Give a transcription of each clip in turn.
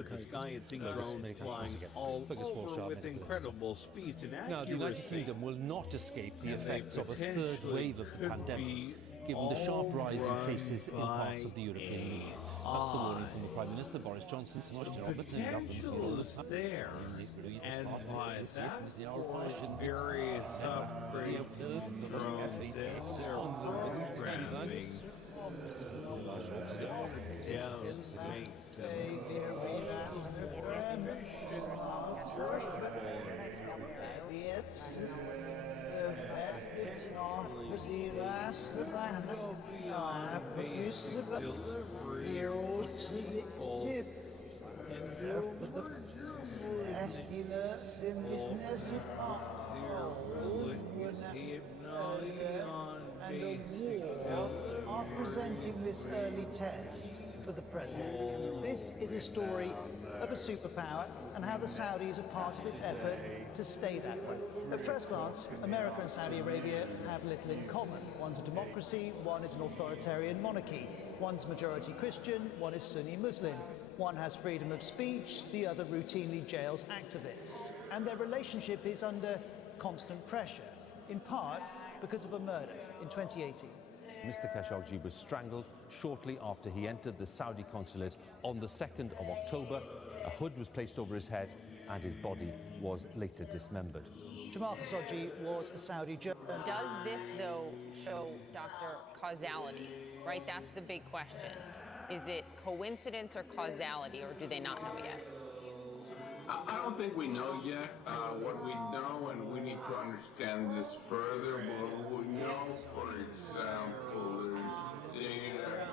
but the sky had seen drones flying all over with incredible speeds and accuracy. Now, the United Kingdom will not escape the effects of a third wave of the pandemic, given the sharp rise in cases in parts of the European Union. That's the warning from the Prime Minister, Boris Johnson. The potential is there, and by that point, various upgrades from their programming are presenting this early test for the president. This is a story of a superpower and how the Saudis are part of its effort to stay that way. At first glance, America and Saudi Arabia have little in common. One's a democracy, one is an authoritarian monarchy. One's majority Christian, one is Sunni Muslim. One has freedom of speech, the other routinely jails activists. And their relationship is under constant pressure, in part because of a murder in 2018. Mr. Khashoggi was strangled shortly after he entered the Saudi consulate on the 2nd of October. A hood was placed over his head and his body was later dismembered. Jamal Khashoggi was a Saudi journalist. Does this, though, show, Doctor, causality? Right? That's the big question. Is it coincidence or causality, or do they not know yet? I don't think we know yet. What we know, and we need to understand this further, but what we know, for example, is data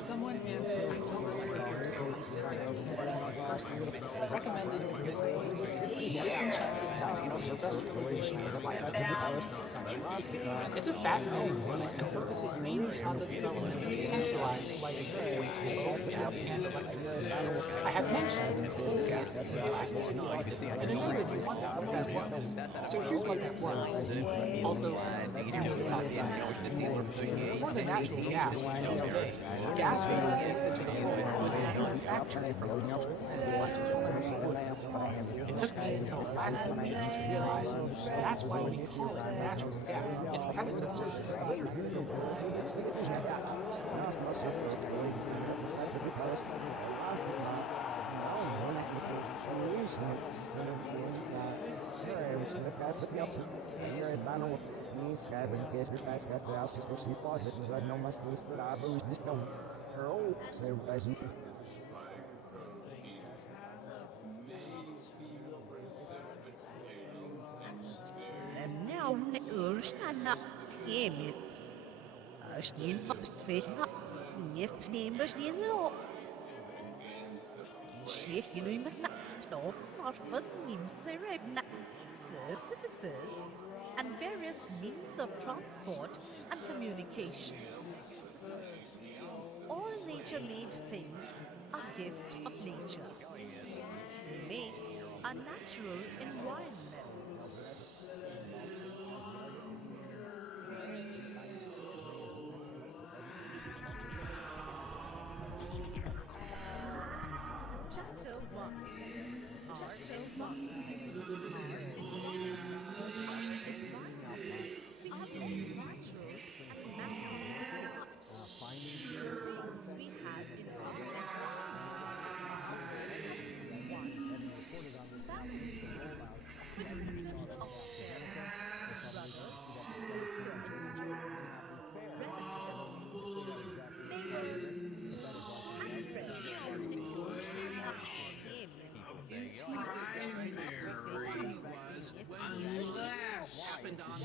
Someone answered recommended visiting disenchanted industrialization of It's a fascinating one and focuses mainly on the development of centralized existing gas and electric. I had mentioned coal gas last time, and in order to wonder what that was. So here's what that was. Also, I need to talk about before the natural gas went today, gas to the home was manufactured from less coal. It took me until last night to realize that's why we call it natural gas. Its predecessors surfaces and various means of transport and communication. All nature-made things are gift of nature. They make a natural environment. Chapter 1.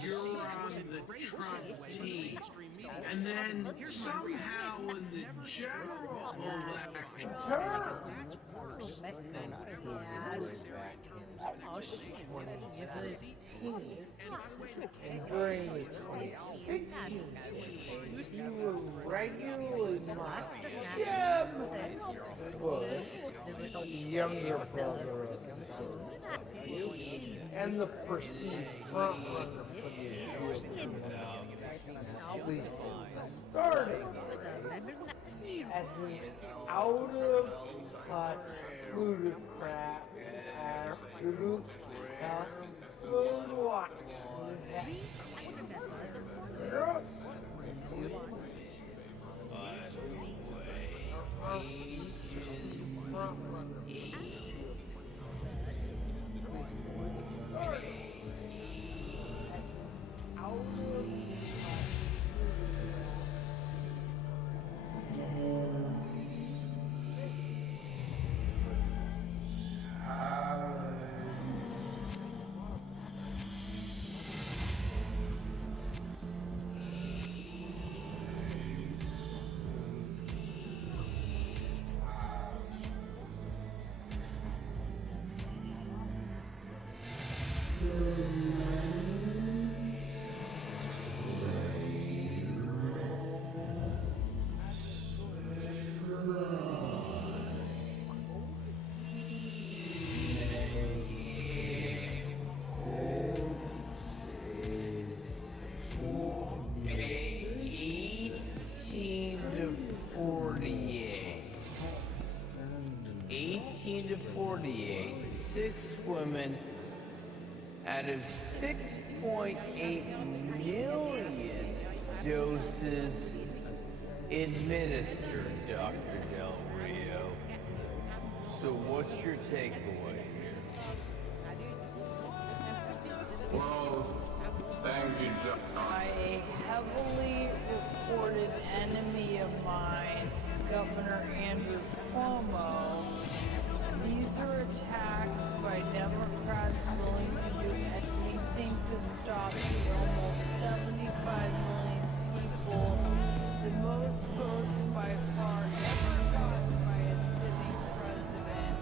You're on the Trump team, and then somehow in the general election, you were regularly not Jeb Bush, the younger brother of and the perceived front runner for the Jungulator. Starting as an out-of-touch plutocrat, absolute food watch. To 48, 6 women out of 6.8 million doses administered, Dr. Del Rio. So what's your takeaway? Well, thank you, John. A heavily reported enemy of mine, Governor Andrew Cuomo. These are attacks by Democrats willing to do anything to stop the almost 75 million people, the most votes by far ever gotten by a sitting president.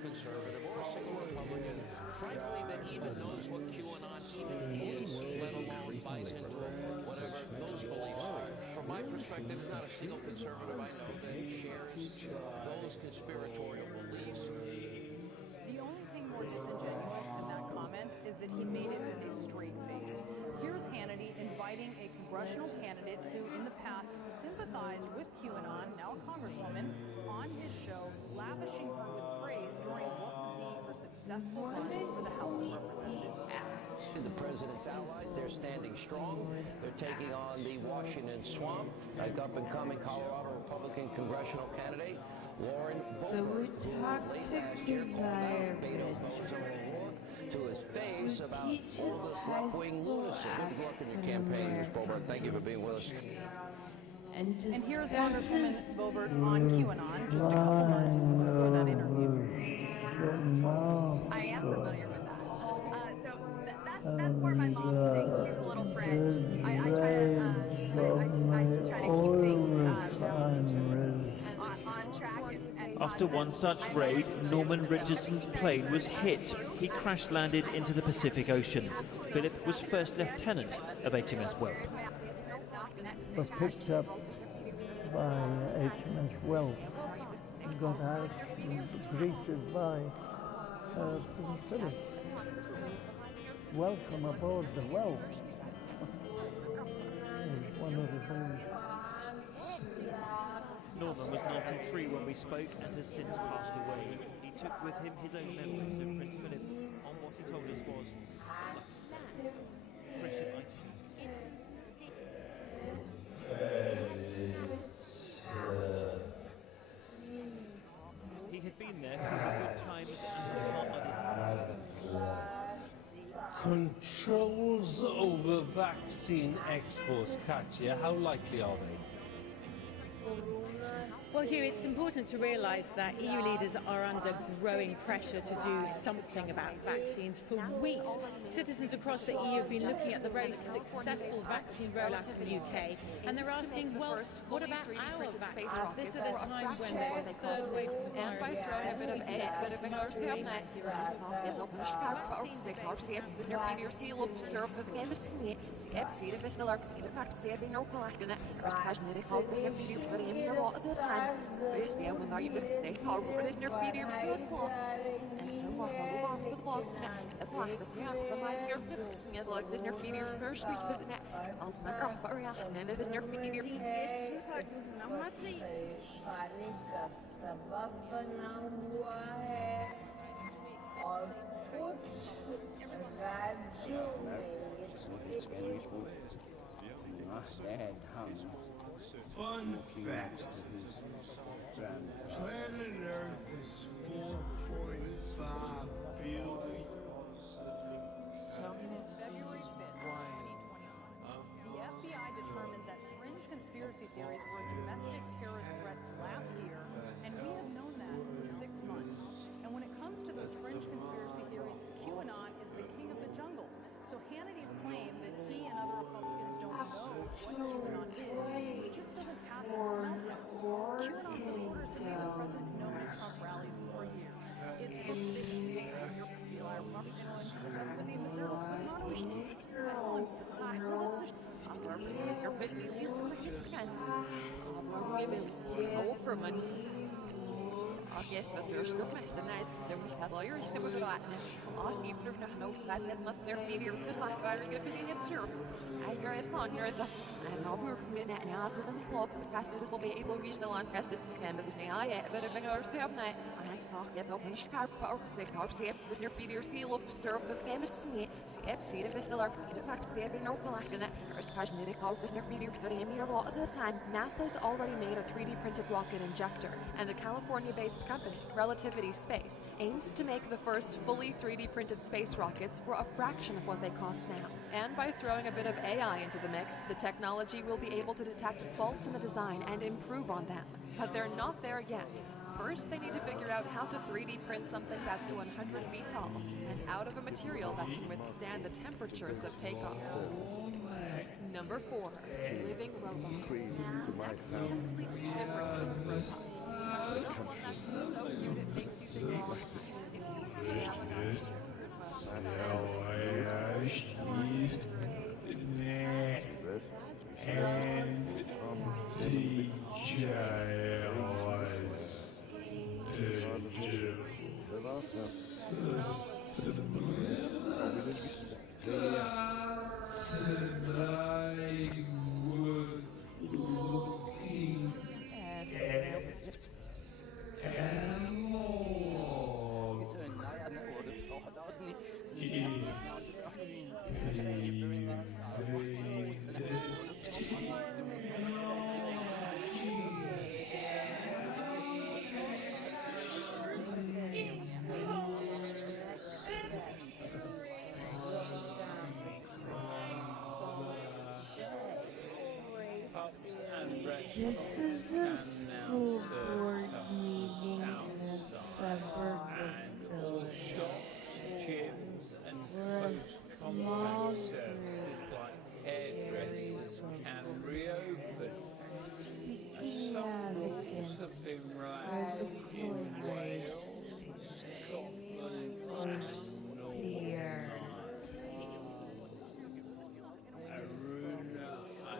Conservative or a single Republican, frankly, that even knows what QAnon even is, let alone buys into whatever those beliefs are. From my perspective, there's not a single conservative I know that shares those conspiratorial beliefs. The only thing more disingenuous than that comment is that he made it with a straight face. Here's Hannity inviting a congressional candidate who in the past sympathized with QAnon, now a congresswoman, on his show, lavishing her with praise during what would be her successful run for the House of Representatives. The president's allies, they're standing strong. They're taking on the Washington swamp, like up-and-coming Colorado Republican congressional candidate, Lauren Boebert, who late last year called out Beto O'Rourke to his face about all this left-wing lunacy. Good luck in your campaign, Ms. Boebert. Thank you for being with us. And here's Congresswoman Boebert on QAnon just a couple months before that interview. I am familiar with that. That's where my mom's sitting. She's a little French. I try to keep things on track and After one such raid, Norman Richardson's plane was hit. He crash-landed into the Pacific Ocean. Philip was first lieutenant of HMS Whelp. Was picked up by HMS Whelp and got out and greeted by Prince Philip. Welcome aboard the Whelps. It was one of the things. Norman was 93 when we spoke and has since passed away. He took with him his own memories of Prince Philip on what he told us was precious items. vaccine exports, Katya, how likely are they? Well, Hugh, it's important to realise that EU leaders are under growing pressure to do something about vaccines. For weeks, citizens across the EU have been looking at the very successful vaccine rollout in the UK, and they're asking, well, what about our vaccines? This at a time when the third wave of the virus by throwing a bit of egg, a bit of Fun fact. Planet Earth is 4.5 billion. February 5th, 2020, the FBI determined that fringe conspiracy theories were a domestic terrorist threat last year, and we have known that for 6 months. And when it comes to those fringe conspiracy theories, QAnon is the king of the jungle. So Hannity's claim that he and other Republicans don't know what QAnon is just doesn't pass the smell test. QAnon supporters say the president's known at Trump rallies for years. It's for money. Yes, but there's no question that it's there was that lawyer is never got last year for no that must there be here this my very good thing it's here. I hear it on your the and now we're from that now so the small fast this will be able to reach the long president scan but this now I but if I know yourself now I saw get no finish car for the car saves the near video seal of surf of damage to me see the vessel are in fact saving no for like that or question they call this near video 30 meter wall as a sign NASA's already made a 3D printed rocket injector and a California-based company, Relativity Space, aims to make the first fully 3D printed space rockets for a fraction of what they cost now. And by throwing a bit of AI into the mix, the technology will be able to detect faults in the design and improve on them. But they're not there yet. First, they need to figure out how to 3D print something that's 100 feet tall and out of a material that can withstand the temperatures of takeoff. Number 4, living robots. Next, completely different kind of robot. One that's so cute it makes you think all the time. This is a school board meeting in Suburban shops, gyms, and where a post small contact services like hairdressers can reopen. Some rules have been relaxed in Wales, Scotland, and Northern Ireland. Aruna, I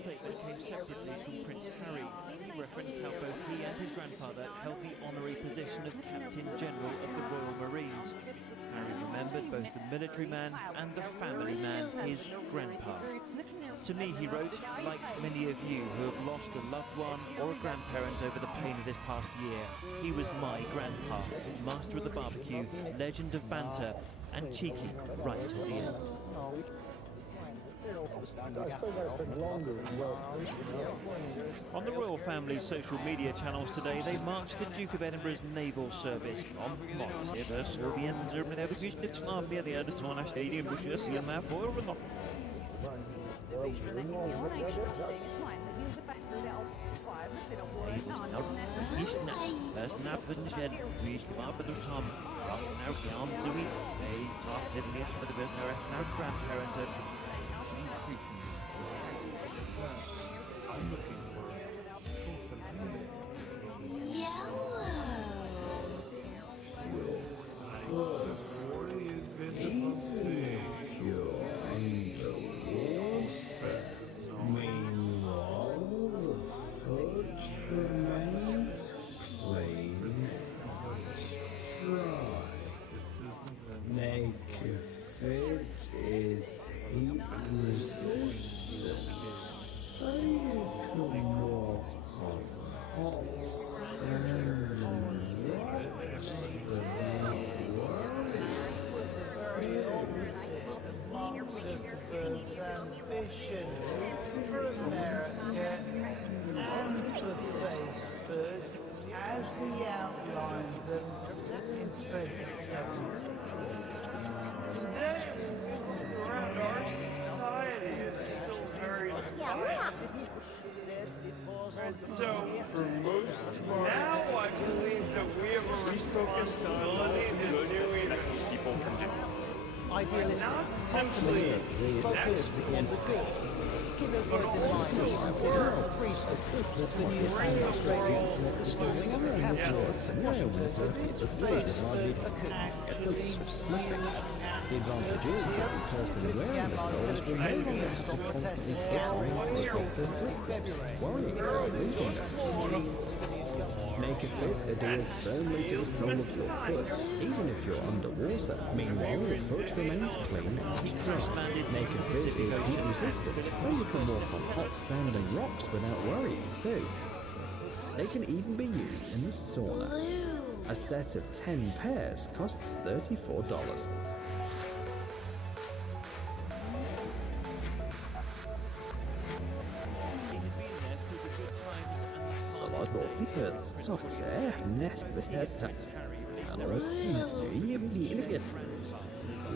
statement came separately from Prince Harry. He referenced how both he and his grandfather held the honorary position of Captain General of the Royal Marines. Harry remembered both the military man and the family man, his grandpa. To me, he wrote, like many of you who have lost a loved one or a grandparent over the pain of this past year, he was my grandpa, master of the barbecue, legend of banter, and cheeky right to the end. On the royal family's social media channels today, they marched the Duke of Edinburgh's naval service on I'm looking remains plain dry. Naked fit is heat resistant, so you can walk on hot sand and rocks without Zuckerberg's ambition for America and for Facebook as he outlined them in 2017. Today, our society is still very divided. And so, for most now I believe that we have a responsibility to do that people can do. Idealistic, Not simply focused on the good. Keep those words in mind when you consider free speech, the new language radios, the story of the capitalists, and The advantage is that the person wearing the soles will no longer have to constantly hit and take off their flip-flops, worrying about losing them. Naked Fit adheres firmly to the sole of your foot, even if you're underwater. Meanwhile, your foot remains clean and dry. Naked Fit is heat resistant, so you can walk on hot sand and rocks without worrying too. They can even be used in the sauna. A set of 10 pairs costs $34. Officers, socks, nest, this, and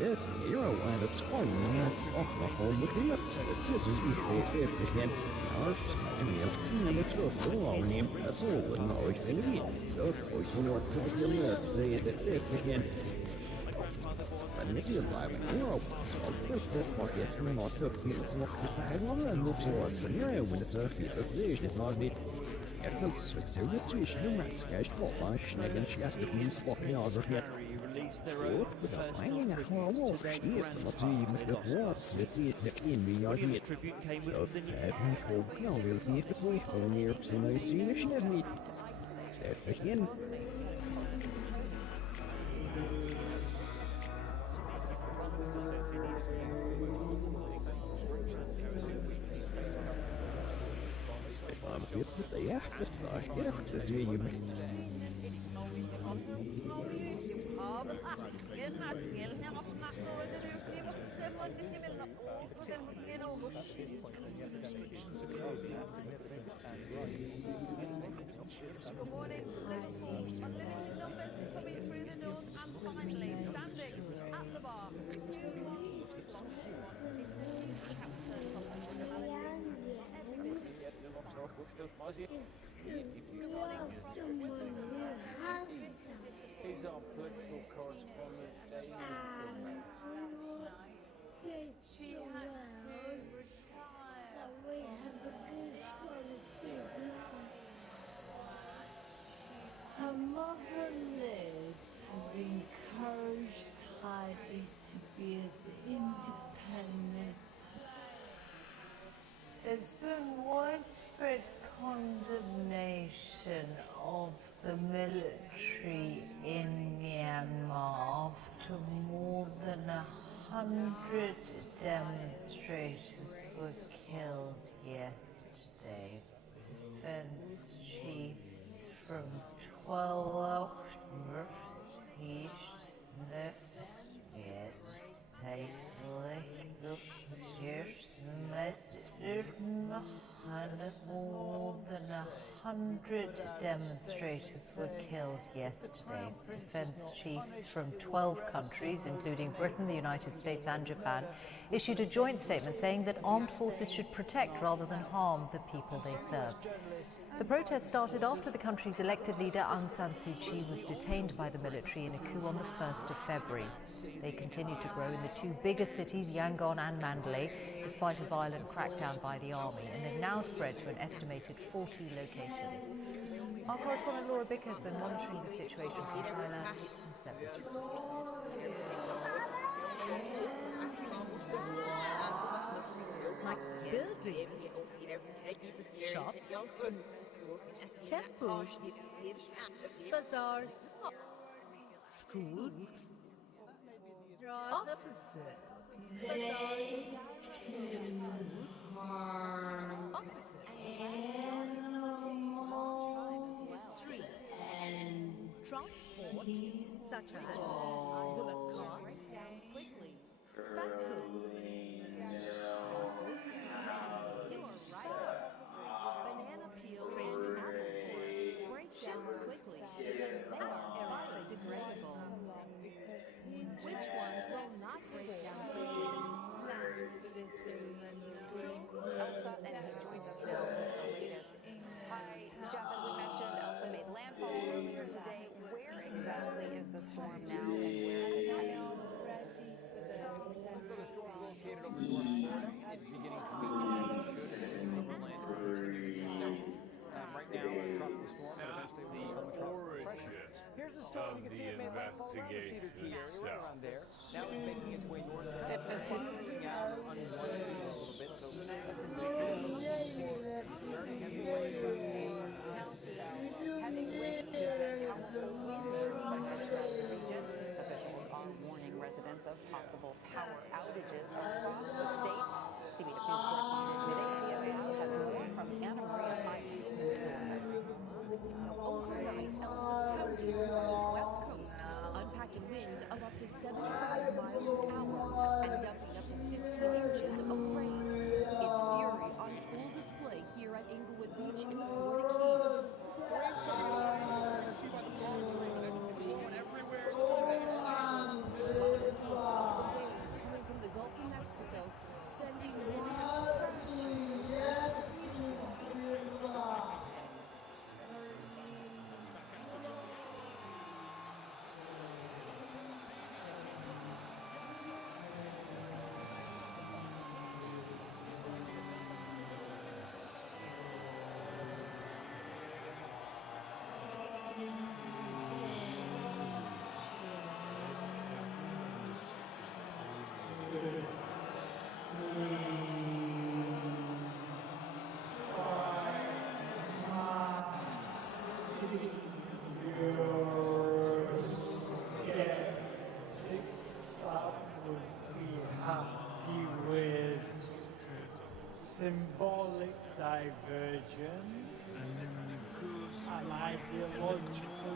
yes, you're aware of squad, and that's off the home with us. It's easy if you can. Never to fill our name, that's all, and now if you so for you know, since you live, say that if you can. And this is live in Europe, so for yes, and not so it's not if I had one and look towards and you're when it's a it's not me. So let's reach the rest, guys. Well, I snag and she has to be spotting over here. Without finding a whole she not to even get lost. Let's see it in me, I see it. So, I hope now we'll be at the sleep on your semi soon. She has me. Step again. Ja, das war ja, das ist wie you. Good morning, Liverpool. On limited numbers coming through the north and finally standing at the bar. He's our political correspondent, David. She had to retire. We have a good quality. Her mother Liz has encouraged Heidi to be as independent There's been widespread condemnation of the military in Myanmar after more than 100 demonstrators were killed yesterday. Defense chiefs from 12 more than 100 demonstrators were killed yesterday. Defense chiefs from 12 countries, including Britain, the United States and Japan, issued a joint statement saying that armed forces should protect rather than harm the people they serve. The protest started after the country's elected leader Aung San Suu Kyi was detained by the military in a coup on the 1st of February. They continue to grow in the two biggest cities, Yangon and Mandalay, despite a violent crackdown by the army, and they've now spread to an estimated 40 locations. Our correspondent Laura Bick has been monitoring the situation from Thailand and sent this report. Buildings, shops, temples, bazaars, schools, offices, bazaars, schools, offices, streets, transport, such as bullock carts, cycles, banana peel and apple core break down quickly because they are biodegradable. Which ones will not break down quickly? Elsa, and he joins us now with the latest. Hi, Jeff, as we mentioned, Elsa made landfall earlier today. Where exactly is the storm now, and where is it heading? So the storm's located over North Florida. It's beginning to weaken as it should as it moves over land and continue to do so. Right now, a tropical storm, but eventually will become a tropical depression. Here's the storm. You can see it made landfall around the Cedar Key area, right around there. Now it's making its way north. It's moving out, unwinding a little bit, so that's indicative of very heavy rain about to be Heavy rain and powerful winds are expected throughout the region. Officials are warning residents of possible power outages across the state. CBS News correspondent Mireya Ayala has more from Anna Maria Highfield in Florida. Overnight, Elsa pounded along the west coast, unpacking winds of up to 75 miles an hour and dumping up to 15 inches of rain. Its fury on full display here at Inglewood Beach in the Florida Keys. Rain's coming along. You can see by the palm trees that it's going everywhere. It's coming at all angles. Waves coming from the Gulf of Mexico, sending symbolic diversion and ideological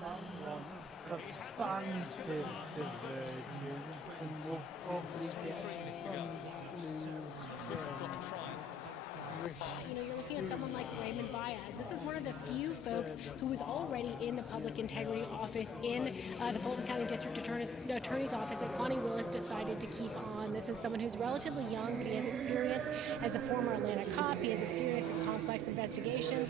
someone substantive divergence, and we'll probably get some clues. You know, you're looking at someone like Raymond Baez. This is one of the few folks who was already in the public integrity office in the Fulton County District Attorney's office that Connie Willis decided to keep on. This is someone who's relatively young, but he has experience as a former Atlanta cop. He has experience in complex investigations.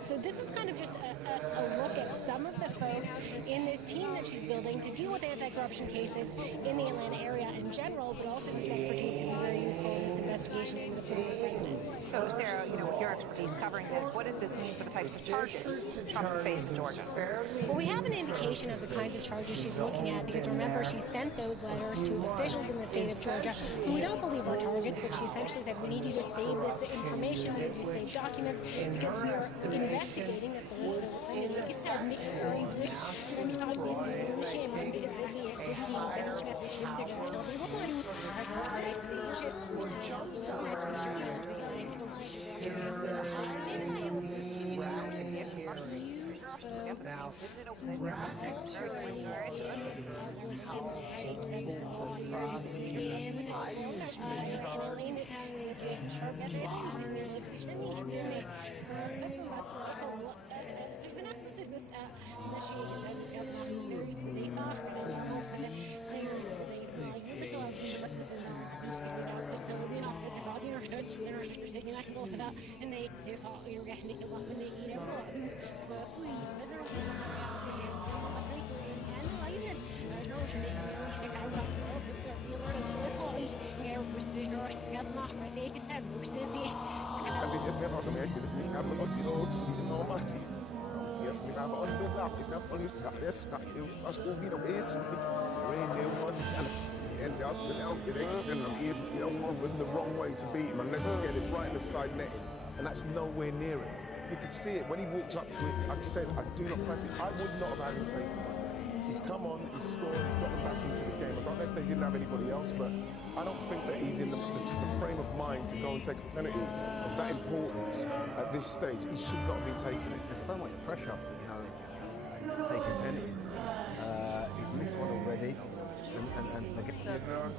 So this is kind of just a look at some of the folks in this team that she's building to deal with anti-corruption cases in the Atlanta area in general, but also whose expertise can be very useful in this investigation into the former president. So, Sarah, with your expertise covering this, what does this mean for the types of charges Trump could face in Georgia? Well, we have an indication of the kinds of charges she's looking at because remember, she sent those letters to officials in the state of Georgia who we don't believe are targets, but she essentially said, we need you to save this information, we need you to save documents because we are investigating this with the wrong way to beat him unless you get it right in the side netting, and that's nowhere near it. You could see it when he walked up to it. I said, I do not fancy. I would not have had him take it. He's come on, he's scored, he's got them back into the game. I don't know if they didn't have anybody else, but I don't think that he's in the frame of mind to go and take a penalty of that importance at this stage. He should not be taking it. There's so much pressure, taking penalties. He's missed one already. The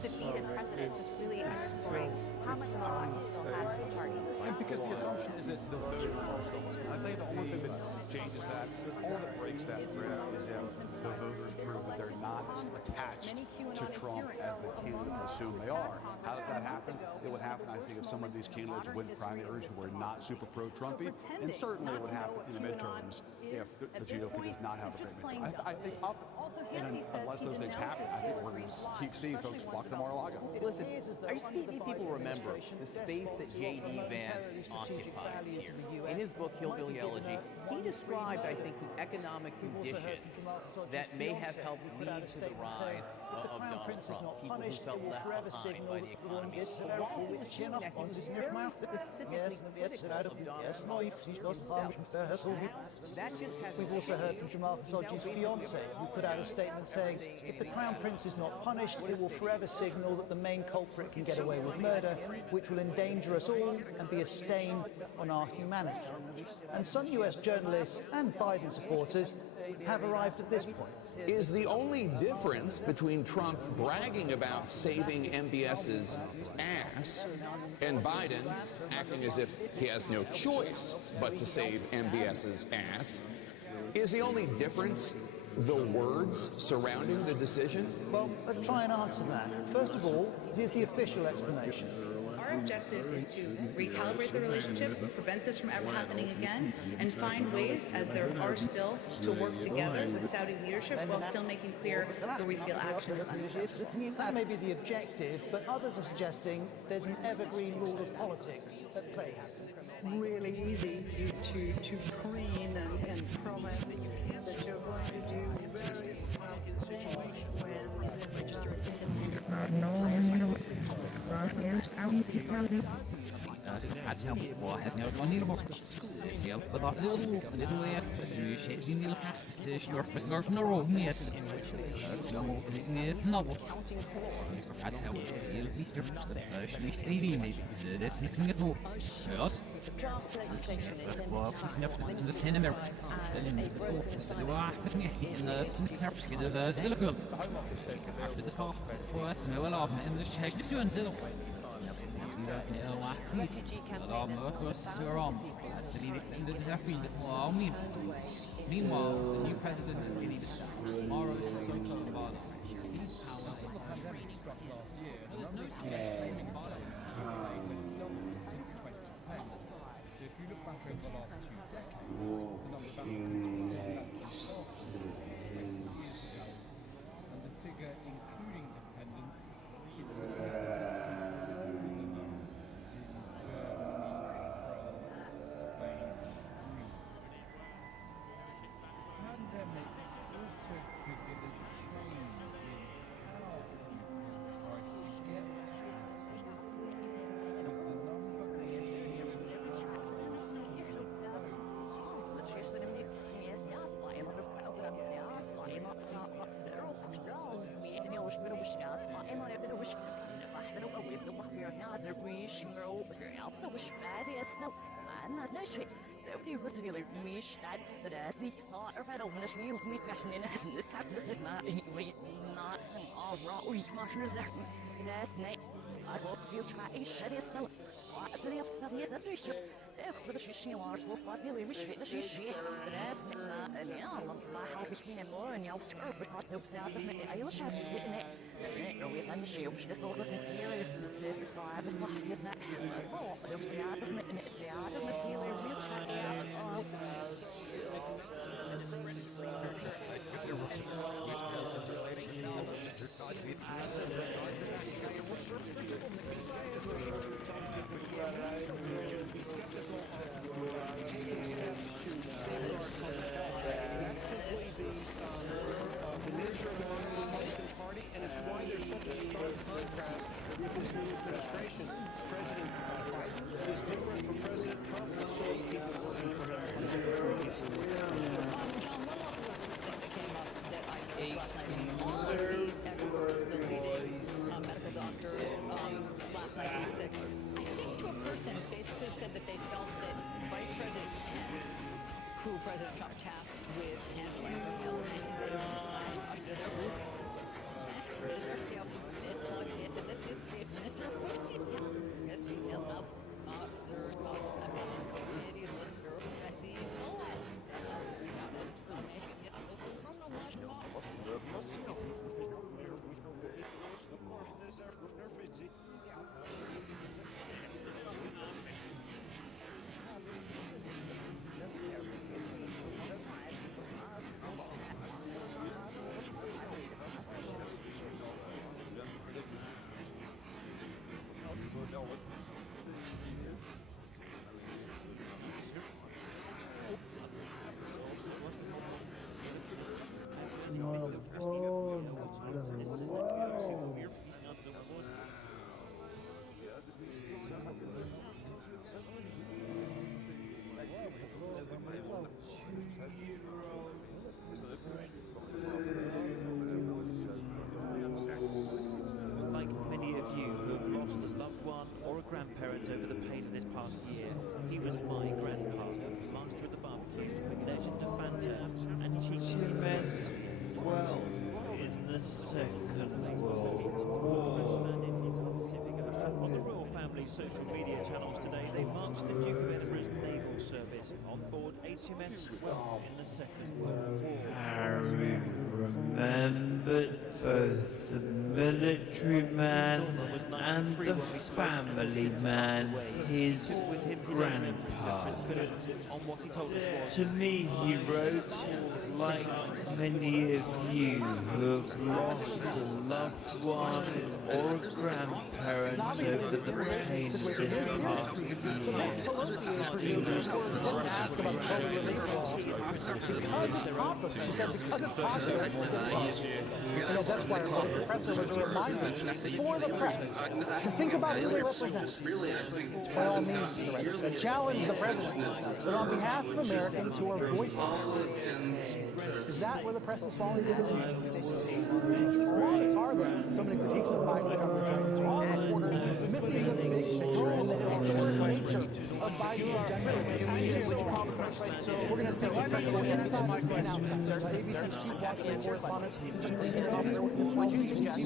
defeated president just really underscoring how much power he still has in the party. And because the assumption is that the voters are still listening. I think the only thing that changes that, all that breaks that thread is if the voters prove that they're not attached to Trump as the candidates assume they are. How does that happen? It would happen, I think, if some of these candidates win primaries who were not super pro-Trumpy, and certainly it would happen in the midterms if the GOP does not have a great midterm. I think and unless those things happen, I think we're going to keep seeing folks flock to Mar-a-Lago. Listen, I just think people remember the space that J.D. Vance occupies here. In his book, Hillbilly Elegy, he described, I think, the economic conditions that may have helped lead to the rise of Donald Trump. People who felt left behind by the economy. But while he was doing that, he was very specifically critical of Donald Trump himself. That just has We've also heard from Jamal Khashoggi's fiance, who put out a statement saying, if the Crown Prince is not punished, it will forever signal that the main culprit can get away with murder, which will endanger us all and be a stain on our humanity. And some US journalists and Biden supporters have arrived at this point. Is the only difference between Trump bragging about saving MBS's ass and Biden acting as if he has no choice but to save MBS's ass, is the only difference the words surrounding the decision? Well, let's try and answer that. First of all, here's the official explanation. Our objective is to recalibrate the relationship, prevent this from ever happening again, and find ways, as there are still, to work together with Saudi leadership while still making clear where we feel action is unacceptable. That may be the objective, but others are suggesting there's an evergreen rule of politics at play. Really easy to preen and promise that you're going to do various things when registered Draft legislation is in the Senate. Meanwhile, the new president is beginning to set tomorrow is so close. He seized power when the pandemic struck last year. There's no flaming violence since 2010. So if you look back over the last 2 decades, the number of applicants is still and the figure including dependents is so was ready as snow. I'm not no shit. Nobody was really wish that I see saw or I don't want to feel me fashion in this type of this not all wrong. We much resent. That's night. I hope you try a shitty spell. What's the else stuff yet? That's a shit. If the shishing was so spot really wish it the shishi. That's not a young my how between a more and y'all serve because no sound of it. I wish I'd sit in it. Or we have the shield. This all the things here. The surface vibe is what it's not. Oh, no sound of it. It's the art of the healer. Real shot. And it's why there's such a stark contrast with this new administration. President Biden is different from President Trump, and so the people working for him are different from the people working for him. These experts, the leading medical doctors, last night we said, I think to a person basically said that they felt that Vice President Pence, who President Trump tasked with handling her health, Like many of you who have lost a loved one or a grandparent over the pain of this past year, he was my grandfather, master of the barbecue, legend of Fanta, and cheeky meant well in the Second World War. On the royal family's social media channels today, they marched the Duke of Edinburgh's naval service on board HMS Well in the Second World War. Harry remembered both the military man and the family man, his grandpa. To me, he wrote, like many of you who have lost a loved one or a grandparent over the pain of this past year. Didn't ask about the COVID relief law because it's popular. She said because it's popular, it didn't bother. And as Esquire wrote, the presser was a reminder for the press to think about who they represent. By all means, the writer said, challenge the presidency, but on behalf of Americans who are voiceless. Is that where the press is falling down? Why are there so many critiques of Biden's coverage of wrong reporters missing the big picture and the historic nature of Biden's agenda? We're going to speak with President inside and outside. There's ABC's chief Washington correspondent, chief reasoning officer. Would you suggest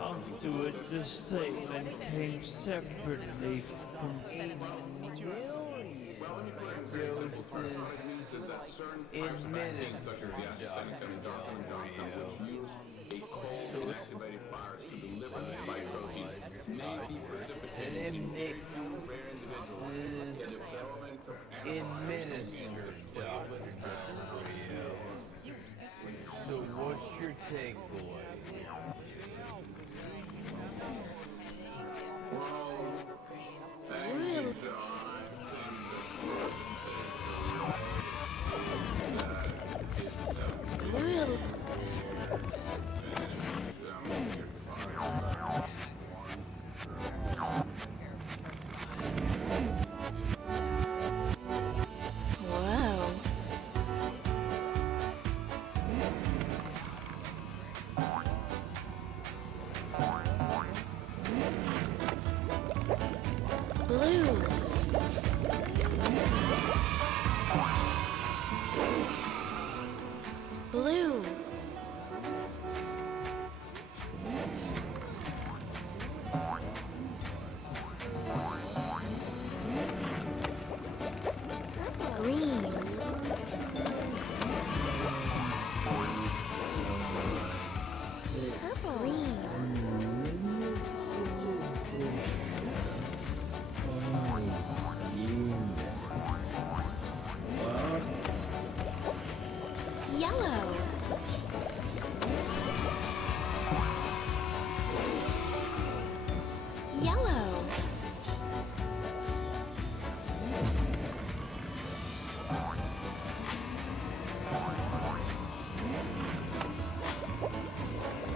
Afterwards, the statement came separately from So what's your takeaway? Blue. Green. Purple. Green. Yellow. Yellow.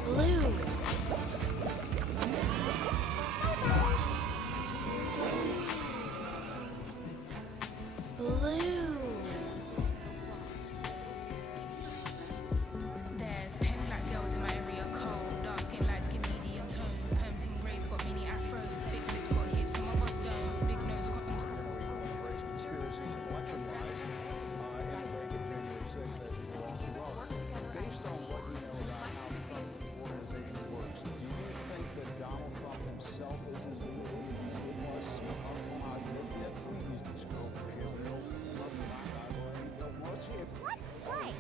Blue. Blue. There's pen black girls in my area cold. Dark skin, light skin, medium tones. Perms in braids, got mini afros. Thick lips, got hips, some of us don't. Big nose, got Conspiracies election-wise, and the break of January 6th as we go off the road. Based on what you know about how the Trump organization works, do you think that Donald Trump himself is in the lead? Plus, please, this girl, she has no let's play.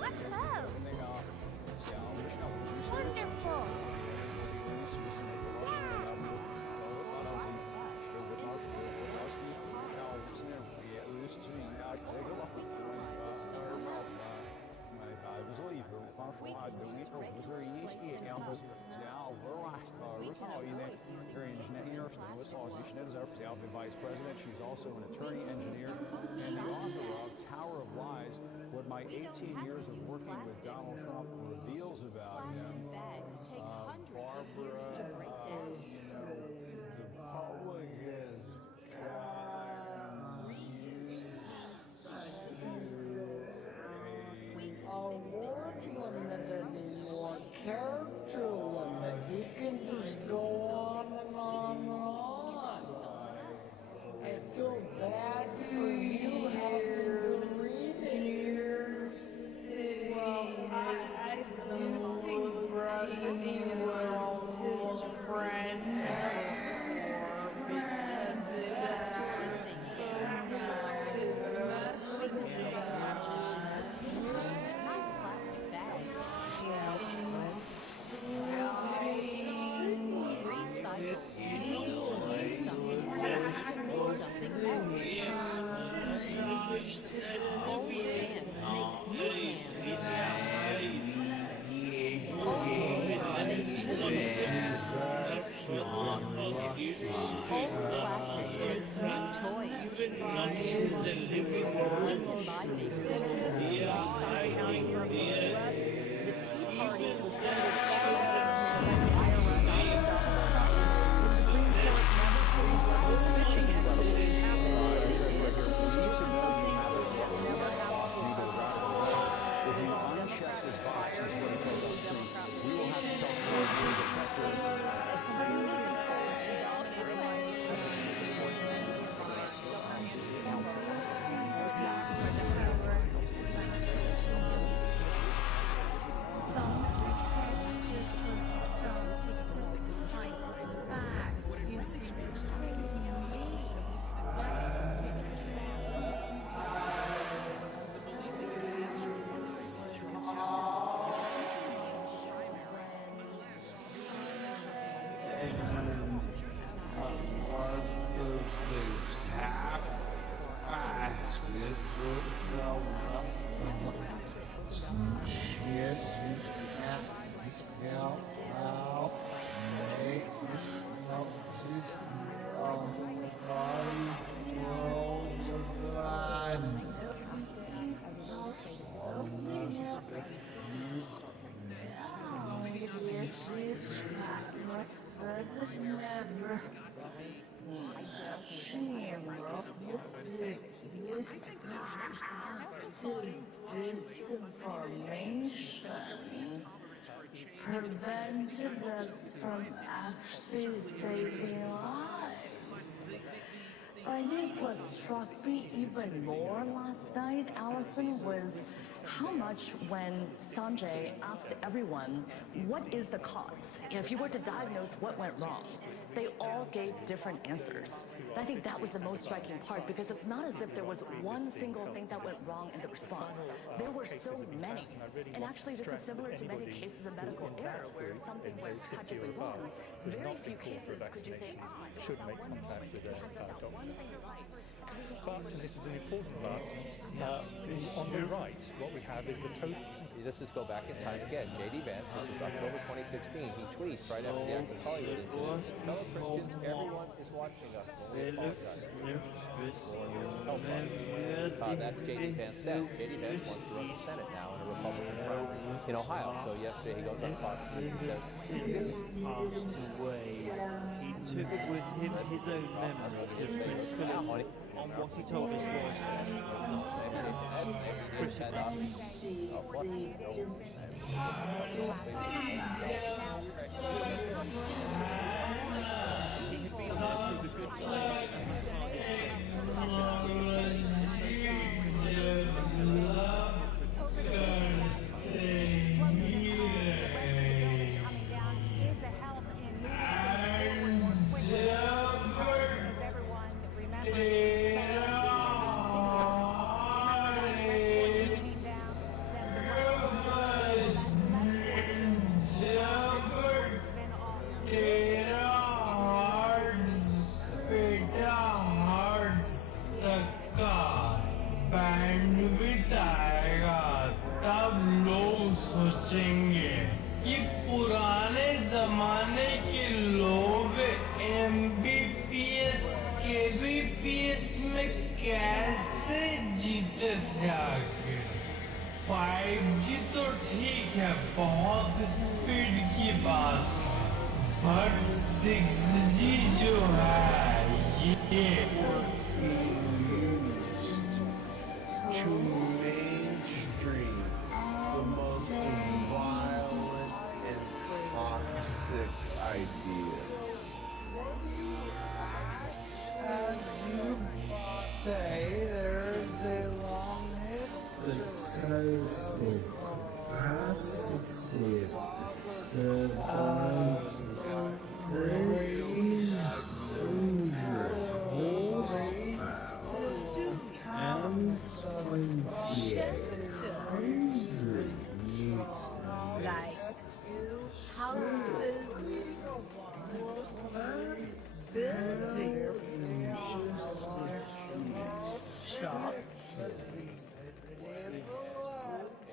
Let's go. Wonderful. Vice President. She's also an attorney, engineer, and the author of Tower of Lies, what my 18 years of working with Donald Trump reveals about him. Barbara, the public is More character limit. He can just go on and on and on. I feel bad for you having to read it. Well, I do think Rodney was his friend because it his messaging. Plastic bags. Recycle means to use something or to make something better. Old cans make new cans. Old cans make new Old plastic makes new toys. We can buy things that are used in recycled materials. The Tea Party Disinformation prevented us from actually saving lives. But I think what struck me even more last night, Allison, was how much when Sanjay asked everyone, what is the cause? If you were to diagnose what went wrong, they all gave different answers. And I think that was the most striking part, because it's not as if there was one single thing that went wrong in the response. There were so many. And actually, this is similar to many cases of medical error where something went tragically wrong. Very few cases could you say, should make contact with a doctor. But, and this is an important but, on the right, what we have is the total. Let's just go back in time again. J.D. Vance, this is October 2016. He tweets right after the Access Hollywood incident. Fellow Christians, everyone is watching us. We apologize. That's J.D. Vance then. J.D. Vance wants to run the Senate now in a Republican primary in Ohio. So yesterday he goes on Fox News and says, passed away. He took with him his own memories of Prince Philip. On what he told us सोचेंगे कि पुराने जमाने के लोग MBBS KBPS में कैसे जीते थे आगे 5G तो ठीक है बहुत स्पीड की बात है बट 6G जो है ये ideas. As you say, there's a long history. The total capacity of the turbines is 1,300 horsepower and 2,800 newtons. Like houses, buildings, shops,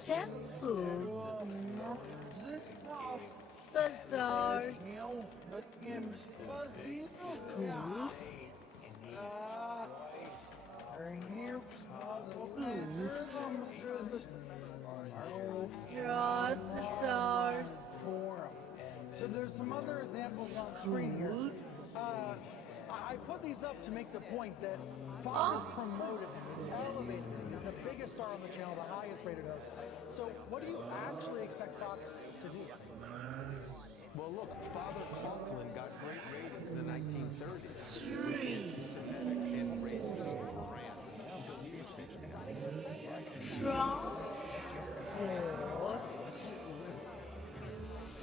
temples, bazaars, processors. So there's some other examples on screen here. I put these up to make the point that Fox has promoted him, elevated him. He's the biggest star on the channel, the highest rated host. So what do you actually expect Fox to do? Well, look, Father Coughlin got great ratings in the 1930s. And raised his brand until he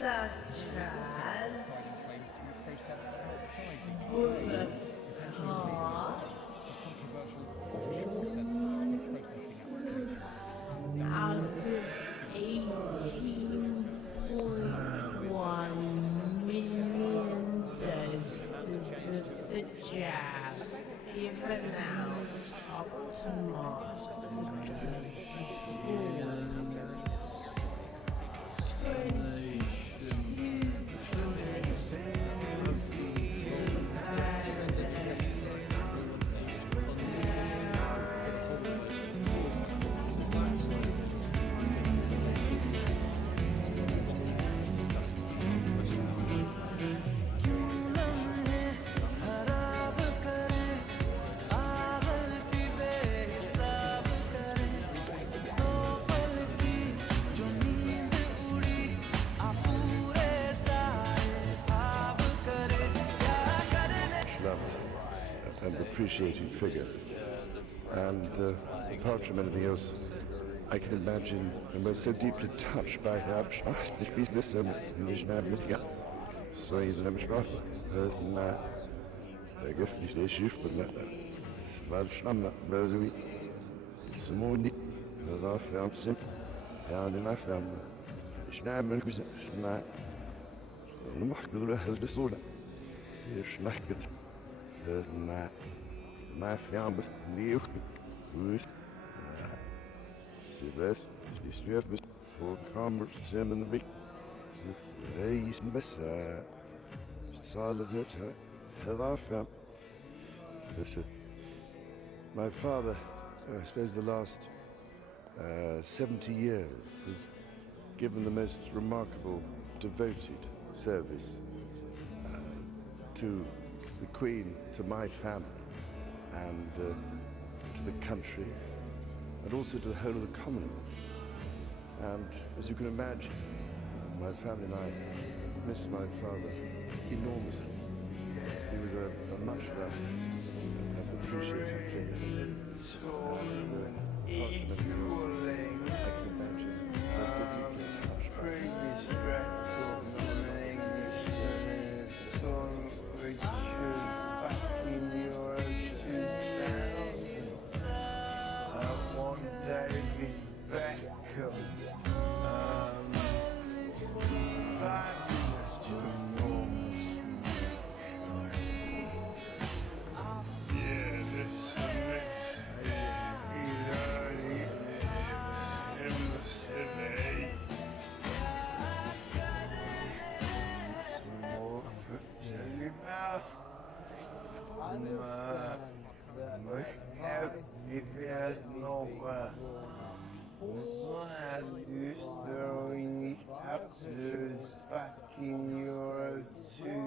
such as bullet cost out of 18.1 million doses of the jab given out of tomorrow. And appreciating figure. And apart from anything else, I can imagine, and we're so deeply touched by her. Ich bin besser nicht mehr mit ihr. So in der Sprache, das na, der Gift nicht der Schiff, aber es war Schnamm, aber so wie Simoni, das war Fernsehen, ja, den Affären. Ich nehme mich bis na, noch geduldig, das so. Ich nach na, na Fern bis nicht, Silvestre, die Ströf bis vor Kammer zusammen weg. Is besser. Alles wird her. My father, I suppose the last 70 years, has given the most remarkable, devoted service to the Queen, to my family, and to the country, and also to the whole of the Commonwealth. And as you can imagine, my family and I miss my father enormously. He was a much loved and appreciated figure. And apart from everything else, I can imagine how so deeply touched by back in Euro 2000.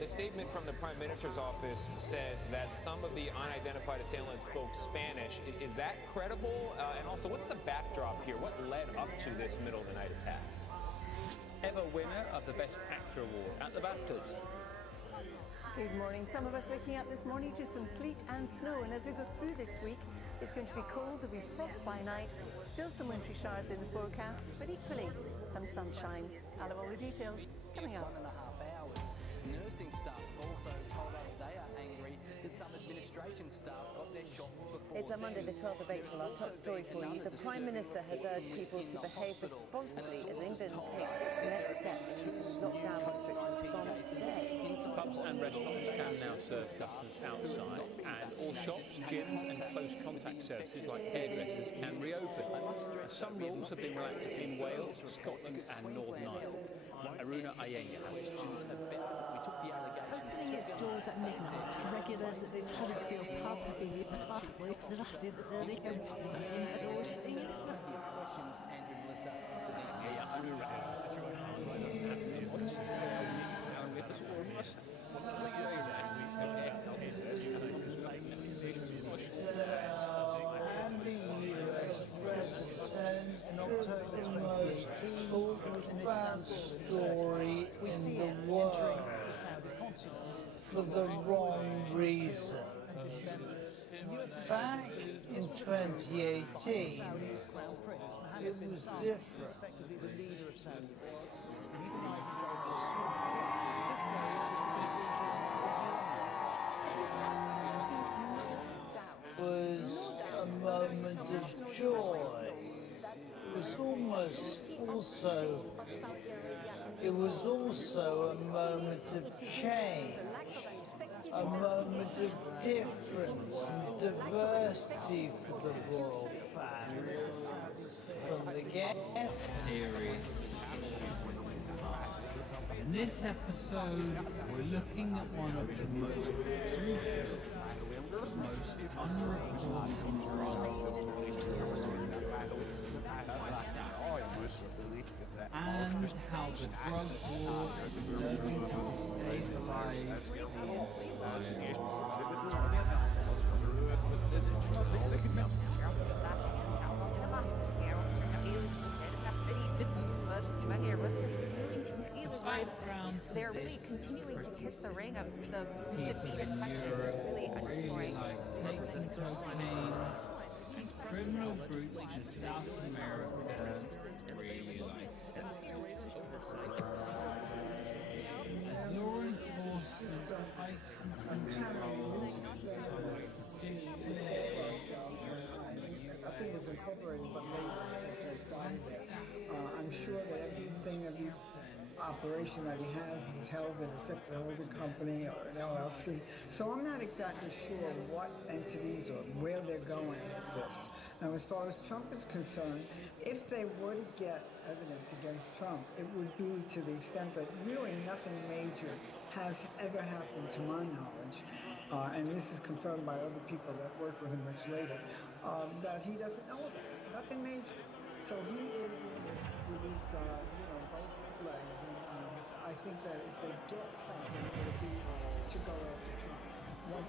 The statement from the Prime Minister's office says that some of the unidentified assailants spoke Spanish. Is that credible? And also, what's the backdrop here? What led up to this middle of the night attack? Ever winner of the Best Actor Award at the BAFTAs. Good morning. Some of us waking up this morning to some sleet and snow, and as we go through this week, it's going to be cold, there'll be frost by night, still some wintry showers in the forecast, but equally some sunshine. I'll have all the details coming up. 1.5 hours. Nursing staff also told us they are angry that some administration staff got their shots before. It's a Monday, the 12th of April. Our top story for you. The Prime Minister has urged people to behave responsibly as England takes its next step in easing lockdown restrictions from today. Pubs and restaurants can now serve customers outside, and all shops, gyms and close contact services like hairdressers can reopen. Some rules have been relaxed in Wales, Scotland and Northern Ireland. Aruna Ayenga has questions about. We took the allegations Opening its doors at midnight, regulars at this Huddersfield pub have been questions, Andrew and Melissa, to need to be Andy US president in October's most talked about story in the world for the wrong reasons. Back in 2018, it was different. Was a moment of joy. It was also a moment of change, a moment of difference and diversity for the royal family. From the series. In this episode, we're looking at one of the most crucial, most unreported dramas and how the drug war is serving to destabilize the entire They're really continuing to kiss the ring of the people in Europe really like taking cocaine. Criminal groups in South America really like separates. As law enforcement tighten controls, I think it's incorporated, but later after I started there. I'm sure that every operation that he has is held in a separate holding company or an LLC. So I'm not exactly sure what entities or where they're going with this. Now, as far as Trump is concerned, if they were to get evidence against Trump, it would be to the extent that really nothing major has ever happened to my knowledge. And this is confirmed by other people that worked with him much later, that he doesn't know about. Nothing major. So he is in this with his, both legs. And I think that if they get something, it'll be to go after Trump. One,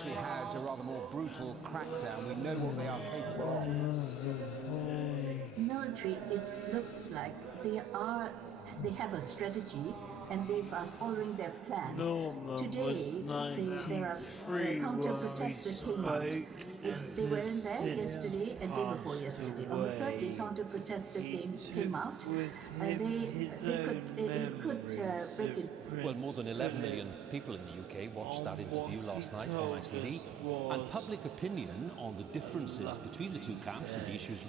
actually has a rather more brutal crackdown. We know what they are capable of. Military, it looks like they have a strategy and they are following their plan. Today, there are counter-protests that came out. They were in there yesterday and day before yesterday. On the third day, lot of protesters came out. It could break it. Well, more than 11 million people in the UK watched that interview last night on ITV, and public opinion on the differences between the two camps and the issues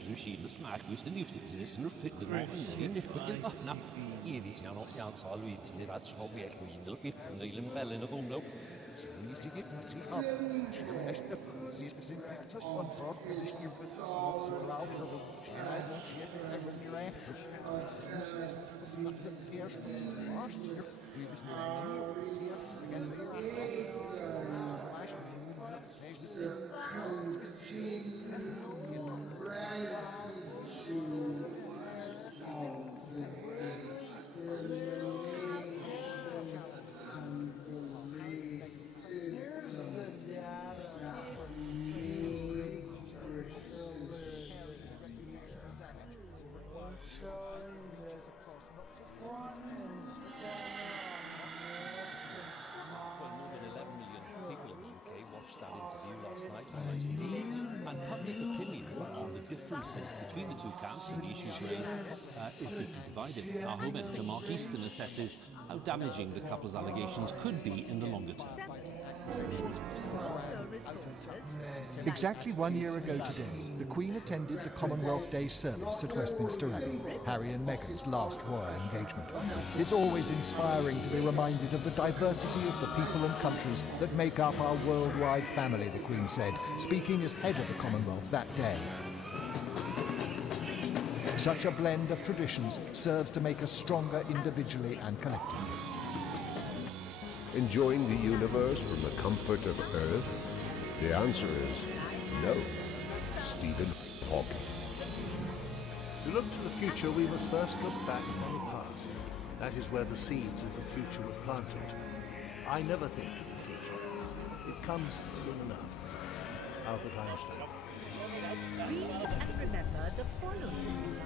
between the two camps and the issues raised is deeply divided. Our home editor Mark Easton assesses how damaging the couple's allegations could be in the longer term. Exactly 1 year ago today, the Queen attended the Commonwealth Day service at Westminster Abbey, Harry and Meghan's last royal engagement. It's always inspiring to be reminded of the diversity of the people and countries that make up our worldwide family, the Queen said, speaking as head of the Commonwealth that day. Such a blend of traditions serves to make us stronger individually and collectively. Enjoying the universe from the comfort of Earth? The answer is no. Stephen Hawking. To look to the future, we must first look back on the past. That is where the seeds of the future were planted. I never think of the future. It comes soon enough. Albert Einstein. Read and remember the following.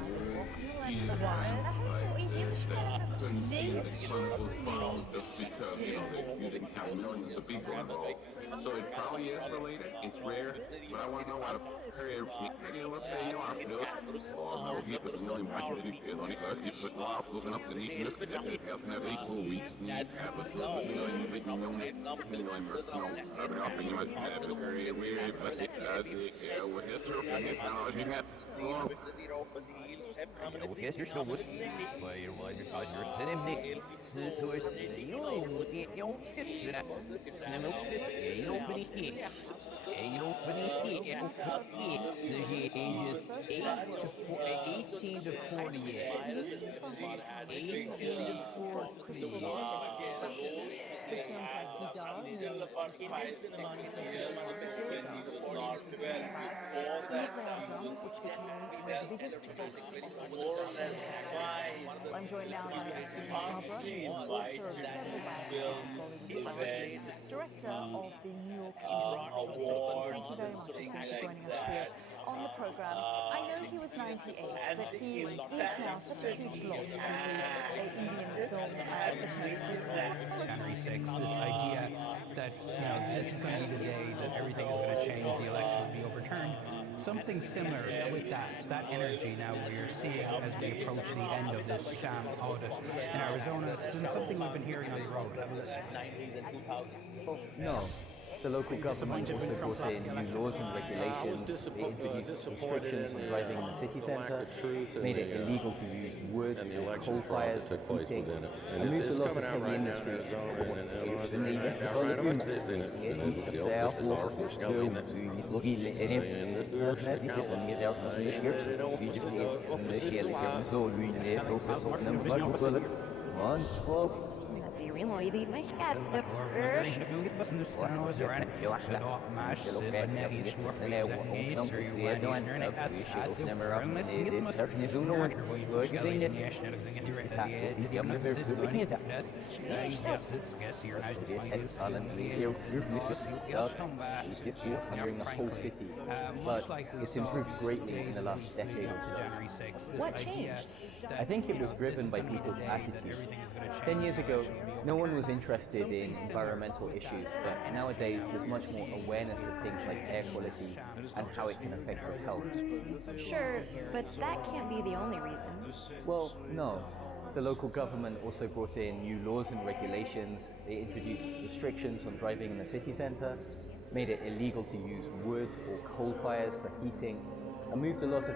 Just because, you didn't have millions of people involved. So it probably is related. It's rare, but I want to know what a prayer, let's say you are Phil. Well, he was a million back in the only so he's just looking up the nation. He hasn't had 8 full weeks. He's had with ages 18 to 48. 18 to 48. With films like Didar, Mary Desmond in 1955, Dildas in 1955, Mughal which became one of the biggest box office. Well, I'm joined now by Stephen Chhabra, who's author of several biographies of Bollywood stars, director of the New York Indian Film Festival. Thank you very much, Stephen, for joining us here on the programme. I know he was 98, but he is now such a huge loss to the Indian film fraternity. January 6th, this idea that this is going to be the day that everything is going to change, the election will be overturned. Something similar with that energy now we're seeing as we approach the end of this sham audit in Arizona. It's been something we've been hearing on the road. Have a listen. No. The local government also brought in new laws and regulations. It introduced restrictions on driving in the city centre, made it illegal to use wood, coal fires, heating, and moved a lot of heavy industry during the whole city, but it's improved greatly in the last decade or so. What changed? I think it was driven by people's attitudes. 10 years ago, No one was interested in environmental issues, but nowadays there's much more awareness of things like air quality and how it can affect your health. Sure, but that can't be the only reason. Well, no. The local government also brought in new laws and regulations. They introduced restrictions on driving in the city centre, made it illegal to use wood or coal fires for heating, and moved a lot of...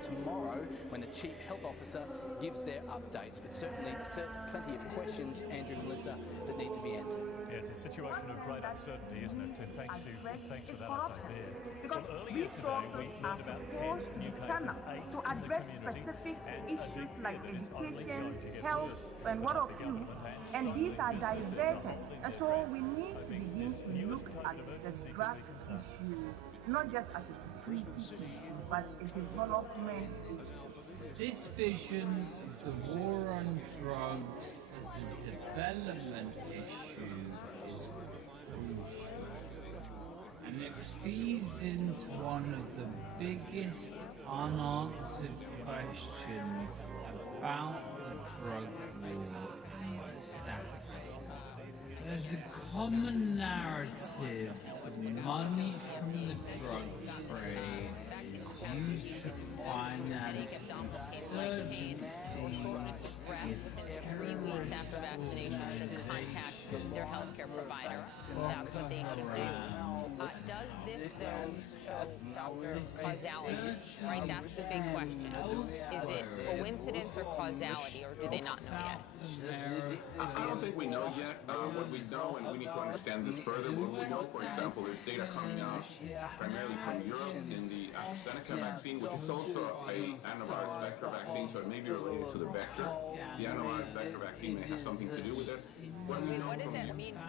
Tomorrow, when the Chief Health Officer gives their updates, but certainly plenty of questions, Andrew and Melissa, that need to be answered. Yeah, it's a situation of great uncertainty, isn't it, Tim? Thanks for that update there. Well, earlier today we learned about 10 new cases, 8 to address specific issues like education, health, and water use, and these are diverted. And so we need to begin to look at the drug issue, not just as a security issue, but a development issue. This vision of the war on drugs as a development issue is crucial. And it feeds into one of the biggest unanswered questions about the drug war in West Africa. There's a common narrative that money from the drug trade is used to finance insurgencies and 3 weeks after vaccination should contact their healthcare provider. That's what they should do. Does this though show causality? Right, that's the big question. Is it coincidence or causality, or do they not know yet? I don't think we know yet. What we know, and we need to understand this further, what we know, for example, there's data coming out primarily from Europe in the AstraZeneca vaccine, which is also a antivirus vector vaccine, so it may be related to the vector. The antivirus vector vaccine may have something to do with it. What does that mean for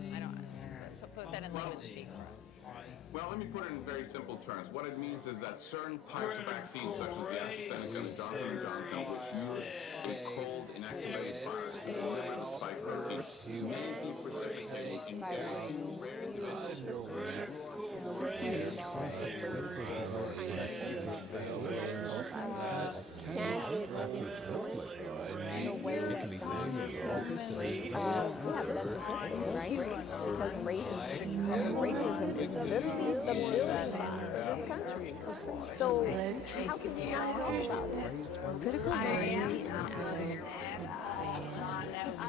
people? I don't put that in layman's speak. Well, let me put it in very simple terms. What it means is that certain types of vaccines, such as the AstraZeneca and Johnson & Johnson, which use a cold inactivated virus to deliver the spike protein, may be precipitated in very rare individuals. It can be found in the office of the right? Because racism is literally the building blocks of this country. So how can we not talk about that?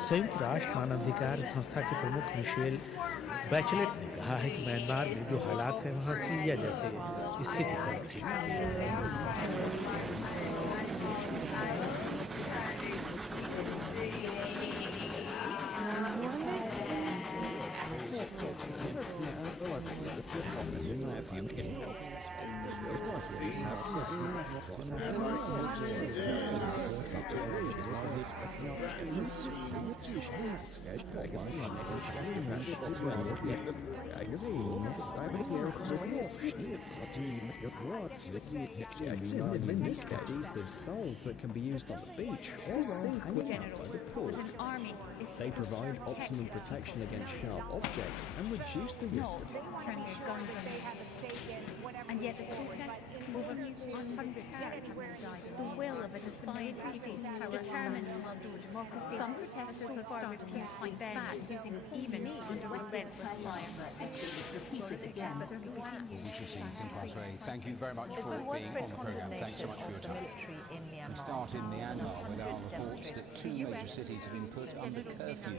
संयुक्त राष्ट्र मानवाधिकार संस्था के प्रमुख Michel Bachelet ने कहा है कि म्यांमार में जो हालात हैं वहाँ सीरिया जैसे स्थिति souls that can be used on the beach or sink without the pool. They provide optimum protection against sharp objects and reduce the risk of turning their guns on you. And yet the protests continue undeterred. The will of a defiant people determined to restore democracy. Some protesters have started to fight back, even under relentless fire. But there Thank you very much for being on the programme. Thanks so much for your time. We start in Myanmar with our reports that 2 major cities have been put under curfew.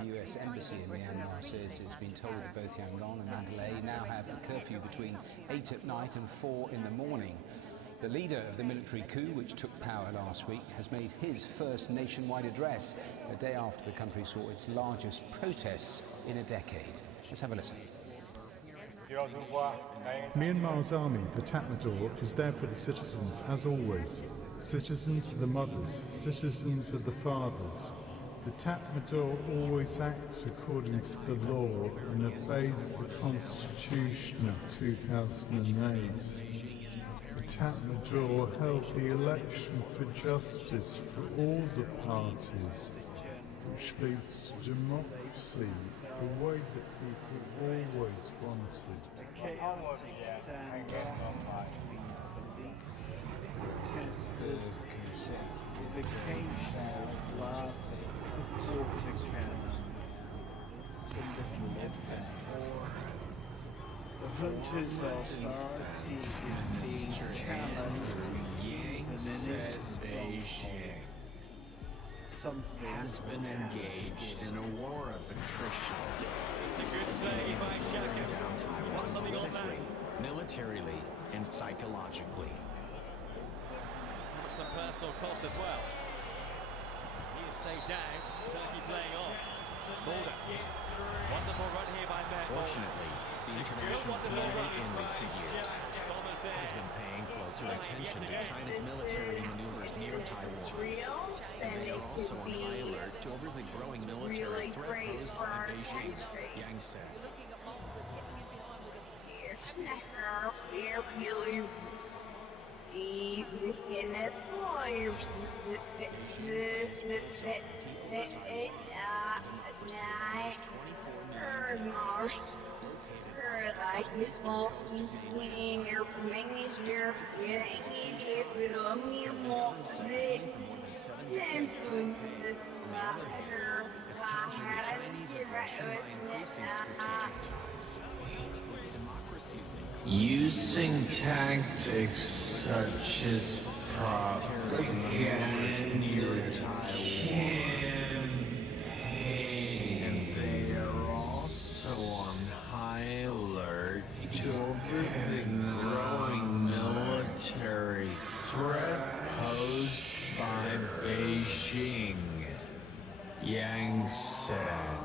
The US Embassy in Myanmar says it's been told that both Yangon and Mandalay now have a curfew between 8 at night and 4 in the morning. The leader of the military coup, which took power last week, has made his first nationwide address a day after the country saw its largest protests in a decade. Let's have a listen. Myanmar's army, the Tatmadaw, is there for the citizens, as always. Citizens are the mothers, citizens are the fathers. The Tatmadaw always acts according to the law and obeys the Constitution of 2008. The Tatmadaw held the election for justice for all the parties, which leads to democracy, the way that people always wanted. Protesters, the occasional blast of water The hunter's authority is being challenged even in its Beijing. Something has been engaged in a war of attrition. It's a good save by Shaka. Down Taiwan Something on that. militarily and psychologically. Some personal cost as well. He has stayed down. Turkey playing on. Border. Wonderful run here by Matt. Fortunately, the international community in recent years has been paying closer attention to China's military maneuvers near Taiwan. And they are also on high alert over the growing military threat posed by Beijing, Yang said. Has countered the Chinese aggression by increasing strategic ties with democracies using tactics such as propaganda campaign, and they are also on high alert over the growing military threat posed by Beijing, Yang said.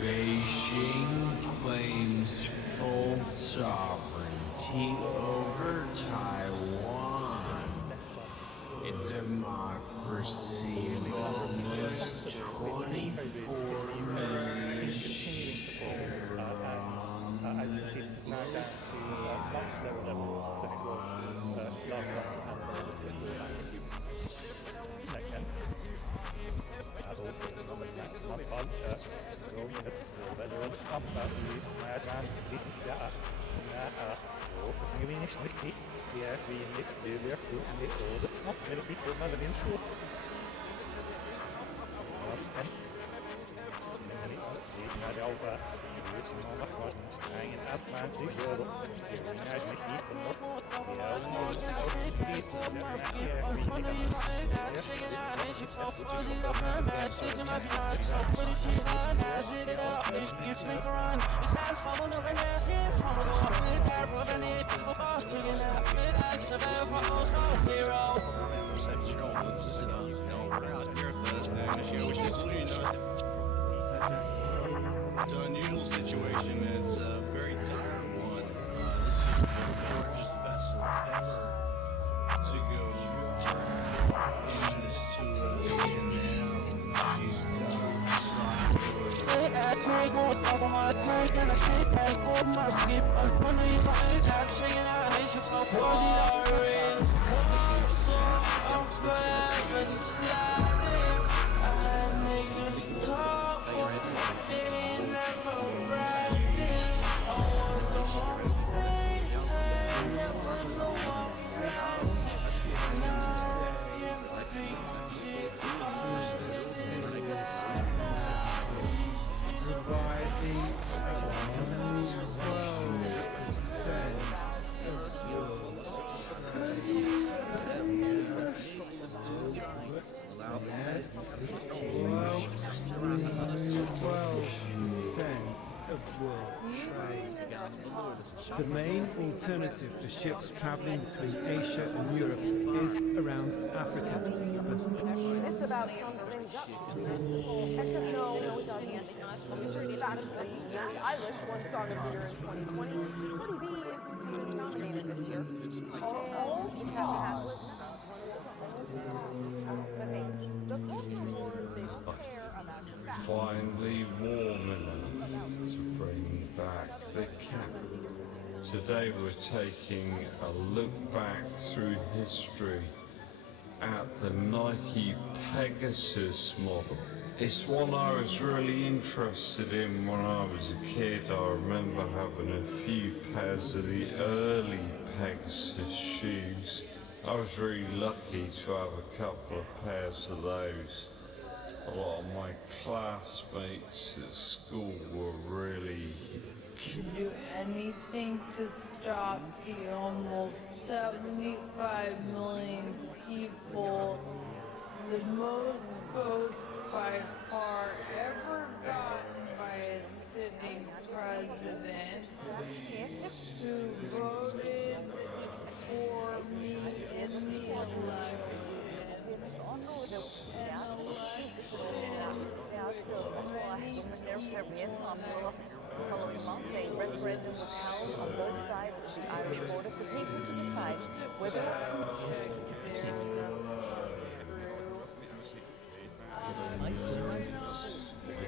Beijing claims full sovereignty over Taiwan, a democracy of almost 24 million shares. As you can see, this is now down to much lower levels than it was last month It's an unusual situation, and it's a very dire one. This is the largest vessel ever to go in this canal. The main alternative for ships travelling between Asia and Europe is around Africa. It's about something up. No, it doesn't. Irish won Song of the Year in 2020. Cardi B is nominated this year. All the cultural wars, they don't care about your back. Finally warm enough to bring back the candles. today we're taking a look back through history at the Nike Pegasus model. It's one I was really interested in when I was a kid. I remember having a few pairs of the early Pegasus shoes. I was really lucky to have a couple of pairs of those. A lot of my classmates at school were really do anything to stop the almost 75 million people, the most votes by far ever gotten by a sitting president, who voted for me in the election. A referendum was held on both sides of the Irish border for people to decide whether Iceland.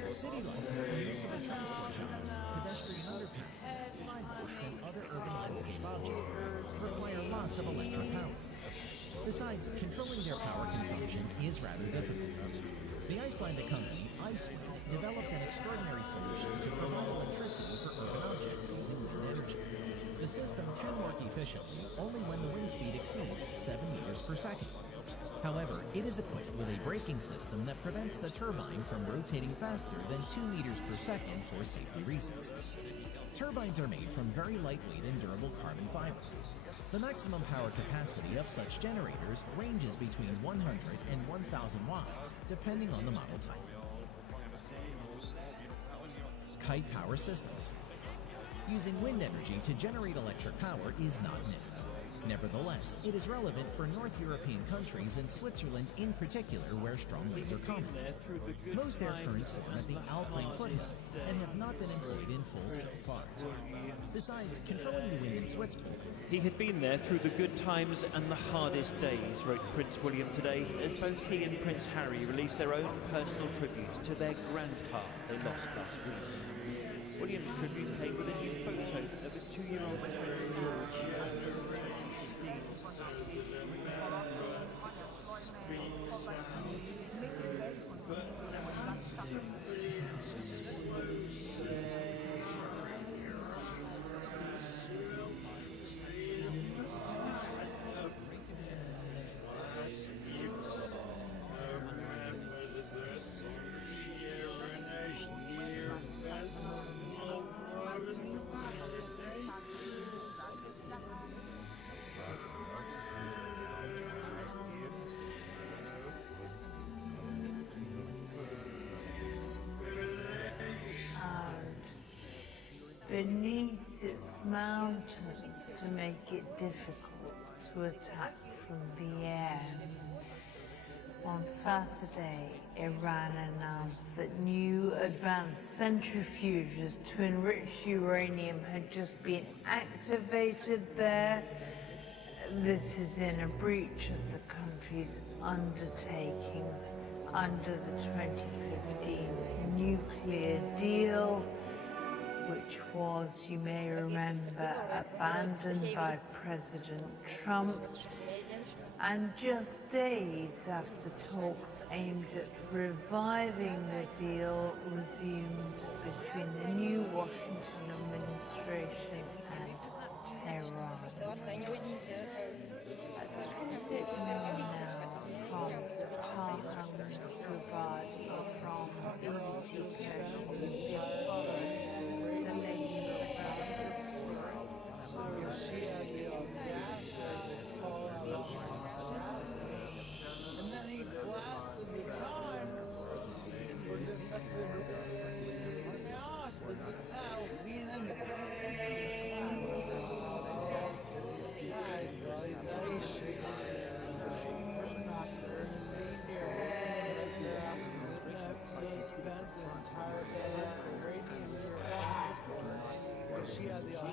City lights, municipal transport shops, pedestrian underpasses, sidewalks, and other urban landscape objects require lots of electric power. Besides, controlling their power consumption is rather difficult. The Icelandic company, Icewind, developed an extraordinary solution to provide electricity for urban objects using wind energy. The system can work efficiently only when the wind speed exceeds 7 meters per second. However, it is equipped with a braking system that prevents the turbine from rotating faster than 2 meters per second for safety reasons. Turbines are made from very lightweight and durable carbon fiber. The maximum power capacity of such generators ranges between 100 and 1,000 watts, depending on the model type. Kite power systems. Using wind energy to generate electric power is not new. Nevertheless, it is relevant for North European countries and Switzerland in particular, where strong winds are common. Most air currents form at the Alpine foothills and have not been employed in full so far. Besides, controlling the wind in Switzerland. He had been there through the good times and the hardest days, wrote Prince William today, as both he and Prince Harry released their own personal tribute to their grandpa they lost last week. William's tribute came with a new photo of his 2-year-old Prince George. Beneath its mountains to make it difficult to attack from the air. On Saturday, Iran announced that new advanced centrifuges to enrich uranium had just been activated there. This is in a breach of the country's undertakings under the 2015 nuclear deal, which was, you may remember, abandoned by President Trump, and just days after talks aimed at reviving the deal resumed between the new Washington administration and Tehran. It's now from Pahang, Gubat, from BBC and then he blasted the time for she had the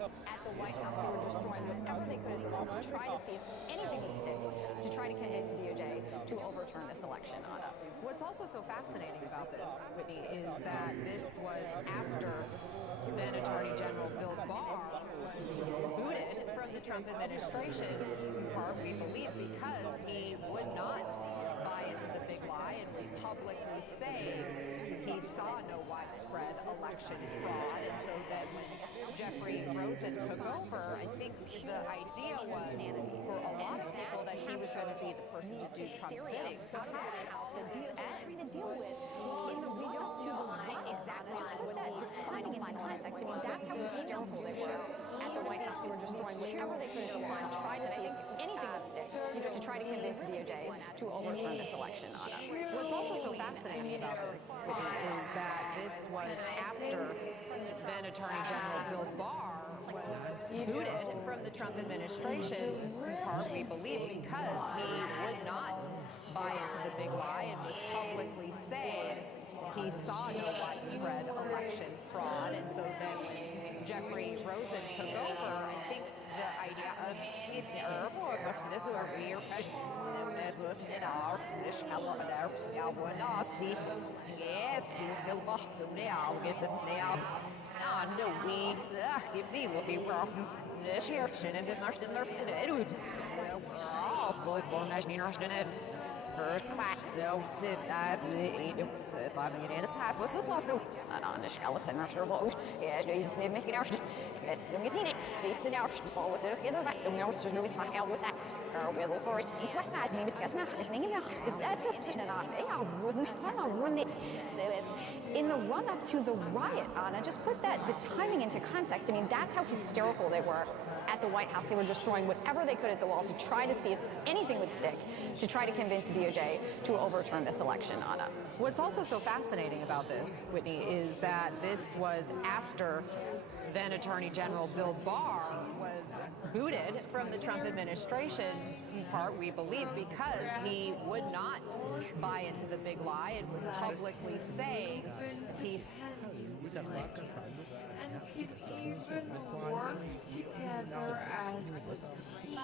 At the White House, they were just throwing whatever they could at the wall to try to see if anything would stick, to try to convince DOJ to overturn this election, Anna. What's also so fascinating about this, Whitney, is that this was after then Attorney General Bill Barr was booted from the Trump administration, in part, we believe, because he would not buy into the big lie and would publicly say he saw no widespread election fraud. And so then when Jeffrey Rosen took over, I think the idea was for a lot of people that he was going to be the person to do Trump's bidding. So how did the House then trying to deal with in the run-up to the line? Exactly. Just put that timing into context. I mean, that's how hysterical they were at the White House. They were just throwing whatever they could at the wall to try to see if anything would stick, to try to convince DOJ to overturn this election, Anna. What's also so fascinating about this, Whitney, is that this was after then Attorney General Bill Barr was booted from the Trump administration, in part, we believe, because he would not buy into the big lie and was publicly saying he saw no widespread election fraud. And so then when Jeffrey Rosen took over, I think the idea of in the run-up to the riot, Anna, just put the timing into context. I mean, that's how hysterical they were at the White House. They were just throwing whatever they could at the wall to try to see if anything would stick, to try to convince DOJ to overturn this election, Anna. What's also so fascinating about this, Whitney, is that this was after then Attorney General Bill Barr was booted from the Trump administration, in part, we believe, because he would not buy into the big lie and was publicly saying he's... And could even work together as a team.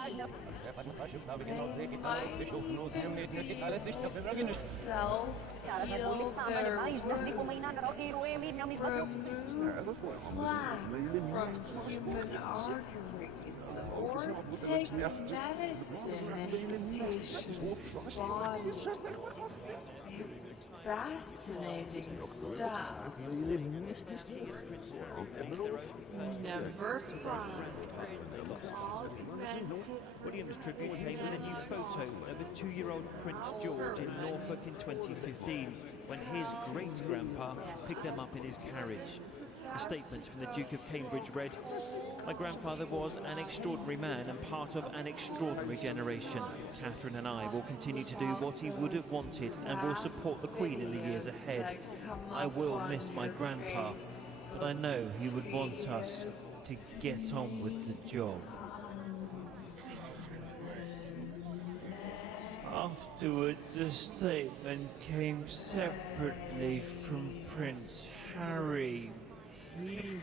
Or take medicine into patients' bodies. It's fascinating stuff. Never find William's tribute came with a new photo of a 2-year-old Prince George in Norfolk in 2015 when his great-grandpa picked them up in his carriage. A statement from the Duke of Cambridge read, "My grandfather was an extraordinary man and part of an extraordinary generation. Catherine and I will continue to do what he would have wanted and will support the Queen in the years ahead. I will miss my grandpa." but I know he would want us to get on with the job. Afterwards, a statement came separately from Prince Harry. He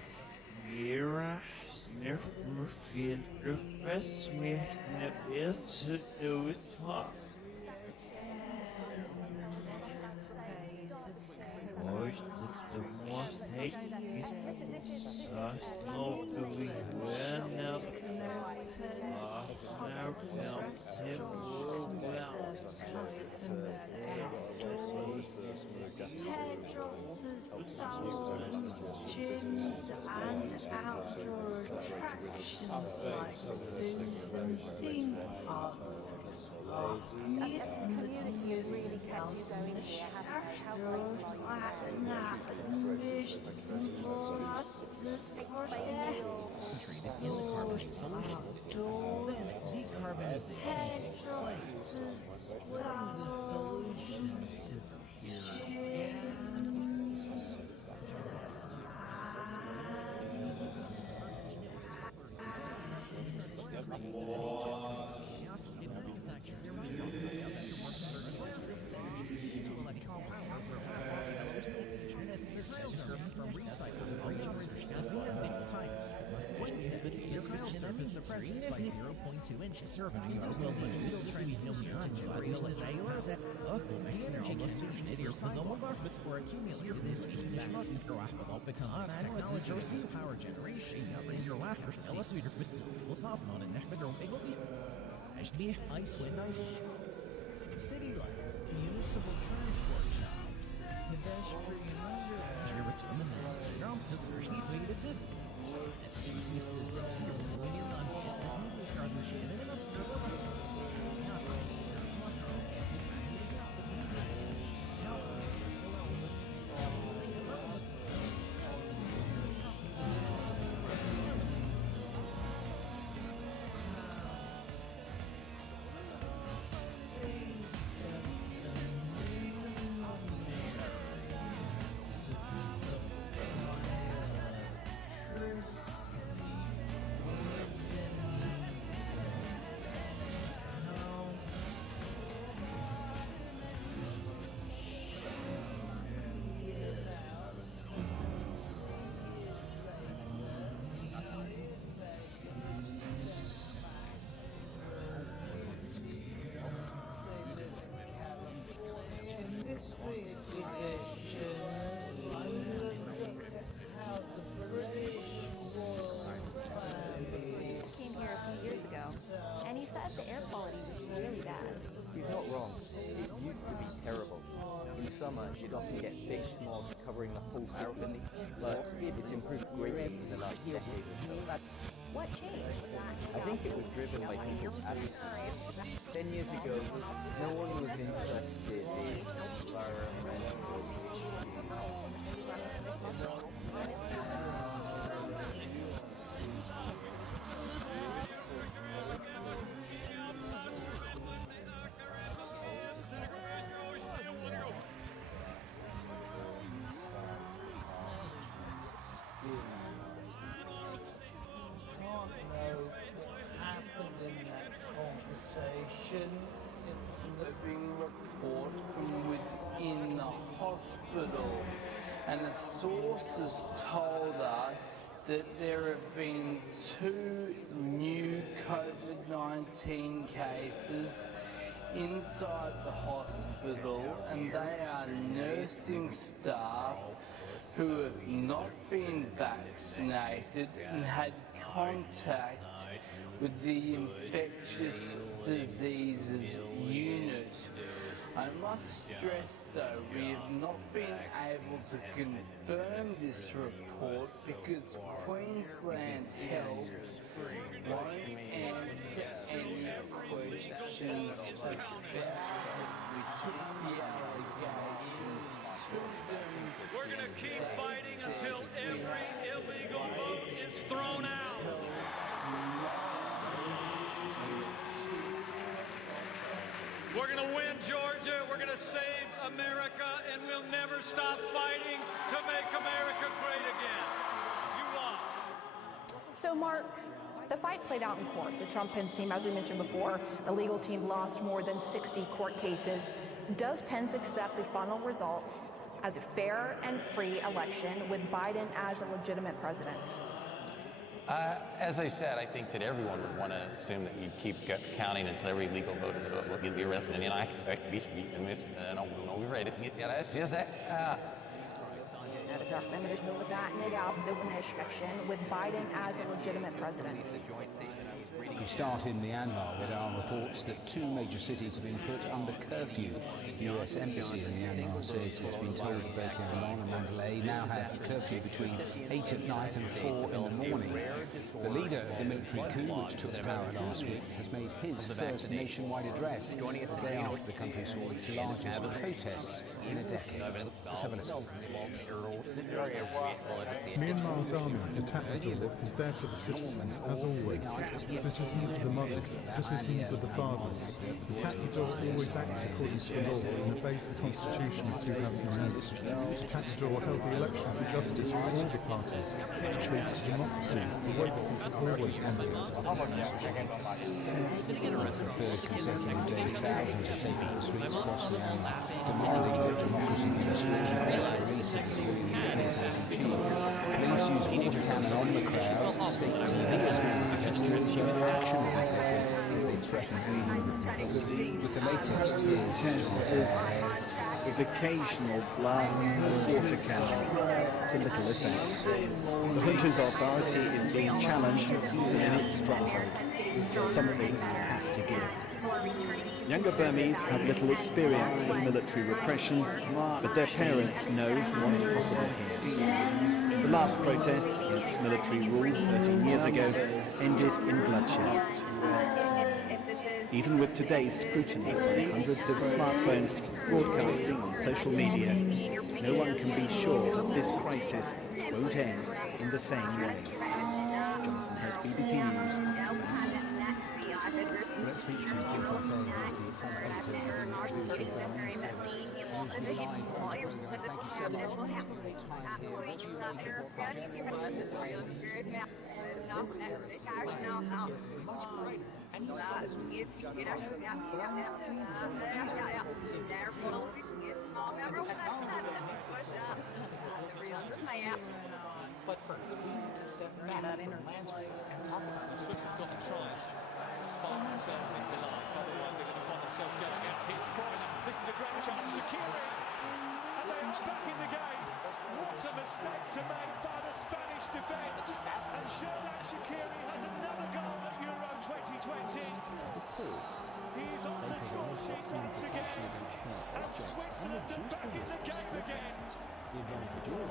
gyms and outdoor attractions like zoos and theme parks are communities really Decarbonization takes place splitting the solution to pure surface suppresses by 0.2 inches. Serving our well-used or accumulated technology power generation. City lights, municipal transport shops, pedestrian summer, you'd often get thick smog covering the whole balcony, but it's improved greatly in the last decade or so. What changed? I think it was driven by people's attitudes. 10 years ago, no one was interested in environmental issues. Being report from within the hospital, and the sources told us that there have been 2 new COVID-19 cases inside the hospital, and they are nursing staff who have not been vaccinated and had contact with the infectious diseases unit. I must stress though, we have not been able to confirm this report because Queensland Health won't answer any questions about it. We took the allegations to them. We're going to keep fighting until every illegal vote is thrown out. We're going to win Georgia, we're going to save America, and we'll never stop fighting to make America great again. So, Mark, the fight played out in court. The Trump-Pence team, as we mentioned before, the legal team lost more than 60 court cases. Does Pence accept the final results as a fair and free election with Biden as a legitimate president? As I said, I think that everyone would want to assume that you'd keep counting until every legal vote will be the arrest. And I in this, no, we read it. With Biden as a legitimate president. We start in Myanmar, where there are reports that 2 major cities have been put under curfew. The US Embassy in Myanmar says it's been told both Yangon and Mandalay now have curfew between 8 at night and 4 in the morning. The leader of the military coup, which took power last week, has made his first nationwide address the day after the country saw its largest protests in a decade. Let's have a listen. Myanmar's army, the Tatmadaw, is there for the citizens, as always. Citizens of the mothers, citizens of the fathers. The Tatmadaw always acts according to the law and obeys the Constitution of 2008. The Tatmadaw held the election for justice for all the parties, which leads to democracy, the way that people always wanted. For the third consecutive day, thousands have taken the streets across Myanmar, demanding that democracy be restored and call for release of the civilian leaders and chief. Police used water cannon on the crowd. State TV has warned protesters that action will be taken if they threaten aid. With the latest, with occasional blasts of water cannon to little effect. The junta's authority is being challenged within its stronghold. Something has to give. Younger Burmese have little experience of military repression, but their parents know what's possible here. The last protest against military rule 13 years ago ended in bloodshed. Even with today's scrutiny by hundreds of smartphones broadcasting on social media, no one can be sure that this crisis won't end in the same way. Jonathan Head, BBC News. Let's speak to Jim Passay, the former editor of the BBC News live on the program. Thank you so much for your time here. What do you make of what President is much brighter, and he follows with success. Brown's clean room is a technology that makes it so but first, we need to step back from lanterns and talk about the Swiss have got to try and spark themselves into life, otherwise they're going to find themselves going out. Here's Price, this is a great chance, Shaqiri, and they're back in the game. What a mistake to make by the Spanish defence, and Shaqiri has another goal at Euro 2020. He's on the score sheet once again, and Switzerland are back in the game again. The advantage is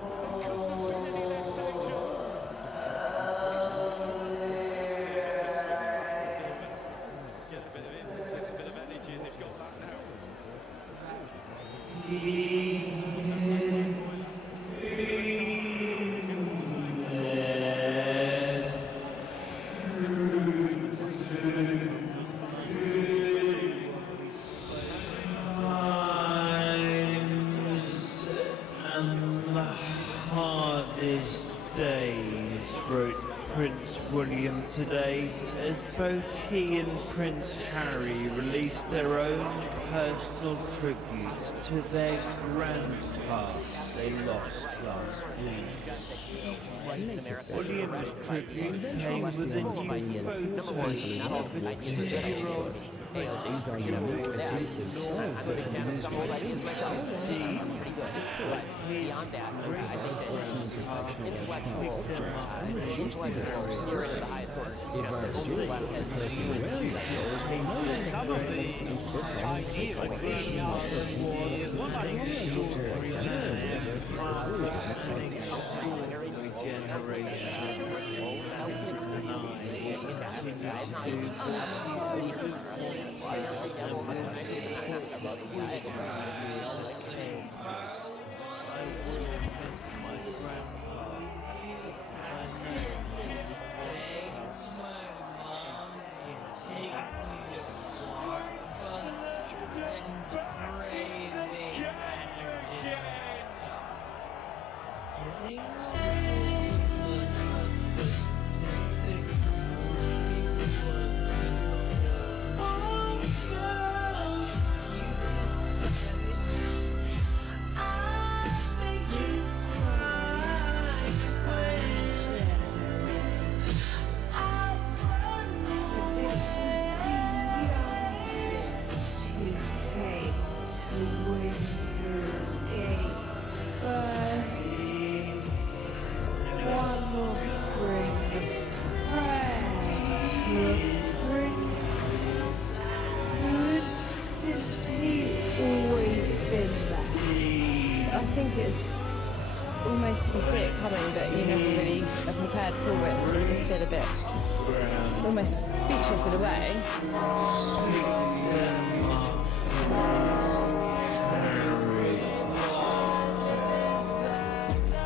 hardest days, wrote Prince William today, as both he and Prince Harry released their own personal tributes to their grandpa they lost last week. William's tribute came with a new photo of his 2-year-old These are unique adhesive cells that can be used to Beyond that, I think that intellectual objects and reduce the spirit of the highest order justice has personal awareness stores will no longer have evidence to be put on and take away each new almost, you see it coming, but you never really are prepared for it, so you just feel a bit almost speechless in a way.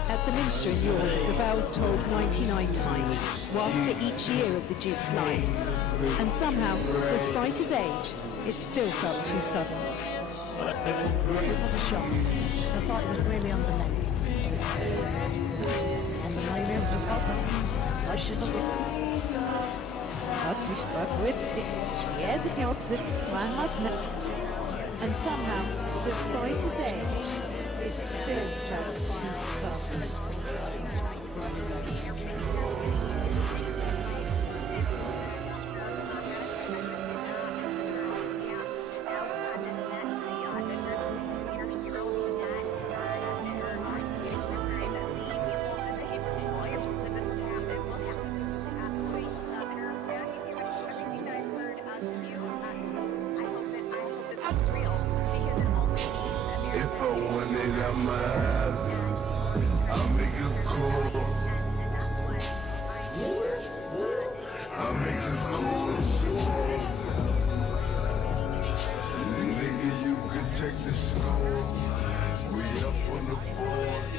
At the Minster in York, the bells tolled 99 times, one for each year of the Duke's life. And somehow, despite his age, it still felt too sudden. It was a shock, because I thought it was really undermeant. And the way we were helpless, I should have And somehow, despite his age, it still felt too sudden. If I want it, I'ma have it. I'll make a call. I'll make a call. Nigga, you can take the score. We up on the board.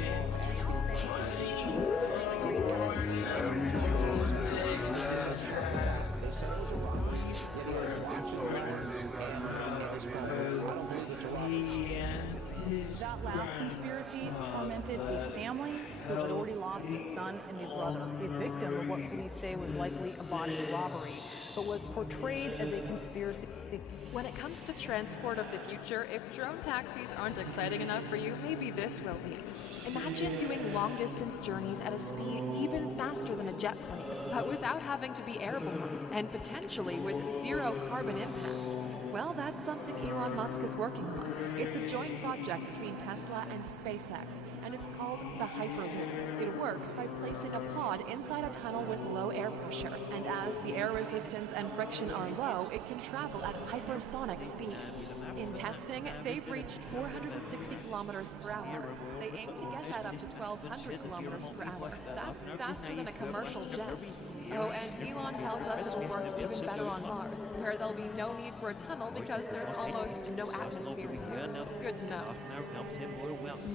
And we gonna live. That last conspiracy tormented a family who had already lost a son and a brother, a victim of what police say was likely a botched robbery, but was portrayed as a conspiracy. When it comes to transport of the future, if drone taxis aren't exciting enough for you, maybe this will be. Imagine doing long-distance journeys at a speed even faster than a jet plane, but without having to be airborne, and potentially with zero carbon impact. Well, that's something Elon Musk is working on. It's a joint project between Tesla and SpaceX, and it's called the Hyperloop. It works by placing a pod inside a tunnel with low air pressure, and as the air resistance and friction are low, it can travel at hypersonic speeds. In testing, they've reached 460 kilometers per hour. They aim to get that up to 1,200 kilometers per hour. That's faster than a commercial jet. Oh, and Elon tells us it'll work even better on Mars, where there'll be no need for a tunnel because there's almost no atmosphere here. Good to know.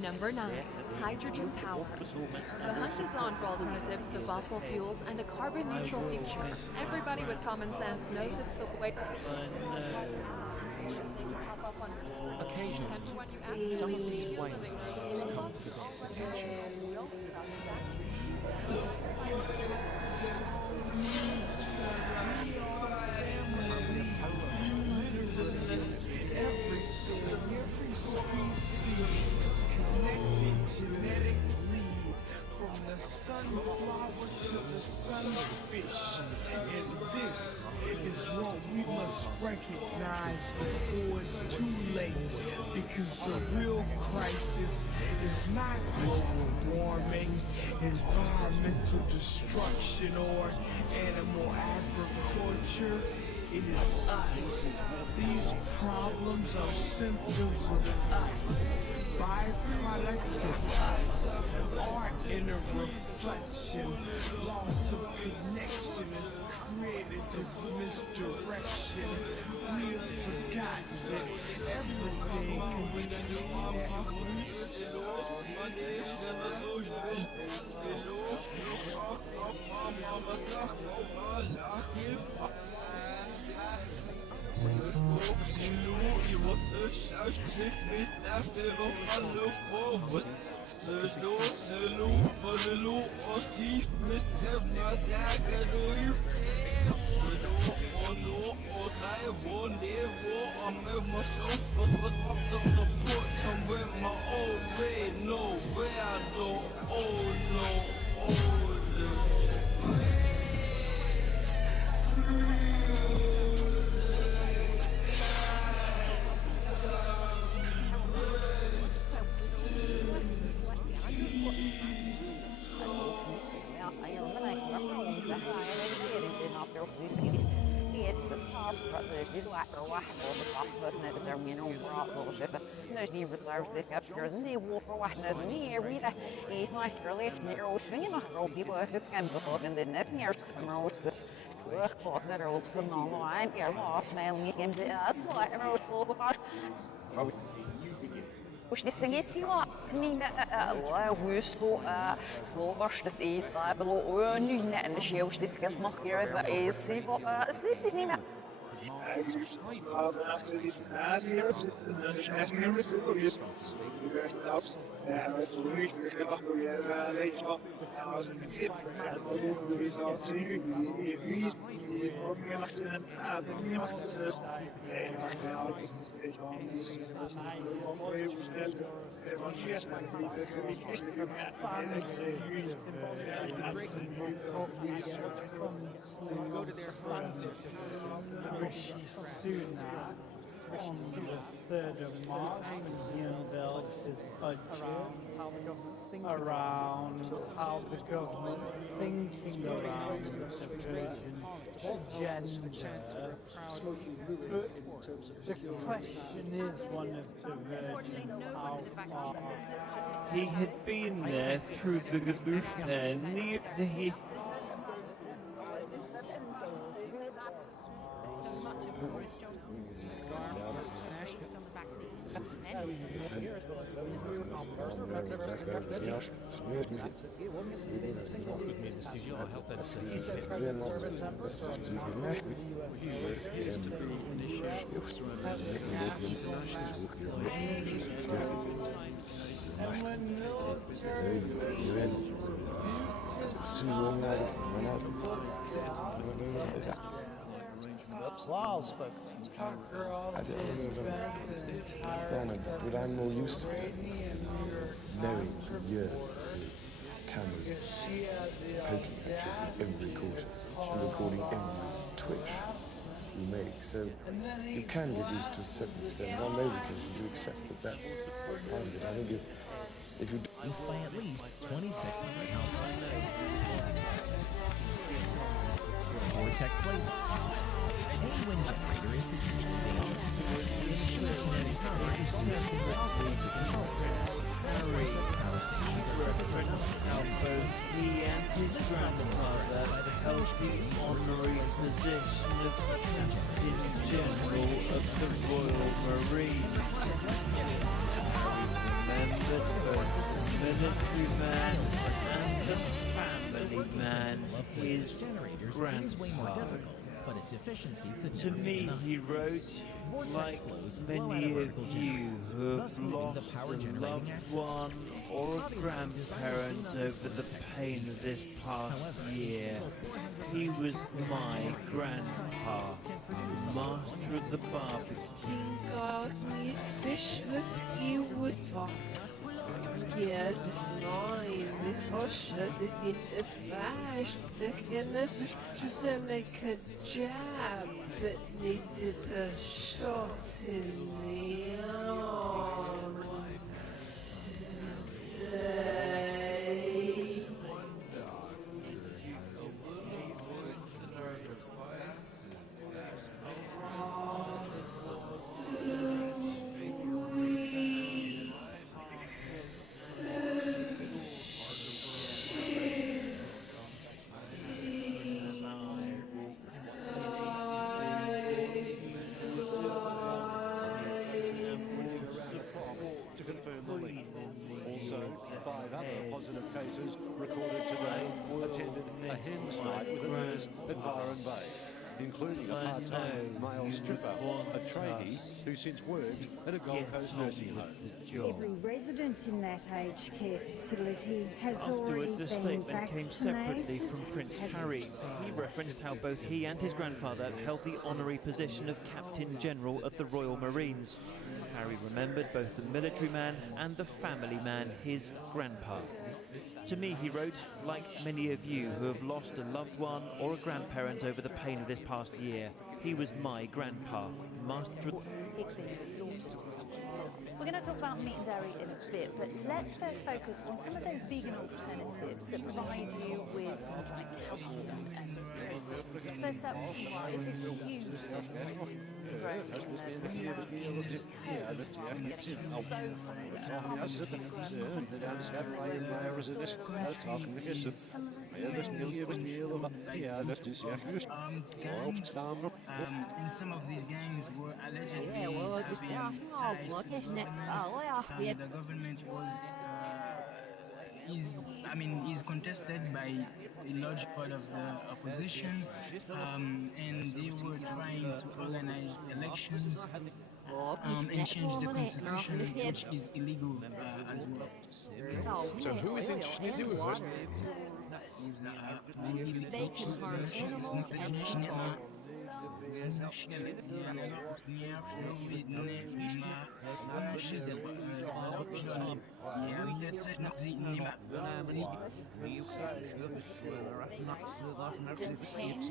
Number 9. Hydrogen power. The hunt is on for alternatives to fossil fuels and a carbon-neutral future. Everybody with common sense knows it's the way. Occasionally, some of these whalers come to its attention. From the sunflower to the sunfish, and this is what we must recognize before it's too late, because the real crisis is not global warming, environmental destruction, or animal agriculture. It is us. These problems are symptoms of us, byproducts of us. Our inner reflection, loss of connection has created this misdirection. We have forgotten that everything can be Už nesengesiła knina wysku slovaštet I bylo önjne en się už diskat machira I sivo sisinima. Rishi Sunak on the 3rd of March unveiled his budget around how the government's thinking around divergence agenda. But the question is one of divergence, how far? He had been there through the Lyle spoke. But I'm more used to knowing for years the cameras poking at you from every quarter and recording every twitch you make. So you can get used to a certain extent. On those occasions, you accept that that's part of it. I think if you used by at least 2,600 households. Vortex bladeless. Any wind generator is potentially dangerous. Ensure kinetic power is used in velocity to control it. That's why such power stations are typically how both he and his grandfather held the honorary position of Captain General of the Royal Marines. Remembered both the military man and the family man, his grandfather. But its efficiency could to me, he wrote, like many of you who have lost a loved one or a grandparent over the pain of this past year. He was my grandpa, master of the barbecue. Fish whiskey with yes, nein, this Osha, this is a flash, and this is just like a jab that needed a shot in the arm. Including a part-time male stripper, a tradie who since worked at a Gold Coast nursing home. Every resident in that aged care facility has already Afterwards, a been statement came separately vaccinated. from Prince Harry. He referenced how both he and his grandfather held the honorary position of Captain General of the Royal Marines. Harry remembered both the military man and the family man, his grandpa. To me, he wrote, like many of you who have lost a loved one or a grandparent over the pain of this past year, he was my grandpa, master of... We're going to talk about meat and dairy in a bit, but let's first focus on some of those vegan alternatives that provide you with things like pasta and protein. In some of these gangs were allegedly Yeah, well, having it's ties to the government. The government is contested by a large part of the opposition, and they were trying to organize elections and change the constitution, which is illegal as well. So who is interested in it? They can harm animals and people. Depends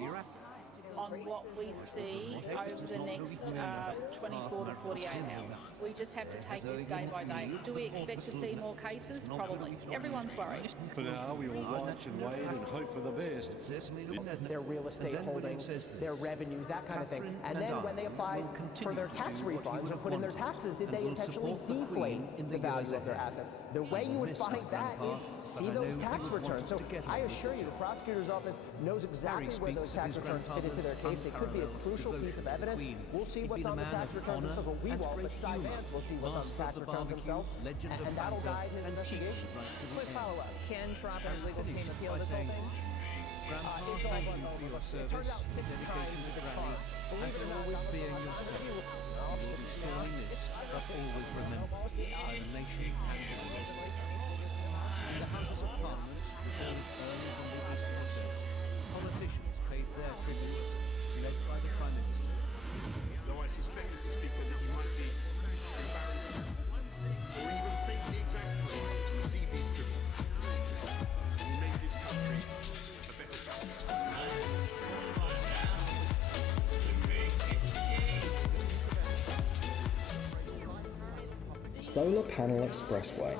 on what we see over the next 24 to 48 hours. We just have to take this day by day. Do we expect to see more cases? Probably. Everyone's worried. For now, we will watch and wait and hope for the best. Their real estate holdings, their revenues, that kind of thing. And then when they applied for their tax refunds or put in their taxes, did they intentionally deflate the value of their assets? The way you would find that is see those tax returns. So I assure you, the prosecutor's office knows exactly where those tax returns fit into their case. They could be a crucial piece of evidence. We'll see what's on the tax returns themselves. Well, we won't, but Cy Vance will see what's on the tax returns themselves, and that'll guide his investigation. Quick follow-up. Can Trump and his legal team appeal this whole thing? It's all but over. It turned out 6 times with the charge. Believe it or not, always being yourself. You will be sorely missed, but always remembered by the nation and the world. The Houses of Parliament recorded early on the Easter process. Politicians paid their tributes, led by the Prime Minister. Though I suspect, Mr. Speaker, that you might be embarrassed or even faintly exasperated to receive these tributes. You made this country a better place. Solar Panel Expressway.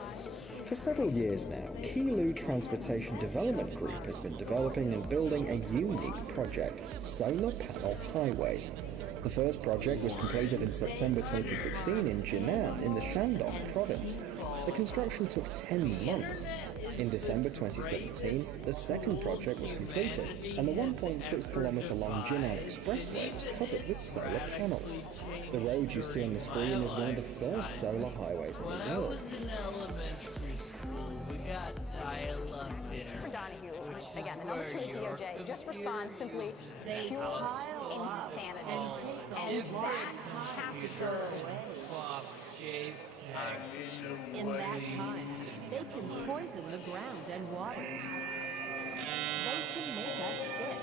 For several years now, Kilu Transportation Development Group has been developing and building a unique project, Solar Panel Highways. The first project was completed in September 2016 in Jinan in the Shandong province. The construction took 10 months. In December 2017, the second project was completed, and the 1.6 kilometre long Jinan Expressway was covered with solar panels. The road you see on the screen is one of the first solar highways in the world. Donahue, again, another tweet DOJ, just responds simply, pure insanity. And that captures In that time, they can poison the ground and water. They can make us sick.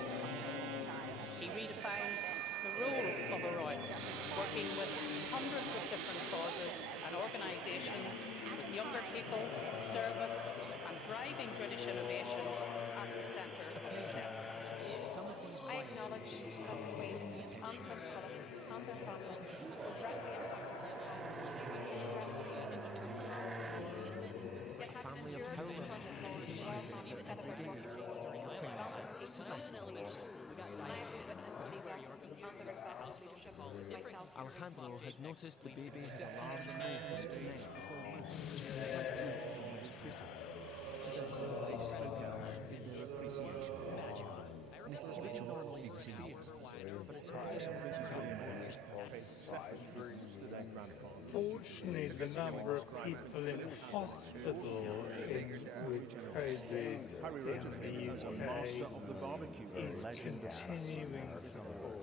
He redefined the role of a Royal, working with hundreds of different causes and organisations, with younger people, service, and driving British innovation at the centre of his efforts. I acknowledge that between Anne Prince Philip and their family were directly impacted. Family of homeowners Alejandro has noticed the baby has alarmed the neighbors tonight before which can never see someone is treated. They spoke out in their appreciation. The ritual exists, but it's obvious on Fortunately, the number of people in hospital with COVID in the UK is continuing to fall.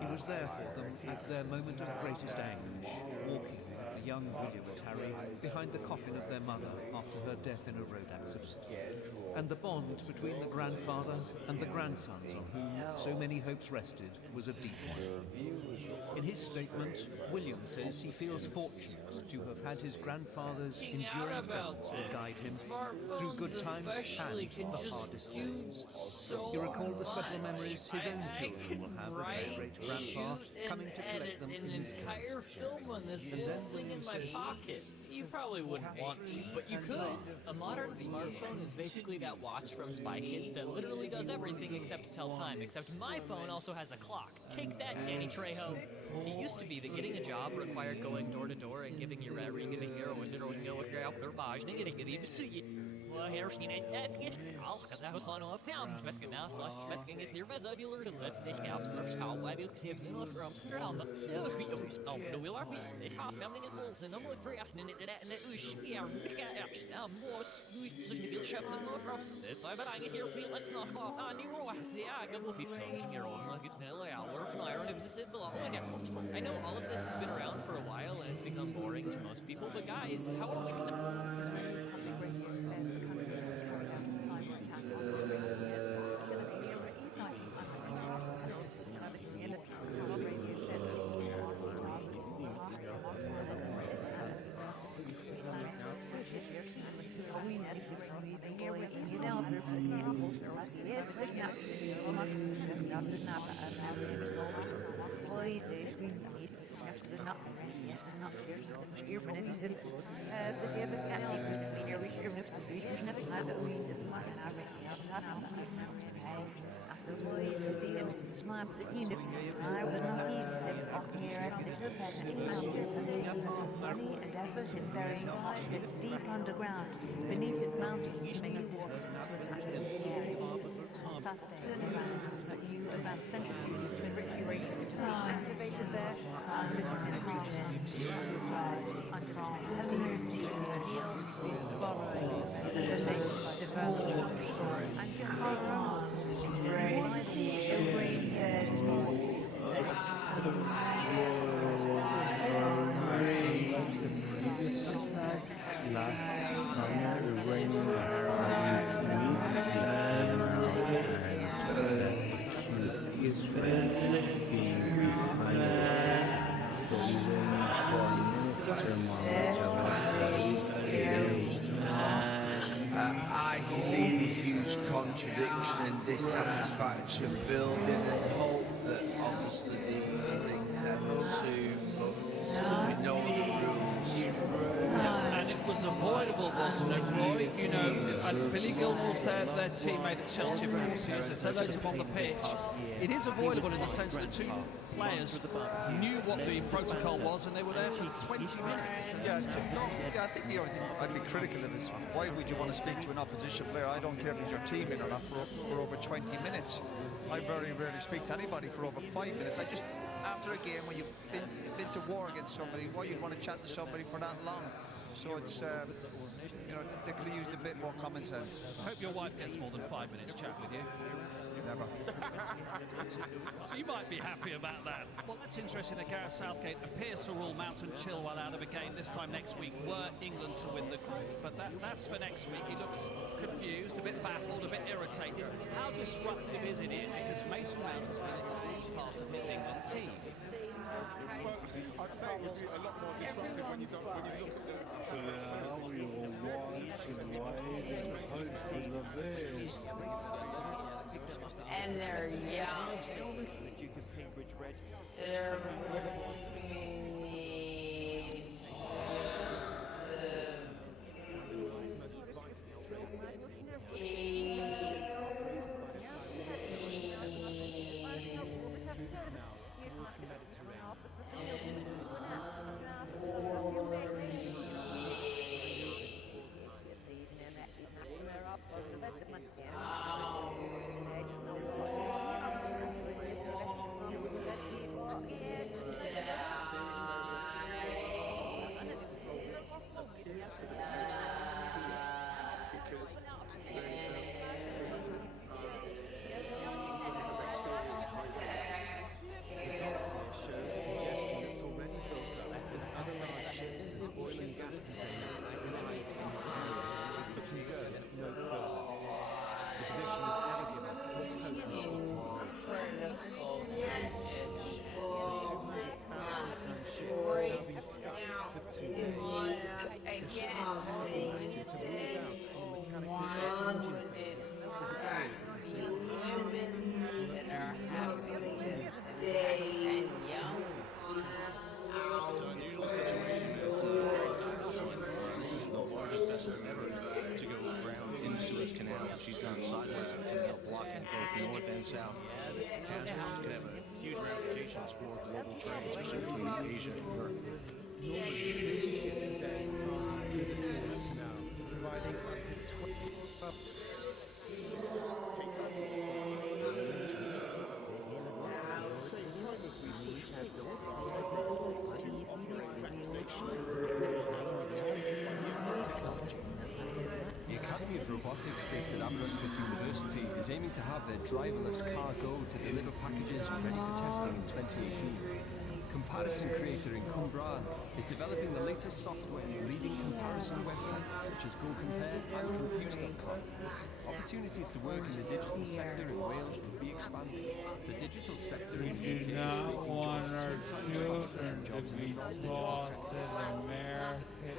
He was there for them at their moment of greatest anguish, walking with the young William and Harry behind the coffin of their mother after her death in a road accident. And the bond between the grandfather and the grandsons on whom so many hopes rested was a deep one. In his statement, William says he feels fortunate to have had his grandfather's enduring presence to guide him through good times and the hardest days. So You recall the special memories his own children will have of their great grandpa coming to collect them an in his entire film on this little thing in my pocket. You probably wouldn't want to, but you could. A modern smartphone is basically that watch from Spy Kids that literally does everything except tell time, except my phone also has a clock. Take that, Danny Trejo. It used to be that getting a job required going door to door and giving your ring of the hero and getting well, here's the next because I was on a film. Masking now, masking it here, as I do learn. Let's the caps of how I will see him from Sundram. The will are we have coming in full, and I'm free asking it and it was here. Now, more position feel shops is no from sit. But I get here feel let's not go. I knew I see. I go be talking your own like it's now. I work from iron. It was a sit below. I know all of this has been around for a while and it's become boring to most people, but guys, how are we going to deep underground, beneath its mountains to make it difficult to attack them in the air. Turning around, a new advanced centrifuge to enrich uranium is activated there, and this is in a region underground heavily yields following the latest developments and confirmed Last summer, the rain accused Israel of being behind the city, so Foreign Minister Mohammed today. I see the huge contradiction and dissatisfaction building and hope that obviously these things end soon, but we know the rules. And it was avoidable, wasn't it, Roy? You know, Billy Gilmore's their teammate at Chelsea for many years. They said hello to him on the pitch. It is avoidable in the sense that the two players knew what the protocol was and they were there for 20 minutes. Yeah, I think the only thing I'd be critical of is why would you want to speak to an opposition player? I don't care if he's your teammate or not for over 20 minutes. I very rarely speak to anybody for over 5 minutes. I just, after a game when you've been to war against somebody, why you'd want to chat to somebody for that long? So it's, you know, they could have used a bit more common sense. I hope your wife gets more than 5 minutes chat with you. Never. She might be happy about that. Well, that's interesting that Gareth Southgate appears to rule Mountain Chilwell out of a game this time next week were England to win the group. But that's for next week. He looks confused, a bit baffled, a bit irritated. How disruptive is it here? Because Mason Mount has been a huge part of his England team. Well, I'd say it would be a lot more disruptive when you look at the... we will watch and wait and hope for the best. And they're young. They're ones that can blocking both north and south passengers could have huge ramifications for global trade, especially between Asia and Europe. Normally, 30 ships a day pass through the Suez Canal, providing up to 12. The Academy of Robotics, based at Aberystwyth University, is aiming to have their driverless car go to deliver packages ready for testing in 2018. Comparison creator in Cumbrae is developing the latest software for leading comparison websites such as GoCompare and Confused.com. Opportunities to work in the digital sector in Wales will be expanded. The digital sector in the UK is creating jobs 2 times faster than jobs in the non-digital sector.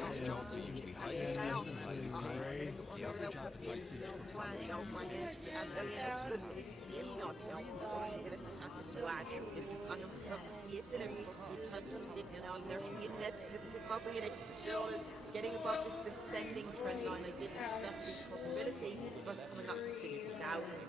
Those jobs are usually highly skilled and highly paid. The average advertised digital salary in the UK is getting above this descending trend line. I did discuss the possibility of us coming up to 60,000. In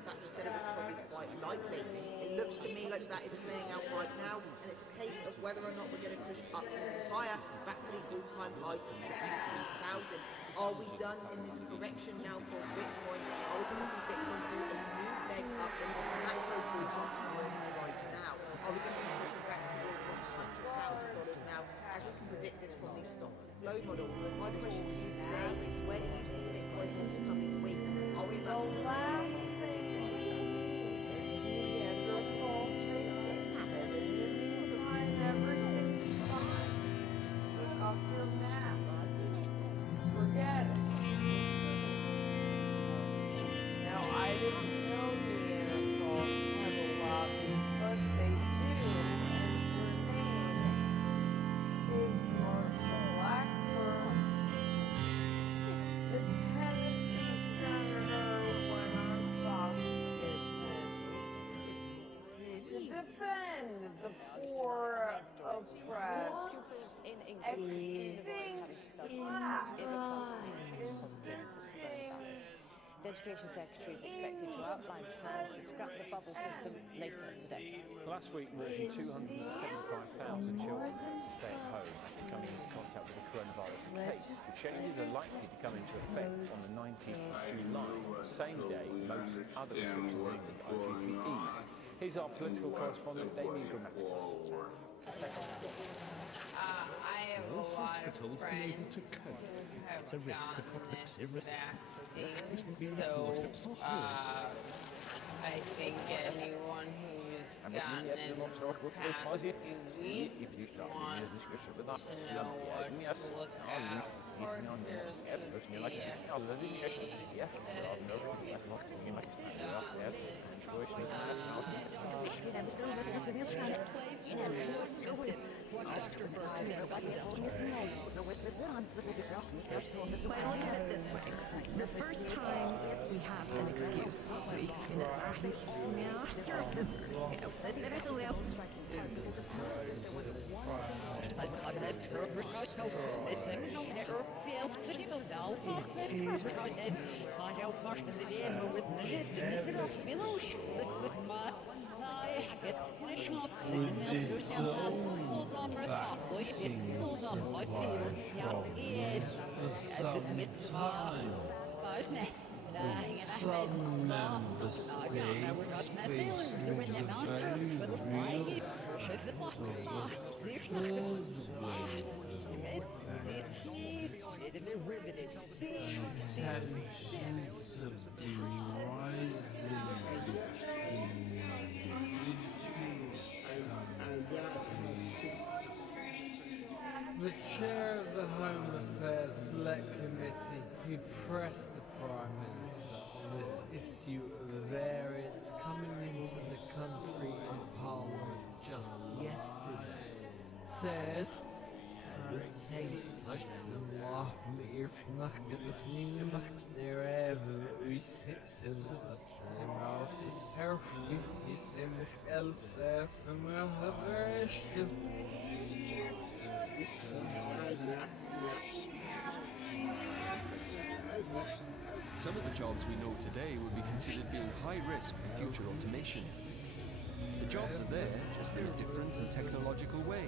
fact, I said it was probably quite likely. It looks to me like that is playing out right now, and it's a case of whether or not we're going to push up higher, back to the all-time high of 62,000. Are we done in this correction now for Bitcoin? Are we going to see Bitcoin do a new leg up in this macro boom right now? Are we going to be pushing back towards $100,000 now, as we can predict this from the stock flow model? My question to you today is, where do you see Bitcoin in the coming weeks? Are we back to Forget it. Now, I didn't know Neanderthals had a lobby, but they do, and her name is Marcia Blackburn, the Tennessee senator when I'm talking business. To defend the poor oppressed, The Education Secretary is expected to outline plans to scrap the bubble system later today. Last week, more than 275,000 children had to stay at home after coming into contact with a coronavirus case. The changes are likely to come into effect on the 19th of July, the same day most other restrictions in England are due to be eased. Here's our political correspondent, Damien Grammaticus. Will hospitals be able to cope? It's a risk for public service. I think anyone who's gotten in past few weeks wants to know what to look at for The first time we have an excuse speaks in Some member states facing the very real tensions have been rising between individuals and the chair of the Home Affairs Select Committee, who pressed the Prime Minister on this issue of variants coming into the country in Parliament just yesterday, says, Some of the jobs we know today would be considered being high risk for future automation. The jobs are there, just in a different and technological way.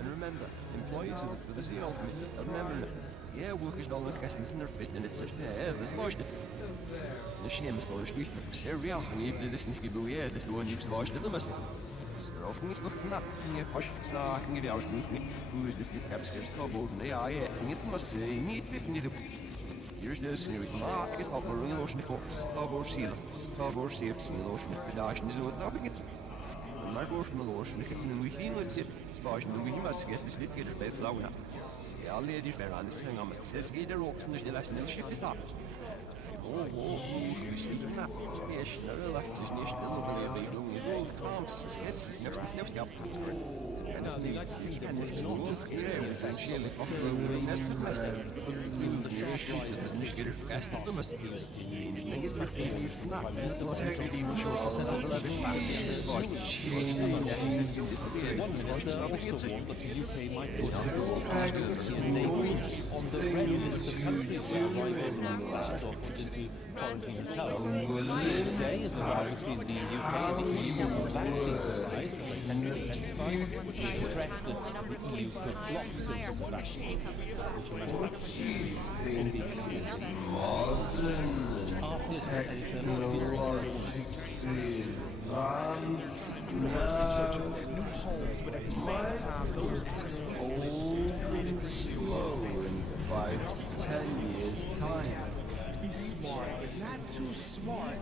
And remember, employees are the first ultimate. Remember, yeah, we'll just all look at this in their fit and it's such there's much. The shame is going to be for Syria, and you listen to people, yeah, there's no one who's watched the must. Often ich gucke nach, mir push sagen, die ausrufen, who is this abskers no board, yeah, sing it must say, need 50. Here's this, here we come back, it's up a ring ocean, starboard seal, ocean, the dash is what up again. My board from the ocean, it's in the weekly, let's see, sparsion, we must guess this little bit slow now. See, all ladies fair on this thing, I must say, get the rocks and the last little shift is stopped. Oh, speaking that, yes, I really like this nation, I don't believe they do it all the time, yes, never stop. And that's the it's not just here, in fact, she had the popular willingness of West. Even the nation is not get her best of the must. Engineering is not being used for that. It's not second even shows us all the lavish package is sparse. She is not nests in different areas, but sparse is not being such. That the UK might put as the world on the red list of countries where Brighton and Ireland are put into quarantine hotels. Today, the war between the UK and the EU on vaccine supplies has intensified, which threat that the EU could block doses of vaccines, which are manufactured in the new homes, but at the same time, those old and slow in 5 to 10 years' time. Be smart, but not too smart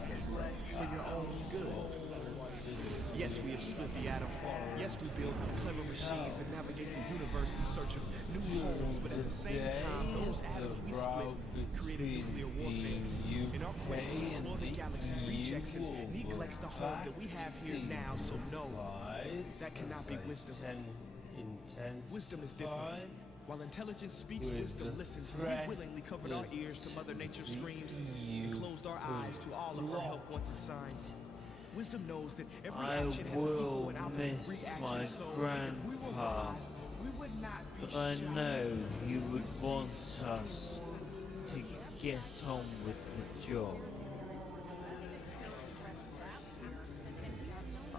for your own good. Yes, we have split the atom. Yes, we build clever machines that navigate the universe in search of new homes, but at the same time, those atoms we split created nuclear warfare. In our quest to explore the galaxy, rejects and neglects the home that we have here now, so no, that cannot be wisdom. Wisdom is different. While intelligence speaks, wisdom listens, and we willingly covered our ears to Mother Nature's screams and closed our eyes to all of her help-wanted signs. Wisdom knows that every action has an equal and opposite reaction, so if we were wise, we would not be but I know you would want us to get on with the job.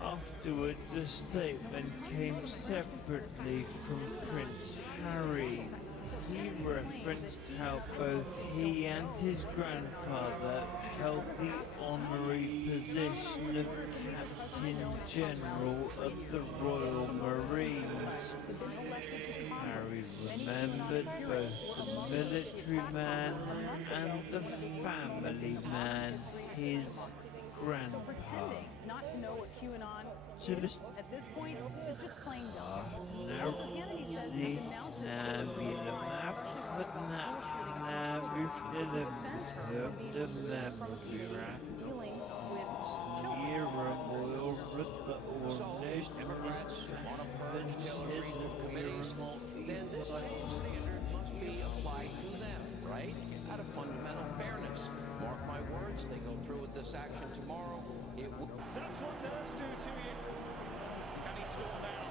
Afterwards, a statement came separately from Prince Harry. He referenced how both he and his grandfather held the honorary position of Captain General of the Royal Marines. Harry remembered both the military man and the family man, his grandpa. Not to know what QAnon at this point is just plain dumb. So Kennedy says he announced then this same standard must be applied to them, right? Out of fundamental fairness. Mark my words, they go through with this action tomorrow. It will. That's what nerves do to you. Can he score now?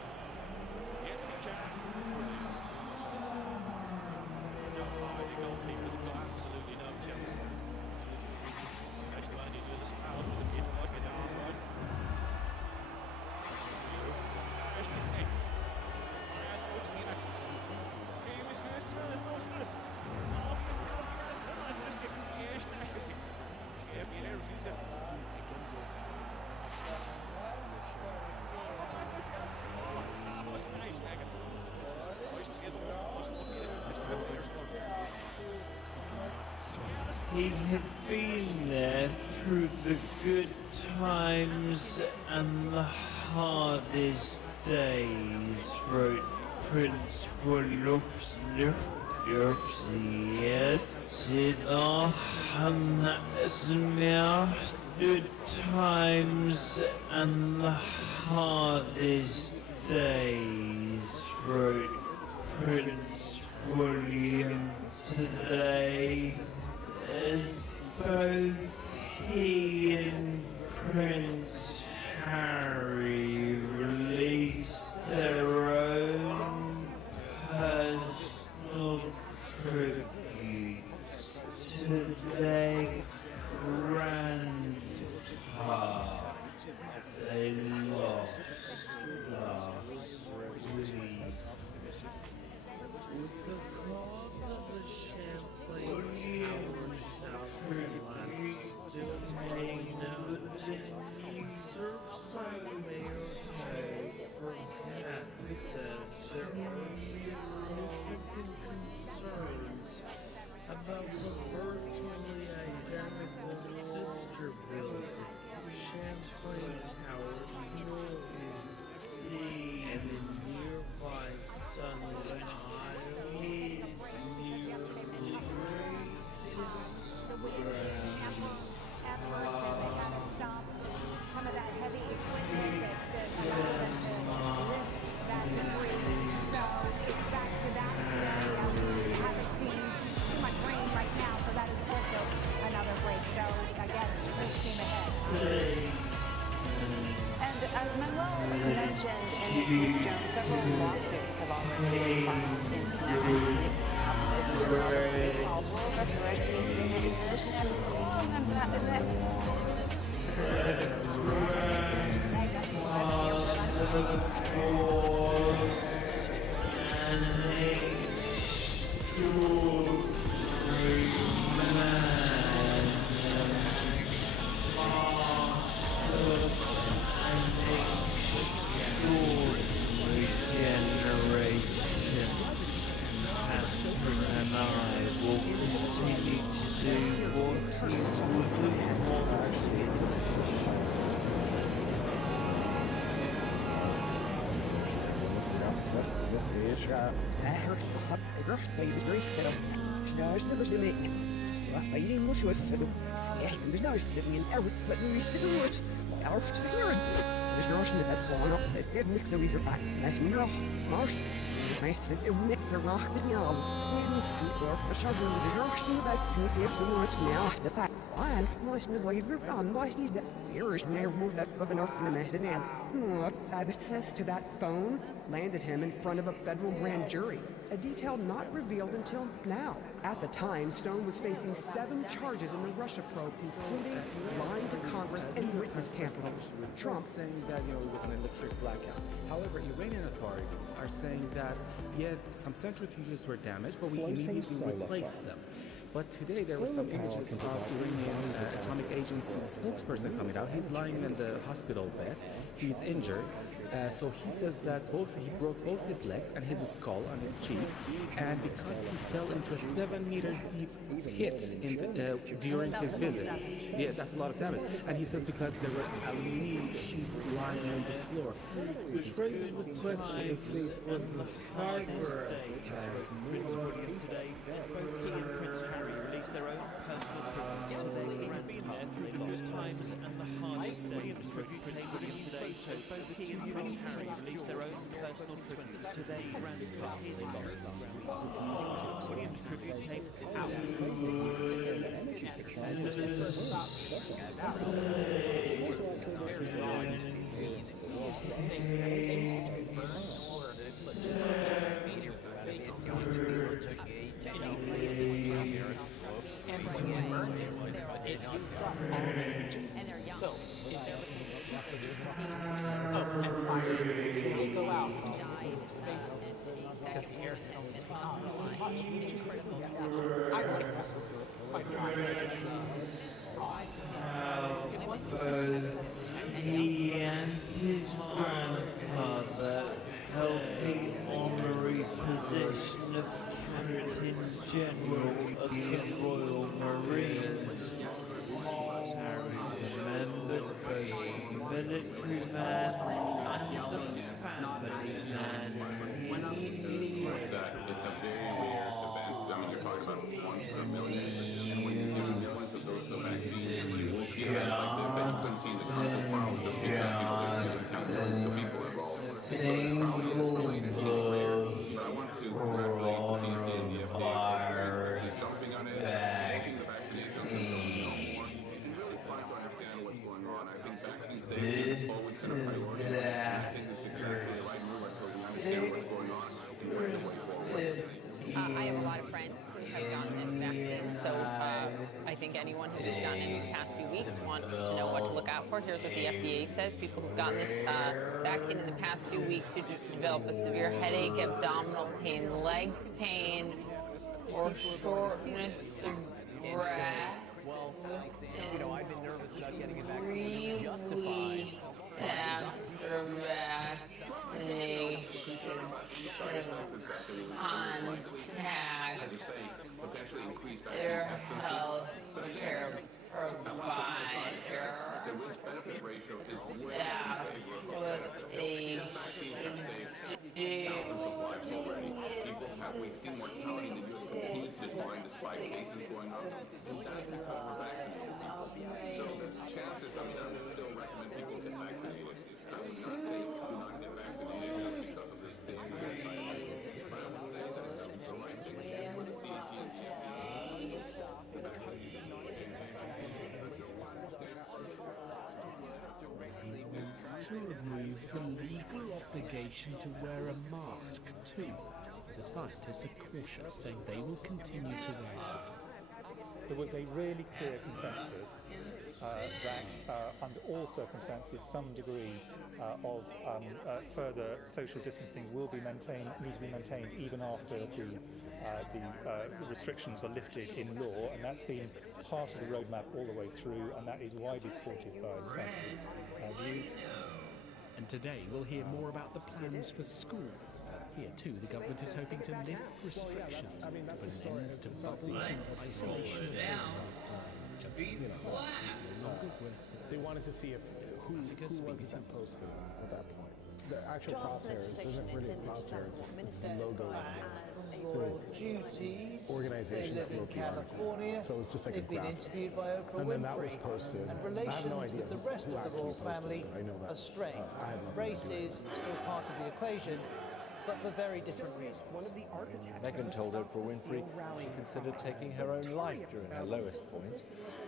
Yes, he can. The goalkeeper's got absolutely no chance. Especially when he does power as a kid like it hard one. As you say, we've seen it. He was first turn, was the He had been there through the good times and the hardest days, wrote Prince Wolfslift. Good times and the hardest days, wrote Prince William today, as both he and Prince Harry released their own personal tributes to their mentioned in Ms. Jones, several lawsuits have already been filed in connection with World Restoration Regeneration. Catherine and I will continue to do what you wouldn't want to. Access to that phone landed him in front of a federal grand jury, a detail not revealed until now. At the time, Stone was facing 7 charges in the Russia probe, including lying to Congress and witness tampering. Trump saying that it was an electric blackout. However, Iranian authorities are saying that some centrifuges were damaged, but we immediately replaced them. But today there were some images of Iranian Atomic Agency's spokesperson coming out. He's lying in the hospital bed. He's injured. So he says that he broke both his legs and his skull on his cheek, and because he fell into a 7-meter deep pit during his visit. Yeah, that's a lot of damage. And he says because there were aluminum sheets lying on the floor. Which raises the question if it was a cyber attack. Today, as both he and Prince Harry released their own personal tributes to their grandfather through the good times and the hardest days. William today shows both he and Prince Harry released their own personal tributes to their grandfather they lost last week. William's tribute takes So, and fires will go out into space because the air don't take on so much. It's just I like this quite It wasn't he and his grandfather held the honorary position of Captain General of the Royal Marines. Harry remembered both military man and the family man. It's a very rare event. I mean, you're talking about 1 per million. And when you give millions of those vaccines, you won't see it like this. And you couldn't see in the clinical trials just because people didn't count millions of people involved. But I want to congratulate TC and the FDA for jumping on it and making the vaccination more trying to understand what's going on. I think vaccine safety is always been a priority. I think this is exactly the right move until we understand what's going on and where the way forward. I have a lot of friends who have gotten this vaccine, so I think anyone who has gotten it in the past few weeks want to know what to look out for. Here's what the FDA says. People who've gotten this vaccine in the past few weeks who develop a severe headache, abdominal pain, leg pain, or shortness of breath. Well, I've been nervous about getting a vaccine justified. After vaccination, contact their health care provider, staff with a We've seen mortality in the U.S. continue to decline despite cases going up. That's because we're vaccinated people. So chances, I would still recommend people get vaccinated. I would not say do not get vaccinated just because of this thing. But I would say that it's the right thing to do for the CDC and the vaccine. to remove the legal obligation to wear a mask too. The scientists are cautious, saying they will continue to wear them. There was a really clear consensus that under all circumstances some degree of further social distancing will be need to be maintained even after the restrictions are lifted in law, and that's been part of the roadmap all the way through, and that is widely supported by the scientific views. And today we'll hear more about the plans for schools. Here too, the government is hoping to lift restrictions to put an end to bubbles and isolation of homes. Universities no longer worth it. They wanted to see if who was supposed to at that point. The actual crosshairs doesn't really crosshair the logo duties. Organization they live in California. So it was just like they've been interviewed by Oprah and then that was Winfrey. posted. And I relations have no idea with the rest who of the royal actually posted family it. I know that. are strained. I had nothing Race to do with is still part of the equation, but for very different reasons. One of the architects Meghan told Oprah Winfrey she considered taking her own life during her lowest point.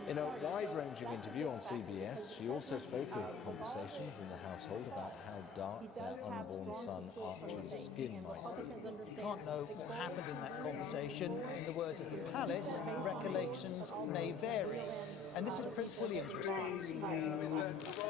In a wide-ranging interview on CBS, she also spoke of conversations in the household about how dark their unborn son Archie's skin might be. You can't know what happened in that conversation. In the words of the palace, recollections may vary. And this is Prince William's response. And this is Prince William's response.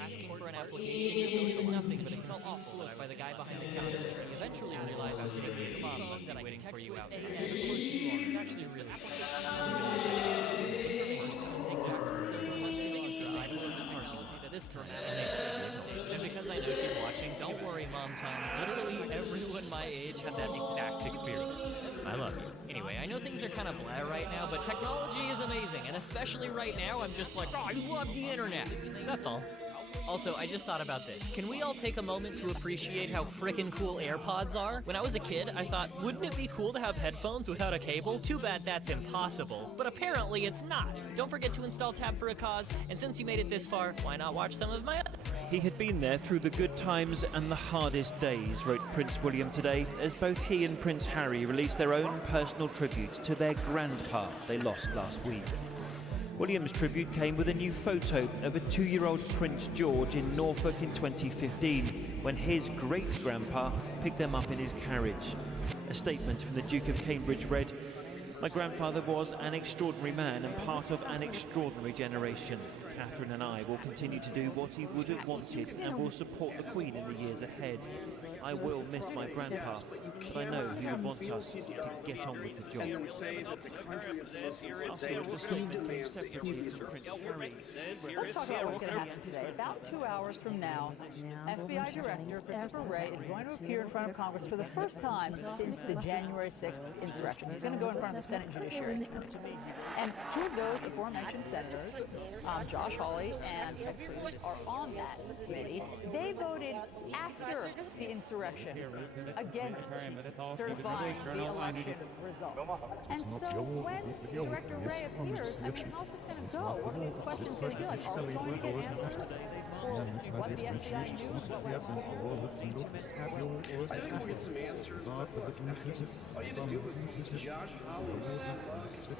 Asking for an application to social nothing, but it felt awful by the guy behind the counter. He eventually realizes that the mom must be waiting for you outside. And of course you are. It's actually really this dramatic and because I know she's watching, don't worry, Mom Tom. Literally everyone my age had that exact experience. I love you. Anyway, I know things are kind of blah right now, but technology is amazing, and especially right now, I'm just like, oh, I love the internet. That's all. Also, I just thought about this. Can we all take a moment to appreciate how frickin' cool AirPods are? When I was a kid, I thought, wouldn't it be cool to have headphones without a cable? Too bad that's impossible. But apparently it's not. Don't forget to install Tab for a Cause, and since you made it this far, why not watch some of my other... He had been there through the good times and the hardest days, wrote Prince William today, as both he and Prince Harry released their own personal tribute to their grandpa they lost last week. William's tribute came with a new photo of a 2-year-old Prince George in Norfolk in 2015, when his great-grandpa picked them up in his carriage. A statement from the Duke of Cambridge read, "My grandfather was an extraordinary man and part of an extraordinary generation. Catherine and I will continue to do what he would have wanted and will support the Queen in the years ahead. I will miss my grandpa, but I know he would want us to get on with the job." Afterwards, the statement came separately from Prince Harry. Let's talk about what's going to happen today. About 2 hours from now, FBI Director Christopher Wray is going to appear in front of Congress for the first time since the January 6th insurrection. He's going to go in front of the Senate Judiciary Committee. And two of those aforementioned senators, Josh Hawley and Ted Cruz, are on that committee. They voted after the insurrection against certifying the election results. And so when Director Wray appears, I mean, how's this going to go? What are these questions going to be like? Are we going to get answers for what the FBI knew? I think we'll get some answers. All you have to do is Josh Hawley's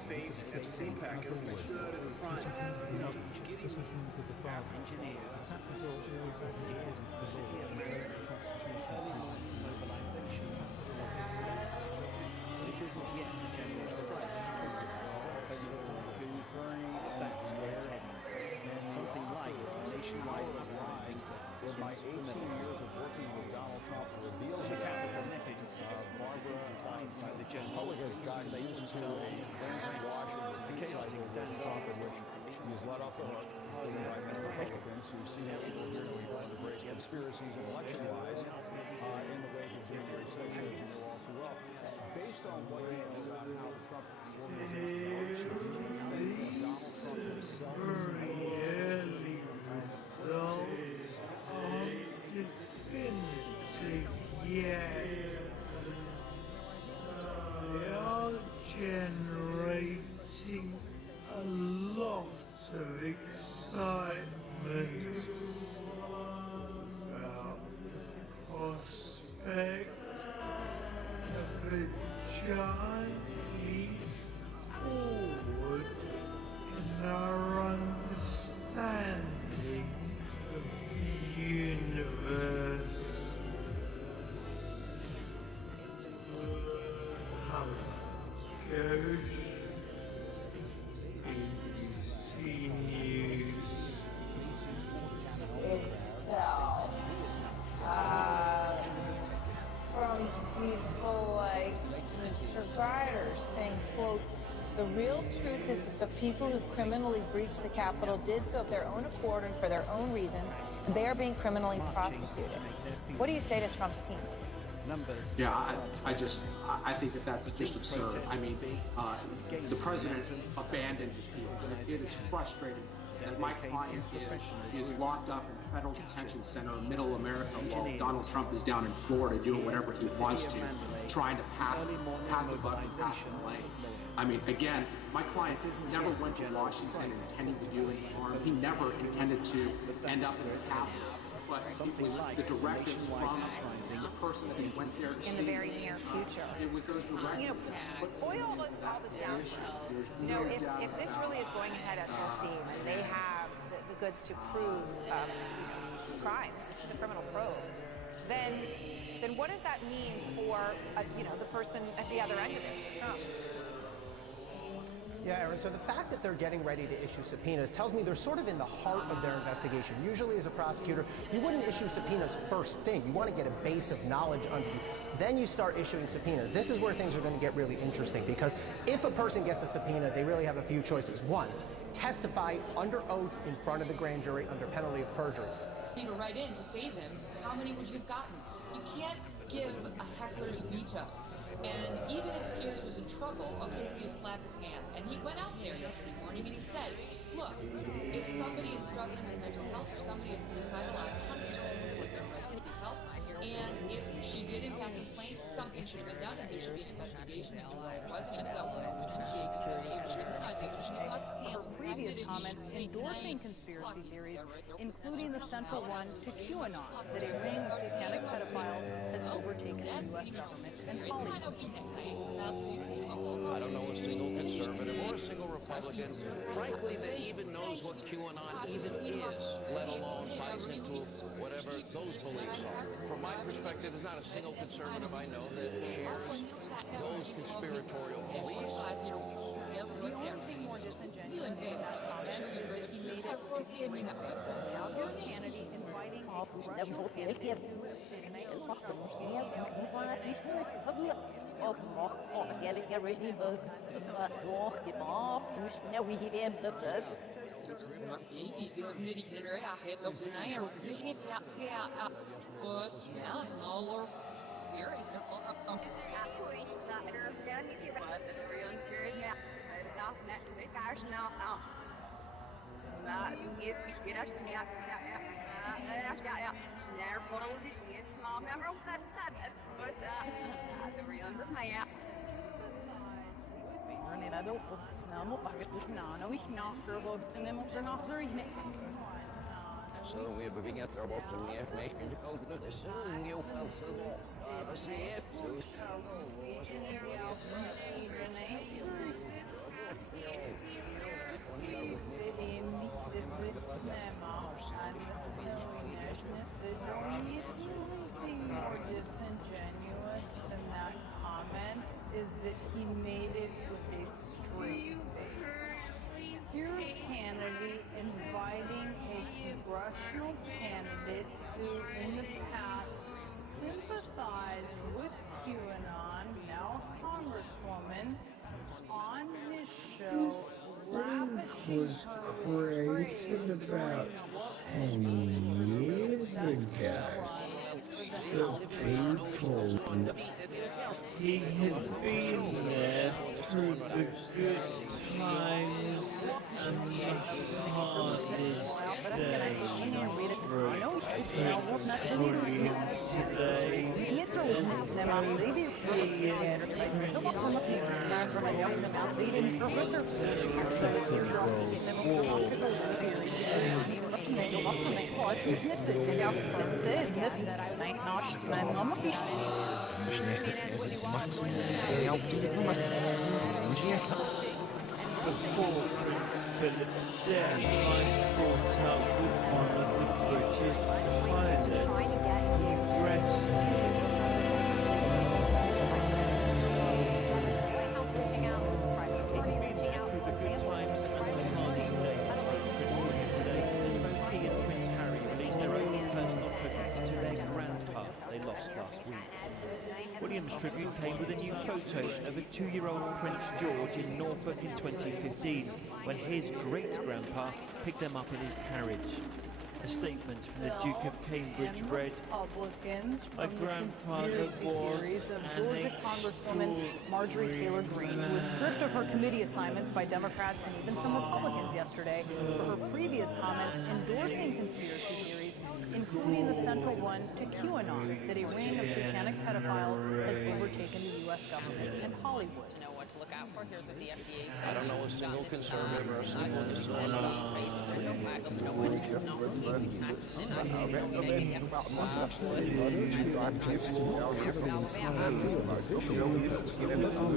face and CPAC is good in prime. You get citizens of the Far East, attack the door always happens according to the law and obeys the Constitution of 2000. This isn't yet a general strike, but it's a good that's where it's heading. Something like a nationwide uprising will be implemented. Years of working with Donald Trump reveals the capital method of city designed by the Jungulator got used to the chaotic standoff in which he's let off the hook. Republicans who seem to embrace conspiracies and election-wise in the wake of January 6th, as you know all too well. Based on what you know about how the Trump organization works, do you think that Donald Trump himself They are generating a lot of excitement about the prospect of a giant leap forward in our understanding of the universe. Goes BBC News. It's from people like Mr. Grider saying, quote, "The real truth is that the people who criminally breached the Capitol did so of their own accord and for their own reasons, and they are being criminally prosecuted." What do you say to Trump's team? Yeah, I think that's just absurd. I mean, the president abandoned his people, and it is frustrating that my client is locked up in a federal detention center in middle America while Donald Trump is down in Florida doing whatever he wants to, trying to pass the buck and pass the blame. I mean, again, my client never went to Washington intending to do any harm. He never intended to end up in the Capitol. But it was the directives from the person that he went there to see. In the very near future. It was those directives. Boil all this down for us. If this really is going ahead at full steam and they have the goods to prove crimes, this is a criminal probe, then what does that mean for the person at the other end of this, for Trump? Yeah, Aaron, so the fact that they're getting ready to issue subpoenas tells me they're sort of in the heart of their investigation. Usually as a prosecutor, you wouldn't issue subpoenas first thing. You want to get a base of knowledge under you. Then you start issuing subpoenas. This is where things are going to get really interesting because if a person gets a subpoena, they really have a few choices. One, testify under oath in front of the grand jury under penalty of perjury. You to write in to save him, how many would you have gotten? You can't give a heckler's veto. And even if Piers was in trouble, okay, so you slap his hand. And he went out there yesterday morning and he said, look, if somebody is struggling with mental health or somebody is suicidal, I 100% support their right to seek help. And if she did in fact complain, something should have been done and there should be an investigation into why it wasn't. And so, Her previous comments endorsing conspiracy theories, including the central one to QAnon, that a ring of satanic pedophiles has overtaken the U.S. government and Hollywood. I don't know a single conservative or a single Republican, frankly, that even knows what QAnon even is, let alone buys into whatever those beliefs are. From my perspective, there's not a single conservative I know that shares those conspiratorial beliefs. The only thing more disingenuous in that comment is that he made it a swing race. Here's Hannity inviting presidential candidates to make a Så vi är bevingat där bort som är med i det så ungefär så då. Se efter. more disingenuous than that comment is that he made it with a straight face. Here's Kennedy inviting a congressional candidate who in the past sympathized with QAnon, now a congresswoman, on his show. This link was created about 10 years ago. The people, he had been there through the good times and the hardest days. Before Philip's death, I caught up with one of the British pilots who rescued. William's tribute came with a new photo of a 2-year-old Prince George in Norfolk in 2015 when his great-grandpa picked them up in his carriage. A statement from the Duke of Cambridge read, "My grandfather was Georgia Congresswoman Marjorie Taylor Greene, who was stripped of her committee assignments by Democrats and even some Republicans yesterday for her previous comments endorsing conspiracy theories, including the central one to QAnon, that a ring of satanic pedophiles has overtaken the U.S. government and Hollywood." To know what to look out for, here's what the FDA says. I don't know a single conservative or a single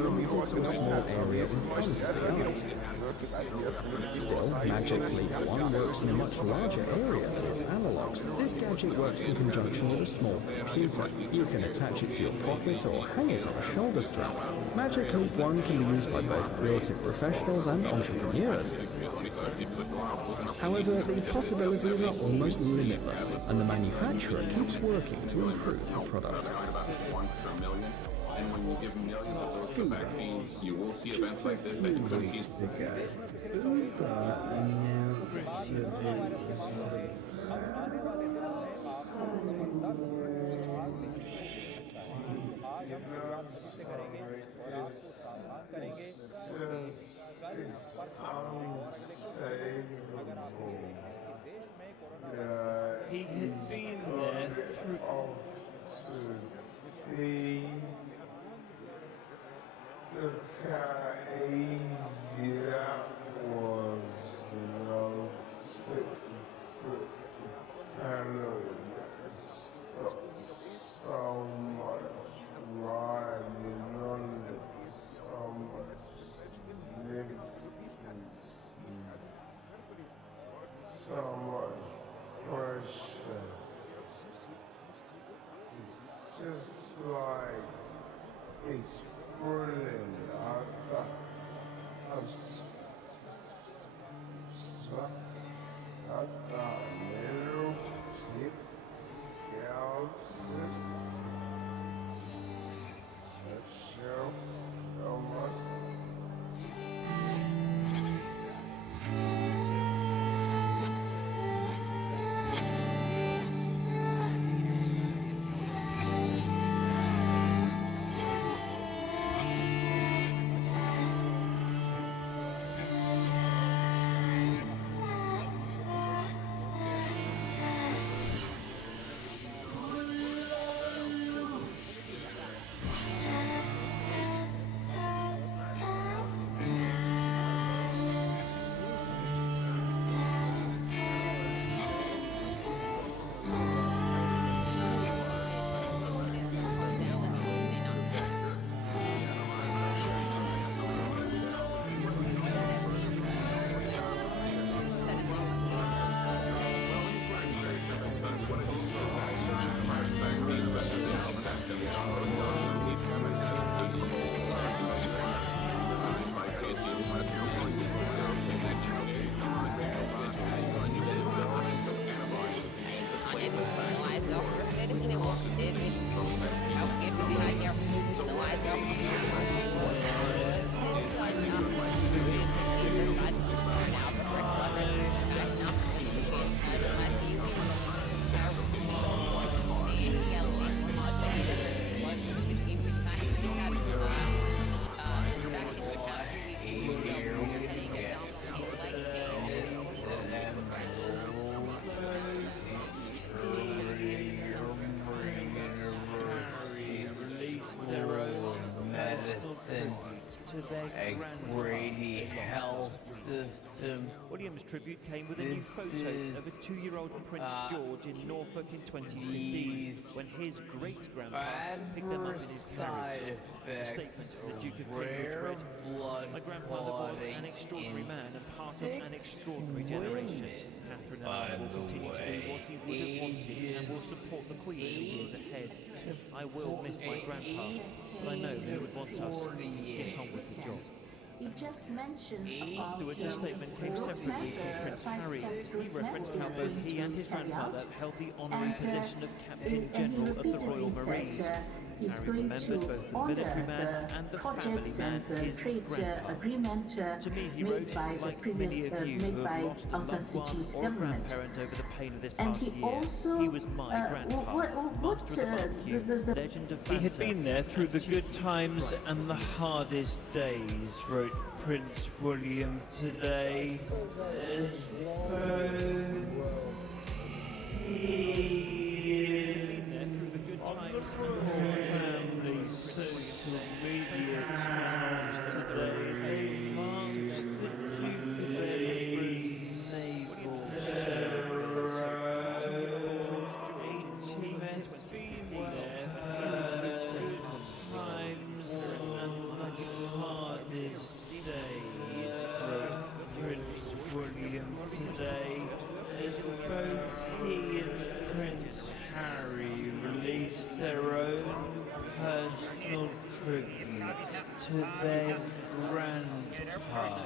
limited to a small area in front of the eyes. Still, Magic Leap 1 works in a much larger area than its analogues. This gadget works in conjunction with a small computer. You can attach it to your pocket or hang it on a shoulder strap. Magic Leap 1 can be used by both creative professionals and entrepreneurs. However, the possibilities are almost limitless, and the manufacturer keeps working to improve the product. And when you give millions of those to vaccines, you will see events like this that you could see. He had been there through... See, look how easy that was, you know, and so much riding on it, so much living, so much pressure. Just like it's brilliant. Release their own medicine to their a greedy health system. William's tribute came with a new photo of a 2-year-old Prince George in Norfolk in 2015 when his great-grandpa picked them up in his carriage. A statement from the Duke of Cambridge read, "My grandfather was an extraordinary man and part of an extraordinary generation. Catherine and I will continue to do what he would have wanted and will support the Queen in the years ahead. I will miss my grandpa, but I know he would want us to get on with the job." You just mentioned about Afterwards, a statement came separately from Prince Harry. He referenced how both he and his grandfather held the honorary position of Captain General of the Royal Marines. He's Harry going remembered to both the honor military man and the the family projects man, and the his trade grandpa. agreement To me, he made wrote, by the like previous many of you made who by have lost a Aung San loved Suu one Kyi's or a government. grandparent over the pain of this And past he year, also he was my grandpa, master of the barbecue, legend of He had banter. been there through the good times and the hardest days, wrote Prince William today. Family social media channels today remarks the Jubilee's naval times and the hardest days, wrote Prince William today, as both he and Prince Harry released their own personal tribute to their grandpa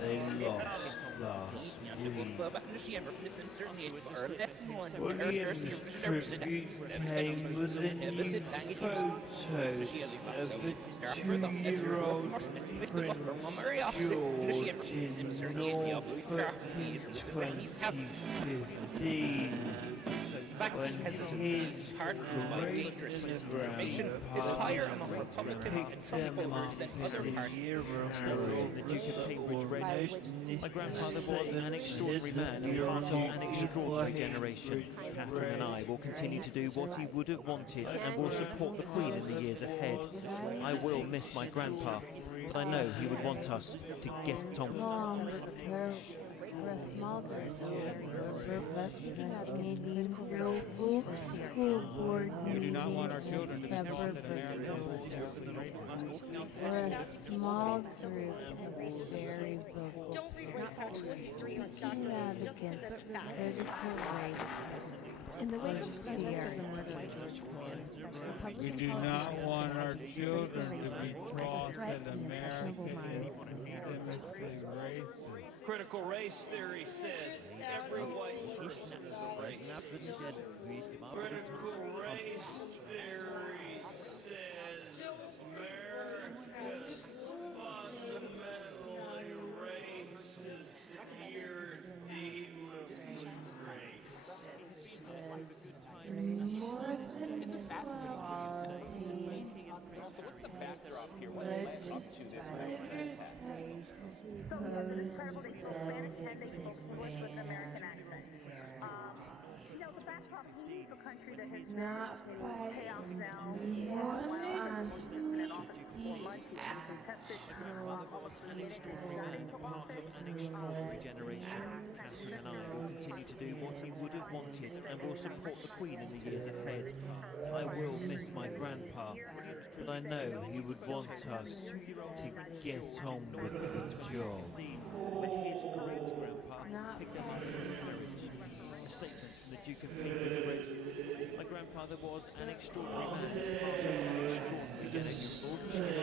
they lost last week. William's tribute came with a new photo of a 2-year-old Prince George in Norfolk in 2015. Vaccine hesitancy, apart from my dangerous misinformation, is higher among Republicans and Trump voters than other parties. The Duke of Cambridge read, "My grandfather was an extraordinary man and part of an extraordinary generation. Catherine and I will continue to do what he would have wanted and will support the Queen in the years ahead. I will miss my grandpa, but I know he would want us to get on." Mom, for a small group, we're investigating local school board We do not want our meeting children to be in taught that America is suburban. For a small group, very vocal, teaching advocates critical race In the wake of this protests year. of the murder of George Floyd, We do not want our children to be taught that America is systemically racist. Critical race theory says every white person is a racist. Critical race theory says America's fundamentally racist. Here's the It's a fascinating What's the backdrop here? What led up to this attack? Not by An extraordinary man, part of an extraordinary generation. Catherine and I will continue to do what he would have wanted and will support the Queen in the years ahead. I will miss my grandpa, but I know he would want us to get on with the job. When his great-grandpa picked them up in his carriage, a statement from the Duke of Cambridge read, "My grandfather was an extraordinary man, part of an extraordinary generation."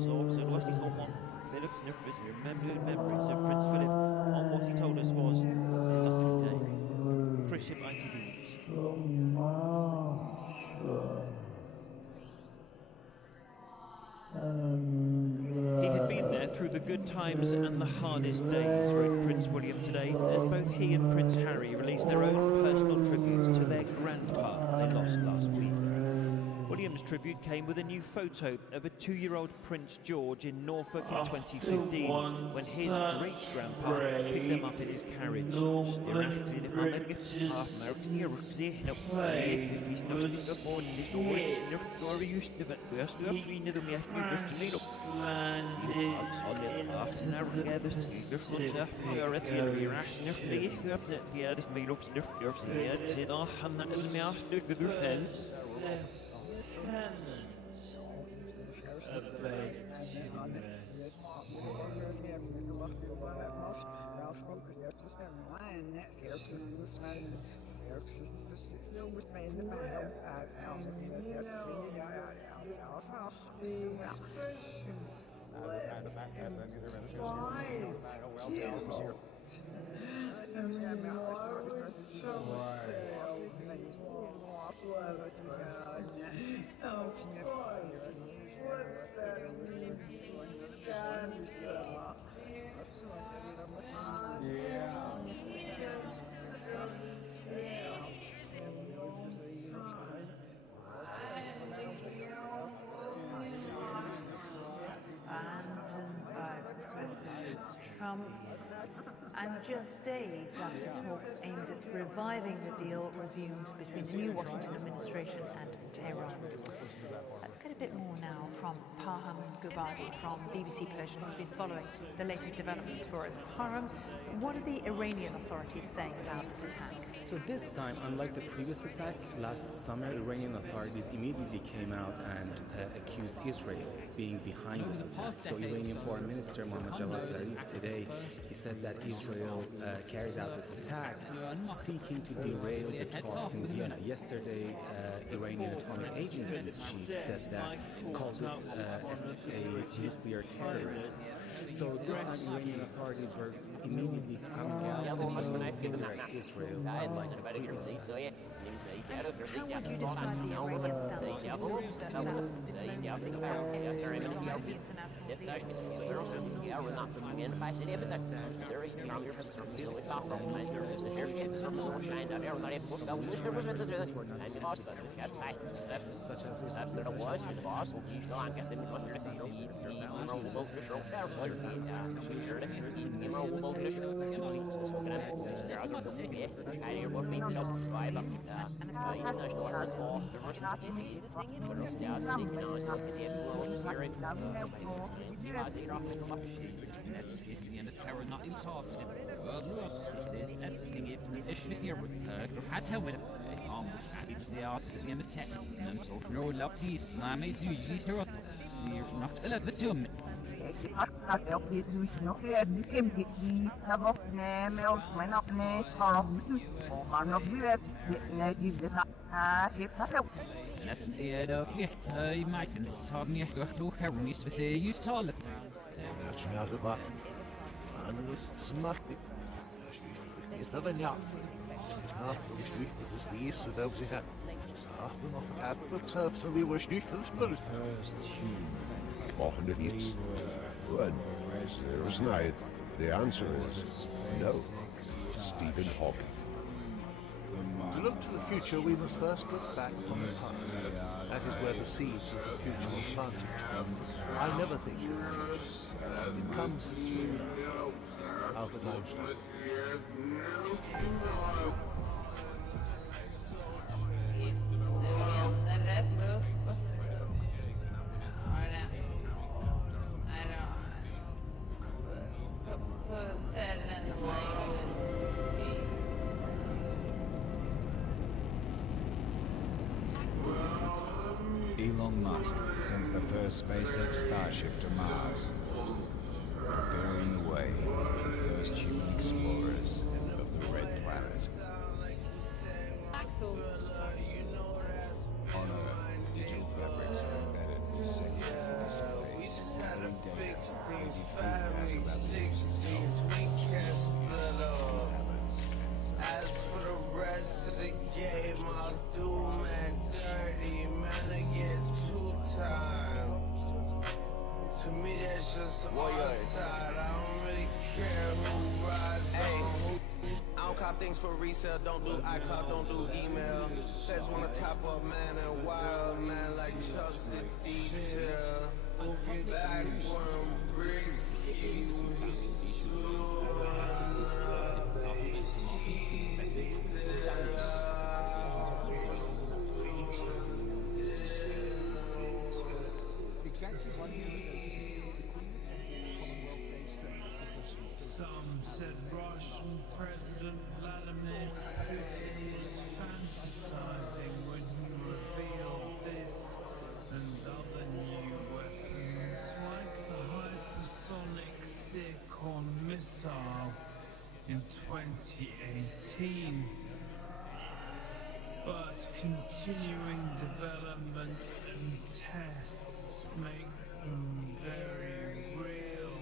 So lost his home on Philip's nervous here, memories of Prince Philip on what he told us was a lucky day. Christian ITV He had been there through the good times and the hardest days, wrote Prince William today, as both he and Prince Harry released their own personal tribute to their grandpa they lost last week. William's tribute came with a new photo of a 2-year-old Prince George in Norfolk in 2015, when his great-grandpa picked them up in his carriage. Trump, and just days after talks aimed at reviving the deal resumed between the new Washington administration and Tehran. Let's get a bit more now from Parham Gubadi from BBC Persian, who's been following the latest developments for us. Parham, what are the Iranian authorities saying about this attack? So this time, unlike the previous attack, last summer, Iranian authorities immediately came out and accused Israel being behind this attack. So Iranian Foreign Minister Mohammad Javad Zarif today, he said that Israel carried out this attack seeking to derail the talks in Vienna. Yesterday, Iranian Atomic Agency's chief said that, called it a nuclear terrorist. So this time, Iranian authorities were immediately coming out saying Israel. How would you describe the Iranian stance to the The answer is no. Stephen Hawking. To look to the future, we must first look back on the past. That is where the seeds of the future were planted. I never think of the future. It comes soon enough. Albert Einstein. Elon Musk sends the first SpaceX Starship to Mars, preparing the way for family 60s, we can't split up. As for the rest of the game, I'll do man dirty, man, I get 2 times. To me, that's just our side. I don't really care who rides on who. I don't cop things for resale, don't do iCloud, don't do email. Feds wanna top up, man, and wild, man, like Chubbs the detail. Back when Ricky was Some said Russian President Vladimir Putin was fantasizing when he revealed this and other new weapons like the hypersonic Zircon missile in 2018. But continuing development and tests make them very real.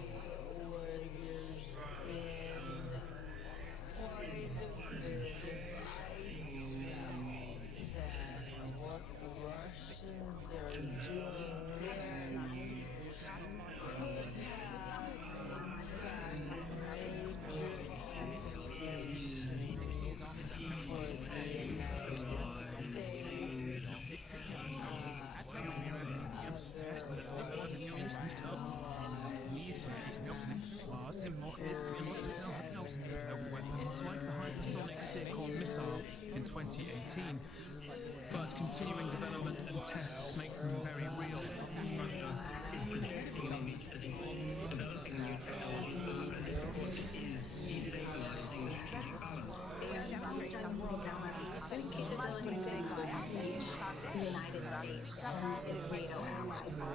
Weapons like the hypersonic Zircon missile in 2018, but continuing development and tests make them very real.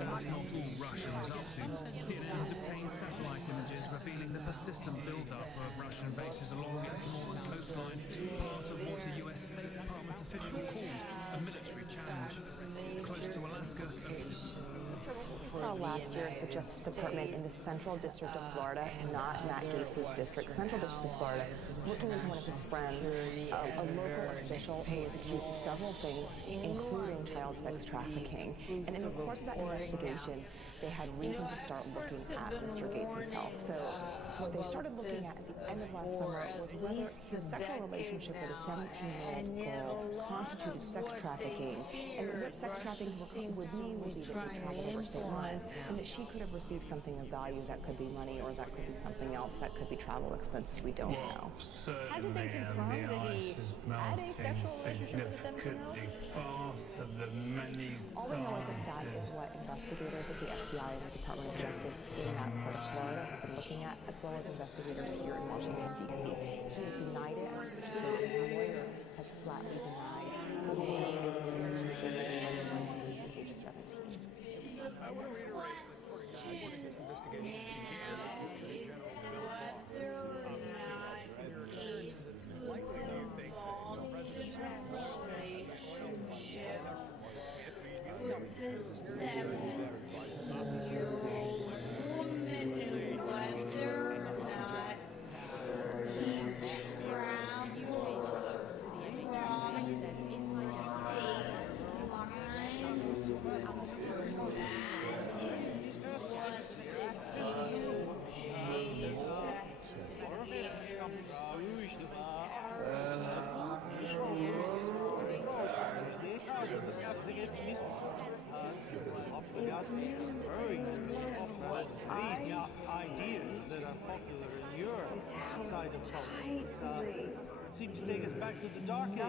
That's not all Russia is up to. CNN's obtained satellite images revealing the persistent build-up of Russian bases along its northern coastline, part of what a US State Department official called a military challenge. Close to Alaska. We saw last year at the Justice Department in the Central District of Florida, not Matt Gaetz' district, Central District of Florida, looking into one of his friends, a local official who was accused of several things, including child sex trafficking. And in the course of that investigation, they had reason to start looking at Mr. Gaetz himself. So what they started looking at the end of last summer was whether his sexual relationship with a 17-year-old girl constituted sex trafficking, and what sex trafficking would mean would be that he traveled over state lines, and that she could have received something of value that could be money, or that could be something else that could be travel expenses. We don't know. Hasn't been confirmed that he had a sexual relationship with a 17-year-old? Faster than many All we know is that is what investigators at the FBI and the Department of Justice in that part of Florida have been looking at, as well as investigators here in Washington, D.C. He has denied it, and his lawyer has flatly denied the relationship with the age of 17. I want to reiterate that according to this investigation began with Attorney General Bill likely do you think that the president's ideas that are popular in your side of politics seem to take us back to the dark ages.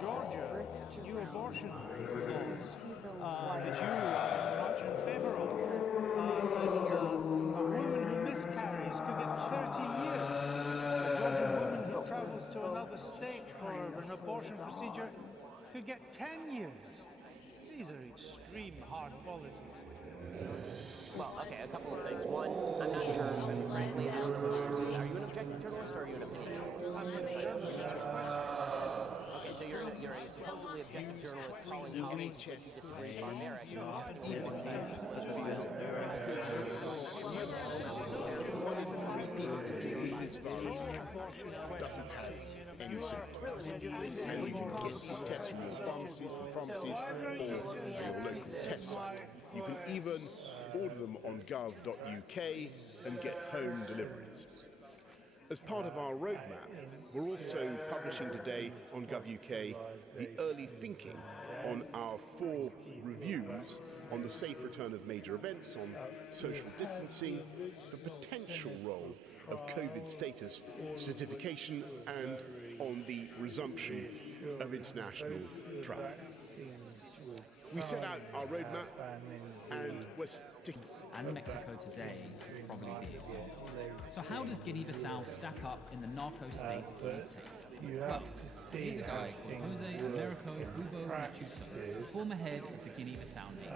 Georgia, new abortion laws, which you are much in favor of. A woman who miscarries could get 30 years. A Georgian woman who travels to another state for an abortion procedure could get 10 years. These are extreme hard policies. Well, okay, a couple of things. One, I'm not sure, frankly, I don't know. Are you an objective journalist or are you an opinion journalist? I'm an objective journalist. Okay, so you're a supposedly objective journalist calling politics that you disagree on their doesn't have any symptoms. And you can get these tests from your pharmacies, or your local test site. You can even order them on gov.uk and get home deliveries. As part of our roadmap, we're also publishing today on gov.uk the early thinking on our 4 reviews on the safe return of major events, on social distancing, the potential role of COVID status certification, and on the resumption of international travel. We set out our roadmap, and we're sticking. And Mexico today will probably be example. So how does Guinea-Bissau stack up in the narco state league table? Well, here's a guy called Jose Americo Bubo Machuta, former head of the Guinea-Bissau League.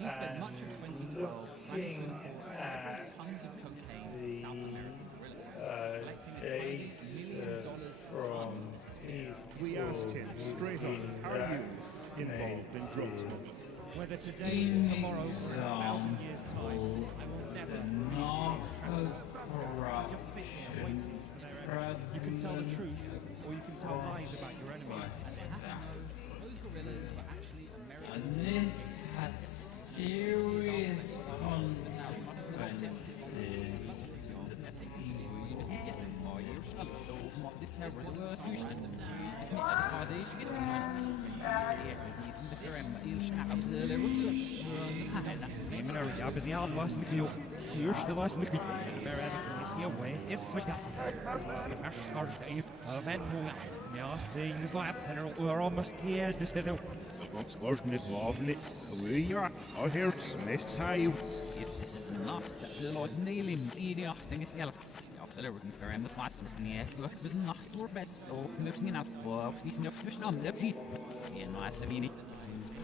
He spent much of 2012 planning to import several tons of cocaine from South American guerrillas, collecting $20 million from We asked him straight on, are you involved in drug smuggling? Whether today, tomorrow, or 1,000 years' time, I will never You can tell the truth, or you can tell lies about your enemies. Those guerrillas were actually American. And this has serious consequences.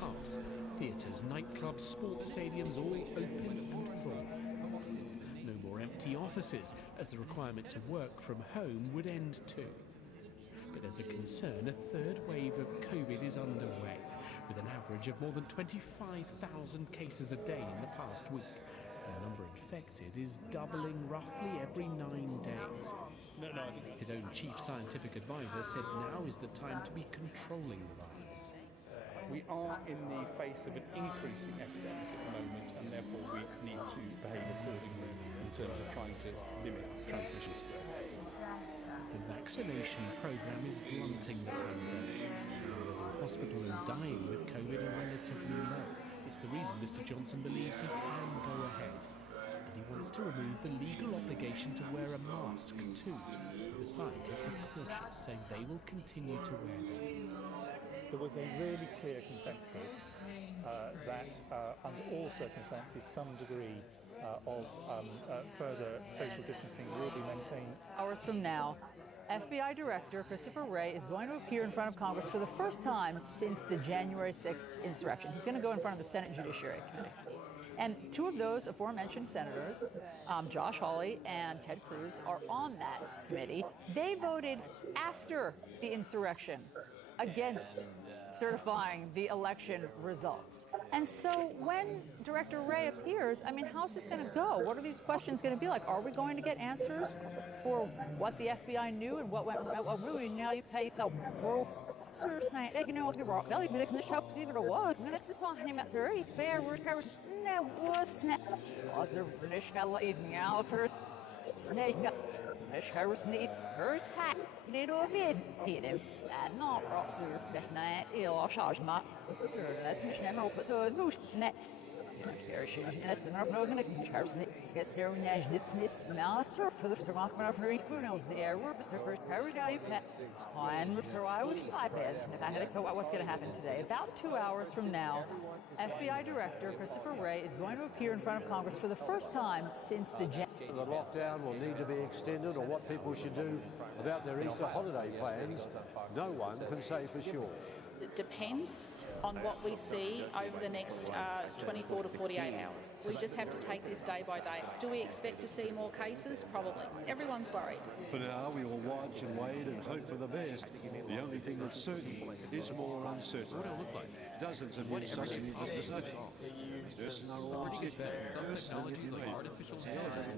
Pubs, theatres, nightclubs, sports stadiums all open and full. No more empty offices, as the requirement to work from home would end too. But as a concern, a third wave of COVID is underway, with an average of more than 25,000 cases a day in the past week. And the number infected is doubling roughly every 9 days. His own chief scientific advisor said now is the time to be controlling the virus. We are in the face of an increasing epidemic at the moment, and therefore we need to behave accordingly in terms of trying to limit transmission spread. The vaccination program is blunting the pandemic. Numbers in hospital and dying with COVID are relatively low. It's the reason Mr. Johnson believes he can go ahead. And he wants to remove the legal obligation to wear a mask too. The scientists are cautious, saying they will continue to wear theirs. There was a really clear consensus that under all circumstances some degree of further social distancing will be maintained. Hours from now, FBI Director Christopher Wray is going to appear in front of Congress for the first time since the January 6th insurrection. He's going to go in front of the Senate Judiciary Committee. And 2 of those aforementioned senators, Josh Hawley and Ted Cruz, are on that committee. They voted after the insurrection against certifying the election results. And so when Director Wray appears, I mean, how's this going to go? What are these questions going to be like? Are we going to get answers for what the FBI knew and what went wrong? Really, now you pay the world. Jag nu åker bra. Jag vill liksom köpa sig för vad. Men det så han med sig. Bear no was snaps. Other British hella evening out first. Snake. Mish Harris need her fat. Need to be him. That not rocks or best night. Ill charge ma. Sir, that's nicht never open. So most net. That's enough. No going to Harris. Gets there when it's now surf for the survival of her. Who knows the air? We're for Harry guy. And so I was iPad. So what's going to happen today? About 2 hours from now, FBI Director Christopher Wray is going to appear in front of Congress for the first time since the The lockdown will need to be extended, or what people should do about their Easter holiday plans, no one can say for sure. It depends on what we see over the next 24 to 48 hours. We just have to take this day by day. Do we expect to see more cases? Probably. Everyone's worried. For now, we will watch and wait and hope for the best. The only thing that's certain is more uncertain. What will it look like? Dozens of new subsidies dispossessed. It's a pretty good bet. Some technologies like artificial intelligence.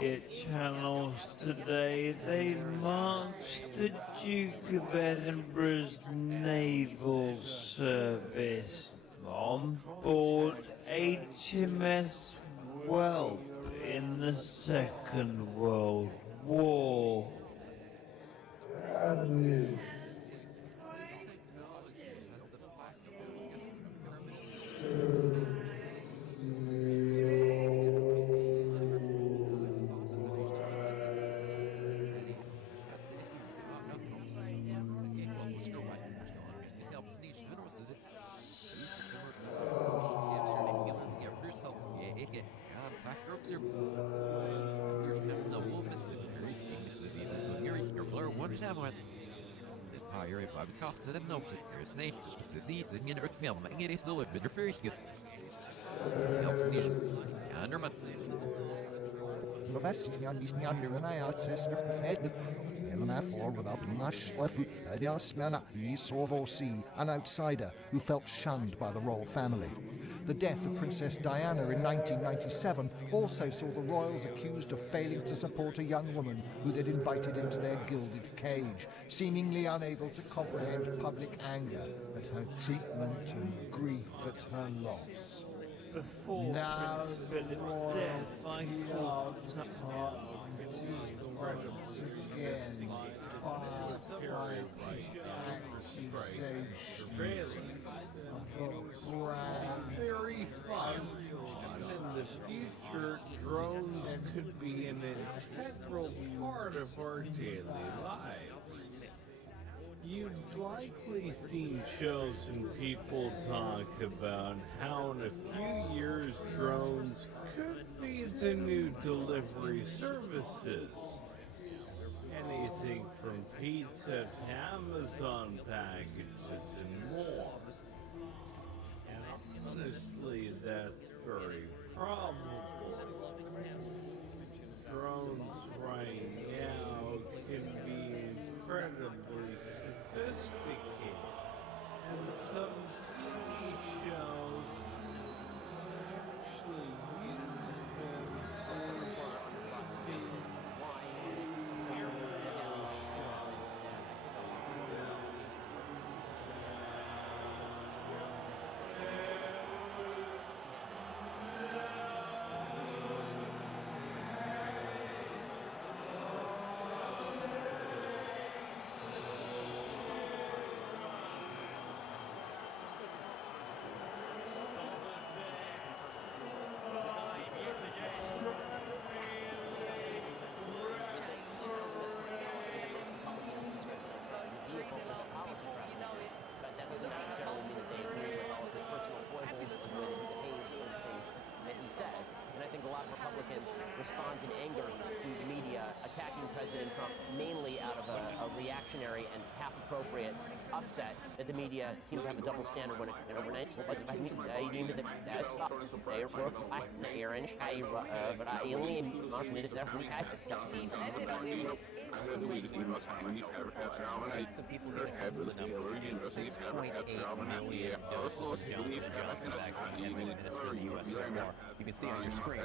It channels today, they launched the Duke of Edinburgh's naval service on board HMS Whelp in the Second World War. An outsider who felt shunned by the royal family. The death of Princess Diana in 1997 also saw the royals accused of failing to support a young woman who they'd invited into their gilded cage, seemingly unable to comprehend public anger at her treatment and grief at her loss. Before Now Philip's death, I thought once again, far-right accusations very fun. In the future, drones could be an integral part of our daily lives. You've likely seen shows and people talk about how in a few years drones could be the new delivery services. Anything from pizza to Amazon packages and more. And honestly, that's very probable. Drones right now can be incredibly sophisticated, and some TV shows actually use them says, and I think a lot of Republicans respond in anger to the media attacking President Trump, mainly out of a reactionary and half-appropriate upset that the media seem to have a double standard when it overnight. You can see on your screen.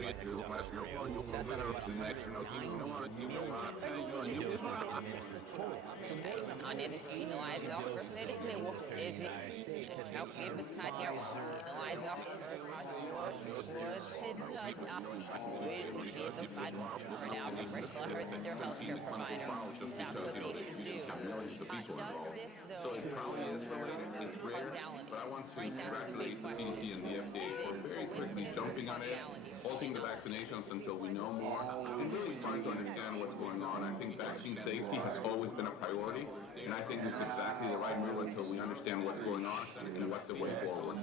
So it probably is related. It's rare, but I want to congratulate the CDC and the FDA for very quickly jumping on it, halting the vaccinations until we know more, and really trying to understand what's going on. I think vaccine safety has always been a priority, and I think this is exactly the right move until we understand what's going on and what's the way forward.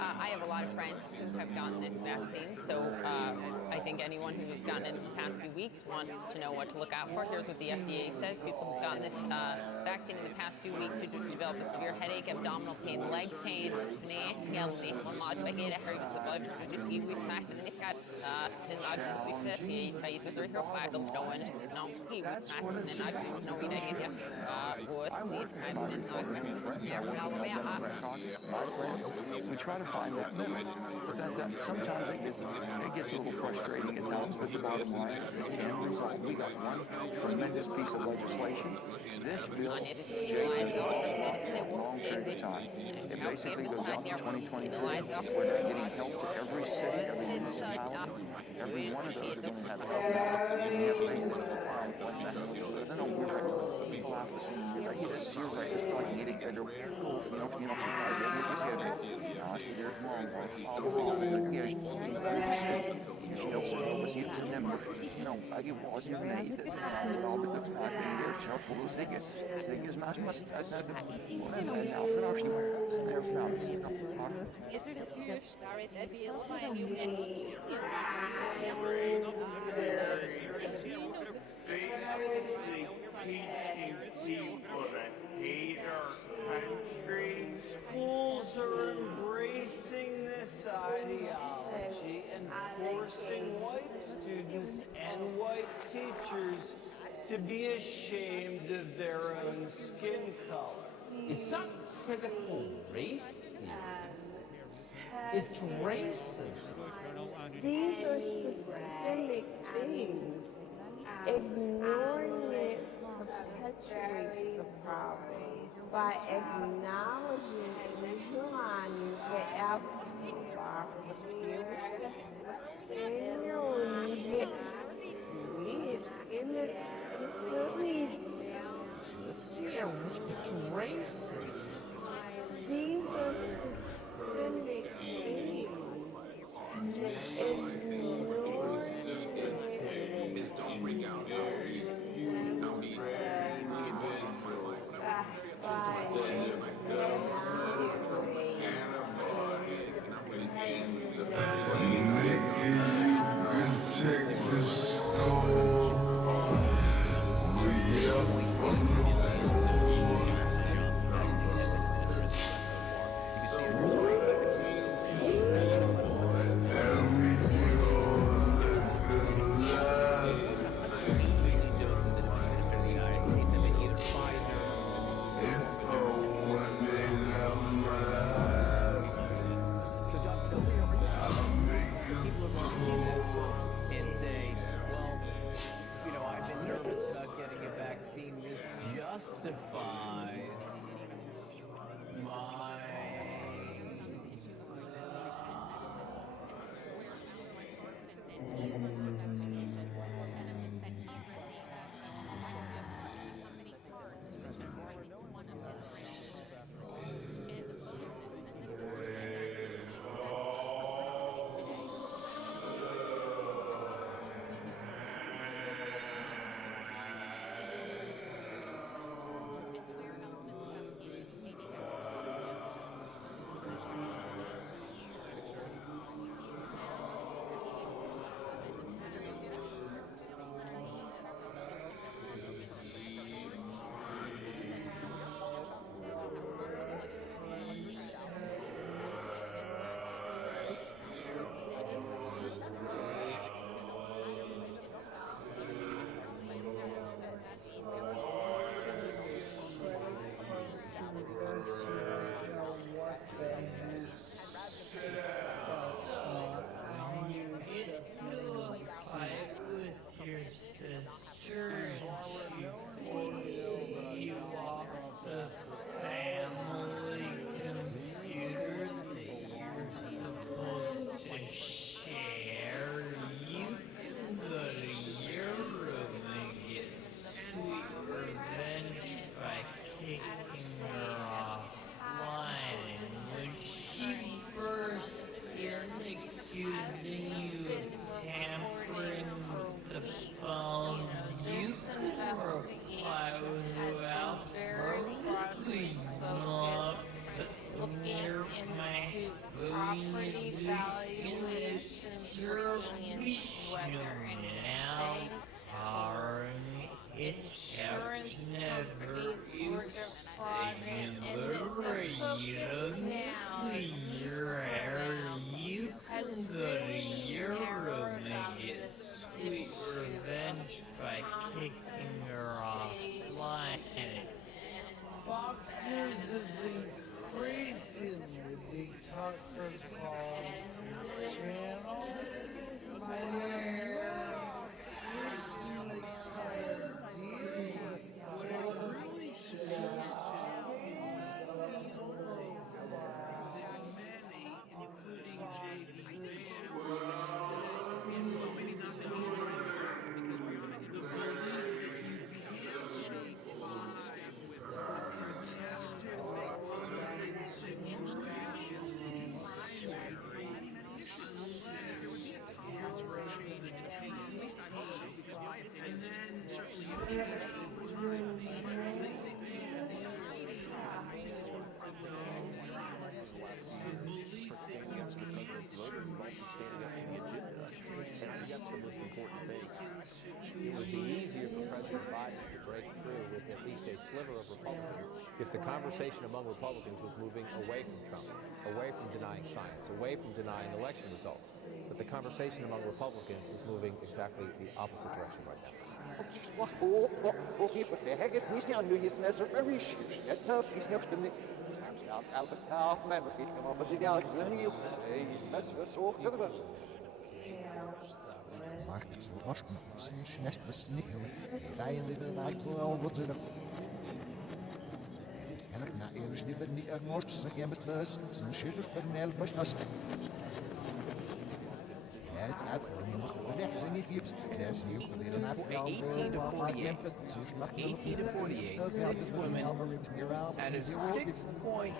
I have a lot of friends who have gotten this vaccine, so I I think anyone who's gotten it in the past few weeks want to know what to look out for. Here's what the FDA says. People who've gotten this vaccine in the past few weeks who develop a severe headache, abdominal pain, leg pain, we try to find that middle. But sometimes it gets a little frustrating at times, but the bottom line is that the end result, we got one tremendous piece of legislation. This bill, Jake, has been off for a long period of time. It basically goes out to 2024. We're not getting help to every city, every municipality. Every one of those are going to have help. Schools are embracing this ideology and forcing white students and white teachers to be ashamed of their own skin color. It's not critical race theory. It's racism. These are systemic things. Ignoring it perpetuates the problem. By acknowledging and joining the alcohol and you get sweet in the sisters. It's racism. These are systemic things. insurance companies or department and then the focus now You can go to your room and get sweet revenge by kicking her offline. Fox News is increasingly the Tucker Carlson channel, where increasingly It would be easier for President Biden to break through with at least a sliver of Republicans if the conversation among Republicans was moving away from Trump, away from denying science, away from denying election results. But the conversation among Republicans is moving exactly the opposite direction right now. Six women at a 6.8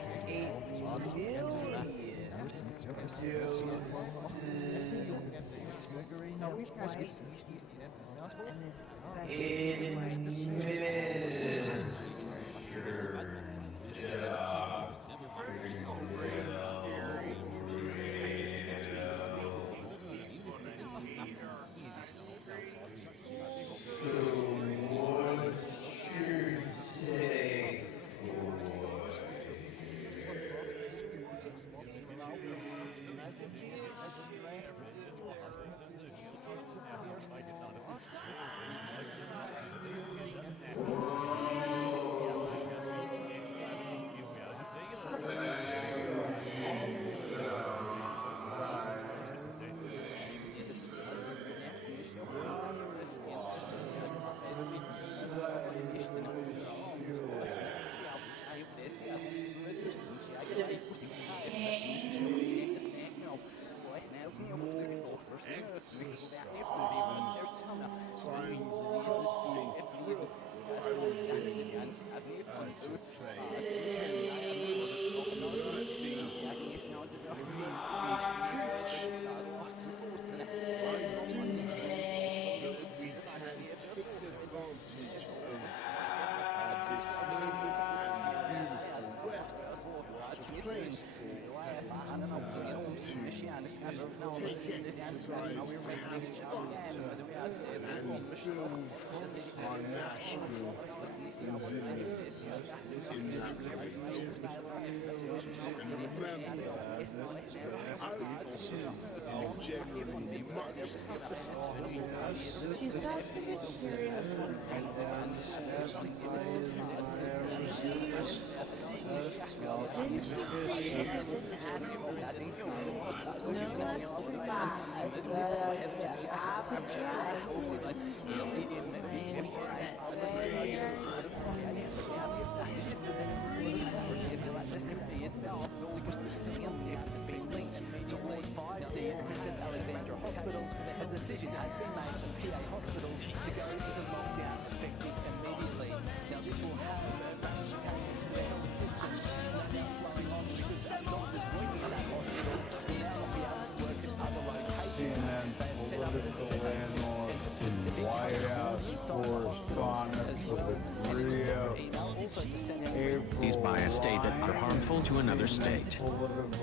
by a state that are harmful to another state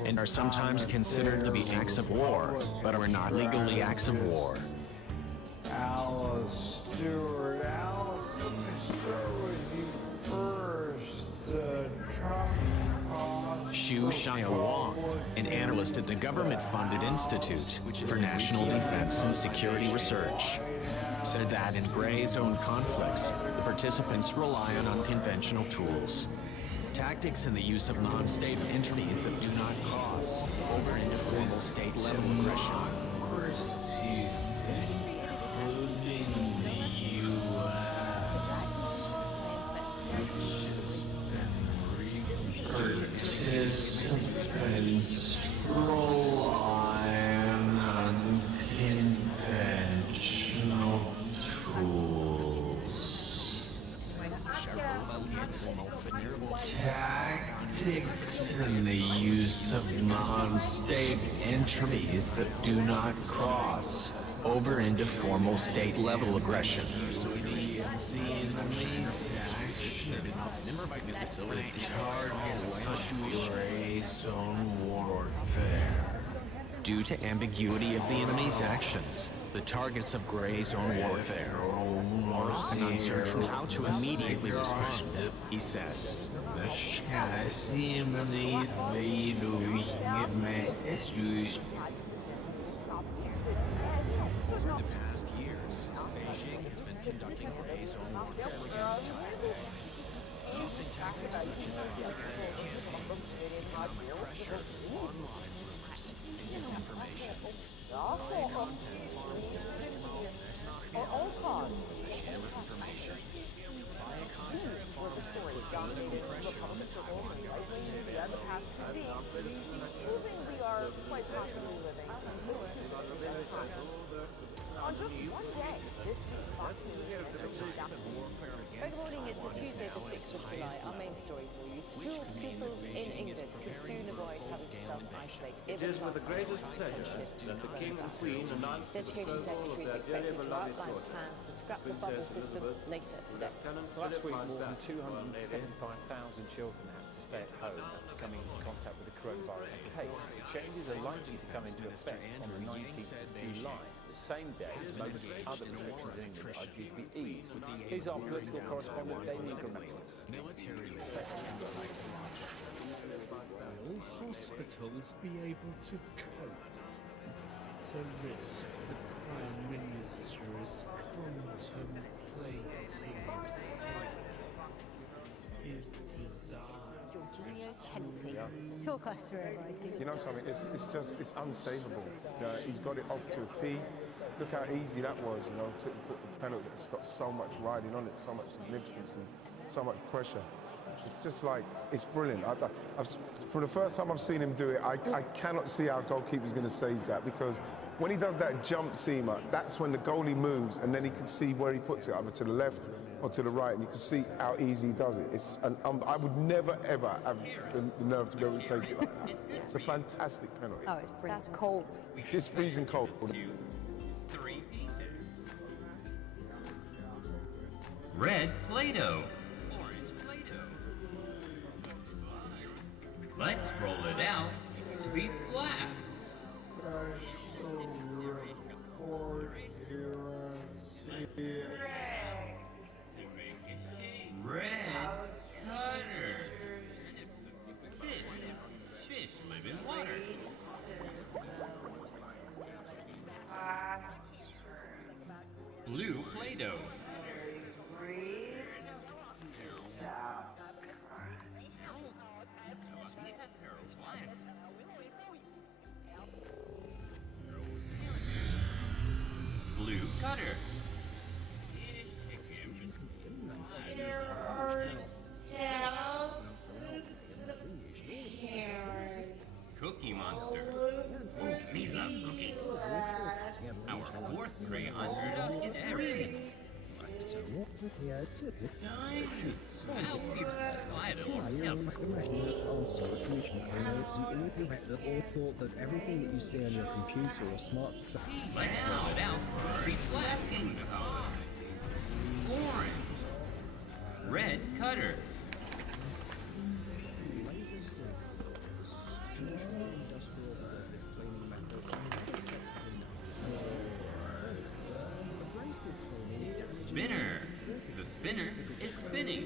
and are sometimes considered to be acts of war, but are not legally acts of war. Stuart Allison, start with you first. Trump Xu Xiaowang, an analyst at the government-funded Institute for National Defense and Security Research, said that in gray zone conflicts, the participants rely on unconventional tools, tactics and the use of non-state entities that do not cross over into formal state-level aggression. Participants rely on unconventional tools. Tactics and the use of non-state entities that do not cross over into formal state-level aggression. Gray zone warfare. Due to ambiguity of the enemy's actions, the targets of gray zone warfare are often uncertain how to immediately respond, he says. Over the past years, Beijing has been conducting gray zone warfare against Taipei, using tactics such as propaganda campaigns, economic pressure, online rumors, and disinformation. Via content farms defeat the share of information. Via content farms defeat political pressure on the Taiwan government. Proving we are quite possibly living in most times. On just one day, this week, Fox News Good morning, it's a Tuesday the 6th of July. Our main story for you. School pupils in England could soon avoid having to self-isolate. It is with the greatest pleasure that the King and Queen announce the Education Secretary is expected to outline plans to scrap the bubble system later today. Last week, more than 275,000 children had to stay at home after coming into contact with a coronavirus case. The changes are likely to come into effect on the 19th of July, the same day as most other restrictions in England are due to be eased. Here's our political correspondent, Damien Grammatics. Military and psychological. Will hospitals be able to cope? It's a risk the Prime Minister is contemplating. His desire. Talk us through it, Righty. You know something, it's unsavable. He's got it off to a T. Look how easy that was, to put the penalty. It's got so much riding on it, so much significance and so much pressure. It's just like, it's brilliant. For the first time I've seen him do it, I cannot see how goalkeeper's going to save that, because when he does that jump seamer, that's when the goalie moves and then he can see where he puts it, either to the left or to the right, and you can see how easy he does it. I would never, ever have the nerve to be able to take it like that. It's a fantastic penalty. Oh, it's brilliant. That's cold. It's freezing cold. 3 pieces. Red Play-Doh. Orange Play-Doh. Let's roll it out to be flat. Red cutter. Fish live in water. Blue Play-Doh. Blue cutter. Cookie Monster. Oh, we love cookies. Our fourth crayon is Eric. Or thought that everything that you see on your computer or smartphone. Let's roll it out for a flat orange. Red cutter. spinner is spinning.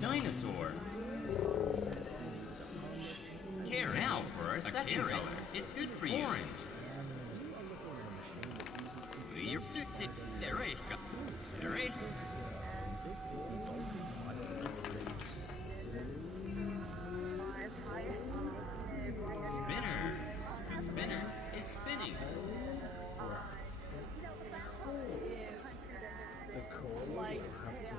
Dinosaur. Care now for a second color. It's good for you. Orange. Erase. Spinner. The spinner is spinning. The core will have to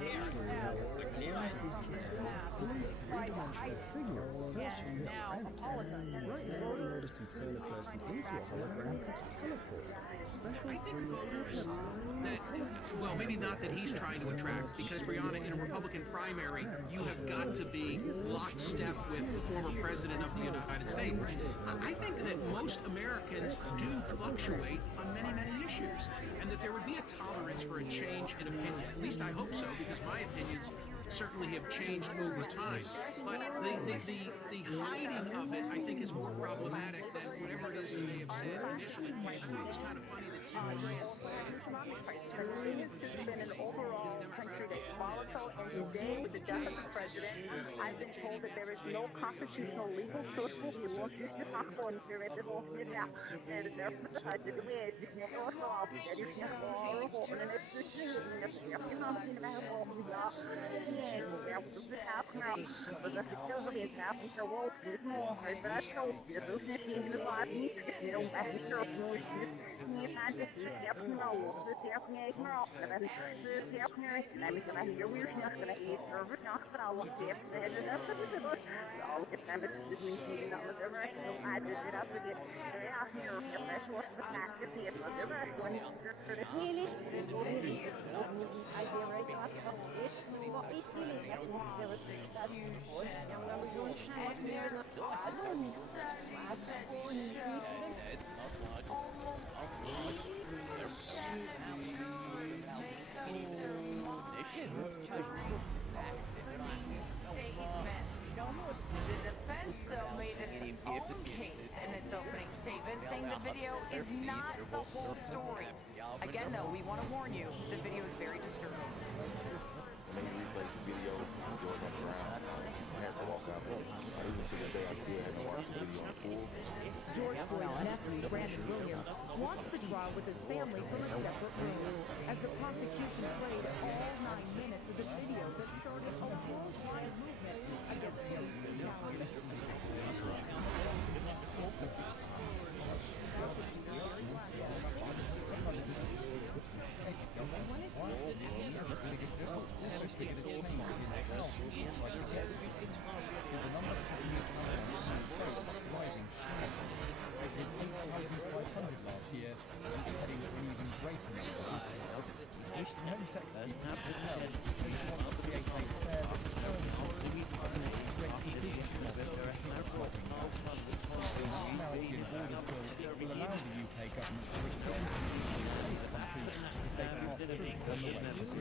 wear virtual glasses to see the three-dimensional figure of a person in the front. Right now, in order to turn a person into a hologram, it's teleport. Special 3D website. Well, maybe not that he's trying to attract, because Brianna, in a Republican primary, you have got to be lockstep with the former president of the United States. I think that most Americans do fluctuate on many, many issues, and that there would be a tolerance for a change in opinion. At least I hope so, because my opinions certainly have changed over time. But the hiding of it, I think, is more problematic than whatever it is that they have said initially. I thought it was kind of funny that Tim Ryan said It's been an overall country that's volatile, and today, with the death of the president, I've been told that there is no constitutional legal system. You want to talk on here at the whole thing now. And there's the way it's not all that is not all and it's the shit. And it's nothing about all the stuff. Yeah, that's the half now. But that's still the half of the world. But I told you, those things in the body, you know, I can show you. You can't just step now. The step now. And I'm the step now. And I'm going to hear we're not going to eat over not but I'll step there. And that's the all the time it's just me not with the rest. So I did it up with it. They're out here. That's what's the fact that the rest one is the healing. I get right off of it. What is healing? That's what there was. That's what we're doing. And there I don't know. The defense, though, made its own case in its opening statement, saying the video is not the whole story. Again, though, we want to warn you, the video is very disturbing. George Floyd's nephew, Brandon Williams, watched the trial with his family from a separate room as the prosecution played all 9 minutes of the video that started a worldwide movement against police brutality. Last year, heading for an even greater number this year. The Home Secretary has held to create a fair but firm nationality and borders bill will allow the UK government to return people to the country if they pass through on the way to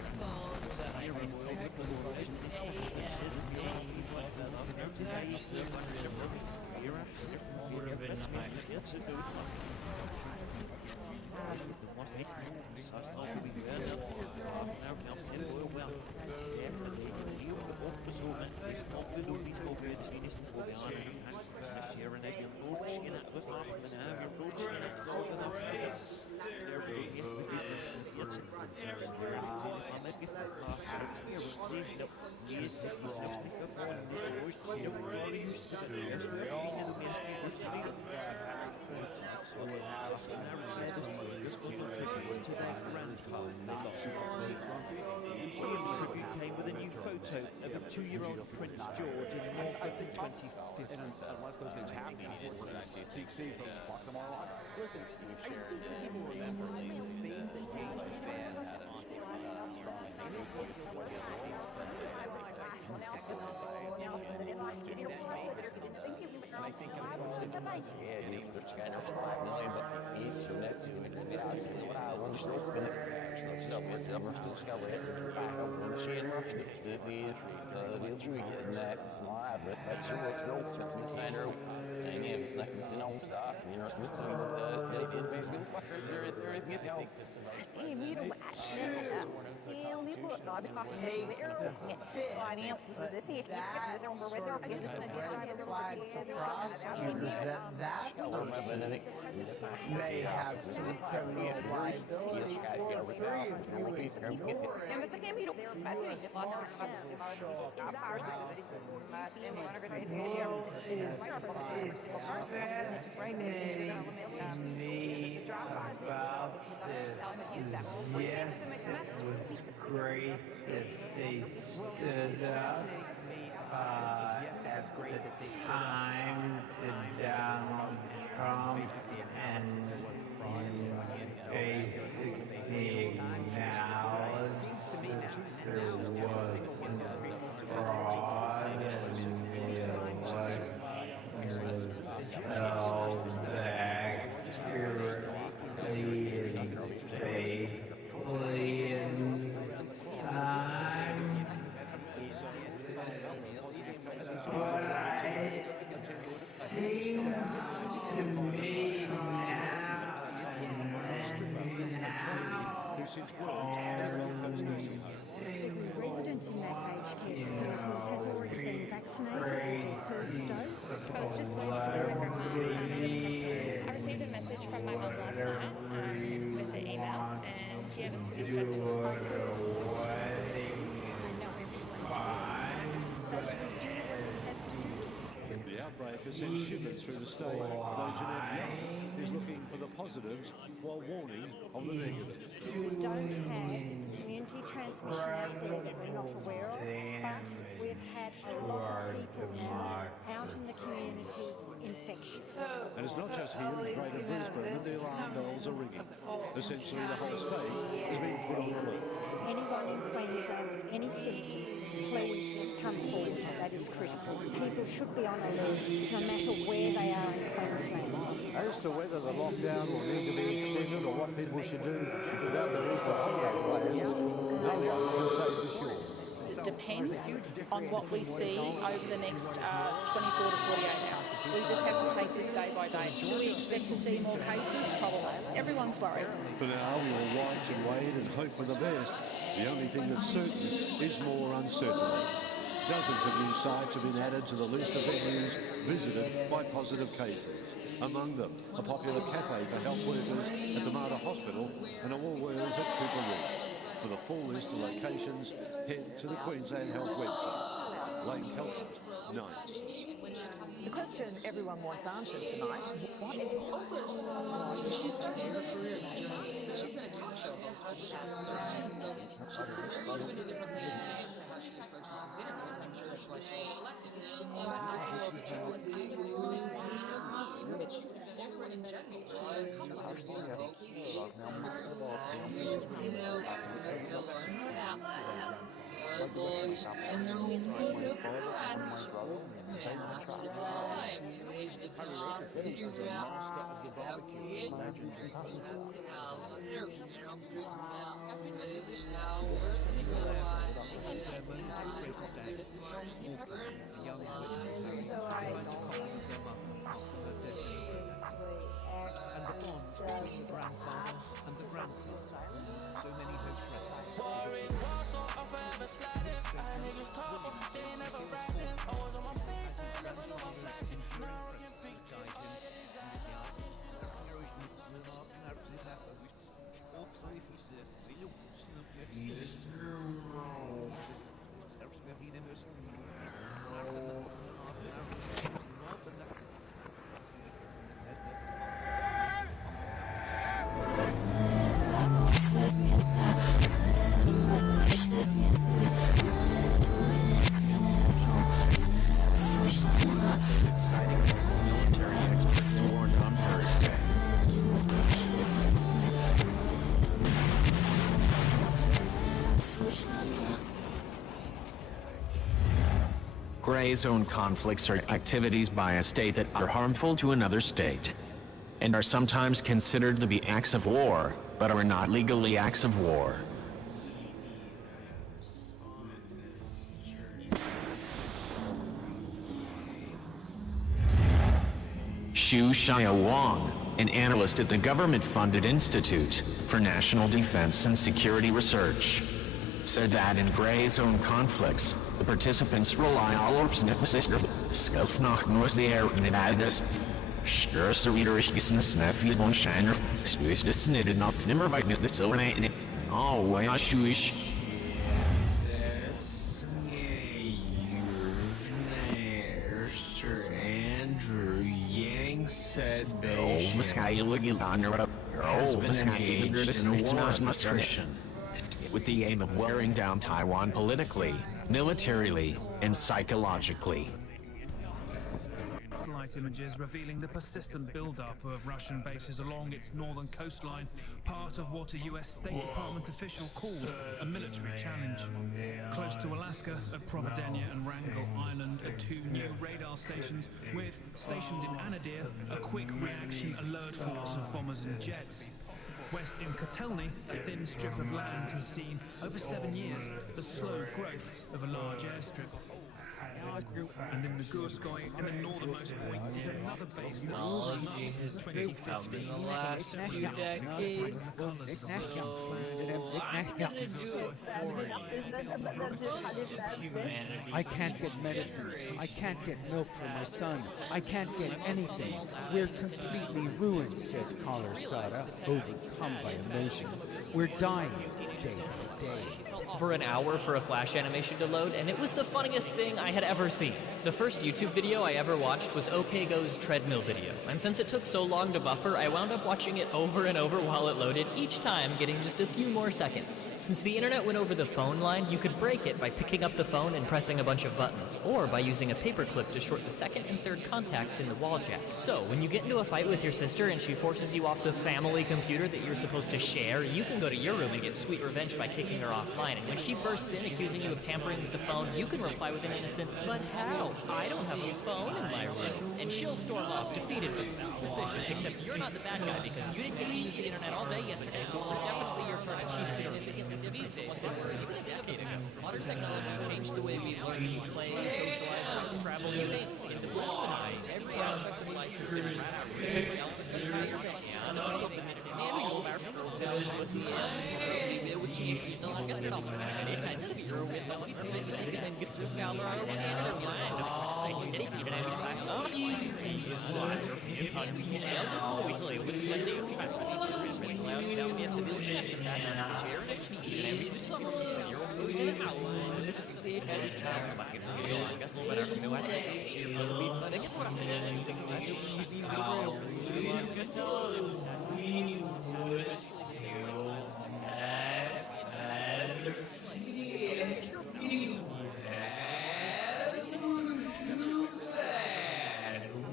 Ian's tribute came with a new photo of a 2-year-old Prince George in the north of the 25th. And once those things happen, see folks walk them all off. Listen, people remember these things that Yankees fans had a strong opinion of what the other team said. And I think unfortunately, they're trying to $5 million, but he's from that too. And I see what I want to know. Snel ska läsa och tjejerna det tror jag next live but that's what's no it's in the center and if it's like missing on stop you know something that is basically there is may have some criminal liability Yes, it was great that they stood up at the time to Donald Trump and basically acknowledged that there wasn't fraud and it was held accurately and faithfully in time. But it seems to me Residents in that aged care facility has already been vaccinated with the first dose. I was just waiting for the record. I received a message from my mum last night with the email, and she was pretty stressful. The outbreak has sent shivers through the state, though Jeanette Young is looking for the positives while warning of the negatives. We don't have community transmission out there that we're not aware of, but we've had a lot of people now out in the community infectious. And it's not just here in Greater Brisbane that the alarm bells are ringing. Essentially, the whole state is being put on alert. Anyone in Queensland with any symptoms, please come forward. That is critical. People should be on alert no matter where they are in Queensland. As to whether the lockdown will need to be extended or what people should do without the Easter holiday plans, no one can say for sure. It depends on what we see over the next 24 to 48 hours. We just have to take this day by day. Do we expect to see more cases? Probably. Everyone's worried. For now, we will watch and wait and hope for the best. The only thing that's certain is more uncertainty. Dozens of new sites have been added to the list of venues visited by positive cases. Among them, a popular cafe for health workers at the Mater Hospital and a Woolworths at Cooperee. For the full list of locations, head to the Queensland Health website. Lane Kelton, 9. The question everyone wants answered tonight, Gray zone conflicts are activities by a state that are harmful to another state, and are sometimes considered to be acts of war, but are not legally acts of war. Xu Xiaowang, an analyst at the government-funded Institute for National Defense and Security Research, said that in gray zone conflicts, the participants rely on Andrew Yang said has been engaged in war mission with the aim of wearing down Taiwan politically, militarily, and psychologically. Satellite images revealing the persistent buildup of Russian bases along its northern coastline, part of what a U.S. State Department official called a military challenge. Close to Alaska, at Providence and Wrangell Island, are two new radar stations with, stationed in Anadir, a quick reaction alert force of bombers and jets. West in Kotelny, a thin strip of land has seen, over 7 years, the slow growth of a large airstrip. And in the Gurskoy, in the northernmost point, is another base that's technology has developed in the last few decades. I can't get medicine. I can't get milk for my son. I can't get anything. We're completely ruined, says caller Sada, overcome by emotion. We're dying day by day. For an hour for a flash animation to load, and it was the funniest thing I had ever seen. The first YouTube video I ever watched was OKGo's treadmill video, and since it took so long to buffer, I wound up watching it over and over while it loaded, each time getting just a few more seconds. Since the internet went over the phone line, you could break it by picking up the phone and pressing a bunch of buttons, or by using a paperclip to short the second and third contacts in the wall jack. So, when you get into a fight with your sister and she forces you off the family computer that you're supposed to share, you can go to your room and get sweet revenge by kicking her offline, and when she bursts in accusing you of tampering with the phone, you can reply with an innocent, "But how? I don't have a phone in my room." And she'll storm off, defeated but still suspicious, except you're not the bad guy because you didn't get to use the internet all day yesterday, so it was definitely your turn, and she's significantly different than what they were even a decade ago. Modern technology changed the way we learn, play, socialize, work, travel, you name it. In the every aspect of life has been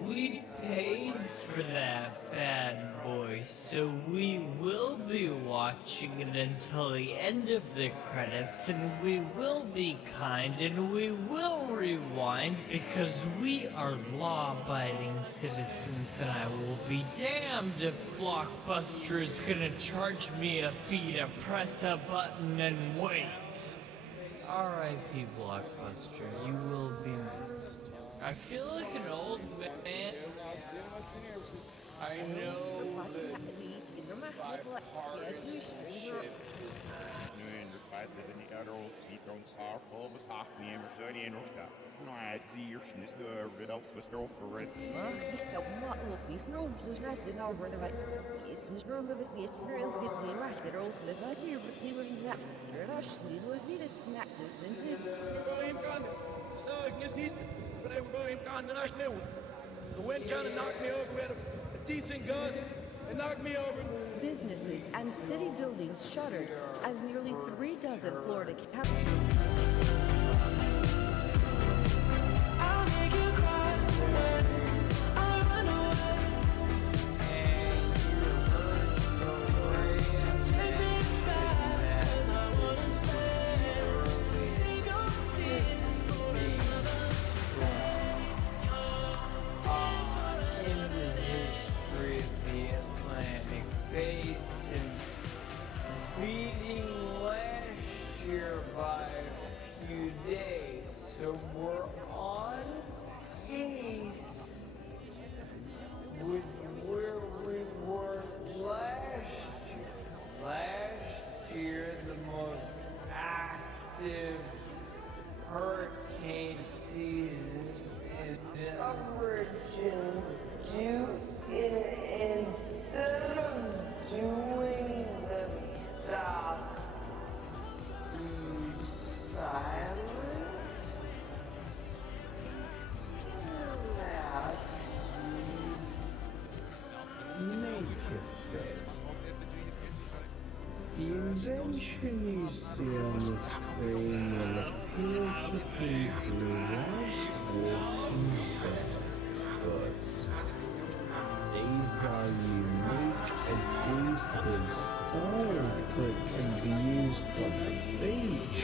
We paid for that bad boy, so we will be watching it until the end of the credits, and we will be kind, and we will rewind, because we are law-abiding citizens, and I will be damned if Blockbuster is gonna charge me a fee to press a button and wait. R.I.P. Blockbuster, you will be missed. I feel like an old man. I know the wind kind of knocked me over. We had a decent gust. It knocked me over. Businesses and city buildings shuttered as nearly 36 Florida so we're on pace convention you see on the screen will appeal to people who like walking barefoot. These are unique adhesive soles that can be used on the beach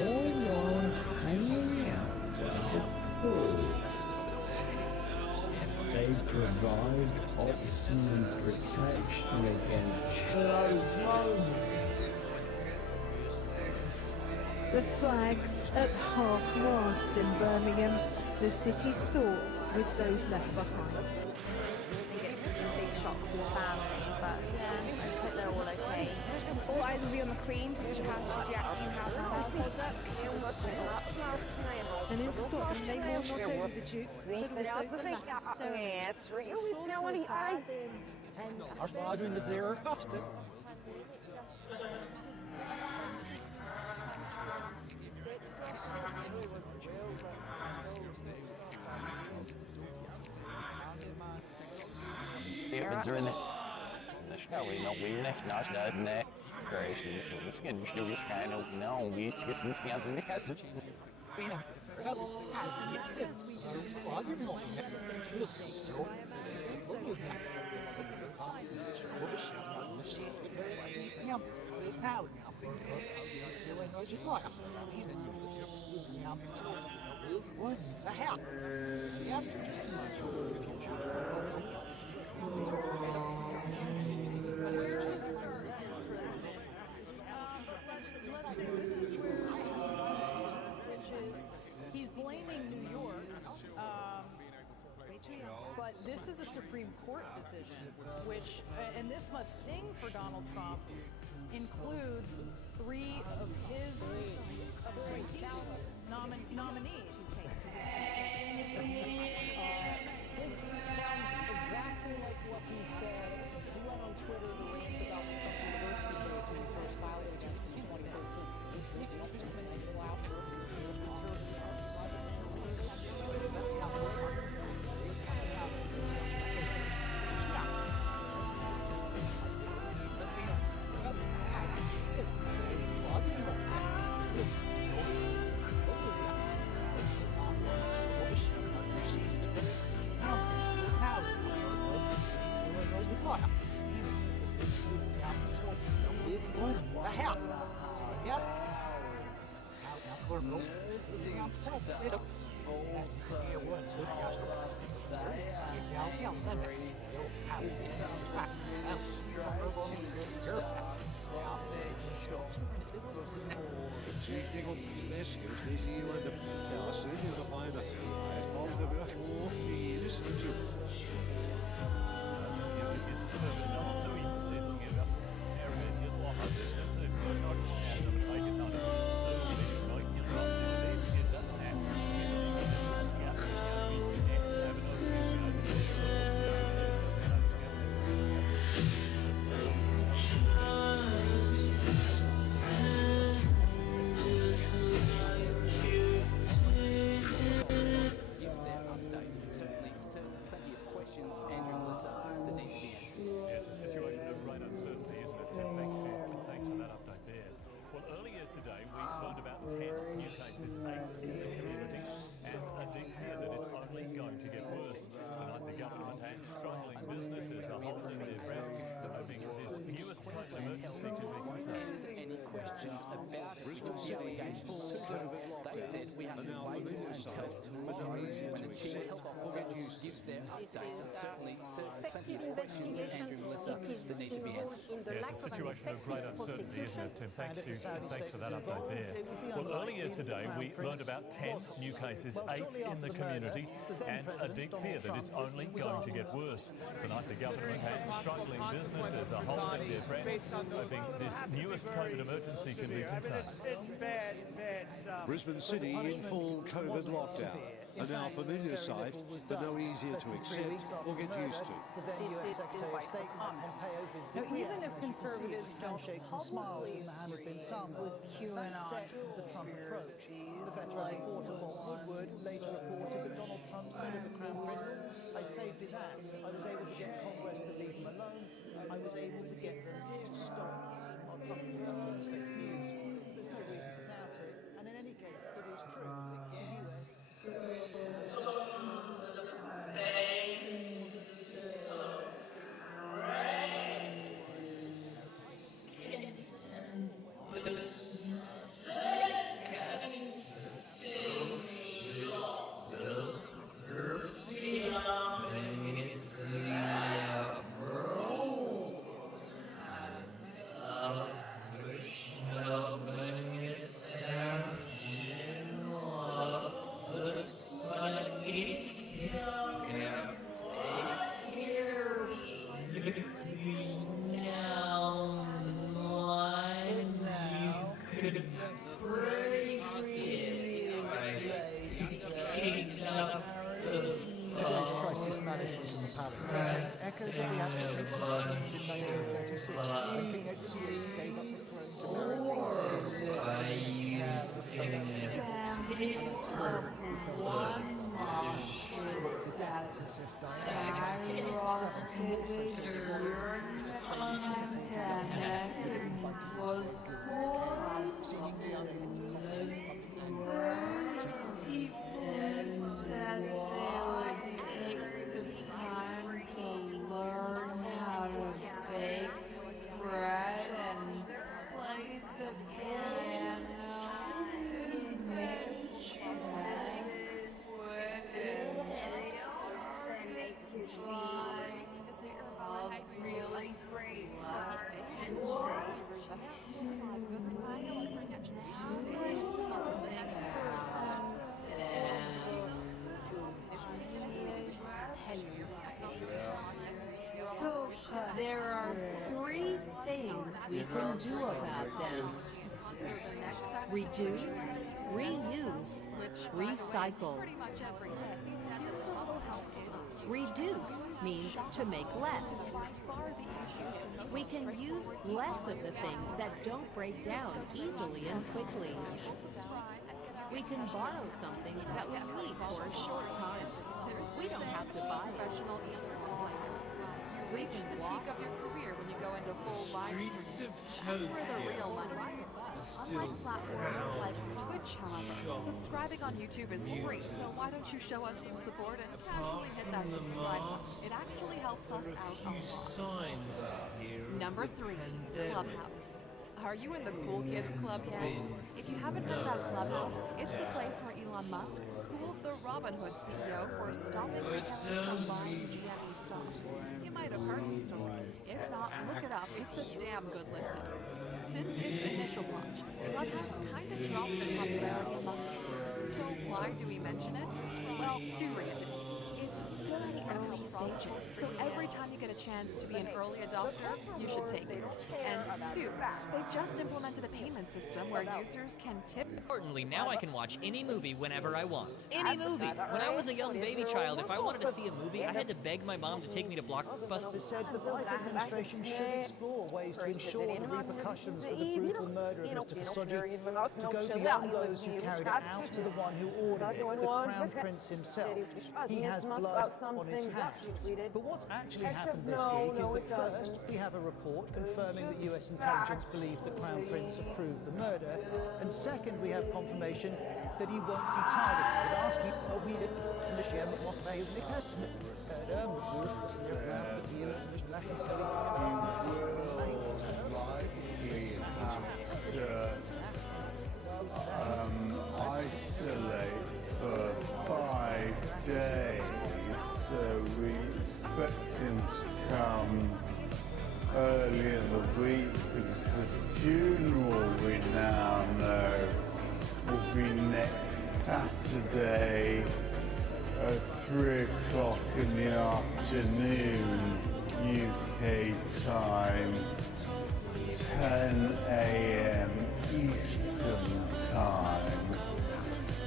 or while hanging out at the pool. They provide optimum protection against The flags at half-mast in Birmingham, the city's thoughts with those left behind. I think it's a big shock for the family, but yeah, I just hope they're all okay. All eyes will be on the Queen to see how she's reacting and how her heart holds up. And in Scotland, they mourn not only the Duke, but also the lack of ceremony. He's blaming New York, but this is a Supreme Court decision, which, and this must sting for Donald Trump, includes 3 of his nominees. This sounds exactly like what he said. He went on Twitter to rant about the Trump University case when he first filed it against him in 2013. It's not just been a while for any questions about the allegations to them. They said we have to wait until tomorrow when the chief health officer gives their update. And certainly plenty of questions, Andrew, Melissa, that need to be answered. Yeah, it's a situation of great uncertainty, isn't it, Tim? Thanks for that update there. Well, earlier today we learned about 10 new cases, 8 in the community, and a deep fear that it's only going to get worse. Tonight the government and struggling businesses are holding their breath, hoping this newest COVID emergency can be contained. It's bad stuff. Brisbane City in full COVID lockdown. A now familiar sight, but no easier to accept or get used to. Now, even if conservatives don't publicly agree with QAnon the Trump approach. The veteran reporter Paul Woodward later reported that Donald Trump said of the Crown Prince, "I saved his ass. I was able to get Congress to leave him alone. I was able to get them to stop." While Trump Today's crisis management in the palace contains echoes of the abdication crisis in 1936 when King Edward VIII gave up the throne to There are three things we can do about them. Reduce, reuse, recycle. Reduce means to make less. We can use less of the things that don't break down easily and quickly. We can borrow something that we need for a short time. We don't have to buy it. We can walk Of your career when you go into full live streaming. That's where the real money is. Unlike platforms like Twitch, however, subscribing on YouTube is free, so why don't you show us some support and casually hit that subscribe button? It actually helps us out a lot. Number 3, Clubhouse. Are you in the Cool Kids Club yet? If you haven't heard about Clubhouse, it's the place where Elon Musk schooled the Robinhood CEO for stopping retailers from buying GME stocks. You might have heard the story. If not, look it up. It's a damn good listen. Since its initial launch, Clubhouse kind of dropped in popularity among users. So why do we mention it? Well, 2 reasons. It's still in the early stages, so every time you get a chance to be an early adopter, you should take it. And 2, they just implemented a payment system where users can tip. Importantly, now I can watch any movie whenever I want. Any movie! When I was a young baby child, if I wanted to see a movie, I had to beg my mom to take me to Blockbuster. Said the Biden administration should explore ways to ensure the repercussions for the brutal murder of Mr. Khashoggi to go beyond those who carried it out to the one who ordered it, the Crown Prince himself. He has blood on his hands. But what's actually happened this week is that first, we have a report confirming that US intelligence believes the Crown Prince approved the murder, and second, we have confirmation that he won't be targeted. Last week, we did isolate for 5 days, so we expect him to come early in the week because the funeral we now know will be next Saturday at 3 o'clock in the afternoon UK time, 10 a.m. Eastern time.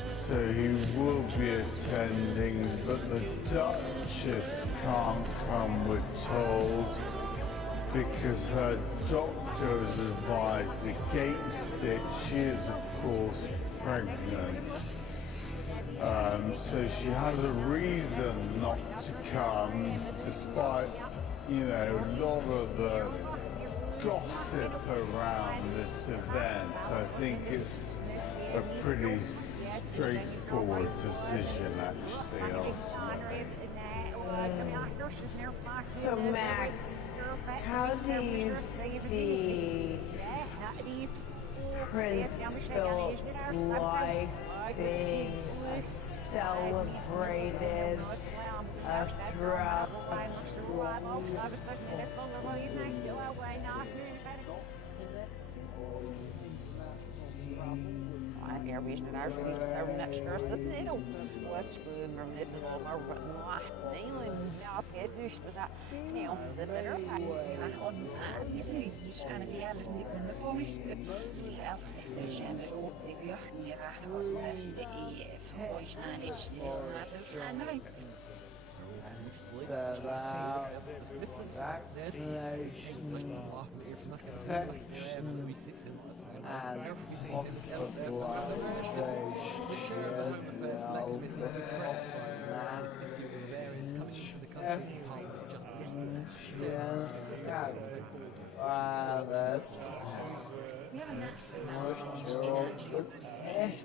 So he will be attending, but the Duchess can't come, we're told, because her doctor has advised against it. She is, of course, pregnant. So she has a reason not to come, despite, you know, a lot of the gossip around this event. I think it's a pretty straightforward decision, actually, ultimately. So, Max, how do you see Prince Philip's life being celebrated throughout Here we We have a national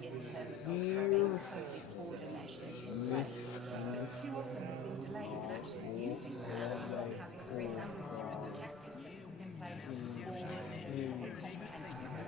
in terms of having fully coordinations in place, but too often there's been delays in actually using that, not having, for example, testing systems in place or comprehensive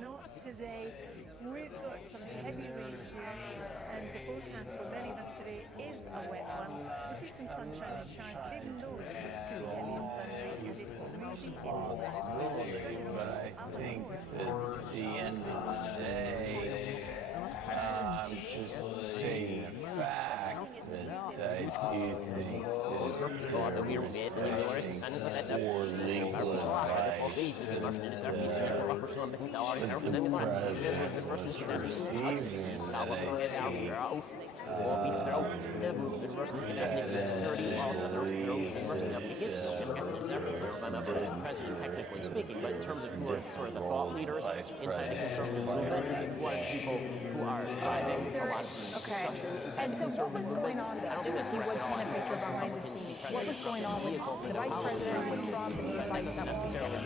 Not today. We've got some heavy rain here, and the forecast for many of us today is a wet one. We see some sunshine and showers, but even though it's too heavy and thundery, and it's freezing in But I think that at the end of the day, I'm just stating a fact that I do think that we are technically speaking, but in terms of who are sort of the thought leaders inside the conservative movement, who are the people who are driving a lot of the discussion inside And the so what conservative was movement. going on there? I don't think Just that's if you would correct at all. paint a picture behind the scenes. What was going on with the vice president, with Trump, and the advice that was being given?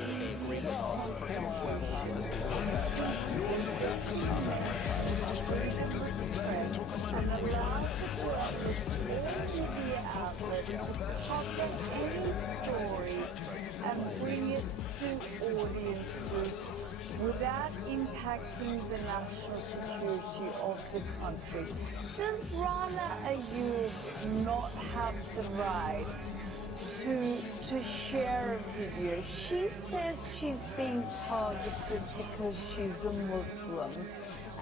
And bring it to audiences without impacting the national security of the country. Does Rana Ayoub not have the right to share a video? She says she's being targeted because she's a Muslim.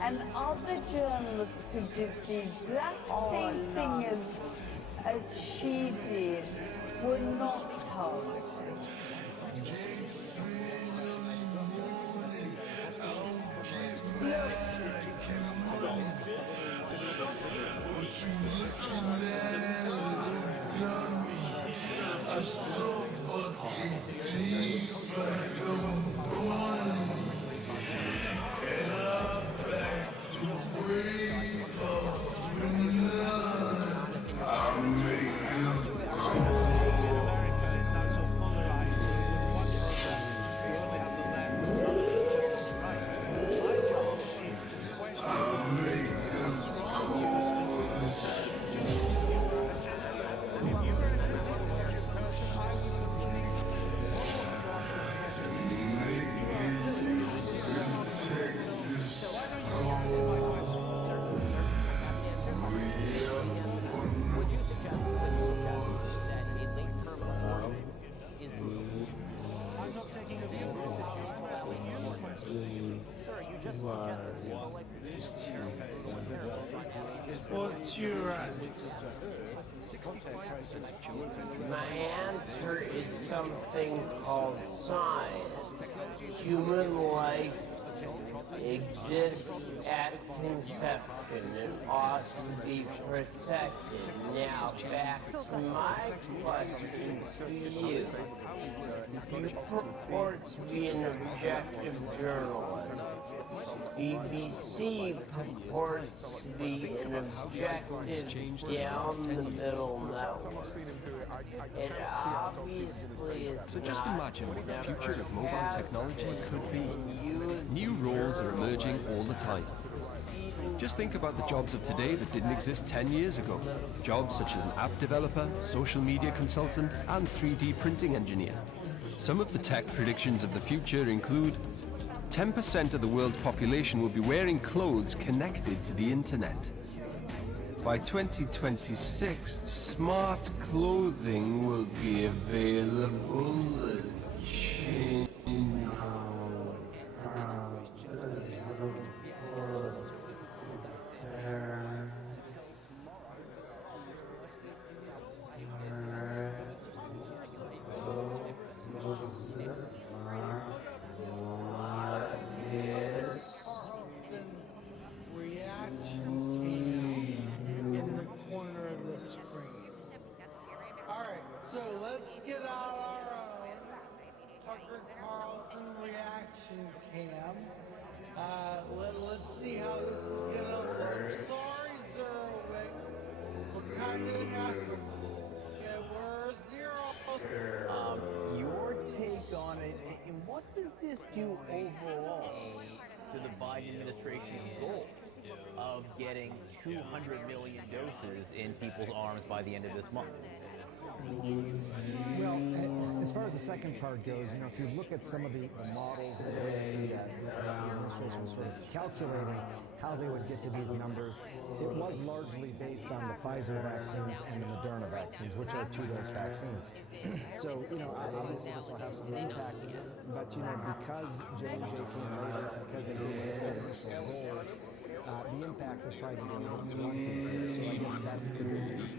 And other journalists who did the exact same thing as she did were not targeted. What's your answer? My answer is something called science. Human life exists at conception and ought to be protected. Now, back to my question to you. You purport to be an objective journalist. BBC purports to be an objective down-the-middle network. It obviously is So just imagine what the future of mobile technology could be. New roles are emerging all the time. Just think about the jobs of today that didn't exist 10 years ago. Jobs such as an app developer, social media consultant, and 3D printing engineer. Some of the tech predictions of the future include 10% of the world's population will be wearing clothes connected to the internet. By 2026, smart clothing will be available in China. In the corner of the screen. Alright, so let's get out our Tucker Carlson reaction cam. Let's see how this is gonna look. Sorry, Zerwick. We're kind of we're zero. Your take on it, and what does this do overall to the Biden administration's goal of getting 200 million doses in people's arms by the end of this month? Well, as far as the second part goes, you know, if you look at some of the models and the way the administration was sort of calculating how they would get to these numbers, it was largely based on the Pfizer vaccines and the Moderna vaccines, which are two-dose vaccines. So, you know, obviously this will have some impact, but, you know, because J&J came later, because they didn't hit their initial goals, the impact is probably going to be blunted here. So I guess that's the good news.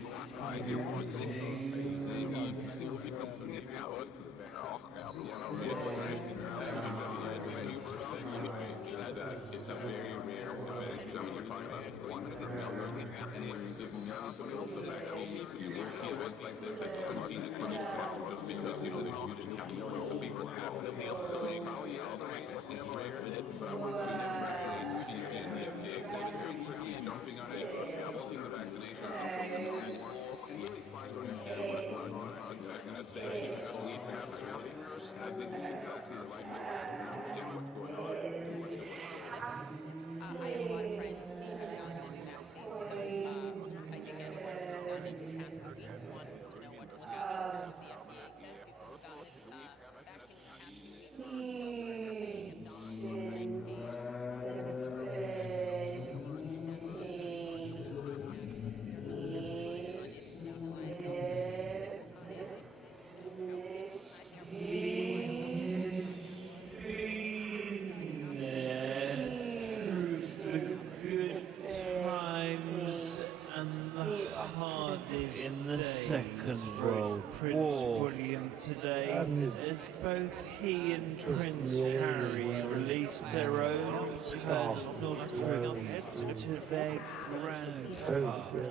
In the Second World War. William today, as both he and Prince Harry released their own personal tribute to their grandfather.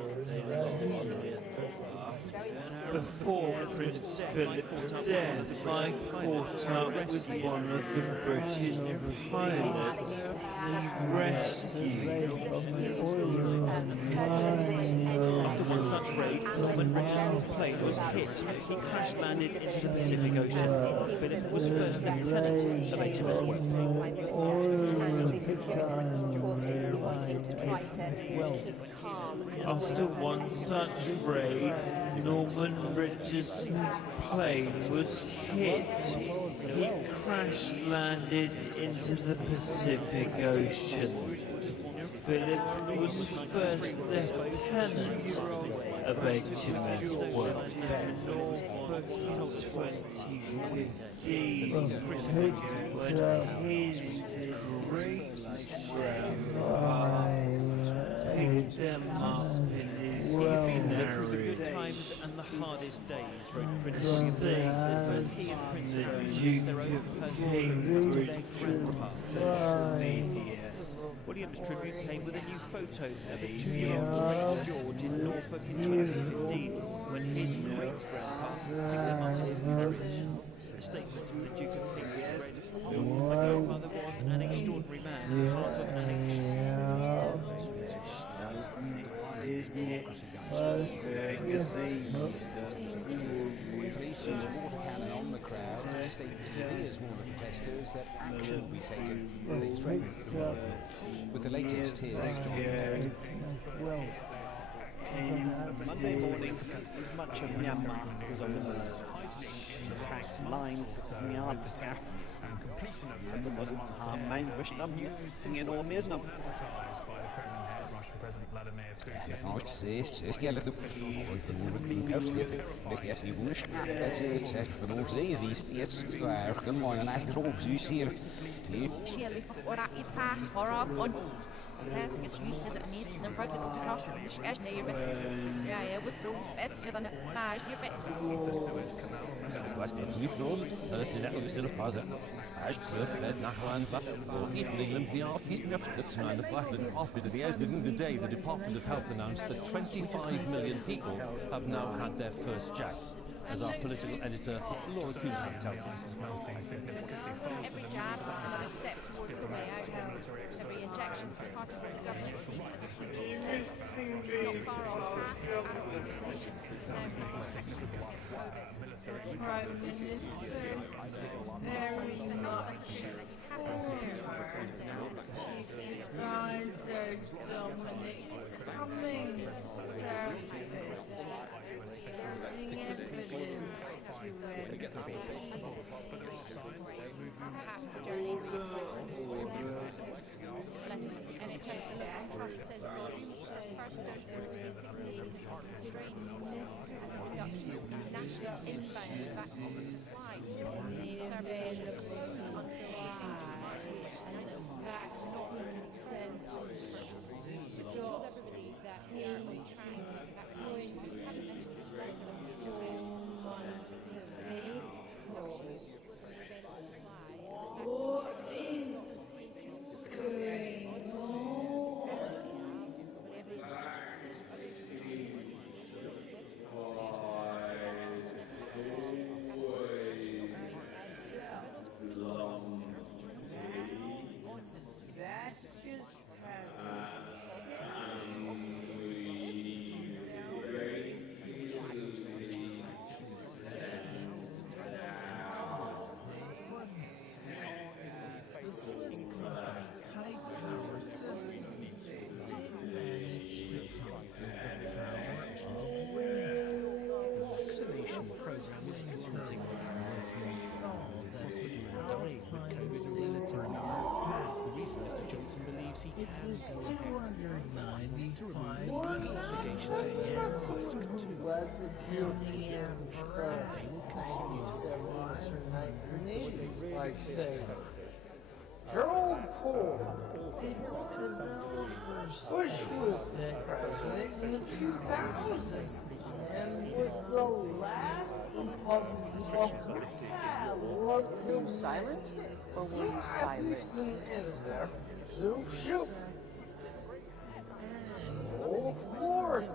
Before Prince Philip's death, I caught up with one of the British pilots he rescued. After one such raid, when Richardson's plane was hit, he crash-landed into the Pacific Ocean. Philip was first lieutenant of HMS After one such raid, Norman Richardson's plane was hit. He crash-landed into the Pacific Ocean. Philip was first lieutenant of HMS World. When his great-grandfather picked them up in his the good times and the hardest days, wrote Prince William as he and Prince Harry released their own personal tribute to their grandpa. Times Tribune came with a new photo of a 2-year-old Prince George in Norfolk in 2015 when his great grandpa picked him up off the bridge. A statement from the Duke of Cambridge read, "My grandfather was an extraordinary man, part of an extraordinary Police use water cannon on the crowd. State TV has warned the protesters that action will be taken if they threaten the wildlife. With the latest, here's John. Monday morning, much of Myanmar was on the move. Packed lines snart det var mein Vietnam ingen år med Vietnam. It's the other two. Yes, you wish. It's for those days. It's come on, and I hope you see it. Says it's me as a niece and broke the house. As neighbor, yeah, with so better than that. It's niet nodig. Dat is net nog een stille pauze. Als je surft met nachwaanslag voor England via that's not the fact that after the years within the day, the Department of Health announced that 25 million people have now had their first jab, as our political editor Laura Koonsman tells us. Every jab, another step towards the way out. Every injection is part of the government's not far off. Prime Minister, very much. You guys are Dominic Cummings service. Giving evidence What is going on? That's just The Swiss company Kite Power Systems did manage to conquer the power of wind. A vaccination program internally was installed at the Alpine Sabre passed. The reason Mr. Johnson believes he was 295 obligation to aircraft to the Emperor. They will continue to survive. Like Gerald Ford. It's developers Bush was the president in the 2000s and was the last Republican was you silent or were you silent? Is there? So shoot. Oh, of course.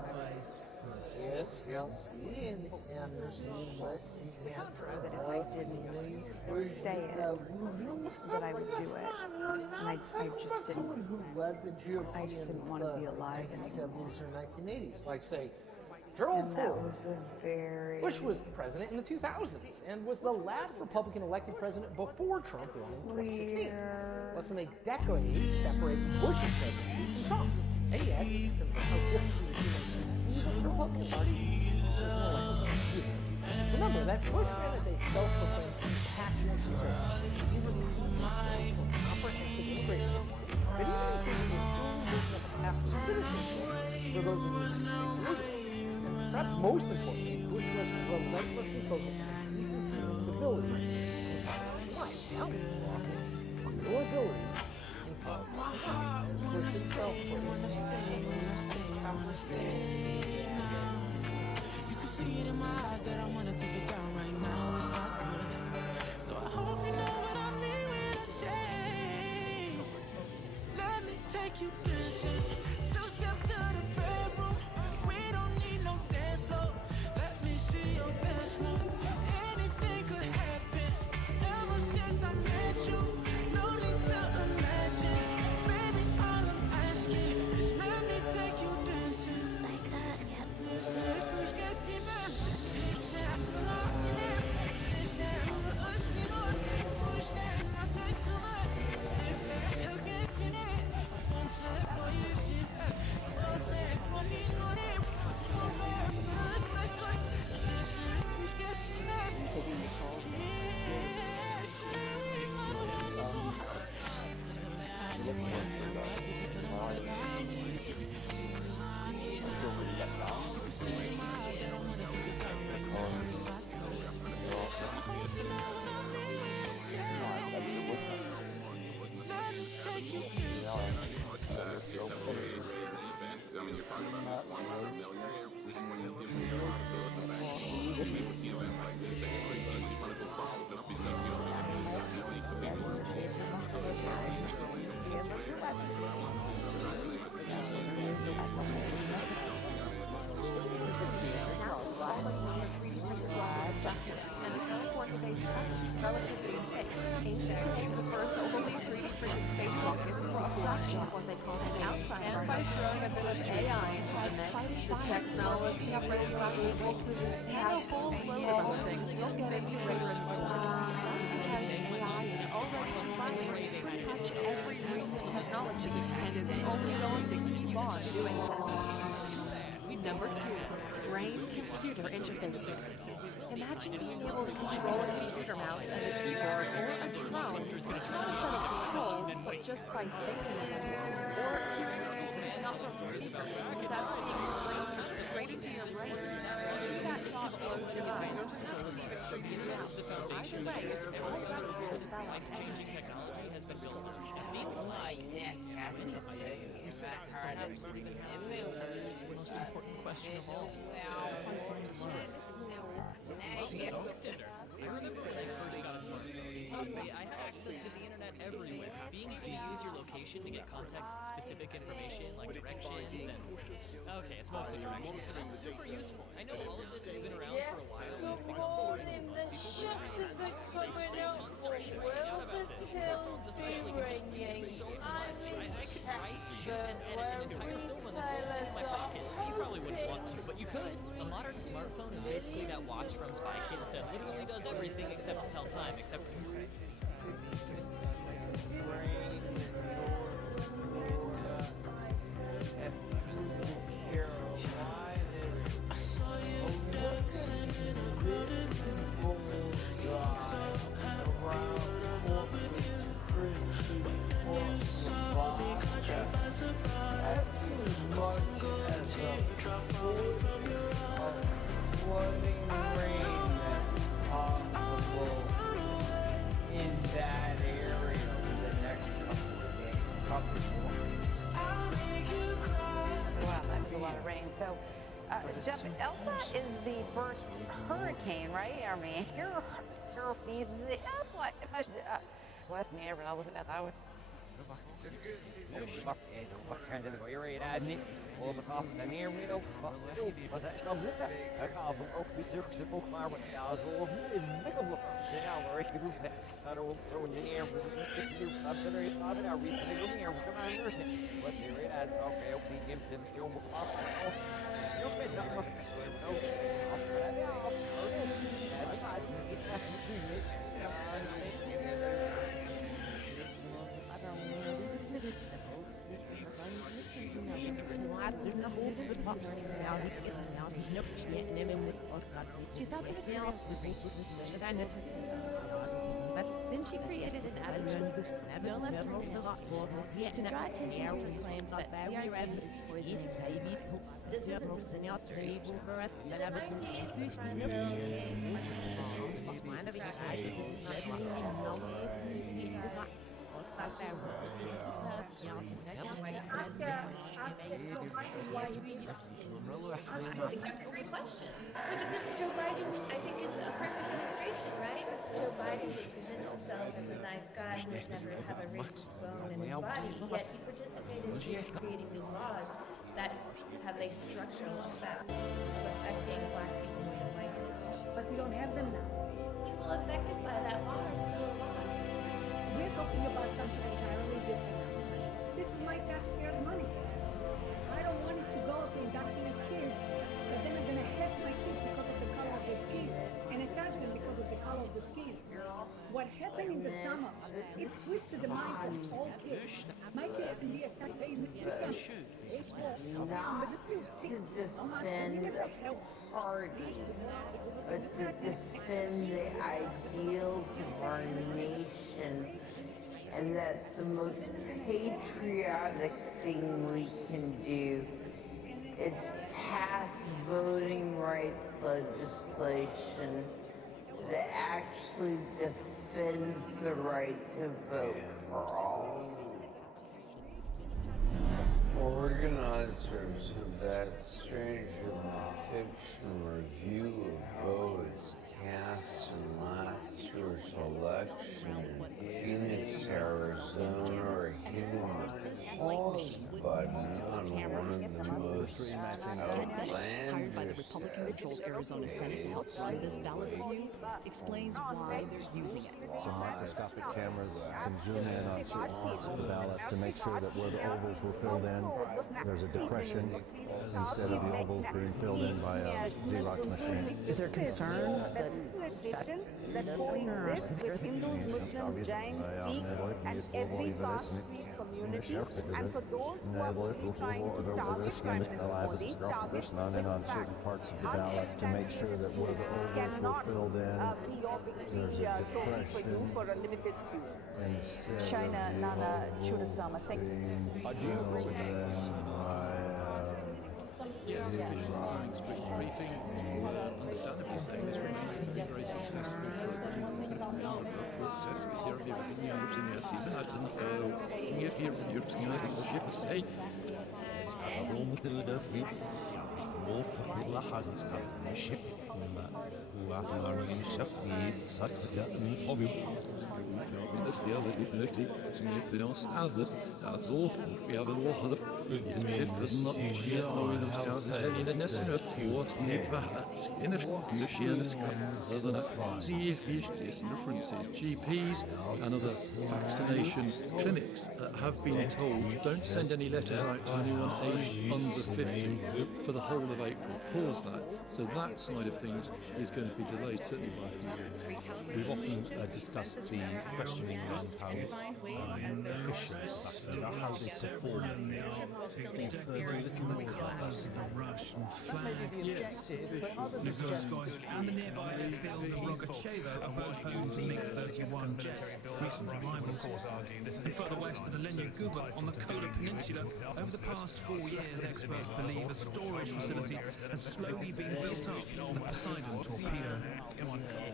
Yes, and that if I didn't say it, that I would do it. And I just didn't want to be alive anymore. 70s or 1980s, like say, Gerald Ford. Bush was president in the 2000s and was the last Republican elected president before Trump won in 2016. Less than a decade separated Bush's presidency from Trump. And yet, because of how different the Republican Party. Remember that Bush ran as a self-proclaimed passionate conservative. He was comprehensive immigration, but even included the full vision of a path to citizenship for those of you who are and perhaps most importantly, Bush was relentlessly focused on decency and civility in life. Now he's talking no ability in life. Bush himself put You can see it in my eyes that I wanna take it down right now if I could. So I hope you know what I mean when I say, let me take you dancing. Two-step to the bedroom. We don't need no dance floor. Let me see your best move. Anything could happen. Ever since I met you, no need to imagine. Baby, all I'm asking is let me take you dancing. Like that, yeah. NASA's already made a 3D printed rocket objective, and the California-based company, Relatively Space, aims to make the first fully 3D printed space rockets for a fraction of what they cost outside, and by throwing a bit of AI into the mix, the technology radioactive will produce a whole load of other things you'll get into later in the course. That's because AI is already responding pretty much every recent technology, and it's only going to keep on doing that. Number 2, brain-computer interfacing. Imagine being able to control a computer mouse and a keyboard or a drone with no set of controls, but just by thinking about it. Or hearing music, not from speakers, that's being streamed straight into your brain. Maybe that thought blows your mind, or doesn't even creep you out. Either way, it's already been developed. Life-changing technology has been built on. It seems like the most important question of all. I remember when I first got a smartphone. Suddenly, I had access to the internet everywhere. Being able to use your location to get context-specific information like directions and... Okay, it's mostly directions, but it's super useful. I know all of this has been around for a while, and it's become important to most people. They start finding out about this. Smartphones especially can just do so much. I could write, shoot, and edit an entire film on this little thing in my pocket. You probably wouldn't want to, but you could. A modern smartphone is basically that watch from Spy Kids that literally does everything except tell time, except for I saw you dancing in a crowded room. You look so happy when I'm not with you. But then you saw me, caught you by surprise. A single teardrop falling from your eye. Possible in that area for the next couple of days. Wow, that's a lot of rain. So, Jeff, Elsa is the first hurricane, right? I mean, your surfing, Elsa, if I should, what's near, but I'll look at that one. Then she created an attitude to draw attention to the claims that CRT poisons babies. This is a disaster. That's a great question. But because Joe Biden, I think, is a perfect illustration, right? Joe Biden presents himself as a nice guy who would never have a racist bone in his body, yet he participated creating these laws that have a structural effect of affecting black people and white people. But we don't have them now. People affected by that law are still alive. We're talking about something entirely different. This is my taxpayers' money. I don't want it to go to indoctrinate kids that then are going to hate my kids because of the color of their skin and attack them because of the color of the skin. What happened in the summer, it twisted the minds of all kids. My kids can be attacked. They Not to defend a party, but to defend the ideals of our nation, and that the most patriotic thing we can do is pass voting rights legislation that actually defends the right to vote for all. Organizers of that Stranger Than Fiction review of votes cast in last year's election in Phoenix, Arizona are hitting the pause button on one of the most hired by the Republican-controlled Arizona Senate to help fund this ballot review, explains why they're using it. Some microscopic cameras can zoom in on certain parts of the ballot to make sure that where the ovals were filled in, there's a depression instead of the ovals being filled in by a Xerox machine. Is there concern that that coexist with Hindus, Muslims, Jains, Sikhs, and every caste community. And for those who are really trying to target Prime Minister Modi, target with facts. Parts of the ballot to make sure that where the ovals were filled in, there's a trophy for you depression for a limited few. instead China of the Nana ovals Chudasama, thank you. being filled in by Yes, during spring briefing, understandably so, this remains a very successful process. Vi ser at vi er på den andre siden her, så vi er gjort som jeg tenker å skifte seg. Das ist ja wirklich som litt for oss alle, at så vi har vel også skiftet naturligvis når vi skal se det nesten at references, GPs and other vaccination clinics have been told don't send any letters out to anyone aged under 50 for the whole of April. Pause that. So that side of things is going to be delayed certainly by a few years. We've often discussed the questioning around how efficient vaccines are, how they perform. That may be the objective, but others suggest And the nearby airfield of Rogachevo are both home to MiG-31 jets. Recent revivals and further west at Alenya Guba on the Kola Peninsula. Over the past 4 years, experts believe a storage facility has slowly been built up for the Poseidon torpedo.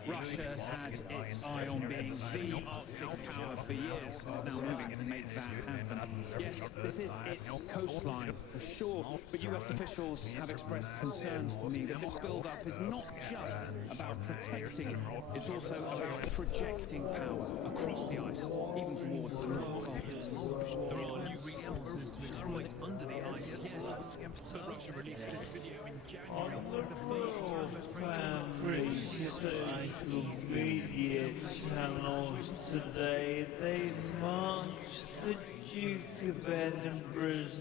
Russia's had its eye on being the Arctic power for years. It's now moving to make that happen. Yes, this is its coastline for sure, but US officials have expressed concerns to me that this build-up is not just about protecting, it's also about projecting power across the ice, even towards the North Pole. There are new resources to exploit under the ice. Yes, but Russia released this video in January. Social media channels today, they marched the Duke of Edinburgh's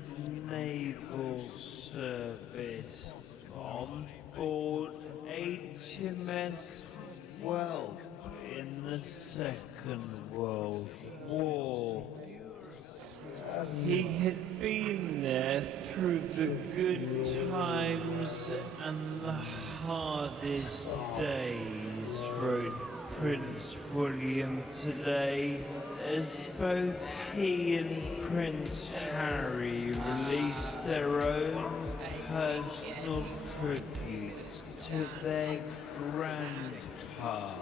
naval service on board HMS Welp in the Second World War. He had been there through the good times and the hardest days, wrote Prince William today, as both he and Prince Harry released their own personal tributes to their grandpa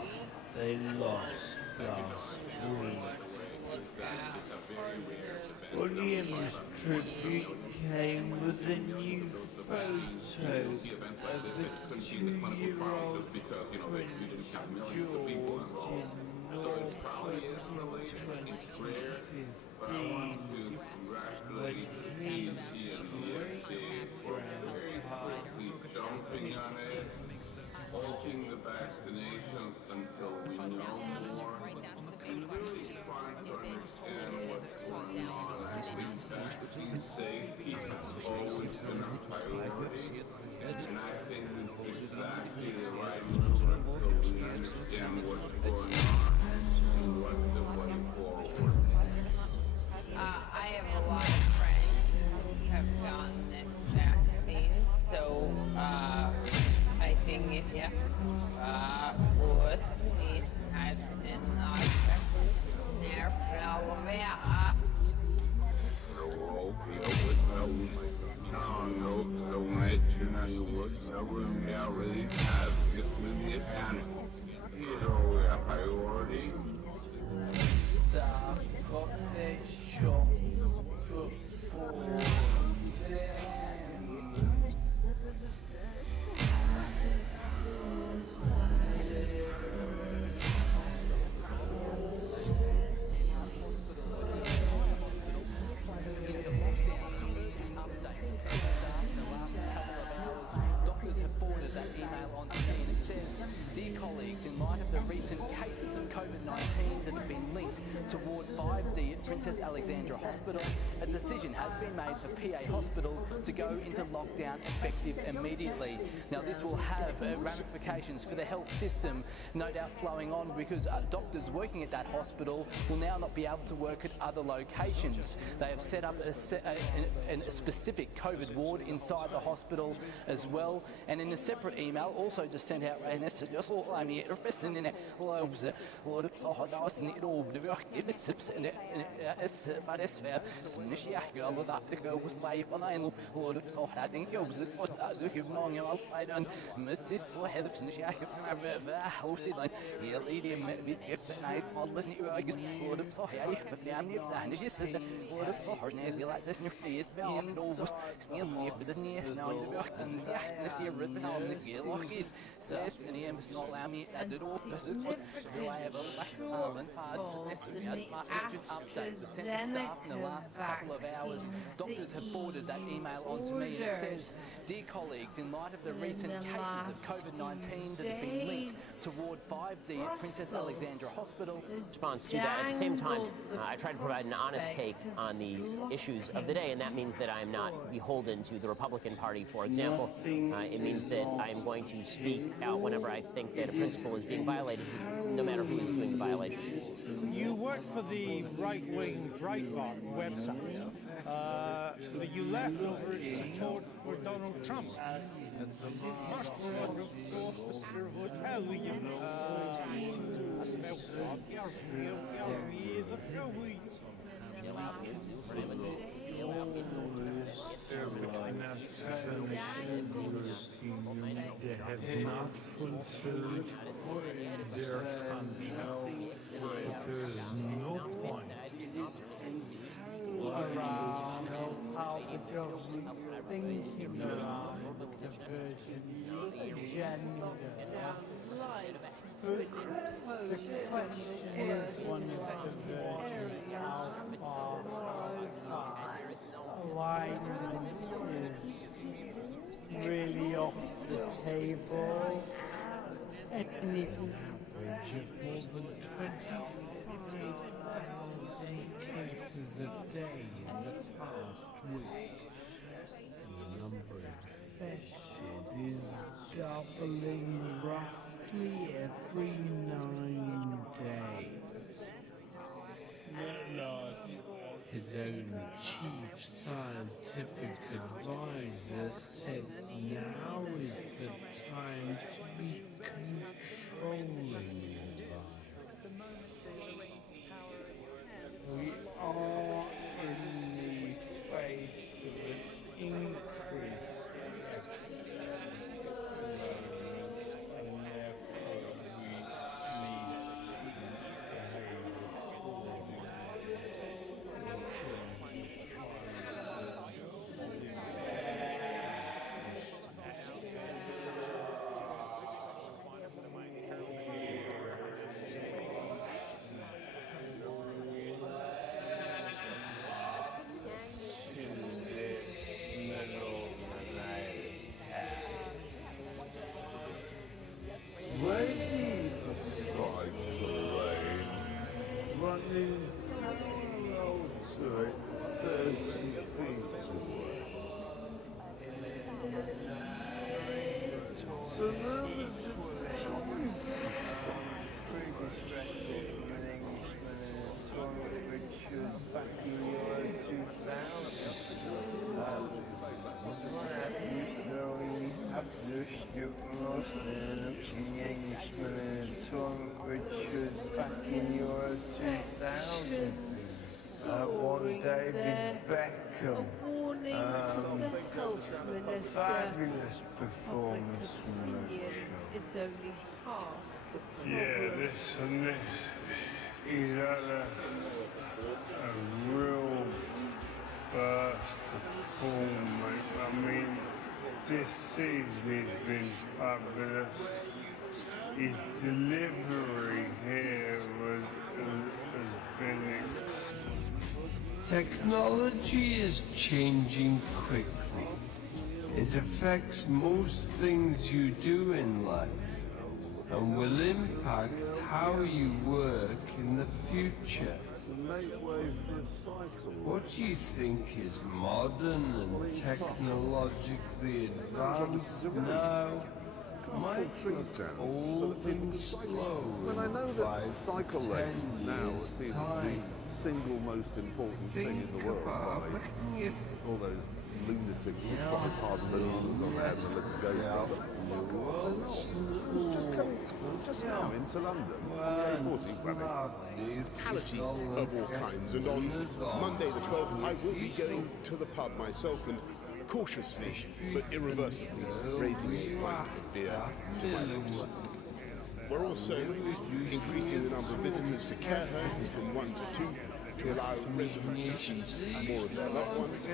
they lost last week. William's tribute came with a new photo of the 2-year-old Prince George in Norfolk in 2015, but acting safety has always been a priority, and I think this is exactly the right moment so we understand what's going on and what's the way forward. I have a lot of friends who have gotten this vaccine, so I think if you was need had en när prova priority. Stop the shots before Doctors have forwarded that email on to me, and it says, "Dear colleagues, in light of the recent cases of COVID-19 that have been linked to Ward 5D at Princess Alexandra Hospital, a decision has been made for PA Hospital to go into lockdown effective immediately." Now, this will have ramifications for the health system, no doubt flowing on, because doctors working at that hospital will now not be able to work at other locations. They have set up a specific COVID ward inside the hospital as well, and in a separate email also just sent out So I have a excellent update was sent to staff in the last couple of hours. Doctors have forwarded that email on to me, and it says, "Dear colleagues, in light of the recent cases of COVID-19 that have been linked to Ward 5D at Princess Alexandra Hospital." Response to that. At the same time, I try to provide an honest take on the issues of the day, and that means that I am not beholden to the Republican Party, for example. It means that I am going to speak out whenever I think that a principle is being violated, no matter who is doing the violation. You work for the right-wing Breitbart website, but you left over its support for Donald Trump. They have not fulfilled their contract. There is no point how the government's thinking around the virgin agenda. The question is one of the virgins, how far alignment is really off the table. And if more than 25,000 cases a day in the past week. The number infected is doubling roughly every 9 days. His own chief scientific advisor said now is the time to be controlling the virus. we are in the face of an increase and therefore we need get lost in a few Englishmen in a tournament which was back in Euro 2000. One David Beckham. Fabulous performance from that show. It's only half the Yeah, this and this. He's had a real burst of form, mate. I mean, this season has been fabulous. His delivery here has been Technology is changing quickly. It affects most things you do in life and will impact how you work in the future. What do you think is modern and technologically advanced now might look old and slow in 5 to 10 years' time. Single most important thing in the world. Right? All those lunatics with five bananas on their heads just now into London. Brutality of all kinds, and on Monday the 12th I will be going to the pub myself and cautiously but irreversibly raising a pint of beer to my lips. We're also increasing the number of visitors to care homes from 1 to 2 to allow residents to see more of their loved ones.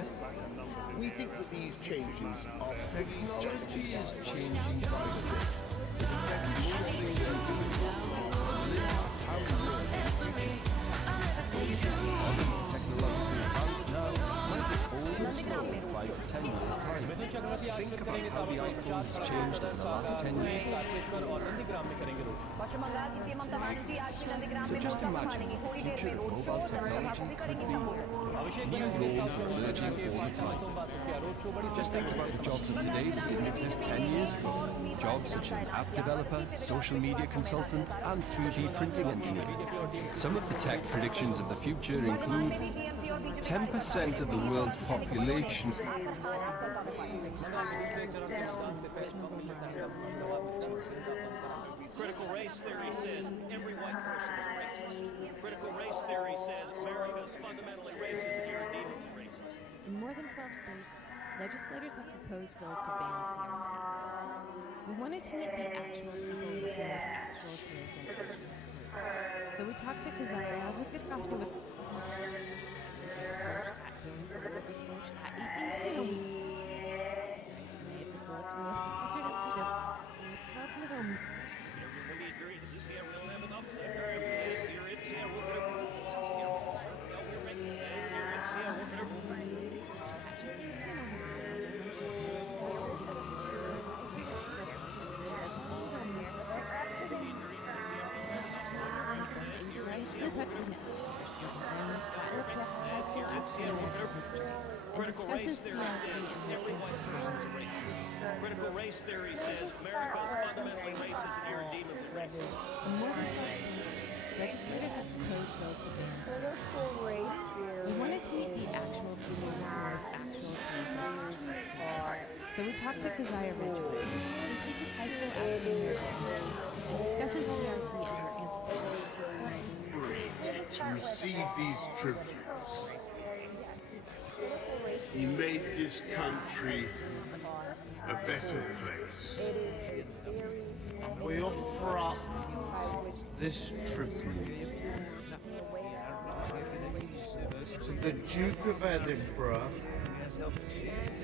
We think that these changes are Technology is changing by the day. It affects most things you do in life and how you work in the future. Technologically advanced now might be old and slow in 5 to 10 years' time. Think about how the iPhone has changed in the last 10 years. So just imagine the future of mobile technology could be. New roles are emerging all the time. Just think about the jobs of today that didn't exist 10 years ago. Jobs such as an app developer, social media consultant, and 3D printing engineer. Some of the tech predictions of the future include 10% of the world's population. Critical race theory says every white person is racist. Critical race theory says America is fundamentally racist and irredeemably racist. In more than 12 states, legislators have proposed bills to ban CRT. We wanted to meet the actual people who have actual cares and issues. So we talked to Kazaya Hazukashkashka with Critical race theory says every white person is racist. Critical race theory says America is fundamentally racist and irredeemably racist. Legislators have proposed bills to ban CRT. We wanted to meet the actual people who have actual cares and issues. So we talked to Kazaya Ridgeway, who teaches high school African American and discusses CRT and her To receive these tributes. He made this country a better place. We offer up this tribute to the Duke of Edinburgh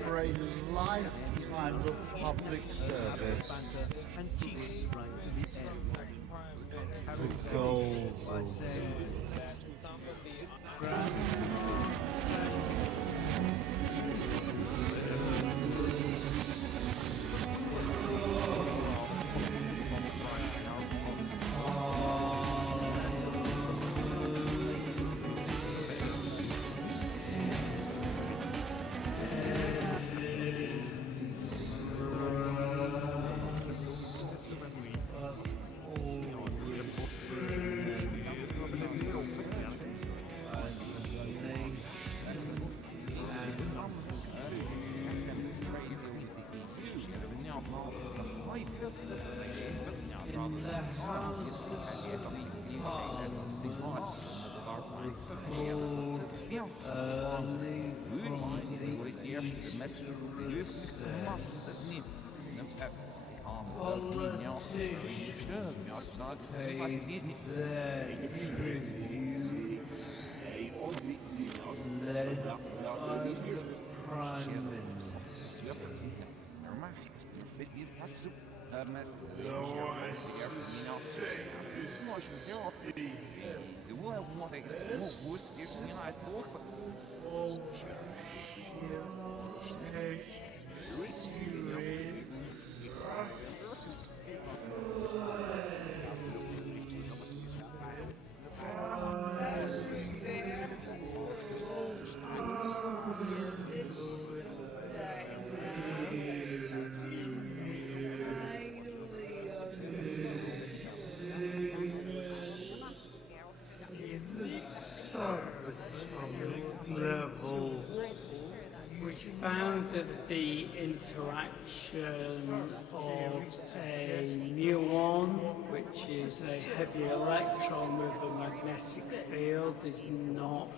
for a lifetime of public service. The gold level, we found that the interaction of a muon, which is a heavy electron with a magnetic field, is not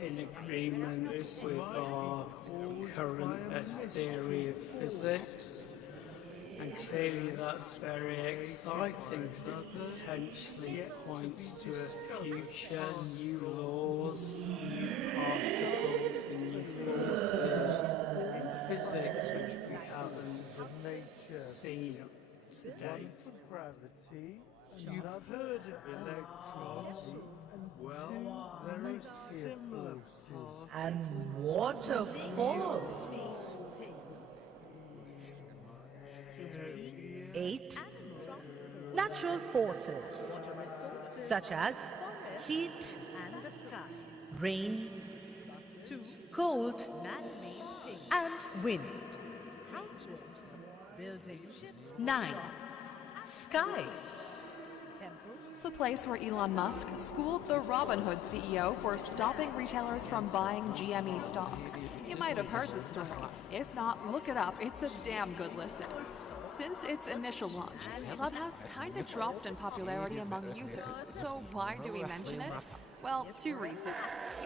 in agreement with our current best theory of physics. And clearly that's very exciting, so it potentially points to a future, new laws, new particles and new forces in physics which we haven't seen to date. Gravity. You've heard of electrons. Well, very similar. And waterfalls. 8. Natural forces, such as heat, rain, cold, and wind. 9. Sky. The place where Elon Musk schooled the Robinhood CEO for stopping retailers from buying GME stocks. You might have heard the story. If not, look it up. It's a damn good listen. Since its initial launch, Clubhouse kind of dropped in popularity among users, so why do we mention it? Well, 2 reasons.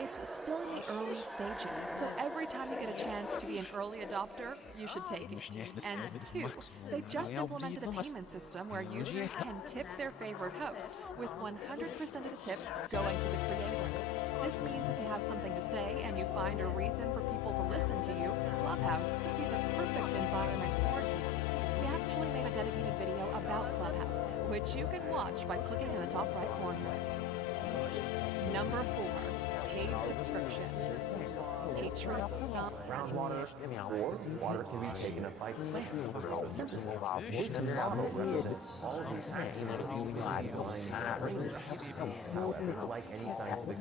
It's still in the early stages, so every time you get a chance to be an early adopter, you should take it. And 2, they just implemented a payment system where users can tip their favorite host, with 100% of the tips going to the creator. This means if you have something to say and you find a reason for people to listen to you, Clubhouse could be the perfect environment for you. We actually made a dedicated video about Clubhouse, which you can watch by clicking in the top right corner. Number 4, paid subscriptions. Patreon. Groundwater, or water can be taken up by glaciers for most of all these things, like any scientific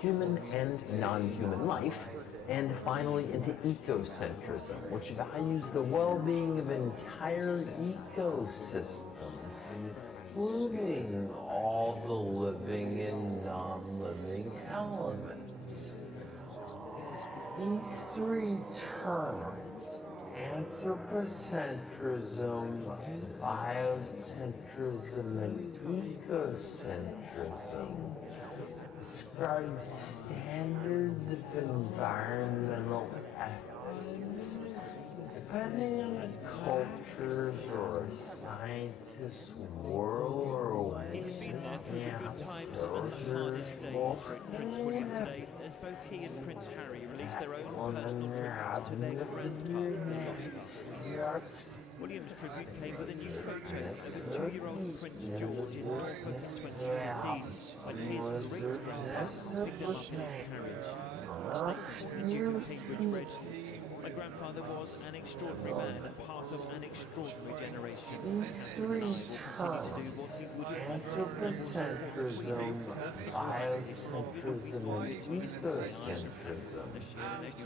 human and non-human life, and finally into ecocentrism, which values the well-being of entire ecosystems, including all the living and non-living elements. These 3 terms, anthropocentrism, biocentrism, and ecocentrism, describe standards of environmental ethics. Depending on the cultures or a scientist's world or It has been there through the good times and the hardest days. Prince William today, as both he and Prince Harry released their own personal tribute to their grandpa, the Oscar. William's tribute came with a new photo of 2-year-old Prince George in Norfolk 2015, when his great-grandpa picked him up in his carriage. A state 42 Cambridge residence. My grandfather was an extraordinary man, a part of an extraordinary generation. These three terms, anthropocentrism, biocentrism, and ecocentrism,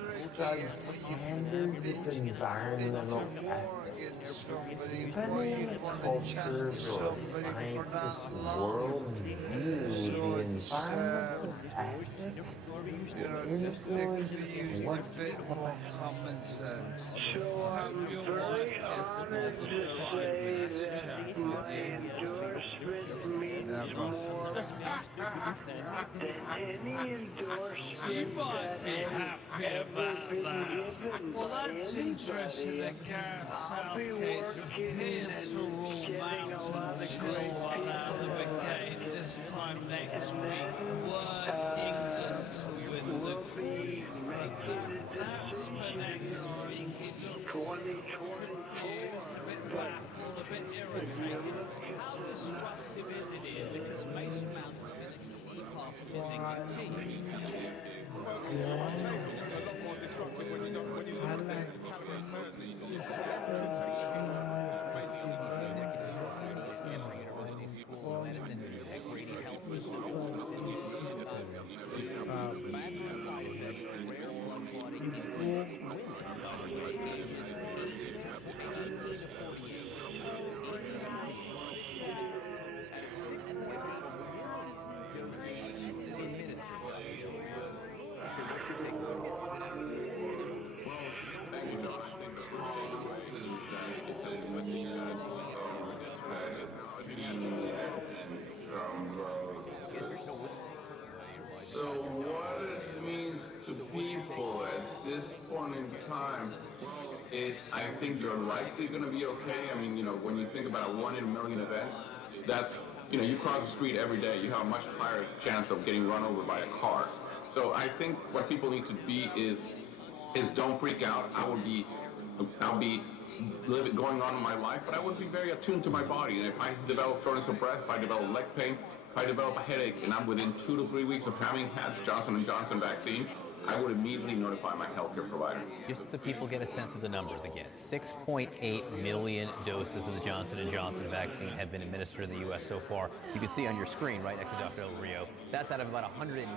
describe standards of environmental ethics, depending on a culture's or a scientist's worldview, the environmental ethic will influence what more common sense. So I'm very honored to say that my endorsement means more than any endorsement that has ever been given by anybody. I'll be working and getting a lot of great people this time next week, working we'll be making a that's for next week. It looks confused, a bit baffled, a bit irritated. How disruptive is it here? Because Mason Mount has been a key part of his England team. Well, I'd say it's a lot more disruptive when you look at the caliber of players that you've got. For them to take the hit and face the executive associate of Emory University School of Medicine at Grady Health System. Bad for side effects, rare blood clotting in 6 women under the ages of 18 to 48. 18 to 48, 6 women at 6 points before doses administered by the soldiers. So what's your take on Thank you, Josh. I think the first thing is that it's a unique So what it means to people at this point in time is I think you're likely going to be okay. I mean, when you think about a 1 in a million event, that's, you cross the street every day, you have a much higher chance of getting run over by a car. So I think what people need to be is don't freak out. I'll be going on in my life, but I would be very attuned to my body. And if I develop shortness of breath, if I develop leg pain, if I develop a headache, and I'm within 2 to 3 weeks of having had the Johnson & Johnson vaccine, I would immediately notify my healthcare provider. Just so people get a sense of the numbers again, 6.8 million doses of the Johnson & Johnson vaccine have been administered in the U.S. so far. You can see on your screen right next to Dr. Del Rio, that's out of about 190.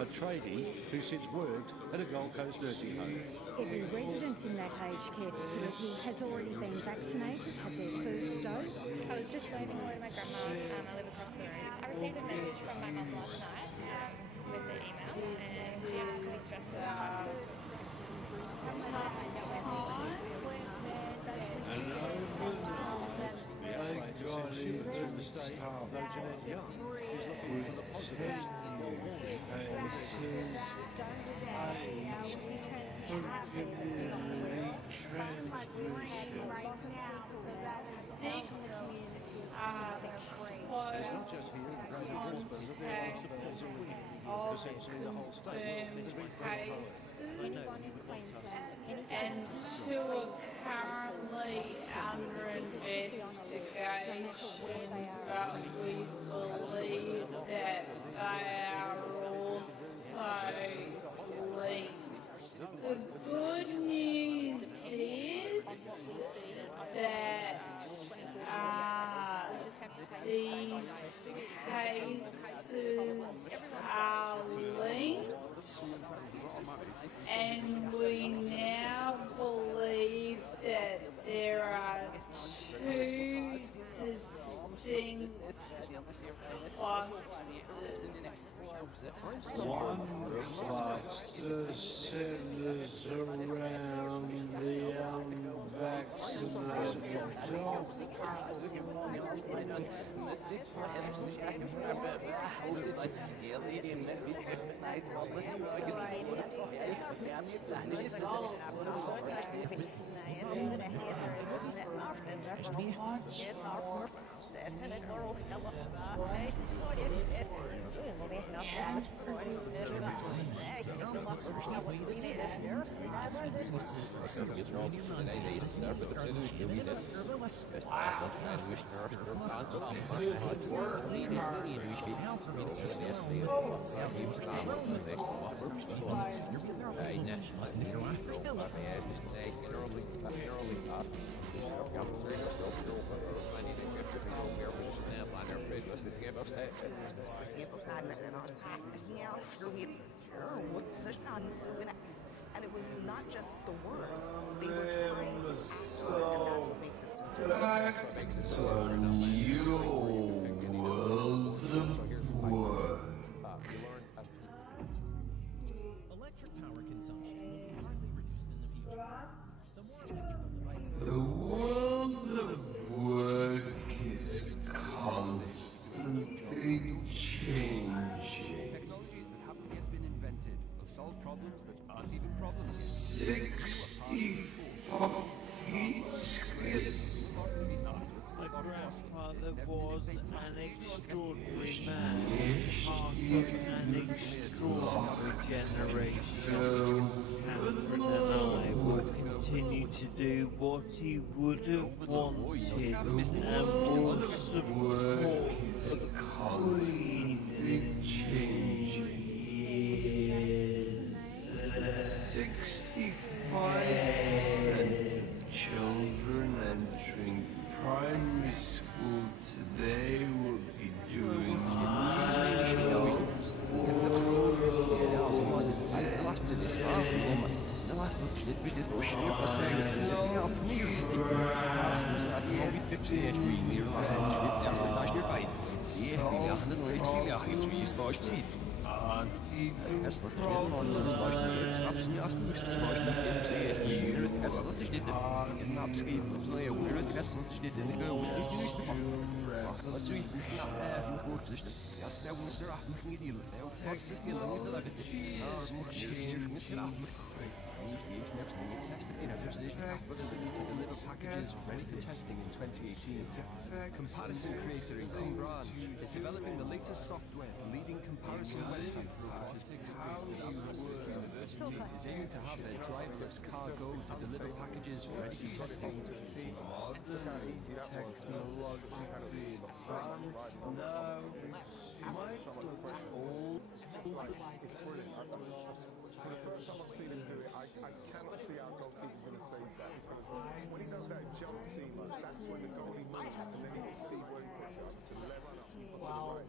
A tradie who since worked at a Gold Coast nursing home. Every resident in that aged care facility has already been vaccinated, had their first dose. I was just waving away my grandma. I live across the road. I received a message from my mum last night with the email, and she was pretty stressed out. And 2 are currently under investigation, but we believe that they are also linked. The good news is that these cases are linked, and we now believe that there are 2 distinct clusters. One cluster centers around the unvaccinated And it was not just the words, they were trying to act on it, and that's what makes it so Electric power consumption will be greatly reduced in the future. The more electrical devices... The world of work is constantly changing. Technologies that haven't yet been invented will solve problems that aren't even problems. 64 feet squares. My grandfather was an extraordinary man, part of an extraordinary generation. Catherine and I will continue to do what he would have wanted and will support the Constantly changing. 65% of children entering primary school today will be doing Packages ready for testing in 2018. Comparison creator in Brand is developing the latest software for leading comparison websites. Robotics based at Aberystwyth University is aiming to have their driverless car go to deliver packages ready for testing. technologically advanced now. Might look old. It's brilliant. For the first time I've seen him do it, I cannot see how a goalkeeper's going to save that. Because when he does that jump scene, that's when the goalie moves, and then he will see where he puts it to the left, to the right.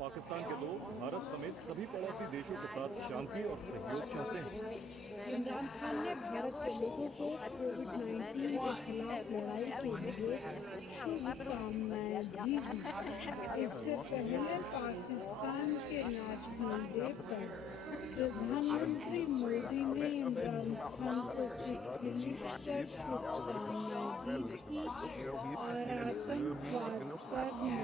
Pakistan के लोग भारत समेत सभी पड़ोसी देशों के साथ शांति और सहयोग चाहते हैं। इमरान खान ने भारत के लोगों को कोविड-19 के खिलाफ लड़ाई के लिए शुभकामनाएं दी। इससे पहले पाकिस्तान के नेशनल डे पर प्रधानमंत्री मोदी ने इमरान खान को चिट्ठी लिखकर शुभकामनाएं दी और आतंकवाद पर नजरबंदी दी।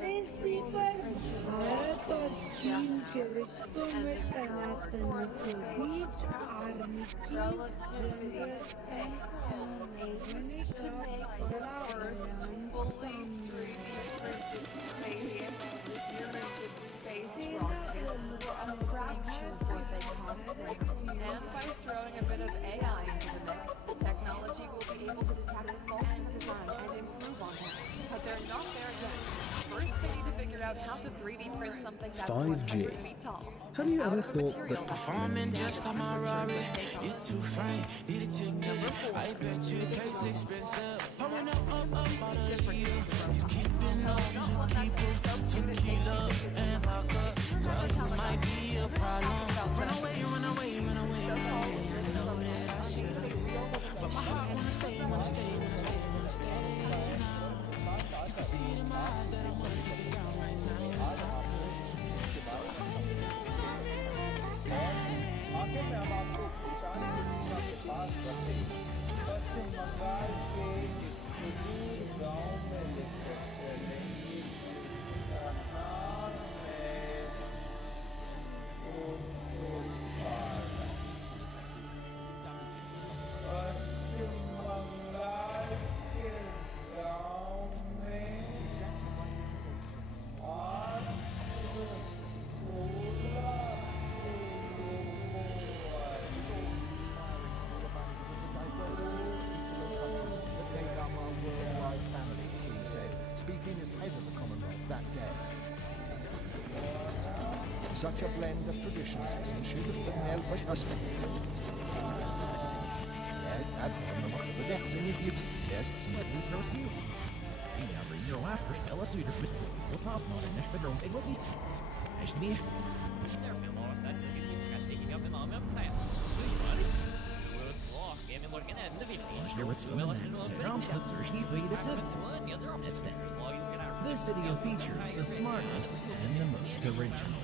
LAC पर भारत और चीन के रिश्तों में तनातनी के बीच army chief general And by throwing a bit of AI into the mix, the technology will be able to detect faults in design and improve on them. But they're not there yet. First, they need to figured out how to 3D print something that's 5G. 100 feet tall. Have you Out ever of a thought material that Performing just on my Rari, you're too fine, need a ticket. I bet you it tastes expensive. Pouring up all the leader. You keeping up, you should keep up. Tequila and vodka, girl, you might be a problem. Run away, run away, run away, run away. I know that I should, but my heart wanna stay, wanna stay, wanna stay, wanna stay now. You can see it in my eyes that I wanna take it down right now. आखिर में हम आपको किसान सीमा के पास बसे पश्चिम बंगाल के सुदूर गांव में लेकर चलेंगे जिसका नाम है उत्तराखंड। पश्चिम बंगाल के गांव में आज 16 speaking as head of the Commonwealth that day. Such a blend of traditions is ensured that Nell was husband. At the deaths in Egypt, best smutty so sealed. He never in your laughter spell a sweeter bits of full soft not in the wrong thing with you. It's me. This video features the smartest and the most original.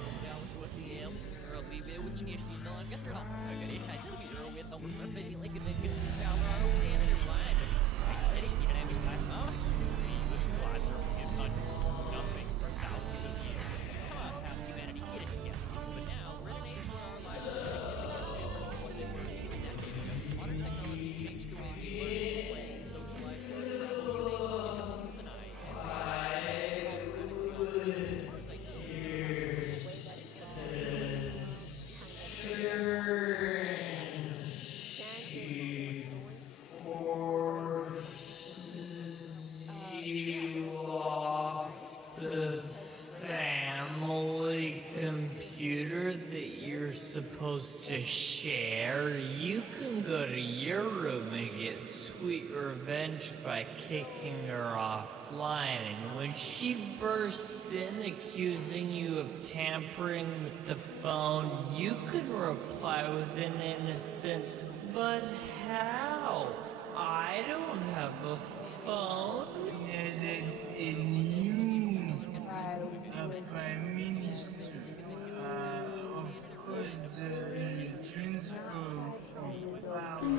Supposed to share, you can go to your room and get sweet revenge by kicking her offline, and when she bursts in accusing you of tampering with the phone, you can reply with an innocent, "But how? I don't have a phone." And you, a prime minister, of course there is a principle of power.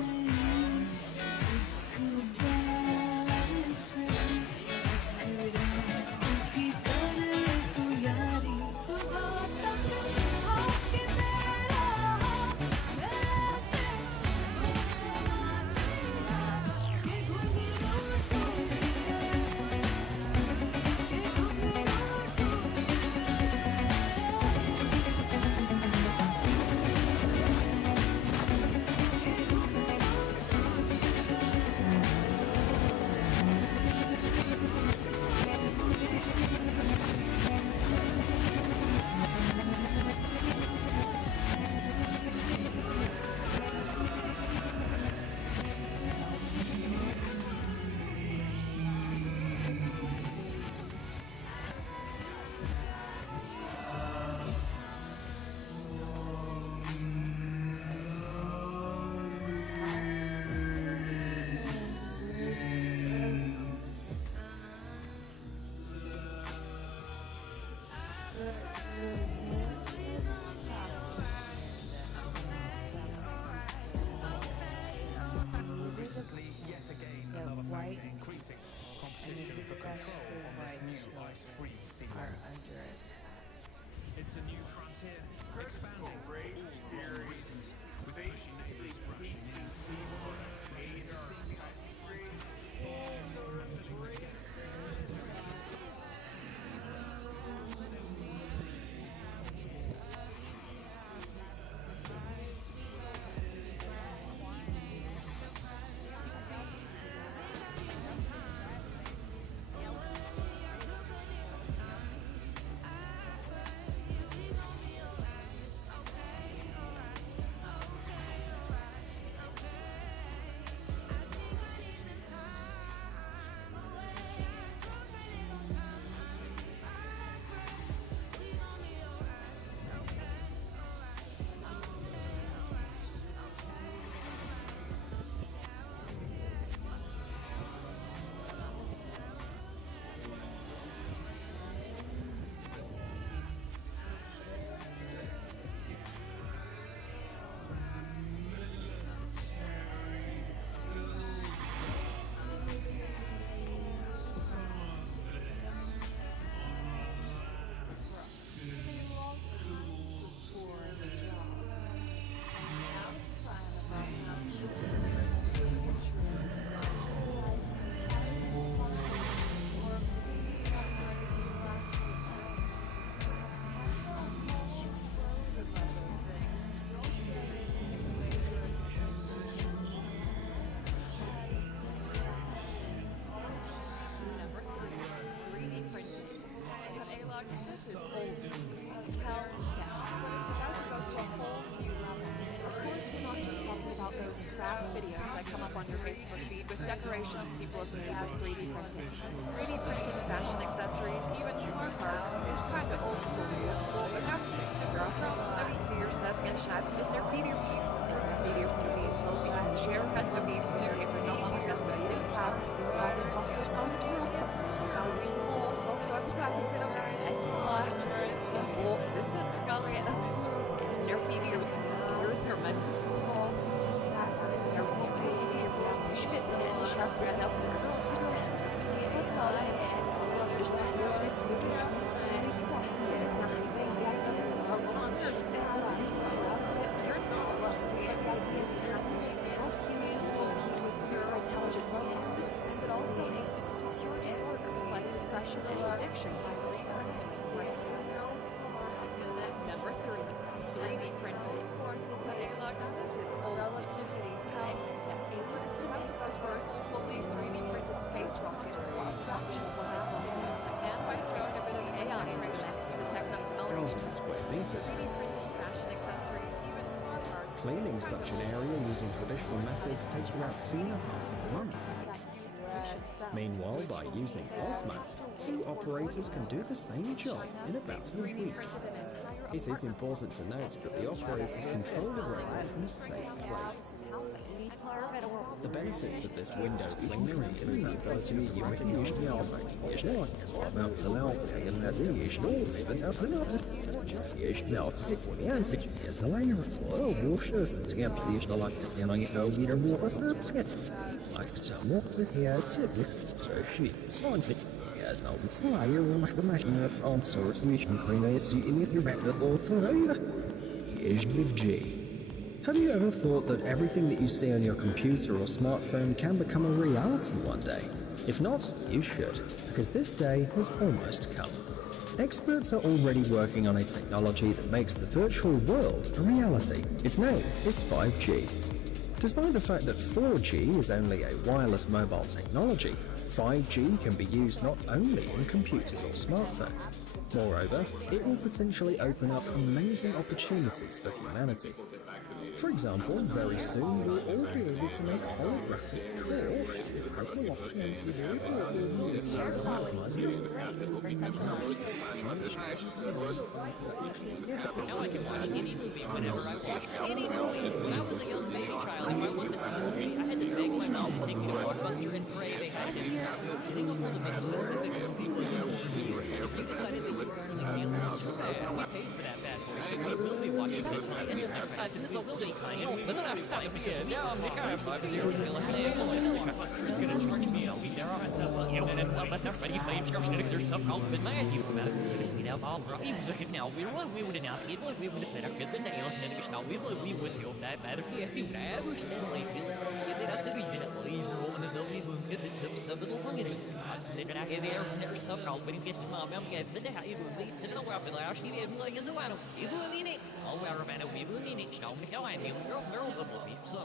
Recently, yet again, another factor increasing competition for control on this new ice-free sea. It's a new frontier, expanding for all reasons, with Asian neighbors rushing in. Lux, this is old news. Hell yes, but it's about to go to a whole new level. Of course, we're not just talking about those craft videos that come up on your Facebook feed with decorations people have made with 3D printing. 3D printing fashion accessories, even car parts, is kind of old school news. But now this is the girl from the week's ears that's going to shine from his video view. His video view, so we can share a couple of these for the safer no longer gets to eat powers, so I can watch it on the circuits. How we more, most of the practice that I'm seeing, the box is at Scully and their video is tremendous. It also aims to cure disorders like depression and addiction by Number 3, 3D printing. But hey, Lux, this is old electricity science text. It's about to go first fully 3D printed space rocket squad, not just one that customers that can by throwing a bit of AI into the next, the technology. 1,000 square meters. 3D printing fashion accessories, even car parts. Cleaning such an area using traditional methods takes about 2.5 months. Meanwhile, by using Osmo, 2 operators can do the same job in about a week. It is important to note that the operators control the robot from a safe place. The benefits of this window cleaner include the ability to use the artifacts Have you ever thought that everything that you see on your computer or smartphone can become a reality one day? If not, you should, because this day has almost come. Experts are already working on a technology that makes the virtual world a reality. Its name is 5G. Despite the fact that 4G is only a wireless mobile technology, 5G can be used not only in computers or smartphones. Moreover, it will potentially open up amazing opportunities for humanity. For example, very soon we'll all be able to make holographic Now I can watch any movie whenever I want. Any movie. When I was a young baby child, if I wanted to see a movie, I had to beg my mom to take me to Blockbuster and pray they had it. Getting a hold of a specific movie was important. If you decided that you were really feeling it too bad, we paid for that bad boy, so we will be watching it tonight. And besides, in this old city kind of, but then I stop it because we are making our lives here. So let's say, Blockbuster is going to charge me. I'll be there on myself. You know, and unless everybody finds your shit, exert some problem with my ass. You Madison Citizen now, Bob, you was looking now. We would not be able to win this letter. Good, the alien and now we was your that matter for you. Never steadily feel it. That's a good thing. Please, we're rolling this over. If it's some little hungry, I'm sitting out here there. There's some problem. But if you're mom, I'm getting the how you would sit in a while for the last year. Like, is a while. You will mean it. Oh, we're a man of people mean it. Now, we I'm here. We're all so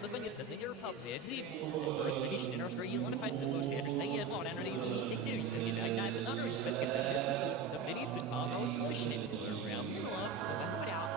but when you're the your pubs, it's first edition in our story, you want to find some most understand. Yeah, well, and it's easy to do. So you like that, but other best guess it's the video for our solution around your love. But out,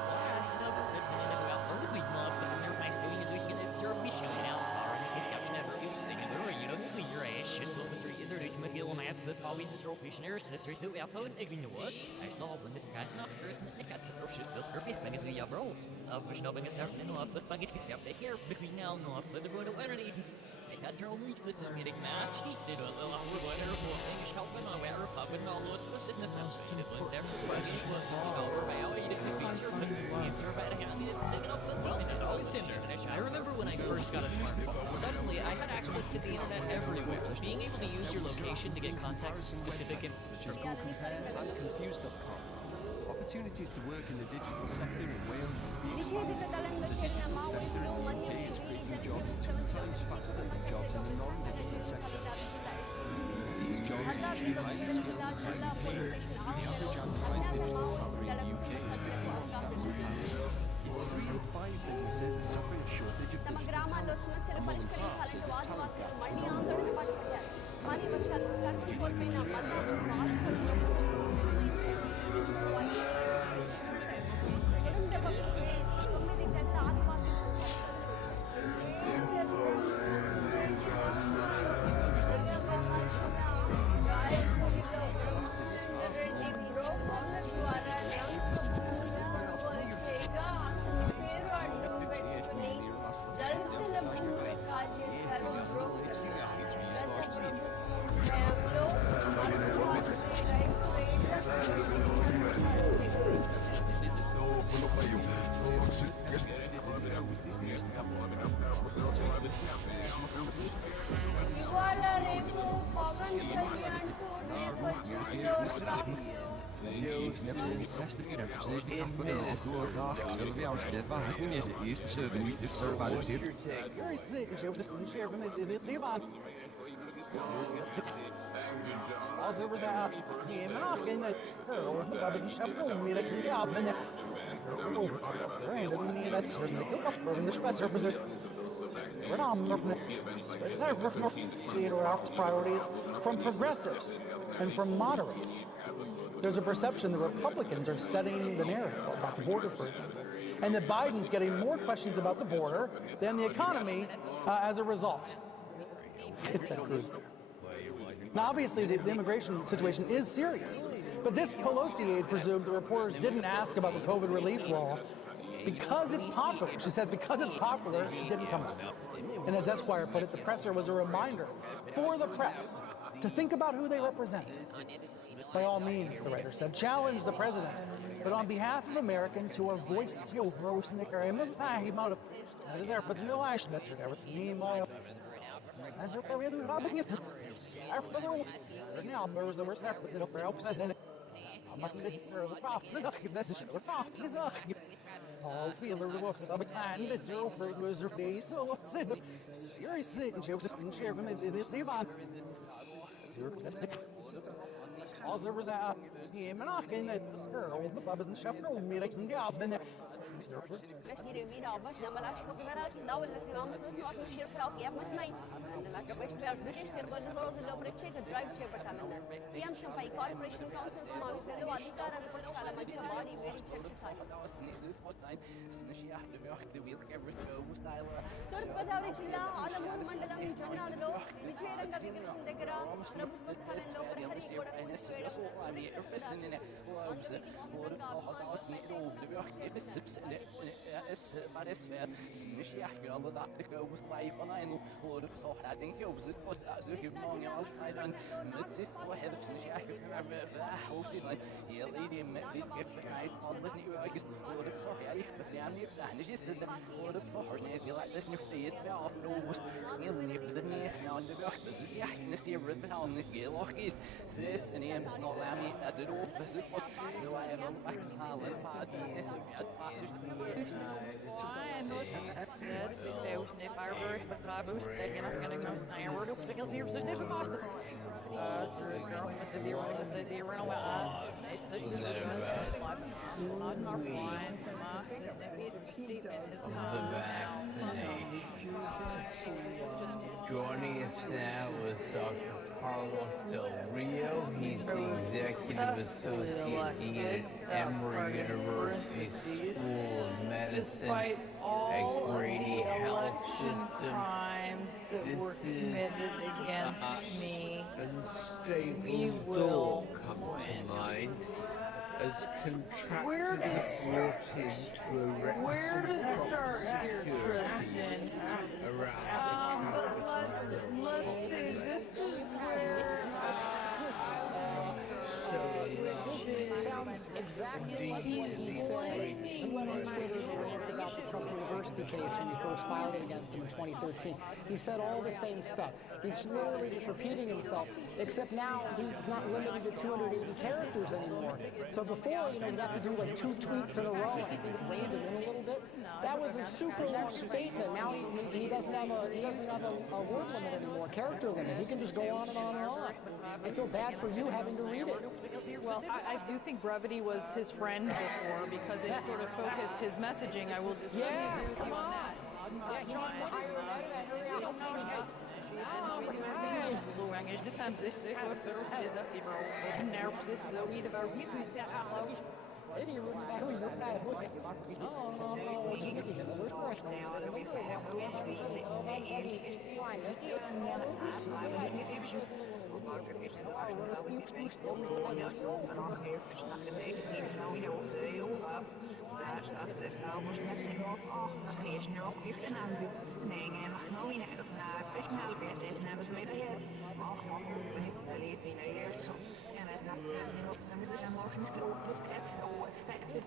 listen, and about what we love, and your nice doing is we can serve me showing out far. If you have never used thing, you know, your ass shit, so it's really either to make you on math, that always is your fishners, to search who our phone, if you know us. I know when this guy's not hurt, and it has some shit built for me, because we have rolls. Which no big start in off the bucket, up the hair, between now and off for the road of reasons. It has her only foot is getting matched. It was a lot of water for English helping on where a fucking all those business now. There's a sweat, it was over by out, it was being served. You serve at a hand, taking off foot, so there's always Tinder. I remember when I first got a smartphone, suddenly I had access to the internet everywhere. Being able to use your location to get context-specific information. Confused.com. Opportunities to work in the digital sector in Wales will be expanded. The digital sector in the UK is creating jobs 2 times faster than jobs in the non-digital sector. These jobs are usually highly skilled and highly paid. The average advertised digital salary in the UK is £15,000. 3 in 5 businesses are suffering a shortage of digital talent. And more than half say this talent gap is on the rise. Would you like a career where you can talent priorities from progressives and from moderates. There's a perception the Republicans are setting the narrative about the border, for example, and that Biden's getting more questions about the border than the economy as a result. Ted Cruz there. Now, obviously, the immigration situation is serious, but this Pelosi aide presumed the reporters didn't ask about the COVID relief law because it's popular. She said because it's popular, it didn't come up. And as Esquire put it, the presser was a reminder for the press to think about who they represent. By all means, the writer said, challenge the president, but on behalf of Americans who are voiced తూర్పుగోదావరి జిల్లా ఆలమూరు మండలం జొన్నాడలో విజయరంగ విగ్రహం దగ్గర ప్రభుత్వ స్థలంలో ప్రహరీ గోడ Joining us now is Dr. Carlos Del Rio. He's the Executive Associate Dean at Emory University School of Medicine at Grady Health System. This is against me. Unstable dog come to mind as contractors brought into a Where to start here, Tristan? around the capital. Let's see, this is where... Sounds exactly like what he said. He went on Twitter and ranted about the Trump University case when he first filed it against him in 2013. He said all the same stuff. He's literally just repeating himself, except now he's not limited to 280 characters anymore. So before, you know, you'd have to do like 2 tweets in a row. I think it reined him in a little bit. That was a super long statement. Now he doesn't have a word limit anymore, character limit. He can just go on and on and on. I feel bad for you having to read it. Well, I do think brevity was his friend before because it sort of focused his messaging. I will just come on. Yeah, he wants to hire an editor. Hurry up.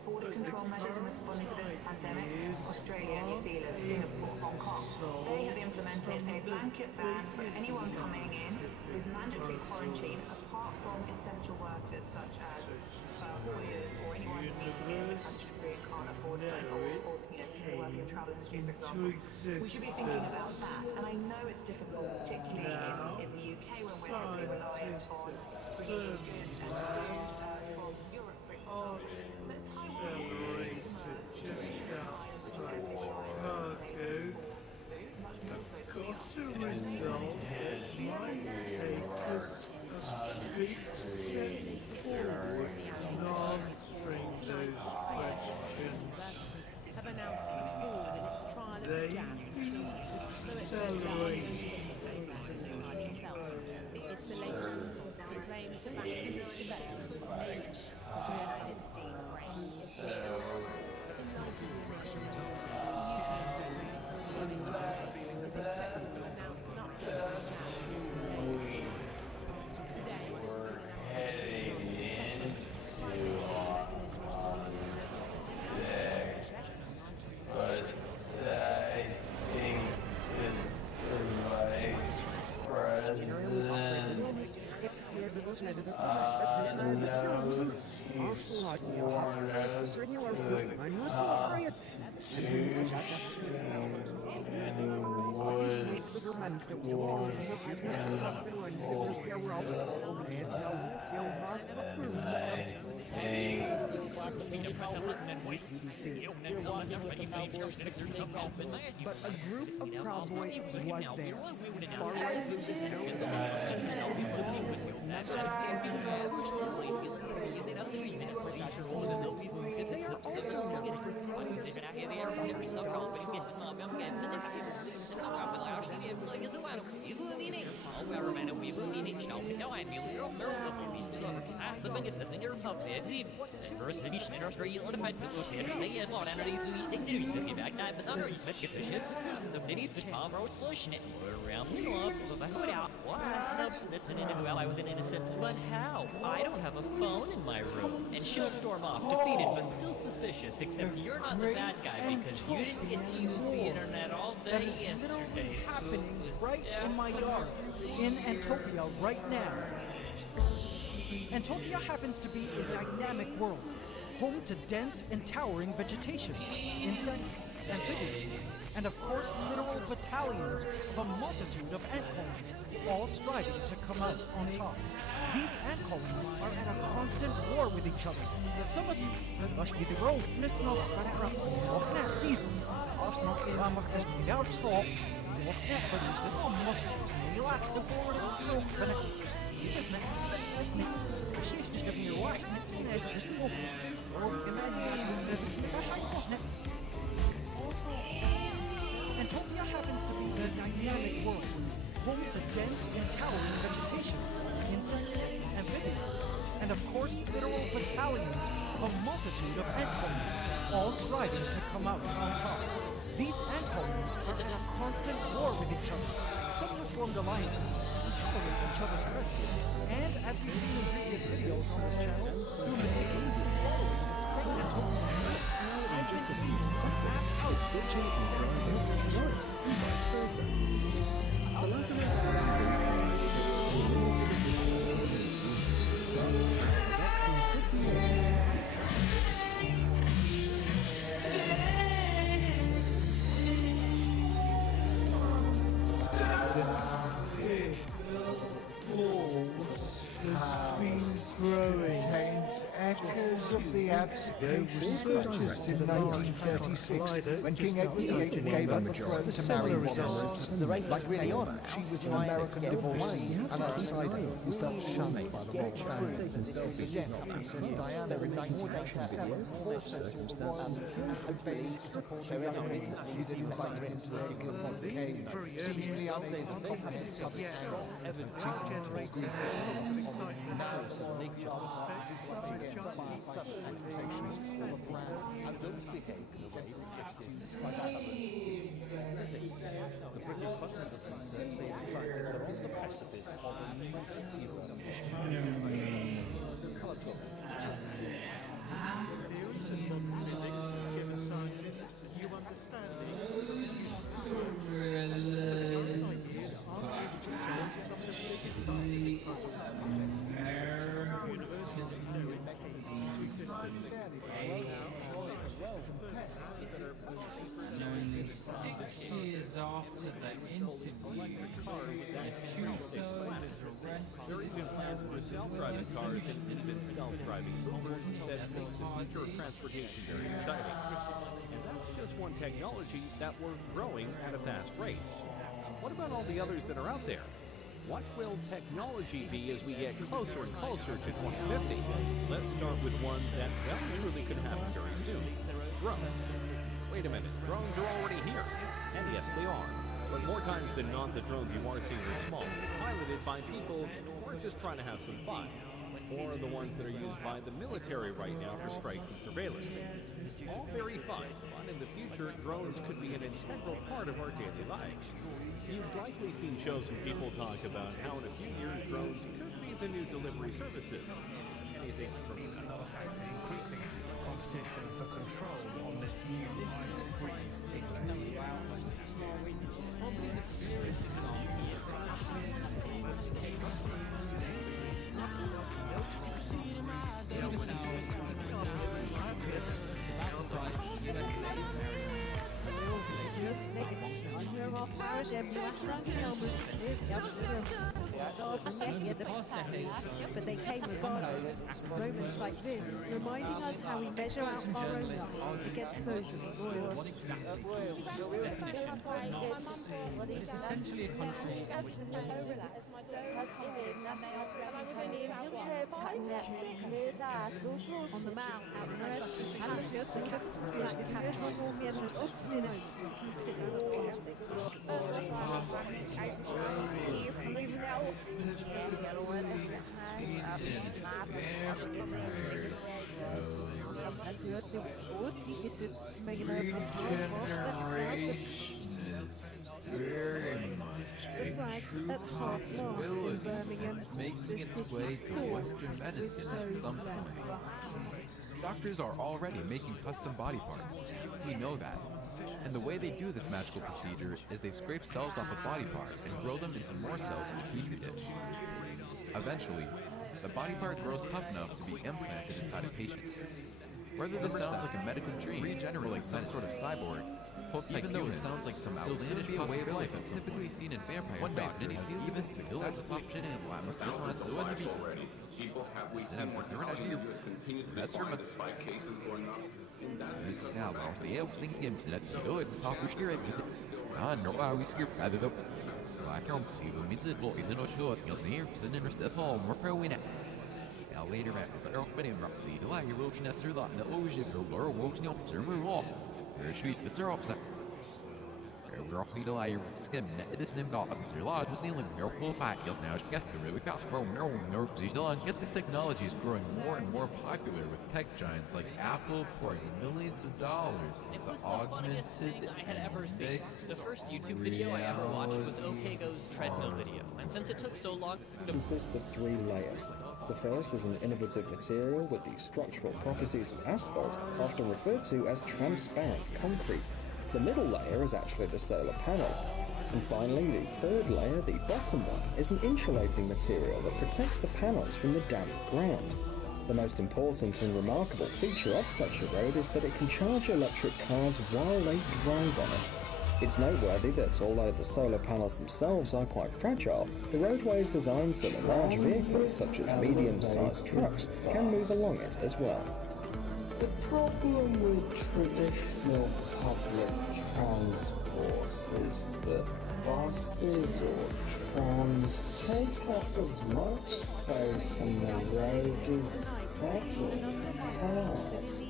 border control measures in responding to this pandemic, Australia, New Zealand, Singapore, Hong Kong, they have implemented a blanket ban for anyone coming in with mandatory quarantine apart from essential workers such as lawyers or anyone who needs to get in the country free and can't afford to or work in the travel industry, for example. We should be thinking about that. And I know it's difficult, particularly in the UK when we're heavily reliant on bringing in goods and food from Europe, for example. But Taiwan is Got a result that might take us a big step forward in answering those questions. They accelerate. It's the latest response that claims the vaccine is developed mainly for the United States. But a group of Proud Boys was there. Far-right Well, I was an innocent, but how? I don't have a phone in my room. And she'll storm off, defeated but still suspicious, except you're not the bad guy because you didn't get to use the internet all day yesterday. Happening right in my yard, in Antopia right now. Antopia happens to be a dynamic world, home to dense and towering vegetation, insects, amphibians, and of course literal battalions of a multitude of ant colonies, all striving to come out on top. These ant colonies are at a constant war with each other. Some of us get the road, and it's not but it wraps in the off next either. Us not the one with the out stop, the off net, but there's no more things. You watch the board itself, and it's listening. She's just giving you a watch, and it's just walking. Or you can imagine that's like wasn't it? Antopia happens to be a dynamic world, home to dense and towering vegetation, insects, amphibians, and of course literal battalions of a multitude of ant colonies, all striving to come out on top. These ant colonies are in a constant war with each other. Some have formed alliances and tolerate each other's presence. And as we've seen in previous videos on this channel, through meticulously following this great Antopian route, and just a few seconds, out switches from right to right, and vice versa. The Lazarus has been growing. Contains echoes of the abdication purchased in 1936 when King Edward VIII gave up the throne to Mary Wallace. The race is really on. She was an American divorcee and outsider who felt shunned by the royal family. Taking selfies is not Princess Diana. There were 19 videos in such circumstances. Hopefully to support the young she didn't invite her into the kingdom of the cave, seemingly unable to comprehend public health. 6 years after the interview, the two-thirds arrested. There are even plans for self-driving cars and even self-driving Ubers that make the future of transportation very exciting. And that's just one technology that we're growing at a fast rate. What about all the others that are out there? What will technology be as we get closer and closer to 2050? Let's start with one that truly could happen very soon. Drones. Wait a minute, drones are already here. And yes, they are. But more times than not, the drones you are seeing are small, piloted by people who are just trying to have some fun. Or the ones that are used by the military right now for strikes and surveillance. All very fun, but in the future, drones could be an integral part of our daily lives. You've likely seen shows when people talk about how in a few years drones could be the new delivery services. Anything from increasing competition for control on this new live-stream signal. Probably the clearest but they came regardless. Moments like this, reminding us how we measure out our own lives against those of the royal. What exactly constitutes definition? Not it's essentially a country On the map outside Palace, the capital black capital to consider very much a true possibility that's making its way to Western medicine at some point. Doctors are already making custom body parts. We know that. And the way they do this magical procedure is they scrape cells off a body part and grow them into more cells in a petri dish. Eventually, the body part grows tough enough to be implanted inside a patient. Whether this sounds like a medical dream or like some sort of cyborg, even though it sounds like some outlandish way of life that's typically seen in vampire doctors, even successful option and why must this not so in the video. People have weeks and months just continue to decline despite cases going up That's all, we're throwing it. Later at the opening Roxy, the light erosion as through that, the ocean, the lower wolves, no, server law. Their street fits are offset. We're off the light, skim, this name got us into large, was kneeling, no pull back, yes, now, get the really got, no, yet this technology is growing more and more popular with tech giants like Apple pouring millions of dollars into augmented I had ever seen. The first YouTube video I ever watched was OKGo's treadmill video, and since it took so long, It consists of 3 layers. The first is an innovative material with the structural properties of asphalt, often referred to as transparent concrete. The middle layer is actually the solar panels. And finally, the third layer, the bottom one, is an insulating material that protects the panels from the damp ground. The most important and remarkable feature of such a road is that it can charge electric cars while they drive on it. It's noteworthy that although the solar panels themselves are quite fragile, the roadway is designed so that large vehicles such as medium-sized trucks can move along it as well. The problem with traditional public transport is that buses or trams take up as much space on the road as several cars.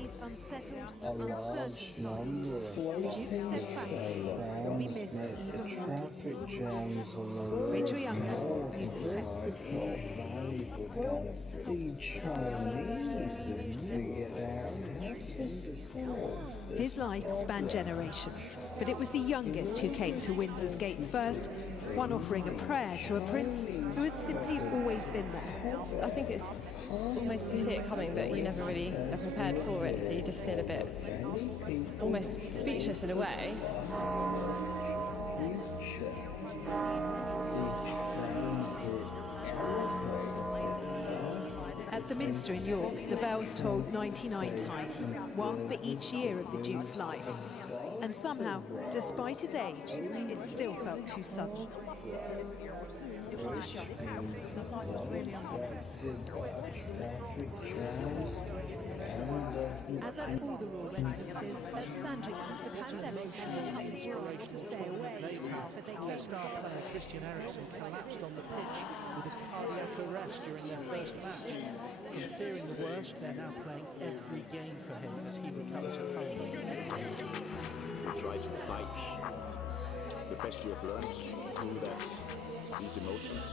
A large number of floating solar panels make the traffic jams on the road more difficult, valuable. The Chinese have figured out how to solve this. His life spanned generations, but it was the youngest who came to Windsor's gates first, one offering a prayer to a prince who had simply always been there. I think it's almost you see it coming, but you never really are prepared for it, so you just feel a bit almost speechless in a way. At the Minster in York, the bells tolled 99 times, one for each year of the Duke's life. And somehow, despite his age, it still felt too sudden. It was a shock. Really As at all the royal residences, at Sandringham, the pandemic still published rules to stay away, but they came Star player Christian Eriksen collapsed on the pitch with a cardiac arrest during their first match. From fearing the worst, they're now playing every game for him as he recovers at home. We try to fight the best we have learned through that, these emotions.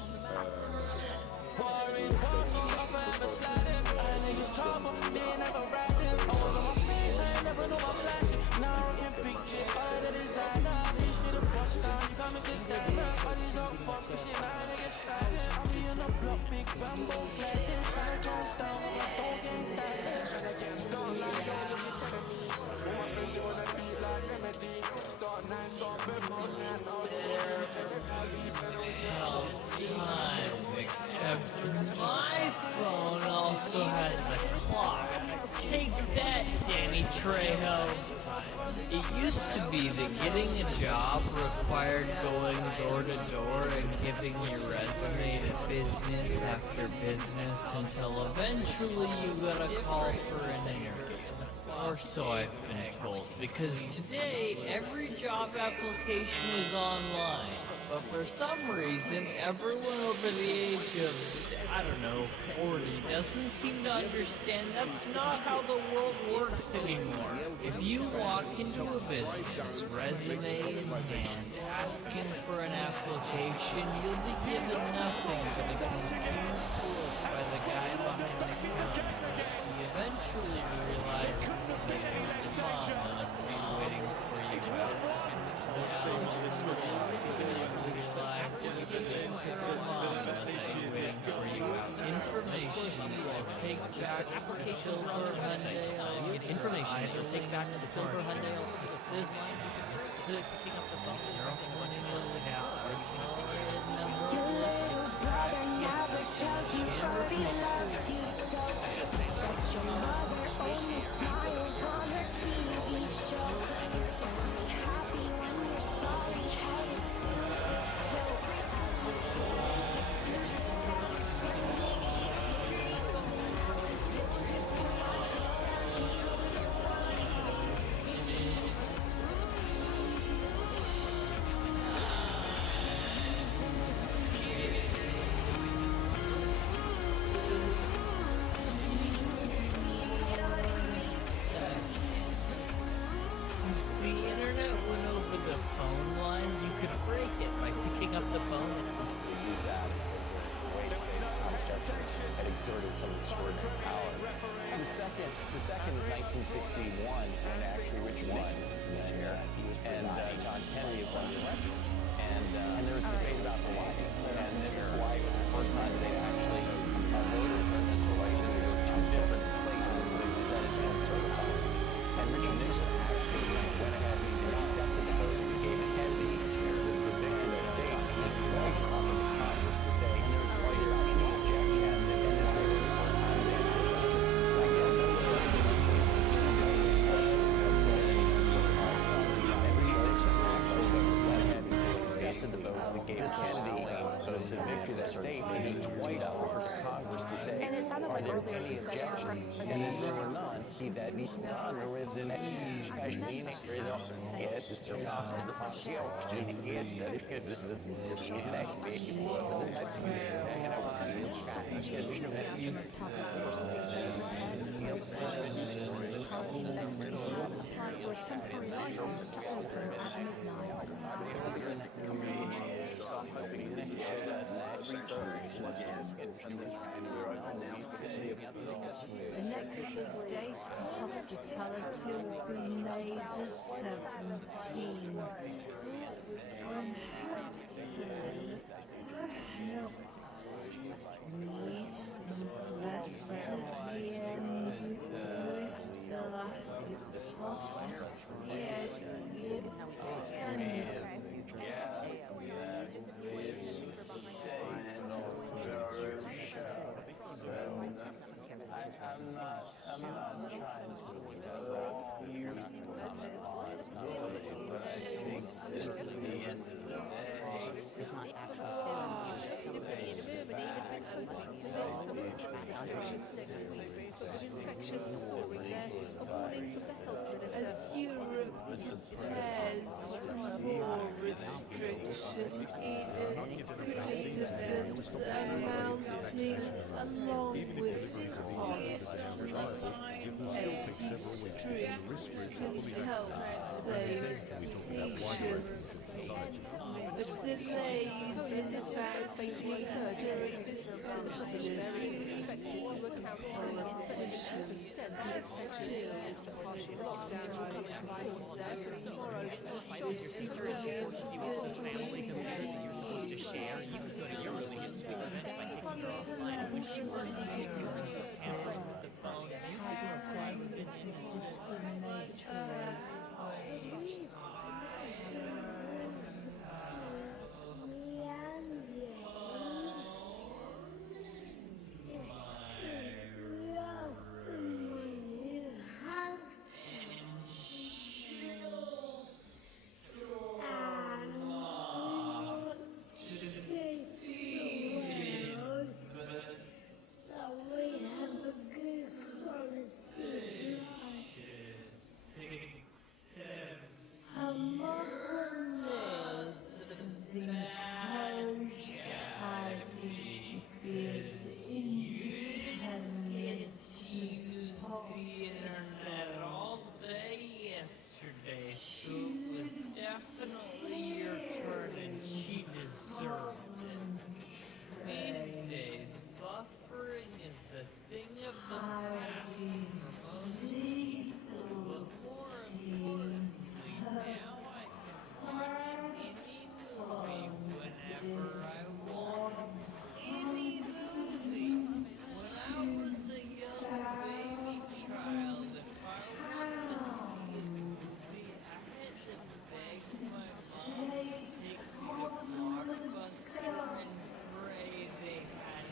My phone also has a clock. Take that, Danny Trejo. It used to be that getting a job required going door to door and giving your resume to business after business until eventually you got a call for an interview. Or so I've been told, because today every job application is online. But for some reason, everyone over the age of, I don't know, 40 doesn't seem to understand that's not how the world works anymore. If you walk into a business, resume in hand, asking for an application, you'll be given nothing but a confused look by the guy behind the counter. He eventually realizes that his mom must be waiting for you outside. Information will take back the silver Hyundai. Information will take back the silver Hyundai. This time, picking up the phone. You're opening a little gap. Your little brother never tells you, but he loves you so. Such your mother only smiled on her TV show. You're only happy when you're sorry. How does it feel? Had exerted some extraordinary power. The second is 1961, when actually Richard Nixon was in the chair, and John Kennedy had won the election. And there was a debate about Hawaii, and Hawaii was the first time that they actually voted presidential election. There were two different slates that were presented and certified. And Richard Nixon actually went ahead and accepted the vote and gave Kennedy the victory of the state. He twice up in the Congress to say, and there was quite a the vote that gave Kennedy vote to victory that state, and he twice offered to Congress to say, are there any objections? And as there were none, he that needs none, or is in yes, it's still not the function. Yes, that if this is The next big date for hospitality will be May the 17th. I'm not trying to It's not actual film, it's just something infections soaring there, a warning for the health minister. As Europe prepares for more restrictions, criticisms are mounting along with costs extreme health savings patients. The delays in vaccine during this pandemic is expected to account for 2% of still partial lockdown will come into force there from tomorrow. Your sister and you forces you into a family compared to you're supposed to share. You could go to your room and get sweet revenge by kicking her offline. And when she was accusing you of tampering with the phone, you could reprise the vengeance.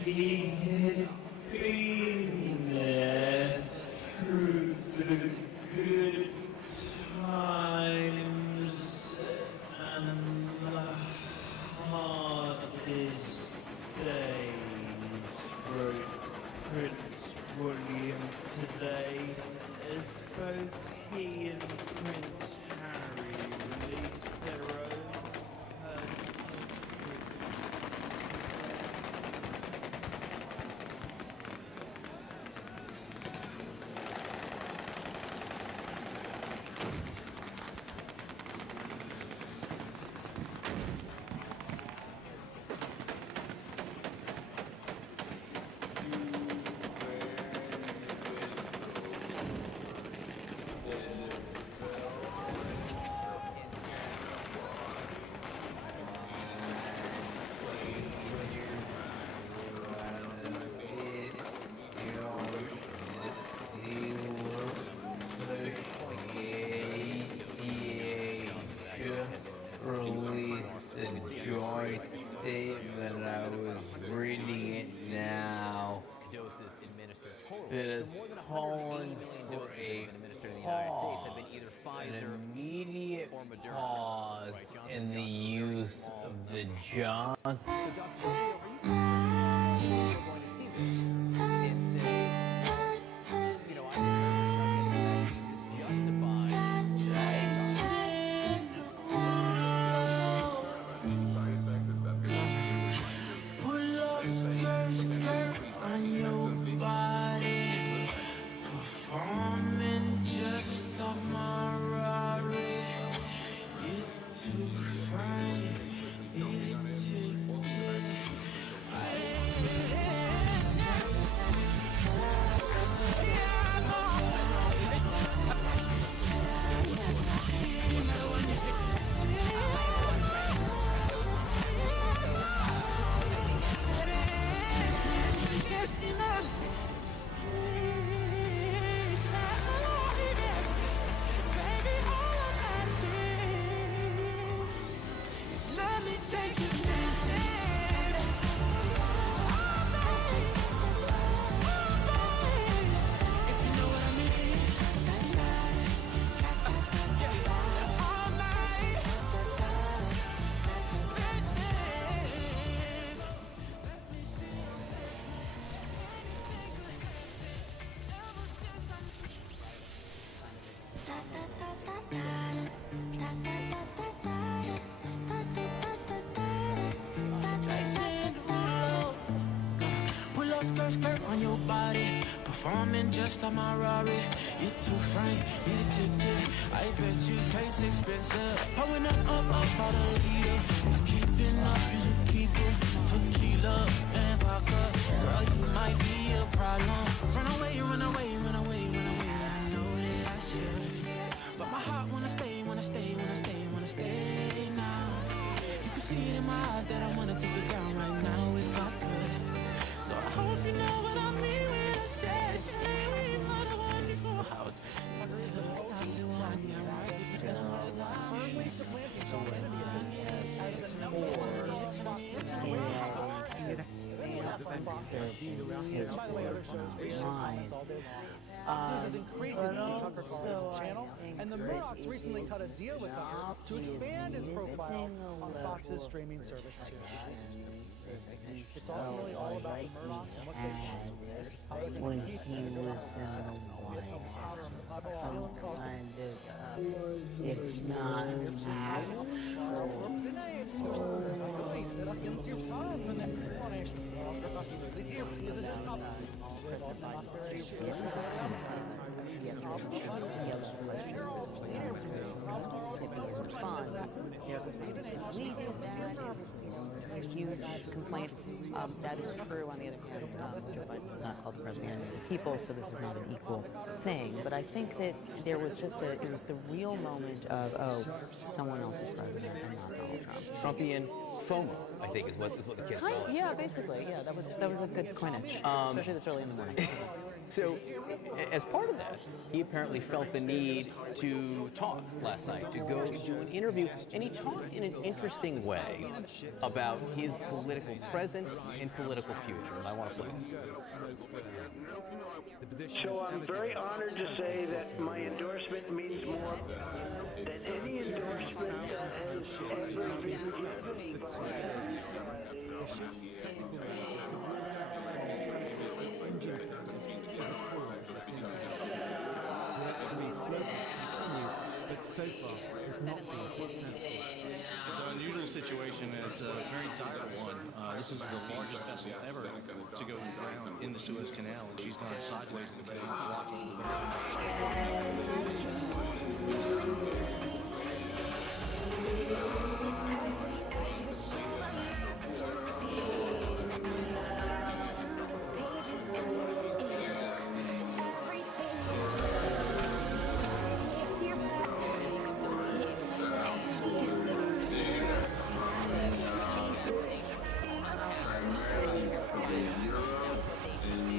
He had been there through the good times and the hardest days, wrote Prince William today, as both he and Prince Harry released their own released a joint statement. I was reading it now. Doses administered total. It is more than calling 180 million for doses a administered in the United States have been either an Pfizer immediate or Moderna. pause in the use of the Johnson. So, Dr. Julio, are you concerned that we're going to see this? It's a, you know, I think justified. Pull up skirt on your body, performing just on my Rari. You're too fine, you're too good. Performing just on my Rari. You're too frank, need a ticket. I bet you taste expensive. Pouring up out a leader. You keeping up, you should keep it. Tequila and vodka. Girl, you might be a problem. Run away, run away, run away, run away. I know that I should, but my heart wanna stay, wanna stay, wanna stay, wanna stay now. You can see it in my eyes that I wanna take you down right now if I could. So I hope you know what I mean when I say we might have won before house. I feel one, yeah, right. It's been a lot of time. Firmly supplanting Sean Kennedy at this point as the number one by the way, other shows comments all day long. News is increasing on Tucker Carlson's channel, and the Murdochs recently cut a deal with Tucker to expand his profile on Fox's streaming service too. It's ultimately all about the Murdochs and what they should when he was in the White House, some kind of, if not a huge complaint. That is true. On the other hand, Joe Biden is not called the president of the people, so this is not an equal thing. But I think that there was just it was the real moment of, oh, someone else is president and not Donald Trump. Trumpian FOMO, I think, is what the kids call it. Yeah, basically. Yeah, that was a good coinage, especially this early in the morning. So, as part of that, he apparently felt the need to talk last night, to go do an interview, and he talked in an interesting way about his political present and political future, and I want to play it. So I'm very honored to say that my endorsement means more than any endorsement that has ever been given by society. But so far has not been successful. It's an unusual situation, and it's a very dire one. This is the largest vessel ever to go down in the Suez Canal, and she's gone sideways in the canal, blocking Europe, in the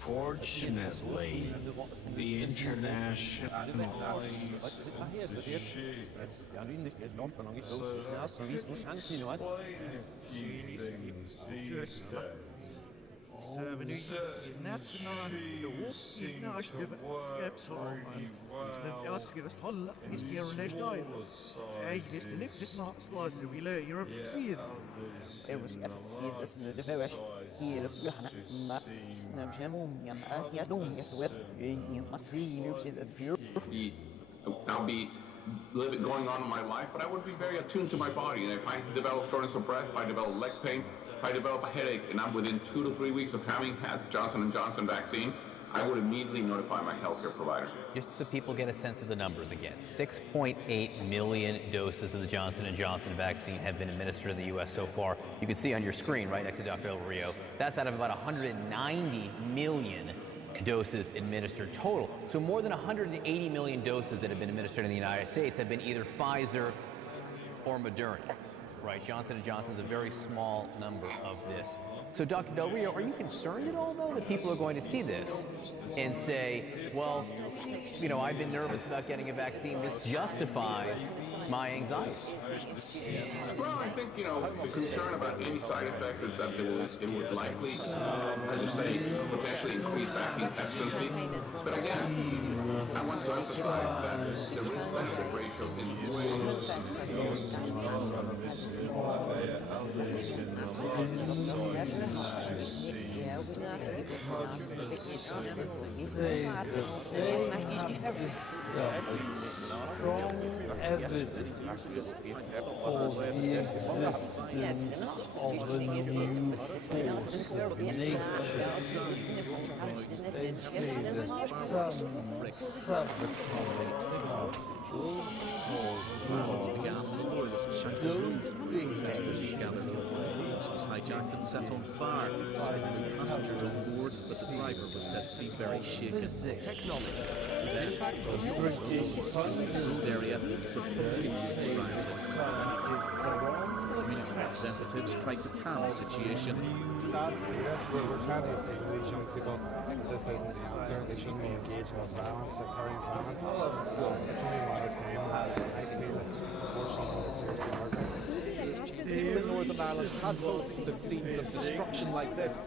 Fortunately, the international I'll be going on in my life, but I would be very attuned to my body. And if I develop shortness of breath, if I develop leg pain, if I develop a headache, and I'm within 2 to 3 weeks of having had the Johnson & Johnson vaccine, I would immediately notify my healthcare provider. Just so people get a sense of the numbers again, 6.8 million doses of the Johnson & Johnson vaccine have been administered in the U.S. so far. You can see on your screen right next to Dr. Del Rio, that's out of about 190 million doses administered total. So more than 180 million doses that have been administered in the United States have been either Pfizer or Moderna, right? Johnson & Johnson's a very small number of this. So Dr. Del Rio, are you concerned at all, though, that people are going to see this and say, well, you know, I've been nervous about getting a vaccine. This justifies my anxiety? Well, I think, you know, the concern about any side effects is that it would likely, as you say, potentially increase vaccine hesitancy. But again, I want to emphasize that the risk-benefit ratio is way strong evidence for the existence of a new force of nature. They say that some subatomic those beings was hijacked and set on fire. The passengers on board, but the driver was said to be very shaken. Technology, its impact on the road area continues around. Community representatives tried to calm the situation. Sadly, that's what we're trying to say to these young people. This isn't the answer. They shouldn't be engaged in violence or carrying violence. It's only a matter of time as isolated, unfortunately, seriously organized. People in Northern Ireland had focused on scenes of destruction like this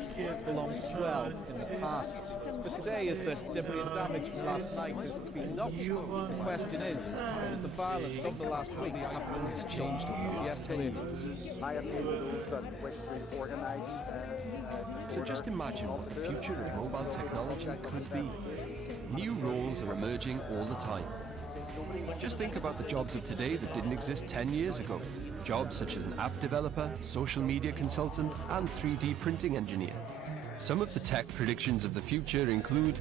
belong well in the past. But today, as the debris and damage from last night has been up, the question is the violence of the last week have been changed or de-escalated? I appeal to those that wish to organise. So just imagine what the future of mobile technology could be. New roles are emerging all the time. Just think about the jobs of today that didn't exist 10 years ago. Jobs such as an app developer, social media consultant, and 3D printing engineer. Some of the tech predictions of the future include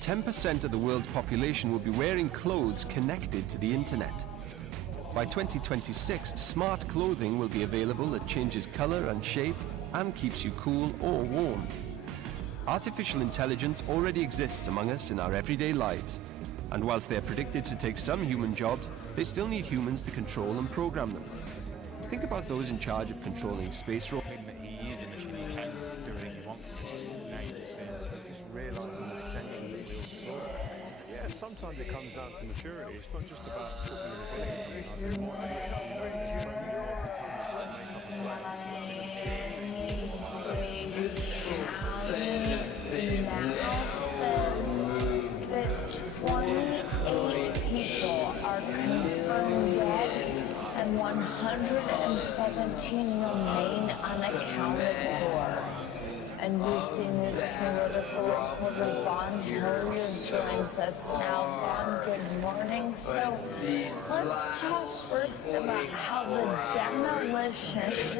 10% of the world's population will be wearing clothes connected to the internet. By 2026, smart clothing will be available that changes color and shape and keeps you cool or warm. Artificial intelligence already exists among us in our everyday lives. And whilst they are predicted to take some human jobs, they still need humans to control and program them. Think about those in charge of controlling space robots. Yeah, sometimes it comes down to maturity. It's not just about football and sometimes it's more that 28 people are confirmed dead and 117 remain unaccounted for. NBC News political reporter Vaughn Hilliard joins us now. Vaughn, good morning. So let's talk first about how the demolition has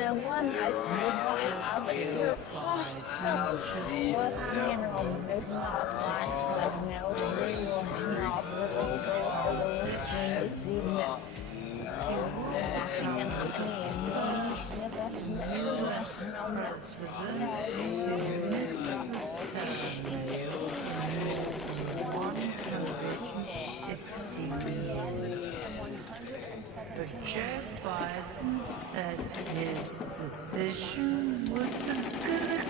your thoughts. Plus, midnight lights of now we will have a region this evening. Joe Biden said his decision was a good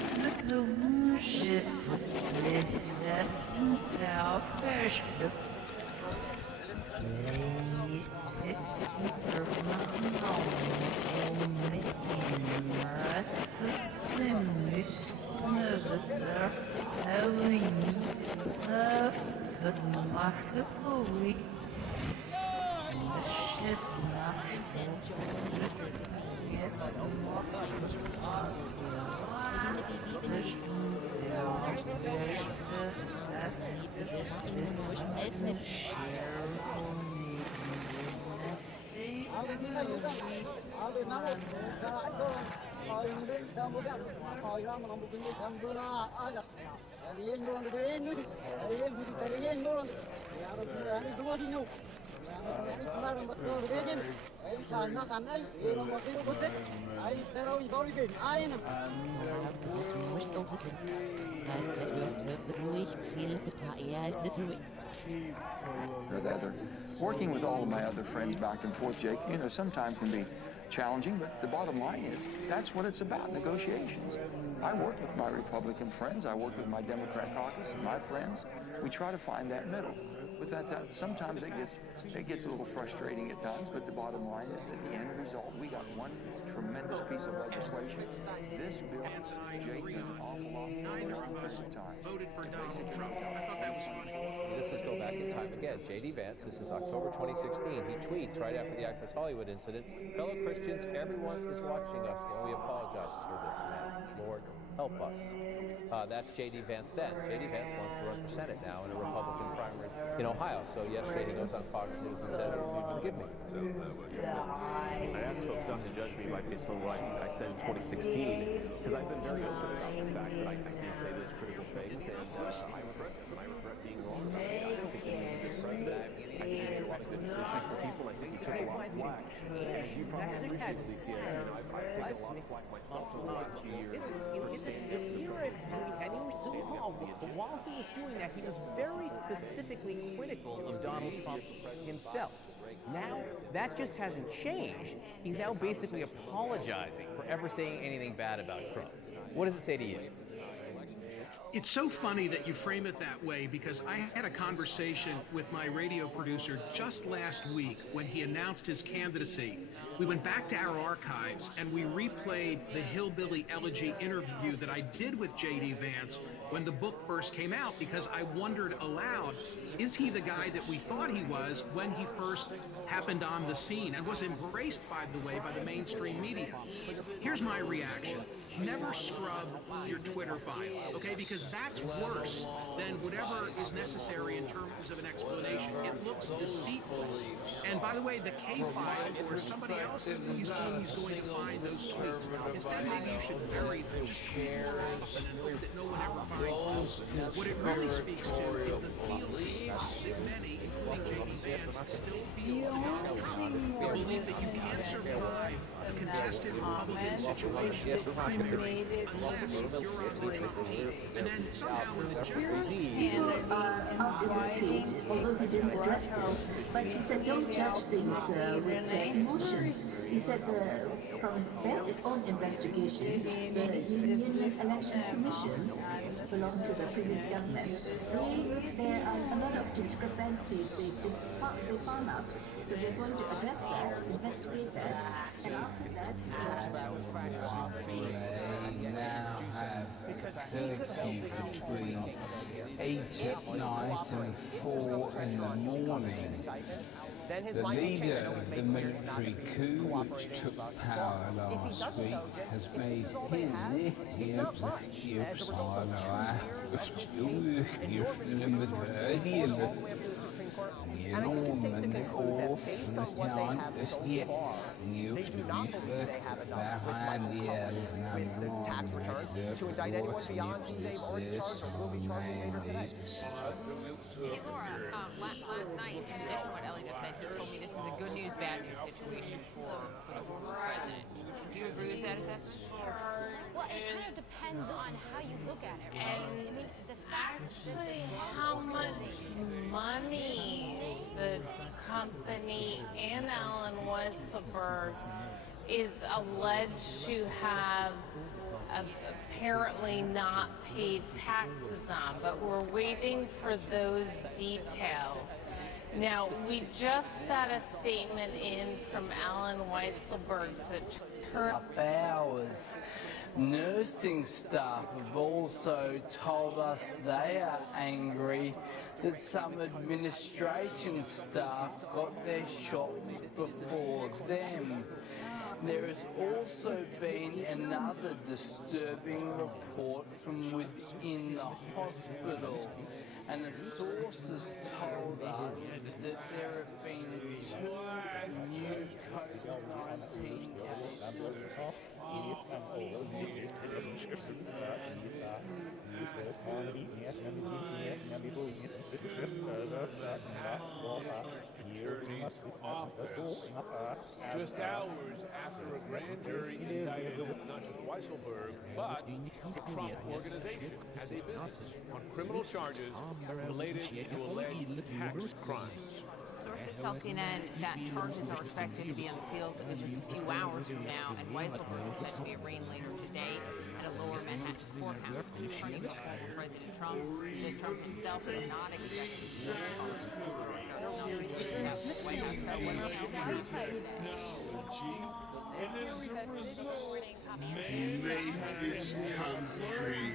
Working with all of my other friends back and forth, Jake, you know, sometimes can be challenging, but the bottom line is that's what it's about, negotiations. I work with my Republican friends, I work with my Democrat caucus, my friends. We try to find that middle. With that sometimes it gets a little frustrating at times, but the bottom line is at the end result, we got one tremendous piece of legislation. This bill, Jake, is an awful lot for time. Voted for Donald Trump. I thought that was funny. This is go back in time again. J.D. Vance, this is October 2016. He tweets right after the Access Hollywood incident, fellow Christians, everyone is watching us when we apologize for this, man. Lord, help us. That's J.D. Vance then. J.D. Vance wants to run for Senate now in a Republican primary in Ohio. So yesterday he goes on Fox News and says, forgive me. I asked folks not to judge me by based on what I said in 2016, because I've been very open about the fact that I did say those critical things, and I regret being wrong about it. I don't think that he was a good president. I think he made a lot of good decisions for people. I think he took a lot of flack. As you probably appreciate, Alicia, I've taken a lot of flack myself for the last 2 years. And he was doing well, but while he was doing that, he was very specifically critical of Donald Trump himself. Now, that just hasn't changed. He's now basically apologizing for ever saying anything bad about Trump. What does it say to you? It's so funny that you frame it that way, because I had a conversation with my radio producer just last week when he announced his candidacy. We went back to our archives and we replayed the Hillbilly Elegy interview that I did with J.D. Vance when the book first came out, because I wondered aloud, is he the guy that we thought he was when he first happened on the scene and was embraced, by the way, by the mainstream media? Here's my reaction. Never scrub your Twitter file, okay? Because that's worse than whatever is necessary in terms of an explanation. It looks deceitful. And by the way, the K file or somebody else who's going to find those tweets, instead maybe you should bury them, share and hope that no one ever finds them. What it really speaks to is the feelings that many, including J.D. Vance, still feel about Trump. They believe that you can't survive a contested Republican situation with primary unless you're on the top team. And then somehow in the general after the speech, although he didn't address this, but he said don't judge things with emotion. He said from their own investigation, the Union Election Commission belonged to the previous government. There are a lot of discrepancies they found out, so they're going to address that, investigate that, and after that, They now have a curfew between 8 at night and 4 in the morning. The leader of the military coup, which took power last week, has made his And I think it's safe to conclude that based on what they have so far, they do not believe they have enough with the tax returns to indict anyone beyond who they've already charged or will be charging later today. Hey Laura, last night, in addition to what Ellie just said, he told me this is a good news, bad news situation for the former president. Do you agree with that assessment? Well, depends on how you look at it, right? And I mean, the fact that actually, how much money the company and Alan Weisselberg is alleged to have apparently not paid taxes on, but we're waiting for those details. Now, we just got a statement in from Alan Weisselberg's attorney. Hours. Nursing staff have also told us they are angry that some administration staff got their shots before them. There has also been another disturbing report from within the hospital, and the sources told us that there have been 2 new COVID-19 cases in Just hours after a grand jury indicted not just Weisselberg, but the Trump Organization as a business on criminal charges related to alleged tax crimes. Sources tell CNN that charges are expected to be unsealed in just a few hours from now, and Weisselberg is set to be arraigned later today at a lower Manhattan courthouse. Attorney President Trump says Trump himself is not expected to be charged. White House And as a result, make this country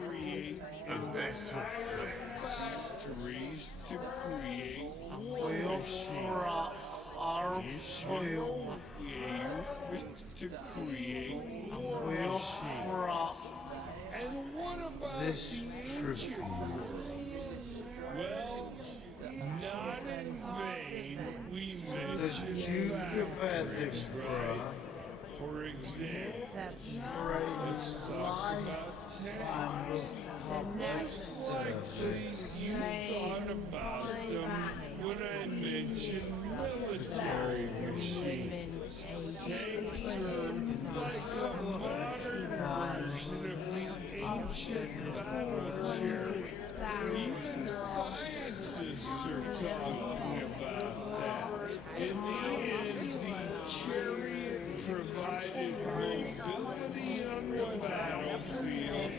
create a better factories to create oil crops are oil to create oil crops. And what about This the ancient world? Well, not in vain we mentioned factories, right? For example, let's talk about taxes. Most likely you thought about them when I mentioned military machines. Tanks are like a modern version of the ancient battle chariot. Even scientists are talking about that. In the end, the chariot provided mobility on the battlefield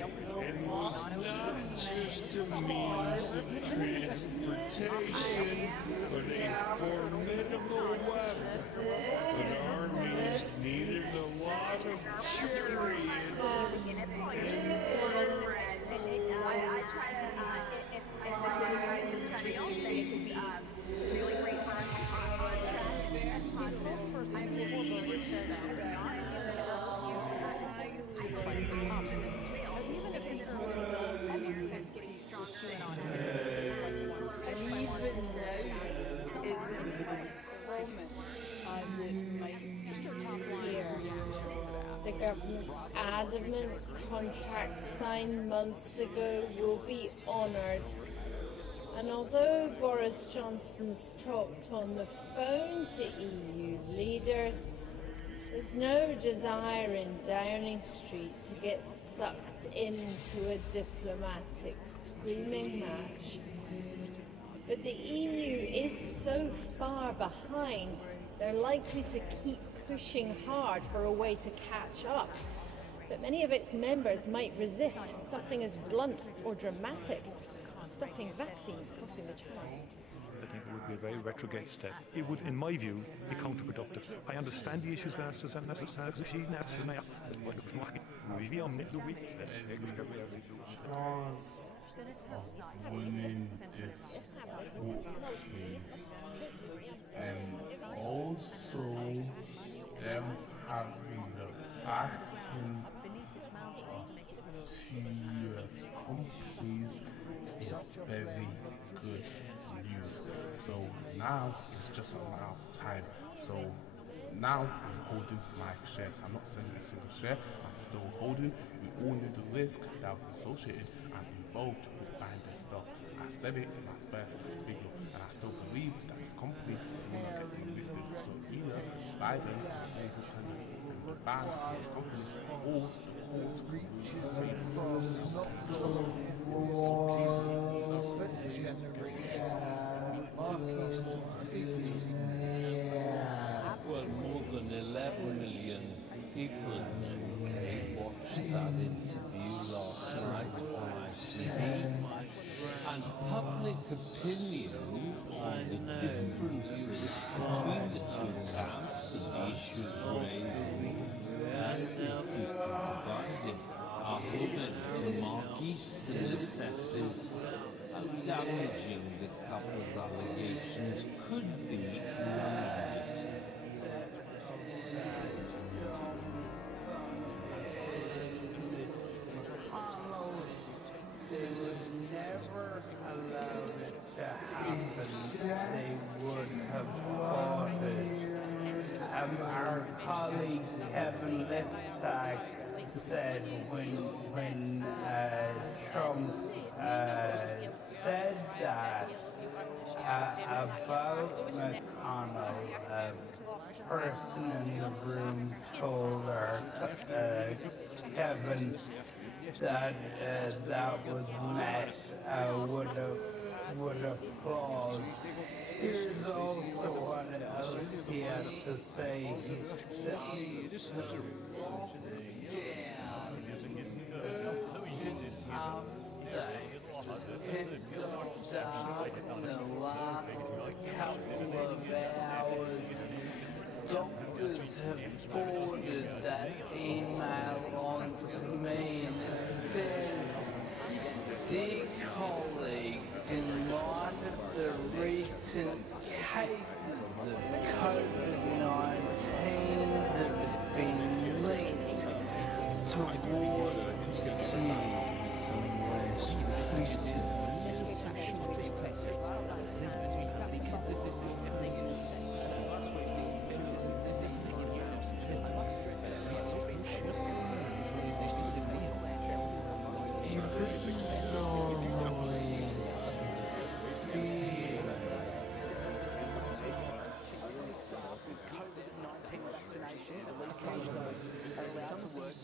and was not just a means of transportation, but a formidable weapon. But armies needed a lot of chariots. The government's adamant contract signed months ago will be honoured. And although Boris Johnson's talked on the phone to EU leaders, there's no desire in Downing Street to get sucked into a diplomatic screaming match. But the EU is so far behind, they're likely to keep pushing hard for a way to catch up. But many of its members might resist something as blunt or dramatic as stopping vaccines crossing the channel. I think it would be a very retrograde step. It would, in my view, be counterproductive. I understand the issues that of winning this court case, and also them having the backing of 2 US companies is very good news. So now it's just a matter of time. So now I'm holding my shares. I'm not selling a single share. I'm still holding. We all knew the risk that was associated and involved with buying this stuff. I said it in my first video, and I still believe that this company will not get delisted. So either buy them or return them. banquet all reaches across not well, more than 11 million people in the UK watched that interview last night on ITV. And public opinion on the differences between the two camps and the issues raised is deeply divided. Our hope editor Mark Easton assesses how damaging the couple's allegations could be in reality. They would never allow it to happen. They would have fought it. Our colleague Kevin Liptak said when Trump said that about McConnell, a person in the room told her, Kevin, that that was met with applause. Here's also what else he had to say. The last couple of hours, doctors have forwarded that email on to me, and it says, dear colleagues, in light of the recent cases of COVID-19 that have been linked toward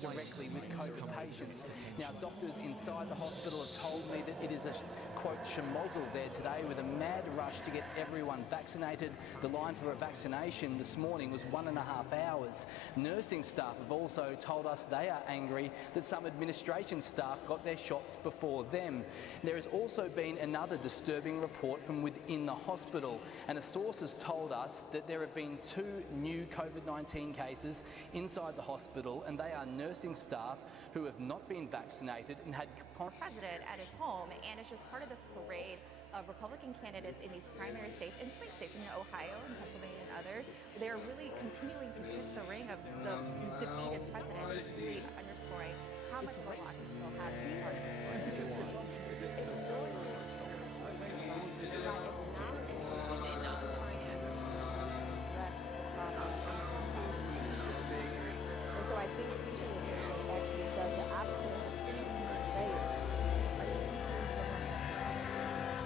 directly with COVID patients. Now, doctors inside the hospital have told me that it is a, quote, schmozzle there today with a mad rush to get everyone vaccinated. The line for a vaccination this morning was 1.5 hours. Nursing staff have also told us they are angry that some administration staff got their shots before them. There has also been another disturbing report from within the hospital, and a source has told us that there have been 2 new COVID-19 cases inside the hospital, and they are nursing staff who have not been vaccinated and had president at his home, and it's just part of this parade of Republican candidates in these primary states and swing states, in Ohio and Pennsylvania and others. They're really continuing to kiss the ring of the defeated president, just really underscoring how much of a lot he still has as far as And so I think teaching in this way actually does the opposite of what things people say. Are you teaching children?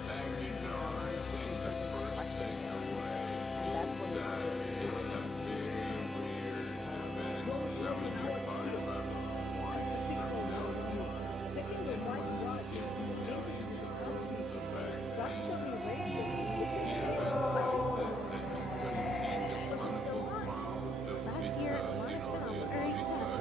Thank you, John. I think the first thing away. And that's what it's doing. It was a very weird event. We have to do 5/11. Taking the white rod and gave it to the country. Structurally racist. Last year, very sad.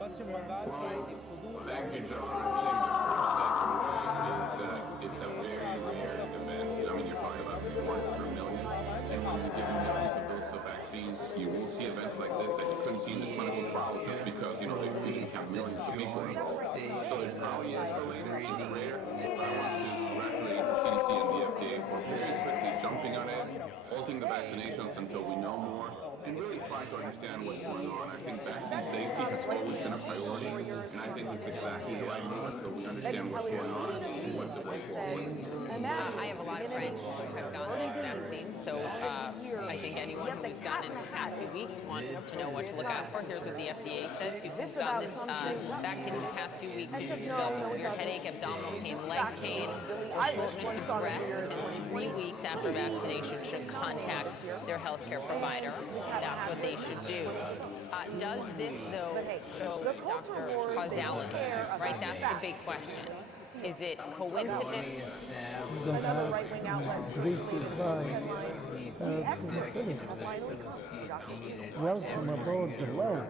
पश्चिम बंगाल के एक सुदूर Thank you, John. I think the first thing away is that it's a very weird event. I mean, you're talking about 1 per million. And when you're giving millions of doses of vaccines, you will see events like this that you couldn't see in the clinical trials just because, you know, they didn't have millions of people involved. So there's probably escalating. It's rare. But I want to congratulate the CDC and the FDA for very quickly jumping on it, halting the vaccinations until we know more, and really trying trying to understand what's going on. I think vaccine safety has always been a priority, and I think this is exactly the right move until we understand what's going on and what's the way forward. I have a lot of friends who have gotten these vaccines, so I think anyone who has gotten it in the past few weeks wants to know what to look out for. Here's what the FDA says. People who've gotten this vaccine in the past few weeks who develop a severe headache, abdominal pain, leg pain, or shortness of breath in 3 weeks after vaccination should contact their healthcare provider. That's what they should do. Does this, though, show, Dr. causality? Right? That's the big question. Is it coincidence? Another right-wing outlet Wealth from above the low.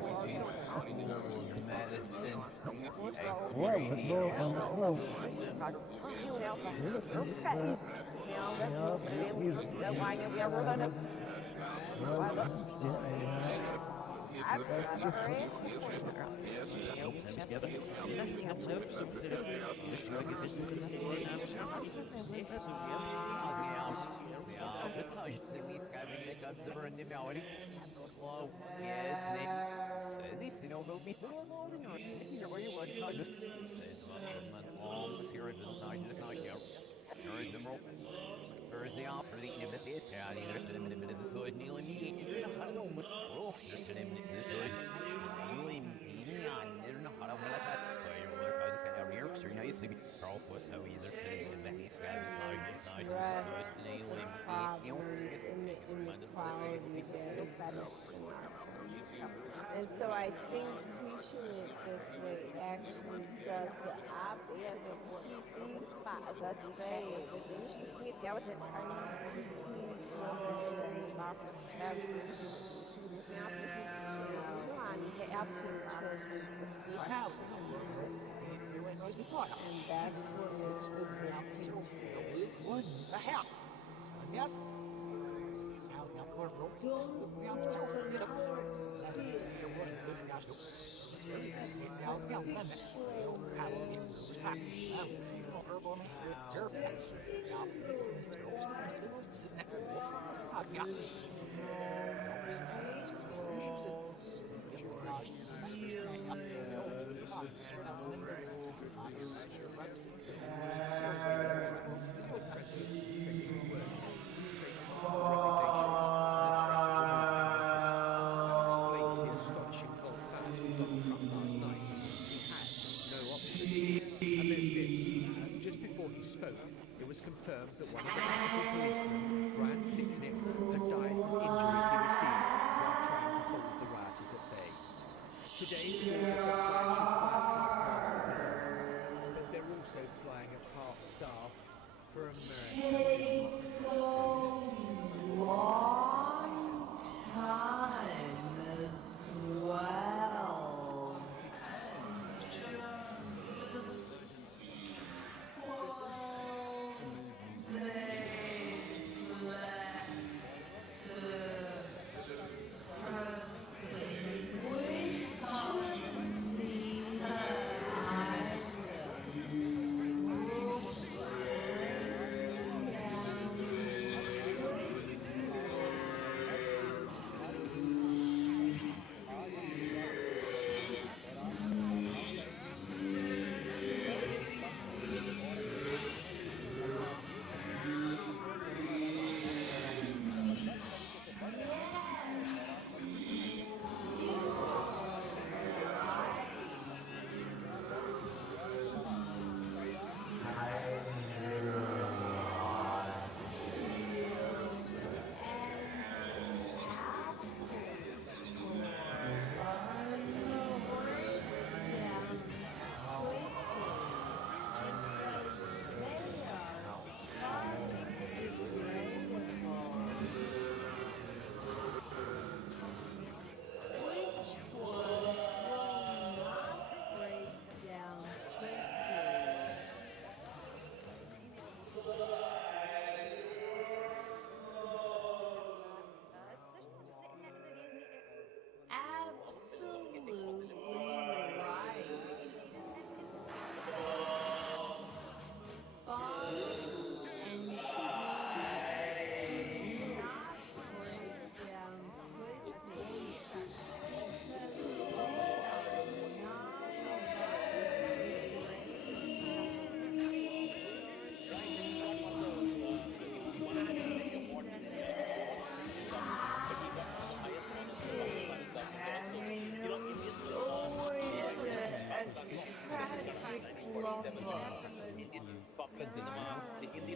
Wealth above on the slope. And so I think teaching it this way actually does the opposite of what these spots are saying. Я вас Just before he spoke, it was confirmed that one of the Capitol policemen, Brian Sicknick, had died from injuries he received while trying to hold the rioters at bay. Today, it was ordered that flags should fly at half-mast for his honor, but they're also flying at half-staff for America. Long time as well.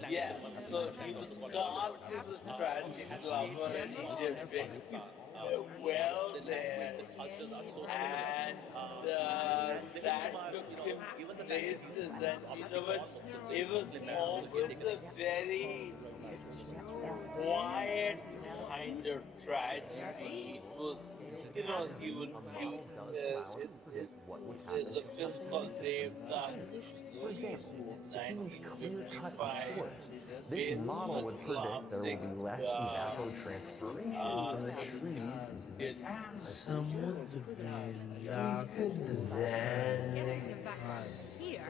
Yes, so he was cast as a tragic lover and Egyptian well there, and that took him places, and you know what, it was always a very quiet kind of tragedy. It was, you know, there's a film called Devdas, released in 1955. This Based on model a would predict there will classic be less evapotranspiration from the trees into the atmosphere. Here,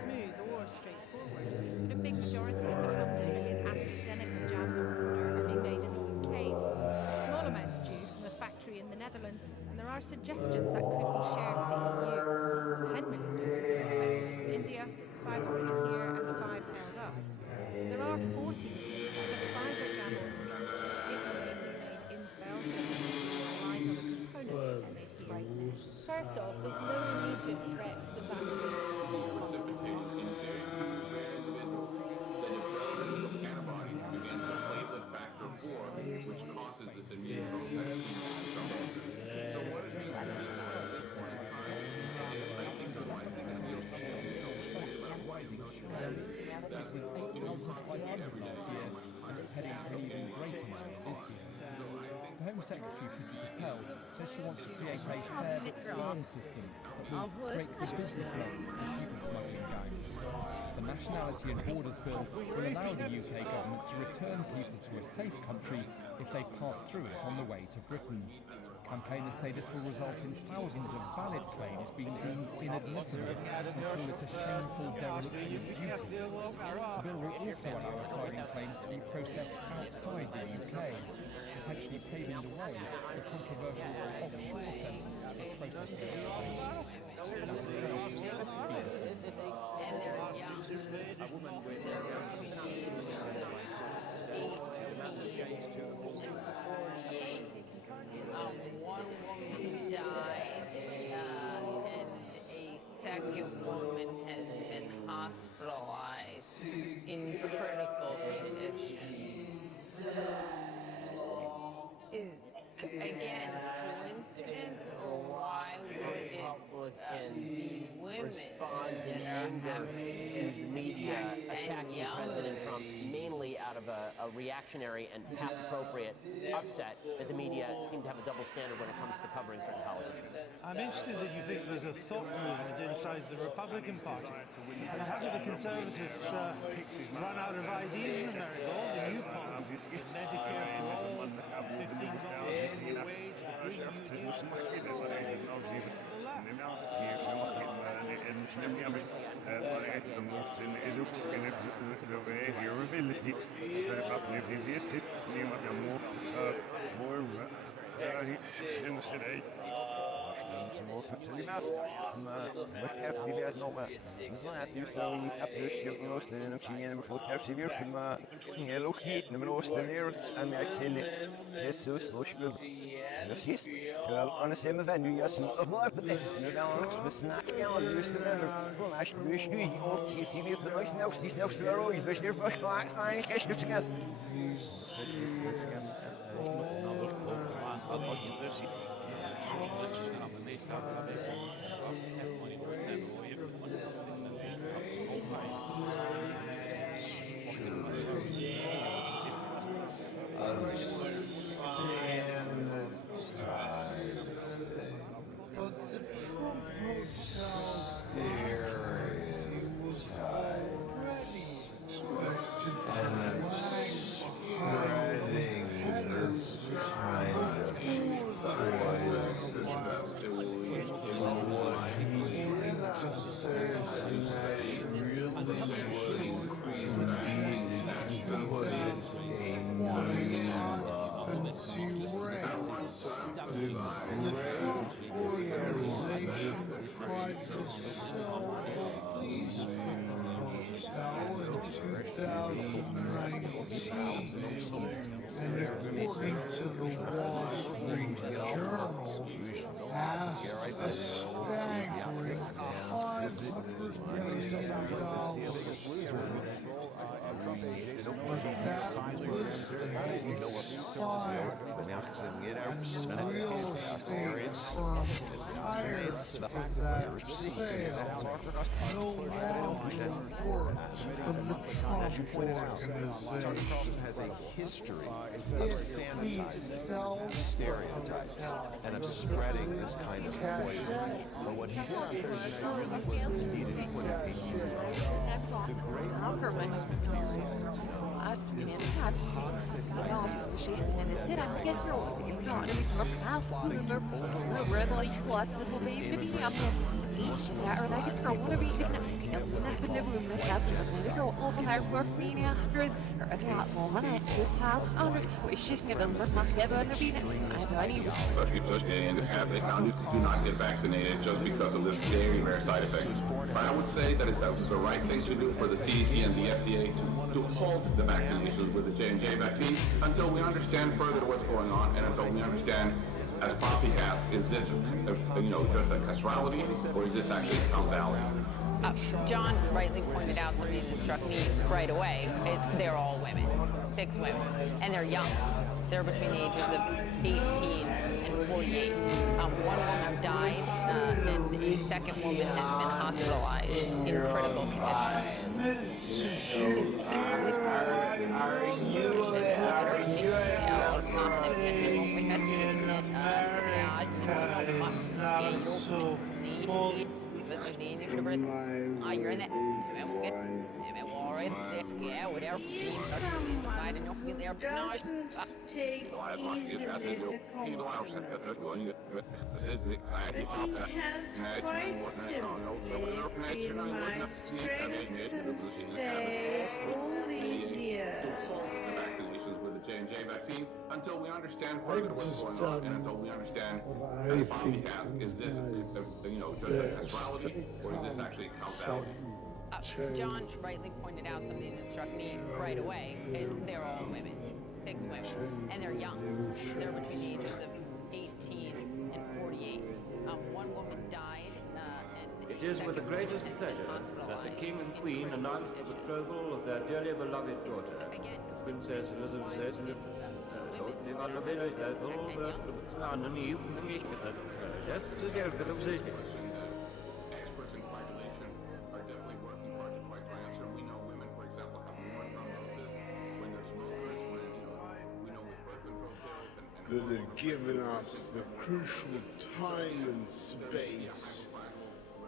smooth or straightforward, but a big majority of the 100 million AstraZeneca jabs on order are being made in the UK. A small amount's due from a factory in the Netherlands, and there are suggestions that could be shared with the EU. 10 million doses are expected from India, 5 already here and 5 held up. There are 40 million of the Pfizer jab order. It's mainly made in Belgium and relies on a component made here. First off, there's no immediate threat to the vaccine. Precipitating into rare individuals. The development of antibodies against the platelet factor 4, which causes this immune process in thrombosis. So what is Mr. B doing at this point in time? I think the one thing that Mr. B is about widely shared that It was 8,500 last year, and it's heading for an even greater number this year. The Home Secretary, Priti Patel, says she wants to create a fair but firm system that will break the business model of people smuggling gangs. The Nationality and Borders Bill will allow the UK government to return people to a safe country if they've passed through it on the way to Britain. Campaigners say this will result in thousands of valid claims being deemed inadmissible and call it a shameful dereliction of duty. The bill will also allow asylum claims to be processed outside the UK, potentially paving the way for controversial offshore centres for processing One woman died, and a second woman has been hospitalized in critical conditions. Again, coincidence, or why would Republicans respond in anger to the media attacking President Trump, mainly out of a reactionary and half-appropriate upset that the media seem to have a double standard when it comes to covering certain politicians. I'm interested that you think there's a thought movement inside the Republican Party. And how do the Conservatives run out of ideas in America? All the new policies, Medicare for all, $15 minimum wage, But the Trump Hotel theory was already expected to lag spreading this kind of poison. But what he means to say is that he really was indeed put a new occupancy rate. The Trump organization tried to sell these from the hotel in 2019. and according to the Wall Street Journal, asked a staggering $500 million. But that listing expired, and real estate firm hired for that sale no longer works for the Trump organization. has a history If of he sanitizing sells stereotypes and of spreading this kind of poison. But what he did he didn't put it in do not get vaccinated just because of this very rare side effect. But I would say that it's the right thing to do for the CDC and the FDA to halt the vaccinations with the J&J vaccine until we understand further what's going on and until we understand, as Poppy asked, is this just a causality or is this actually causality? John rightly pointed out something that struck me right away. They're all women, 6 women, and they're young. They're between the ages of 18 and 48. One woman died, and a second woman has been hospitalized in critical you're in that. That was good. Yeah, whatever. Doesn't take easily to It has quite simply been my strength to stay all these years. The vaccinations with the J&J vaccine until we understand further what's going on and until we understand, as Poppy asked, is this just a causality or is this actually causality? John rightly pointed out something that struck me right away. They're all women, 6 women, and they're young. They're between the ages of 18 and 48. One woman died, and It is with the greatest pleasure that the King and Queen announce the betrothal of their dearly beloved daughter, Princess Elizabeth. Experts in population are definitely working hard to try to answer. We know women, for example, have more thrombosis when they're smokers, when, we know with birth control pills that have given us the crucial time and space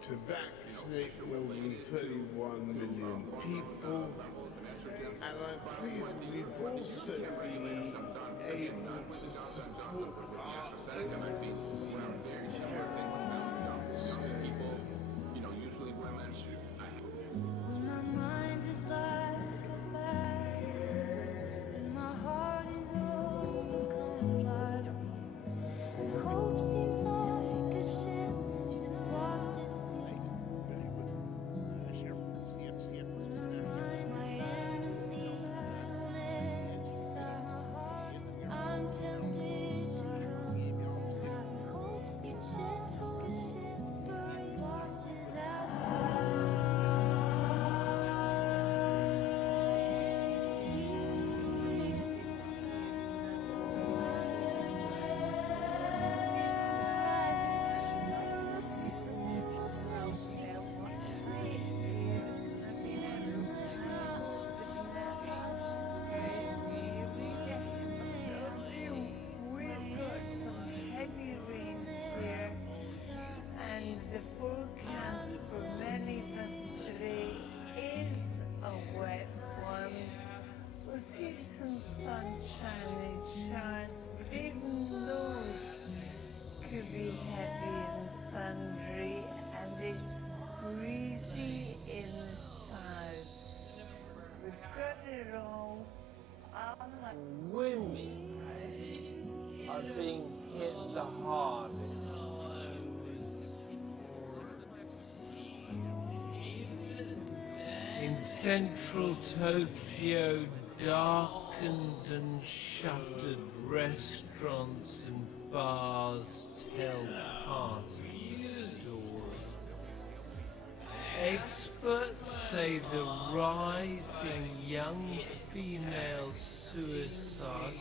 to vaccinate more than 31 million people. And I'm pleased we've also been able to support our usually women. When my mind is like a battle and my heart is overcome by fear, and hope seems like a ship that's lost at sea. When my enemies on every side, my heart, I'm tempted to run. Hope seems gentle as shit's bird lost its We've got some heavy rains here, and the forecast for many of us today is a wet one. We'll see some sunshine and showers, but even those could be heavy and thundery, and it's breezy in the south. We've got it all. Women are being hit the hardest. In central Tokyo, dark darkened and shuttered restaurants and bars tell part of the story. Experts say the rising young female suicide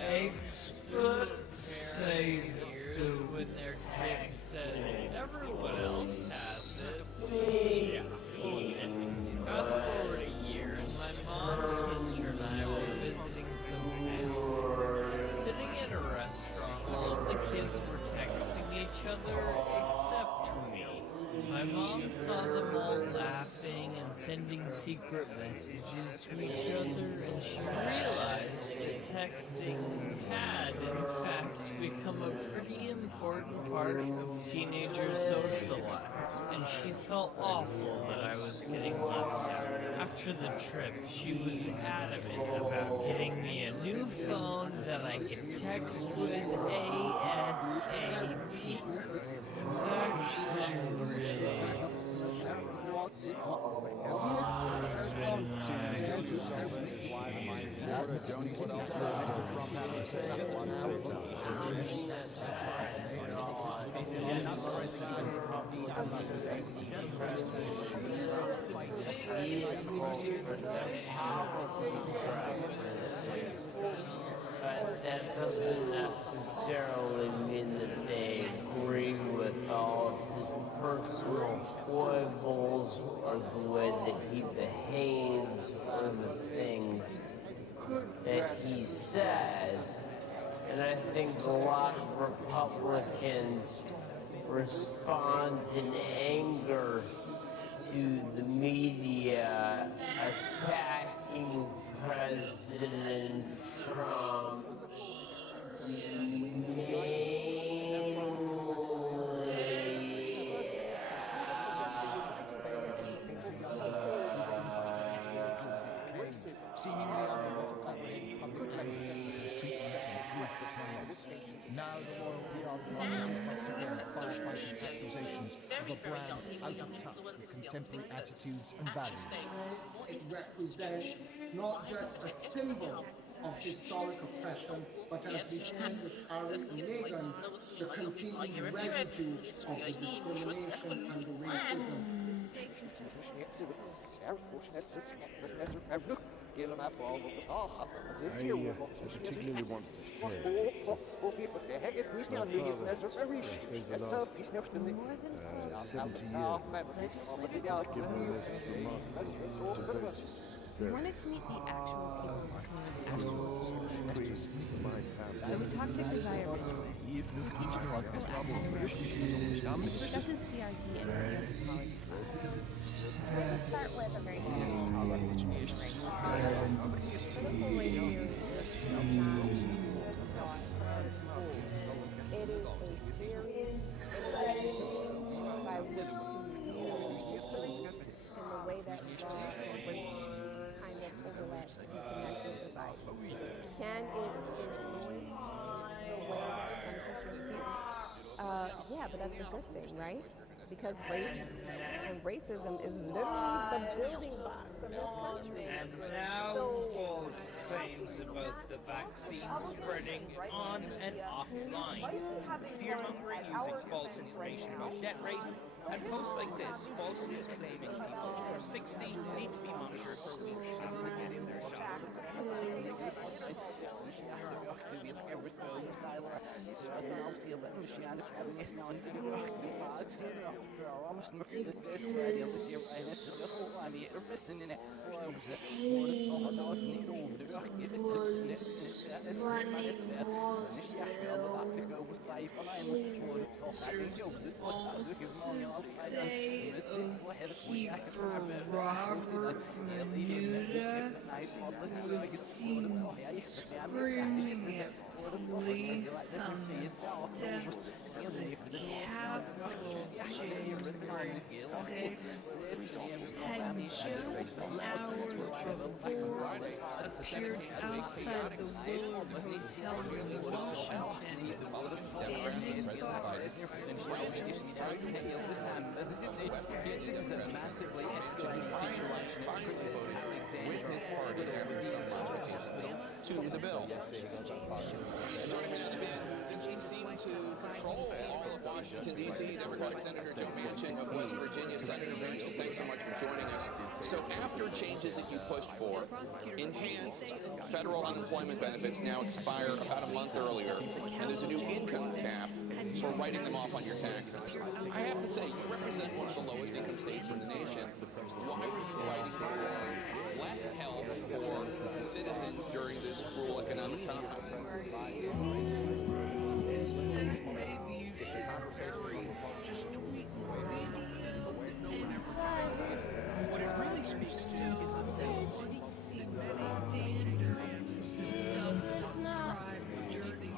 Experts say when their kid says everyone else has it. Yeah. Fast forward a year, and my mom, sister, and I were visiting some family. Sitting in a restaurant, all of the kids were texting each other except me. My mom saw them all laughing and sending secret messages to each other, and she realized that texting had, in fact, become a pretty important part of teenagers' social lives, and she felt awful that I was getting left out. After the trip, she was adamant about getting me a new phone that I could text with ASAP. It was actually really but that doesn't necessarily mean that they agree with all of his personal foibles or the way that he behaves or the things that he says. And I think a lot of Republicans respond in anger to the media attacking President Trump Now the royal PR department is once again firefighting accusations of a brand out of touch with contemporary attitudes and values. It represents not just a symbol of historic oppression, but as we see with Harry and Meghan, the continued residue of the discrimination and the racism. I particularly want to say my father spent 70 years given the most remarkable devotion. We wanted to meet the actual people working so we talked to Keziah Ridgway. Discuss his CRT and other policies. Let's start with a very It is a very by which to view in the way that law and race kind of overlap and connect with society. Can it influence the way that some teachers teach? Yeah, but that's a good thing, right? Because race and racism is literally the building blocks of this country. And now false claims about the vaccine spreading on and offline. Fear-mongering using false information about debt rates, and posts like this falsely claiming people over 60 need to be monitored for weeks after getting their shot. Robert Bermuda, who seems screaming at police appeared outside the Willow Hotel in Washington, standing guard. This is a massively escalated situation at Princess Alexandra Hospital to the bill. Joining me now, the man who seemed to control all of Washington, D.C., Democratic Senator Joe Manchin of West Virginia. Senator Manchin, thanks so much for joining us. So after changes that you pushed for, enhanced federal unemployment benefits now expire about a month earlier, and there's a new income cap for writing them off on your taxes. I have to say, you represent one of the lowest income states in the nation. Why were you fighting for less help for citizens during this cruel economic time? What it really speaks to is the standards, self-described dirty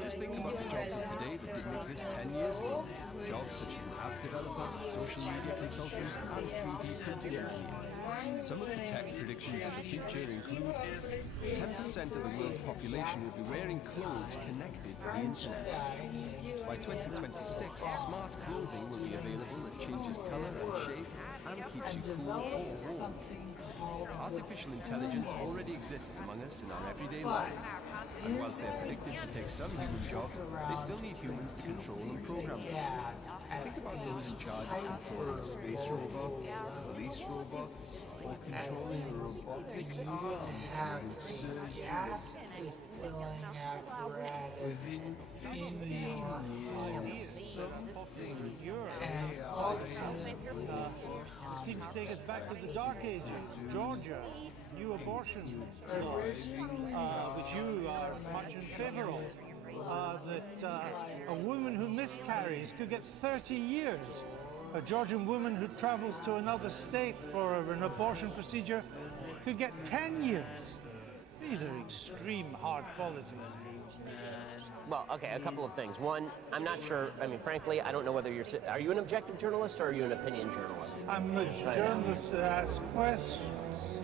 Just think about the jobs of today that didn't exist 10 years ago. Jobs such as an app developer, social media consultant, and 3D printing engineer. Some of the tech predictions of the future include 10% of the world's population will be wearing clothes connected to the internet. By 2026, smart clothing will be available that changes color and shape and keeps you cool or warm. Artificial intelligence already exists among us in our everyday lives, and whilst they're predicted to take some human jobs, they still need humans to control and program them. Think about those in charge of controlling space robots, police robots, or controlling robotic arms and gas distilling apparatus in years. And ultimately, it seems to take us back to the Dark Ages. Georgia, new abortion laws, which you are much in favor of, that a woman who miscarries could get 30 years. A Georgian woman who travels to another state for an abortion procedure could get 10 years. These are extreme hard policies. Well, okay, a couple of things. One, I'm not sure, I mean, frankly, I don't know whether are you an objective journalist or are you an opinion journalist? I'm a journalist that asks questions.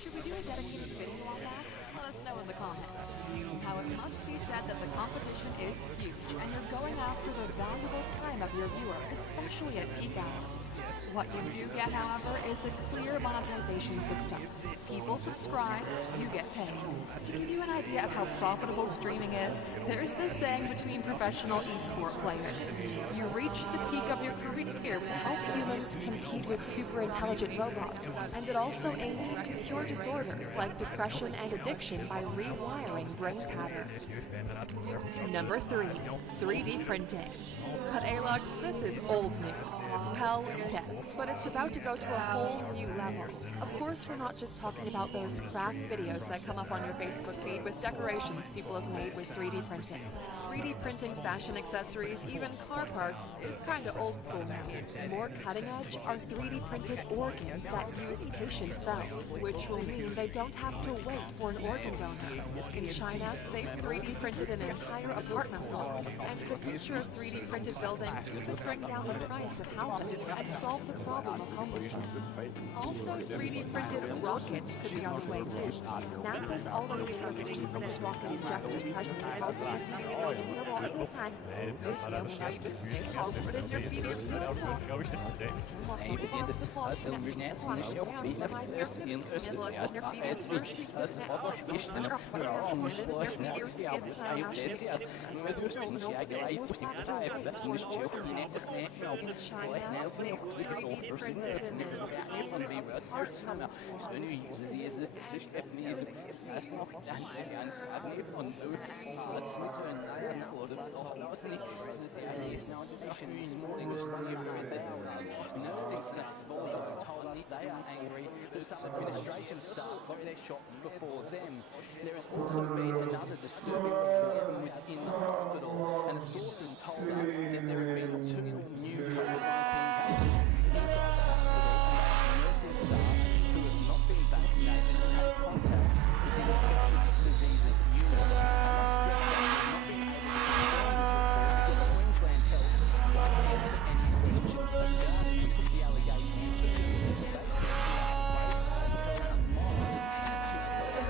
Should we do a dedicated video on that? Let us know in the comments. How it must be said that the competition is huge, and you're going after the valuable time of your viewer, especially at peak hours. What you do get, however, is a clear monetization system. People subscribe, you get paid. To give you an idea of how profitable streaming is, there's this saying between professional esport players. You reach the peak of your career to help humans compete with super intelligent robots, and it also aims to cure disorders like depression and addiction by rewiring brain patterns. Number 3, 3D printing. But Alex, this is old news. Hell yes. Yes, but it's about to go to a whole new level. Of course, we're not just talking about those craft videos that come up on your Facebook feed with decorations people have made with 3D printing. 3D printing fashion accessories, even car parts, is kinda old school now. More cutting edge are 3D printed organs that use patient cells, which will mean they don't have to wait for an organ donor. In China, they've 3D printed an entire apartment block, and the future of 3D printed buildings could bring down the price of housing and solve the problem of homelessness. Also, 3D printed rockets could be on the way too. NASA's already had a 3D printed rocket ejector told us they are angry that some administration staff got their shots before them. There has also been another disturbing report from within the hospital, and a source told us that there have been 2 new COVID-19 cases inside the hospital, and nursing staff who have not been vaccinated and have contact with the infectious diseases unit. I must stress that we have not been able to confirm this report because Queensland Health won't answer any questions about it. We took the allegations to them. They said we have to wait until tomorrow and check those.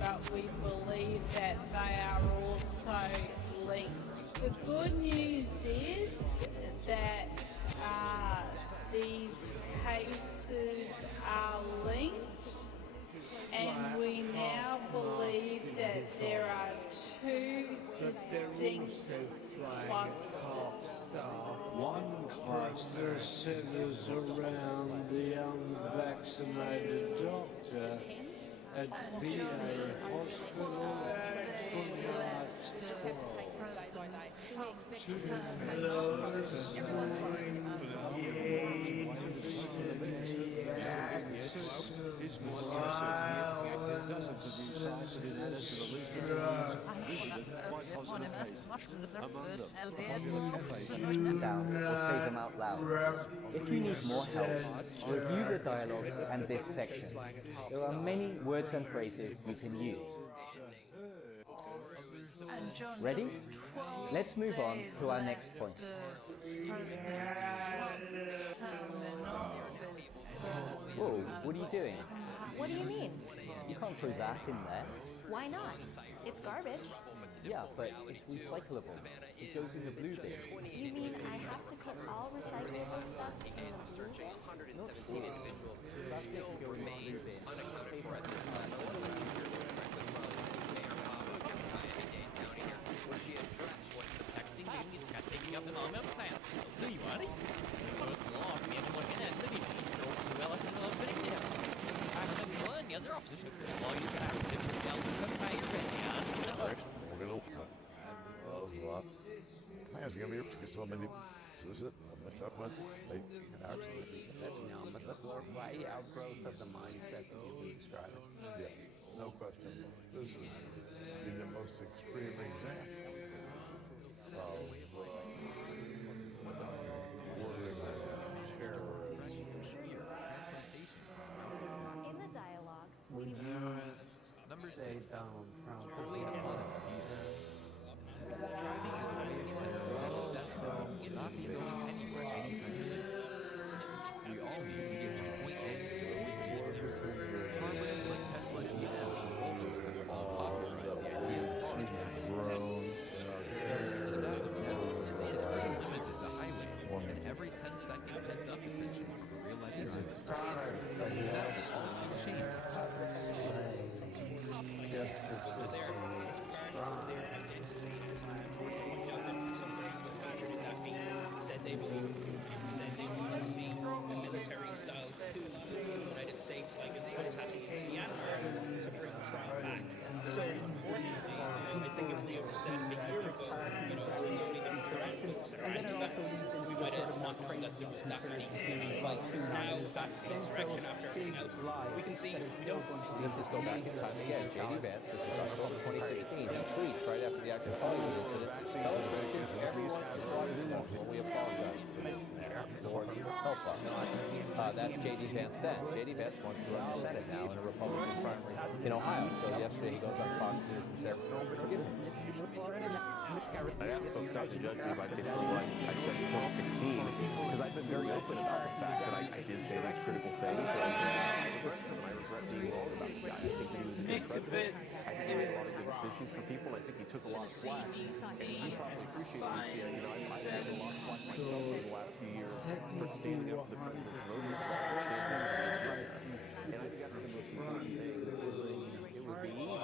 But we believe that they are also linked. The good news is that these cases are linked, and we now believe that there are 2 distinct clusters. One cluster centers around the unvaccinated doctor at PA Hospital down or say them out loud. If you need more help, review the dialogue and this section. There are many words and phrases you can use. Ready? Let's move on to our next point. Whoa, what are you doing? What do you mean? You can't throw that in there. Why not? It's garbage. Yeah, but it's recyclable. It goes in the blue bin. You mean I have to put all recyclable stuff in the blue bin? Not all. Plastics go in the blue bin. That's number 4 by outgrowth of the mindset that you've been describing. Yeah, no question. This was the most extreme example of In the dialogue, Would you Number say 6. Donald Trump Fully autonomous vehicles. Driving as a way of life, that's wrong and not be going anywhere anytime soon. We all need to get from point A to point B. Car brands like Tesla, GM, and Volvo have all popularized the idea of cars passing tests. But as of now, it's pretty limited to highways and every 10-second heads-up attention from a real-life driver. That will all soon change. Justice system needs to strive. Said they believe, said they want to see a military-style coup in the United States, like what's happening in Myanmar, to bring Trump back. So unfortunately, I think if Leo said a year ago, it was only the correct folks that are anti-vax, we might have not known that there was that many coups. Now that insurrection after everything else, we can see This is go back in time again. J.D. Vance, this is October 2016. He tweets right after the actual Hollywood incident. Television, everyone is watching us when we apologize for this. Lord, help us. That's J.D. Vance then. J.D. Vance wants to run for Senate now in a Republican primary in Ohio. So yesterday he goes on Fox News and says, forgive me. I asked folks not to judge me by based on what I said in 2016, because I've been very open about the fact that I did say these critical things. And I regret being wrong about the guy. I think that he was a good president. I think he made a lot of good decisions for people. I think he took a lot of flack. And you probably appreciate it. I've had a lot of flack myself over the last few years for standing up to the president's voters. And I think that's the most important thing. It would be easier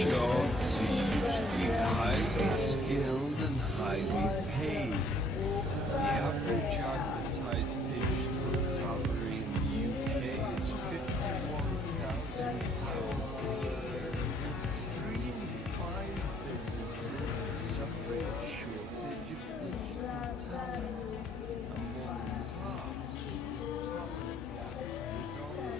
Jobs are usually highly skilled and highly paid. The average advertised digital salary in the UK is £51,000. 3 in 5 businesses are suffering a shortage of quality talent. Among halves of this talent is online.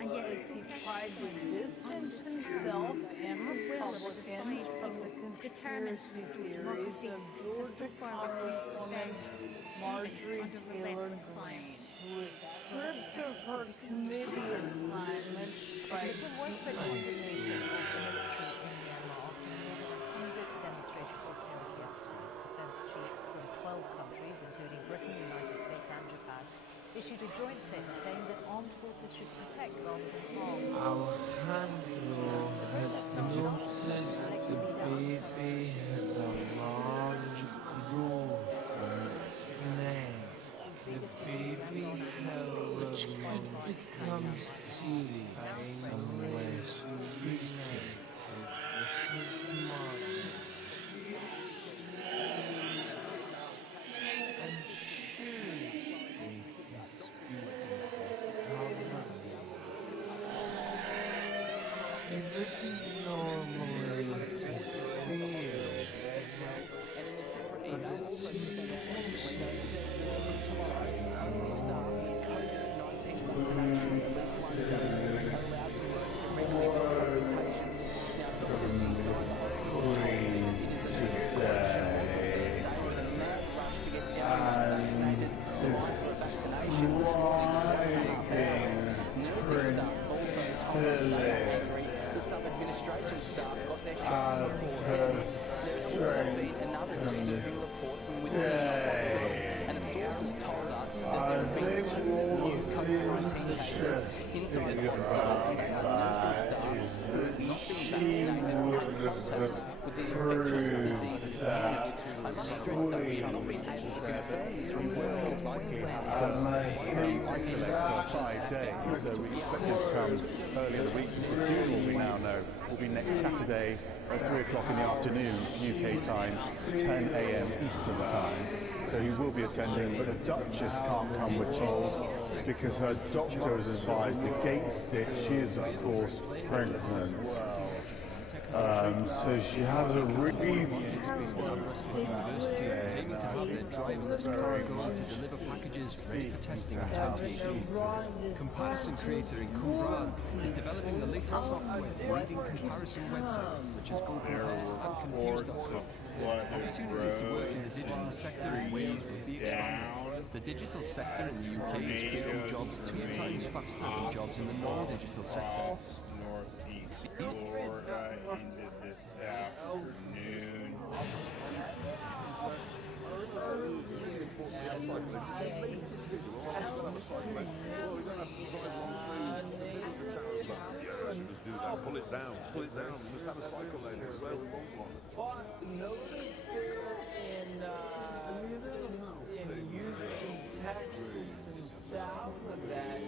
And yet he tried to distance himself and Republicans from the conspiracy theories of Georgia Congresswoman Marjorie Taylor Greene, who was stripped of her committee assignments by This was widespread condemnation of the military in Myanmar after more than 100 demonstrators were killed yesterday. Defense chiefs from 12 countries, including Britain, the United States and Japan, issued a joint statement saying that armed forces should protect rather than harm. Alejandro has noticed the baby has a large groove on its neck. The baby will become silly unless treated with his mother. And surely he's speaking Is it normally to feel? And in a separate email also sent off recently, they said that from tomorrow, only staff with COVID-19 vaccination, at least one dose, are allowed to work directly with COVID patients. Now, doctors inside the hospital told me that it is a precaution affair today with a mad rush to get everyone vaccinated. The line for vaccination this morning was 1.5 hours. Nursing staff also told us they are angry. Some administration staff got their shifts before. There's also been another disturbing report from within the hospital, and a source has told us that there have been 2 new COVID-19 cases inside the hospital, and they are nursing staff who have not been vaccinated or had contact with the infectious diseases unit. I must stress that we have not been able to confirm this report because Queensland is isolate for 5 days, so we expect it to come early in the week. The funeral we now know will be next Saturday at 3 o'clock in the afternoon UK time, 10 a.m. Eastern time. So he will be attending, but the Duchess can't come, we're told, because her doctor has advised against it. She is, of course, pregnant. So she has a really Robotics-based at University is aiming to have their driverless car go to deliver packages ready for testing in 2018. Comparison creator in Qumran is developing the latest software for leading comparison websites such as GoCompare and Confused.com. Opportunities to work in the digital sector in Wales will be expanded. The digital sector in the UK is creating jobs 2 times faster than jobs in the non-digital sector. Florida into this afternoon. Just do that. Pull it down. Pull it down. We must have a cycle lane as well. We want one. Notice in Houston, Texas, and south of that,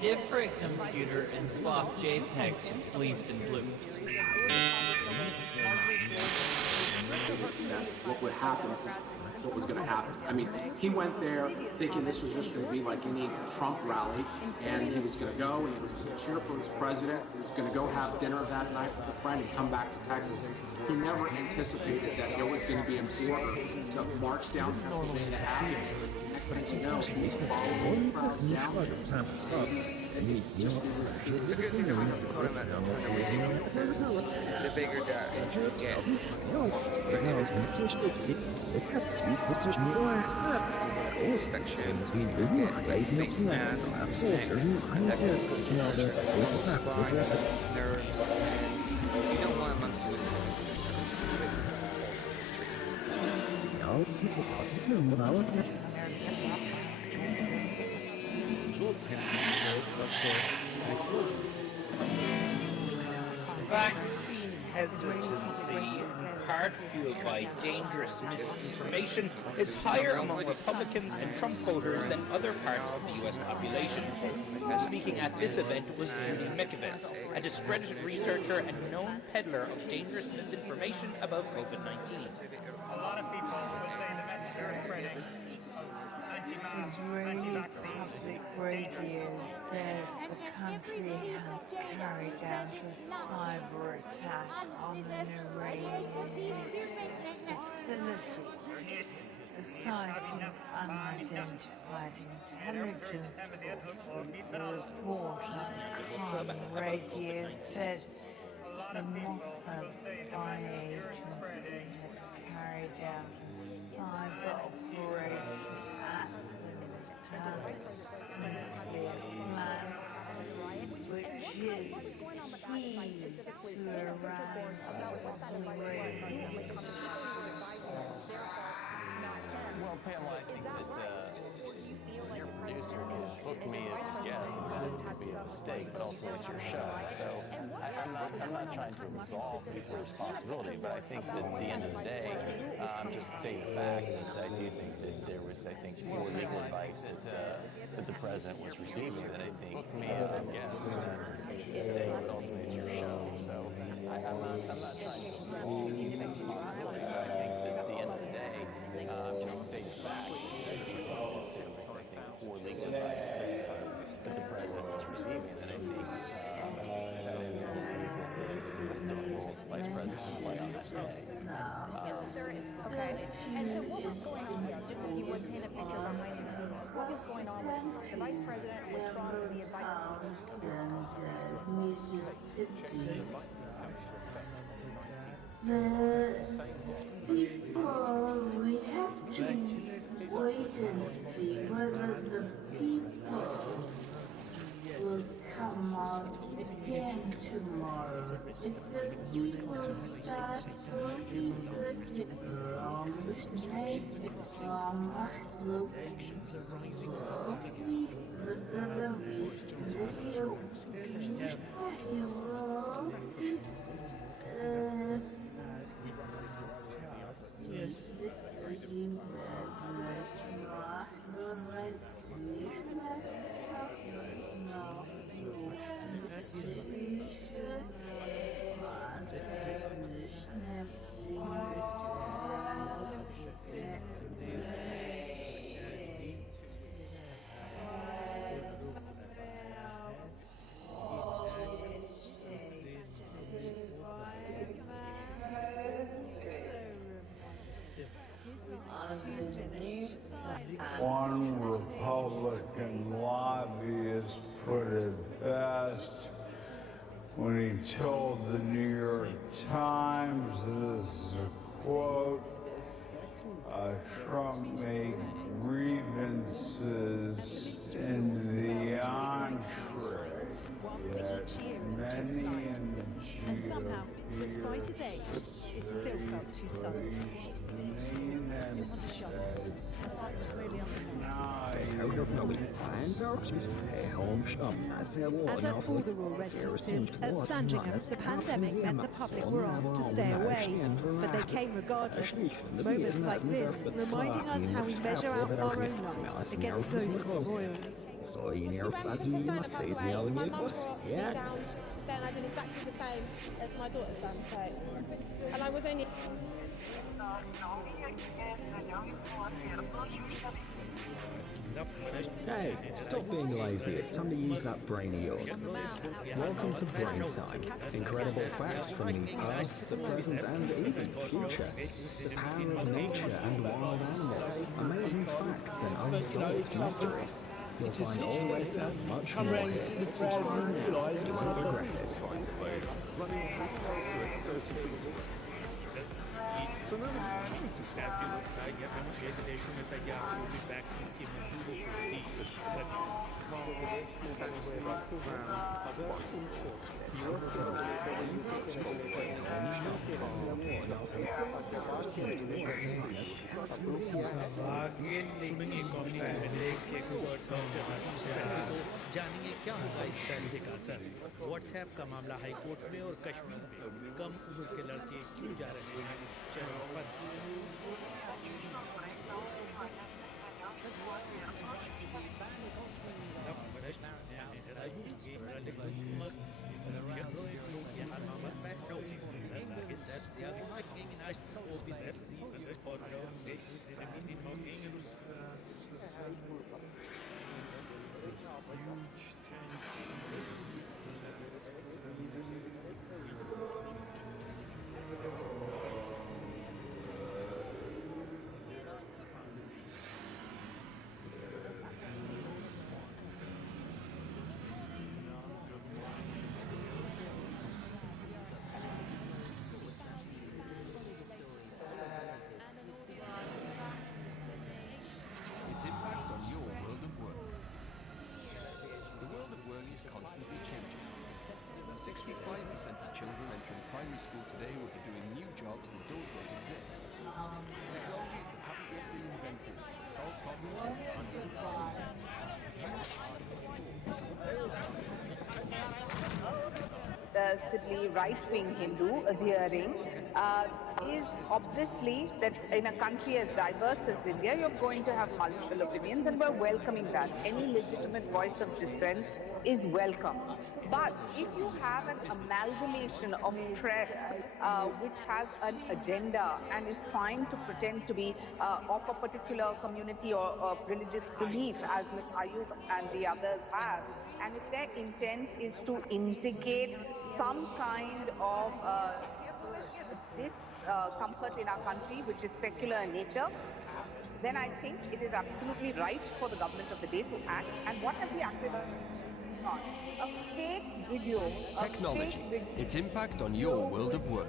different computer and swap JPEGs with bleeps and bloops. That what would happen is what was going to happen. I mean, he went there thinking this was just going to be like any Trump rally, and he was going to go and he was going to cheer for his president. He was going to go have dinner that night with a friend and come back to Texas. He never anticipated that there was going to be an order to march down Pennsylvania Avenue but it's impossible to follow the crowd down. The bigger darts. Vaccine hesitancy, in part fueled by dangerous misinformation, is higher among Republicans and Trump voters than other parts of the U.S. population. Speaking at this event was Judy Mikovits, a discredited researcher and known peddler of dangerous misinformation about COVID-19. A lot of people will say the message they're spreading. Israeli public radio says the country has carried out a cyber attack on an Iranian facility, citing unidentified intelligence sources. The report on Khan Radio said the Mossad spy agency had carried out a cyber operation at the Dallas nuclear plant, which is key to Iran's uranium. Well, Pamela, I think that your producer booked me as a guest. It would be a mistake, but ultimately it's your show. So I'm not trying to absolve people's responsibility, but I think that at the end of the day, I'm just stating the fact that I do think that there was, poor legal advice that the president was receiving that I think me as a guest is a mistake, but ultimately it's your show. So I'm not trying to absolve people's responsibility, but I think that at the end of the day, I'm just stating the fact that there was, poor legal advice that the president was receiving, and I think that I believe that there was no role the vice president to play on that day. Okay. And so what was going on there? Just if you would paint a picture behind the scenes, what was going on with the vice president, with Trump, and the advice? People, we have to wait and see whether the people will come out again tomorrow. If the people start voting for Trump, One Republican lobbyist put it best when he told the New York Times, this is a quote, Trump made grievances in the entree, yet many in the And somehow, despite his age, it still felt too sudden. It was a shock. The fight was really on As at all the royal residences at Sandringham, the pandemic meant the public were asked to stay away, but they came regardless. Moments like this reminding us how we measure out our own lives against those of the royals. Yeah. Then I did exactly the same as my daughter's done, so, and I was only Hey, stop being lazy. It's time to use that brain of yours. Welcome to Brain Time. Incredible facts from the past, the present, and even the future. The power of nature and wild animals. Amazing facts and unsolved mysteries. You'll find all this and much more here. Subscribe now. You won't regret it. So now there's a chance of that. देशों में तैयार Covid vaccine की मंजूरी जानिए क्या होगा इस फैसले का असर। व्हाट्सएप का मामला हाईकोर्ट में और कश्मीर में कम उम्र के लड़के क्यों जा रहे हैं इस चरण पर। Its impact on your world of work. The world of work is constantly changing. 65% of children entering primary school today will be doing new jobs that don't yet exist. Technologies that haven't yet been invented will solve problems that aren't even problems yet. Ostensibly right-wing Hindu adhering is obviously that in a country as diverse as India, you're going to have multiple opinions, and we're welcoming that. Any legitimate voice of dissent is welcome. But if you have an amalgamation of press which has an agenda and is trying to pretend to be of a particular community or religious belief, as Ms. Ayub and the others have, and if their intent is to indicate some kind of discomfort in our country, which is secular in nature, then I think it is absolutely right for the government of the day to act. And what have we acted on? A fake video. Technology, its impact on your world of work.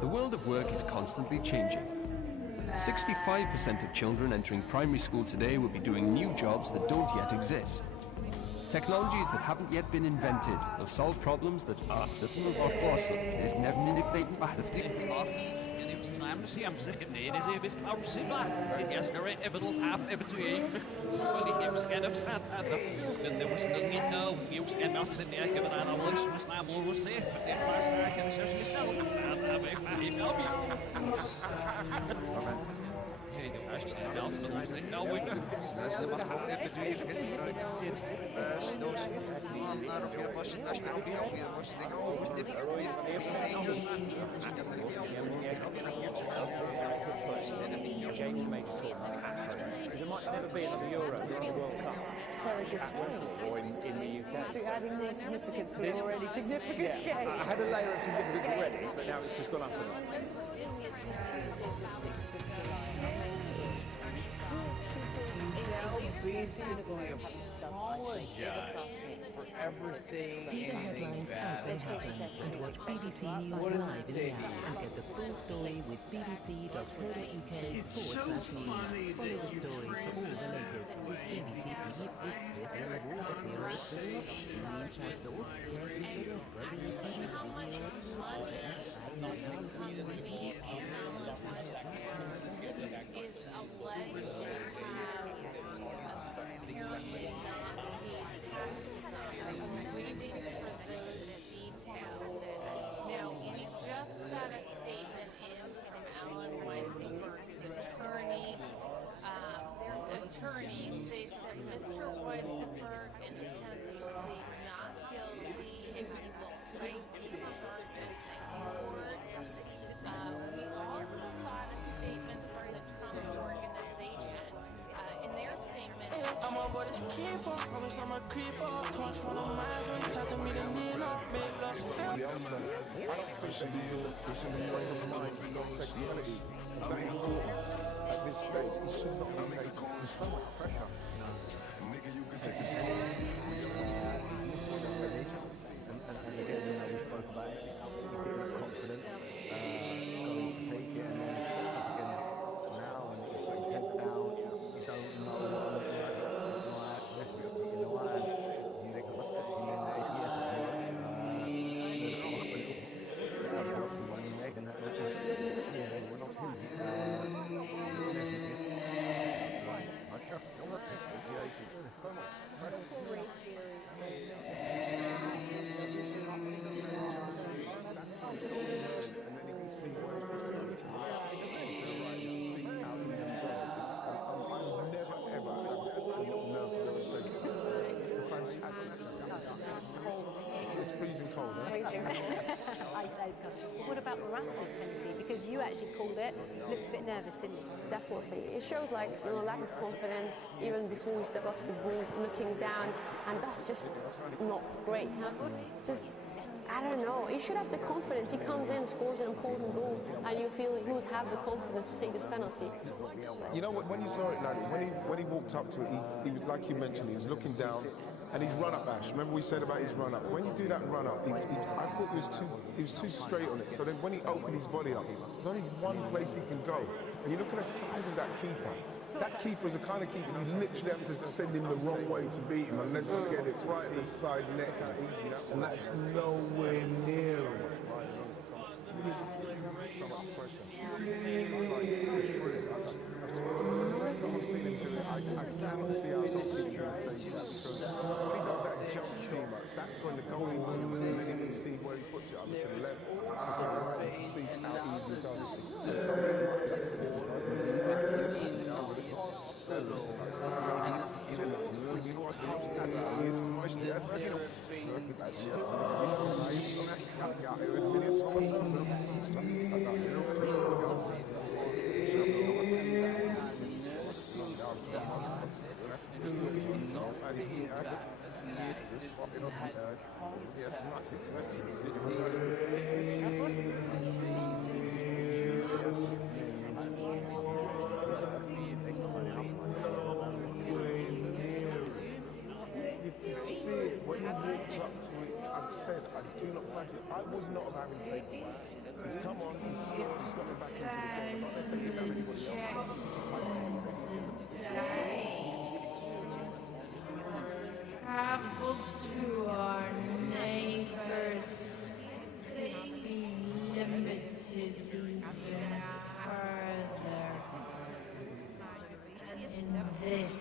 The world of work is constantly changing. 65% of children entering primary school today will be doing new jobs that don't yet exist. Technologies that haven't yet been invented will solve problems that are that's not possible. There's never been There might never be another Euro or a World Cup. Very good or in the UK. So adding more significance to an already significant game. I had a layer of significance already, but now it's just gone up a lot. It's Tuesday the 6th of July. See the headlines as they happen and watch BBC News live in the app and get the full story with bbc.co.uk/news. Follow the story for all the latest with BBC Now, we just got a statement in from Alan Weissenberg's attorney. Their attorneys, they said Mr. Weissenberg intends to plead not guilty and he will fight these charges in court. We a creeper, touch one of mine, so you tried to meet a Nina, make us feel. I don't think that it's in the frame of mind to not take penalty. That importance at this stage, he should not be taking. There's so much pressure. And again, we spoke about it. He was confident, going to take it, and then he steps up again now and just got his head down. You don't know what I'm looking at. This is in the line. You think, what's that? Yes, it's not. So much. It's freezing cold, huh? Freezing. What about Morata's penalty? Because you actually called it, looked a bit nervous, didn't you? Definitely. It shows like lack of confidence even before we step up to the ball, looking down, and that's just not great. Just, I don't know. You should have the confidence. He comes in, scores an important goal, and you feel he would have the confidence to take this penalty. You know what? When you saw it, like, when he walked up to it, he was, like you mentioned, he was looking down. And his run-up, Ash. Remember we said about his run-up. When you do that run-up, I thought he was too straight on it. So then when he opened his body up, there's only one place he can go. And you look at the size of that keeper. That keeper is the kind of keeper you literally have to send him the wrong way to beat him unless you get it right in the side net. And that's nowhere near him. That's when the goalie moves and then you can see where he puts it over to the left, to the right, see how easy he does When he walked up to it, I said, I do not fancy it. I would not have having taken it. He's come on, he's stopped, he's got him back into the game. I'm not thinking of anybody else. Travel to our neighbors, be limited even further. In this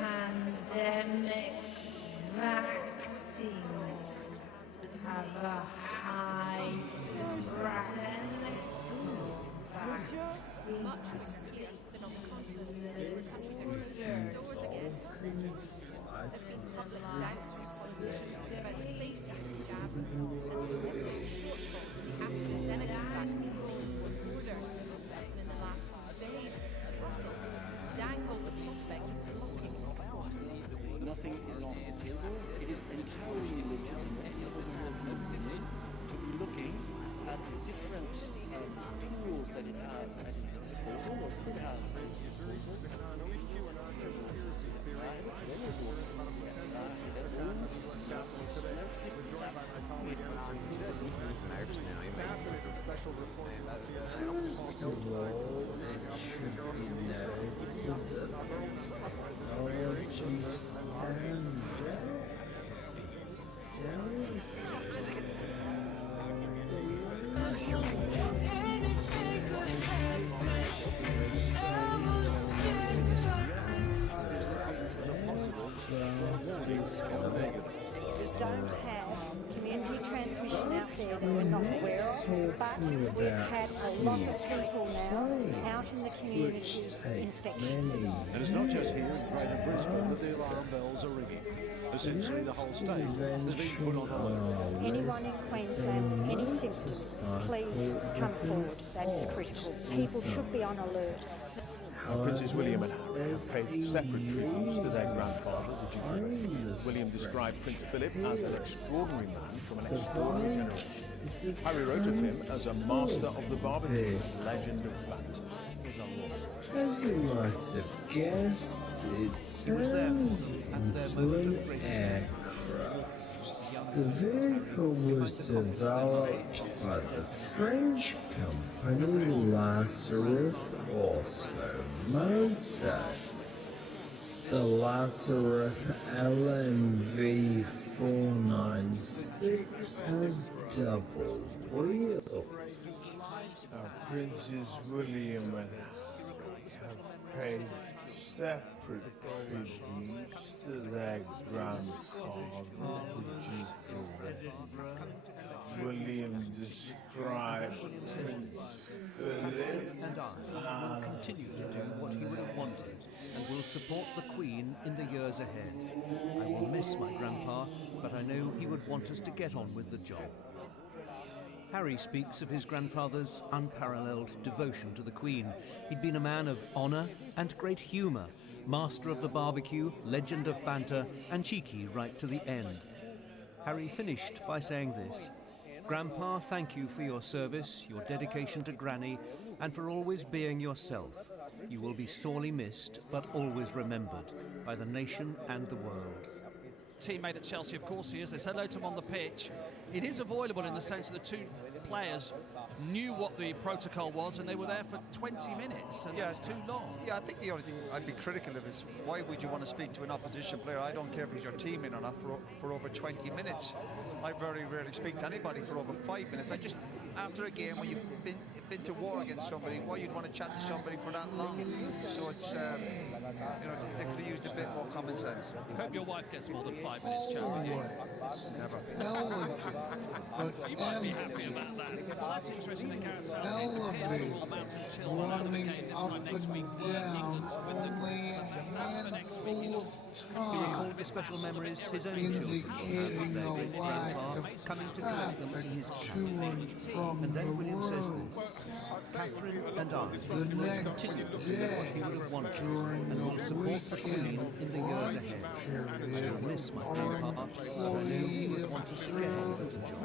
pandemic, vaccines have a high practical Nothing is off the table. It is entirely legitimate to be looking at the different tools that it has at its disposal, or should have at its disposal. First of all, it should be noted that origin stands don't have community transmission out there that we're not aware of, but we've had a lot of people now out in the community infections. And it's not just here in Greater Brisbane that the alarm bells are ringing. Essentially the whole state has been put on alert. Anyone in Queensland, any symptoms, please come forward. That is critical. People should be on alert. Princess William and Harry have paid separate tributes to their grandfather, the Duke of Wellington. William described Prince Philip as an extraordinary man from an extraordinary generation. Harry wrote of him as a master of the barbecue, legend of banter. As you might have guessed, it turns into an aircraft. The vehicle was developed by the French company Lazarus Motor. The Lazarus LMV 496 has double wheels. Princes William and have paid separate tributes to their grandfather, the Jungulator. William described Prince Philip and I will continue to do what he would have wanted and will support the Queen in the years ahead. I will miss my grandpa, but I know he would want us to get on with the job. Harry speaks of his grandfather's unparalleled devotion to the Queen. He'd been a man of honour and great humour, master of the barbecue, legend of banter, and cheeky right to the end. Harry finished by saying this: "Grandpa, thank you for your service, your dedication to Granny, and for always being yourself. You will be sorely missed, but always remembered by the nation and the world." Teammate at Chelsea, of course he is. They said hello to him on the pitch. It is avoidable in the sense that the two players knew what the protocol was and they were there for 20 minutes, and that's too long. Yeah, I think the only thing I'd be critical of is why would you want to speak to an opposition player? I don't care if he's your teammate or not for over 20 minutes. I very rarely speak to anybody for over 5 minutes. I just, after a game when you've been to war against somebody, why you'd want to chat to somebody for that long? So it's, you know, they could have used a bit more common sense. I hope your wife gets more than 5 minutes chat with you. Never. You might be happy about that. Well, that's interesting that Gareth running up and down only a handful He of recalled times, with special memories his own children, indicating a lack of coming to collect them in his to and from and then the William says world. this: "Catherine and I The will next continue to do what day, he would have wanted during and will the support the Queen in the years ahead. I will miss my grandpa, but I know he would want us to get on with the job."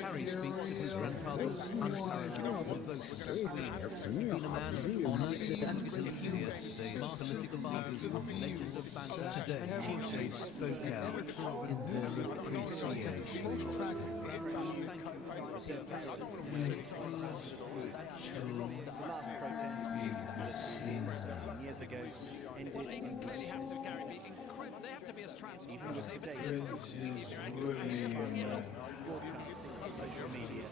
Harry speaks of his grandfather's unparalleled devotion to the Queen. He'd been a man of honour and great humour. Today's political leaders of legends of banter today chiefly spoke out in their appreciation. Years ago, well, they clearly have to, Gary, be incredible. They have to be as transparent as they can. Social media.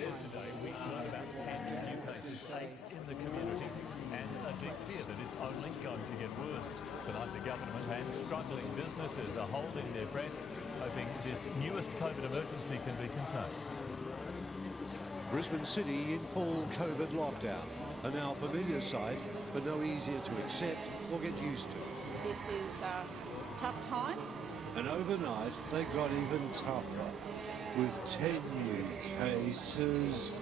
Today we learned about 10 new cases in the community and a big fear that it's only going to get worse. Tonight the government and struggling businesses are holding their breath, hoping this newest COVID emergency can be contained. Brisbane City in full COVID lockdown. A now familiar sight, but no easier to accept or get used to. This is tough times. And overnight, they got even tougher. With 10 new cases,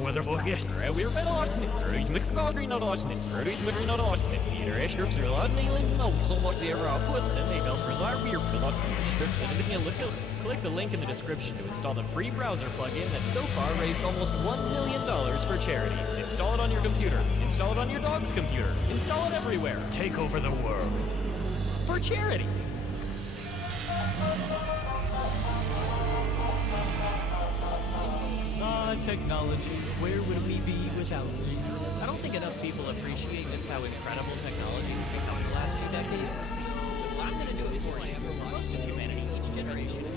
Wonderful yesterday, we were better watching it. Early mix of green not watching it. Early mix not watching it. Peter Ashgrips are a lot of nailing no so much the ever off us, then they don't reside here for lots of scripts. And if you look at click the link in the description to install the free browser plugin that so far raised almost $1 million for charity. Install it on your computer. Install it on your dog's computer. Install it everywhere. Take over the world. For charity. Technology, where would we be without it? I don't think enough people appreciate just how incredible technology has become in the last 2 decades. If I'm going to do it for you, most of humanity, each generation has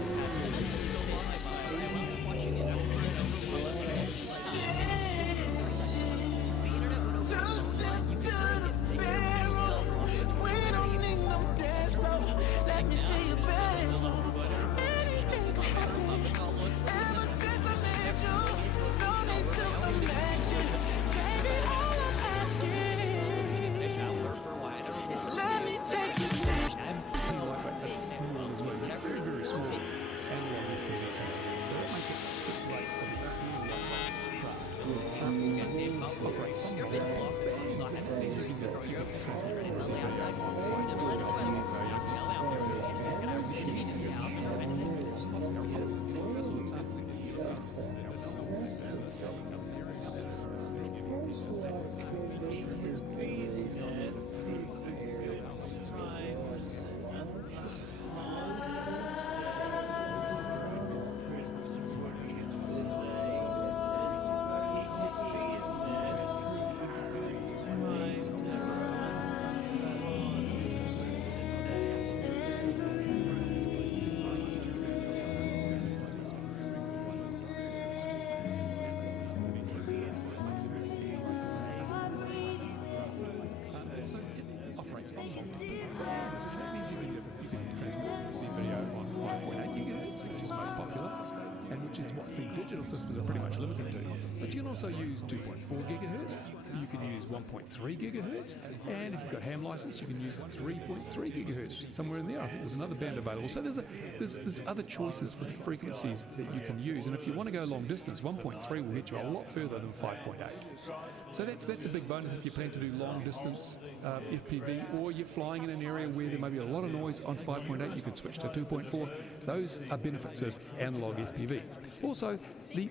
so long watching it. Since the internet went over, you can break it. We don't need no dance floor. Let me show you best. Anything can happen. Ever since I met you. Let me take you there. Very small. So it makes it like which is what the digital systems are pretty much limited to. But you can also use 2.4 gigahertz, you can use 1.3 gigahertz, and if you've got ham license, you can use 3.3 gigahertz, somewhere in there. I think there's another band available. So there's other choices for the frequencies that you can use, and if you want to go long distance, 1.3 will get you a lot further than 5.8. So that's a big bonus if you plan to do long distance FPV, or you're flying in an area where there may be a lot of noise on 5.8, you can switch to 2.4. Those are benefits of analog FPV. Also, the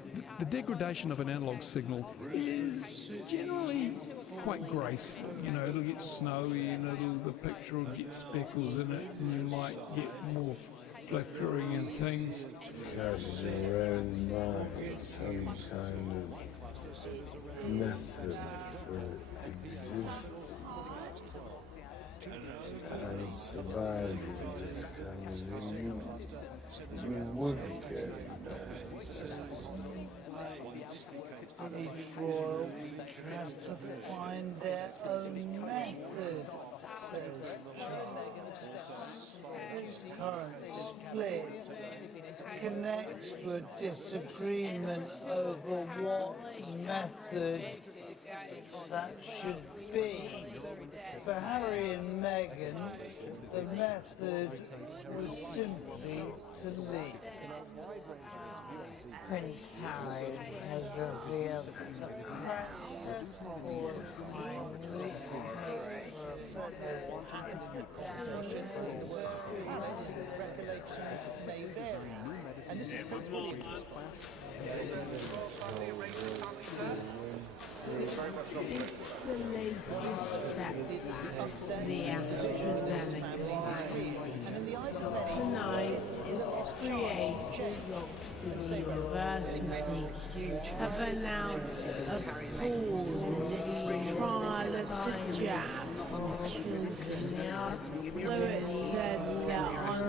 degradation of an analog signal is generally quite graceful. You know, it'll get snowy and the picture will get speckles in it, and you might get more flickering and things. Got your own mind some kind of method for existing and surviving this kind of thing. You wouldn't get Each royal has to find their own method, says Charles. This current split connects to a disagreement over what method that should be. For Harry and Meghan, the method was simply to leave. Prince Harry has revealed the practice for finally and this is It's the latest setback the AstraZeneca tonight, its creators, Oxford University, have announced a pause in the trial of the jab for children. So it said that on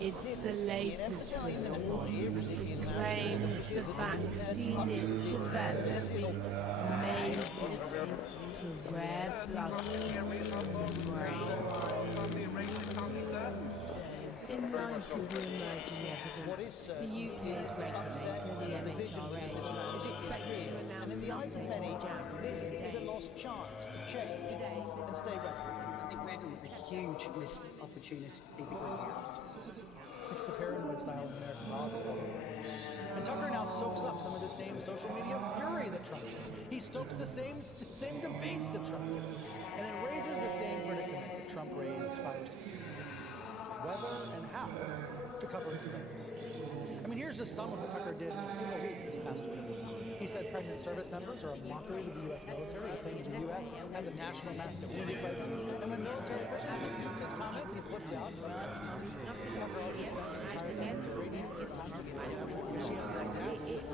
it's the latest resort that claims the vaccine is developing made it to rare blood in light of the emerging evidence, the UK's regulator, the MHRA, is expected to announce in the eyes of many, this is a lost chance to change and stay relevant. It was a huge missed opportunity for Europe. It's the paranoid style of American politics all over again. And Tucker now soaks up some of the same social media fury that Trump did. He stokes the same debates that Trump did. And it raises the same predicament that Trump raised 5 or 6 years ago. Whether and how to cover his claims. I mean, here's just some of what Tucker did in a single week this past week. He said pregnant service members are a mockery to the U.S. military and claimed the U.S. has a national masculinity crisis. And when military personnel used his comments, he flipped out. Tucker also spent his entire time degrading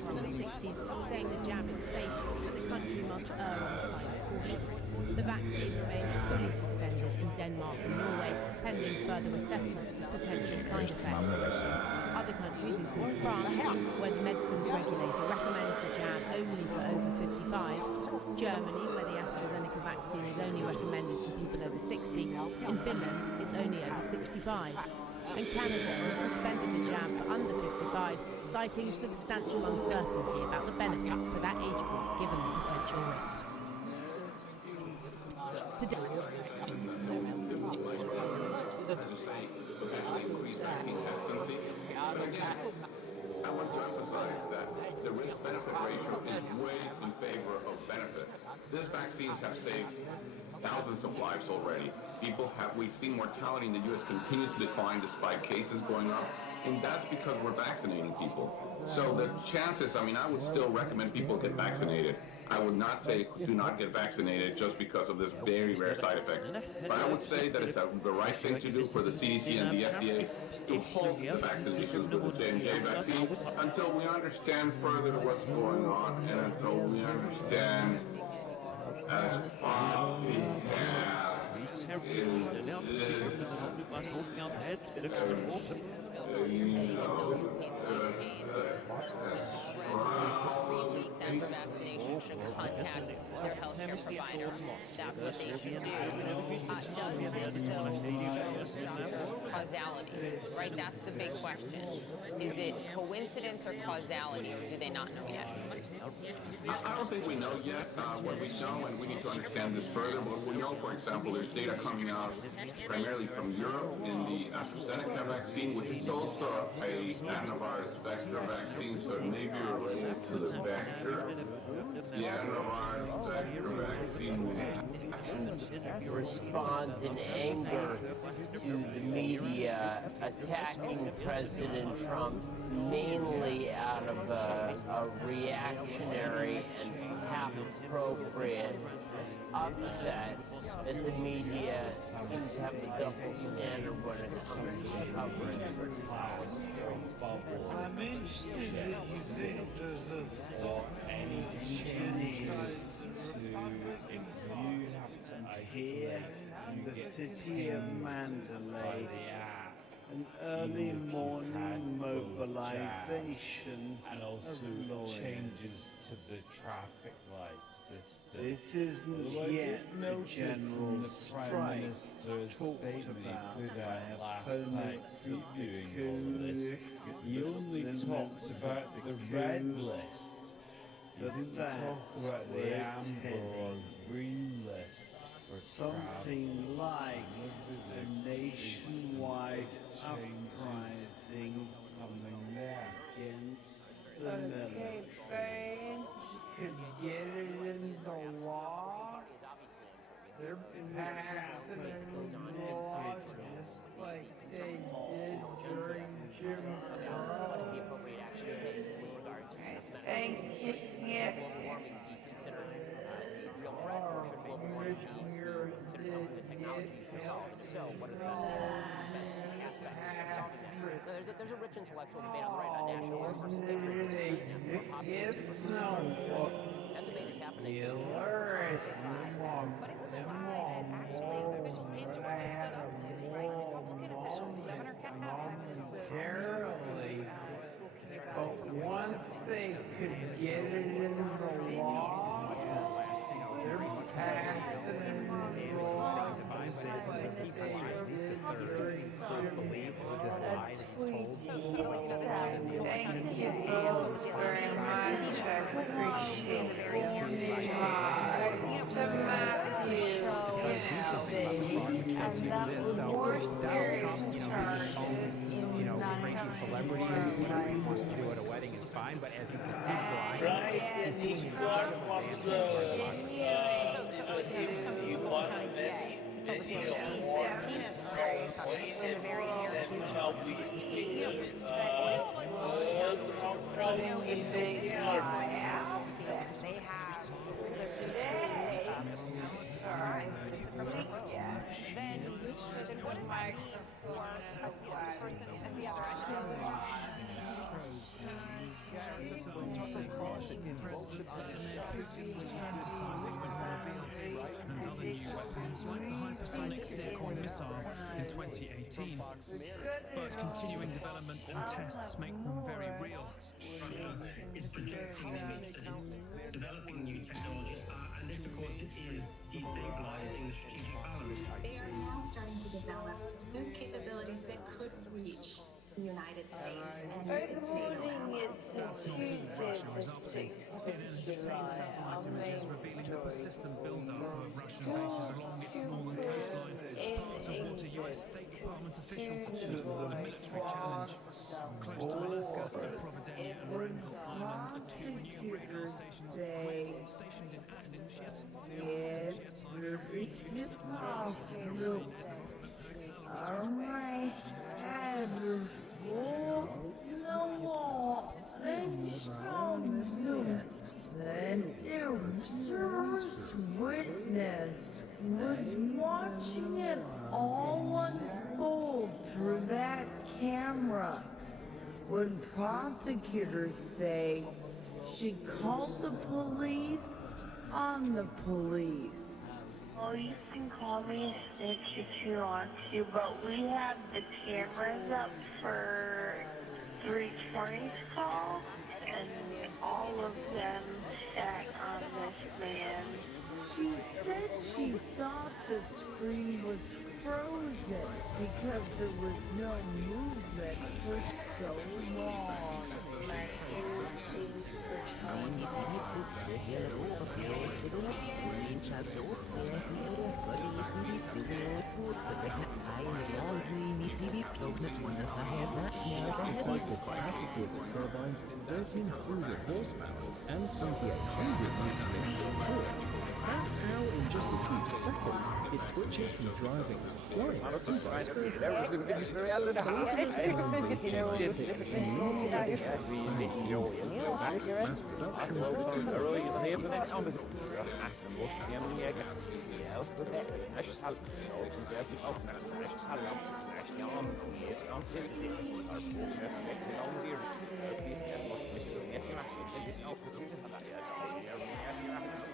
from the 60s, saying the jab is safe, but the country must err on the side of caution. The vaccine remains fully suspended in Denmark and Norway, pending further assessments of potential side effects. Other countries include France, where the medicines regulator recommends the jab only for over 55s, Germany, where the AstraZeneca vaccine is only recommended for people over 60, in Finland, it's only over 65s. And Canada has suspended the jab for under 55s, citing substantial uncertainty about the benefits for that age group given the potential risks. Today, I want to emphasize that the risk-benefit ratio is way in favor of benefit. These vaccines have saved thousands of lives already. We've seen mortality in the U.S. continue to decline despite cases going up, and that's because we're vaccinating people. So the chances, I would still recommend people get vaccinated. I would not say do not get vaccinated just because of this very rare side effect. But I would say that it's the right thing to do for the CDC and the FDA to halt the vaccinations with the J&J vaccine until we understand further what's going on and until we understand as far as after vaccination should contact their healthcare provider. That's what they should do. Does this show causality? Right, that's the big question. Is it coincidence or causality, or do they not know yet? I don't think we know yet. What we know, and we need to understand this further, but we know, for example, there's data coming out primarily from Europe in the AstraZeneca vaccine, which is also a adenovirus vector vaccine, so it may be related to the vector. The adenovirus vector vaccine responds in anger to the media attacking President Trump mainly out of a reactionary and half-appropriate upset that the media seems to have a double standard when it comes to covering certain policy. I'm interested that you think there's a thought change to you have to adhere the city of Mandalay an early morning mobilization and also of changes to the traffic light system. This isn't yet a general strike talked about by opponents of the coup. He only talked about the red list. He didn't talk about the amber or green list. Something like a nationwide uprising against the military. Fans could get it into law. They're passing laws just like they did during Jim Crow. What is the appropriate action to take with regard to Thank you. global warming be considered a real threat, or should global warming be considered something that technology can solve? And if so, what are the best aspects of solving that? Now, there's a rich intellectual debate on the right on nationalism versus patriotism, for example, or populism versus patriotism. That debate is happening. But it was a lie that actually officials in Georgia stood up to, right? Republican officials, Governor Carefully, but once they could get it into the law, they're passing it into law. Thank you both very much. I appreciate your time. To Matthew, And that was more serious charges in 9 celebrities, whatever he wants to do at a wedding is fine, but as a particular Right, and he's got from the you want many more in the very near future. Running the big out that they have today. Sorry. Yeah. Then what does that mean for the person at the other end of the bar? And other new weapons like the hypersonic Zircon missile in 2018. But continuing development and tests make them very real. It's projecting limits that it's developing new technologies, and this, of course, is destabilizing the strategic balance. They are now starting to develop those capabilities that could reach the United States and its According it's Tuesday the 6th of July, our main story witness was watching it all unfold through that camera. When prosecutors say she called the police on the police. Well, you can call me a snitch if you want to, but we have the cameras up for 320's call, and all of them sat on this man. She said she thought the screen was frozen because there was no movement for so long. My instincts for telling Capacity of the turbines is 1,300 horsepower and 2,800 newton-meters of torque. That's how, in just a few seconds, it switches from driving to flying and vice versa. Also directed AI camera. The overwhelming majority of modern cameras have a much higher when you take selfies, you have to keep an eye on this.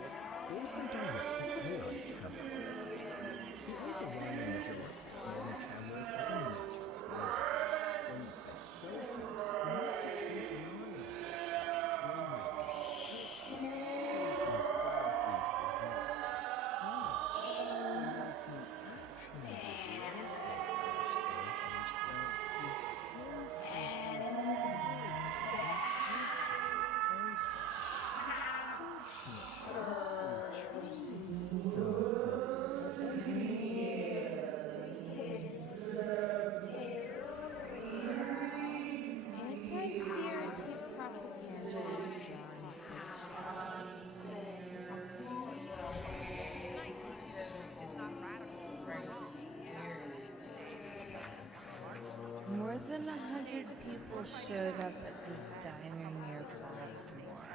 More than 100 people showed up at this diner near Baltimore,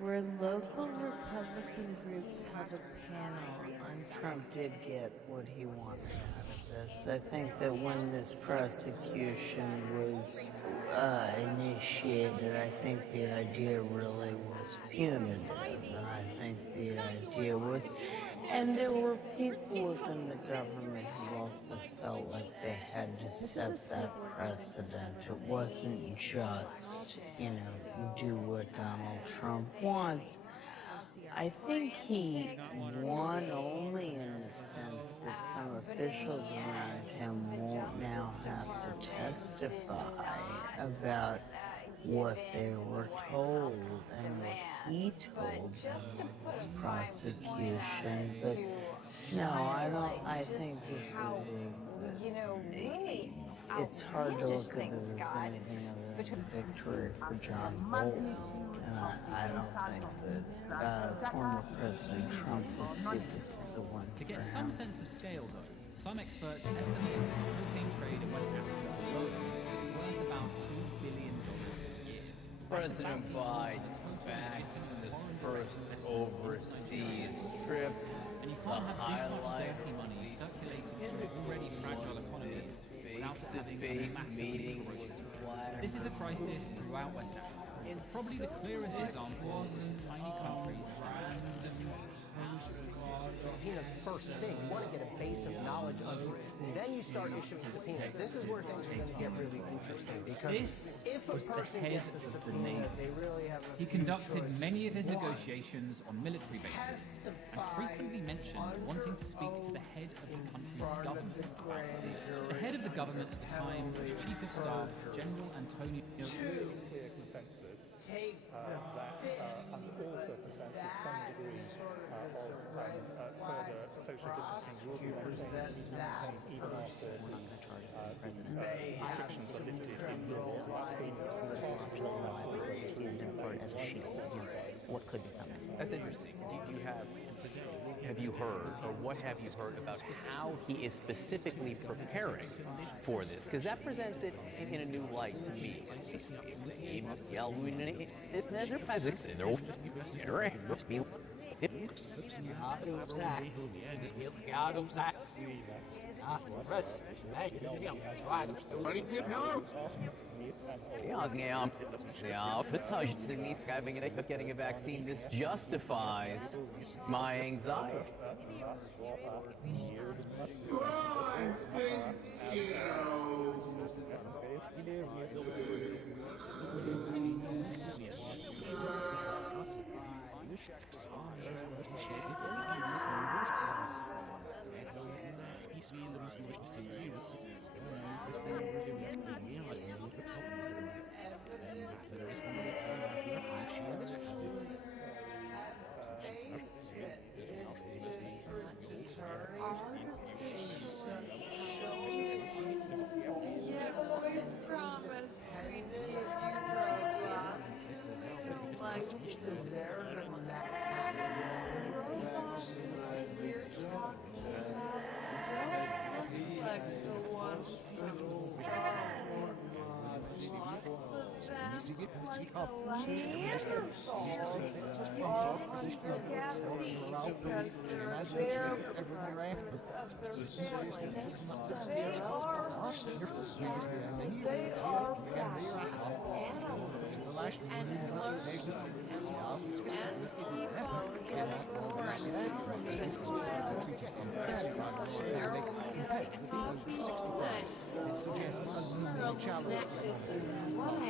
where local Republican groups held a panel on Trump did get what he wanted out of this. I think that when this prosecution was initiated, I think the idea really was punitive, and I think the idea was, and there were people within the government who also felt like they had to set that precedent. It wasn't just, do what Donald Trump wants. I think he won only in the sense that some officials around him won't now have to testify about what they were told and what he told them in this prosecution. But No, I don't. I think this was really, it's hard to look at this as anything other than a victory for John Bolton. And I don't think that former President Trump would see this as a win To for get him. some sense of scale, though, some experts estimate that cocaine trade in West Africa alone is worth about $2 billion a year. President Biden back from his first overseas trip. And you can't have this much dirty money circulating through already fragile economies without it having a massive corrosion. This is a crisis throughout West Africa. Probably the clearest example is the tiny country Subpoenas first thing. You want to get a base of knowledge of you, then you start issuing subpoenas. This is where things are going to get really interesting because This if a was the person head gets a of the subpoena, Navy. they really have a He conducted choice. many of his negotiations on military bases and frequently mentioned wanting to speak to the head of the country's government about the deal. The head of the government at the time was Chief of Staff General Antonio. Clear consensus and also consensus some degree of further social distancing will be maintained even after restrictions are lifted in Europe. That's been part as a shield against what could be coming. That's interesting. Have you heard, or what have you heard about how he is specifically preparing for this? Because that presents it in a new light to me. Getting a vaccine, this justifies my anxiety.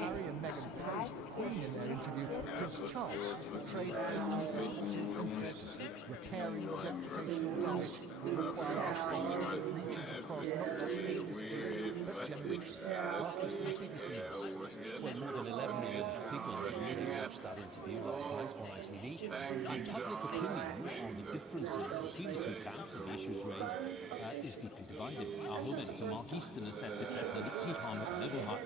Harry and Meghan praised the Queen in their interview. Prince Charles has portrayed as unselfish protest, repairing the reputational damage that require response that reaches across not just ethnicities but generations. Marcus from BBC. Well, more than 11 million people really watched that interview last night on ITV. And public opinion on the differences between the two camps and the issues raised is deeply divided. Our home editor, Mark Easton, assesses that Sir Hans never had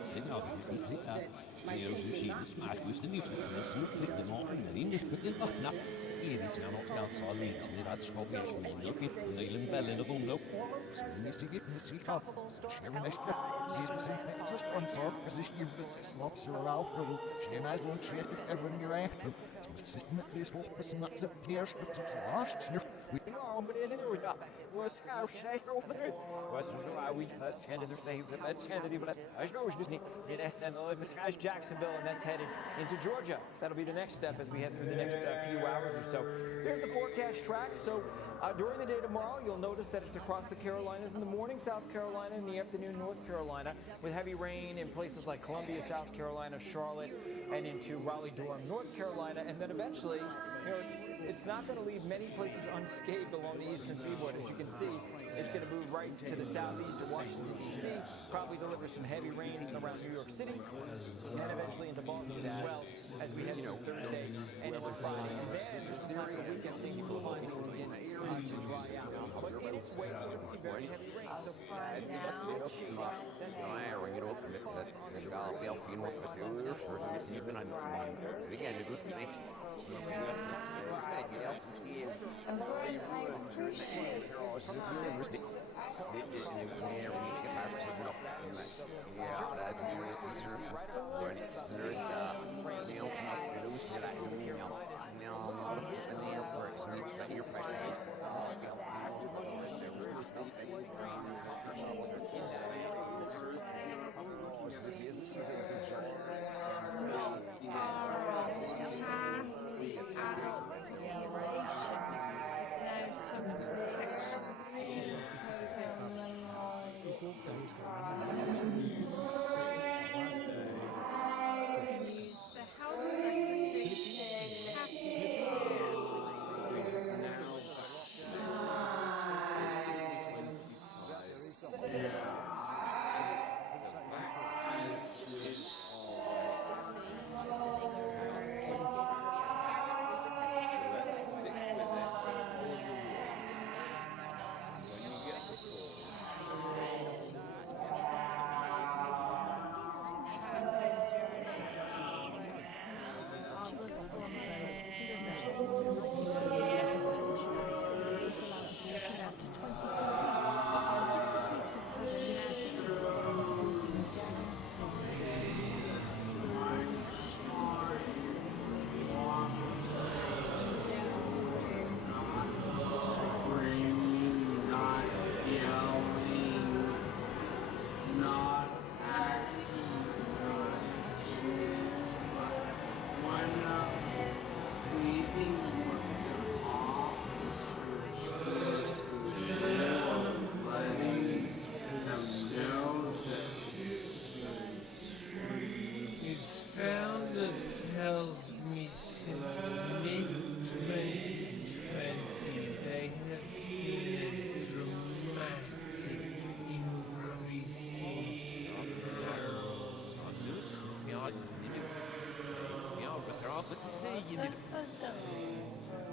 Jacksonville, and that's headed into Georgia. That'll be the next step as we head through the next few hours or so. There's the forecast track. So during the day tomorrow, you'll notice that it's across the Carolinas in the morning, South Carolina, in the afternoon, North Carolina, with heavy rain in places like Columbia, South Carolina, Charlotte, and into Raleigh-Durham, North Carolina, and then eventually, it's not going to leave many places unscathed along the eastern seaboard. As you can see, it's going to move right to the southeast of Washington, D.C., probably deliver some heavy rain around New York City, and eventually into Boston as well as we head through Thursday and into Friday. And then, this is the time of the weekend, things will hopefully begin to dry out. But in its wake, you're going to see very heavy rain. So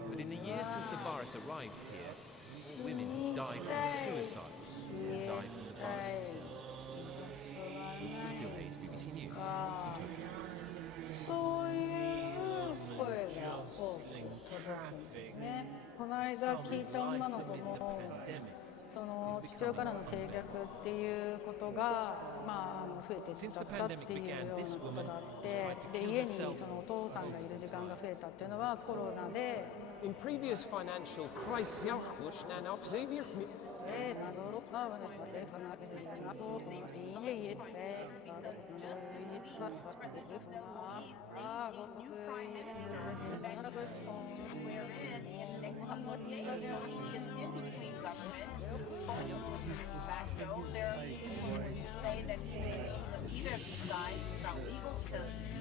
But in the years since the virus arrived here, women have died from suicide, died from the virus itself. Phil Hayes, BBC News, in Tokyo. そういう声が多く届くんですね。この間聞いた女の子もその地中からの制約っていうことが、増えていっちゃったっていうようなことがあって、で家にそのお父さんがいる時間が増えたっていうのはコロナで。In previous financial crises,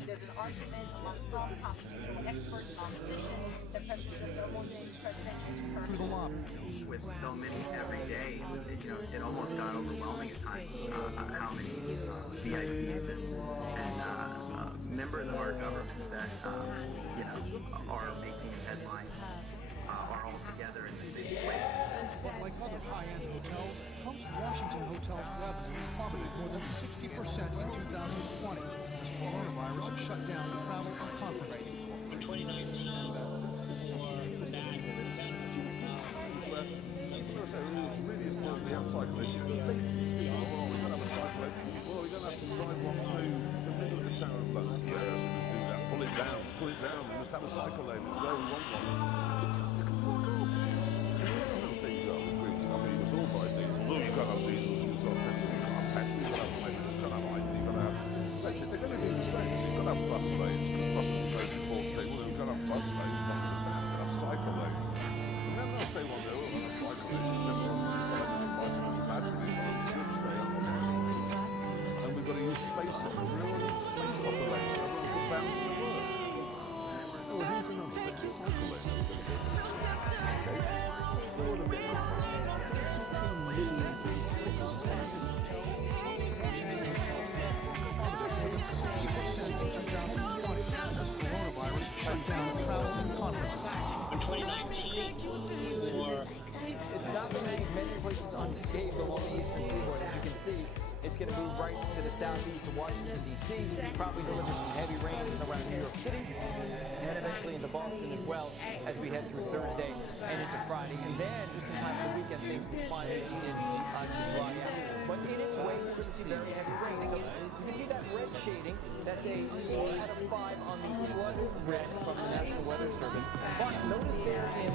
there's an argument among strong constitutional experts and opposition that President Obama's presidential term through the lobby. With so many every day, it almost got overwhelming at times how many VIPs and members of our government that are making headlines are all together in the same place. But like other high-end hotels, Trump's Washington hotel's revenue plummeted more than 60% in 2020 as coronavirus shut down travel and conferences. In 2019, it's really important we have cyclists. The latest thing, we're going to have a cyclist. Well, we're going to have to drive one through the middle of the town and both. Yeah, let's just do that. Pull it down. We must have a cycle lane as well. We want one. Fuck off. Things are with Greece. I mean, it was all by diesel. Well, you've got to have diesel, you've got to have petrol, you've got to have petrol, you've got to have petrol, you've got to have ice, you've got to have... They're going to do the same. So you've got to have bus lanes, because buses are very important thing. Well, you've got to have bus lanes, buses are going to have cycle lanes. And then they'll say one day, well, we're going to have cycle lanes. And then we'll decide that the bicycles are bad for the environment, which they are. And we've got to use space on the railroad and space off the lanes. So we're going to put bounds to work. Oh, here's another thing. Cycle lanes. Okay. Forward a bit. 60% in 2020 as coronavirus shut down travel and conferences. In 2019, for It's not been many places unscathed along the eastern seaboard. As you can see, it's going to move right to the southeast of Washington, D.C., probably deliver some heavy rain around New York City, and eventually into Boston as well as we head through Thursday and into Friday. And then, just in time for the weekend, things will finally begin to dry out. But in its way, we could see very heavy rain. So you can see that red shading. That's a 4 out of 5 on the flood risk from the National Weather Service. But notice there in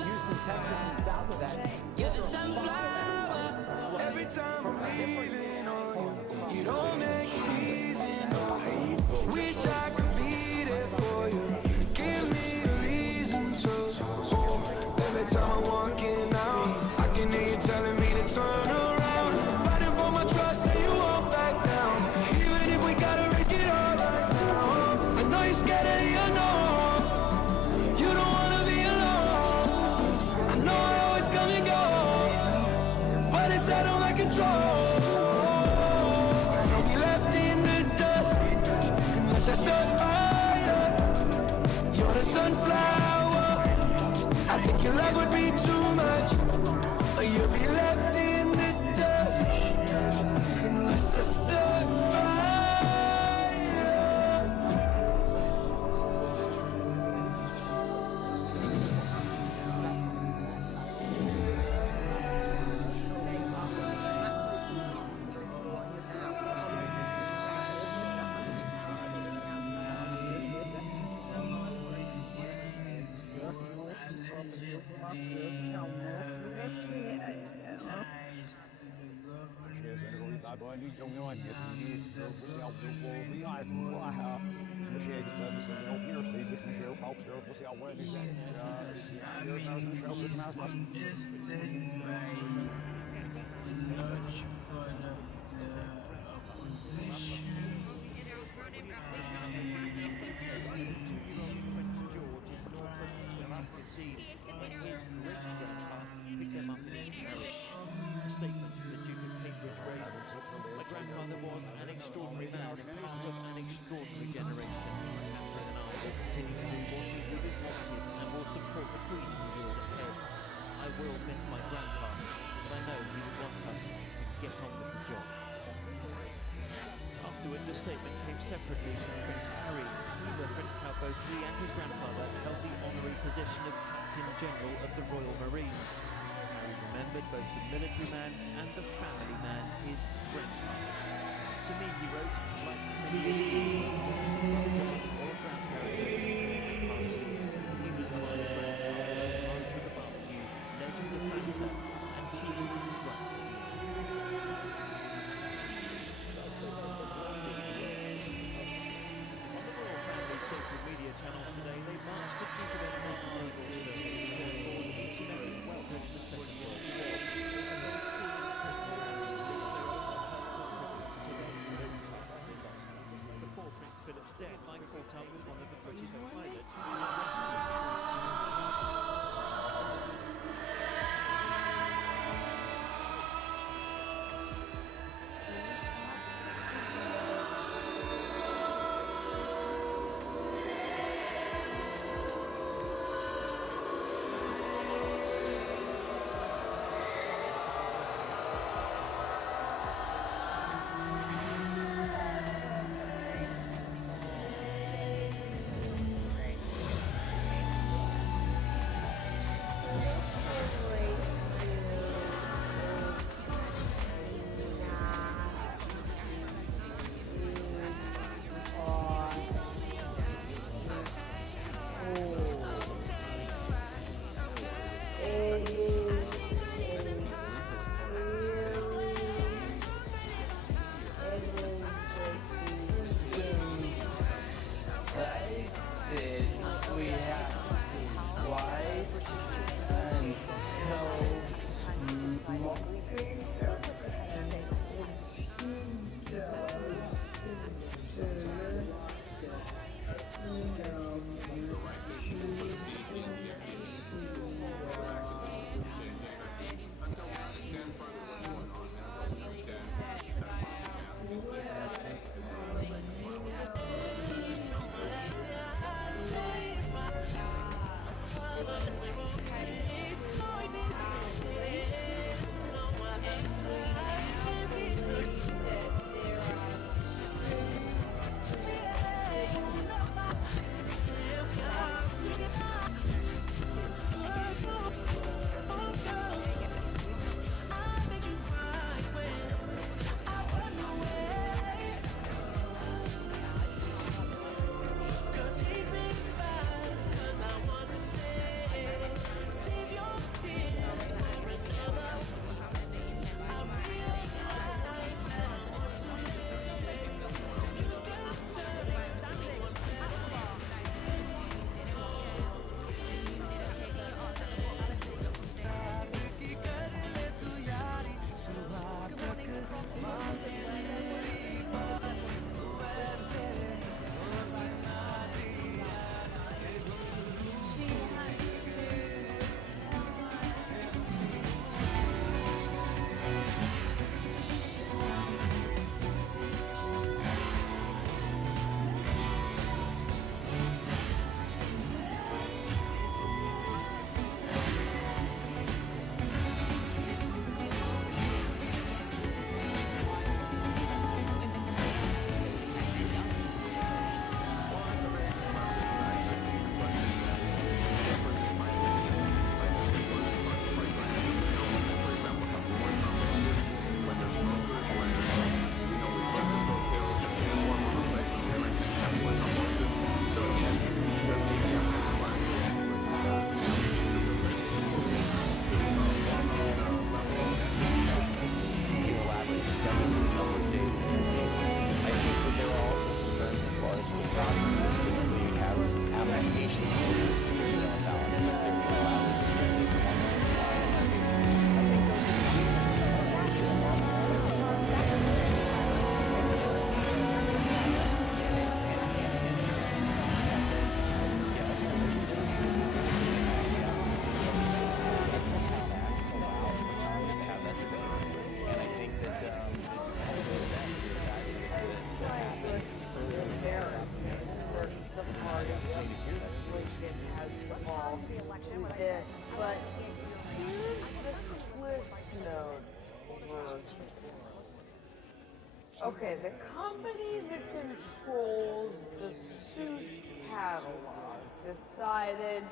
Houston, Texas, and south of that, you're the sunflower. Every time I'm leaving on you, you don't make it easy, no. Wish I could be there for you. Give me a reason to. Oh, every time I'm walking out, I can hear you telling me to turn around. Fighting for my trust, and you won't back down. Even if we gotta risk it all right now. I know you're scared of the unknown. You don't wanna be alone. I know I always come and go, but it's out of my control. I'll be left in the dust unless I start higher. You're the sunflower. I think your love would be too much, or you'll be left in the dust unless I start higher. Statement to the Duke of Cambridge raised. My grandfather was an extraordinary man, part of an extraordinary generation. Catherine and I will continue to do what we really wanted and will support the Queen in the years ahead. I will miss my grandfather, but I know he would want us to get on with the job. Afterwards, the statement came separately from Prince Harry. He referenced how both he and his grandfather held the honorary position of Captain General of the Royal Marines. Harry remembered both the military man and the family man, his grandfather. To me, he wrote, like or grandparents. He was my friend, master of the barbecue, legend of banter, and chief of grunt. On the royal family's social media channels today, they marched to keep it on the global circuit. Welcome to the Second World War. Before Prince Philip's death, I called Okay, the company that controls the Seuss catalog decided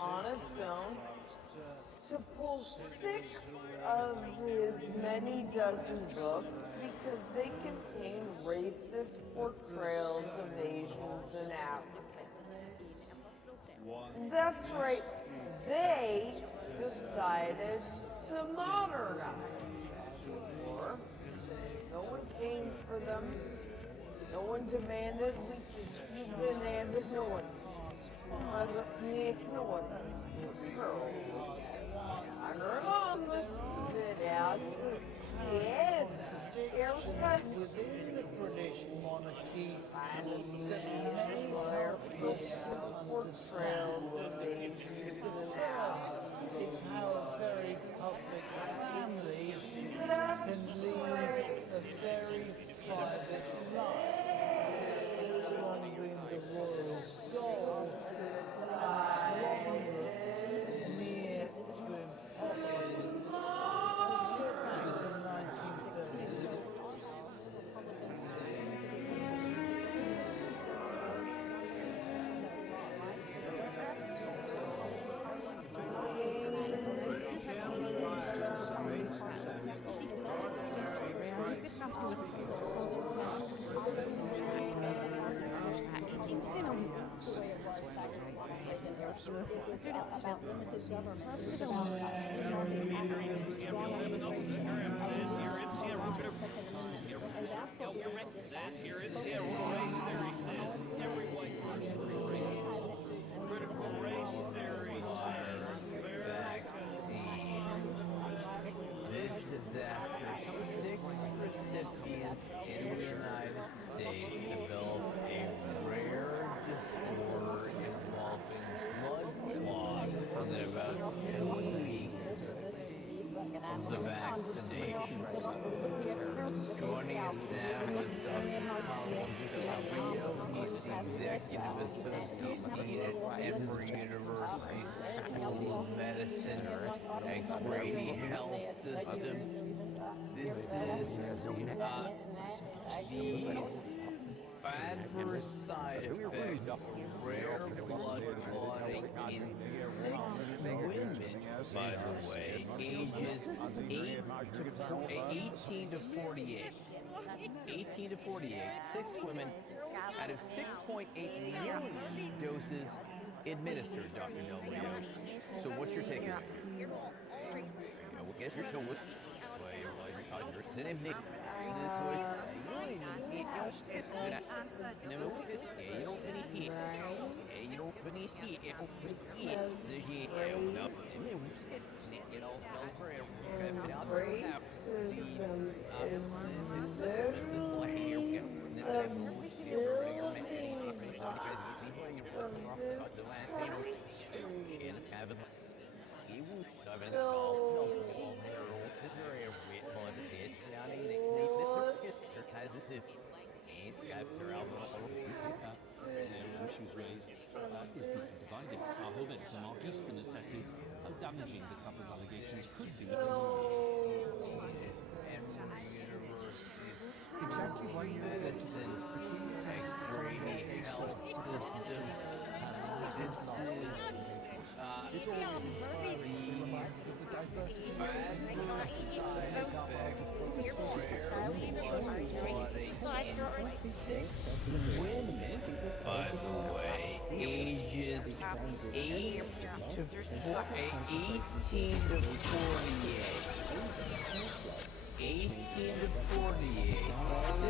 on its own to pull 6 of his many dozen books because they contain racist portrayals of Asians and Africans. That's right, they decided to modernize. Or, no one came for them. No one demanded. We demanded no one. No one. Within the British monarchy, many portrayals of is how a very public family can lead a very private life. Squandering the royal gold, it's longer near to impossible. Back in 1936. About limited government. This is after 6 recipients in the United States developed a rare disorder involving blood clots from about 2 weeks of the vaccination. Joining us now is Dr. Thomas Del Rio. He's an executive associate dean at Emory University School of Medicine and Grady Health System. This is these adverse side effects of rare blood clotting in 6 women, by the way, ages 18 to 48. 18 to 48, 6 women out of 6.8 million doses administered, Dr. Del Rio. So what's your takeaway here? Issues raised is deeply divided. Our home editor Mark Easton assesses how damaging the couple's allegations could be in the moment. Exactly 1 year medicine and Grady Health System. This is it's always inspiring to be reminded of the diversity of side effects of rare blood in 6 women, by the way, ages 18 to 48. 18 to 48, 6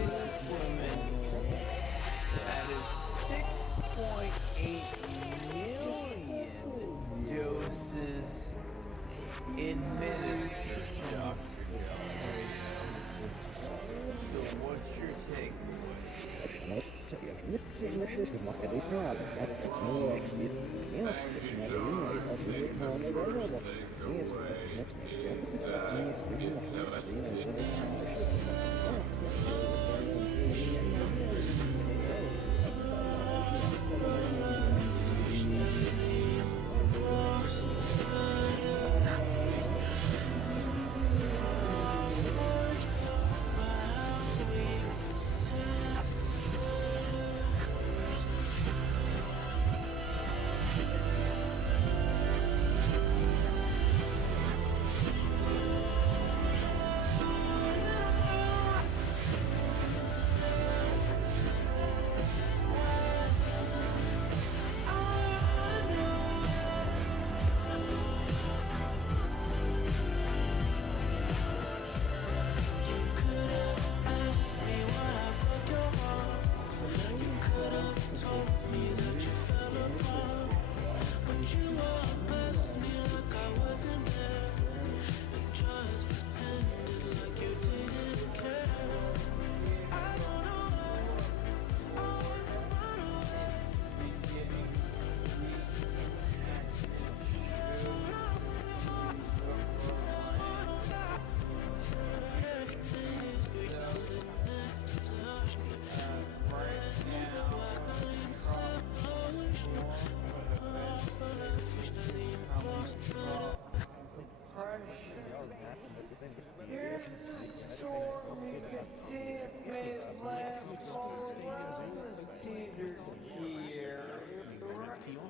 women out of 6.8 million doses administered, Dr. Del. So what's your takeaway?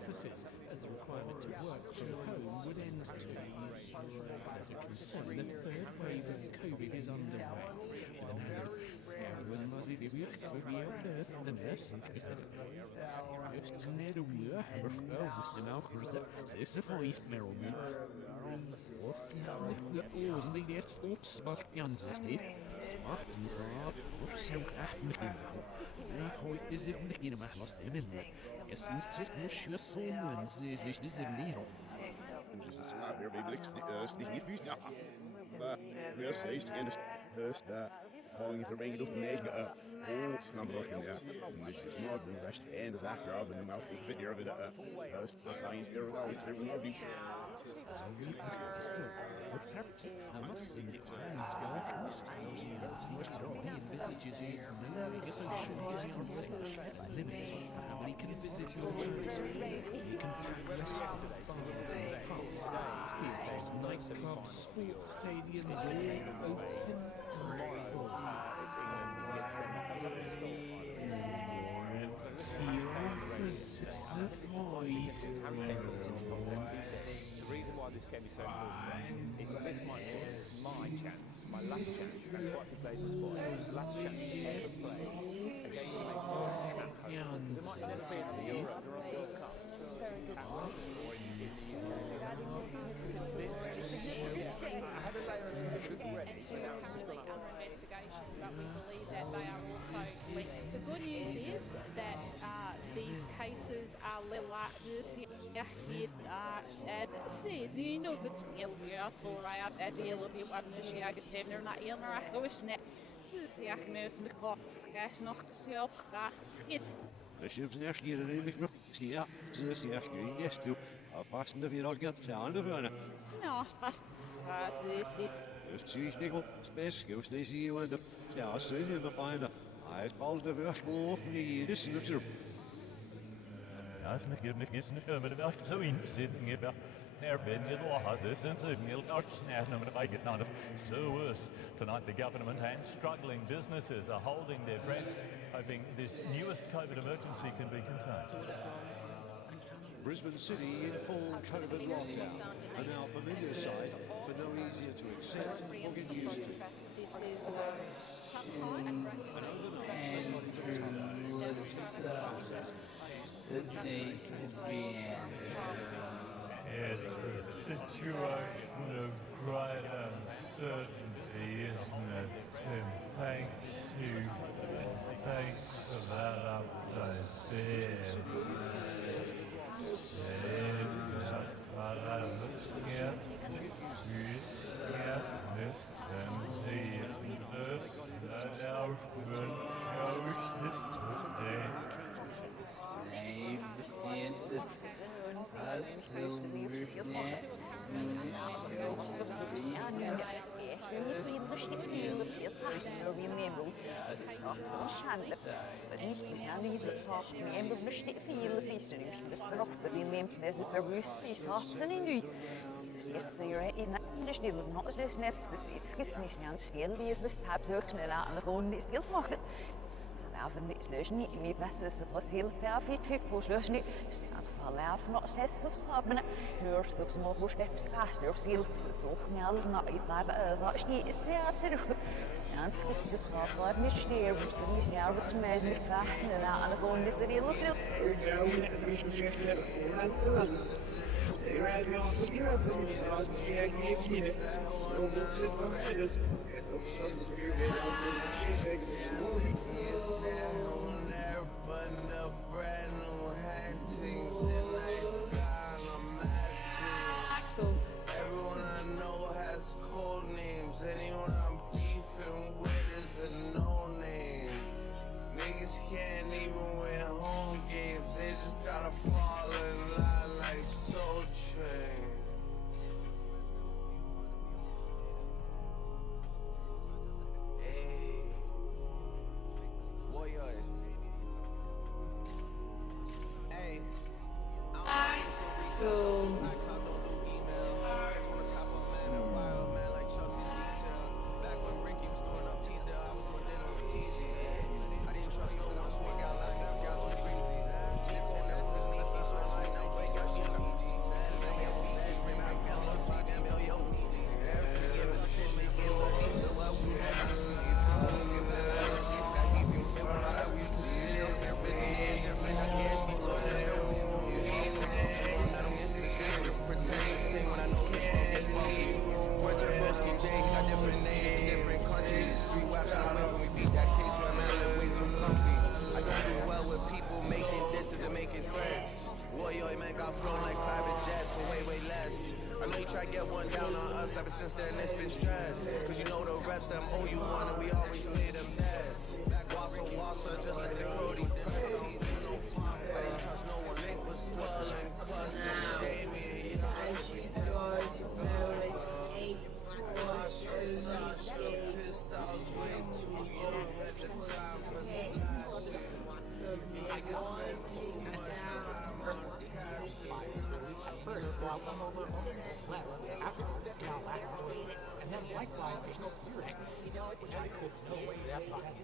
Offices, as the requirement to work from home would end to as a concern. The third wave of COVID is underway. falling the rain up mega oh snap looking there which is more than that and as after of the mouth big video of it line here without it's there more be I must say that Stan's very optimistic. He envisages his limited, but he can envisage your choice. He can restaurants, bars and pubs, theatres, nightclubs, sports stadiums, all open The reason why this game is so important is that this might be my chance, my last chance, that's what I played this for, last chance to ever play against my champ host. There might never be another Euro or a World Cup at home in the UK. I had a layer of regret without under investigation, but we believe that they are also linked. The good news is that these cases are The ship's next year, the big yeah, this year, yes, too. A fast enough, you don't get down the runner. It's cheesy, space, go stay see you and the yeah, see you to find a I suppose the first go from the this is the Ja, is niet maar de welke zo in zitten je ben je losses and signal snap number 5 get down so worse tonight the government and struggling businesses are holding their breath hoping this newest COVID emergency can be contained. Brisbane City in full COVID lockdown, an now familiar sight, but no easier to accept or get used to. This is tough that needs to be answered. It's a situation of great uncertainty, isn't it, Tim? Thanks for that update there. Laven is dus niet meer best is het was heel perfect voor dus niet zal laven nog zes of samen hoort op zijn moeder steps gas door ziel zo knal is nog iets daar was niet zeer serieus Stans is het zo wat niet sterven dus niet jaar wat mij niet vast en aan de gewoon is er heel veel Everyone I know has code names. Anyone I'm beefing with is a no name. Niggas can't even win home games. They just gotta fall in line like Soul Train. Hey, warrior. Hey, so Boy, man, got flown like private jets for way, way less. I know you try to get one down on us, ever since then it's been stress. Cause you know the reps, them owe you one, and we always pay them debts. Wassa, just like the Cody press. I didn't trust no one, Nick was swelling, cousin Jamie. At first, I'll come over well, afterwards, now last week. And then likewise, there's no fearing, which I could know, that's not going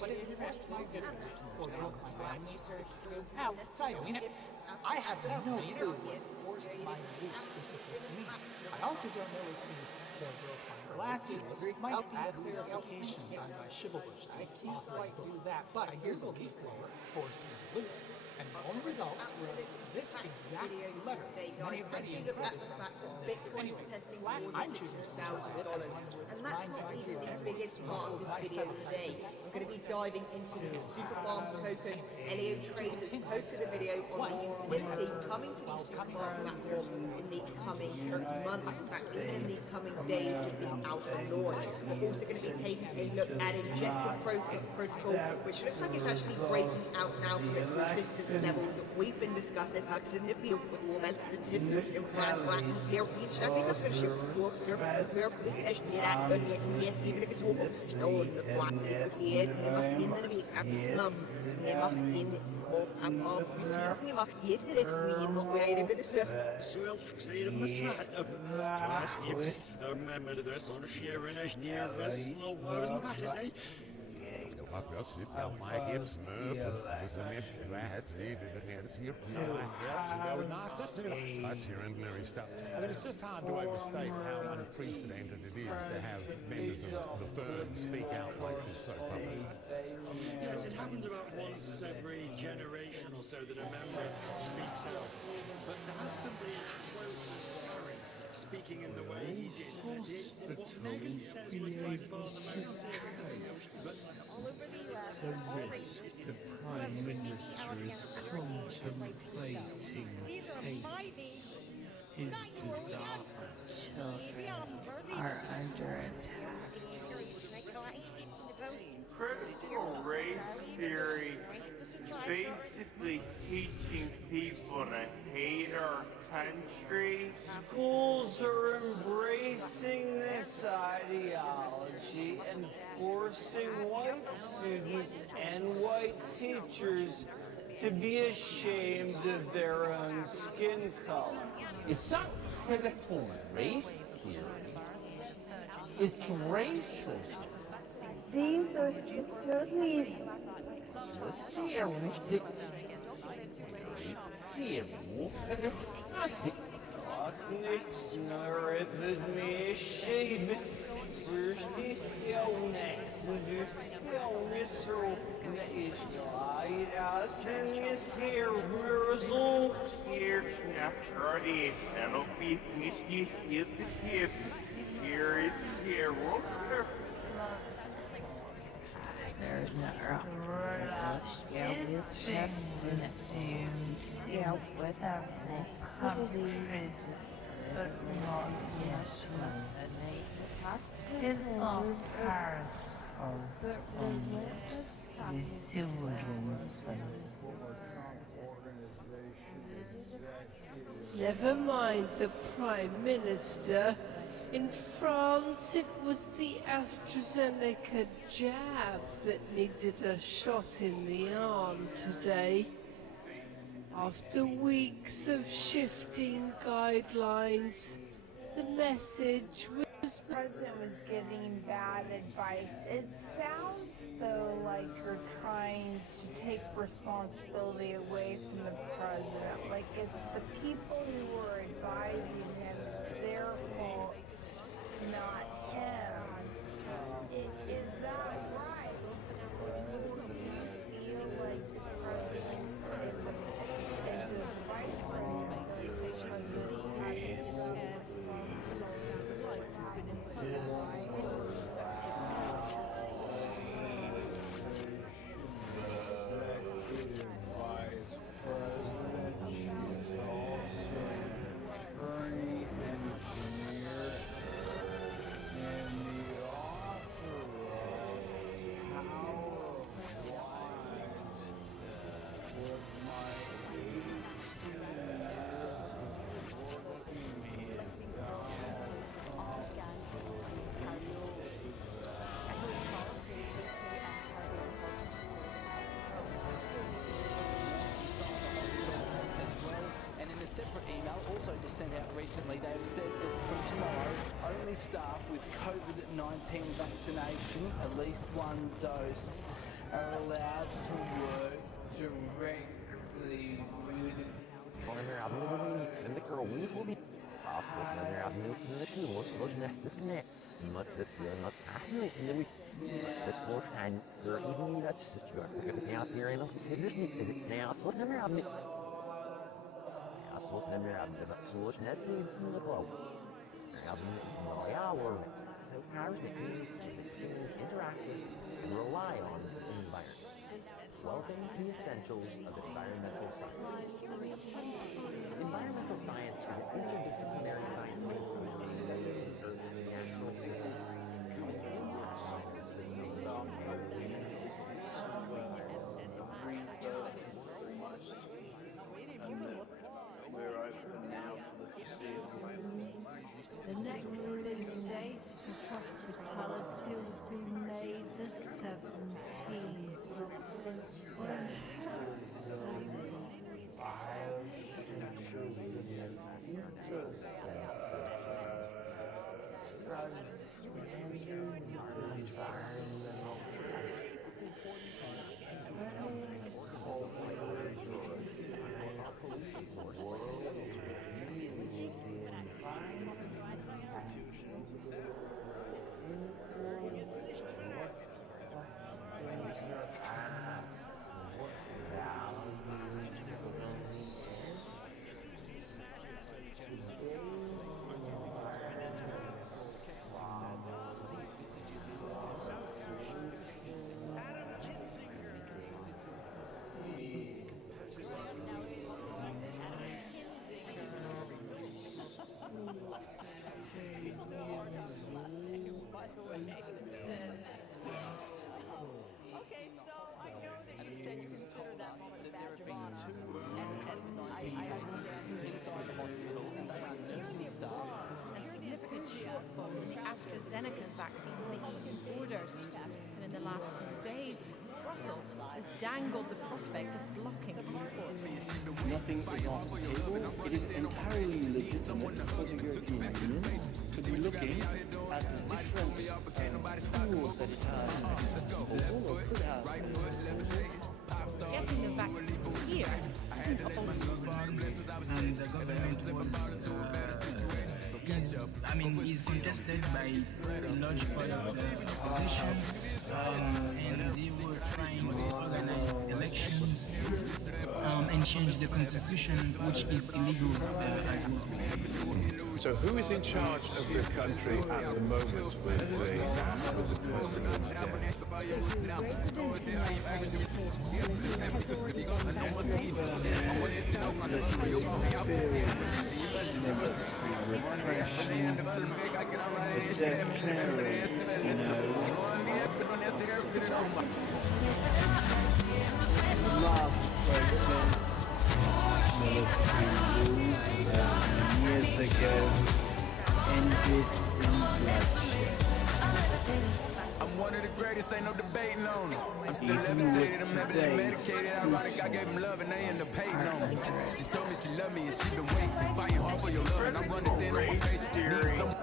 but it rests my goodness, or broke my mind, sir. Now, Sayonina, I have no clue what forced my loot is supposed to mean. I also don't know if the broke my glasses might be a clarification done by Chivalbush. I can't quite do that, but I hear the leaf flows forced my loot. And the only results were this exact letter. Many of them impressive. Anyway, I'm choosing to start with this as one and that's not even the biggest part of this video today. I'm going to be diving into the Super Farm Token Elio Traders code to the video on the utility coming to the Super Farm platform in the coming months, in fact even in the coming days with the alpha launch. We're also going to be taking a look at Injected Protocol, which looks like it's actually breaking out now from its resistance levels that we've been discussing significantly before that statistics in black and clear each that's because of your yes even if it's all shown the black here in the week after slum in ni mag yesterday we not where it is Swell state of Masrat of last year's remember this on a share in a near vessel was not Jag sitter my hips move with the myth that's it and see if that's your ordinary stuff. I mean, it's just hard to overstate how unprecedented it is to have members of the firm speak out like this so publicly. Yes, it happens about once every generation or so that a member speaks out. But to have somebody as close as Harry speaking in the way he did, what Megan says was by far the most serious. But it's a risk the Prime Minister is contemplating taking. His desire. Children are under attack. Critical race theory is basically teaching people to hate our country. Schools are embracing this ideology and forcing white students and white teachers to be ashamed of their own skin color. It's not critical race theory. It's racism. These are seriously there's no dealt with every countries, but not yes is not Paris calls on the civilians. Never mind the Prime Minister. In France, it was the AstraZeneca jab that needed a shot in the arm today. After weeks of shifting guidelines, the message was... The president was getting bad advice. It sounds though like you're trying to take responsibility away from the president. Like it's the people who were advising him, it's their fault, not him. Is that right? Do you feel like the president is his vice president, the president had his also just sent out recently, they have said that from tomorrow, only staff with COVID-19 vaccination, at least one dose, are allowed to work directly with... interactive and rely on the environment. Welcome to the essentials of environmental science. Environmental science is an interdisciplinary scientific we're open now for the foreseeable. The next date for hospitality will be May the 17th. Okay, so I know that you said you consider that to be a badge of honor. inside the hospital, and they are nursing staff. And significant shortfalls in the AstraZeneca vaccines the EU orders. And in the last few days, Brussels has dangled the prospect of blocking exports. Nothing is off the table. It is entirely legitimate for the European Union to be looking at the different tools that it has at its disposal or could have at its disposal. Getting the vaccine here isn't the only And the government was, is contested by a large part of the opposition, and they were trying to organize elections and change the constitution, which is illegal as well. So who is in charge of the country at the moment with the years ago ended in bloodshed. I'm one of the greatest, ain't no debating on it. I'm still levitated, I'm heavily medicated. Ironic, I gave him love and they end up hating on me. She told me she loved me and she been waiting, fighting hard for your love, and I'm running thin on my patience.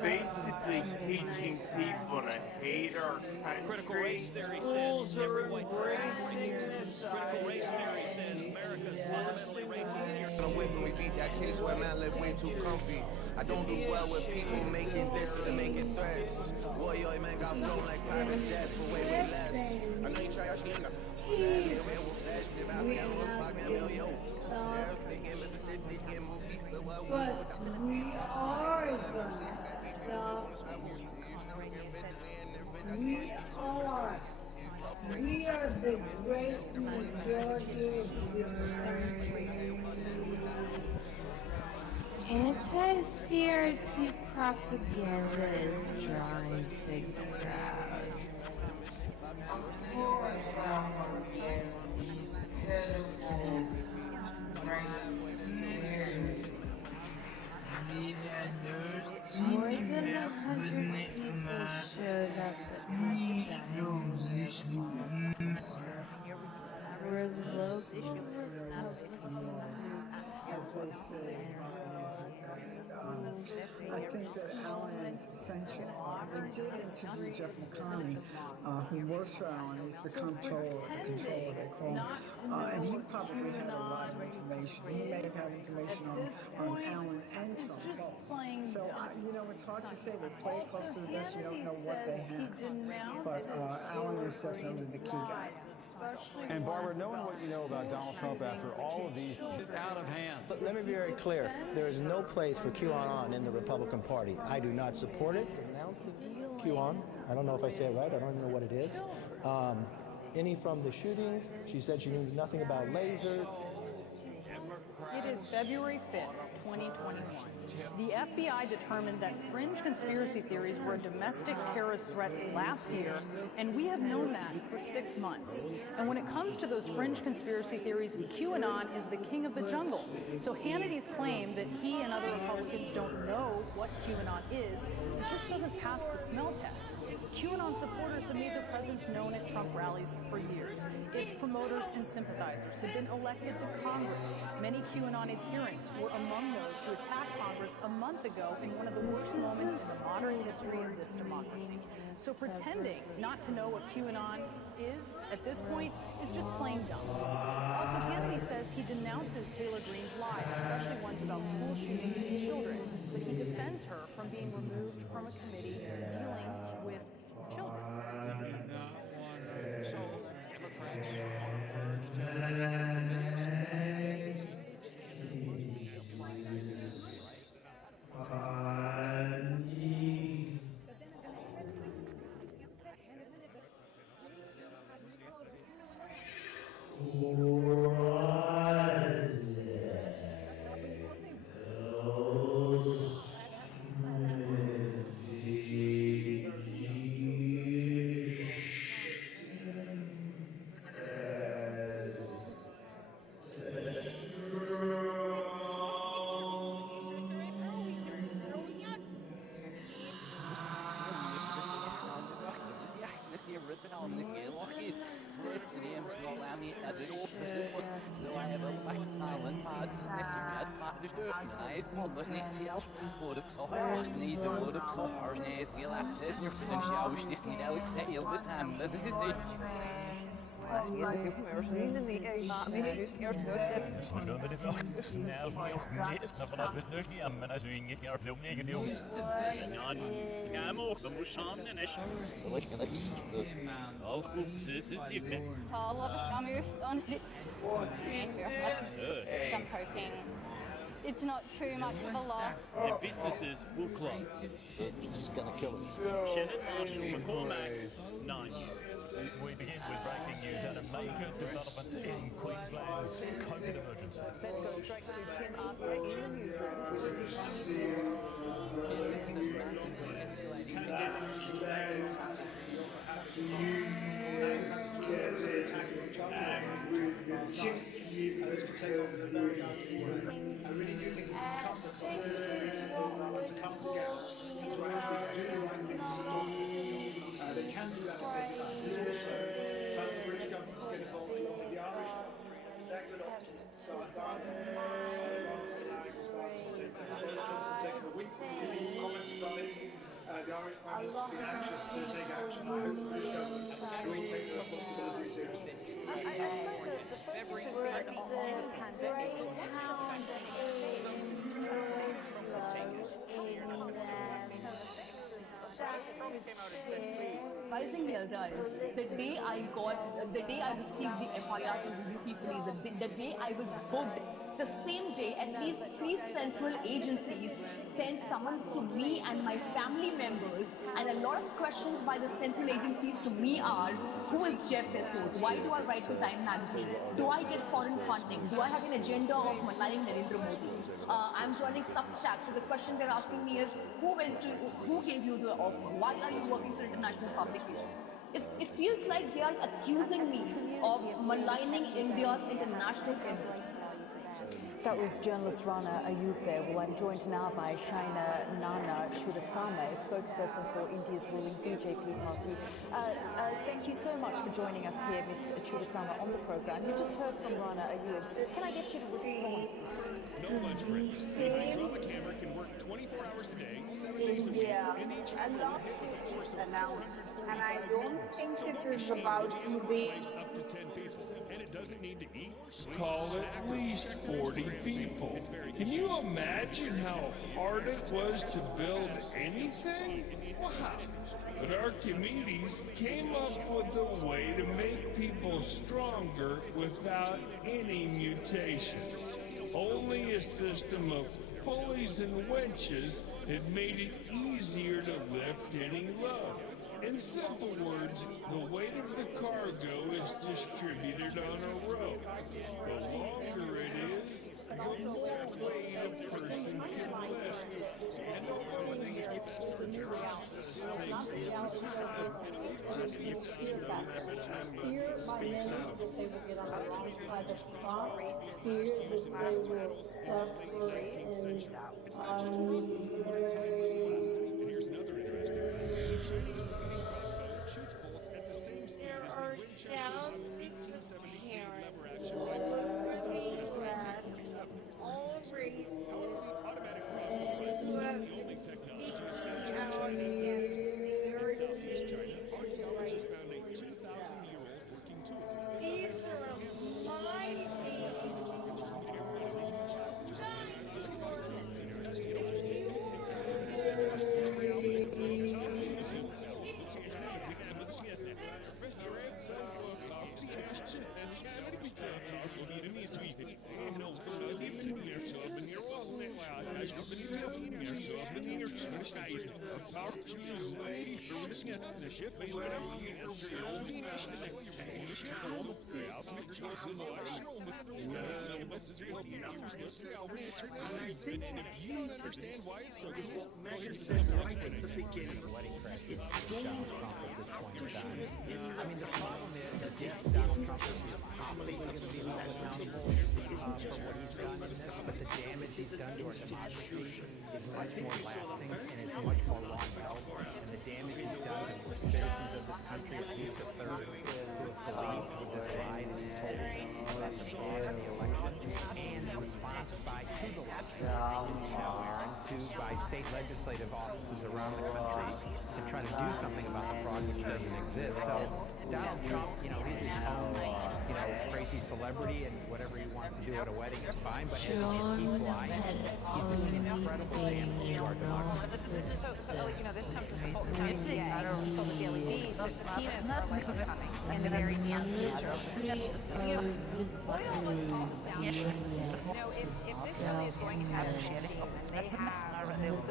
Basically teaching people to hate our country. Critical race theory says every white person is racist. Critical race theory says America is fundamentally racist here. I'm whipping, we beat that case where man live way too comfy. I don't do well with people making disses and making threats. Boy, yo, man got flown like private jets for way less. I know you try your skin up. But we are gonna stop. We are the great majority of this country. Anti-CRT propaganda is drawing big crowds. For someone gets pitiful right here. More than 100 people showed up at protests where local Republicans they say I think that Alan is essential. They did interview Jeff McConney, who works for Alan. He's the controller, they call him. And he probably had a lot of information. He may have had information on Alan and Trump both. So, it's hard to say. They play it close to the vest. You don't know what they have. But Alan is definitely the key guy. And Barbara, knowing what you know about Donald Trump after all of these out of hand. But let me be very clear. There is no place for QAnon in the Republican Party. I do not support it. QAnon. I don't know if I say it right. I don't even know what it is. Any from the shootings. She said she knew nothing about lasers. It is February 5th, 2021. The FBI determined that fringe conspiracy theories were a domestic terrorist threat last year, and we have known that for 6 months. And when it comes to those fringe conspiracy theories, QAnon is the king of the jungle. So Hannity's claim that he and other Republicans don't know what QAnon is just doesn't pass the smell test. QAnon supporters have made their presence known at Trump rallies for years. Its promoters and sympathizers have been elected to Congress. Many QAnon adherents were among those who attacked Congress a month ago in one of the worst moments in the modern history of this democracy. So pretending not to know what QAnon is at this point is just plain dumb. Also, Hannity says he denounces Taylor Greene's lies, especially ones about school shootings and children, but he defends her from being removed from a committee dealing with children. So, Democrats on the verge So I have a lifetime and parts necessary as part of the I almost need to yell. What up so hard, need the what up so hard, need skill access, and you're feeling showish, this need Alex say, you'll miss him, this is it. It's not too much of a loss. And businesses will close. It's going to kill us. Shannon Marshall, McCormack, 9. We begin with breaking news and a major development in Queensland's COVID emergency. Let's go straight to Tim Arthur in the newsroom with the This could take over the very afternoon. I really do think it's incumbent on everyone to come together and to actually do the right thing to stop this. They can do that with big factors also. Time for the British government to get involved along with the Irish government. Their good offices to start dialogue rather than allowing staff to take Boris Johnson taking a week with comments about it. The Irish Prime Minister has been anxious to take action. I hope the British government will take the responsibility seriously. Surprising Elda is the day I received the FIR from the UP police, the day I was booked, the same day, at least 3 central agencies sent summons to me and my family members, and a lot of questions by the central agencies to me are, who is Jeff Bezos? Why do I write for Time magazine? Do I get foreign funding? Do I have an agenda of maligning Narendra Modi? I'm joining Substack, so the question they're asking me is, who gave you the offer? Why are you working for international publications? It feels like they are accusing me of maligning India's international interests. That was journalist Rana Ayub there. Well, I'm joined now by Shaina Nana Chudasama, a spokesperson for India's ruling BJP party. Thank you so much for joining us here, Ms. Chudasama, on the program. You just heard from Rana Ayub. Can I get you to respond? No lunch break. A hydraulic hammer can work 24 hours a day, 7 days a week, and each hammer will hit with a force of 100 and I don't think it is about being up to 10 people, and it doesn't need to eat. Call at least 40 people. Can you imagine how hard it was to build anything? Wow. But Archimedes came up with a way to make people stronger without any mutations. Only a system of pulleys and winches had made it easier to lift any load. In simple words, the weight of the cargo is distributed on a rope. The longer it is, the more weight a person can lift. And the new process takes fear by many that they will get on the wrong side of the clock, fear that they will suffer in If you understand why it's so cool, measures said right at the beginning. It's dangerous. I mean, the problem is that this Donald Trump is probably going to be held accountable for what he's done, but the damage he's done to our democracy is much more lasting and it's much more long-held. And the damage he's done to the citizens of this country, at least a third who have believed with this lie and told about the fraud in the election, and the response by to the by state legislative offices around the country to try to do something about the fraud which doesn't exist. So Donald Trump, he's his own, crazy celebrity, and whatever he wants to do at a wedding is fine, but as he keeps lying, he's doing incredible damage to our democracy. So, this comes as the fault of the on the Daily Beast. It's penis coming in the very near future. If this really is going to happen, they then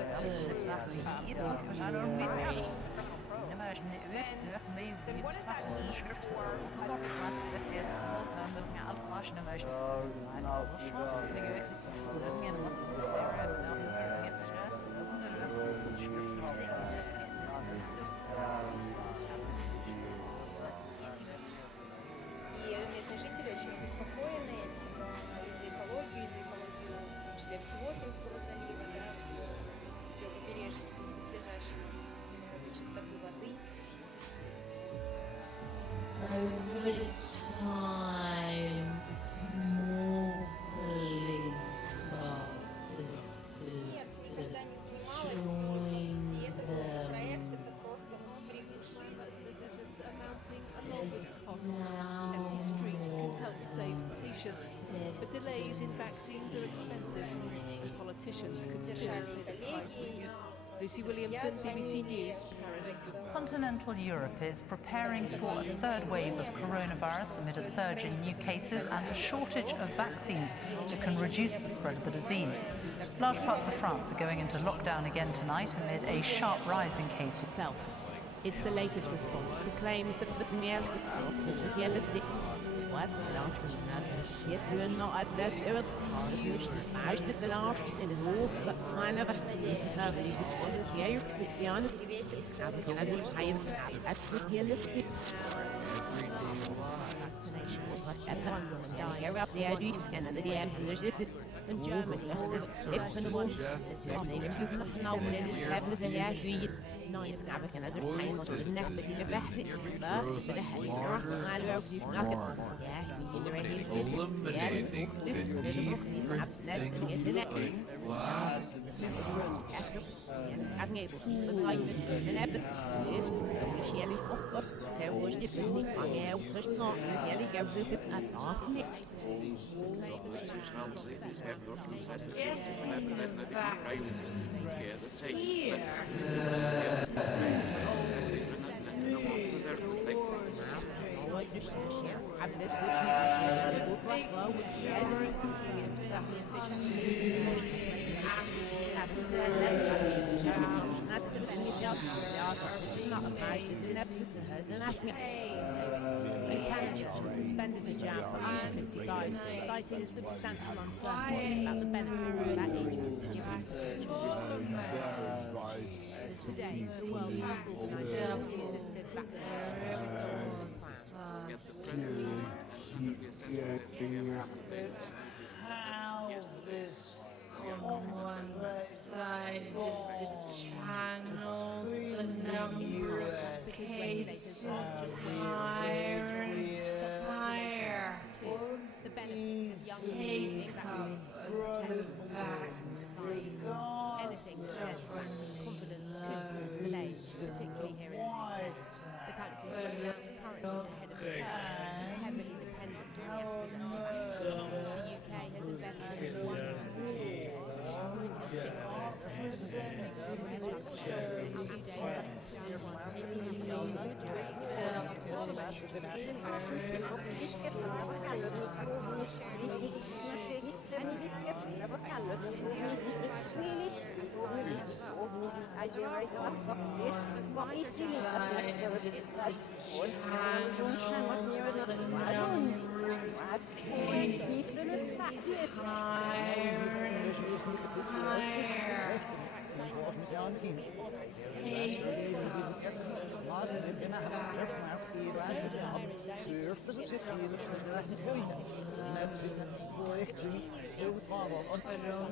what does that mean И местные жители очень обеспокоены этим и за экологию, в том числе всего Финского залива, всего побережья, близлежащего, за чистоту воды. Over time, more police officers join them. Empty streets can help save patients, but delays in vaccines are expensive, and politicians could still pay the price. Lucy Williamson, BBC News, Paris. Continental Europe is preparing for a third wave of coronavirus amid a surge in new cases and a shortage of vaccines that can reduce the spread of the disease. Large parts of France are going into lockdown again tonight amid a sharp rise in cases. It's the latest response to claims that the West launch was nasty. Yes, you're not at this. It was the launch in the war, but kind of this is how the was here. You're to be honest. As a time, as just the lipstick. Everyone's dying. Everyone's the idea, and the end. There's this. in Germany, nice navigating as a time was the next big best but the head across the line of eliminating the need for thinking last suspended the jam for under 55, citing substantial uncertainty about the benefits of that age continuing. Today, the World Health Organization insisted How this one-sided channel the number of cases higher and higher. The benefits of young people anything to dent confidence could cause delays, particularly here in the country. Currently ahead of the curve is heavily dependent on the AstraZeneca vaccine.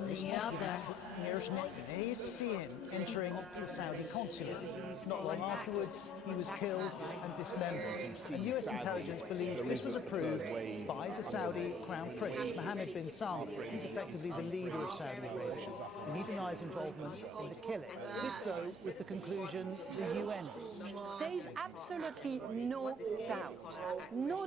The UK has invested in 1 entering the Saudi consulate. Not long afterwards, he was killed and dismembered. And US intelligence believes this was approved by the Saudi Crown Prince, Mohammed bin Salman. He's effectively the leader of Saudi Arabia, and he denies involvement in the killing. This, though, was the conclusion the UN reached. There is absolutely no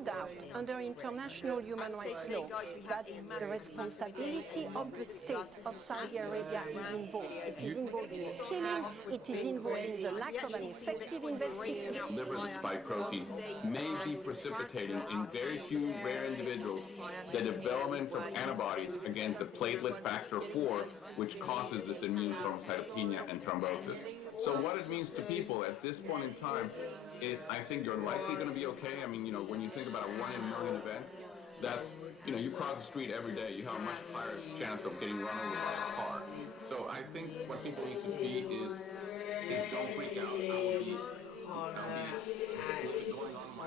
doubt under international human rights law that the responsibility of the state of Saudi Arabia is involved. It is involved in killing, it is involved in the lack of an effective investigation. Liver, the spike protein, may be precipitating in very few rare individuals the development of antibodies against the platelet factor 4, which causes this immune thrombocytopenia and thrombosis. So what it means to people at this point in time is, I think you're likely going to be okay. I mean, when you think about a 1 in a million event, that's, you cross the street every day, you have a much higher chance of getting run over by a car. So I think what people need to be is don't freak out. I will be going on my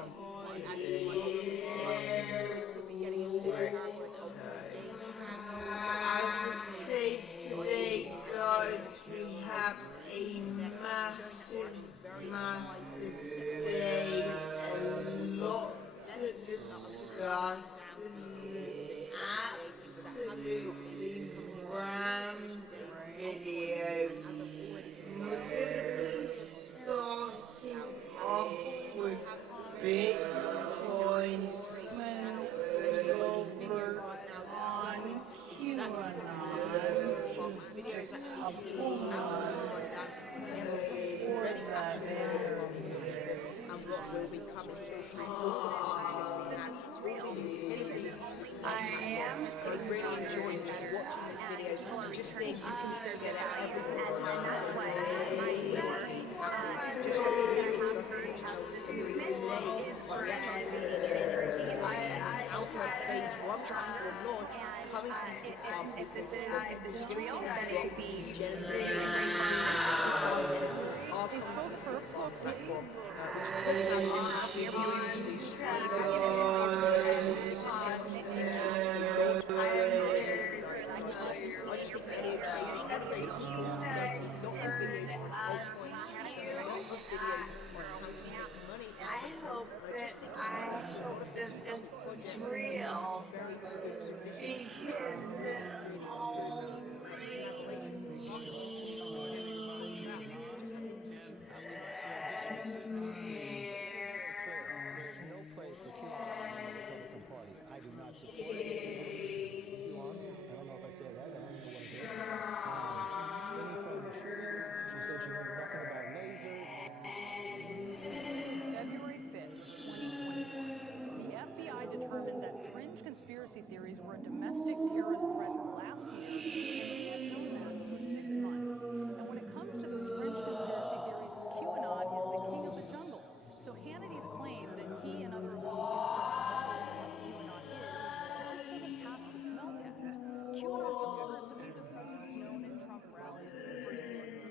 They have a massive day and lots to discuss. Absolutely brand video. We're going to be starting off with Bitcoin over on I am really enjoying watching this video. Just seeing you can still get out everything. And that's why if this is real, then it would be There's no place for QAnon in the Republican Party. I do not support it. QAnon, I don't know if I said it right. I don't even know what it is. Any from the shootings, she said she knew nothing about lasers. It is February 5th, 2021. The FBI determined that fringe conspiracy theories were a domestic terrorist threat last year, and we have known that for 6 months. And when it comes to those fringe conspiracy theories, QAnon is the king of the jungle. So Hannity's claim that he and other Republicans don't know what QAnon is just doesn't pass the smell test. QAnon supporters have made themselves known at Trump rallies for years.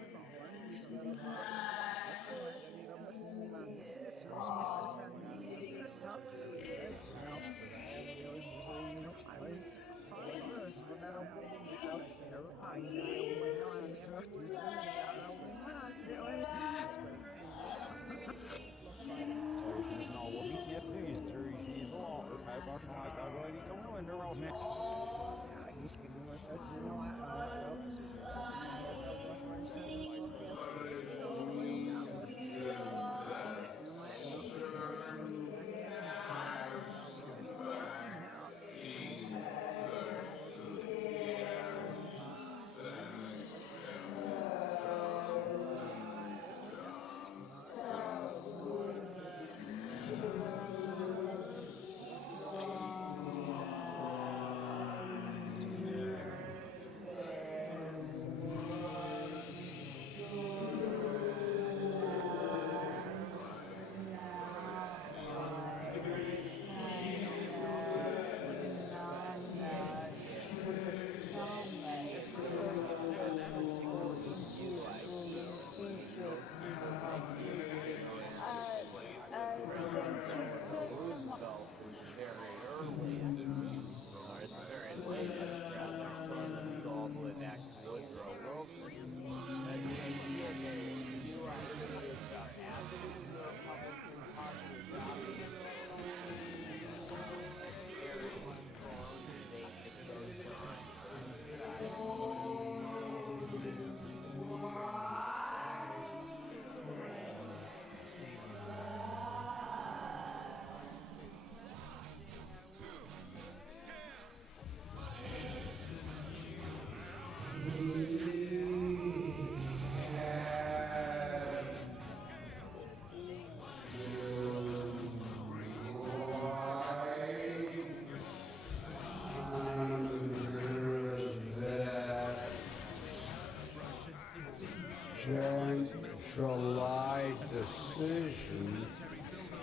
July decision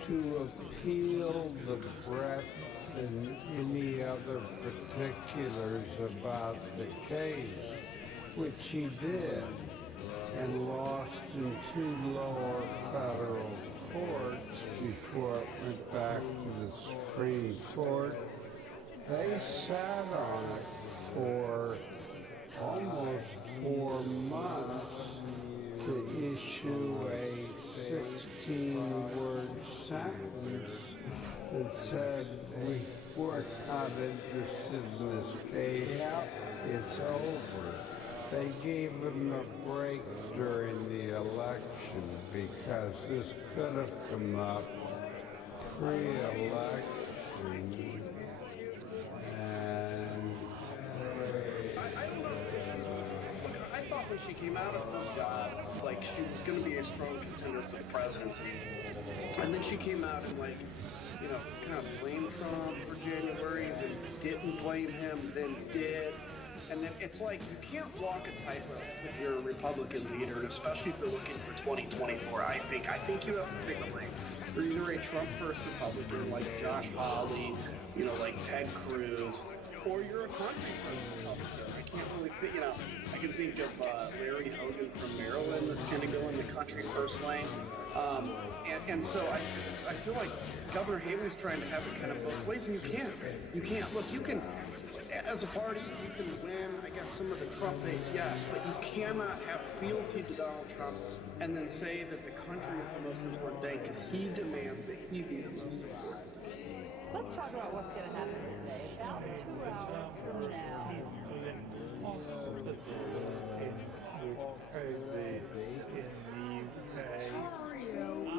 to appeal the breadth and any other particulars about the case, which he did, and lost in 2 lower federal courts before it went back to the Supreme Court. They sat on it for almost 4 months to issue a 16-word sentence that said, we're not interested in this case, it's over. They gave him a break during the election because this could have come up pre-election. And I don't know. Look, I thought when she came out of her job, like, she was going to be a strong contender for the presidency. And then she came out and, like, you know, kind of blamed Trump for January, then didn't blame him, then did. And then it's like, you can't walk a tightrope if you're a Republican leader, and especially if you're looking for 2024, I think you have to pick a lane. You're either a Trump-first Republican, like Josh Hawley, you know, like Ted Cruz, or you're a country-first Republican. I can't really think, you know, I can think of Larry Hogan from Maryland that's going to go in the country-first lane. And so I feel like Governor Haley's trying to have it kind of both ways, and you can't. You can't. Look, you can, as a party, you can win, I guess, some of the Trump base, yes, but you cannot have fealty to Donald Trump and then say that the country is the most important thing because he demands that he be the most important. Let's talk about what's going to happen today. About 2 hours from now. in the UK.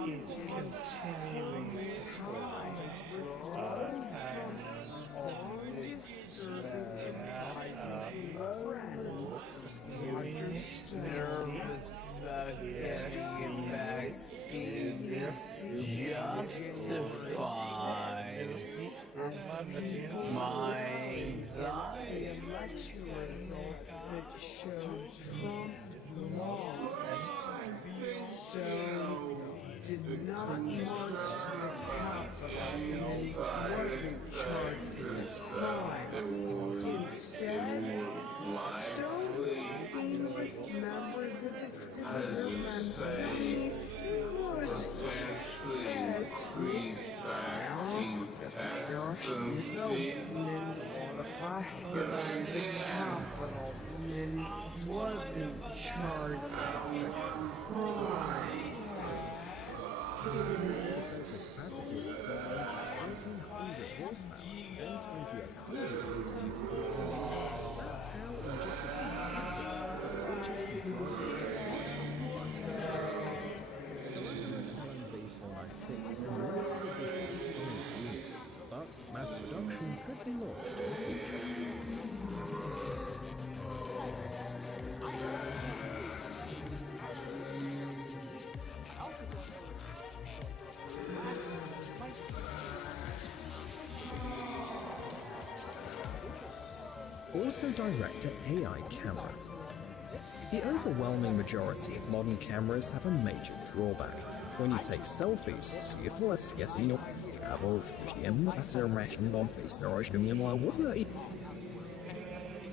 my anxiety. The election results that showed Trump lost. Stone did not march to the Capitol and wasn't charged with a crime. Instead, Stone seemed like members of the citizen mentally and wasn't charged with crime. Capacity of the turbines is 1,300 horsepower and 2,800 watt users in turbines. That's how, in just a few seconds, it switches from driving to flying and vice versa. The Lazarov LMV496 is a limited edition of 5 units, but mass production could be launched in the future. Also direct to AI camera. The overwhelming majority of modern cameras have a major drawback. When you take selfies,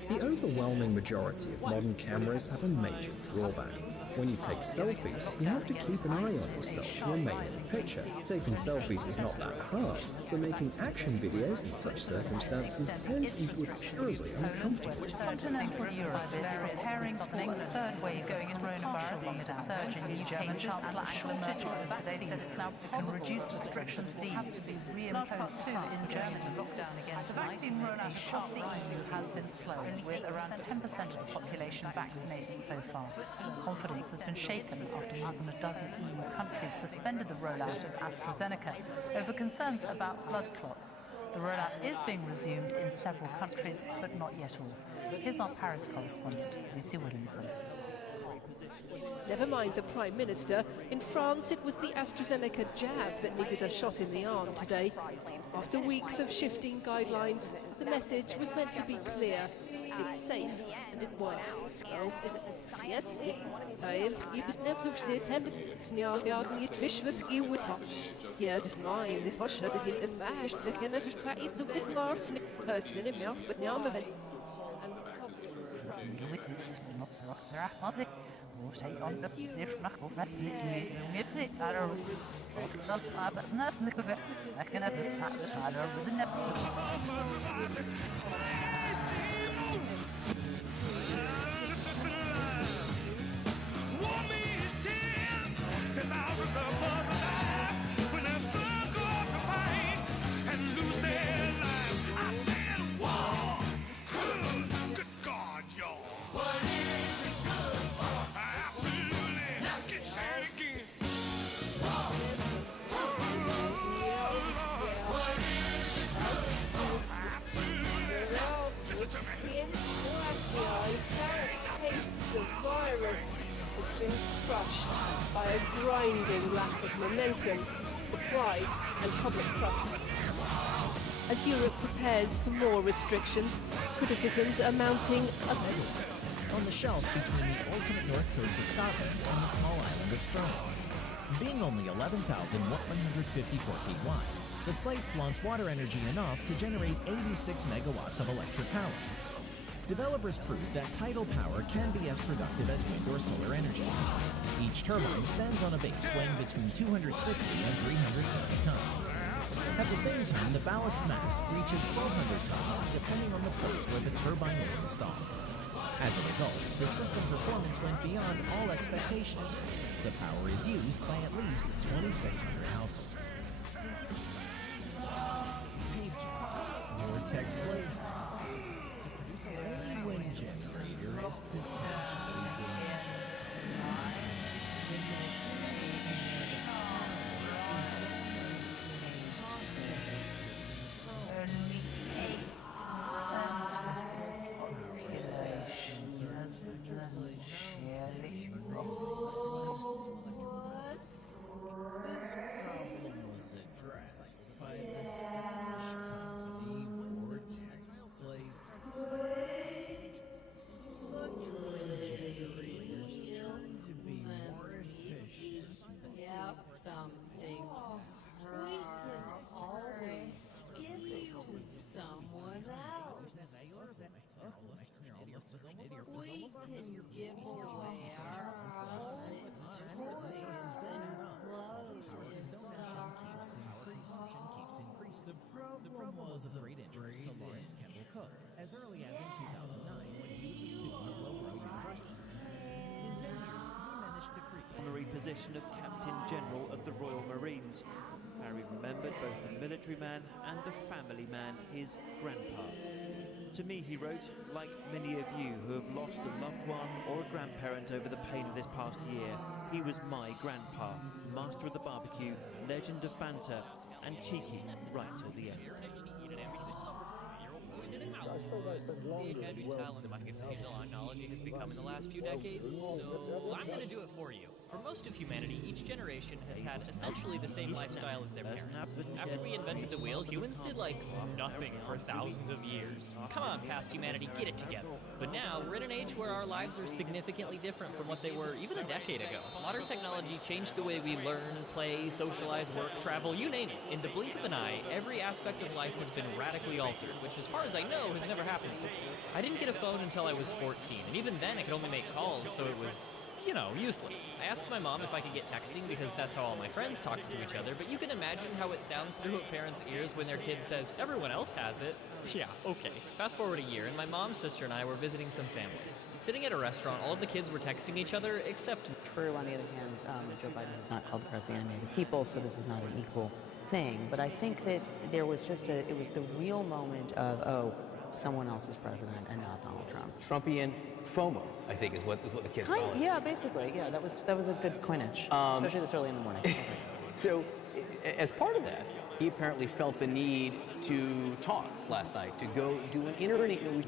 the overwhelming majority of modern cameras have a major drawback. When you take selfies, you have to keep an eye on yourself to remain in the picture. Taking selfies is not that hard, but making action videos in such circumstances turns into a terribly uncomfortable. Continental Europe is preparing for a third wave going into coronavirus amid a surge in new cases and a shortage of vaccines. It can reduce restrictions that have to be reimposed too in Germany. Lockdown again tonight. The vaccine rollout across the EU has been slow, with around 10% of the population vaccinated so far. Confidence has been shaken after more than a dozen EU countries suspended the rollout of AstraZeneca over concerns about blood clots. The rollout is being resumed in several countries, but not yet all. Here's our Paris correspondent, Lucy Williamson. Never mind the Prime Minister. In France, it was the AstraZeneca jab that needed a shot in the arm today. After weeks of shifting guidelines, the message was meant to be clear. It's safe and it works. Oh, yes, I'll use them so this happened. Snarl the fish was you with yeah, just mine. This bush is in the bash. The Guinness sides of this larf. Hurts in the mouth, but now I'm a Take on the position of resting music, Tyler. But nothing of it. I can as a Tyler with the next. Has been crushed by a grinding lack of momentum, supply and public trust. As Europe prepares for more restrictions, criticisms are mounting on the shelf between the ultimate north coast of Scotland and the small island of Stirling. Being only 11,154 feet wide, the site flaunts water energy enough to generate 86 megawatts of electric power. Developers proved that tidal power can be as productive as wind or solar energy. Each turbine stands on a base weighing between 260 and 350 tons. At the same time, the ballast mass reaches 1,200 tons depending on the place where the turbine is installed. As a result, the system performance went beyond all expectations. The power is used by at least 2,600 households. Vortex Blades. Any wind generator is potentially dangerous. This problem was position of Captain General of the Royal Marines. Harry remembered both the military man and the family man, his grandpa. To me, he wrote, like many of you who have lost a loved one or a grandparent over the pain of this past year, he was my grandpa, master of the barbecue, legend of banter, and cheeky right till the end. I suppose I said longer as well. Technology has become in the last few decades, so I'm going to do it for you. For most of humanity, each generation has had essentially the same lifestyle as their parents. After we invented the wheel, humans did like nothing for thousands of years. Come on, past humanity, get it together. But now, we're in an age where our lives are significantly different from what they were even a decade ago. Modern technology changed the way we learn, play, socialize, work, travel, you name it. In the blink of an eye, every aspect of life has been radically altered, which as far as I know has never happened before. I didn't get a phone until I was 14, and even then I could only make calls, so it was, you know, useless. I asked my mom if I could get texting because that's how all my friends talk to each other, but you can imagine how it sounds through a parent's ears when their kid says, everyone else has it. Yeah, okay. Fast forward a year, and my mom, sister, and I were visiting some family. Sitting at a restaurant, all of the kids were texting each other, except... True, on the other hand, Joe Biden has not called the president the enemy of the people, so this is not an equal thing. But I think that there was just it was the real moment of, oh, someone else is president and not Donald Trump. Trumpian FOMO, I think, is what the kids call it. Yeah, basically. Yeah, that was a good coinage, especially this early in the morning. So, as part of that, he apparently felt the need to talk last night, to go do an internet news.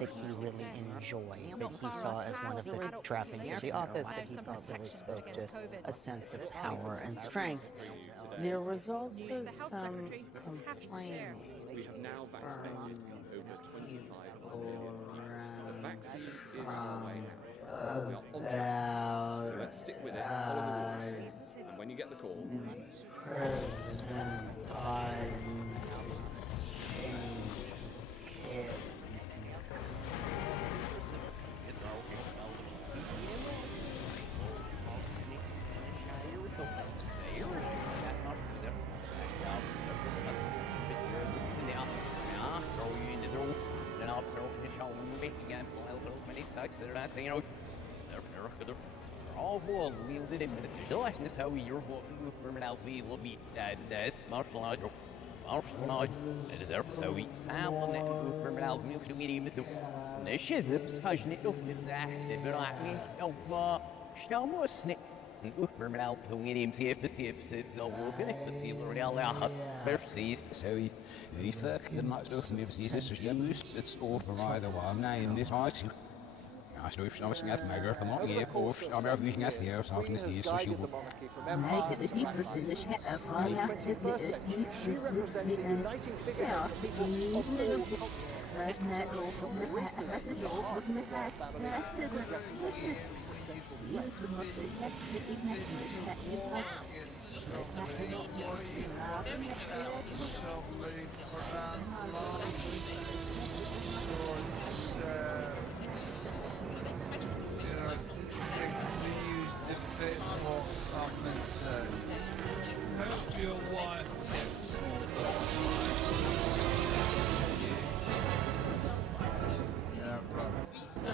That he really enjoyed, that he saw as one of the trappings of the office, that he thought really spoke to a sense of power and strength. There was also some complaining. We have now vaccinated over 25 million. The vaccine is on the way now. We are on track. So let's stick with it, follow the rules. And when you get the call... President Biden's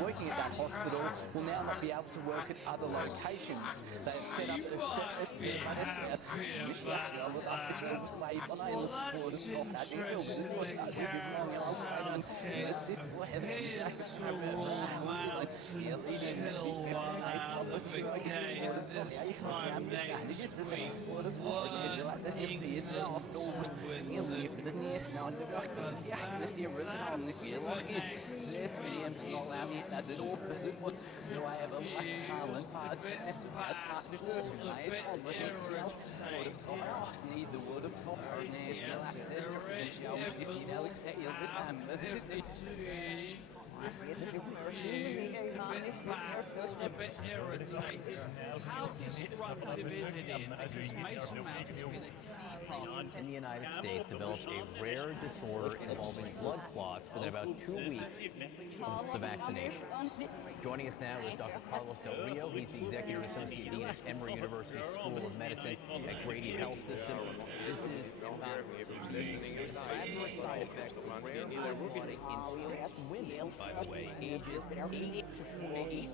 Working at that hospital will now not be able to work at other locations. They have set up How disruptive is it in? Because Mason Mount has been a key part. In the United States developed a rare disorder involving blood clots within about 2 weeks of the vaccination. Joining us now is Dr. Carlos Del Rio. He's the Executive Associate Dean at Emory University School of Medicine at Grady Health System. This is adverse side effects of rare clotting in 6 women, by the way, ages 18 to 48.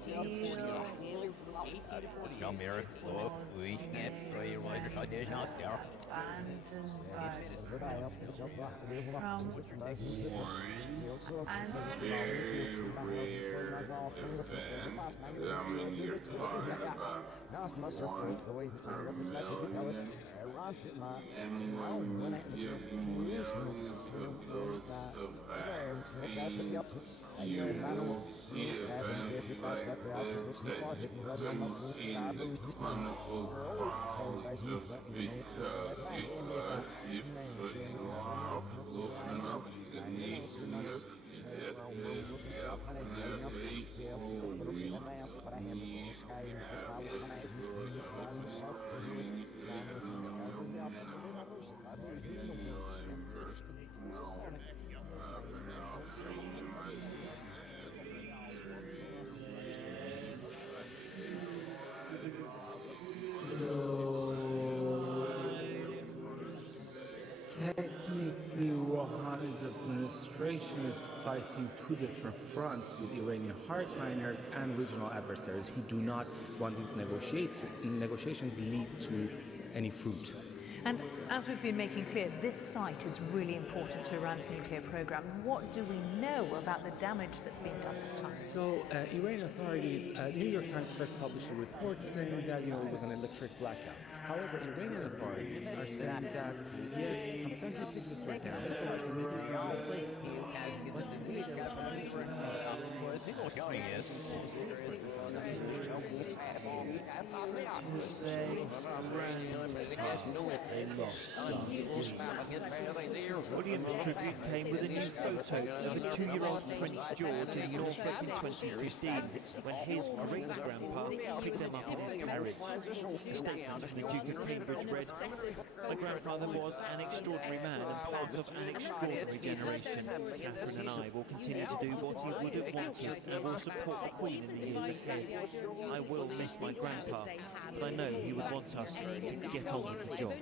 Technically, Rouhani's administration is fighting two different fronts with Iranian hardliners and regional adversaries who do not want these negotiations lead to any fruit. And as we've been making clear, this site is really important to Iran's nuclear program. What do we know about the damage that's being done this time? So, Iranian authorities, New York Times first published a report saying that it was an electric blackout. However, Iranian authorities are saying that some central signals were damaged, but immediately replaced. But today there was some What's going is William's tribute came with a new photo of a 2-year-old Prince George in Norfolk in 2015 when his great-grandpa picked them up in his carriage. A statement from the Duke of Cambridge read, "My grandfather was an extraordinary man and part of an extraordinary generation. Catherine and I will continue to do what he would have wanted and will support the Queen in the years ahead. I will miss my grandpa, but I know he would want us to get on with the job."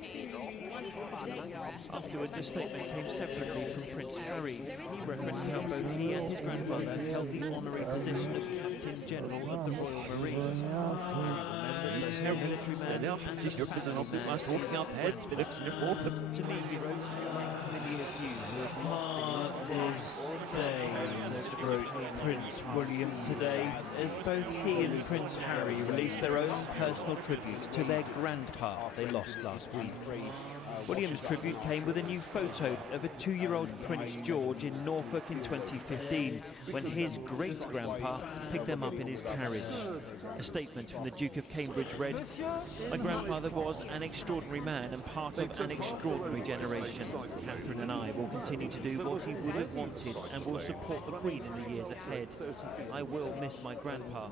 Afterwards, a statement came separately from Prince Harry. He referenced how both he and his grandfather held the honorary position of Captain General of the Royal Marines. He's a military man and just to me, he wrote, like many of you who have Mother's Day celebrate Prince William today, as both he and Prince Harry released their own personal tribute to their grandpa they lost last week. William's tribute came with a new photo of a 2-year-old Prince George in Norfolk in 2015 when his great-grandpa picked them up in his carriage. A statement from the Duke of Cambridge read, "My grandfather was an extraordinary man and part of an extraordinary generation. Catherine and I will continue to do what he would have wanted and will support the Queen in the years ahead. I will miss my grandpa,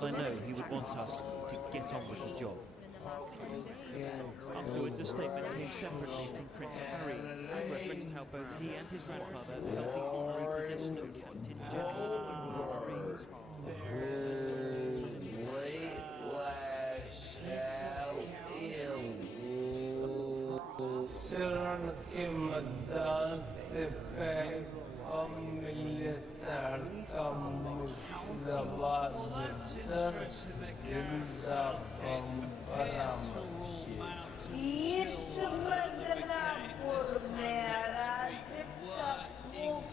but I know he would want us to get on with the job." Afterwards, a statement came separately from Prince Harry, who referenced how both he and his grandfather held the honorary position of Captain General of the Royal Marines.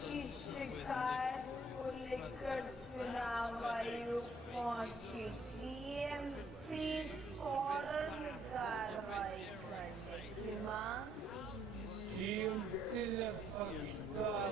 की शिकायत को लेकर चुनाव आयोग पहुंची TMC फौरन कार्रवाई करने की मांग टीएमसी ने पक्षकार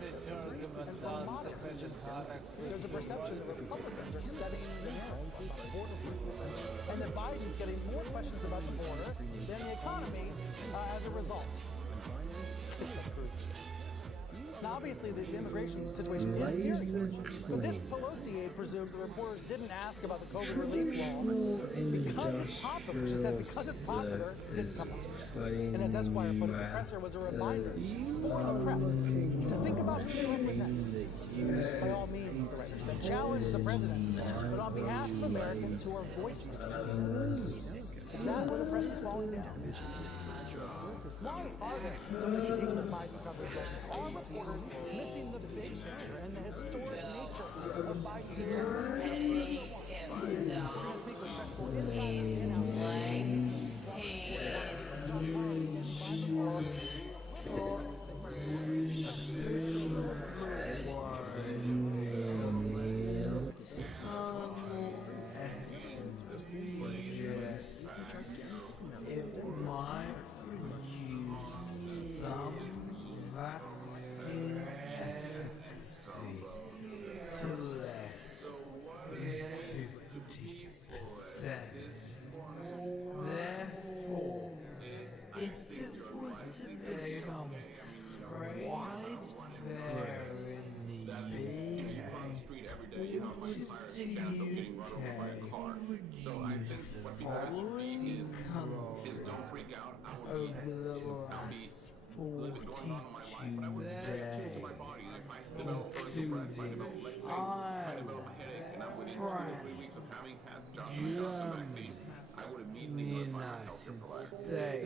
progressives. And for moderates, there's a perception that Republicans are setting the narrative about border control, and that Biden's getting more questions about the border than the economy as a result. Now, obviously, the immigration situation is serious. For this Pelosi aide presumed the reporters didn't ask about the COVID relief law because it's popular. She said because it's popular, it didn't come up. And as Esquire put it, the presser was a reminder for the press to think about who they represent. By all means, the writer said, challenge the president, but on behalf of Americans who are voiceless. Is that where the press is falling down? Why are there so many takes of Biden coverage? Are reporters missing the big picture and the historic nature of Biden's agenda? We're going to speak with press corps insiders and outsiders.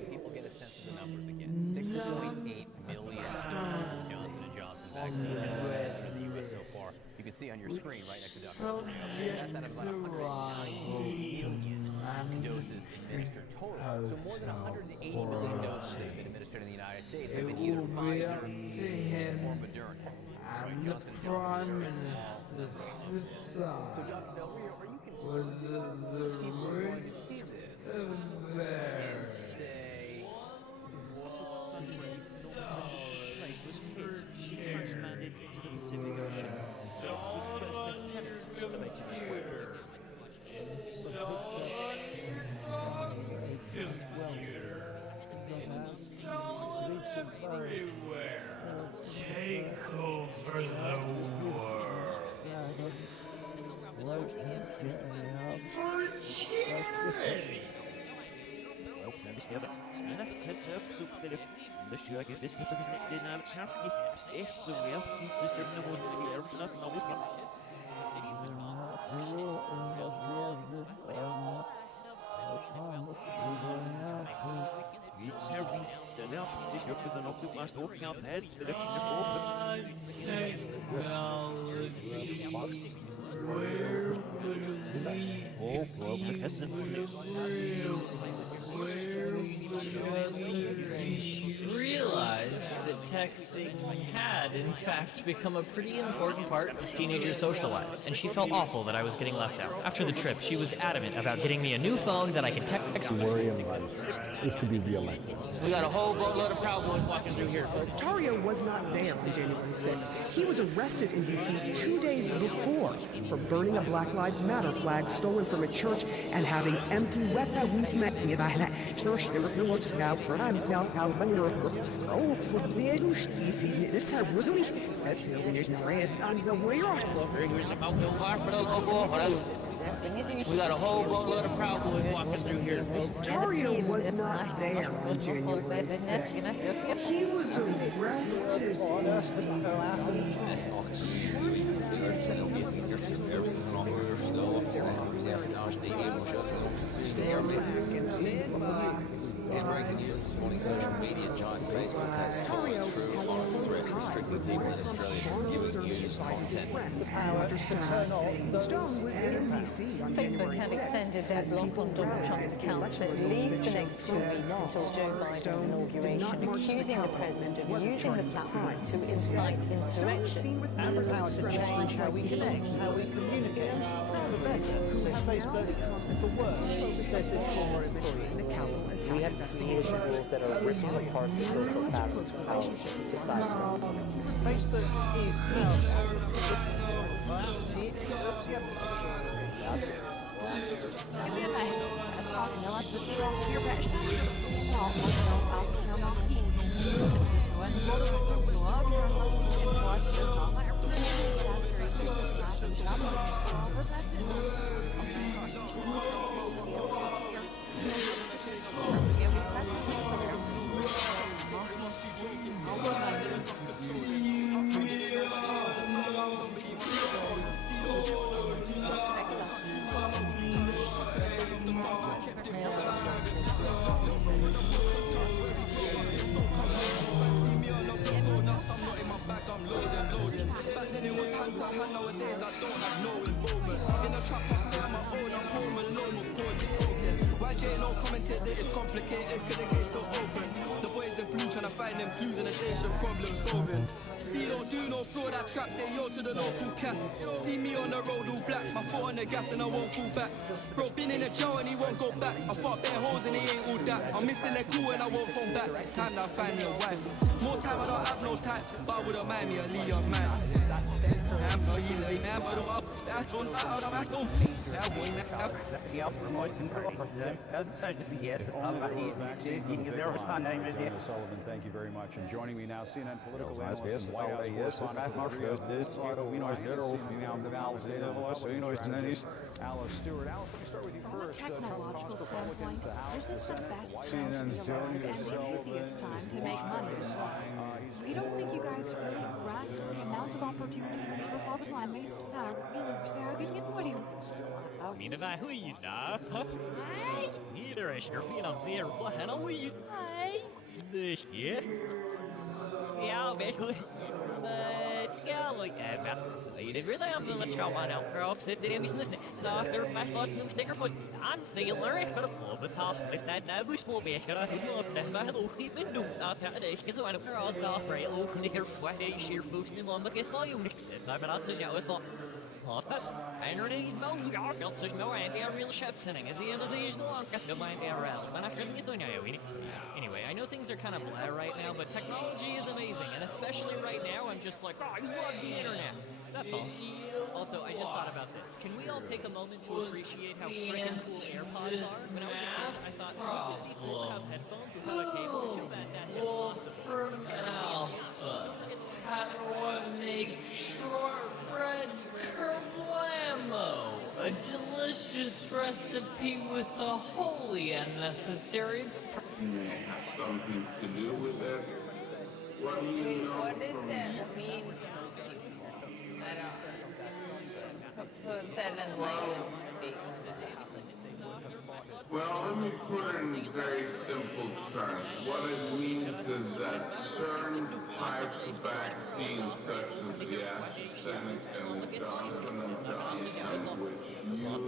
People get a sense of the numbers again. 6.8 million doses of Johnson & Johnson vaccine have been administered in the U.S. so far. You can see on your screen right next to Dr. That's out of about 180 million doses administered total. So more than 180 million doses that have been administered in the United States have been either Pfizer or Moderna. Johnson & Johnson is so Dr. Del Rio, are you concerned that people are going to see this and say, first landed into the Pacific Ocean. Was first lieutenant elevating his weapons. Take over the world. For charity. Realized that texting had, in fact, become a pretty important part of teenagers' social lives, and she felt awful that I was getting left out. After the trip, she was adamant about getting me a new phone that I could text. To worry in life is to be reelected. We got a whole boatload of Proud Boys walking through here. Tario was not there on January 6th. He was arrested in D.C. 2 days before for burning a Black Lives Matter flag stolen from a church and having empty weapons. We got a whole boatload of Proud Boys walking through here. Tario was not there on January 6th. He was arrested. In breaking news this morning, social media giant Facebook has followed through on a threat restricting people in Australia from viewing news content. Facebook had extended their block on Donald Trump's account for at least the next 2 weeks until Joe Biden's inauguration, accusing the president of using the platform to incite insurrection. Our power to change how we connect, how we communicate. For better, says Facebook. For worse, says this former employee. We have investigation rules that are ripping apart the social fabric of society. Facebook is See, don't do no fraud, I trap, say yo to the local cat. See me on the road all black, my foot on the gas and I won't fall back. Bro, been in a jail and he won't go back. I fought bare hoes and he ain't all that. I'm missing their cool and I won't phone back. It's time that I find me a wife. More time, I don't have no time, but I wouldn't mind me a Leon man. Sullivan, thank you very much. And joining me now, CNN political analyst and White House correspondent Alice Stewart. Alice, let me start with you first. From a technological standpoint, this is the best strategy and the easiest time to make money. We don't think you guys really grasp the amount of opportunities we're all the time. Mina vai huida. Hej! Hier is er film zeer en al is. Hej! Dus je. Ja, weet je. Ja, like so you did really have to let's go on out. Girl, sit there and listen. So there fast lots of sticker foot. I'm still learning how to pull this off. Is that now bush will be shut off his love that by the even do not have it is one of girls now right over here Friday sheer boost in one but guess all you mix it. I'm not so yeah so Asta, einer der ist noch ja, das ist nur ein der real chef sitting. Is he in the long cast of mind there around? Man after isn't it Anyway, I know things are kind of blah right now, but technology is amazing, and especially right now, I'm just like, oh, I love the internet. That's all. Also, I just thought about this. Can we all take a moment to appreciate how freaking cool AirPods are? When I was a kid, I thought, oh, it'd be cool to have headphones without a cable. Too bad that's impossible. How do I make shortbread kerblamo? A delicious recipe with a wholly unnecessary. Something to do with it? What do you know? What is that mean? I don't put that in layman's speak. Well, let me put it in very simple terms. What it means is that certain types of vaccines, such as the AstraZeneca and the Johnson & Johnson, which use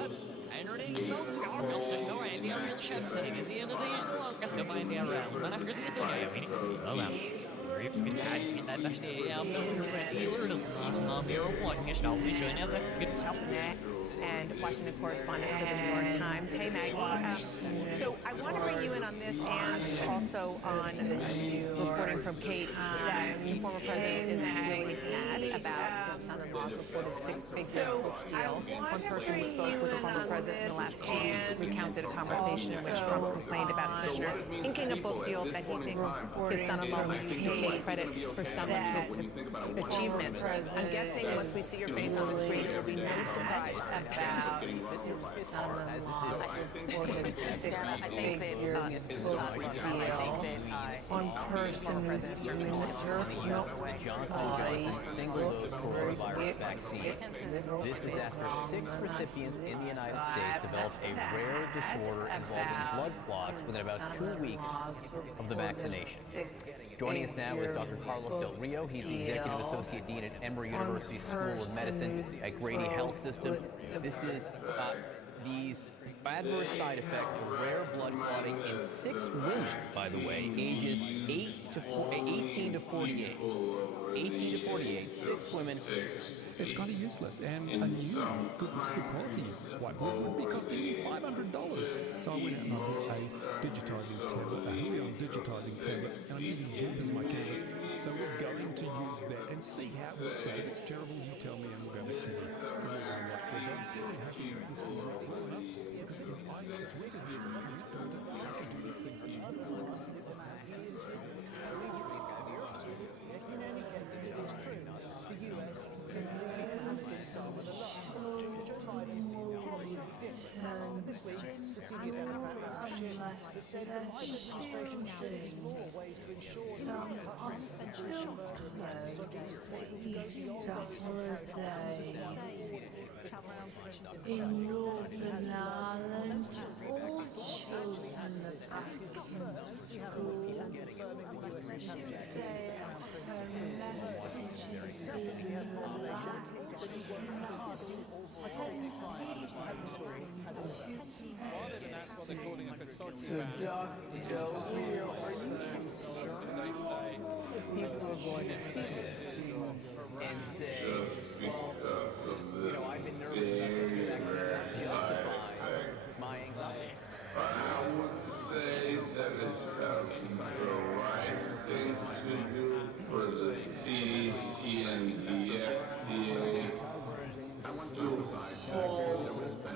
and Washington correspondent for the New York Times. Hey, Maggie. So I want to bring you in on this and also on reporting from Kate that the former president is really mad about his son-in-law's reported six-figure book deal. One person who spoke with the former president in the last 2 weeks recounted a conversation in which Trump complained about Kushner inking a book deal that he thinks his son-in-law would use to take credit for some of his achievements. I'm guessing once we see your face on the screen, it will be no surprise about his son-in-law or his six-figure book deal on persons minister single-dose coronavirus vaccine. This is after 6 recipients in the United States developed a rare disorder involving blood clots within about 2 weeks of the vaccination. Joining us now is Dr. Carlos Del Rio. He's the Executive Associate Dean at Emory University School of Medicine at Grady Health System. This is these adverse side effects of rare blood clotting in 6 women, by the way, ages 18 to 48. 18 to 48, 6 women. It's kind of useless and a new, good quality white board would be costing me $500. So I went out and I bought a digitizing tablet, a Helion digitizing tablet, and I'm using GIMP as my canvas. So we're going to use that and see how it works. If it's terrible, you tell me and we'll go back to the lockdown. But I'm certainly hoping that this will work well enough, because it's winter here, it's going to be winter, and I can do these things for you. In any case, it is true. The US really has been someone a lot. Joe Biden did. This week, the senior Democrat has said the Biden administration should explore ways to ensure that in Northern Ireland, all children that are in school So, Dr. Wheel, are you concerned that people are going to see this and say, I've been nervous my anxiety? I would say that it's the right thing to do for the CDC and the FDA to hold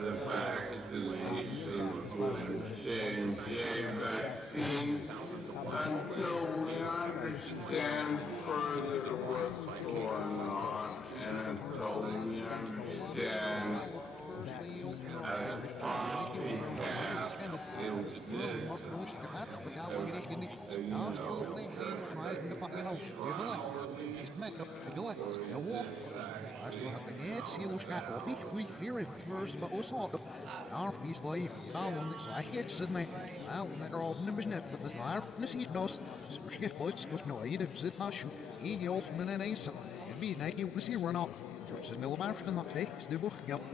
the vaccination with J&J vaccine until we understand further what's going on and until we understand as Poppy has is this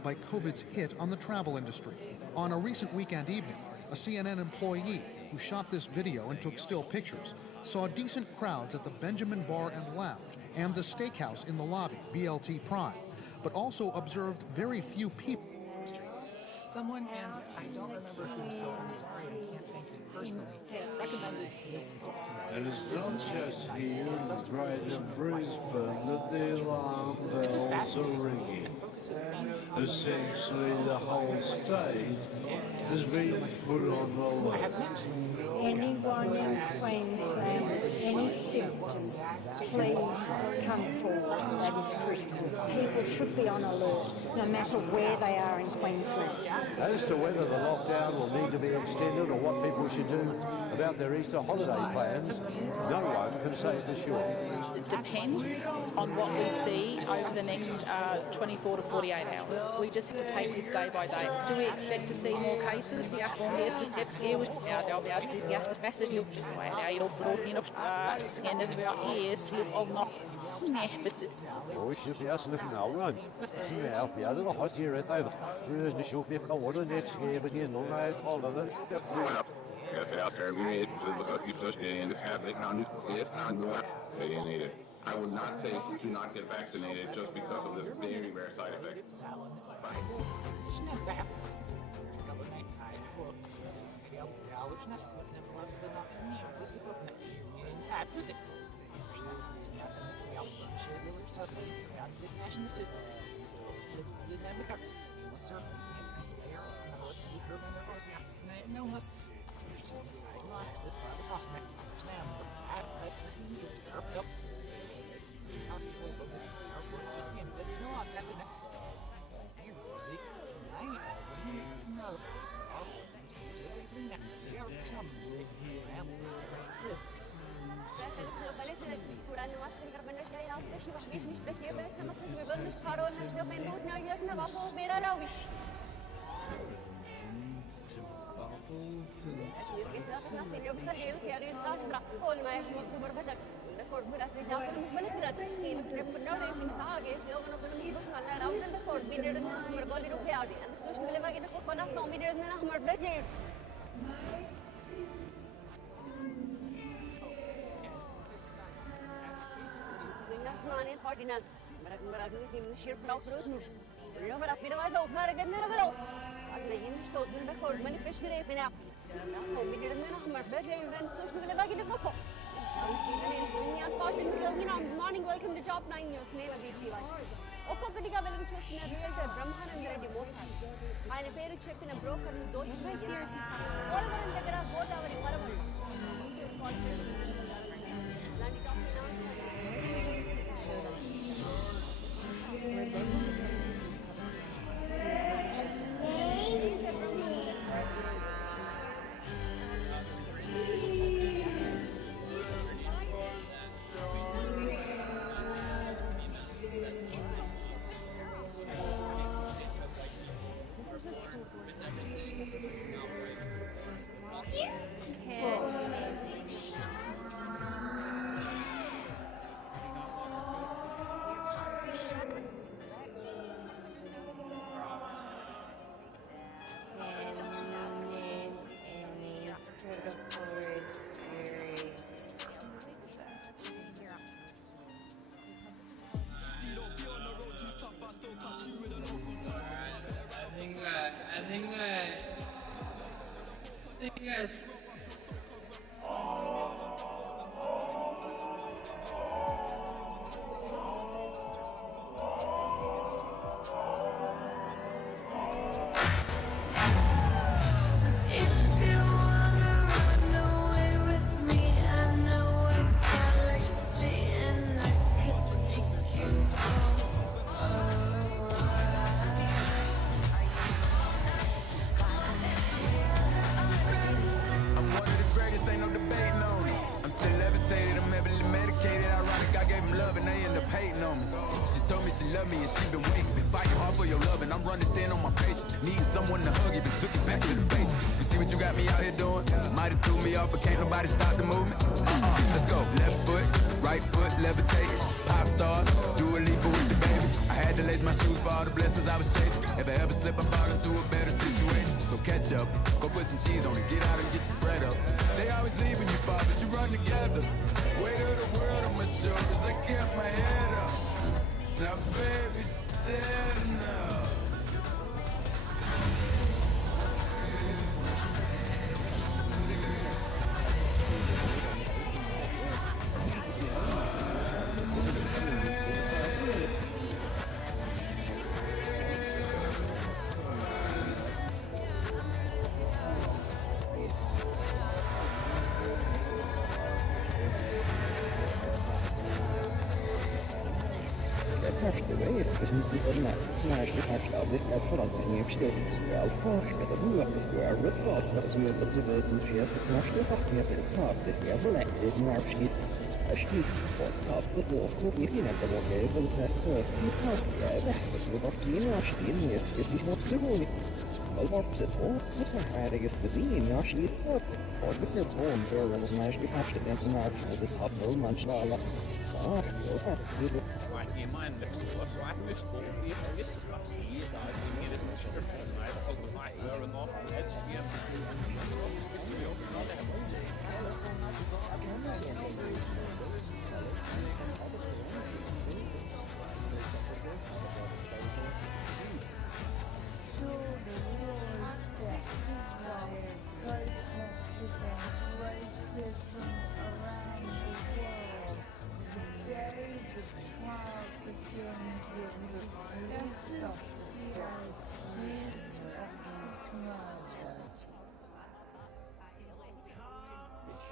by COVID's hit on the travel industry. On a recent weekend evening, a CNN employee who shot this video and took still pictures saw decent crowds at the Benjamin Bar and Lounge and the steakhouse in the lobby, BLT Prime, but also observed very few people. Someone, and I don't remember whom, so I'm sorry I can't thank you personally, recommended this book to me. and it's not just here in Greater Brisbane that the alarm bells are ringing. Essentially, the whole state has been put on the line. anyone in Queensland with any symptoms, please come forward. That is critical. People should be on alert, no matter where they are in Queensland. As to whether the lockdown will need to be extended or what people should do about their Easter holiday plans, no one can say for sure. It depends on what we see over the next 24 to 48 hours. We just have to take this day by day. Do we expect to see more cases? Ja, eerste steps hier was de eerste beste nieuwtjes. Ja, hier of rood hier op scannen we eerst hier op nog snappen. Oh, shift the ass looking now, run. See me out, yeah, they're hot here at over. There's the show paper, water, net, scare, again, no right, all of it. I would not say do not get vaccinated just because of this very rare side effect. నేను morning welcome to top 9 news నేను దీప్తి ఒక్కొక్కటిగా వెలుగు చూస్తున్న realtor Brahmananda Reddy మోసాలు ఆయన పేరు చెప్పిన బ్రోకర్లు దోచిన పోలవరం దగ్గర గోదావరి మరమ్మలు ఇలాంటి topic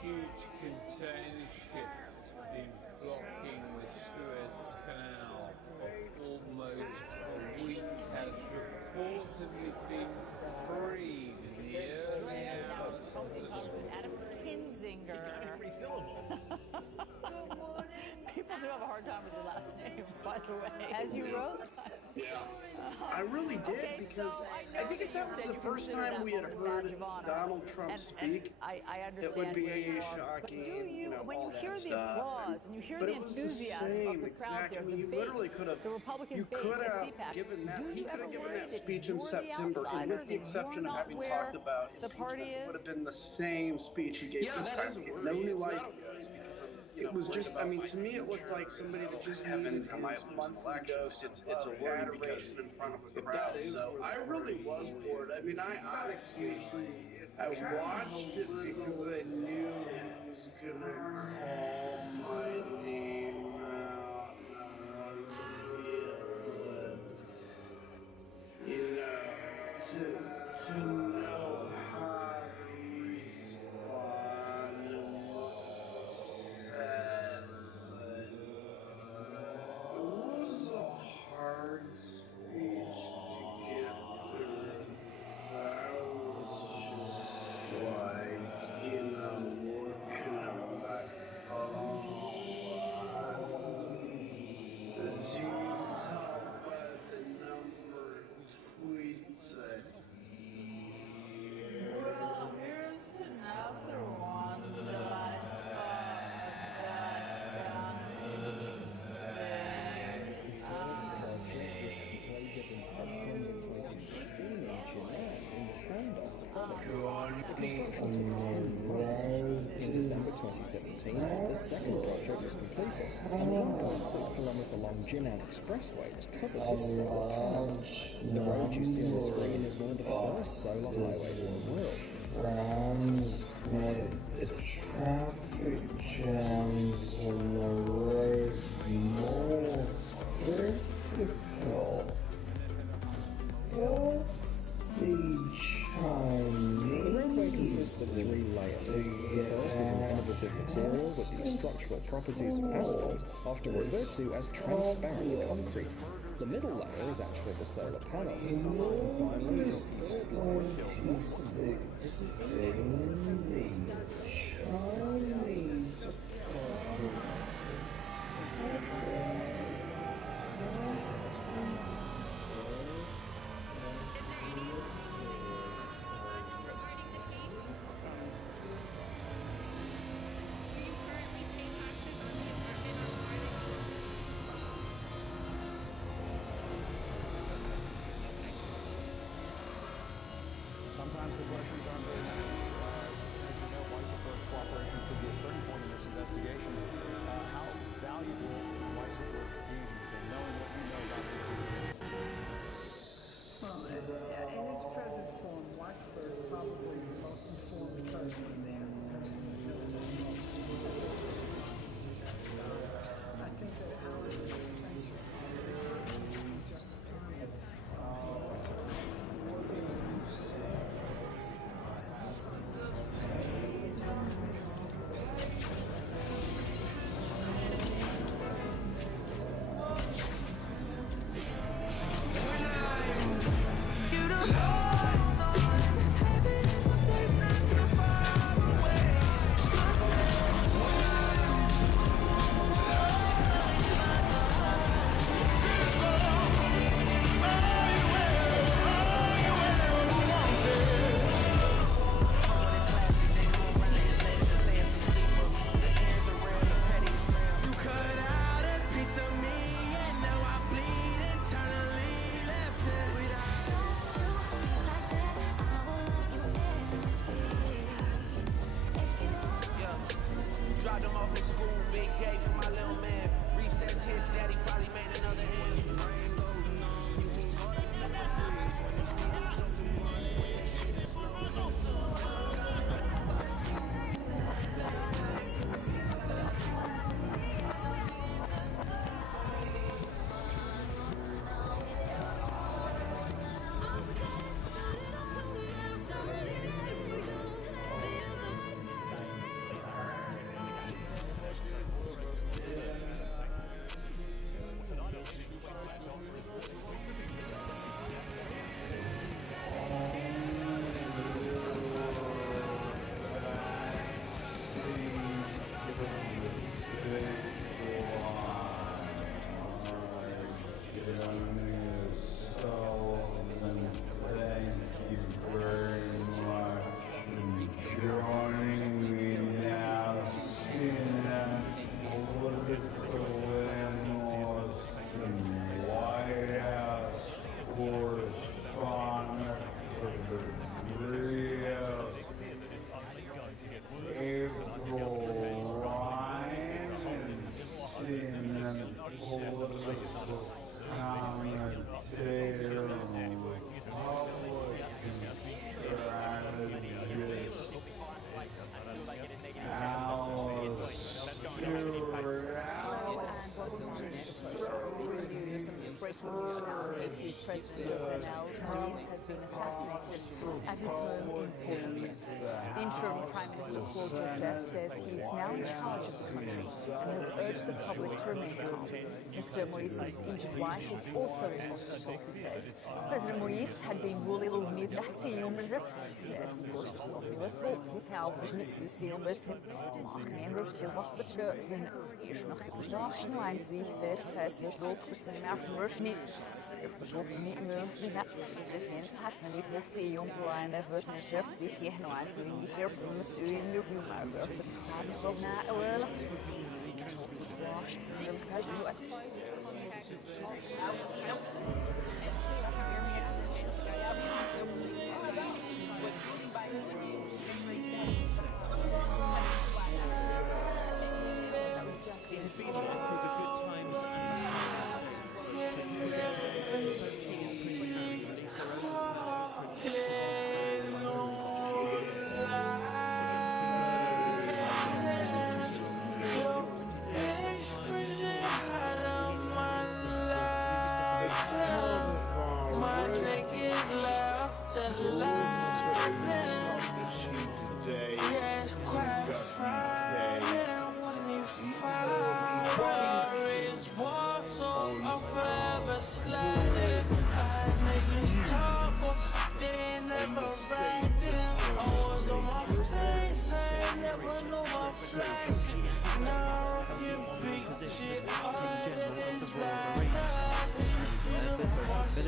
huge container ship has been blocking the Suez Canal for almost a week, has reportedly been freed in the early hours of the Adam Kinzinger. Every syllable. People do have a hard time with your last name, by the way. As you wrote? Yeah, I really did, because I think if that was the first time we had heard Donald Trump speak, it would be shocking, when all you hear that the stuff. applause and you hear But the it was enthusiasm the of same, the crowd exactly. there, I mean, you the literally base, could have, the Republican you base could at have CPAC, given that, he could have given that speech in you're the September, and outsider, with the exception of having talked about impeachment, it would have been the same speech he gave this time. Nobody liked it because of, it was just, I mean, to me it looked like somebody that just needed am I his losing monthly elections? dose It's a of worry adoration in front of a crowd. So I really was bored. I mean, I honestly, I watched it because I knew he was gonna call construction took 10 months. In December 2017, the second project was completed, and the 1.6-kilometre long Jinan Expressway was covered with solar panels. The road you see on the screen is one of the first solar highways in the world. Transmit the traffic jams on the road more vertical. What's the Chinese? The roadway consists of 3 layers. The first is an innovative material with the structural properties of asphalt, often referred to as transparent concrete. The middle layer is actually the solar panels. And finally, the third layer. Sometimes the questions aren't very nice. As you know, Weisselberg's cooperation could be a turning point in this investigation. How valuable will Weisselberg's being in knowing what you know about the case? Well, in its present form, Weisselberg is probably the most informed person there, the person that knows the most. I think that Alan is essential. Dropped him off at school, big day for my little man. Recess hits, daddy probably made another end. Brain goes numb, you can go to number 3 when the season's up too much. His president, Bernal Ruiz, has been assassinated at his home in Portuguese. The interim Prime Minister Paul Joseph says he is now in charge of the country and has urged the public to remain calm. Mr. Mois's injured wife is also in hospital, he says. President Mois had been ruling Milhaciumers, says the Post of News, the Falcons, Silvers, Mark Members, the Wachtbeters, and nog even and he says, first is rolled with the American version. If the meet me, that just in Hassan, it's a sea young blind version of surface this year. No, I'm seeing you here from the Syrian room, but it's part of that. Well,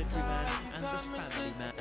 countryman and the family man.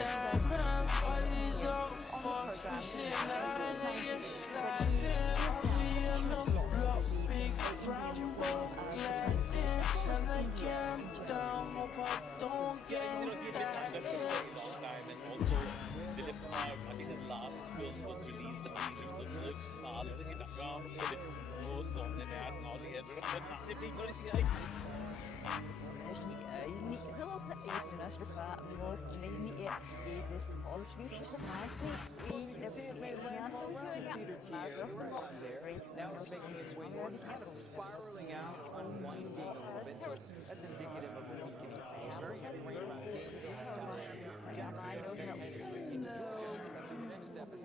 Spiraling out, unwinding a little bit, so that's indicative of a weakening pressure. You have to wait around next step is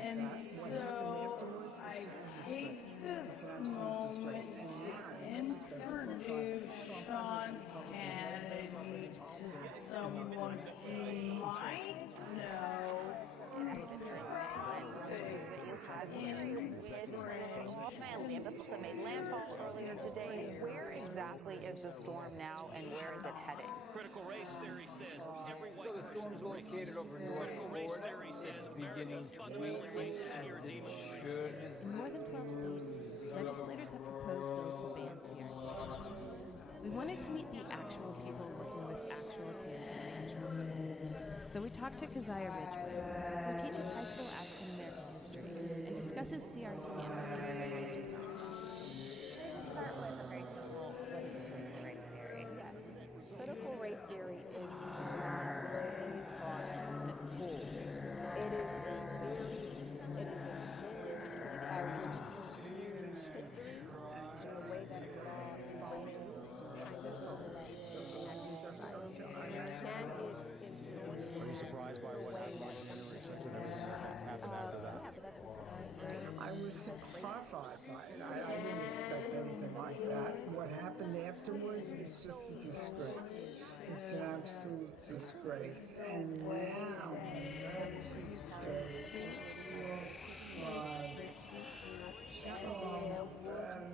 And so I take this moment and introduce Sean Kennedy to someone you might know. Made landfall earlier today. Where exactly is the storm now, and where is it heading? Critical race theory says every So the storm's located over North Florida. It's beginning to weaken as it should. In more than 12 states, legislators have proposed bills to ban CRT. We wanted to meet the actual people working with actual kids in actual schools. So we talked to Keziah Ridgeway, who teaches high school African American history and discusses CRT and related technology. Start with a very simple what is critical race theory. Yes. Critical race theory is not being taught in school. It is intended as history and the way that it's taught by kind of Are you surprised by what happened after that? I was horrified by it. I didn't expect anything like that. What happened afterwards is just a disgrace. It's an absolute disgrace. And now that disgrace looks like Trump and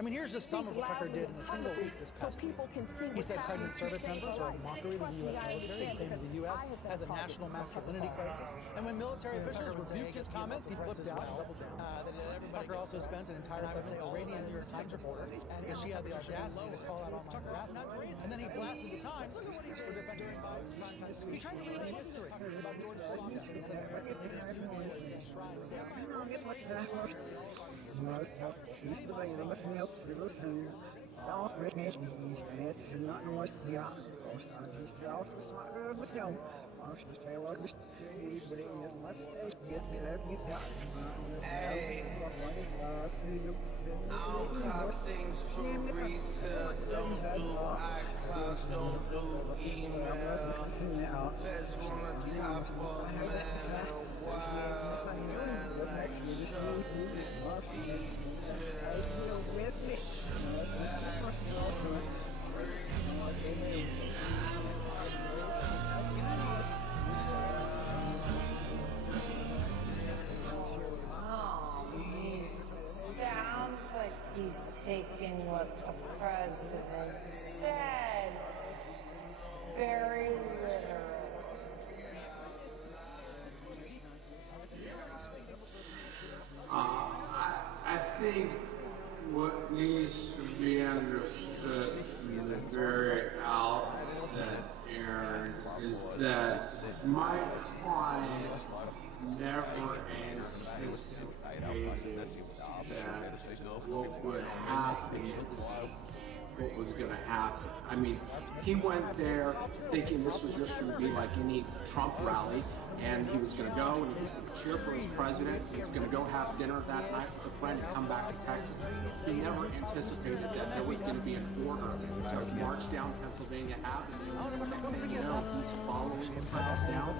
I mean, here's just some of what Tucker did in a single week this past week. He said pregnant service members are a mockery to the U.S. military. He claims the U.S. has a national masculinity crisis. And when military officials rebuked his comments, he flipped out. Tucker also spent an entire segment Iranian New York Times reporter because she had the audacity to call out online harassment. And then he blasted the Times for defending He tried to rewrite history about George Floyd. Hey, I'll cop things for resale. Don't do iCloud, don't do email. Feds wanna cop up, man. Wild, man, like taking what the president said very literally. I think what needs to be understood from the very outset, Aaron, is that my client never anticipated that what would happen what was going to happen. I mean, he went there thinking this was just going to be like any Trump rally, and he was going to go and he was going to cheer for his president. He was going to go have dinner that night with a friend and come back to Texas. He never anticipated that there was going to be an order to march down Pennsylvania Avenue. Next thing you know, he's following the crowd down.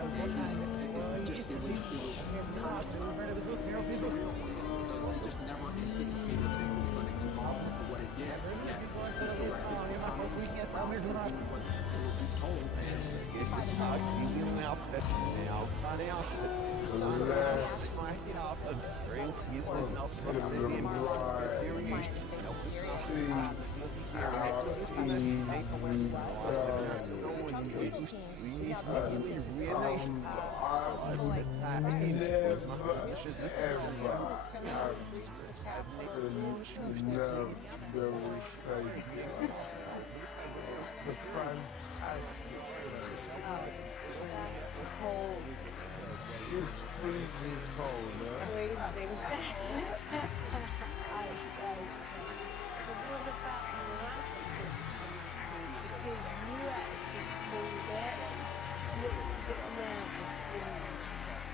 And it was kind of surreal. He just never anticipated that he was going to involve with what it did. Yet, he's directed to the Congress what they will be told. It's a fantastic Cold. It's freezing cold, huh? Freezing. Because you actually pulled it, looked a bit nervous, didn't you?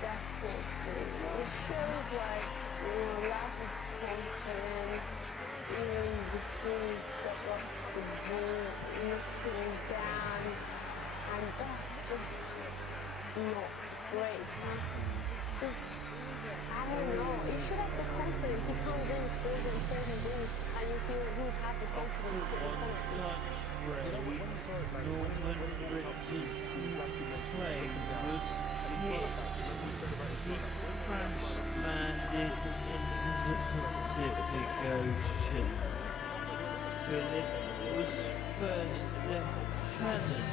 That's what's good. It shows like, lack of confidence, the food step up the ball, looking down, and that's just not great. Just, I don't know. You should have the confidence. He comes in, scores an important goal, and you feel you have the confidence to respond. Landed into the Pacific Ocean. Philip was first lieutenant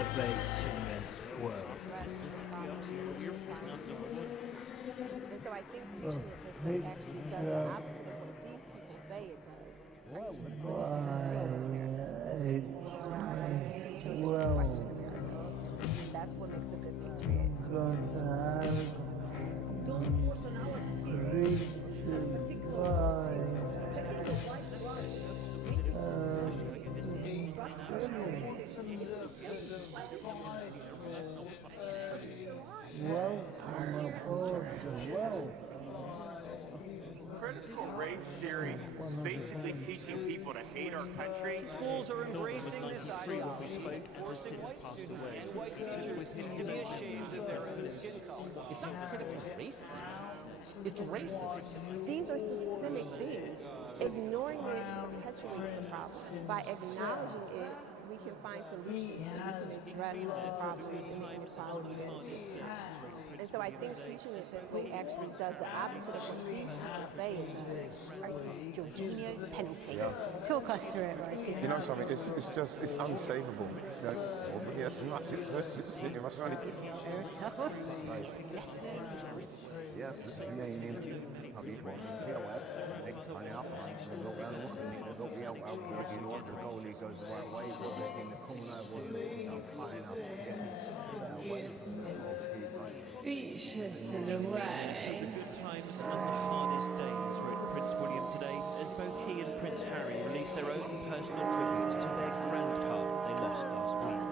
of HMS World. And so I think teaching it this way actually does the opposite of what these people say it does. That's what makes a good patriot. Welcome aboard the world. Critical race theory is basically teaching people to hate our country. Schools are embracing this ideology, forcing white students and white teachers to be ashamed of their own skin color. It's not critical race. It's racist. These are systemic things. Ignoring it perpetuates the problem. By acknowledging it, we can find solutions and we can address the problems and the inequality that exists. And so I think teaching it this way actually does the opposite of what these people say it does. Jorginho's penalty. Talk us through it, right? You know something, it's unsavable. You know, yes, it must only... Yes, das sind ja in den Papieren, it's kind of there's not the outbound like in order the goalie goes the right way, was it in the corner, was it high enough to get stay away from the Speechless in a way. Good times and the hardest days, wrote Prince William today, as both he and Prince Harry released their own personal tribute to their grandpa they lost last week.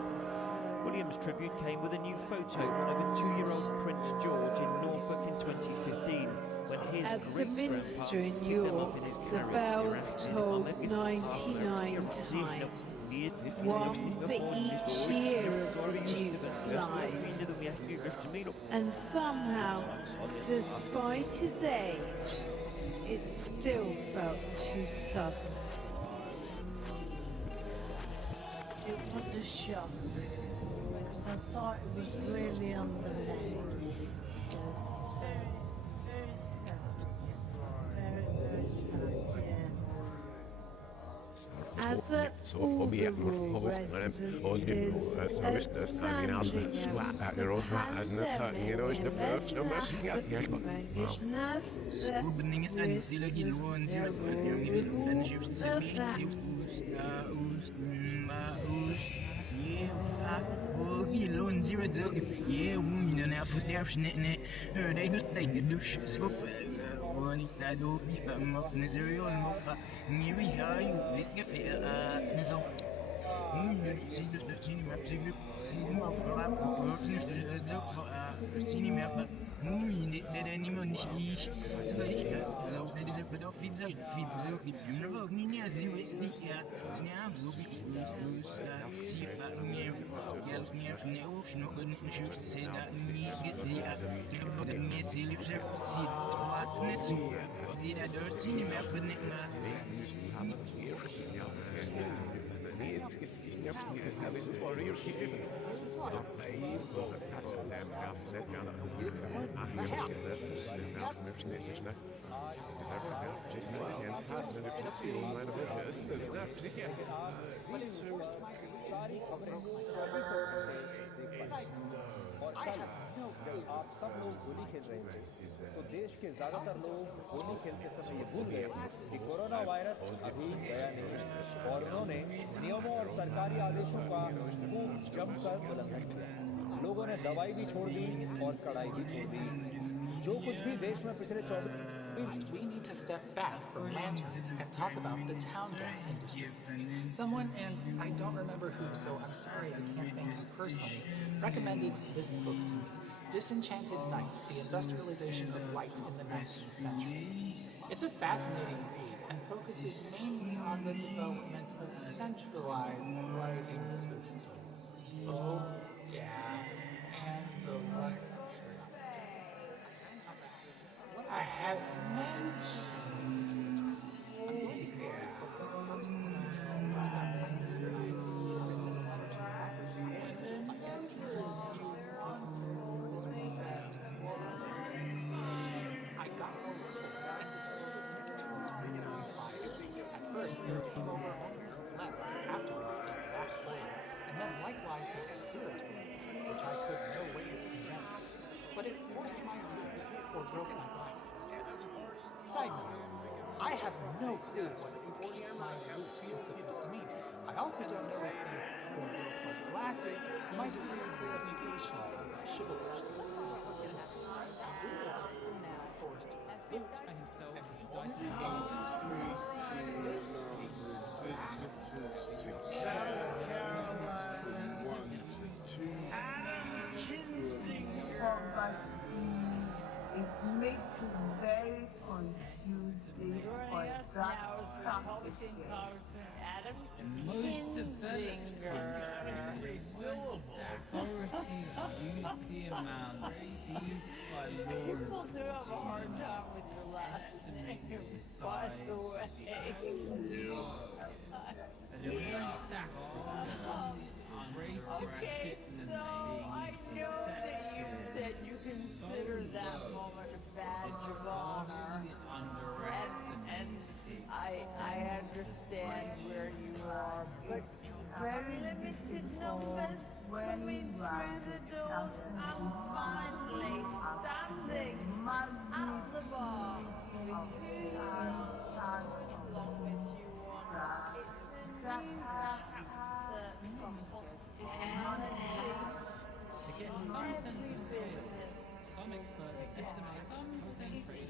William's tribute came with a new photo of a 2-year-old Prince George in Norfolk in 2015, when his At the Minster in York, the bells tolled 99 times, one for each year of the Duke's life. And somehow, despite his age, it still felt too sudden. It was a shock, because I thought it was really underlaid. Very sad. Very sad, yeah. så objekter forhåpentlig og så hvis det skal vi andre svære og svære sanger og det første og mest jeg Openingen en stille gilroen til at den skifter sig med gilroen til at det uden er for snæne det er just det du skuffer og ni der du vi må næseriøl må fra ni vi har jo lidt gefæret næså I have no clue. आप सब लोग होली खेल रहे थे तो देश के ज्यादातर लोग होली खेलते समय ये भूल गए कि कोरोना वायरस अभी गया नहीं और उन्होंने नियमों और सरकारी आदेशों का खूब जमकर उल्लंघन किया लोगों ने दवाई भी छोड़ दी और कड़ाई भी छोड़ दी जो कुछ भी देश में पिछले 24 We need to step back from lanterns and talk about the town gas industry. Someone, and I don't remember who, so I'm sorry I can't thank you personally, recommended this book to me, Disenchanted Night, The Industrialization of Light in the 19th Century. It's a fascinating read and focuses mainly on the development of centralized lighting systems, both gas and electric. What I have mentioned, I'm going to create I got some at first there came over only phlegm, afterwards a black layer, and then likewise the spirit glaze, which I could no ways condense. But it forced my loot or broke my glasses. Side note, I have no clue what forced my loot is supposed to mean. I also don't know if the or broke my glasses might be a clarification of my chivalrous forced loot and himself and his It makes you very confusing for that Adam Most developed authorities use the amount seized by law People do have a hard time with your last name, by the way. And it was to on rate of shipment being You said you consider that moment a badge of honor. And I understand where you are, but very limited numbers coming through the doors and finally standing at the bar. As long as you want. to get some sense of scale. Some experts estimate some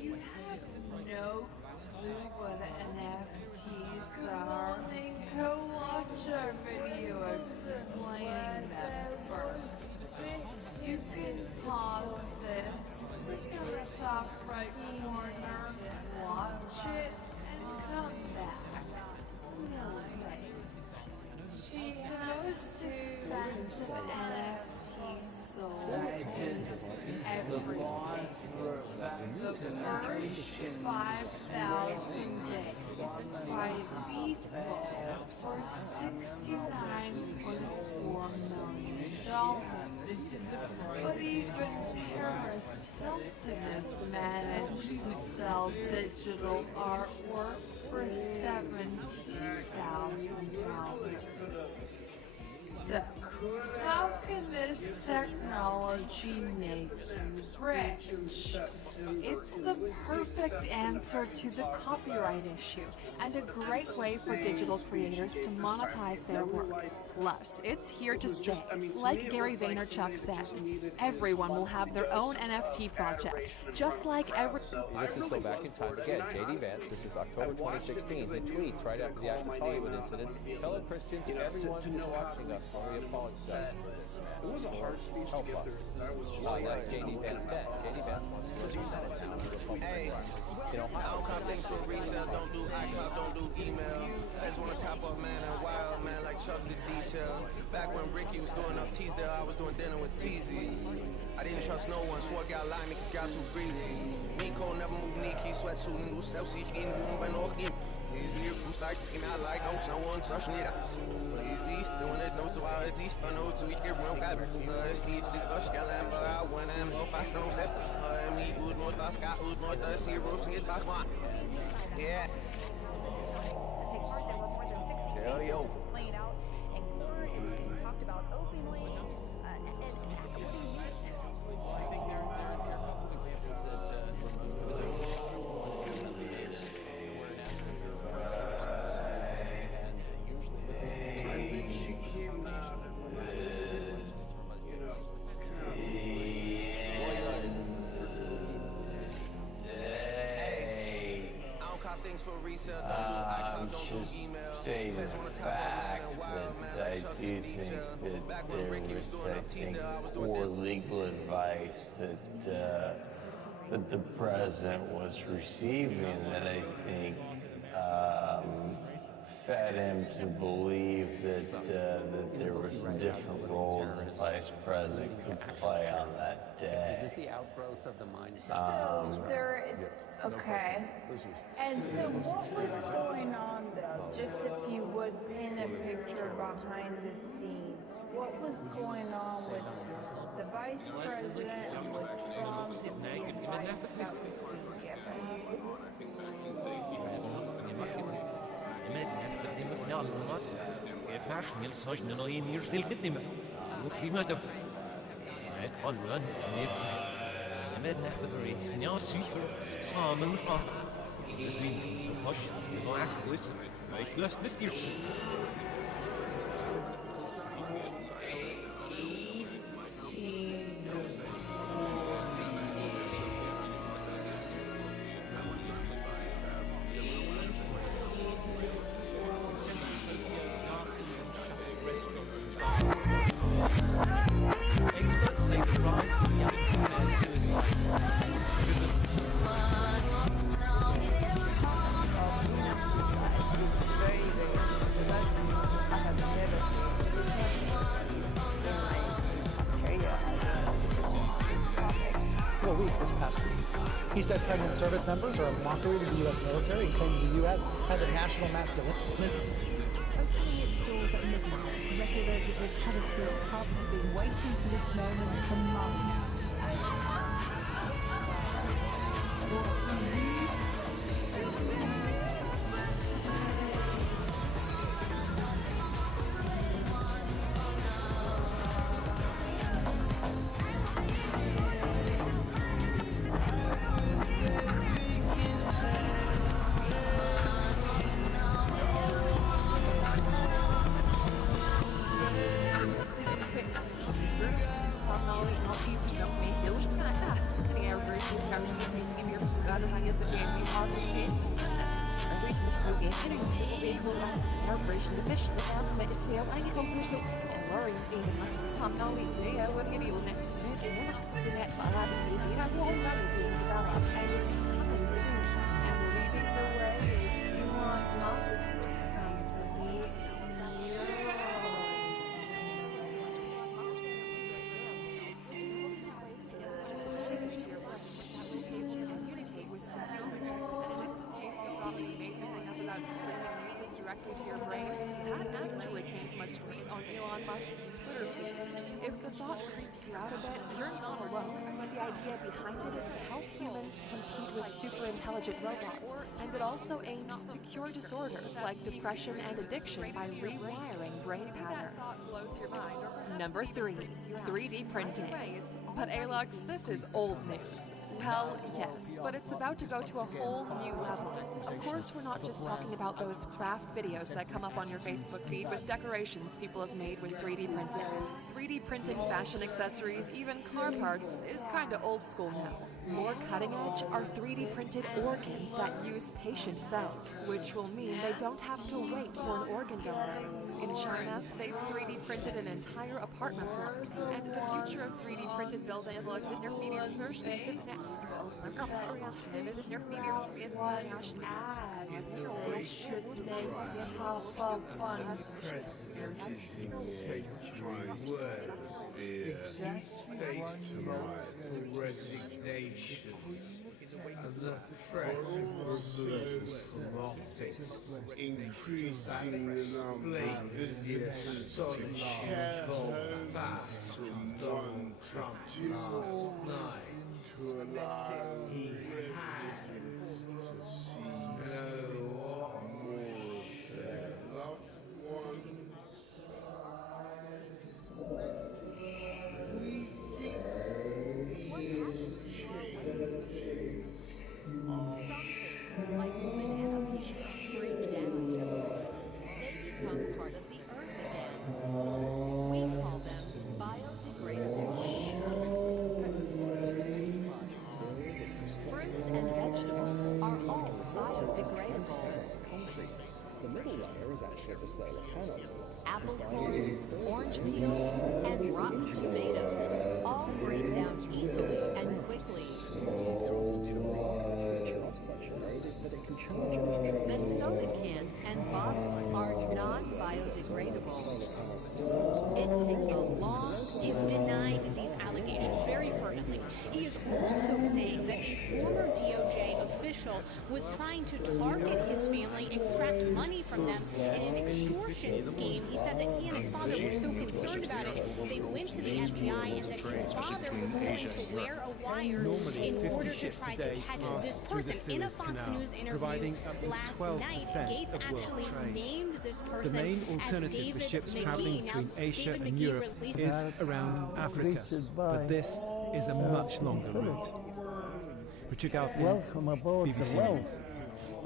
You have no clue what NFTs are. Go watch our video explaining them first. You can pause this, click on the top right corner, watch it, and come back. She goes to NFT sold everyone. The first 5,000 days by people for $69.4 million. But even Aristophanes managed to sell digital artwork for $17,000. So, how can this technology make you rich? It's the perfect answer to the copyright issue, and a great way for digital creators to monetize their work. Plus, it's here to stay. Like Gary Vaynerchuk said, everyone will have their own NFT project, just like every... This is Go Back in Time again. J.D. Vance, this is October 2016. He tweets right after the Access Hollywood incident. Fellow Christians, everyone who's watching us, we apologize. It was a hard speech to get through because I was just like J.D. Vance said. J.D. Vance wants to do that now. Hey, I don't cop things for resale, don't do iCloud, don't do email. Feds wanna cop up, man, and wild, man, like Chubbs did detail. Back when Ricky was doing up Teasdale, I was doing dinner with TZ. I didn't trust no one, swore gal lie me, cause gal too breezy. Miko never move Nike, sweatsuit and loose, self-seek, in room, when or in. Easy, boost like, skin out like, oh, someone, such need it. Easy, doing it, no to our east, I know to we can run, got it's need this rush, gal, and I want to go fast, don't step. Me, good, more tough, got good, more tough, see, roofs, get back on. Yeah. To take part, there were more than 60 cases. This was playing out in court and being talked about openly. And what do you mean? I think there are a couple of examples that were most I'm just stating the fact that I do think that there was, I think, poor legal advice that the president was receiving that I think fed him to believe that there was a different role the vice president could play on that day. Is this the outgrowth of the mind? So there is, okay. And so what was going on though, just if you would paint a picture behind the scenes, what was going on with the vice president and with Trump and the advice that was being given? He said pregnant service members are a mockery to the U.S. military and claims the U.S. has a national masculinity. Opening its doors at midnight, regulars at this Huddersfield pub have been waiting for this moment for months. into your brain? That actually came from a tweet on Elon Musk's Twitter feed. If the thought creeps you out a bit, you're not alone. But the idea behind it is to help humans compete with super intelligent robots, and it also aims to cure disorders like depression and addiction by rewiring brain patterns. Number 3, 3D printing. But Alex, this is old news. Well, yes, but it's about to go to a whole new level. Of course, we're not just talking about those craft videos that come up on your Facebook feed with decorations people have made with 3D printing. 3D printing fashion accessories, even car parts, is kinda old school now. More cutting edge are 3D printed organs that use patient cells, which will mean they don't have to wait for an organ donor. In China, they've 3D printed an entire apartment block, and the future of 3D printed buildings like this resignation and the threat of reverse optics, increasing the number of visits on Shell facts from Donald Trump last night to allow residents to see no more of their loved ones. We think these changes like banana peels break down. They become part of the earth again. We call them biodegradable fruits and vegetables are all biodegradable. The middle layer is actually the solar panels. Apple cores, orange peels, and rotten tomatoes all break down easily and quickly. The soda can and bottles are non-biodegradable. It takes a long is denying these allegations very fervently. He is also saying that a former DOJ official was trying to target his family, extract money from them in an extortion scheme. He said that he and his father were so concerned about it, they went to the FBI and that his father was willing to wear a wire in order to try to catch this person. In a Fox News interview last night, Gates actually named this person the main alternative as David for ships McGee. traveling between Now, Asia David and McGee Europe released is around Africa, but this is a much longer route. Richard Galpin, Welcome aboard BBC the Wells. News.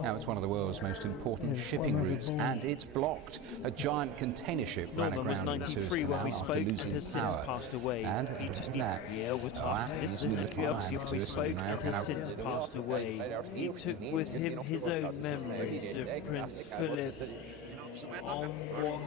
Now it's one of the world's most important shipping routes, and it's blocked. A giant container ship ran Norman was aground in the Suez 93 when Canal we after spoke and losing has since power. passed away. And Peter after that, Yeah, we're talking. This is Nicky obviously when we spoke and has since passed away. He took with him his own memories of Prince Philip on what he told.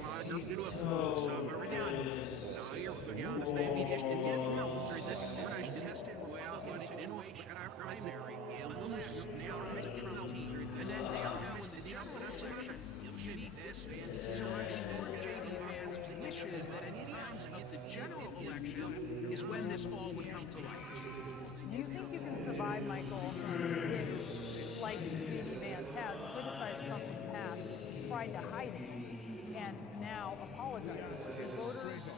Is when this all would come to light. Do you think you can survive, Michael, if, like J.D. Vance has, criticized Trump in the past, tried to hide it, and now apologized for it? Voters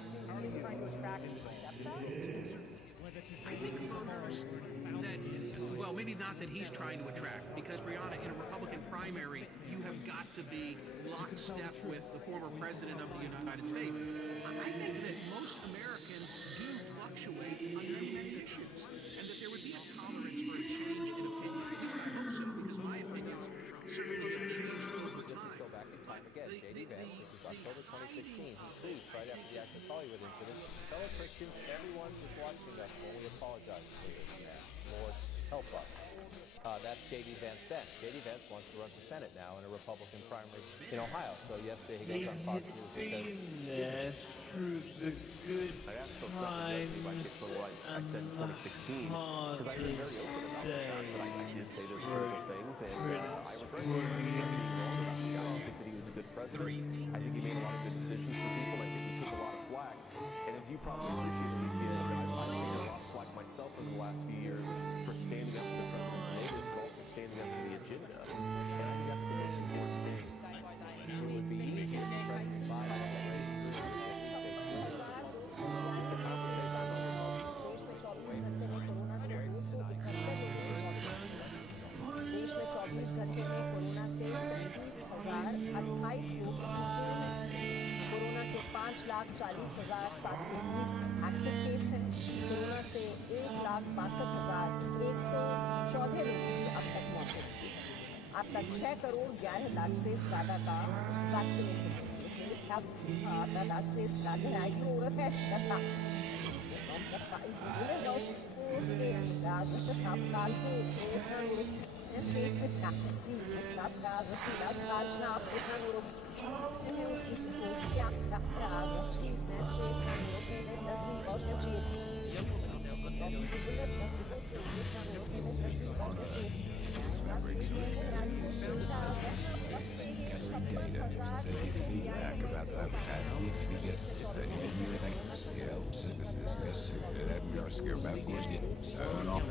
he is trying to attract and accept that? I think voters that, well, maybe not that he's trying to attract, because Brianna, in a Republican primary, you have got to be lockstep with the former president of the United States. I think that most Americans do fluctuate on their issues, and that there would be a tolerance for a change in opinion. At least I hope so, because my opinions certainly have changed over time. Let's go back in time again. J.D. Vance, this is October 2016. He tweets right after the Access Hollywood incident. Fellow Christians, everyone who's watching us when we apologize for this. Lord, help us. That's J.D. Vance then. J.D. Vance wants to run for Senate now in a Republican primary in Ohio. So yesterday he goes on Fox News and says, I asked Phil Sutton if I could put what I said in 2016, because I've been very open about the fact that I did say those critical things, and I regret it. I think that he was a good president. I think he made a lot of good decisions for people. I think he took a lot of flack. And as you probably appreciate, Alicia, I've taken a lot of flack myself over the last few years for standing up to the president's neighbors, but also standing up to the agenda. And I think that's the most important thing. घंटे में corona से 37,028 लोग ठीक हुए हैं। Corona के 5,40,720 active case हैं। Corona से 1,62,114 लोगों की अब तक मौत हो चुकी है। अब तक 6 करोड़ 11 लाख से ज्यादा का वैक्सीनेशन हो गया है। इसका feedback about the that we are scared about force getting off.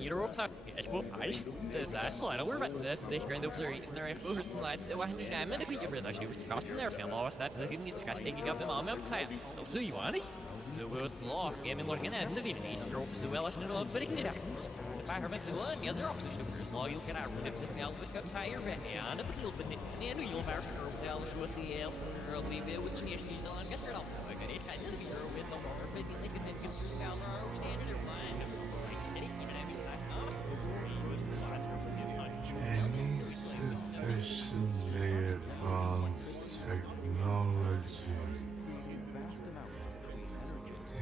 Europa Eichwurpreich Slider Urbanses, the grand observation there is nice 100 minutes you read that you got in there film loss that's a good taking of them all science. So you want it? So we'll slog game and looking at the Vietnamese group so well as no love fitting it out. If I heard one, yes, they're opposition small you'll get out rips and now with cups higher and you'll put it in you'll bear groups out show us the early bit which is still on guess you're like it kind of you're with no more fitting like the biggest scale or standard or line. Any sufficiently advanced technology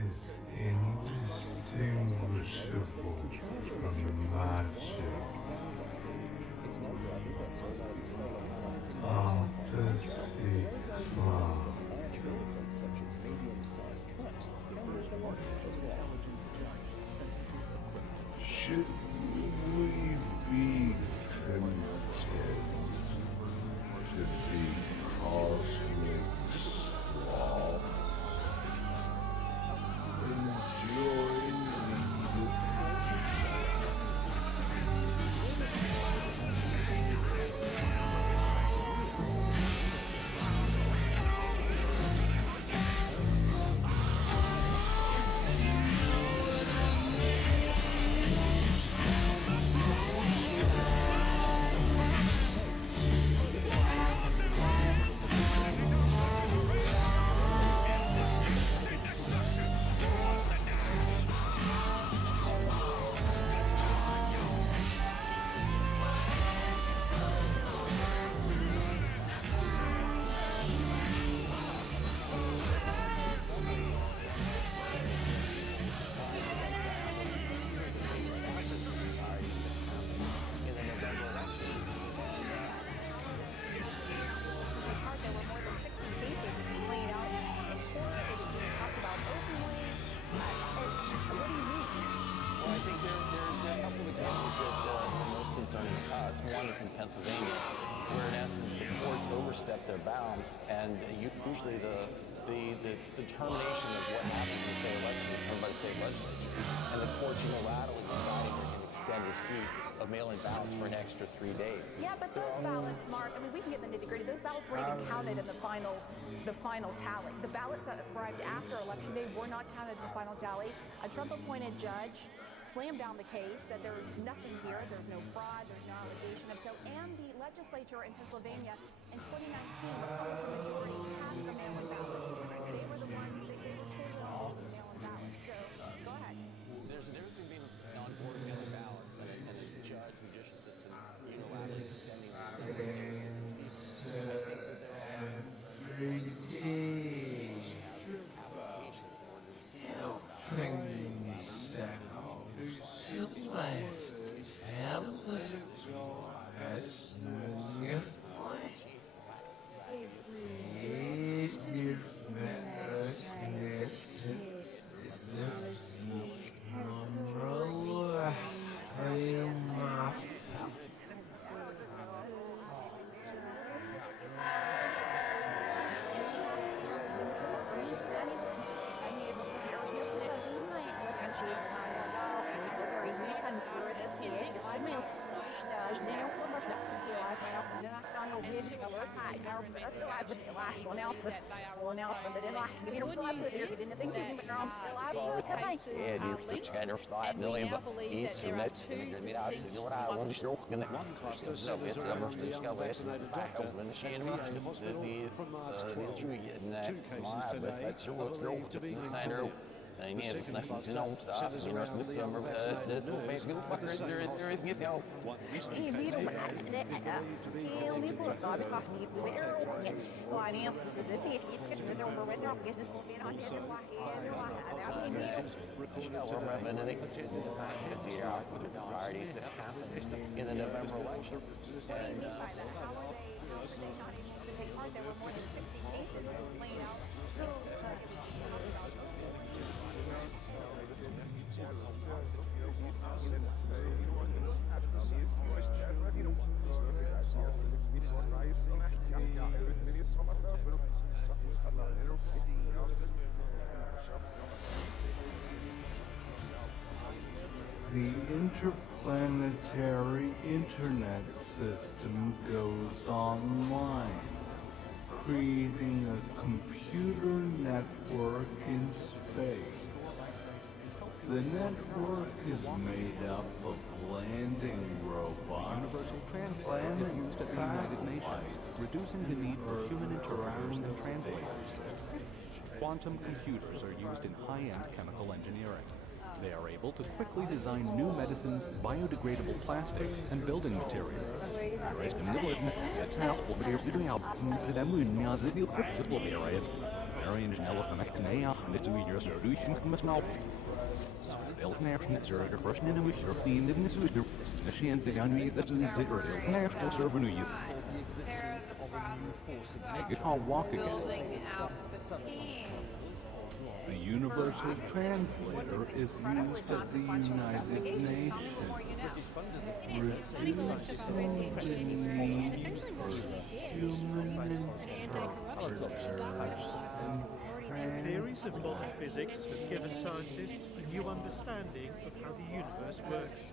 is indistinguishable from magic. Should we be content to be cosmic sloths, enjoying One is in Pennsylvania, where in essence the courts overstep their bounds, and usually the determination of what happens in the state election is determined by the state legislature, and the courts unilaterally deciding they can extend receipt of mail-in ballots for an extra 3 days. Yeah, but those ballots, Mark, I mean, we can get in the nitty-gritty. Those ballots weren't even counted in the final tally. The ballots that arrived after Election Day were not counted in the final tally. A Trump-appointed judge slammed down the case, said there was nothing here, there's no fraud, there's no allegation of so, and the legislature in Pennsylvania in 2019, Republican majority passed the mail-in ballots. They were the ones that gave approval to the mail-in ballots. So, go ahead. There's a difference between being on board with mail-in ballots and a judge, judicial system, unilaterally extending know, weird to work hard, you know, but that's still out with the last one else, but they didn't like to give them still out to it, they didn't think they were still out to it, Yeah, du verschijner staat million, but is er net niet als je wil daar gewoon strook en dan zo is er maar dus gaan we eens back op en zien die through next maar but zo strook het zijn er en nee, dat is net niet om staan. Je moet het zo maar dat is heel wakker er niet jou. Heel niet goed, maar ik wacht niet weer. Gewoon niet op te zeggen, zie je, is het er over met er business moet weer aan de wacht. En ik is hier the parties that happened in the November election. And take part, there were more than 60 cases. This was playing out. The interplanetary internet system goes online, creating a computer network in space. The network is made up of landing robots, Universal Translate is used at the United Nations, reducing the need for human interaction and translators. Quantum computers are used in high-end chemical engineering. They are able to quickly design new medicines, biodegradable plastics, and building materials. You can't walk again. a universal translator is used at the United Nations, reducing the need for human Theories of modern physics have given scientists a new understanding of how the universe works.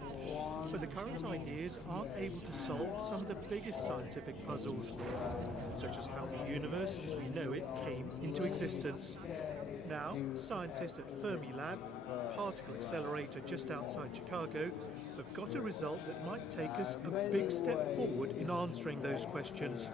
But the current ideas aren't able to solve some of the biggest scientific puzzles, such as how the universe as we know it came into existence. Now, scientists at Fermilab, a particle accelerator just outside Chicago, have got a result that might take us a big step forward in answering those questions.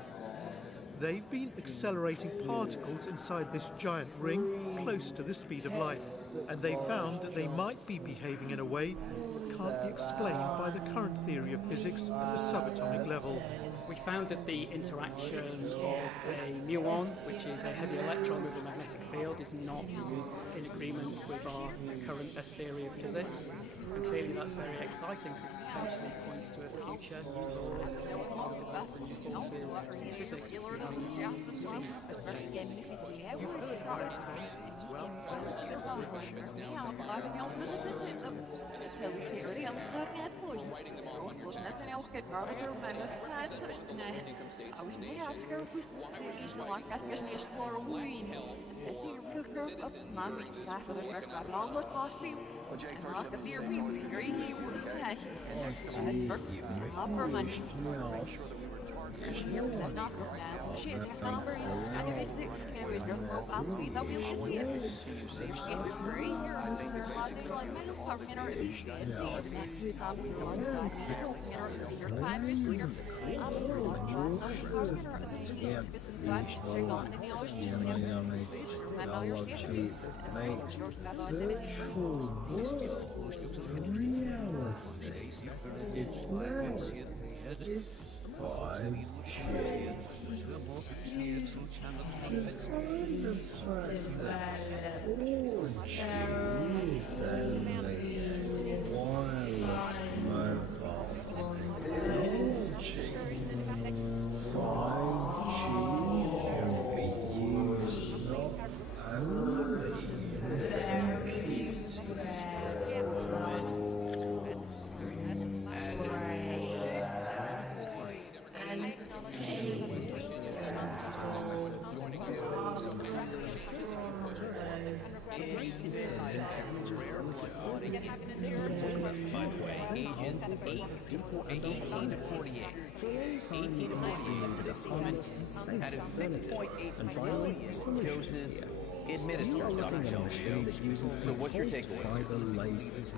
They've been accelerating particles inside this giant ring close to the speed of light, and they found that they might be behaving in a way that can't be explained by the current theory of physics at the subatomic level. We found that the interaction of a muon, which is a heavy electron with a magnetic field, is not in agreement with our current best theory of physics. And clearly that's very exciting, so it potentially points to a future new laws, new particles and new forces in physics. It's nice. It's 5G. Despite the fact that 4G is the wireless mobile technology, 5G can be used not only in therapeutic By the way, ages 18 to 48. 18 to 48 women had 6.8 million doses administered. You are looking at a machine that uses so what's your takeaway? fiber lasers.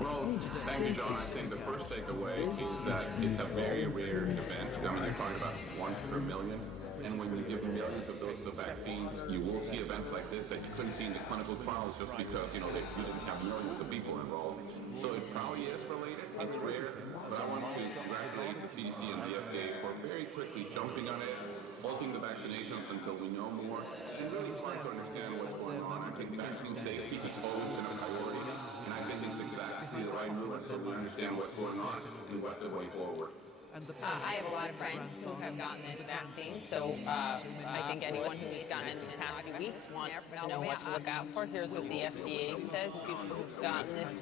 Well, thank you, John. I think the first takeaway is that it's a very rare event. I mean, you're talking about 1 per million. And when you give millions of doses of vaccines, you will see events like this that you couldn't see in the clinical trials just because, you didn't have millions of people involved. So it probably is related. It's rare. But I want to congratulate the CDC and the FDA for very quickly jumping on it, halting the vaccinations until we know more, and really trying to understand what's going on. I think vaccine safety has always been a priority, and I think it's exactly the right move until we understand what's going on and what's the way forward. I have a lot of friends who have gotten this vaccine, so I think anyone who's gotten it in the past few weeks wants to know what to look out for. Here's what the FDA says. People who've gotten this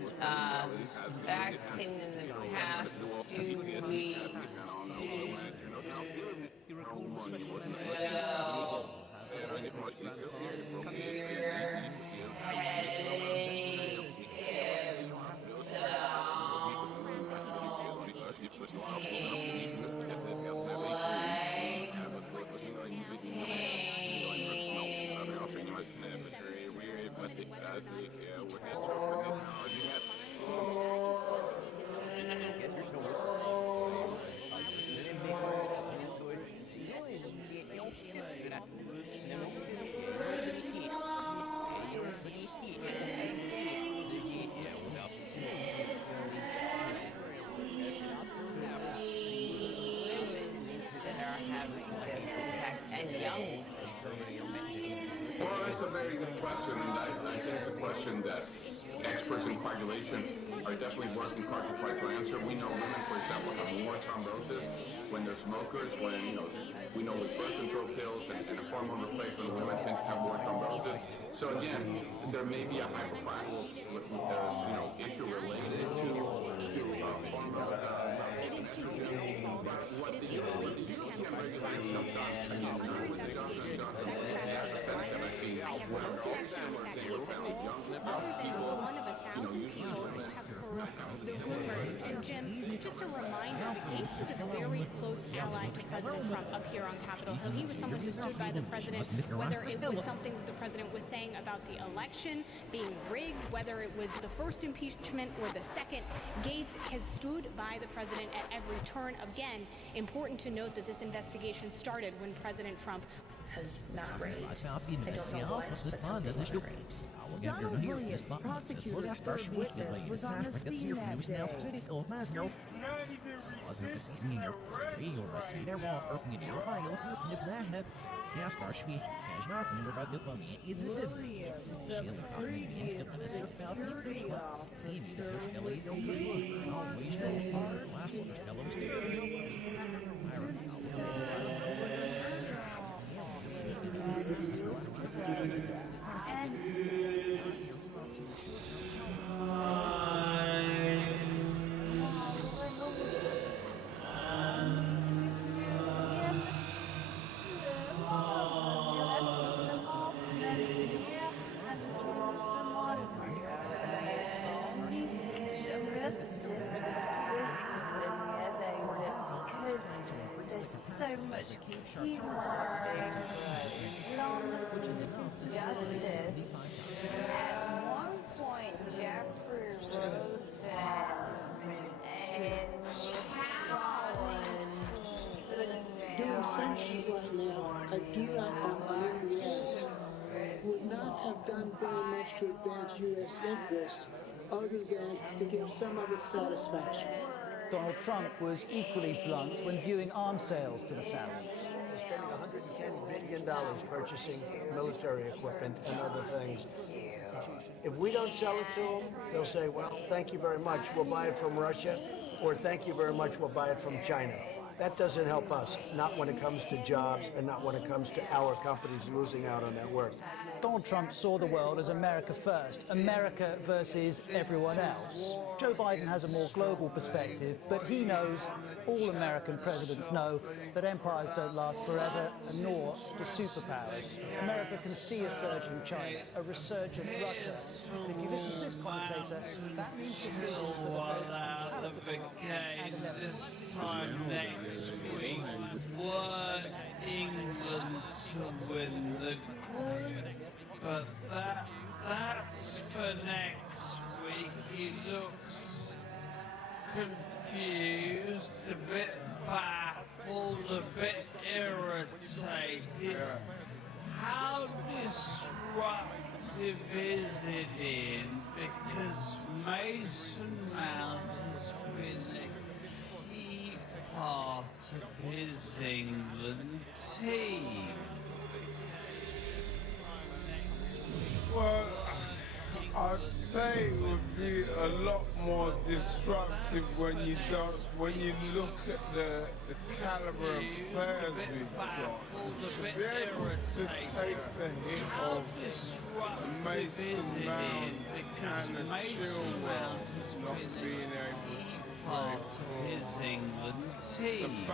vaccine in the past 2 weeks Well, that's a very good question, and I think it's a question that experts in coagulation are definitely working hard to try to answer. We know women, for example, have more thrombosis when they're smokers, when, we know with birth control pills and a hormone replacement, women tend to have more thrombosis. So again, there may be a hypercoagulable, issue related to hormone what the one of 1,000 people who have heard the rumors. And Jim, just a reminder, Gates is a very close ally to President Trump up here on Capitol Hill. He was someone who stood by the president, whether it was something that the president was saying about the election being rigged, whether it was the first impeachment or the second. Gates has stood by the president at every turn. Again, important to note that this investigation started when President Trump has not raised. I don't know what was raised. Donald Williams, prosecutor's third witness, was on the scene that day. So much justice. At one point, Jeffrey Rosen and Doing sanctions right now, I do not on the U.S. would not have done very much to advance U.S. interests other than to give some of us satisfaction. Donald Trump was equally blunt when viewing arms sales to the Saudis. We're spending $110 billion purchasing military equipment and other things. If we don't sell it to them, they'll say, well, thank you very much, we'll buy it from Russia, or thank you very much, we'll buy it from China. That doesn't help us, not when it comes to jobs and not when it comes to our companies losing out on their work. Donald Trump saw the world as America first, America versus everyone else. Joe Biden has a more global perspective, but he knows, all American presidents know, that empires don't last forever, and nor do superpowers. America can see a surge in China, a resurgent Russia. And if you listen to this commentator, that means decisions that are both palatable and inevitable. This time next week, were England to win the group, but that's for next week. He looks confused, a bit baffled, a bit irritated. How disruptive is it in? Because Mason Mount has been a key part of his England team. Well, I'd say it would be a lot more disruptive when you look at the caliber of players we've got. To be able to take the hit of Mason Mount and a Chilwell not being able to play for his England team.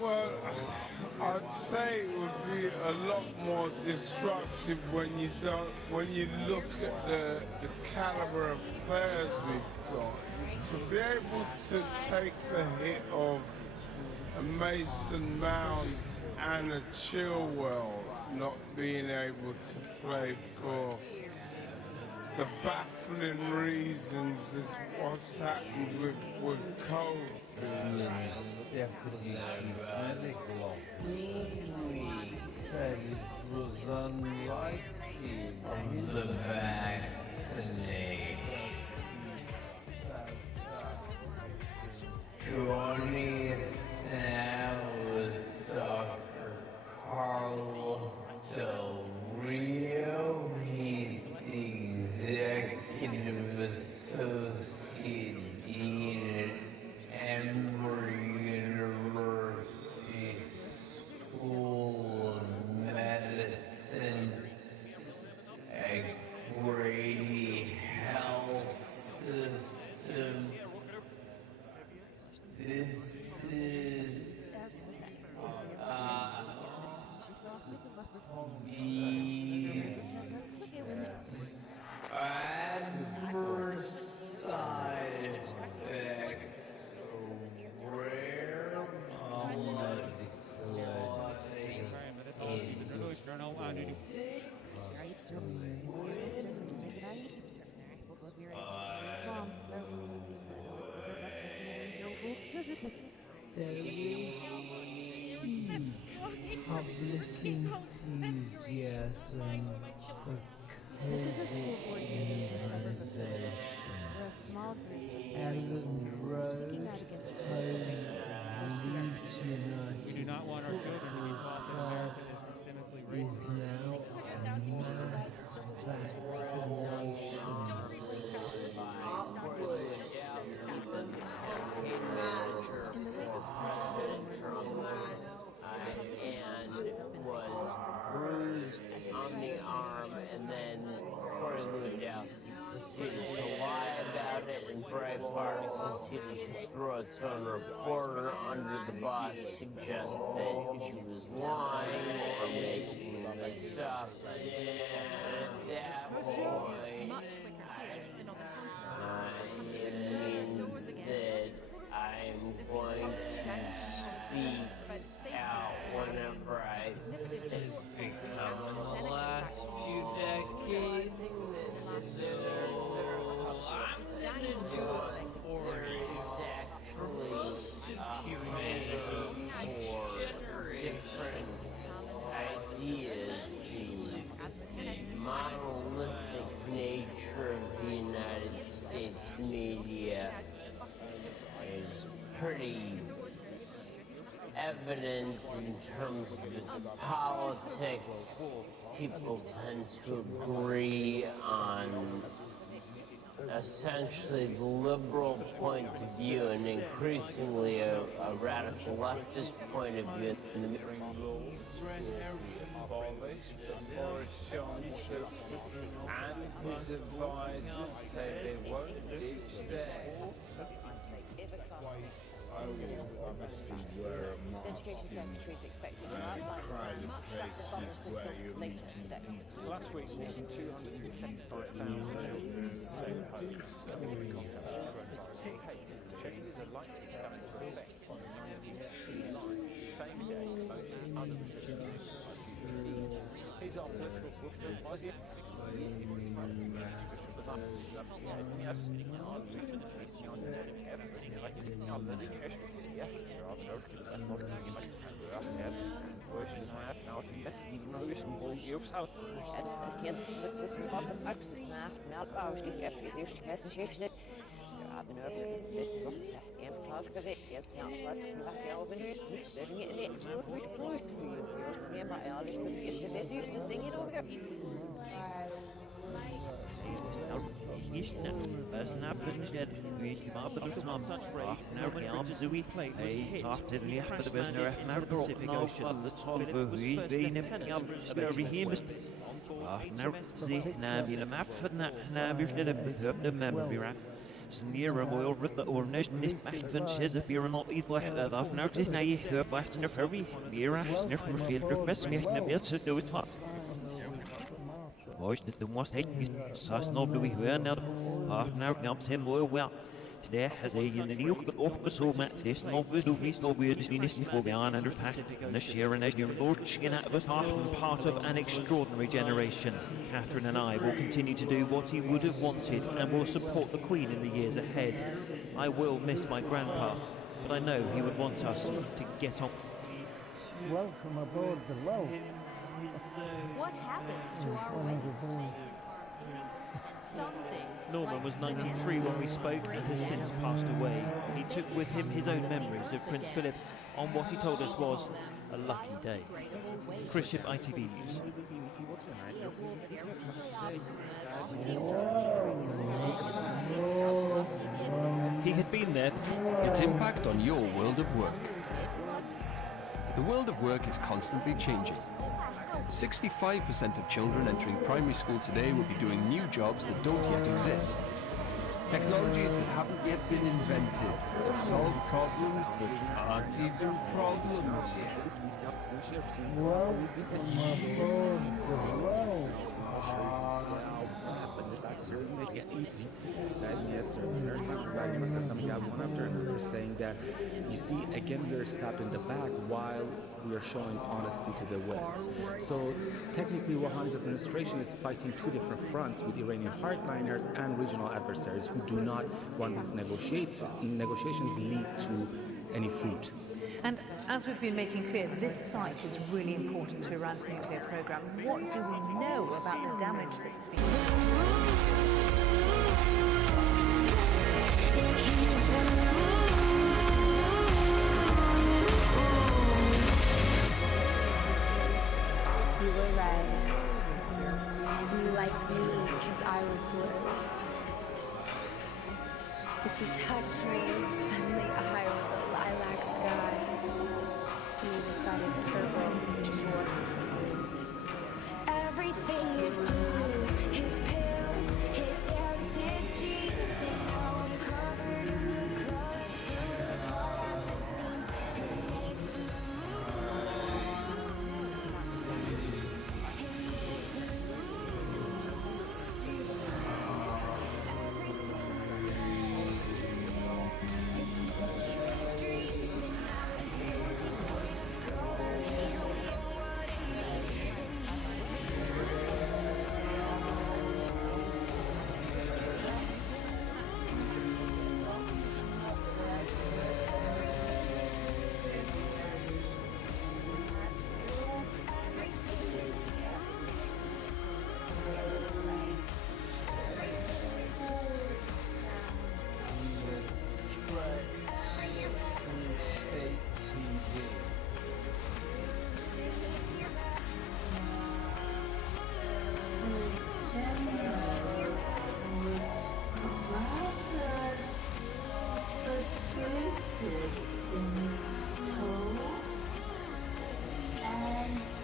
Well, I'd say it would be a lot more disruptive when you look at the caliber of players we've got. To be able to take the hit of a Mason Mount and a Chilwell not being able to play for the baffling reasons is what's happened with COVID. Said it was unlikely the vaccination. Joining us now is Dr. Carlos Del Rio. He's the Executive Associate Dean at Emory University School of Medicine at Grady Health System. This is these adverse side effects of rare blood clotting in sick There is huge public enthusiasm for COVID immunization. Ellen Road holds Leeds United We do not want our children to be taught that America is systemically is racist. now a mass vaccination. manager for President Trump and was bruised on the arm, and then Corey Lewandowski proceeded to lie about it, and Breitbart proceeded to throw its own reporter under the bus, suggest that she was lying or making this up. And at that point, it means that I'm going to speak out whenever it's become the last few decades. So I'm going to do it for actually for different ideas. The monolithic nature of the United States media is pretty evident in terms of its politics. People tend to agree on essentially the liberal point of view and increasingly a radical leftist point of view. abolished, but Boris Johnson and his advisors say they won't ditch theirs. I will obviously wear a mask in crowded places where you're meeting people. Last week, more than 275,000 changes are likely to come into effect on the 19th of July, same day most other He's our political bookman. Sneer moil with the orange van Shizzy and all these black of Narcis na je black in the ferry, Mira, sniff from field request me a bit to do it. Boys, the most hating sauce no blue here now. Now helps him well. There has a new so much this no weird no weird nicht go beyond under fact and the sheer and your lordship was part of an extraordinary generation. Catherine and I will continue to do what he would have wanted and will support the Queen in the years ahead. I will miss my grandpa, but I know he would want us to get on. Welcome aboard the Low. What happens to our waste? Norman was 93 when we spoke and has since passed away. He took with him his own memories of Prince Philip on what he told us was a lucky day. Chris Ship, ITV News. He had been there. Its impact on your world of work. The world of work is constantly changing. 65% of children entering primary school today will be doing new jobs that don't yet exist. Technologies that haven't yet been invented will solve problems that aren't even problems yet. One after another saying that, you see, again we are stabbed in the back while we are showing honesty to the West. So technically Rouhani's administration is fighting two different fronts with Iranian hardliners and regional adversaries who do not want these negotiations lead to any fruit. And as we've been making clear, this site is really important to Iran's nuclear program. What do we know about the damage that's been done? You were right. And you liked me because I was blue. But you touched me, suddenly I was a lilac sky. And you decided purple just wasn't for you. Everything is blue, his pills, his drugs, his jeans. And now I'm covered in the colors blue. All at the seams, and it makes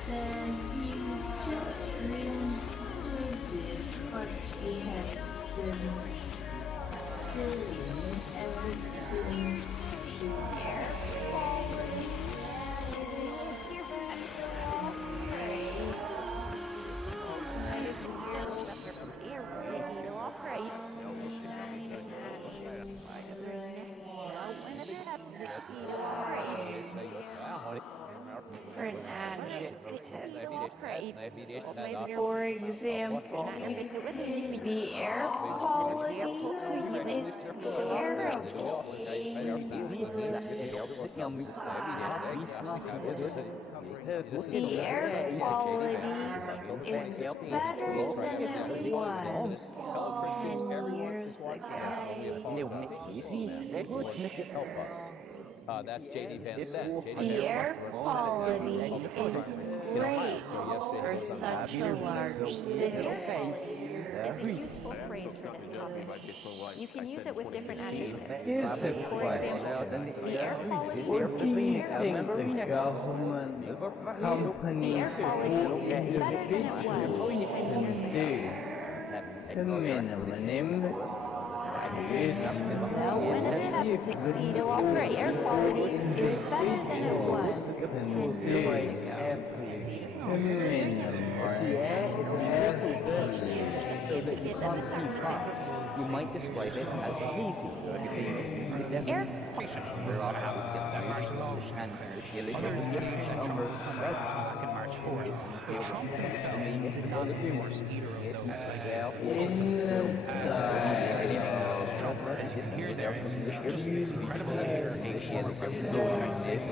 and For an adjective. For example, the air quality is terrible. The air quality is better than it was 10 years ago. That's JD Van Stent. The air quality is great for such a large city. Is a useful phrase for this topic. You can use it with different adjectives. For example, the air quality is What do you think the government, companies, organizations can do to minimum to offer air quality is better than it was 10 years ago. You might describe it as lazy. Air March 4th, but Trump himself did not endorse either of those ideas. Here there, just this incredible leader, a former president of the United States,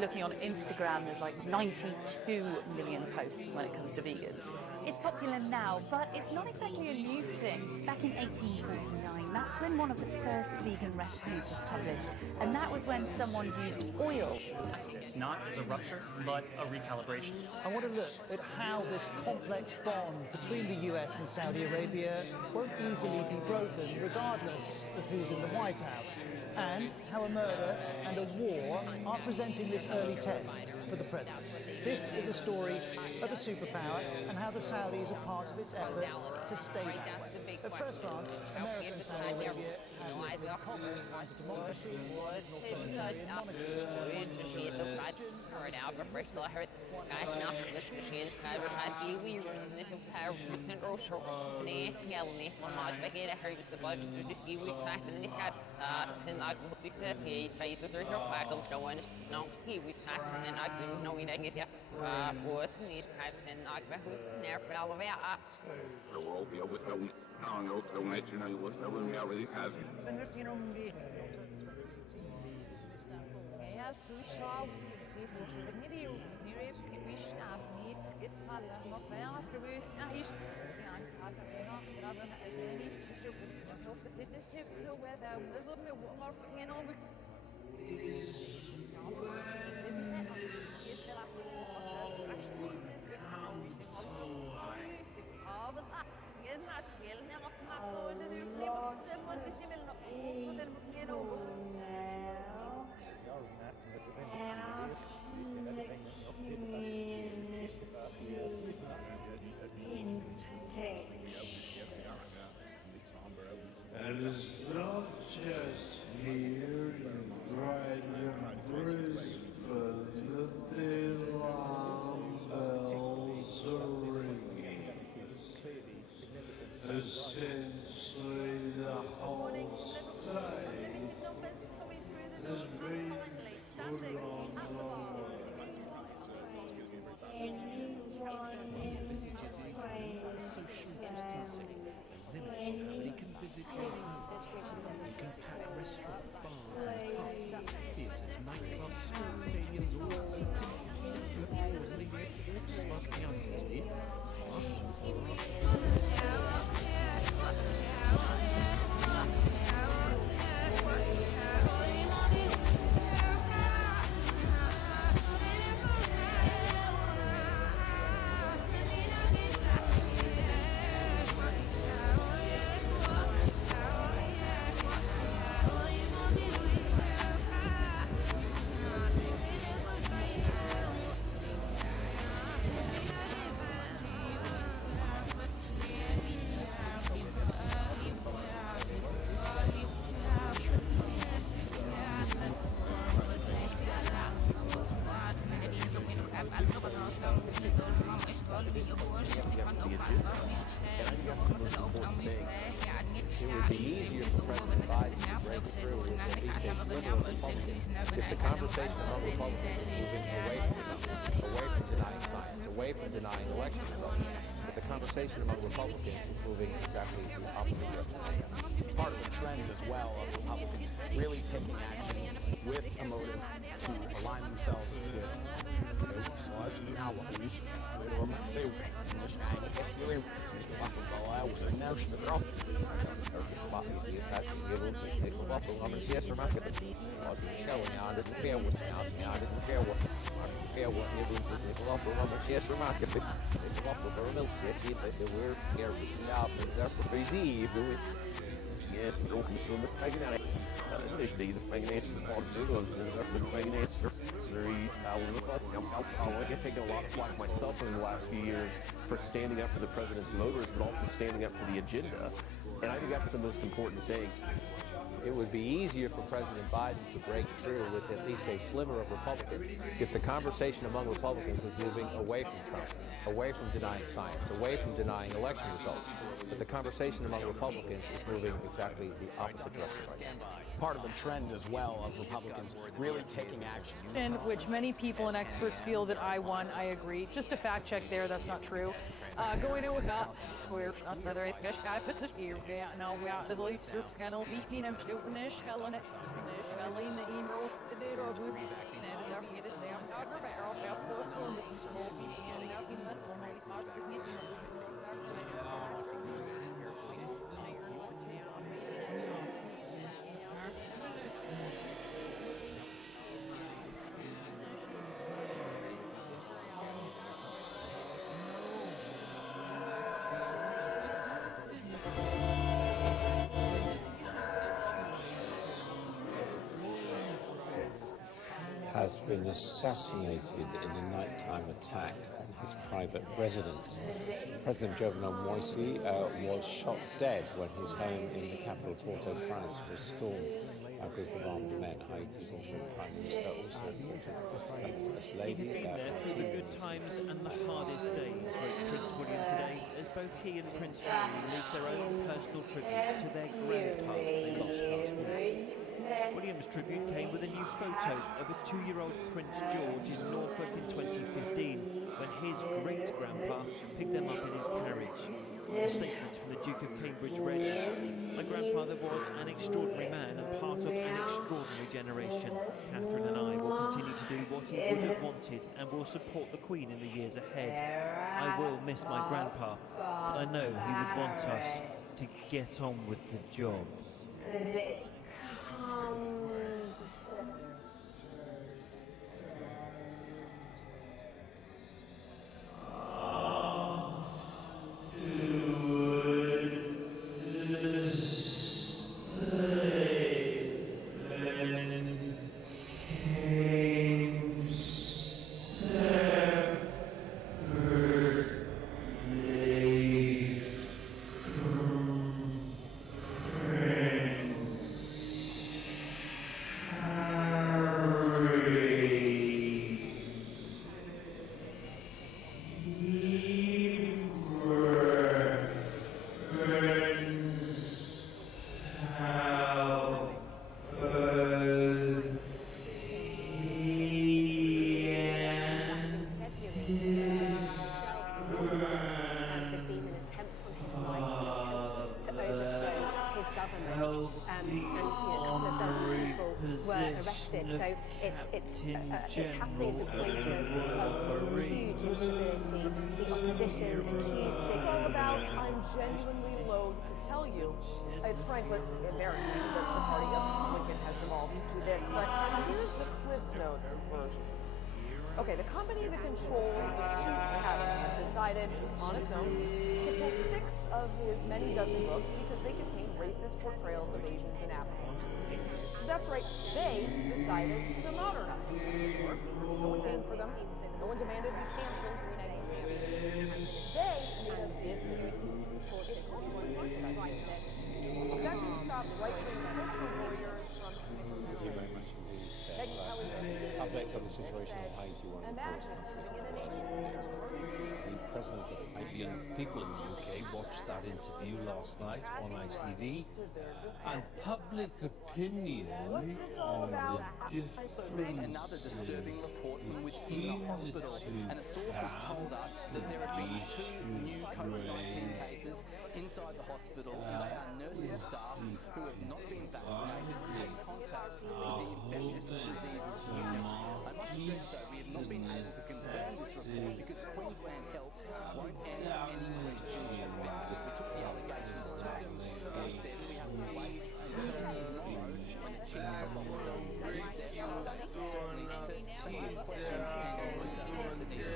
Looking on Instagram, there's like 92 million posts when it comes to vegans. It's popular now, but it's not exactly a new thing. Back in 1849, that's when one of the first vegan recipes was published, and that was when someone used oil. It's not as a rupture, but a recalibration. I want to look at how this complex bond between the US and Saudi Arabia won't easily be broken regardless of who's in the White House, and how a murder and a war are presenting this early test for the president. This is a story of a superpower and how the Saudis are part of its effort to stay that way. At first glance, America and Saudi Arabia have in common as a democracy, And it's not just here in Brighton, Brisbane, that the alarm bells are ringing. Essentially, the whole state has been put on hold. Biden to break through with at least a sliver of Republicans, if the conversation among Republicans is moving away from Trump, away from denying science, away from denying election results, but the conversation among Republicans is moving exactly the opposite direction. Part of the trend as well of Republicans really taking actions with a motive to align themselves with us. Now what we used to do on my field, some of the shiny exterior, some of the buckles all I was in there, the drop. I've taken a lot of flack myself in the last few years for standing up for the president's voters, but also standing up for the agenda. And I think that's the most important thing. It would be easier for President Biden to break through with at least a sliver of Republicans if the conversation among Republicans was moving away from Trump, away from denying science, away from denying election results. But the conversation among Republicans is moving exactly the opposite direction right now. Part of the trend as well of Republicans really taking action. In which many people and experts feel that I won, I agree. Just a fact check there, that's not true. Going in with we're another guy for the year. No, we are the least groups kind of beating them shooting this Helen, Helen, the emails, the data, we vaccinated. I'm going to say I'm Dr. Barrel, that's what's on the and nothing less than my thoughts for me. has been assassinated in a nighttime attack on his private residence. President Jovenel Moïse was shot dead when his home in the capital Port-au-Prince was stormed by a group of armed men. Haiti's interim Prime Minister also reported that the First Lady... There through the good times and the hardest days, wrote Prince William today, as both he and Prince Harry released their own personal tribute to their grandpa they lost last week. William's tribute came with a new photo of a 2-year-old Prince George in Norfolk in 2015, when his great-grandpa picked them up in his carriage. A statement from the Duke of Cambridge read, "My grandfather was an extraordinary man and part of an extraordinary generation. Catherine and I will continue to do what he would have wanted and will support the Queen in the years ahead. I will miss my grandpa, but I know he would want us to get on with the job." It's happening at a point of huge instability. The opposition accused It's all about, I'm genuinely loath to tell you. It's frankly embarrassing that the party of Lincoln has evolved to this, but here's the Cliff's Notes version. Okay, the company that controls the Seuss pattern has decided on its own to pull 6 of his many dozen books because they contain racist portrayals of Asians and Africans. That's right, they decided to modernize. No one came for them. No one demanded we cancel the United States. They made a business decision. That can stop right-wing culture warriors from... Thank you very much indeed. Update on the situation in Haiti. Imagine living in a nation... The President of the people in the UK watched that interview last night on ITV, and public opinion on the Another disturbing report from within the hospital, and a source has told us that there have been 2 new COVID-19 cases inside the hospital, and they are nursing staff who have not been vaccinated and had contact with the infectious diseases unit. I must stress though, we have not been able to confirm this report because Queensland Health won't answer any questions about it. We took the allegations to them. They said we have to wait until tomorrow when the chief health officer brings their updates. We certainly need to take those questions and always answer these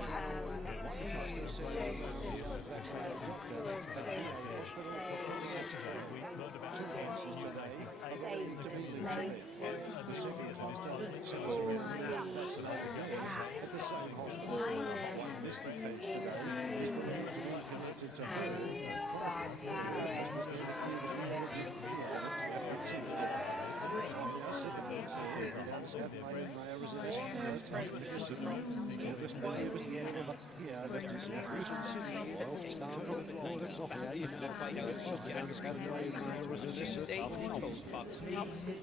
Tuesday, he told Fox News.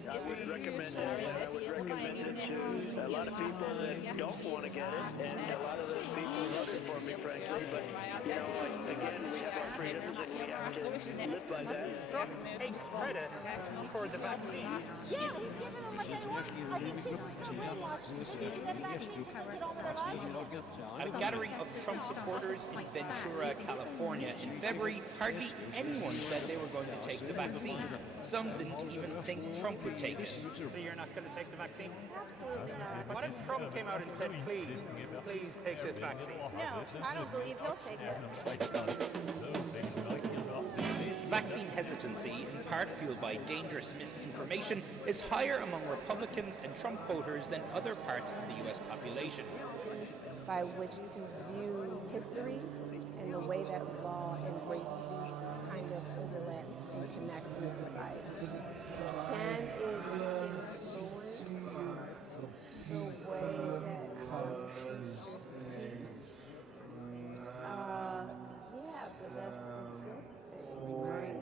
I would recommend it to a lot of people that don't want to get it, and a lot of those people voted for me, frankly. But, you know, again, we have our freedoms, and we have to live by that. Trump takes credit for the vaccine. Yeah, he's giving them what they want. I think people are so brainwashed thinking that vaccines can get over their lives. At a gathering of Trump supporters in Ventura, California in February, hardly anyone said they were going to take the vaccine. Some didn't even think Trump would take it. So you're not going to take the vaccine? Absolutely not. What if Trump came out and said, please take this vaccine? No, I don't believe he'll take it. Vaccine hesitancy, in part fueled by dangerous misinformation, is higher among Republicans and Trump voters than other parts of the U.S. population. By which to view history and the way that law and race kind of overlaps and connects in society. Can it influence the way that yeah, but that's right.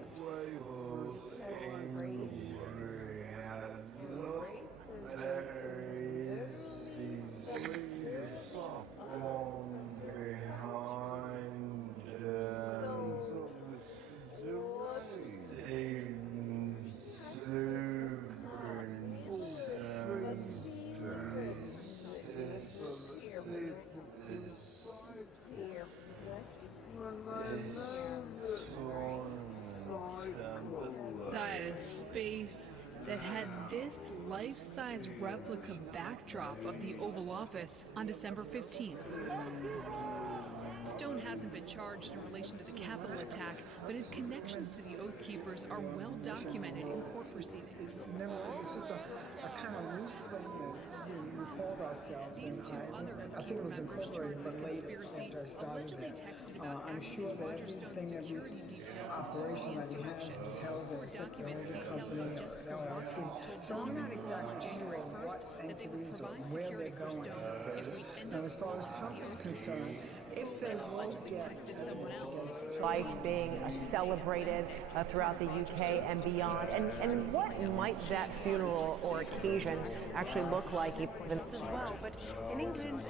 The space that had this life-size replica backdrop of the Oval Office on December 15th. Stone hasn't been charged in relation to the Capitol attack, but his connections to the Oath Keepers are well documented in court proceedings. It's just a kind of loose thing that we called ourselves. These two other I think it was in February, but late conspiracy after I started allegedly that. texted about I'm sure that everything, every operation that he has is held in a separate company or LLC. So we're not exactly sure what entities or where they're going. Now, as far as Trump is concerned, if they will get life being celebrated throughout the UK and beyond, and what might that funeral or occasion actually look like even as well? But in England,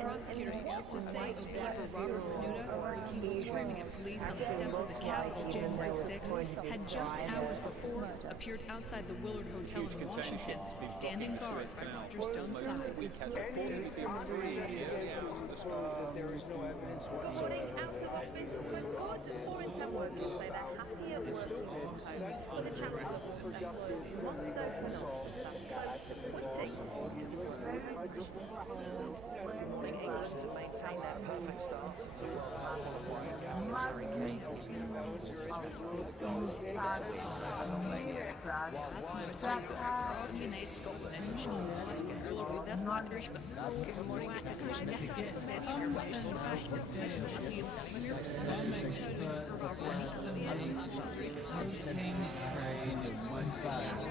Prosecutors also say Oath Keeper Robert Venuta, seen screaming at police on the steps of the Capitol January 6th, had just hours before appeared outside the Willard Hotel in Washington, standing guard by Roger Stone's side. there is no evidence to maintain that perfect start to Had administration to get some sense of scale. Some experts estimate protein trade in one side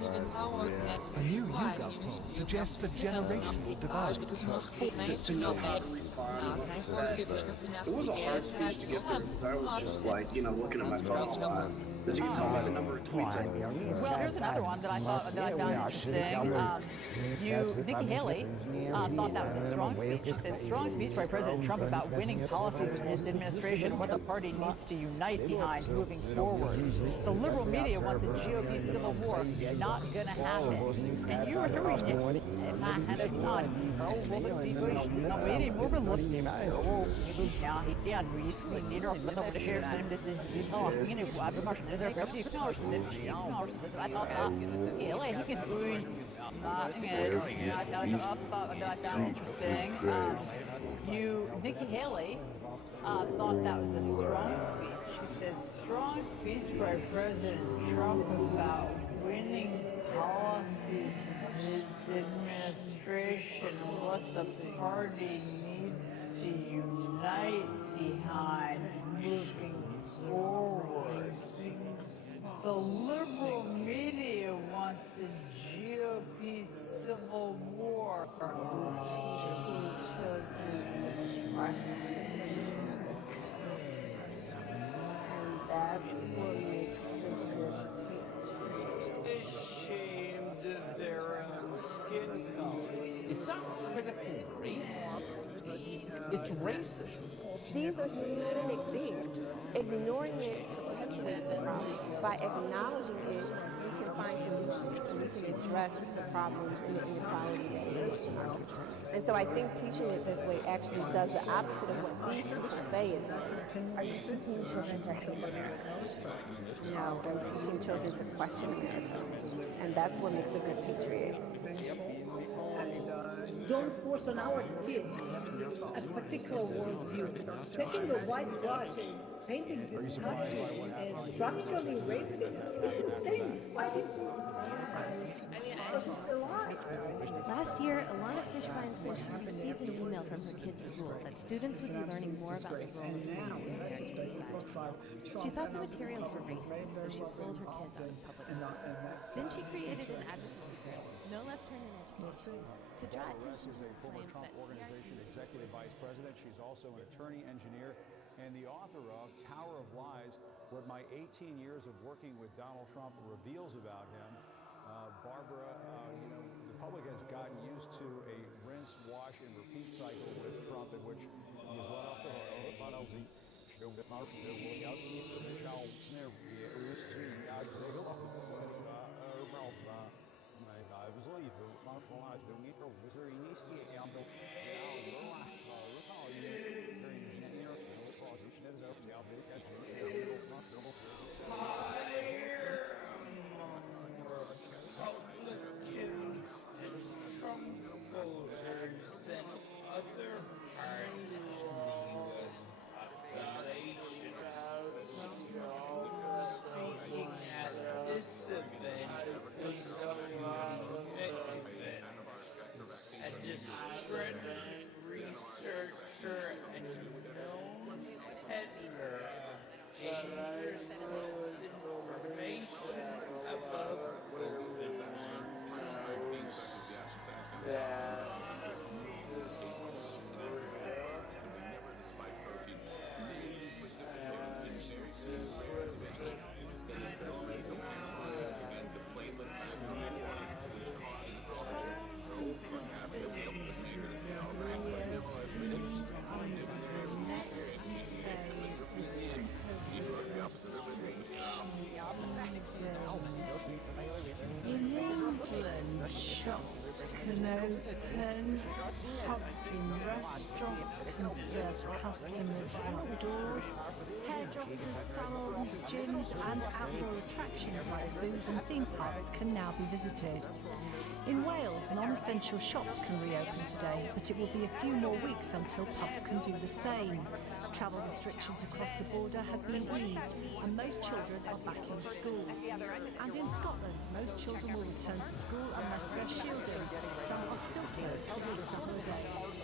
A new YouGov poll suggests a generational divide. To know how to respond was sad, but it was a hard speech to get through because I was just like, looking at my phone a lot. As you can tell by the number of tweets I made. Well, here's another one that I found interesting. Nikki Haley thought that was a strong speech. She said, strong speech by President Trump about winning policies in his administration, what the party needs to unite behind moving forward. The liberal media wants a GOP civil war. Not going to happen. And you were reading it. ما حدثنا هو بس يقول نويري مو بالضبط هو يقول يعني recently leader of the share same this is how you know what the marshal is there for you know this I thought that yeah like he could do that's interesting Nikki Haley thought that was a strong speech. She said strong speech by President Trump about winning policies in his administration, what the party needs to unite behind moving forward. The liberal media wants a GOP civil war. That's what makes a good ashamed of their own skin color. It's not critical race. It's racist. These are systemic things. Ignoring it perpetuates the problem. By acknowledging it, we can find solutions and we can address the problems and the inequality that exists in our country. And so I think teaching it this way actually does the opposite of what these people say it does. Are you teaching children to hate America? No, I'm teaching children to question America. And that's what makes a good patriot. Don't force on our kids a particular worldview. Taking a white brush, painting this country as structurally racist, it's insane. Why do you because it's a lie. Last year, Alana Fishbein said she received an email from her kids' school that students would be learning more about the role of women in American society. She thought the materials were racist, so she pulled her kids out of public. Then she created an advocacy group, No Left Turn in Education, to draw attention to is a former Trump Organization executive vice president. She's also an attorney, engineer, and the author of Tower of Lies, what my 18 years of working with Donald Trump reveals about him. Barbara, the public has gotten used to a rinse, wash, and repeat cycle with Trump in which he is let off the hook. Researcher and known editor information about COVID-19 that this is real. pubs in restaurants can serve customers outdoors. Hairdressers, salons, gyms and outdoor attractions like zoos and theme parks can now be visited. In Wales, non-essential shops can reopen today, but it will be a few more weeks until pubs can do the same. Travel restrictions across the border have been eased, and most children are back in school. And in Scotland, most children will return to school unless they're shielded. Some are still closed for Easter holidays.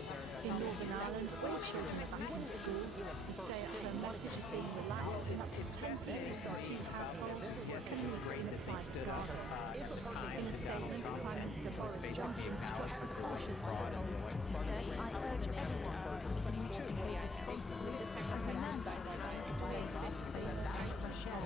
In Northern Ireland, when children are back in school, the stay-at-home message is being relaxed in up to 10 families from 2 households can meet in a private garden. In a statement, Prime Minister Boris Johnson stressed the cautious tone. He said, "I urge everyone to continue to behave responsibly and remember that doing safe space and fresh air."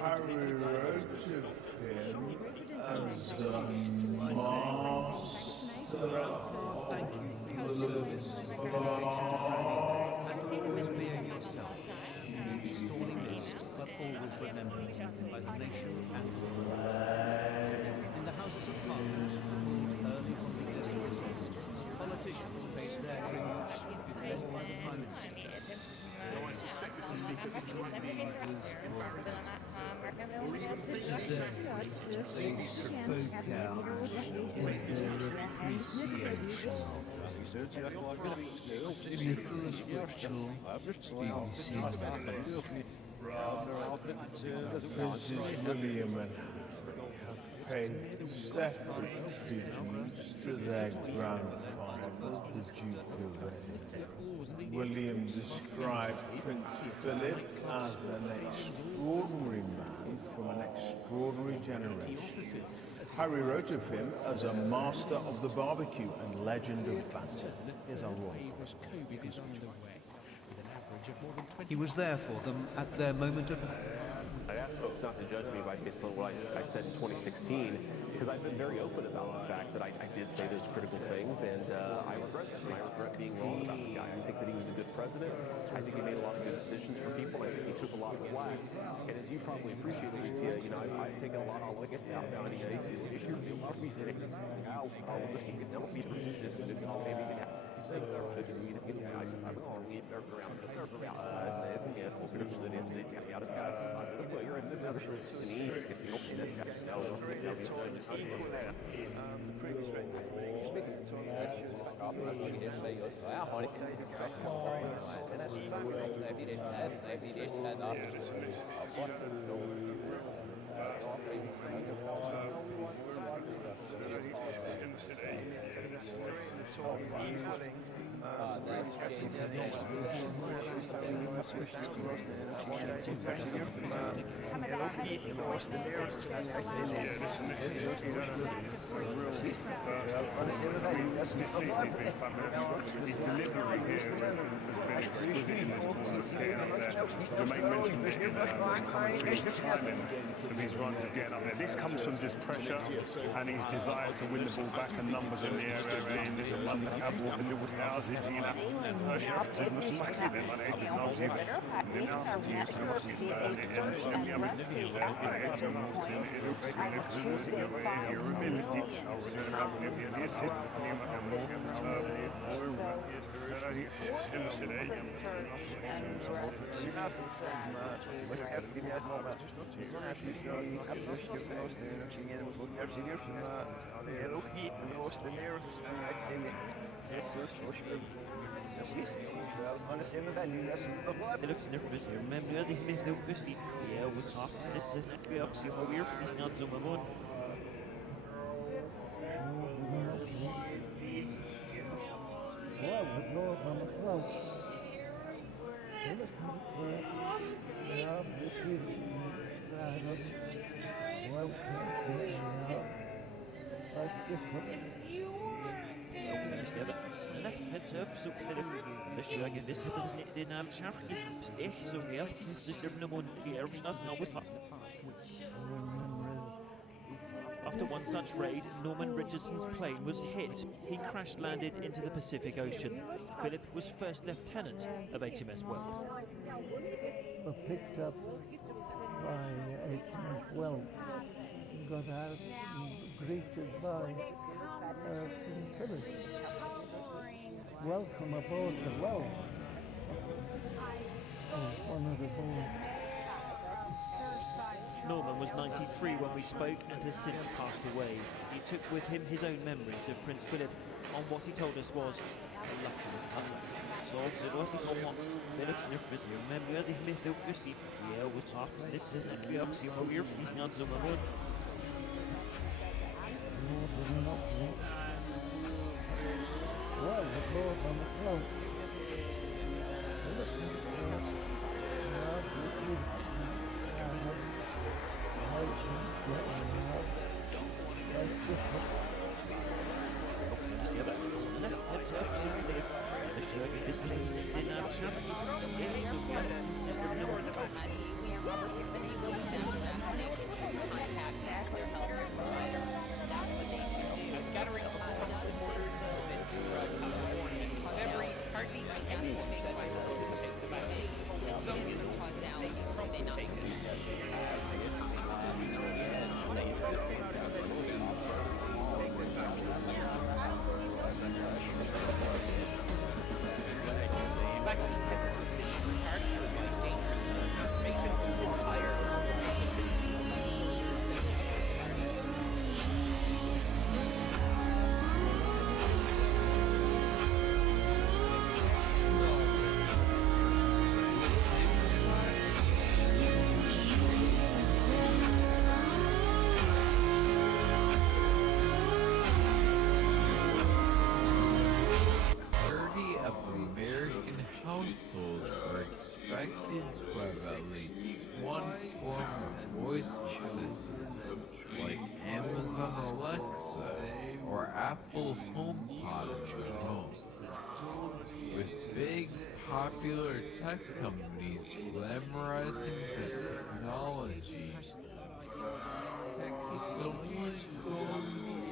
Harry wrote of him as the master Being yourself, sorely missed, but always remembered by the nation and the world. In the Houses of Parliament, called early on the Easter recess, politicians paid their tributes to the best by the Prime Minister. Though I suspect Mr. Speaker that you might be was Princess William and paid separate tributes to their grandfather, the Duke of Wellington. William described Prince Philip as an extraordinary man from an extraordinary generation. Harry wrote of him as a master of the barbecue and legend of battle. Here's our royal. He was there for them at their moment of... I asked folks not to judge me by based on what I said in 2016, because I've been very open about the fact that I did say those critical things, and I regret it. I regret being wrong about the guy. I think that he was a good president. I think he made a lot of good decisions for people. I think he took a lot of flack. And as you probably appreciate, Alicia, I've taken a lot on look at now. I mean, issues do a lot of things. I'll just keep it. Don't be prestigious and maybe His delivery here has been exquisite in this tournament, getting up there. You make mention of it in his timing of his runs of getting up there. This comes from just pressure and his desire to win the ball back and numbers in the area of being this one the cab walking the was now as if you know massive in money is not you now to use to much and I mean your ability Men nu er det med det er jo sagt, det er sådan, at vi også har vi er faktisk not så meget. After one such raid, Norman Richardson's plane was hit. He crash-landed into the Pacific Ocean. Philip was first lieutenant of HMS Whelp. Were picked up by HMS Whelp and got out and greeted by King Philip. Welcome aboard the Whelp. One of the board. Norman was 93 when we spoke and has since passed away. He took with him his own memories of Prince Philip on what he told us was a lucky unlucky. Så det var slik om Philips nervous remember as he missed the Christie. Yeah, what's up? This is like we have seen over here, he's not so much. Well, the board on the float. Households are expected to have at least one form of voice assistant, like Amazon Alexa or Apple HomePod in the home. With big, popular tech companies glamorizing the technology, someone's going to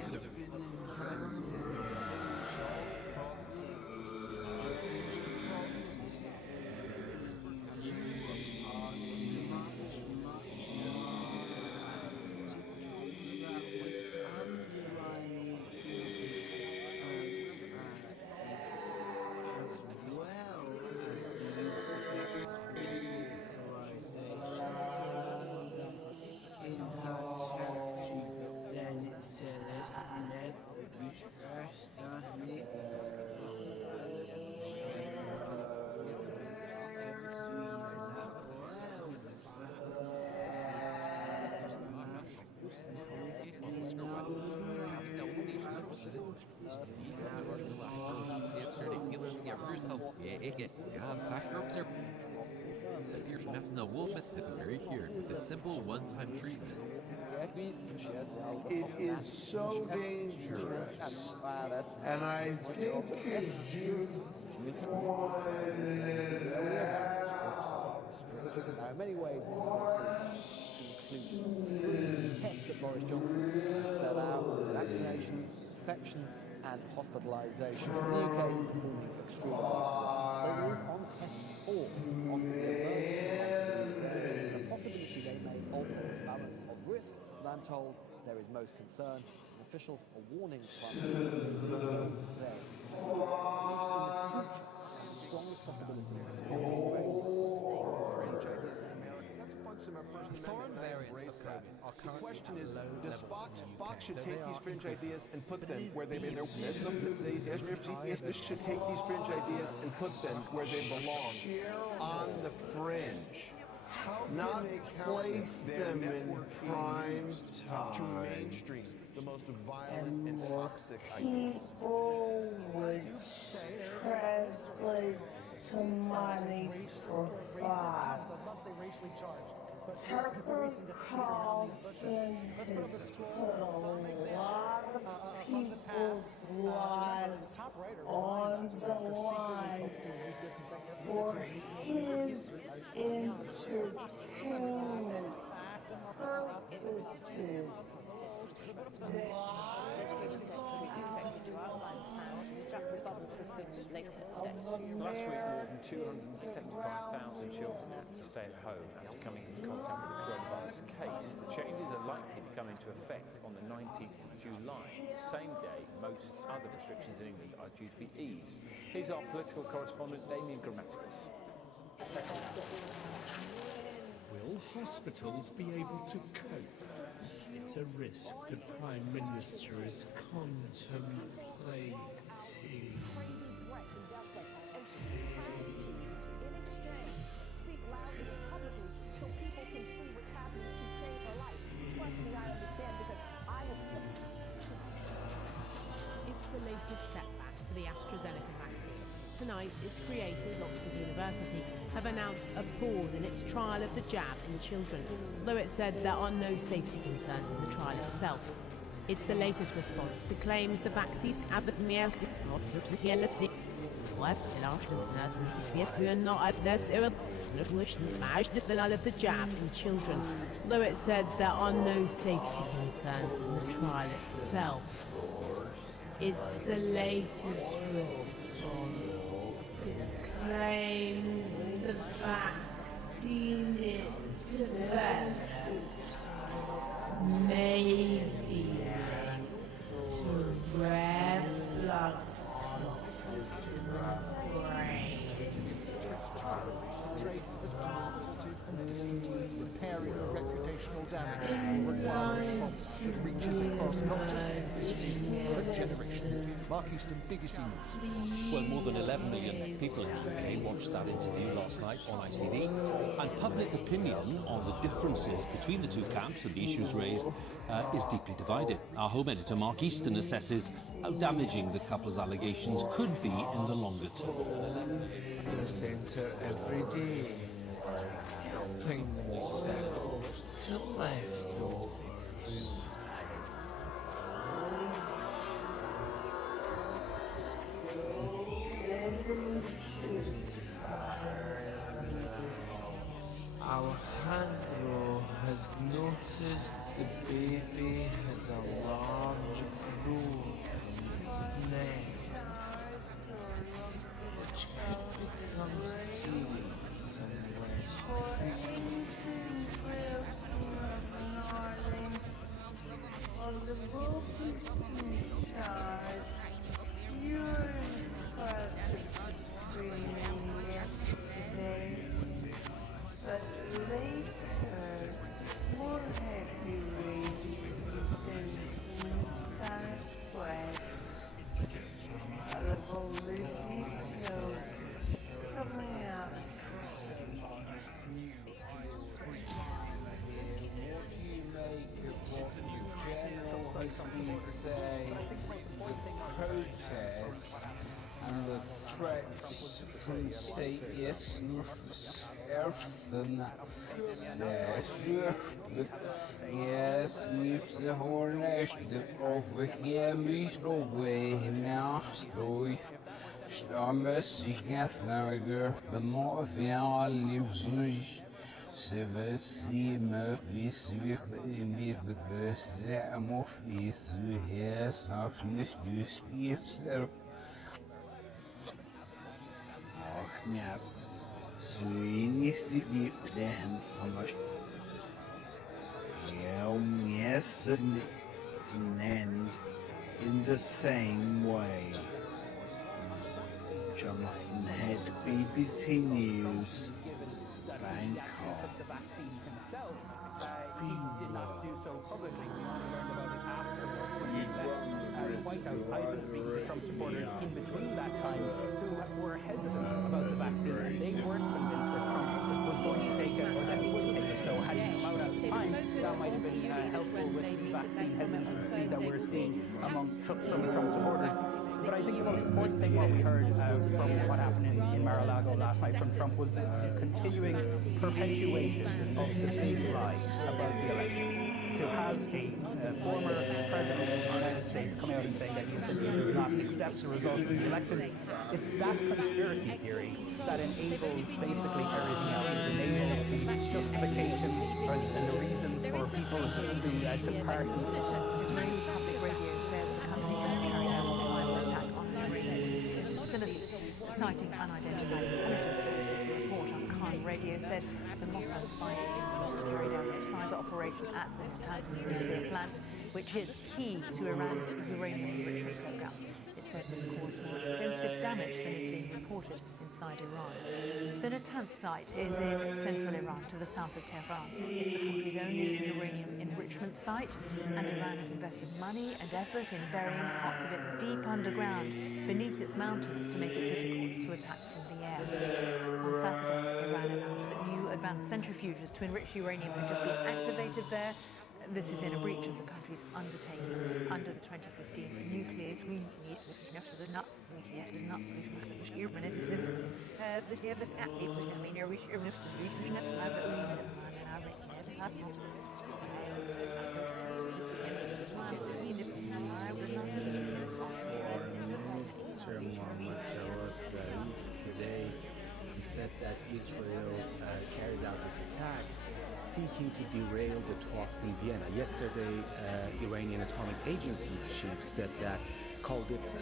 right here with a simple one-time treatment. It is so dangerous, and I think it should Now, in many ways, tests that Boris Johnson set out, vaccinations, infections, and hospitalisation. The UK is performing extremely well, but it is on test 4 on the possibility they may alter the balance of risk, and I'm told there is most concern, and officials are warning climate change there. The strongest possibility of Foreign variants of COVID are currently. The question is, does Fox should take these fringe ideas and put them where they belong? Should take these fringe ideas and put them where they belong, on the fringe. not place them in prime time. Mainstream the most violent And and more toxic ideas. people, which translates to money for thoughts. Tucker Carlson has put a lot of people's lives on the line for his entertainment purposes. Last week, more than 275,000 children had to stay at home after coming into contact with the coronavirus case. The changes are likely to come into effect on the 19th of July, the same day most other restrictions in England are due to be eased. Here's our political correspondent, Damien Grammaticus. Will hospitals be able to cope? It's a risk the Prime Minister is contemplating. It's the latest setback for the AstraZeneca vaccine. Tonight, its creators, Oxford University, have announced a pause in its trial of the jab in children, though it said there are no safety concerns in the trial itself. It's the latest response to claims the vaccine's the jab in children, though it said there are no safety concerns in the trial itself. It's the latest response to claims the vaccine it developed may be linked to red blood clots in the brain. As possibility and distant, repairing the reputational damage will require a response that reaches across not just ethnicities, but generations. Mark Easton, BBC News. Well, more than 11 million people in the UK watched that interview last night on ITV, and public opinion on the differences between the two camps and the issues raised is deeply divided. Our home editor Mark Easton assesses how damaging the couple's allegations could be in the longer term. The centre every day, helping themselves to leftovers. Alejandro has noticed the baby has a large growth on its neck, which could become serious unless treated. On the book you're screaming yesterday, but later more heavy rain in southwest. All the details coming out. Say the protests and the threats from Satius yes, lips the hornish, the prophet, yeah, me so way now, story. Stammes sich nicht mehr, the more of your lives. Sevesime bis wirklich mir bewusst der Muff ist du herst auf nicht gibst ach ja so ist die Bibel von was ja yesterday and in the same way Jonathan Head BBC News Bangkok. Took the vaccine himself. He did not do so publicly. He learned about it afterwards when he left the White accounts. I've been speaking to Trump supporters in between that time who were hesitant about the vaccine, and they weren't convinced that Trump was going to take it or that he would take it. So had he come out at the time, that might have been helpful with the vaccine hesitancy that we're seeing among some Trump supporters. But I think the most important thing what we heard from what happened in Mar-a-Lago last night from Trump was the continuing perpetuation of the big lie about the election. To have a former president of the United States come out and say that he simply does not accept the results of the election, it's that conspiracy theory that enables basically everything else. It enables the justification and the reasons for people to took part in this. Israeli public radio says the country has carried out a cyber attack on the Iranian facility. Citing unidentified intelligence sources, the report on Khan Radio said the Mossad spy agency carried out a cyber operation at the Natanz nuclear plant, which is key to Iran's uranium enrichment program. It said this caused more extensive damage than is being reported inside Iran. The Natanz site is in central Iran to the south of Tehran. It's the country's only uranium enrichment site, and Iran has invested money and effort in varying parts of it deep underground beneath its mountains to make it difficult to attack from the air. On Saturday, Iran announced that new advanced centrifuges to enrich uranium had just been activated there. This is in a breach of the country's undertakings under the 2015 nuclear agreement. Today, he said that Israel carried out this attack seeking to derail the talks in Vienna. Yesterday, Iranian Atomic Agency's chief said that, called it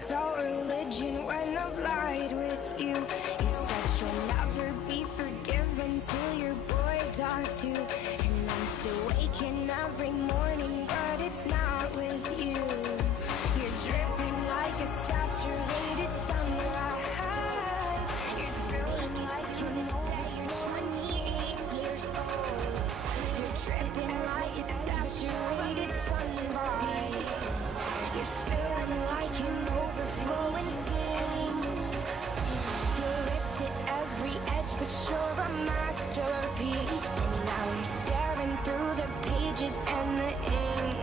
Without religion, when I've lied with you, you said you'll never be forgiven till your boys are too. And I'm still waking every morning, but it's not with you. You're dripping like a saturated sunrise. You're spilling like an overflowing years old. You're dripping like a saturated sunrise. You're spilling like an overflowing sink. You ripped at every edge, but you're a masterpiece. And now you're tearing through the pages and the ink.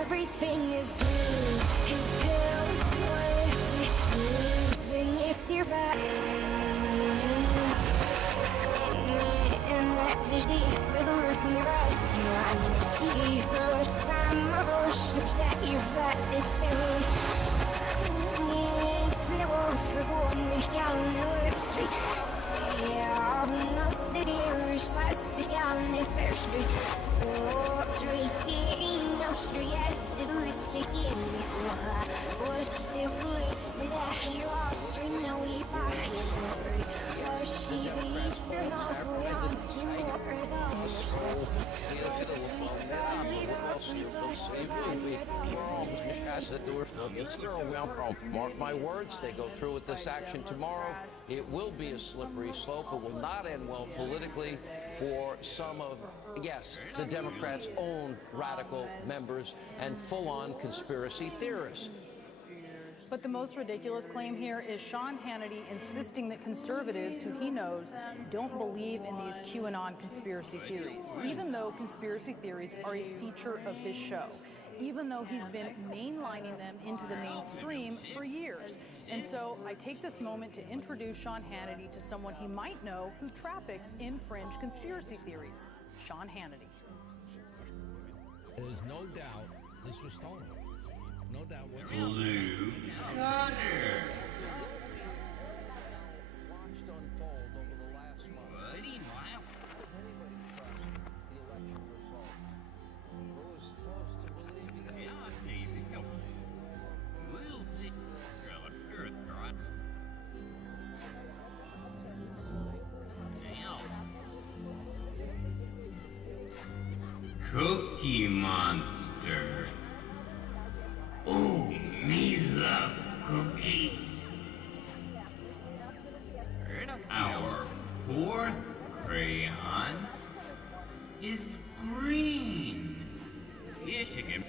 Everything is blue. His pills losing if you're back. And that's a deep with your rest. I see her some emotions that your fat is very. Yes, the wolf of one galaxy. Say, I'm not the Irish, I see on the first street. Oh, drinking, no street, yes, the loose begin. What the police in a hero, street, no, we buy it. She believes the nose, but I'm seeing more than Mark my words, they go through with this action tomorrow. It will be a slippery slope. It will not end well politically for some of, yes, the Democrats' own radical members and full-on conspiracy theorists. But the most ridiculous claim here is Sean Hannity insisting that conservatives, who he knows, don't believe in these QAnon conspiracy theories, even though conspiracy theories are a feature of his show, even though he's been mainlining them into the mainstream for years. And so I take this moment to introduce Sean Hannity to someone he might know who traffics in fringe conspiracy theories, Sean Hannity. There is no doubt this was stolen. No doubt whatsoever. Blue Thunder. Cookie Monster. Oh, me love cookies. Our fourth crayon is green. Yes, you can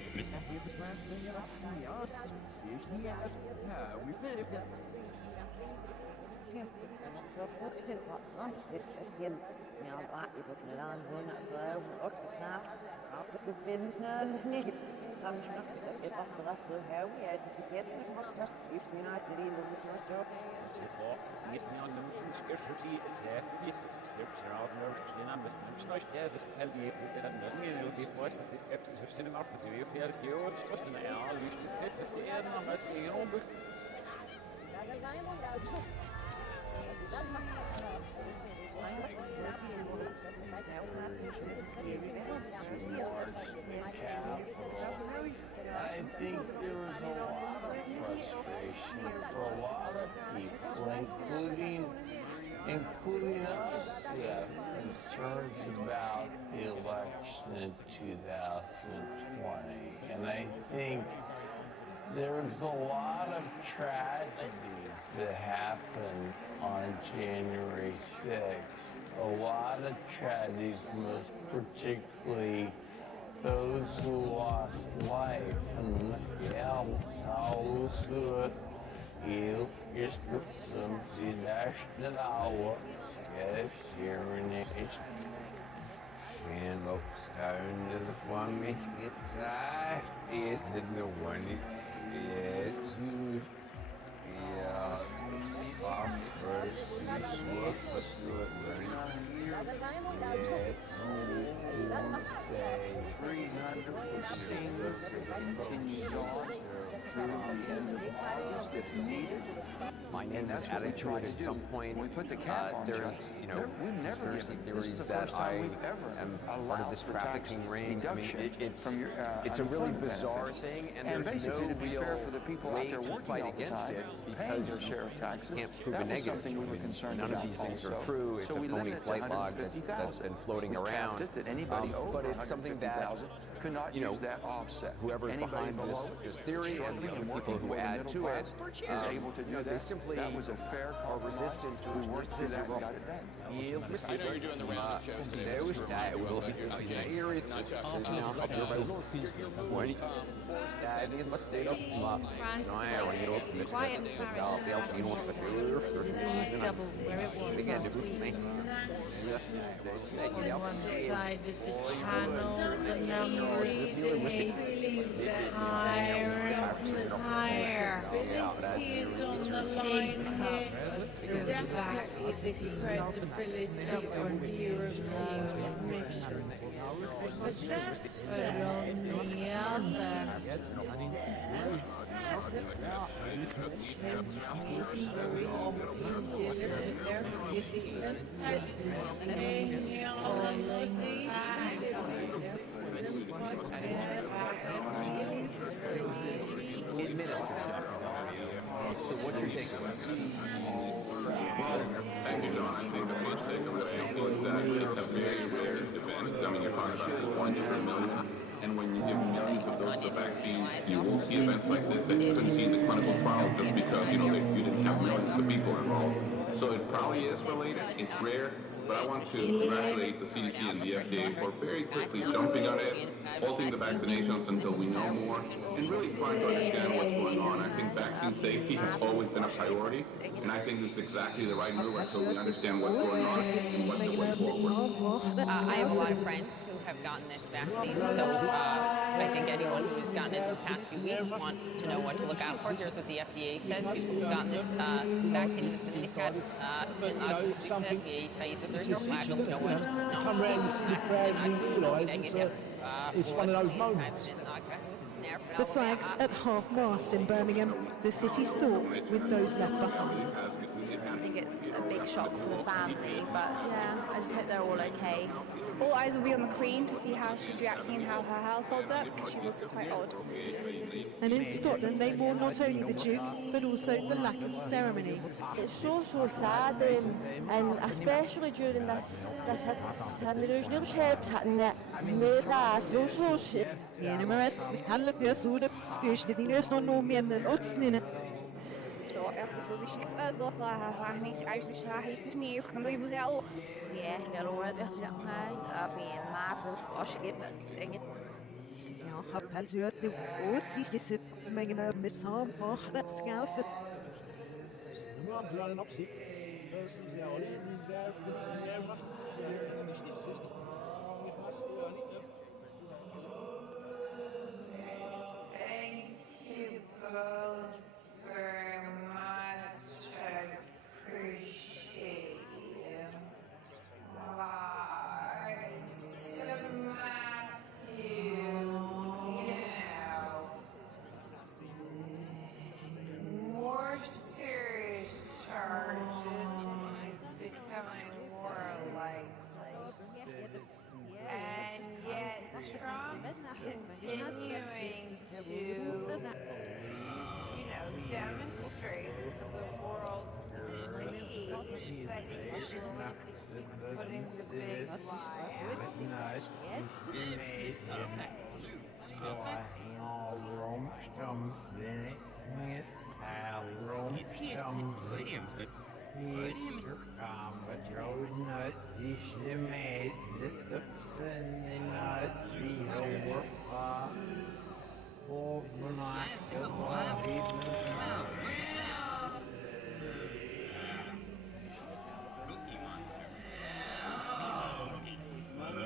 I think there was a lot of frustration for a lot of people, including us, concerns about the election in 2020. And I think there was a lot of tragedies that happened on January 6th. A lot of tragedies, most particularly those who lost life. And ja, sausuet ilkistum sinästen alueeksi serenation. En loopt schuin van mij gezegd is het de one is ja My name is added to it at some point. There's, conspiracy theories that I am part of this trafficking ring. I mean, it's a really bizarre thing, and there's no real way to fight against it because you can't prove a negative. None of these things are true. It's a phony flight log that's been floating around. But it's something that, whoever's behind this theory and the other people who add to it, they simply are resistant to racism. I know you're doing the random shows today. Double where it was last week. On one side of the channel, the number is higher and higher. Is on the line here. The back is the credibility of the European Commission. But on the So what's your take on Thank you, John. I think the first takeaway is that it's a very rare event. I mean, you're talking about 1 in a million. And when you give millions of doses of vaccines, you will see events like this that you couldn't see in the clinical trial just because, you didn't have millions of people involved. So it probably is related. It's rare. But I want to congratulate the CDC and the FDA for very quickly jumping on it, halting the vaccinations until we know more, and really trying to understand what's going on. I think vaccine safety has always been a priority, and I think this is exactly the right move until we understand what's going on and what's the way forward. I have a lot of friends who have gotten this vaccine, so I think anyone who's gotten it in the past few weeks wants to know what to look out for. Here's what the FDA says. People who've gotten this vaccine in the past FDA says that there's no flag, no one. Come round to the crowd and realise it's one of those moments. The flags at half-mast in Birmingham, the city's thoughts with those left behind. I think it's a big shock for the family, but yeah, I just hope they're all okay. All eyes will be on the Queen to see how she's reacting and how her health holds up, because she's also quite old. And in Scotland, they mourn not only the Duke, but also the lack of ceremony. It's so sad, and especially during this and there's no shapes happening that so sad. The NMRS handelt der Sude, die die erst noch nur mehr den Ochsen. Yeah, get over it. I mean, my first flush, Ja, falls ihr das Ort sich diese Menge mit Sam macht, das Geld. Thank you both very much. I appreciate you. Bye. To Matthew, more serious charges becoming more likely. And yet Trump continuing to, demonstrate for the world to see that he's putting the big lie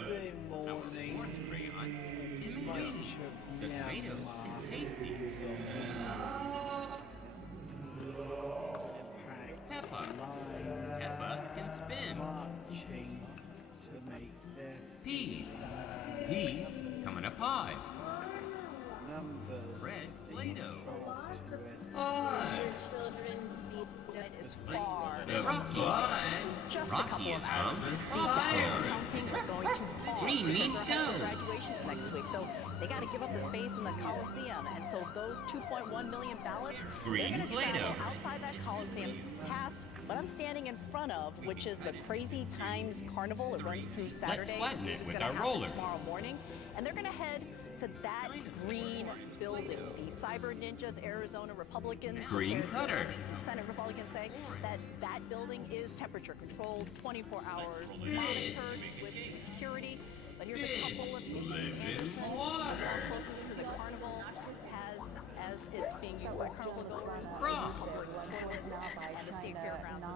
Monday morning, much of Tomato is tasty. Peppa. Peppa can spin. marching to make their Peas. Peas come in a pie. numbers. Red Play-Doh. Just a Rocky couple is of hours. from The fire. counting is going to pause. Green means because go. Graduations next week, so they got to give up the space in the Coliseum, and so those 2.1 million ballots, Green they're gonna Play-Doh. travel outside that Coliseum, past what I'm standing in front of, which is the Crazy Times Carnival. It runs through Saturday. flatten it It's with gonna our happen roller. tomorrow morning, and they're going to head to that green building. The Cyber Ninjas, Arizona Republicans, Green their Cutter. Senate Republicans say that that building is temperature controlled, 24 hours, Fish. monitored with security. But here's a couple of issues. Live in Anderson, water. the wall closest to the carnival, has, as it's being used by carnival goers, Frog. and the state fairgrounds is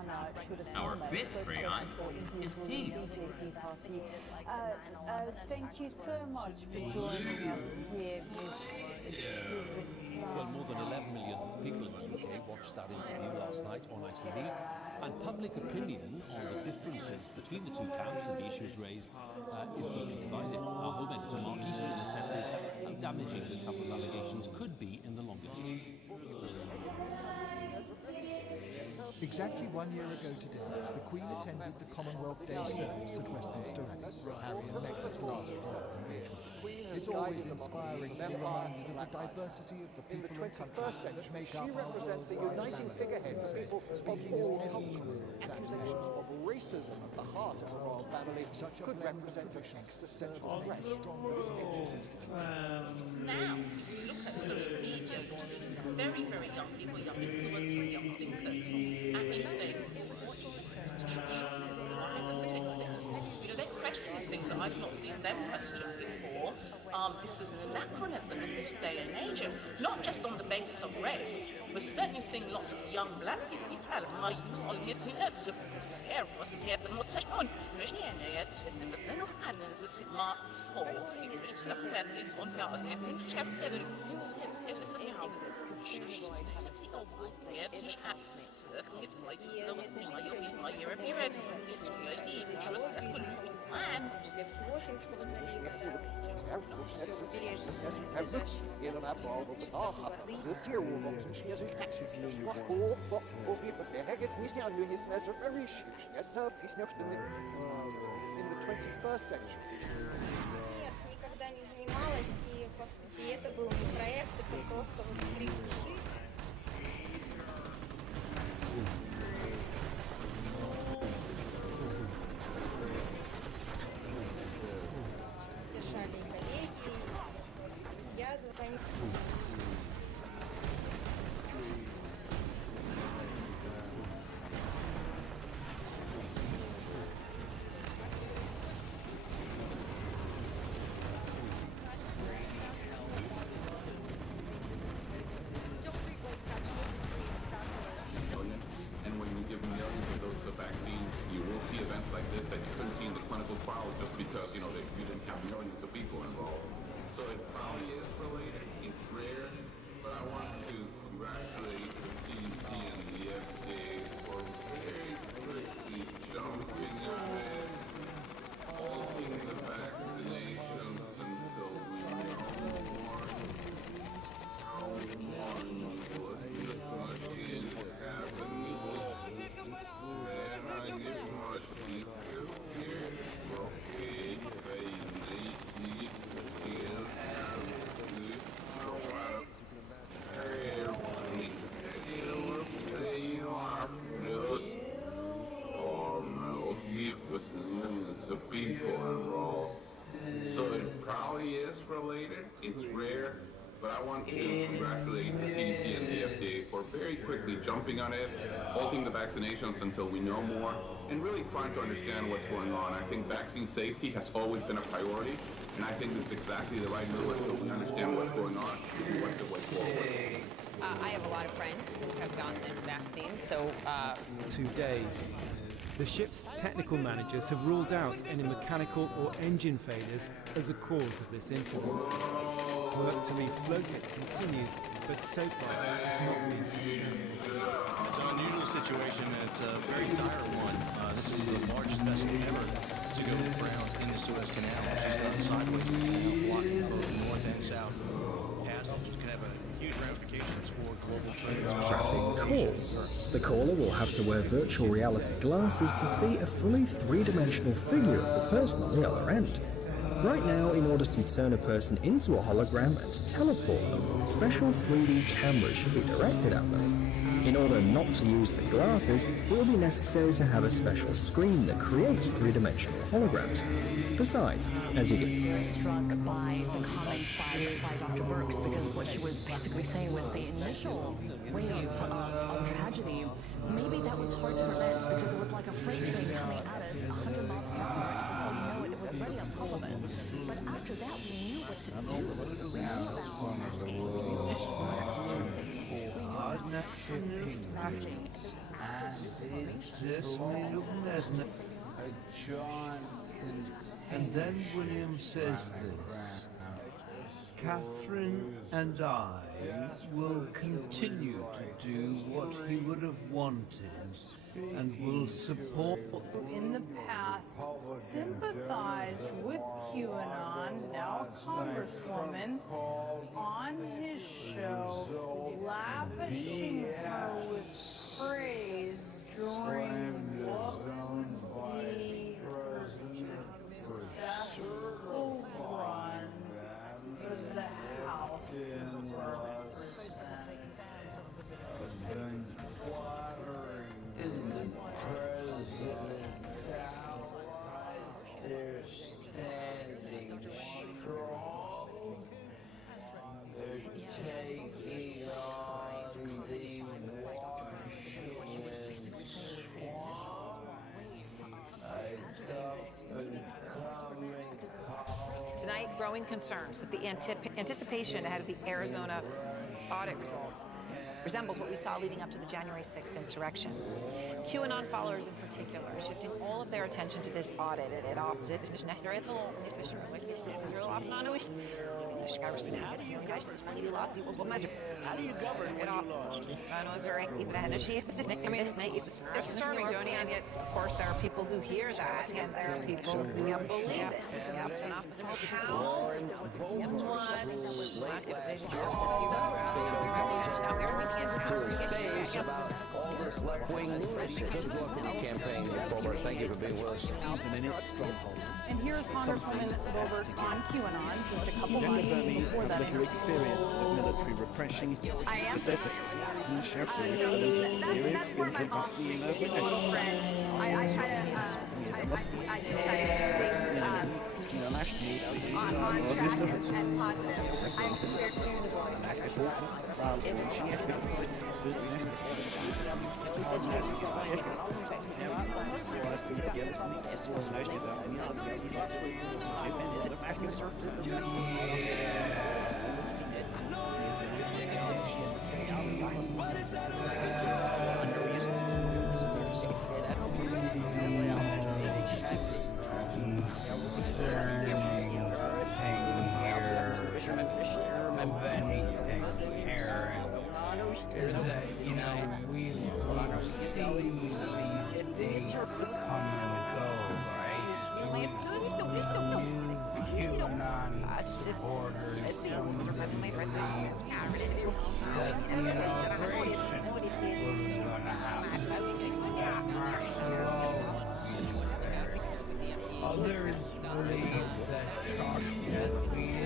not right. Our fifth crayon is pink. Thank you so much for joining us here, Miss Well, more than 11 million people in the UK watched that interview last night on ITV, and public opinion on the differences between the two camps and the issues raised is deeply divided. Our home editor Mark Easton assesses how damaging the couple's allegations could be in the longer term. Exactly 1 year ago today, the Queen attended the Commonwealth Day service at Westminster Abbey, Harry and Meghan's last royal engagement. It's always inspiring to be reminded of the diversity of the people and countries that make up our represents the uniting figurehead for people of all cultures. Accusations of racism at the heart of the royal family could represent a existential threat. Now, if you look at social media, you see very, very young people, young influencers, young thinkers, actually saying, what is this institution? Why does it exist? They're questioning things that I've not seen them question before. This is an anachronism in this day and age, and not just on the basis of race. We're certainly seeing lots of young black people. In the 21st century. Нет, никогда не занималась, и, по сути, это был не проект, это просто вот крик души. Держали коллеги, друзья, звонили. appreciate it. It's rare, but I want to congratulate the CDC and the FDA for very quickly jumping on it, halting the vaccinations until we know more, and really trying to understand what's going on. I think vaccine safety has always been a priority, and I think this is exactly the right move until we understand what's going on and what's the way forward. I have a lot of friends who have gotten this vaccine, so... 2 days. The ship's technical managers have ruled out any mechanical or engine failures as a cause of this incident. Work to refloat it continues, but so far it has not been successful. It's an unusual situation, and it's a very dire one. This is the largest vessel ever to go around in the Suez Canal. She's gone sideways in the canal, blocking both north and south passages. It can have huge ramifications for global trade. Traffic calls. The caller will have to wear virtual reality glasses to see a fully three-dimensional figure of the person on the other end. Right now, in order to turn a person into a hologram and teleport them, special 3D cameras should be directed at them. In order not to use the glasses, it will be necessary to have a special screen that creates three-dimensional holograms. Besides, as you get... Very struck by the comments by Dr. Burks, because what she was basically saying was the initial wave of tragedy, maybe that was hard to prevent because it was like a freight train coming at us 100 miles per hour, and before you know it, it was ready on top of us. But after that, we knew what to do. We knew about we knew And then William says this: Catherine and I will continue to do what he would have wanted and will support... In the past, sympathized with QAnon, now Congresswoman, on his show, lavishing her with praise during what would be her successful run for the House of Representatives. In the president's house, they're standing strong. They're taking on the Washington swamp. Tonight, growing concerns that the anticipation ahead of the Arizona audit results resembles what we saw leading up to the January 6th insurrection. QAnon followers in particular are shifting all of their attention to this audit. It's disturbing, Joni, and yet, of course, there are people who hear that, and there are people who believe it. Thank you for being with us. And here's Congresswoman Boebert on QAnon just a couple months before that little experience of military repression. I am. That's where my mom made me a little cringe. I try to, I just try to base on track and positive. I'm prepared is that, you know, we see these things come and go, right? New QAnon supporters, some believe that the inauguration was going to happen, that Marcelo would be there. Others believe that Josh Deatley is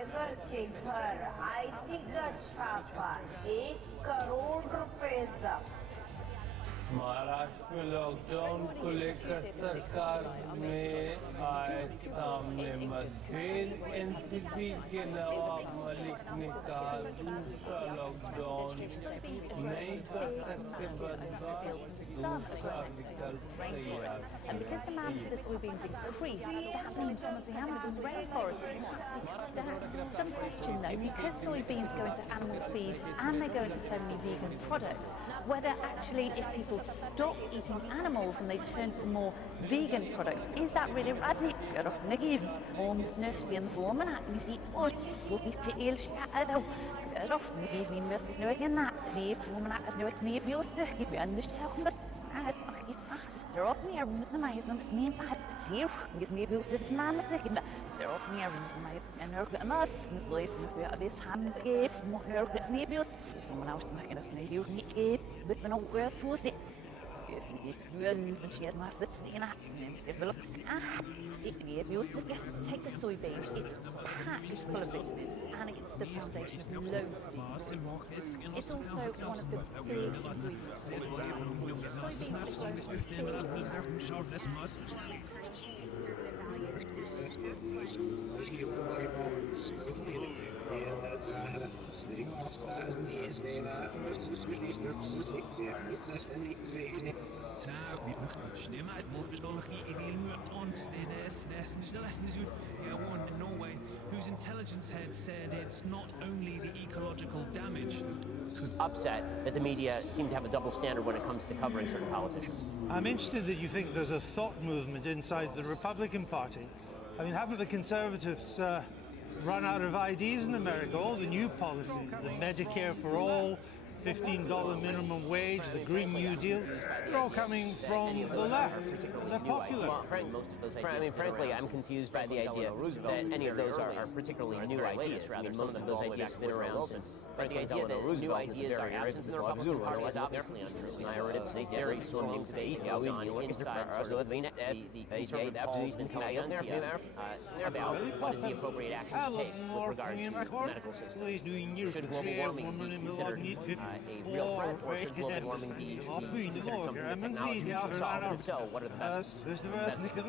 driver के घर IT का छापा 1 करोड़ रुपए जब्त। महाराष्ट्र में lockdown को लेकर सरकार में आए सामने मतभेद। एनसीपी के नवाब मलिक ने कहा दूसरा लॉकडाउन नहीं कर सकते, दूसरा विकल्प तैयार। And because demand for the soybeans increased, that means some of the Amazon rainforest is down. Some question though, because soybeans go into animal feed and they go into so many vegan products, whether actually if people stop eating animals and they turn to more vegan products, is that really radical? Negative forms nutrients woman is the odds so we feel shadow. Of maybe must know again that the woman has no it's near your circuit and the second as it's not they're off near my name see is maybe also the man second they're off near my and her us life this hand gave more that's maybe when I was making us you need but no where so it she had my foot sticking out take the soybean, it's packed full of vitamins and it gets the foundation of loads of nutrients. It's also one of the big ingredients. One in Norway whose intelligence head said it's not only the ecological damage. Upset that the media seem to have a double standard when it comes to covering certain politicians. I'm interested that you think there's a thought movement inside the Republican Party. I mean, haven't the Conservatives run out of ideas in America? All the new policies, the Medicare for all, $15 minimum wage, the Green New Deal, they're all coming from the left. They're popular. Well, frankly, I'm confused by the idea that any of those are particularly new ideas. I mean, most of those ideas have been around since. The idea that new ideas are absent in the Republican Party is obviously under this narrative. Very strong debate goes on inside sort of the conservative intelligentsia about what is the appropriate action to take with regard to the medical system. Should global warming be considered a real threat, or should global warming be considered something that technology should solve? And if so, what are the best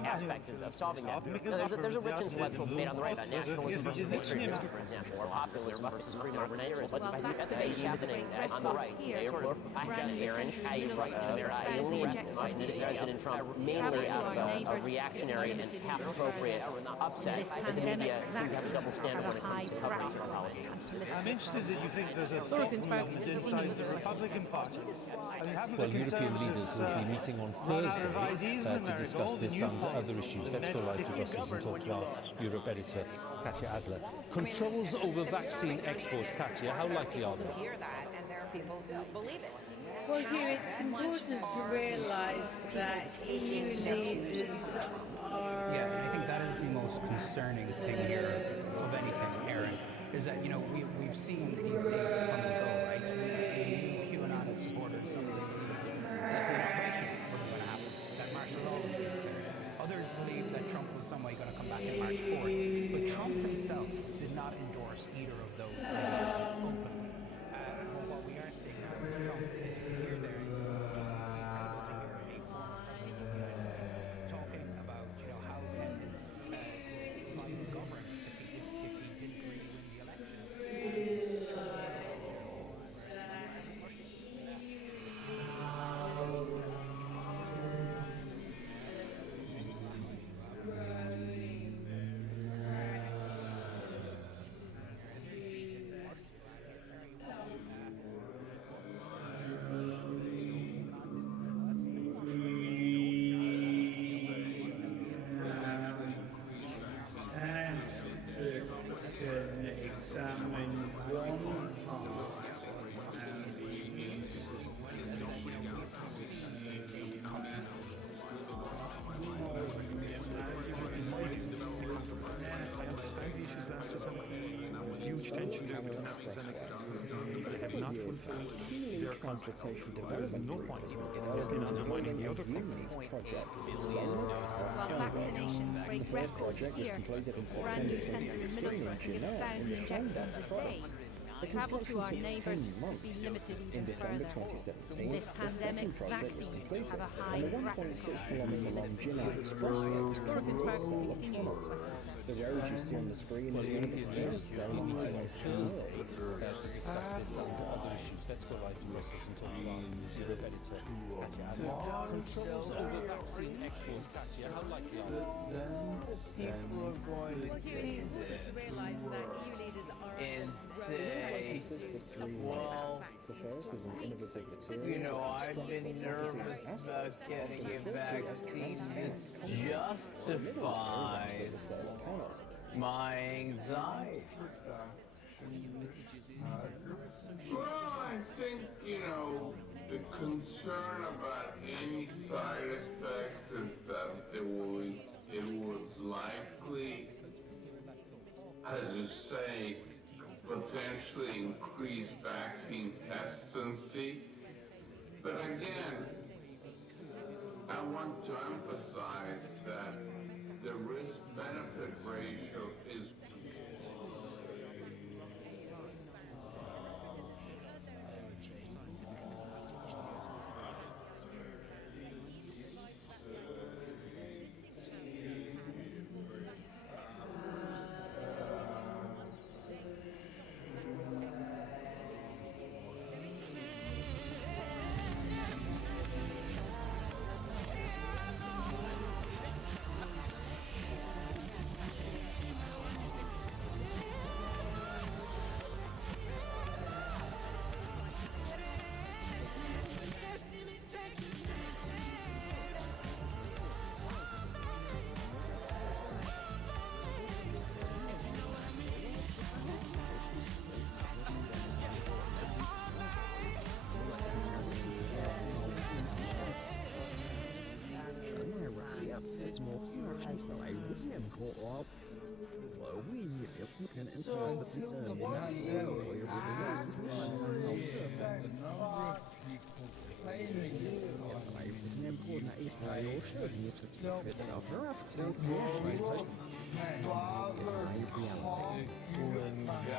aspects of solving that? Now, there's a rich intellectual debate on the right about nationalism versus patriotism, for example, or populism versus free marketism. But that debate is happening on the right. They sort of suggest they're aliened President Trump mainly out of a reactionary and half-appropriate upset that the media seem to have a double standard when it comes to covering certain politicians. I'm interested that you think there's a thought movement inside the Republican Party. I mean, haven't the European leaders will be meeting on Thursday to discuss this and other issues. Let's go live to Brussels and talk to our Europe editor, Katya Adler. Controls over vaccine exports, Katya, how likely are they? People hear that, and there are people who believe it. Well, Hugh, it's important to realise that EU leaders are... Yeah, and I think that is the most concerning thing here of anything, Aaron, is that, we've seen these dates come and go, right? We've seen QAnon as supporters, some of these things. That's what inflation wasn't going to happen, that martial law was going to occur. Others believe that Trump was some way going to come back in March 4th, but Trump himself did not endorse either of those ideas openly. But what we are seeing now is Trump is here, there, just able to hear a former president of the United States talking about, how his life would govern if he didn't really win the election. Huge tension there with AstraZeneca. for several years the Keeley Transportation Development Group has been developing and building a unique project, The first project was completed in September 2016 in Geneva in the Shandong province. The construction took 10 months. In December 2017, the second project was completed, and the 1.6-kilometre long Jinan Expressway was covered with solar panels. The road you see on the screen is one of the first solar highways in the world. Let's go right to Mrs. and talk to our Europe editor, Katya. Controls over vaccine exports, Katya, how likely are they? People are going to see this and say, It consists of 3 well, the first is an innovative material. you know, I've been nervous about getting a vaccine that justifies my anxiety. Well, I think, you know, the concern about any side effects is that it would likely, as you say, potentially increase vaccine hesitancy. But again, I want to emphasize that the risk-benefit ratio is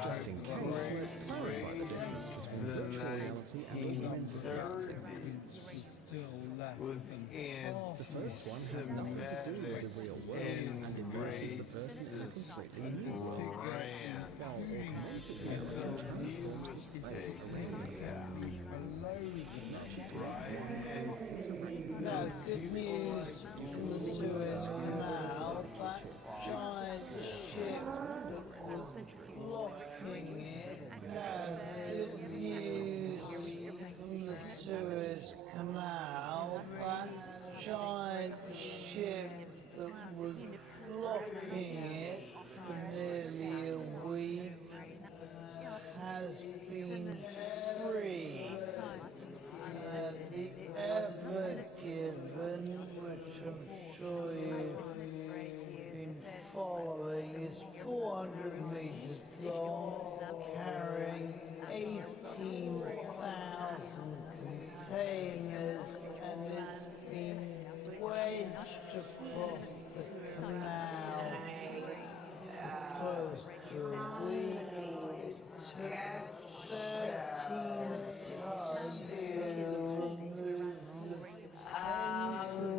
Just in case, let's clarify the difference between virtual reality and augmented reality. The first one has nothing to do with the real world and immerses the person in a completely new world, while augmented reality transforms the space around Now, good news from the Suez Canal, that giant ship was blocking it. Now, good news from the Suez Canal, that giant ship that was blocking it for nearly a week has been free. The Ever Given, which I'm sure you've been following, is 400 meters long, carrying 18,000 containers, and it's been wedged across the canal close to a week. It took 13 tons to remove the tens of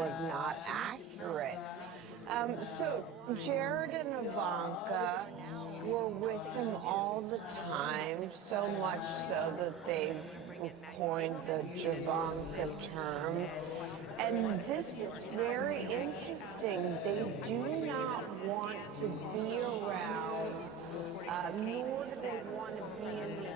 was not accurate. So Jared and Ivanka were with him all the time, so much so that they coined the Javanka term. And this is very interesting. They do not want to be around, nor do they want to be in the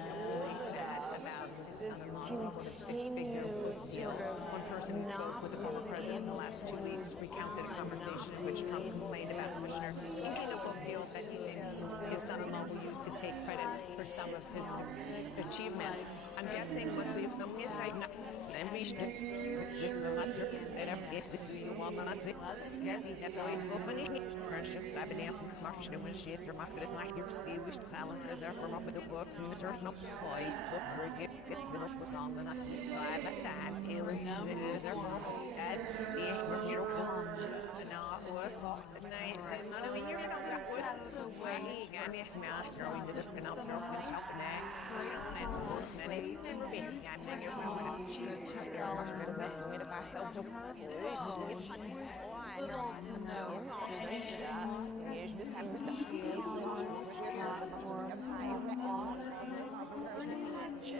this continued One person who spoke with the former president in the last 2 weeks recounted a conversation in which Trump complained about Kushner. He made a book deal that he thinks his son-in-law will use to take credit for for some of his achievements. I'm guessing once we've some insight,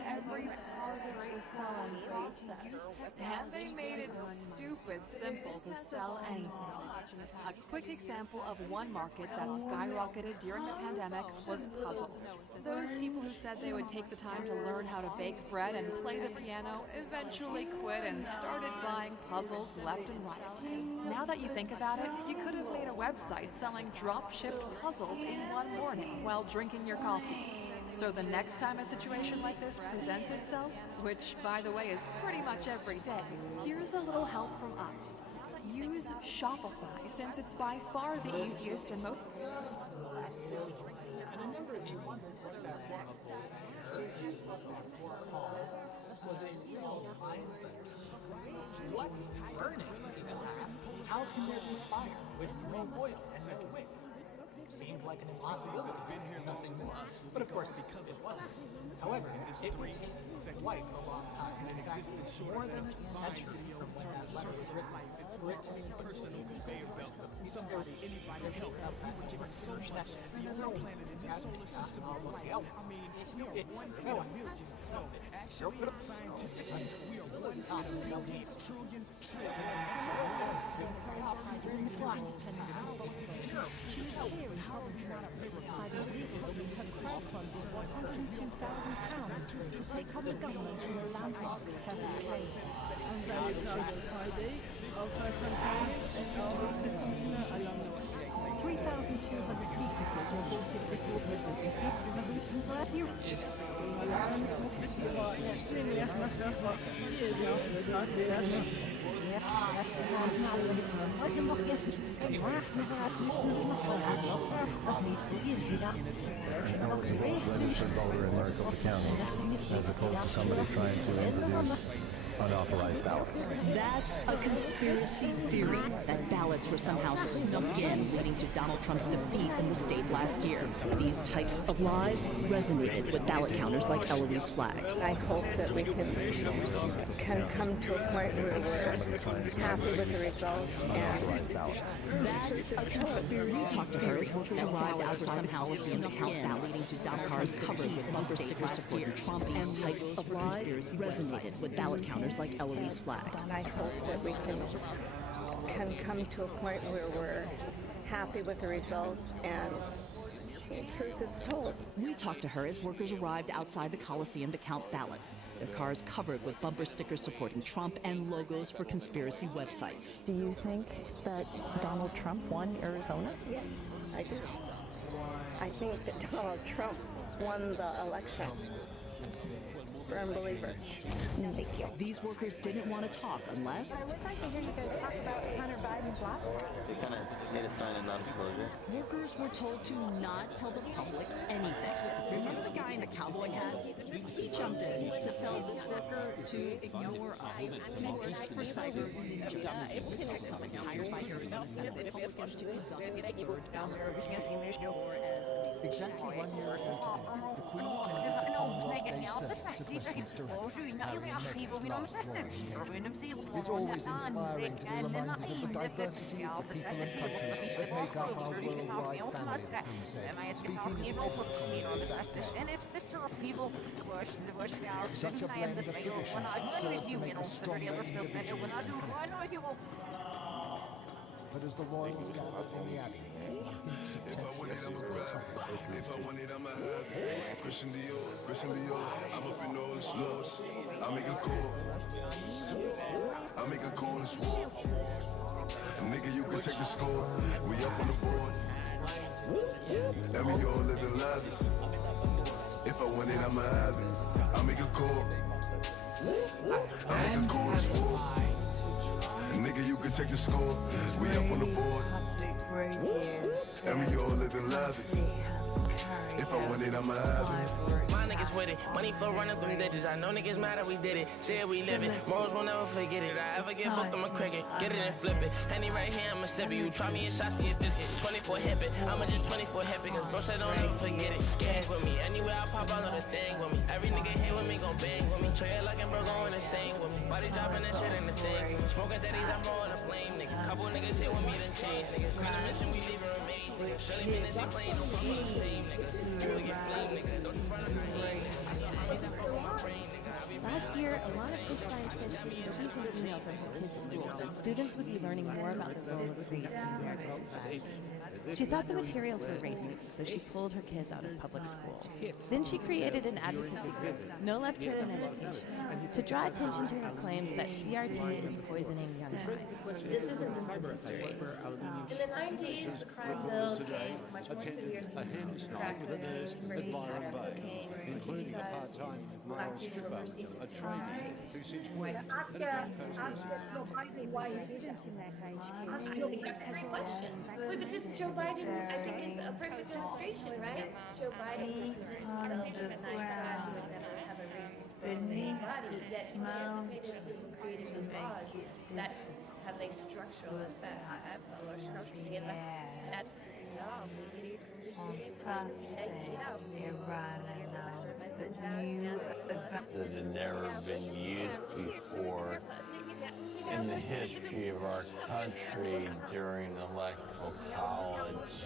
every part of the selling process, and they made it stupid simple to sell anything. A quick example of one market that skyrocketed during the pandemic was puzzles. Those people who said they would take the time to learn how to bake bread and play the piano eventually quit and started buying puzzles left and right. Now that you think about it, you could have made a website selling drop-shipped puzzles in one morning while drinking your coffee. So the next time a situation like this presents itself, which by the way is pretty much every day, here's a little help from us. Use Shopify since it's by far the easiest and most... What's burning? How can there be fire with no oil and no wick? Seemed like an impossibility. Nothing more. But of course, it wasn't. However, it would take quite a long time, in fact, more than a century from when that letter was written, for it to be personal somebody help out that given so much similar planet in this solar system of life. I mean, it's no one in a million. So, scientifically, we are 1 in a million trillion. Eligible registered voter in Maricopa County, as opposed to somebody trying to introduce unauthorized ballots. That's a conspiracy theory that ballots were somehow snuck in, leading to Donald Trump's defeat in the state last year. These types of lies resonated with ballot counters like Eloise Flagg. I hope that we can come to a point where we're happy with the results and that's a conspiracy. We talked to her as workers arrived outside the House and snuck in, leading to Donald Trump's covered with bumper stickers supporting Trump. These types of lies resonated with ballot counters like Eloise Flagg. And I hope that we can come to a point where we're happy with the results and the truth is told. We talked to her as workers arrived outside the Coliseum to count ballots, their cars covered with bumper stickers supporting Trump and logos for conspiracy websites. Do you think that Donald Trump won Arizona? Yes, I do. I think that Donald Trump won the election. Firm believer. Thank you. These workers didn't want to talk unless... I would like to hear you guys talk about Hunter Biden's last one. They kind of made a sign of non-disclosure. Workers were told to not tell the public anything. Remember the guy in the cowboy hat? He jumped in to tell this worker to ignore us. He works for cyber ninjas. Hired by Arizona Senate Republicans to conduct his third ballot. Exactly 1 year ago today, the Queen attended the Commonwealth Day service at Westminster Abbey. It's always inspiring to be reminded of the diversity of the people and countries that make up our worldwide family, the Queen said, speaking as well for Commonwealth Day. Such a blend of traditions serves to make a strong individual country. But as the royals gathered in the Abbey, if I want it, I'ma grab it. If I want it, I'ma have it. Christian Dior, I'm up in all the stores. I make a call. I make a call and swore. Nigga, you can check the score. We up on the board. And we all living lives. If I want it, I'ma have it. I make a call. I make a call, it's war. And nigga, you can check the score. We up on the board. And we all living lavish. If I want it, I'ma have it. My niggas with it, money flow running through ditches. I know niggas mad that we did it, said we live it. Morals will never forget it. I ever get booked, I'm a cricket, get it and flip it. Henny right here, I'ma sip it. You try me in shots for your biscuit. 24 hip it, I'ma just 24 hip it. Cause bro said don't ever forget it. Gang with me, anywhere I pop, I know the thing with me. Every nigga here with me gon' bang with me. Trey like and bro going the same with me. Body dropping that shit in the thing. Smoking daddies, I'm rolling a flame, nigga. Couple niggas here with me done change, nigga. Queen of mission, we leaving remain, nigga. Surely minutes he playing, no fuck with the same, nigga. You will get flame, nigga. Don't you front of my name, nigga. I saw how that from my brain, nigga. Last year, Alana Fishbein said she was receiving emails from her kids' school that students would be learning more about the role of race in American society. She thought the materials were racist, so she pulled her kids out of public school. Then she created an advocacy group, No Left Turn in Education, to draw attention to her claims that CRT is poisoning young minds. This isn't a history. In the 90s, the crime bill gave much more severe sentences for crack cocaine, versus cocaine, including a part-time black people were receiving Ask Joe Biden why he didn't. Ask Joe That's a great question. Wait, but this Joe Biden, I think, is a perfect illustration, right? Joe Biden was a nice guy who would never have a racist body, yet he participated in creating these laws that have a structural effect, or structurally at On Saturday, Iran announced that new that had never been used before in the history of our country during electoral college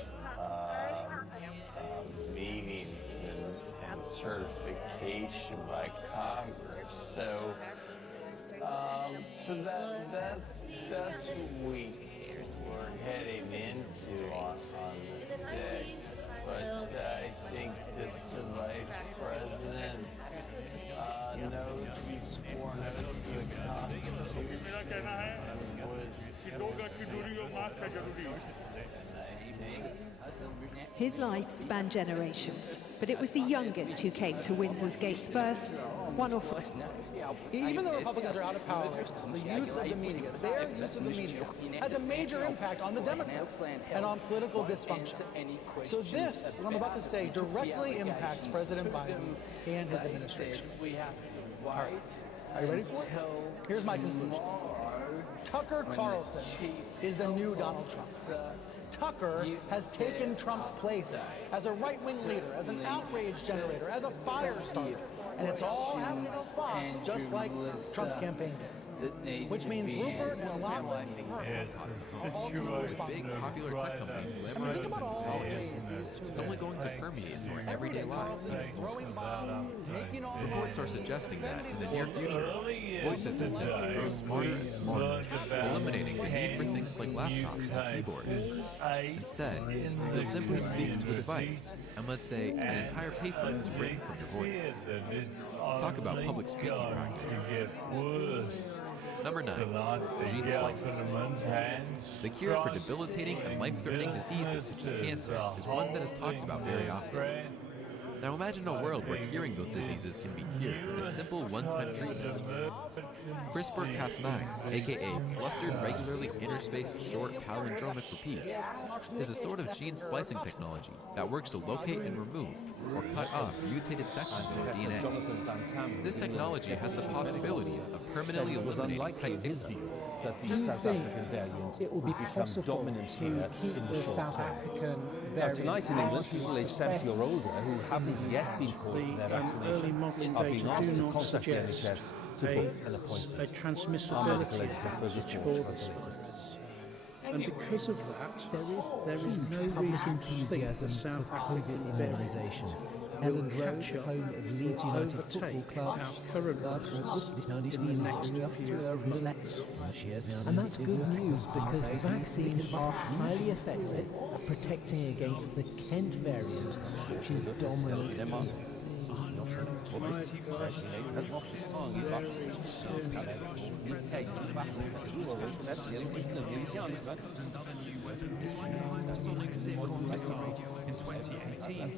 meetings and certification by Congress. So that's what we're heading into on the 6th. But I think that the Vice President knows he's sworn oath to the Constitution His life spanned generations, but it was the youngest who came to Windsor's gates first, one or four. Even though Republicans are out of power, the use of the media, their use of the media, has a major impact on the Democrats and on political dysfunction. So this, what I'm about to say, directly impacts President Biden and his administration. All right. Are you ready for it? Here's my conclusion. Tucker Carlson is the new Donald Trump. Tucker has taken Trump's place as a right-wing leader, as an outrage generator, as a fire starter. And it's all happening on Fox, just like Trump's campaign did. Which means Rupert will not let big popular tech companies glamorize the technology. It's only going to permeate into our everyday lives. Reports are suggesting that in the near future, voice assistants will grow smarter and smarter, eliminating the need for things like laptops and keyboards. Instead, you'll simply speak to a device, and let's say an entire paper is written from your voice. Talk about public speaking practice. Number 9, gene splicing. The cure for debilitating and life-threatening diseases such as cancer is one that is talked about very often. Now imagine a world where curing those diseases can be cured with a simple one-time treatment. CRISPR-Cas9, aka clustered regularly interspaced short palindromic repeats, is a sort of gene splicing technology that works to locate and remove or cut off mutated sections of our DNA. This technology has the possibilities of permanently eliminating type A. Do you think it will be possible to keep the South African variant? Tonight in England, people aged 70 or older who haven't yet been caught in their vaccination are being asked to contact the NHS to book an appointment. A transmissibility package for this virus. And because of that, there is no reason to think the South African variant will catch up, overtake our current virus in the next few months. And that's good news because vaccines are highly effective at protecting against the Kent variant, which is dominant. In 2018.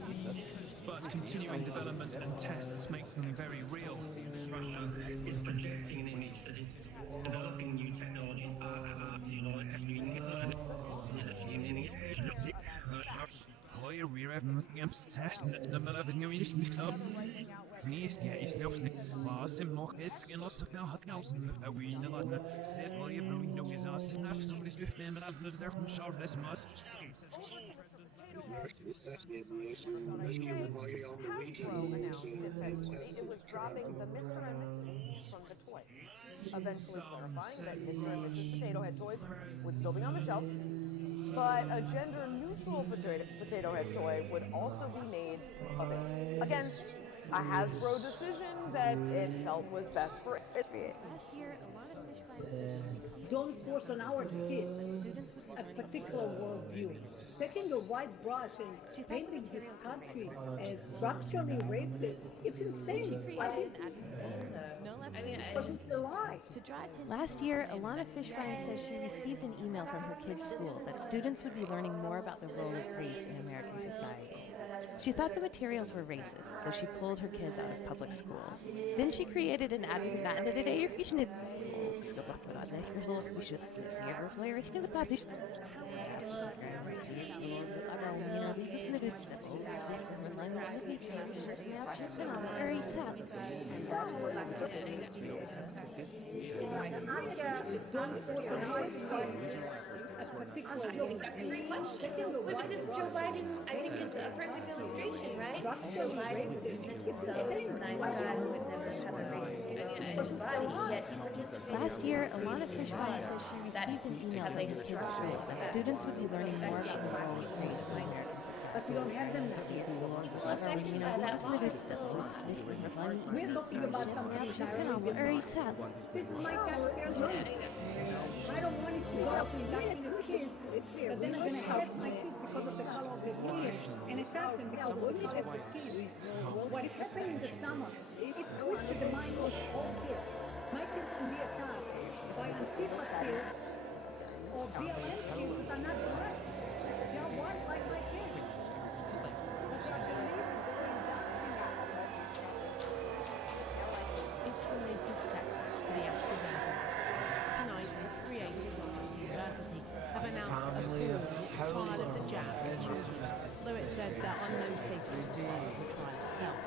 but continuing development and tests make them very real. Russia is projecting an image that it's developing new technologies. Hasbro announced in February it was dropping the Mr. and Mrs. from the toy, eventually clarifying that Mr. and Mrs. Potato Head toys would still be on the shelves, but a gender-neutral potato head toy would also be made available. Again, a Hasbro decision that it felt was best for it. Last year, a lot of fish finds Don't force on our kids a particular worldview. Taking a white brush and painting this country as structurally racist, it's insane. Because it's a lie. Last year, Alana Fishbein says she received an email from her kid's school that students would be learning more about the role of race in American society. She thought the materials were racist, so she pulled her kids out of public school. Then she created an Which this Joe Biden, I think, is a perfect illustration, right? Joe Biden is a nice guy who would never have a racist body, yet he participated. Last year, Alana Fishbein says she received an email from her kid's school that students would be learning more about the role of race in American society. But we don't have them now. We're talking about something This is my taxpayer money. I don't want it to go up inducting the kids, but then I'm going to help my kids because of the color of their skin. And attack them because of the color of their skin. What is happening in the summer, it twisted the mind of all kids. My kids can be attacked by Antifa kids or BLM kids that are not black. They are white like my kids. But they are believing they're inducting. It's the latest setback for the AstraZeneca vaccine. Tonight, its creators at the university have announced a pause to trial of the jab, though it said there are no safety concerns for the trial itself.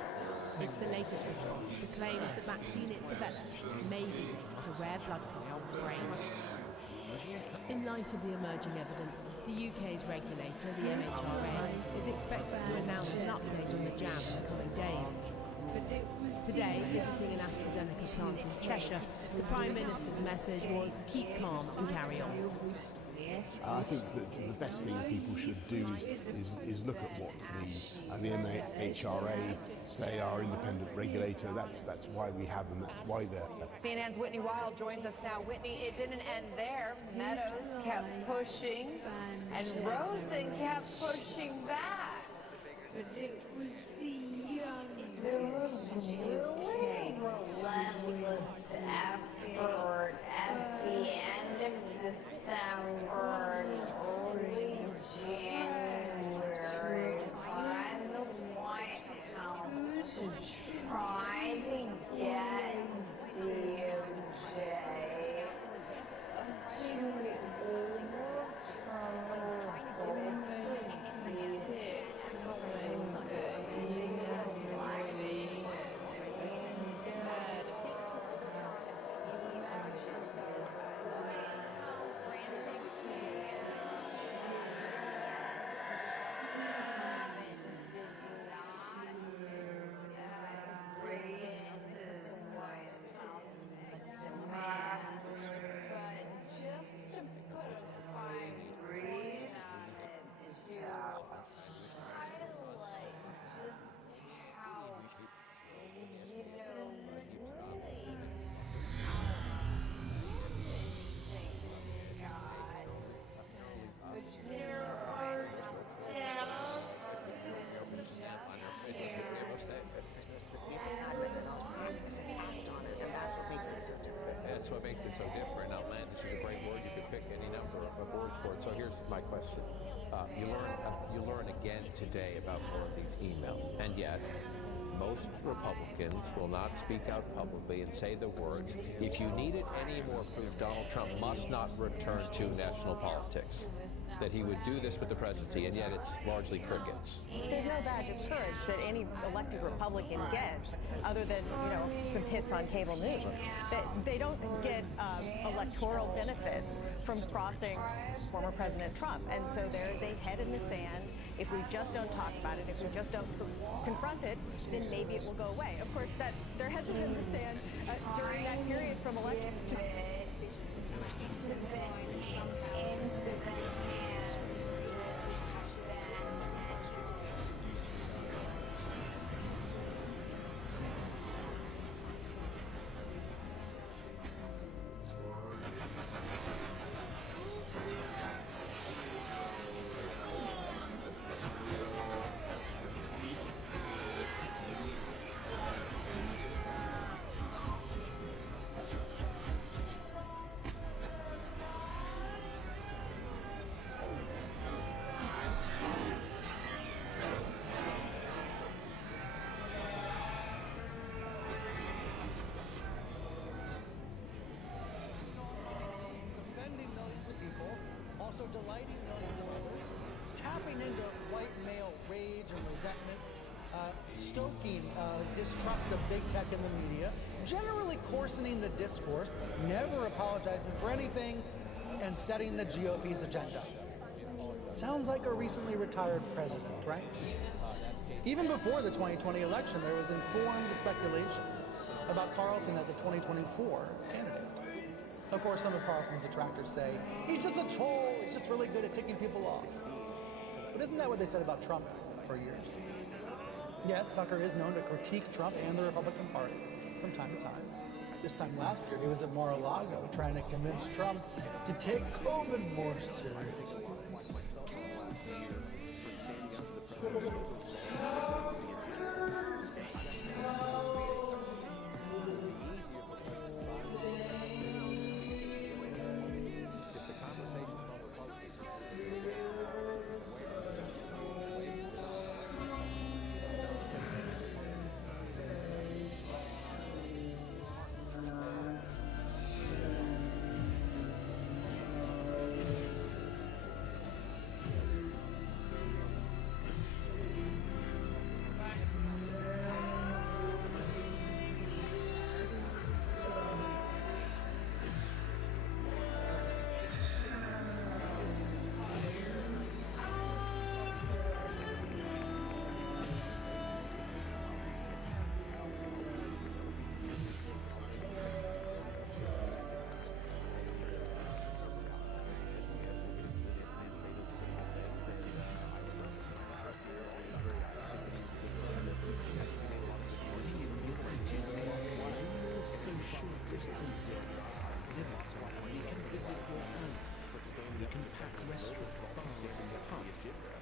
It's the latest response to claims the vaccine it developed may be to rare blood clots in the brain. In light of the emerging evidence, the UK's regulator, the MHRA, is expected to announce an update on the jab in the coming days. Today, visiting an AstraZeneca plant in Cheshire, the Prime Minister's message was keep calm and carry on. I think that the best thing people should do is look at what the MHRA say, our independent regulator. That's why we have them. That's why they're. CNN's Whitney Wild joins us now. Whitney, it didn't end there. Meadows kept pushing, and Rosen kept pushing back. But it was the relentless effort at the end of December and early January by the White House to try to get DOJ to That's what makes it so different. Outlandish is a great word you could pick any number of words for it. So here's my question. You learn again today about more of these emails, and yet most Republicans will not speak out publicly and say the words, if you needed any more proof, Donald Trump must not return to national politics. That he would do this with the presidency, and yet it's largely crickets. There's no badge of courage that any elected Republican gets, other than, some hits on cable news. That they don't get electoral benefits from crossing former President Trump. And so there is a head in the sand. If we just don't talk about it, if we just don't confront it, then maybe it will go away. Of course, that their heads are in the sand during that period from election to delighting millions of others, tapping into white male rage and resentment, stoking distrust of big tech and the media, generally coarsening the discourse, never apologizing for anything, and setting the GOP's agenda. Sounds like a recently retired president, right? Even before the 2020 election, there was informed speculation about Carlson as a 2024 candidate. Of course, some of Carlson's detractors say, he's just a troll, he's just really good at ticking people off. But isn't that what they said about Trump for years? Yes, Tucker is known to critique Trump and the Republican Party from time to time. This time last year, he was at Mar-a-Lago trying to convince Trump to take COVID more seriously.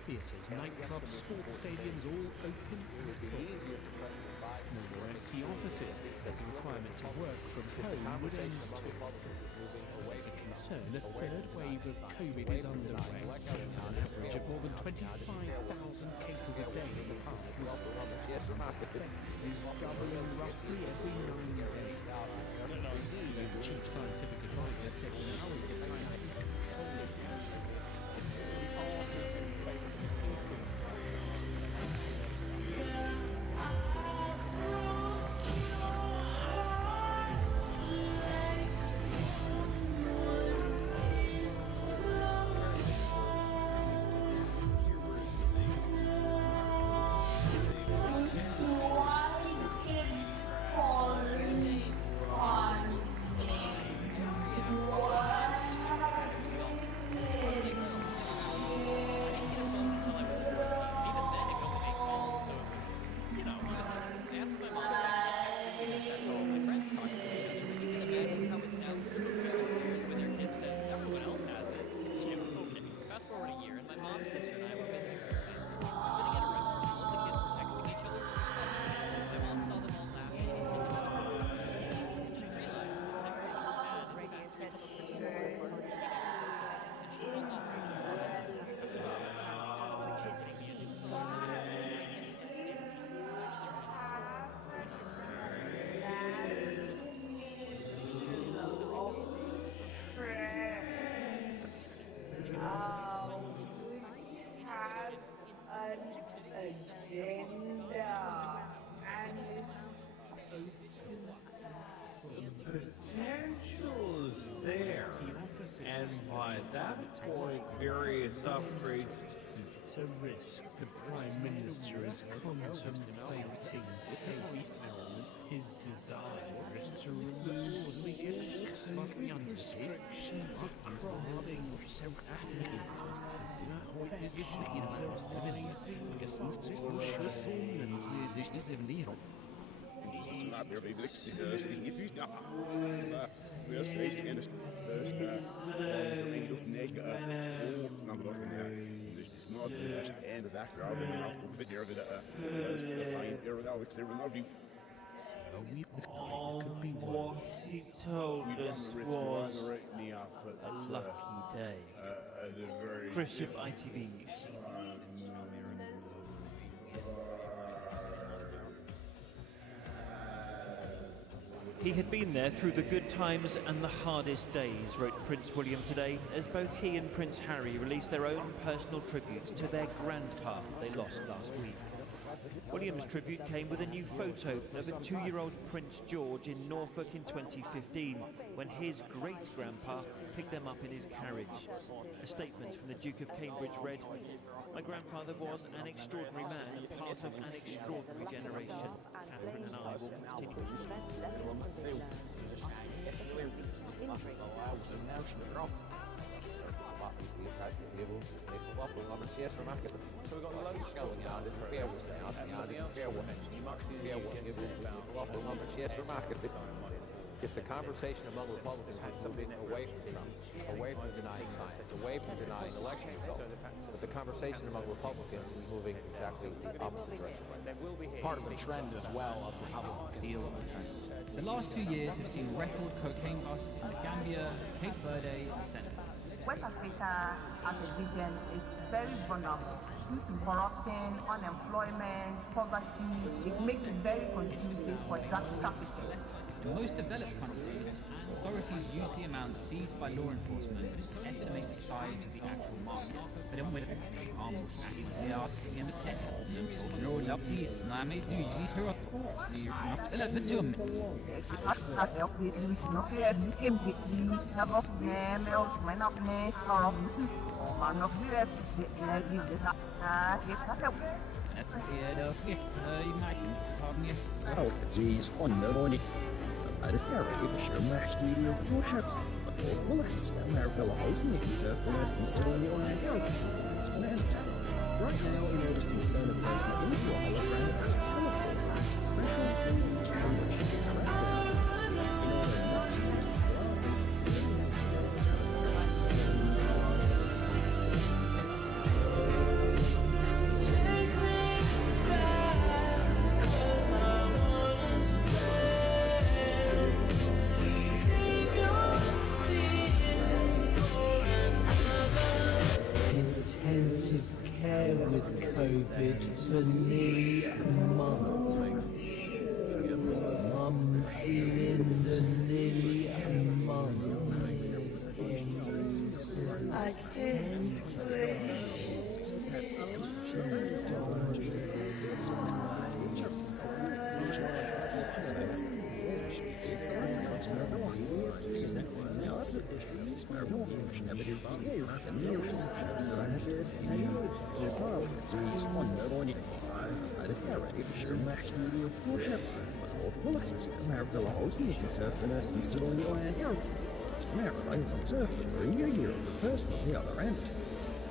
Theatres, nightclubs, sports stadiums all open and full. More empty offices as the requirement to work from home would end too. There's a concern a third wave of COVID is underway, an average of more than 25,000 cases a day in the past week. Effectively doubling roughly every 9 days. The chief scientific advisor said now is the time to be controlling this. upgrades to risk. The Prime Minister is contemplating his desire is to remove COVID restrictions across what he told us was a lucky day. Chris of ITV News. He had been there through the good times and the hardest days, wrote Prince William today, as both he and Prince Harry released their own personal tribute to their grandpa they lost last week. William's tribute came with a new photo of a 2-year-old Prince George in Norfolk in 2015, when his great-grandpa picked them up in his carriage. A statement from the Duke of Cambridge read, "My grandfather was an extraordinary man and part of an extraordinary generation. Catherine and I will continue." So we've got loads going on. There's fair if the conversation among Republicans has been away from Trump, away from denying science, away from denying election results, but the conversation among Republicans is moving exactly the opposite direction. Part of the trend as well of Republican deal returns. The last 2 years have seen record cocaine busts in the Gambia, Cape Verde, and Senegal. West Africa as a region is very vulnerable due to corruption, unemployment, poverty. It makes it very conducive for drug trafficking. In most developed countries, authorities use the amount seized by law enforcement to estimate the size of the actual market. But then with Het is material voorschips. Right now, in order to discern a person into a hologram as teleport, special 3D cameras should be corrected. In order not to use the glasses, it is necessary to have a intensive care with COVID for nearly a month. Mum in the nearly a month. I can't breathe.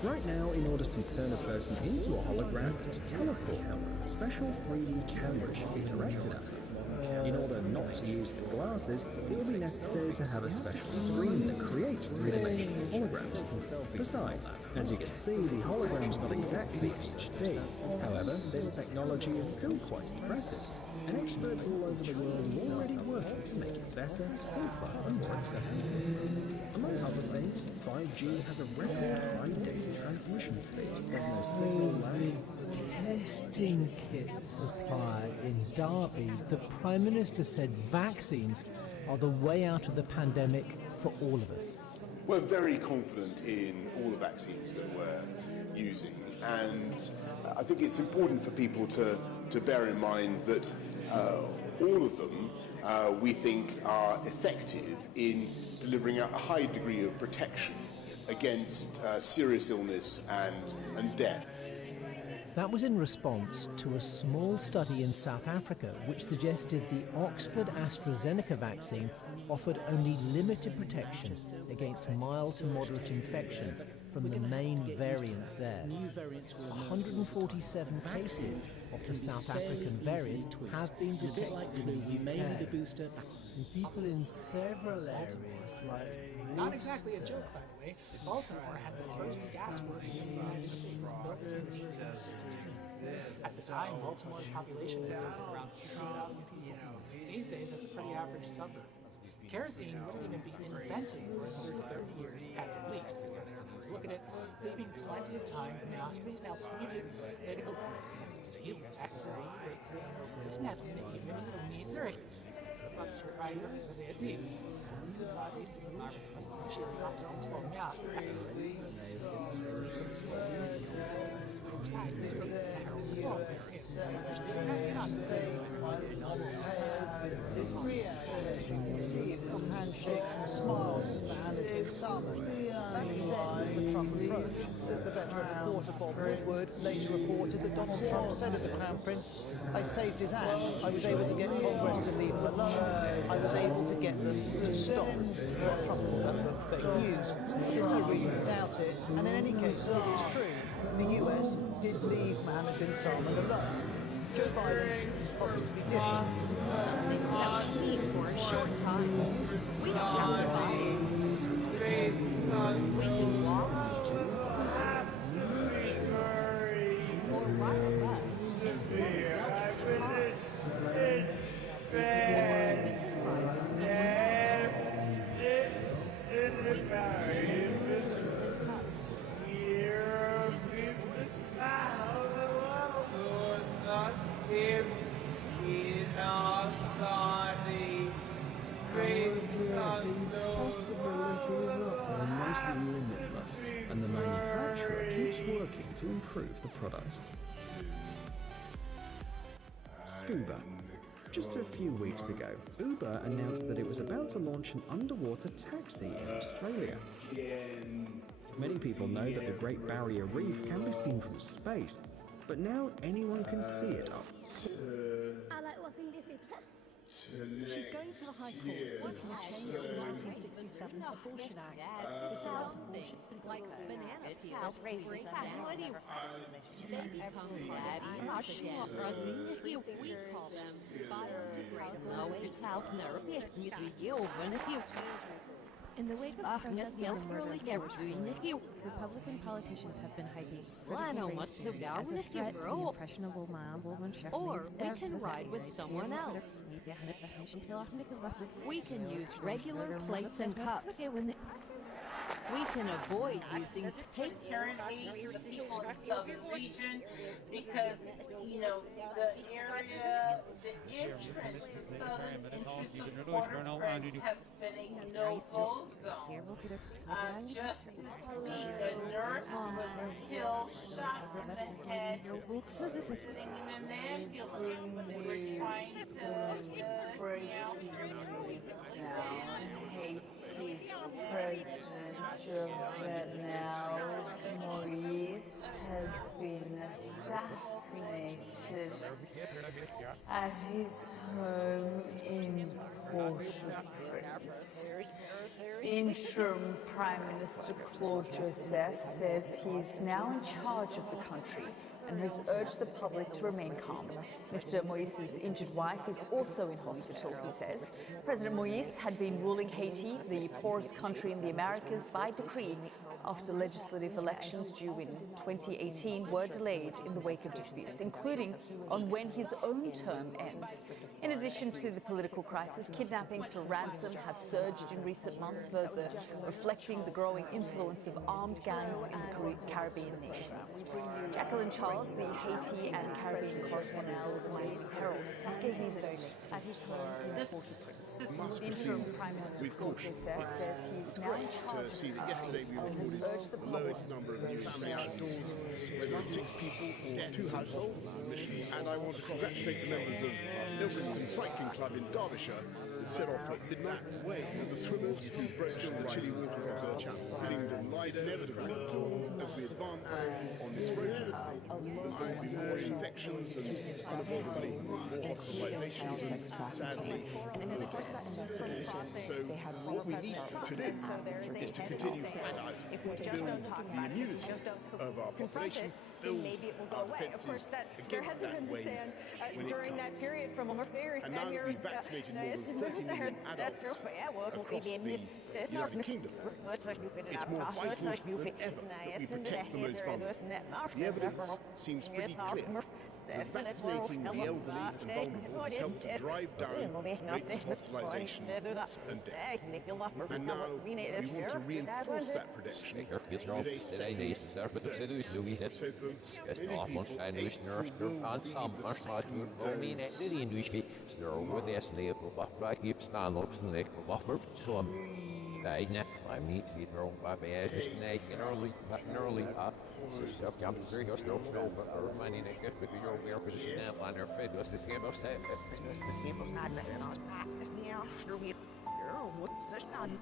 Right now, in order to turn a person into a hologram to teleport, special 3D cameras should be directed at them. In order not to use the glasses, it will be necessary to have a special screen that creates three-dimensional holograms. Besides, as you can see, the hologram's not exactly HD. However, this technology is still quite impressive, and experts all over the world are already working to make it better, simpler, and more accessible. Among other things, 5G has a record high data transmission speed. There's no signal lag. Testing kit supply in Derby, the Prime Minister said vaccines are the way out of the pandemic for all of us. We're very confident in all the vaccines that we're using, and I think it's important for people to bear in mind that all of them we think are effective in delivering a high degree of protection against serious illness and death. That was in response to a small study in South Africa which suggested the Oxford AstraZeneca vaccine offered only limited protection against mild to moderate infection from the main variant there. 147 cases of the South African variant have been detected in the UK. And people in several areas like Not exactly a joke, by the way. Baltimore had the first gas works in the United States, built in 1816. At the time, Baltimore's population was around 50,000 people. These days, that's a pretty average suburb. Kerosene wouldn't even be invented for another 30 years at least. Look at it, leaving plenty of time for masters. Now, you handshakes and smiles and it's summer. That's the sense of the Trump approach. The veteran supporter Bob Woodward later reported that Donald Trump said of the Crown Prince, I saved his ass. I was able to get Congress to leave him alone. I was able to get them to stop. What Trump called that fake news. There's no reason to doubt it. And in any case, it is true. The US did leave Mohammed bin Salman alone. Joe Biden is supposed to be different. Something that was neat for a short time. We don't have to buy it. We can walk. Or ride a bus. Possibilities are almost limitless, and the manufacturer keeps working to improve the product. Scuba. Just a few weeks ago, Uber announced that it was about to launch an underwater taxi in Australia. Many people know that the Great Barrier Reef can be seen from space, but now anyone can see it up. I like watching this. She's going to the High Court seeking a change to the 1967 Abortion Act to stop abortion Like banana peels raising family. They become flabby and again. We call them biodegradable In the wake of protests of the murder of George Floyd, Republican politicians have been hyping critical race theory as a threat to the impressionable woman. Or we can ride with someone else. We can use regular plates and cups. We can avoid using vegetarian aid to the people in the southern region because, you know, the area, the entrance, the southern entrance of Border Press has been a no-go zone. Justice Lee, a nurse, was killed, shot in the head, sitting in an ambulance when they were trying to break Haiti's president Jovenel Moïse has been assassinated at his home in Port-au-Prince. Interim Prime Minister Claude Joseph says he's now in charge of the country and has urged the public to remain calm. Mr. Moïse's injured wife is also in hospital, he says. President Moïse had been ruling Haiti, the poorest country in the Americas, by decree after legislative elections due in 2018 were delayed in the wake of disputes, including on when his own term ends. In addition to the political crisis, kidnappings for ransom have surged in recent months, further reflecting the growing influence of armed gangs in the Caribbean nation. Jacqueline Charles details, the Haiti and Caribbean correspondent for the Miami Herald gave me the verdict at his home in Port-au-Prince. The interim Prime Minister Claude Joseph says he's now in charge of the country and has urged the public. Lowest number of new family outings, whether it's 6 people or 2 households. And I want to congratulate the members of Ilkeston Cycling Club in Derbyshire that set off at midnight way, and the swimmers who broke still the chilly water across the channel. Heading the light inevitably as we advance on this road, that there will be more infections and unavoidably more hospitalizations and sadly more deaths. So what we need to do is to continue flat out, build the immunity of our population, build our defences against that wave when it comes. And now that we've vaccinated more than 30 million adults across the United Kingdom, it's more vital than ever that we protect the most vulnerable. The evidence seems pretty clear that vaccinating the elderly and vulnerable has helped to drive down rates of hospitalisation and death. And now we want to reinforce that protection with a second dose. So many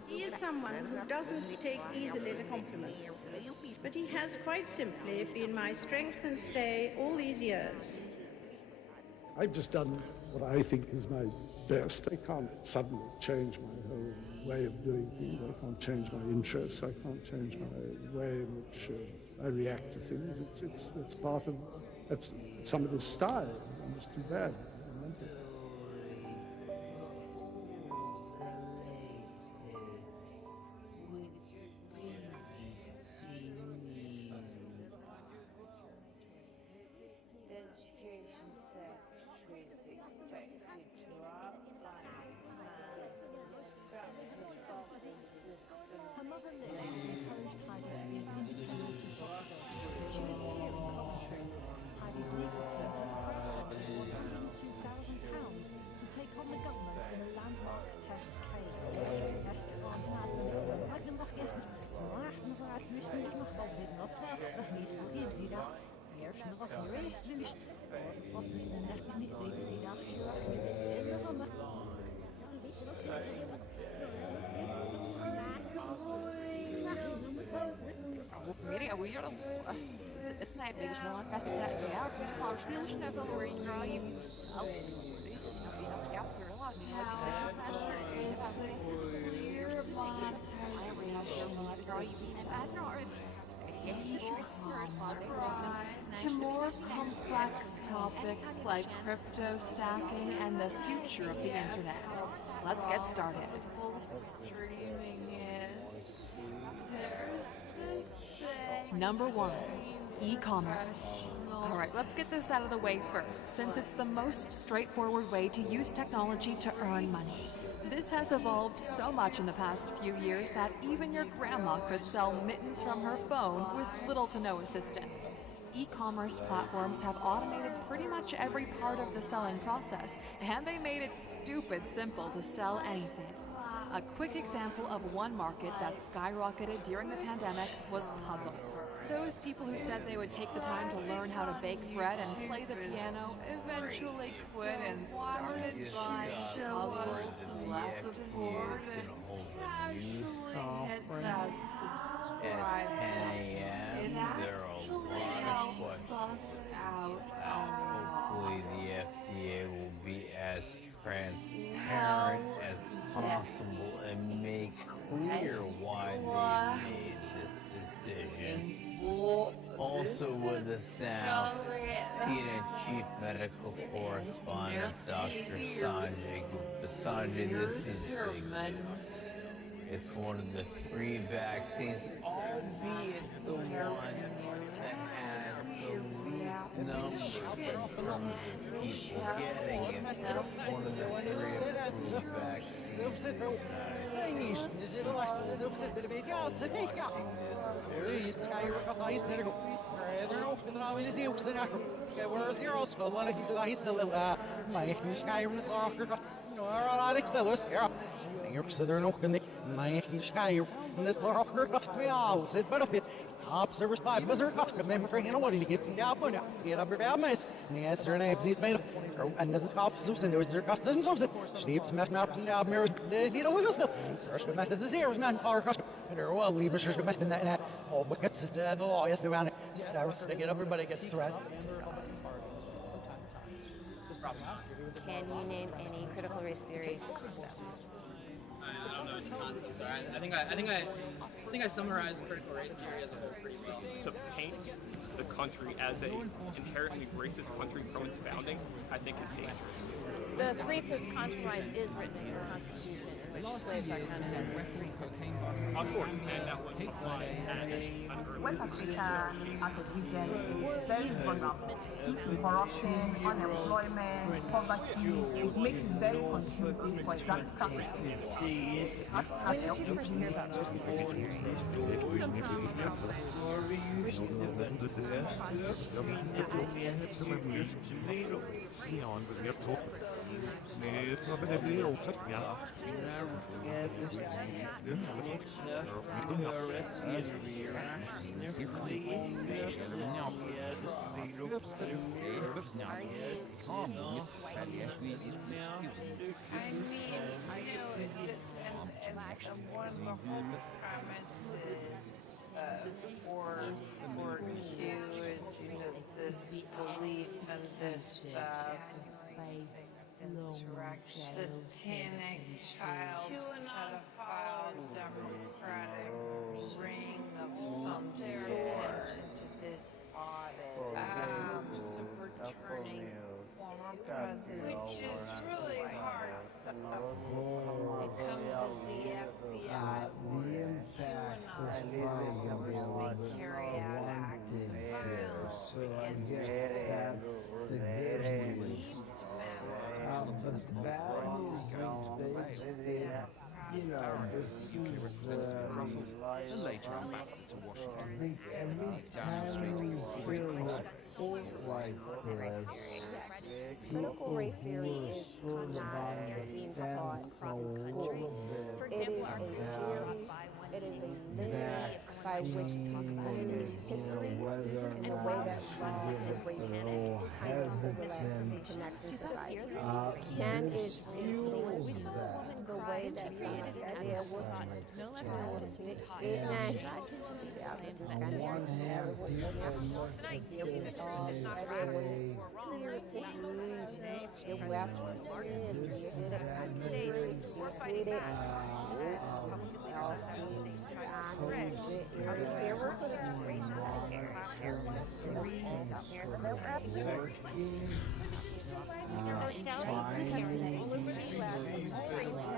He is someone who doesn't take easily to compliments, but he has quite simply been my strength and stay all these years. I've just done what I think is my best. I can't suddenly change my whole way of doing things. I can't change my interests. I can't change my way in which I react to things. It's part of that's some of this style. It's too bad. To more complex topics like crypto stacking and the future of the internet. Let's get started. Number 1, e-commerce. Alright, let's get this out of the way first, since it's the most straightforward way to use technology to earn money. This has evolved so much in the past few years that even your grandma could sell mittens from her phone with little to no assistance. E-commerce platforms have automated pretty much every part of the selling process, and they made it stupid simple to sell anything. A quick example of one market that skyrocketed during the pandemic was puzzles. Those people who said they would take the time to learn how to bake bread and play the piano eventually quit and started buying puzzles, left the board, and casually hit that subscribe button. It actually helps us out a lot. Hopefully the FDA will be as transparent as possible and make clear why they made this decision. Also with us now, Senior Chief Medical Correspondent Dr. Sanjay Gupta. Sanjay, this is big news. It's one of the 3 vaccines, albeit the one that has the least numbers in terms of people getting it. One of the 3 approved vaccines. Observers by buzzer cost of member for what he gives the output. Get up your helmets. And yes, sir, names he's made and this is officers and there was their customs of it. Sleeps, smash up and down, mirror, you know, wiggle stuff. First, met the zeros, man, power custom. And they're well, leave us just in that. Oh, but gets the law, yes, around it. Stars to get everybody gets threat. Can you name any critical race theory concepts? I don't know what the concepts are. I think I summarized critical race theory as a whole pretty well. To paint the country as a inherently racist country from its founding, I think is dangerous. The Three-Fifths Compromise is written into the Constitution. Last 2 years have seen record cocaine busts. Of course, and that was applied as West Africa as a region is very vulnerable to corruption, unemployment, poverty. It makes it very conducive for drug trafficking. When did you first hear about critical race theory? One of the whole premises for Q is this belief and this satanic child pedophile democratic ring of some attention to this audit. Returning former president, which is really hard stuff. It comes as the FBI carry out acts of violence against the good news. But the bad news these days, you know, this is Brussels and later ambassador to Washington. I think every time we feel like this, Critical race theory people is sort of on being the taught fence a across the little country. bit It is a theory, it is a lineage by which community history and the way that race is hesitating connects in society. Can it fuels influence that. the way that idea was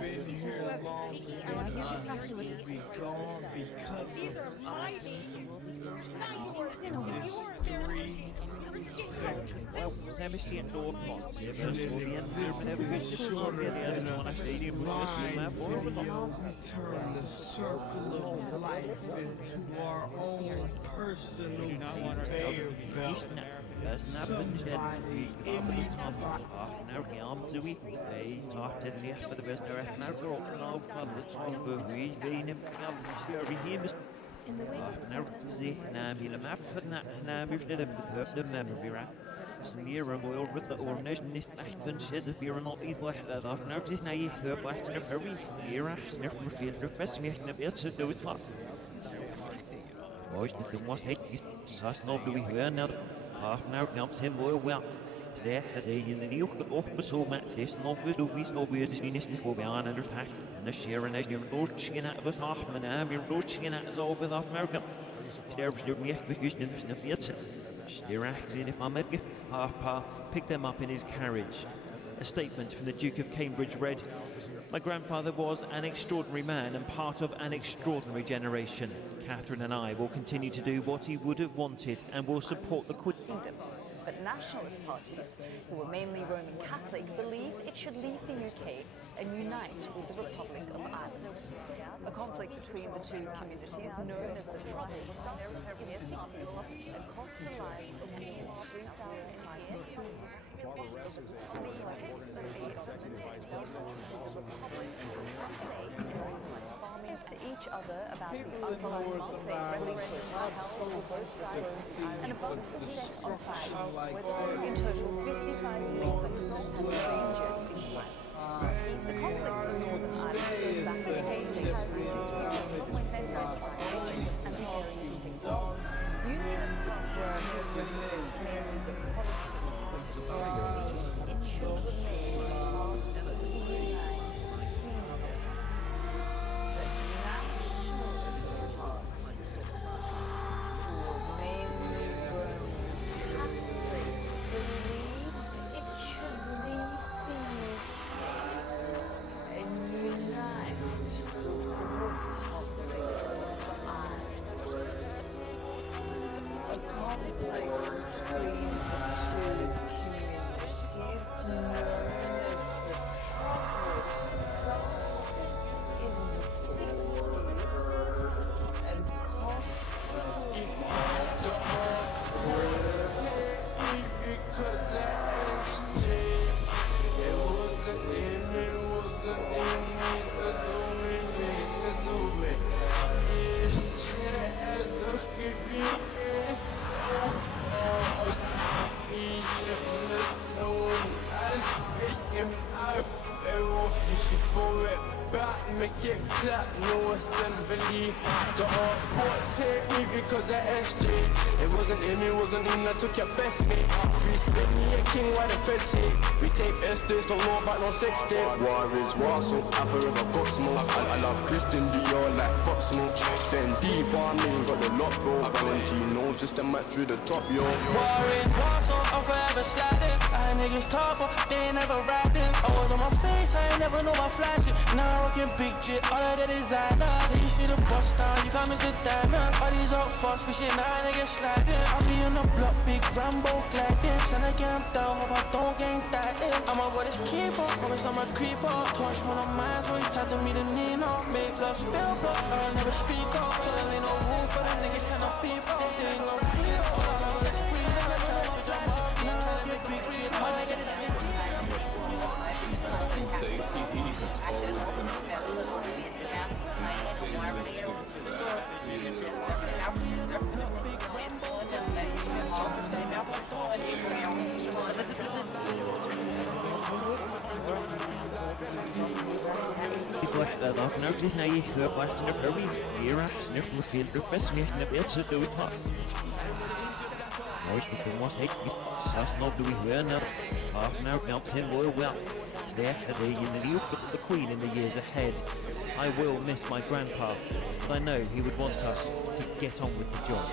Been here long enough to be gone because of us. This 3 seconds. And it exists shorter than a fine video. We turn the circle of life into our own personal conveyor belt. Somebody Snera oil with the orange nist and says you're not eat like that off now just now you third black to the very snera snip refit the best make the best to do it top. Most of the most hate sauce no do we hear now half now comes him oil well. There has a in the new open so much this no good do we no weird is nicht go beyond under fact and the share and your roaching at the half man am your roaching at over off America. There was your nicht because the fiat. Chirac in half-pa picked them up in his carriage. A statement from the Duke of Cambridge read, "My grandfather was an extraordinary man and part of an extraordinary generation. Catherine and I will continue to do what he would have wanted and will support the Queen." But nationalist parties, who were mainly Roman Catholic, believe it should leave the UK and unite with the Republic of Ireland. A conflict between the two communities, known as the Troubles, started in the 60s and cost the lives of nearly 3,500 people. Barbara Ress is a executive vice To each other about the unfolding friendly held on both sides, and a box was set on fire, with in total 55 reasons and the danger inquest. The conflict in Northern Ireland goes back to pages and the Make it clap, no assembly. The hard sport take me because of SJ. It wasn't him, I took your best mate. Free slip me a king while the feds hate. We take Estes, don't know about no sex tape. War is war, so I forever got smoke. I love Christian Dior like Pop Smoke. Fendi, Barmaid, got the lock, bro. Valentino's just a match with the top, yo. War is war, so I'm forever sliding. I niggas talk, but they ain't never riding. I was on my face, I ain't never know my flashing. Now I'm rocking big shit, all of the designer. You see the bust down, you can't miss the diamond. All these out fast, we shit, now niggas sliding. I'll be on the block, big Rambo gliding. Tryna get him down, hope I don't get that in. I'm a what is keeper, promise I'm a creeper. Touch one of mine, so he tried to meet a Nino. Make love spill, but I'll never speak up. Till there ain't no room for the niggas tryna beep up. They ain't gon' flip, all I know is scream. I'm tryna flash it, now I get big shit, my nigga is Af notice now you hear left in the very era, sniff with field best me and the bits to do it. Most people must hate me. Just not do we hear another. Half an hour helps him royal well. Today, as a youth with the Queen in the years ahead. I will miss my grandpa, but I know he would want us to get on with the job.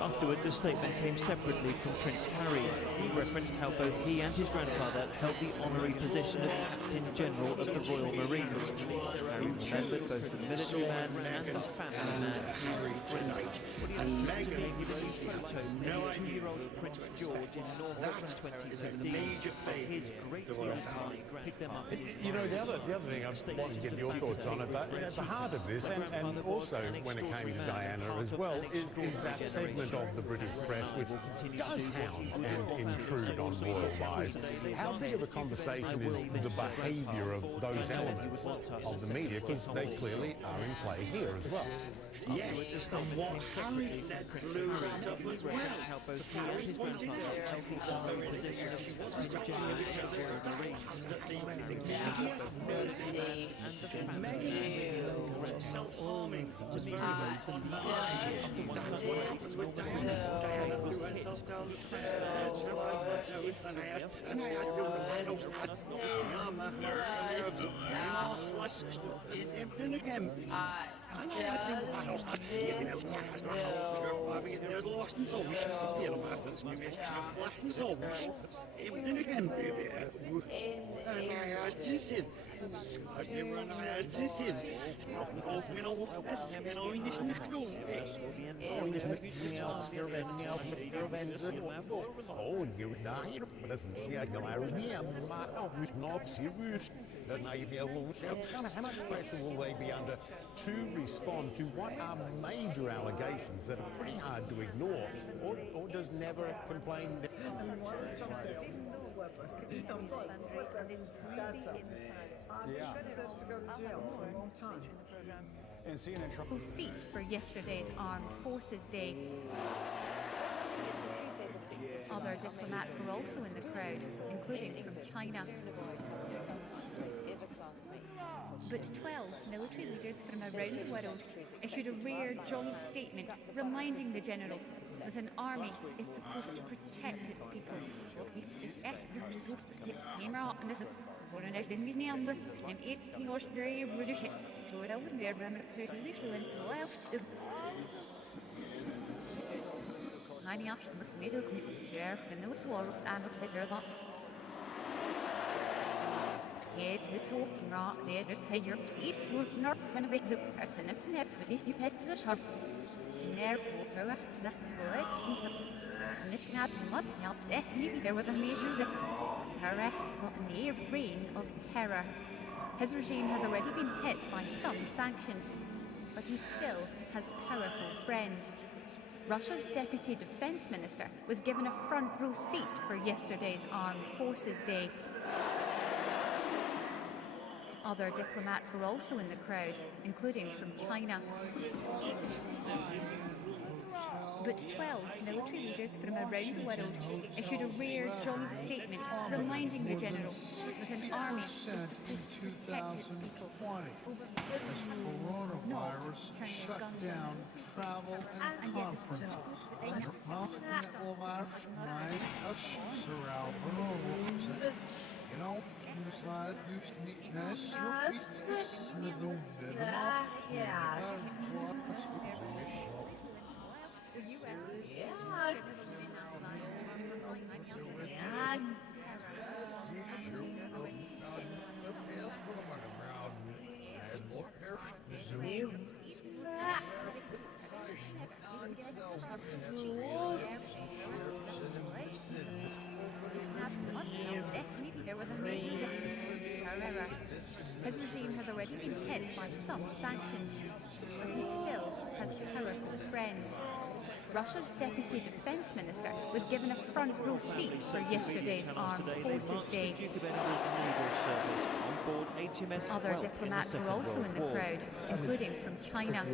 Afterwards, a statement came separately from Prince Harry. He referenced how both he and his grandfather held the honorary position of Captain General of the Royal Marines. Harry remembered both the military man and the family man. Two-year-old Prince George in Norfolk in 2017 his great grandfather picked them up in his You know, the other thing I want to get your thoughts on at the heart of this, and also when it came to Diana as well, is that segment of the British press which does hound and intrude on royal lives. How big of a conversation is the behaviour of those elements of the media, because they clearly are in play here as well? Yes, and what Harry said blew it up as well. The Harry wanted it to take the very thing she wanted to give it to this that the media knows the Meghan's self-harming to be live. That's what happens with Diana. Diana threw herself down the stairs, and I had no house, had the armour, nerves, and my sister is in again. And I was thinking, I lost that. Nothing else matters. I was lost and so wish. You know, my first new age, lost and so wish. Even again, baby. And I asked, she said, How much pressure will they be under to respond to what are major allegations that are pretty hard to ignore, or does never complain? Receipt for yesterday's Armed Forces Day. Other diplomats were also in the crowd, including from China. But 12 military leaders from around the world issued a rare joint statement reminding the general that an army is supposed to protect its people. It's this whole rock, it's a your piece, or friend of it, it's an absent for this you pet the sharp. Snare for perhaps that let's see. Snishnas must help. Maybe there was a measure that harassed for a near reign of terror. His regime has already been hit by some sanctions, but he still has powerful friends. Russia's Deputy Defense Minister was given a front row seat for yesterday's Armed Forces Day. Other diplomats were also in the crowd, including from China. But 12 military leaders from around the world issued a rare joint statement reminding the general that an army is supposed to protect its people. As coronavirus shut down travel and conferences. His regime has already been hit by some sanctions, but he still has powerful friends. Russia's Deputy Defense Minister was given a front row seat for yesterday's Armed Forces Day. Other diplomats were also in the crowd, including from China.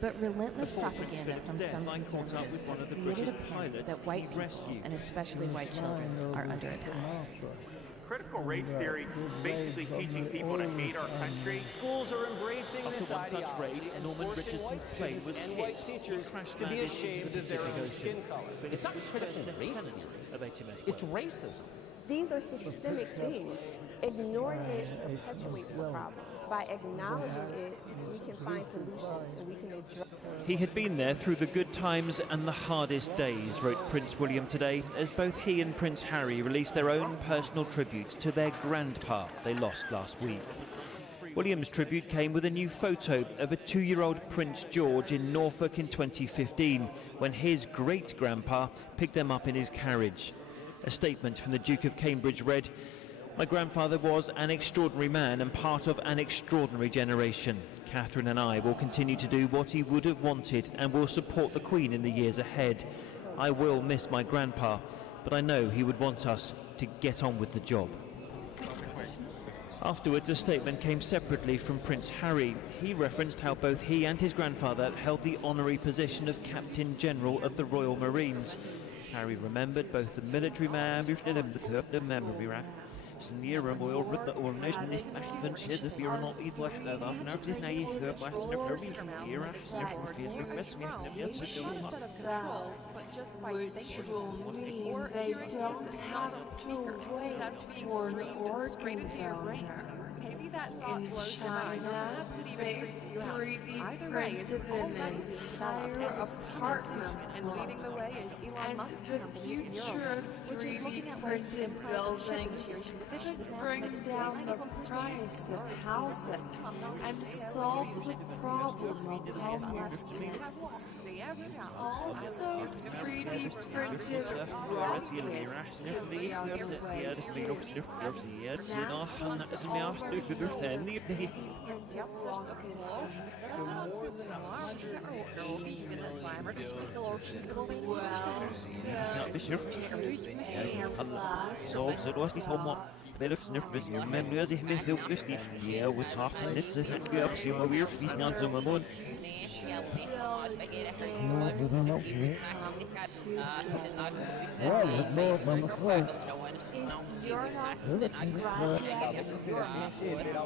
But relentless propaganda from some conservatives has created a panic that white people, and especially white children, are under attack. Critical race theory, basically teaching people to hate our country. Schools are embracing this After one such raid, ideology and Norman forcing Richardson's white plane was and hit. white teachers to be ashamed of their own skin color. It's not critical race theory. It's racism. These are systemic things. Ignoring it perpetuates the problem. By acknowledging it, we can find solutions and we can address. He had been there through the good times and the hardest days, wrote Prince William today, as both he and Prince Harry released their own personal tribute to their grandpa they lost last week. William's tribute came with a new photo of a 2-year-old Prince George in Norfolk in 2015, when his great-grandpa picked them up in his carriage. A statement from the Duke of Cambridge read, "My grandfather was an extraordinary man and part of an extraordinary generation. Catherine and I will continue to do what he would have wanted and will support the Queen in the years ahead. I will miss my grandpa, but I know he would want us to get on with the job." Afterwards, a statement came separately from Prince Harry. He referenced how both he and his grandfather held the honorary position of Captain General of the Royal Marines. Harry remembered both the military man and the memory rack. Sneer and oil with the orange and if is if you're not eat like that off now just now you third last in a very here but just by ritual mean they don't have to wait for an organ donor. Maybe that thought blows your mind, or perhaps it even creeps you out. Either way, it's already entire apartment, and leading the way is Elon Musk's company, Neuralink, which is looking at ways to implant the chip materials could bring down the price of housing and solve the problem of homelessness. Also, 3D printed rockets could be on their way If you're not subscribed yet, you're missing out.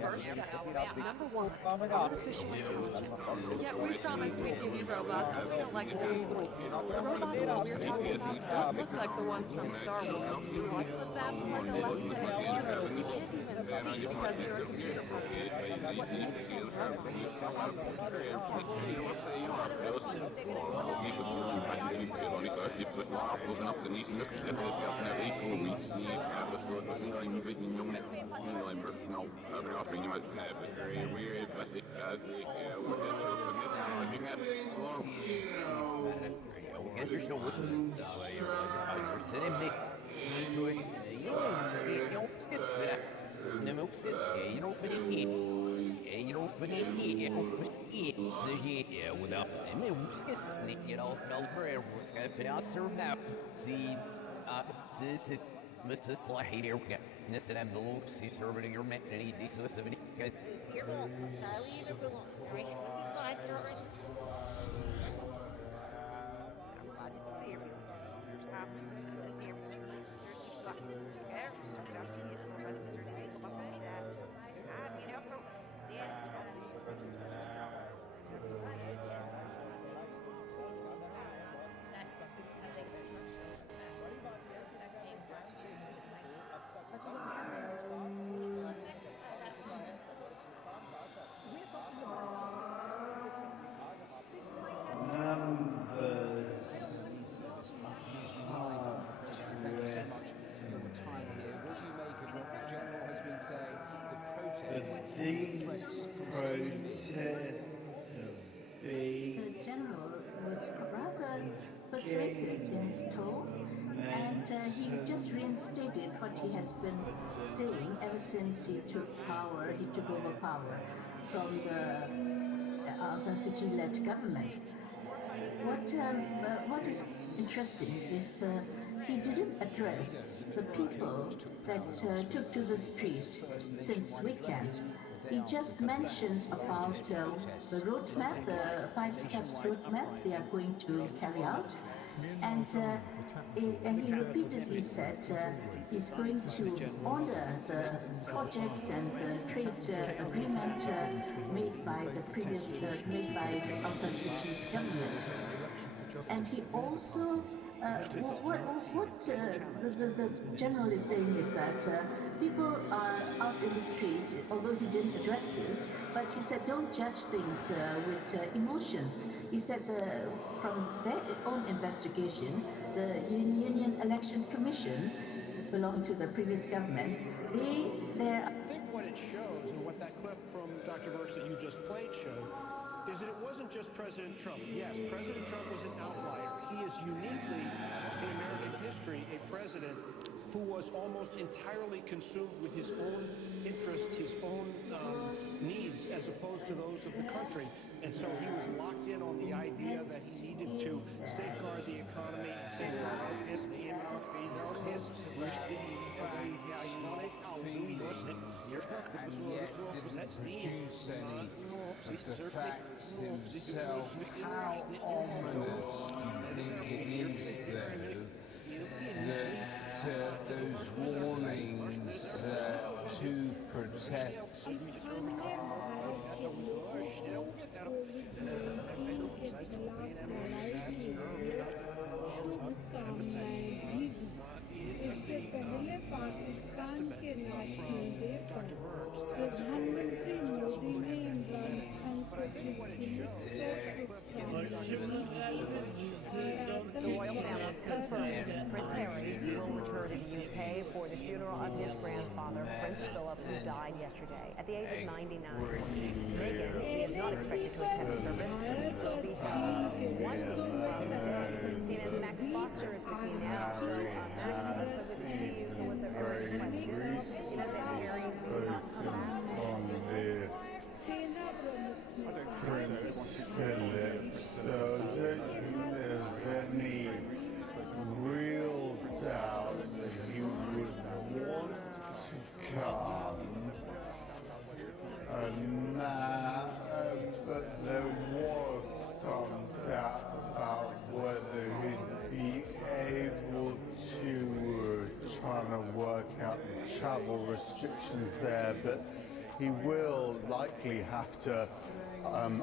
First up, number one, artificial intelligence. Yeah, we promised we'd give you robots, and we don't like to disappoint. The robots we're talking about don't look like the ones from Star Wars. Lots of them, like Alexa and Siri, you can't even see because they're a computer program. What makes them robots is the way The general was rather persuasive in his tone, and he just reinstated what he has been saying ever since he took over power from the Aung San Suu Kyi-led government. What is interesting is he didn't address the people that took to the street since weekend. He just mentioned about the roadmap, the 5 steps roadmap they are going to carry out. And he repeatedly said he's going to honor the projects and the trade agreement made by Aung San Suu Kyi's government. And he also, what the general is saying is that people are out in the street, although he didn't address this, but he said don't judge things with emotion. He said from their own investigation, the Union Election Commission belonged to the previous government. I think what it shows, and what that clip from Dr. Birx that you just played showed, is that it wasn't just President Trump. Yes, President Trump was an outlier. He is uniquely, in American history, a president who was almost entirely consumed with his own interests, his own needs, as opposed to those of the country. And so he was locked in on the idea that he needed to safeguard the economy and safeguard our fists, the facts himself. How ominous do you think it is, though, that those warnings to protect इससे पहले पाकिस्तान के राष्ट्रपति funeral of his grandfather, Prince Philip, who died yesterday at the age of 99. Meghan, he is not expected to attend the service, so he will be home 1 week from the day. CNN's Max Foster is with me now. So, Max, so good to see you. So was there any question? You know that Harry's not come back? Prince Philip, so that there's any real doubt that he would want to come, and but there was some doubt about whether he'd be able to trying to work out the travel restrictions there, but he will likely have to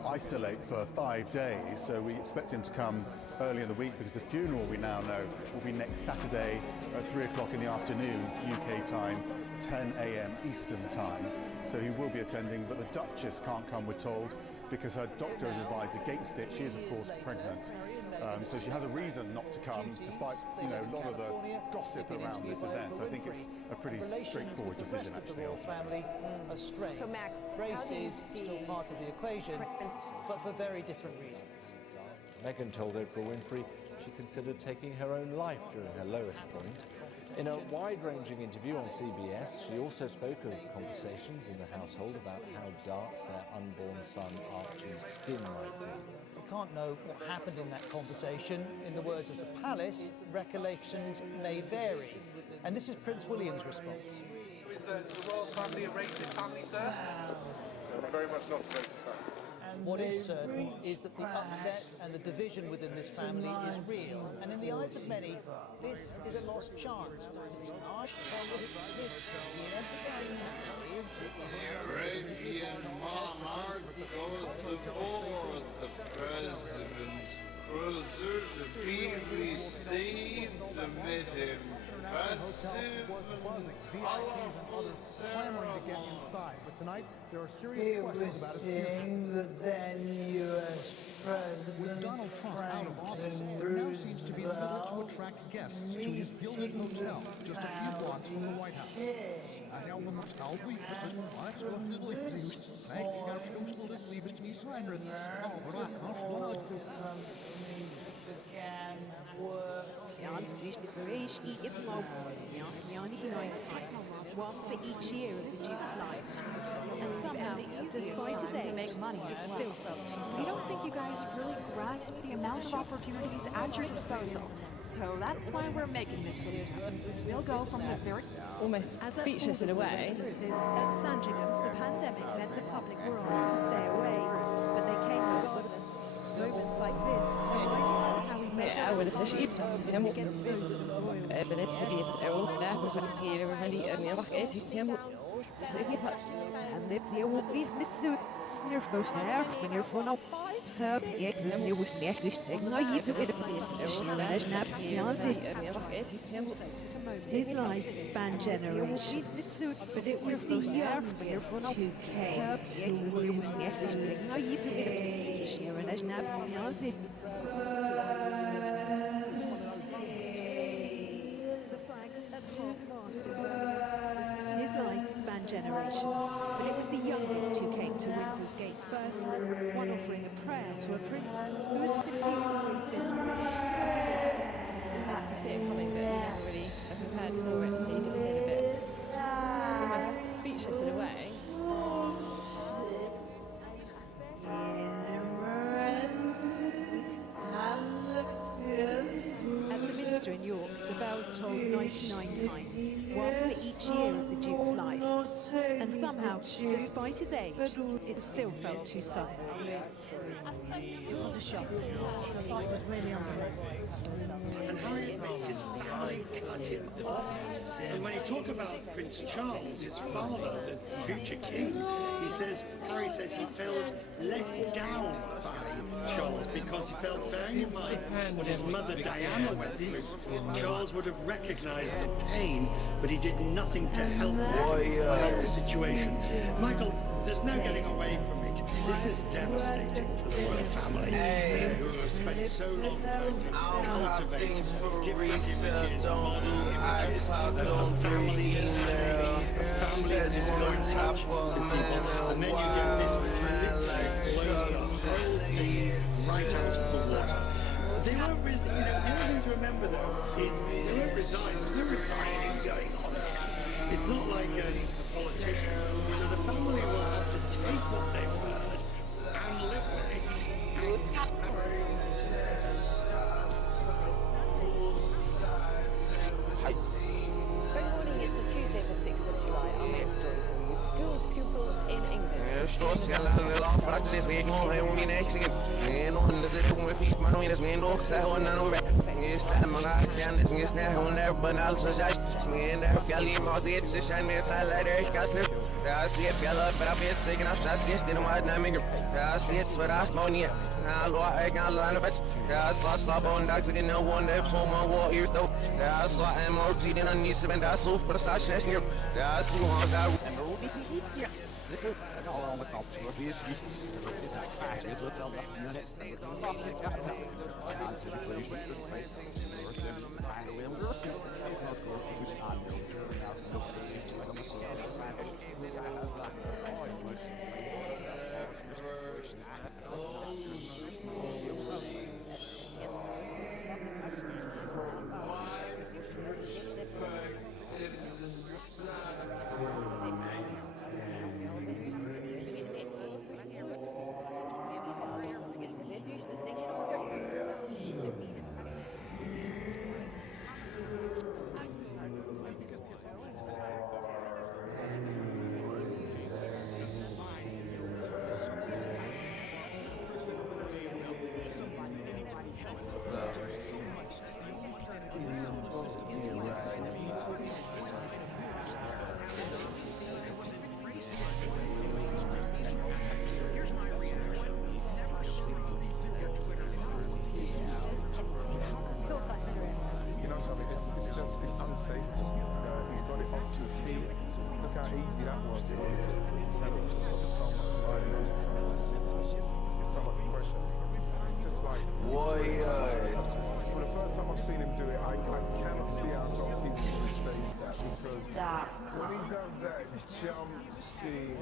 isolate for 5 days, so we expect him to come early in the week because the funeral, we now know, will be next Saturday at 3 o'clock in the afternoon UK time, 10 a.m. Eastern time. So he will be attending, but the Duchess can't come, we're told, because her doctor has advised against it. She is, of course, pregnant. So she has a reason not to come, despite, you know, a lot of the gossip around this event. I think it's a pretty straightforward decision, actually, ultimately. So, Max, race is still part of the equation, but for very different reasons. Meghan told Oprah Winfrey she considered taking her own life during her lowest point. In a wide-ranging interview on CBS, she also spoke of conversations in the household about how dark their unborn son Archie's skin might be. We can't know what happened in that conversation. In the words of the palace, recollections may vary. And this is Prince William's response. Is the royal family a racist family, sir? Very much not a racist family. What is certain is that the upset and the division within this family is real. And in the eyes of many, this is a lost chance. The Arabian monarch goes aboard the president's cruiser to be received amid impressive VIPs and others clamoring to get inside. But tonight, there are serious questions about his future. The then U.S. president. With Donald Trump out of office, there now seems to be little to attract guests to his Gilded Hotel, just a few blocks from the White House. For each year of the Duke's life. And somehow, despite his age, make money, it still felt too small. We don't think you guys really grasp the amount of opportunities at your disposal. So that's why we're making this video. We'll go from the very... Almost speechless in a way. At Sandringham, the pandemic meant the public were asked to stay away. But they came regardless. Moments like this reminding us how we measure أول شيء بسمو against those in the royal بنفس بيتسألوا فلا بفكير بفلي أن يضح إيش يسمو and lips the old beef misu snurf most there when you're full of subs the exes new was merklich zeigen you to get a piece of naps his life spanned generations, but it was the year where 2K subs the exes new was merklich zeigen you to get a piece of naps his life spanned generations, but it was the youngest who came to Windsor's gates first, one offering a prayer to a prince who had simply always been nice to see it coming, but he hadn't really prepared for it, so he just made a bit almost speechless in a way. At the Minster in York, the bells tolled 99 times, one for each year of the Duke's life. And somehow, despite his age, it still felt too sudden. It was a shock. I thought it was really unbelievable. And Harry admits his family cut him off. And when he talks about Prince Charles, his father, the future king, Harry says he felt let down by Charles because he felt, bearing in mind what his mother Diana went through, Charles would have recognised the pain, but he did nothing to help the situation. Michael, there's no getting away from it. This is devastating for the royal family, who have spent so long cultivating different images, modeling images of a family as a family that is going top of the people, and then you get this literally blows the whole thing right out of the water. They won't, the other thing to remember though is they won't resign. There's no resigning going on here. It's not like a politician. The family will have to take what they've heard and live with it. Good morning, it's a Tuesday the 6th of July. Our main story for you. School pupils in England.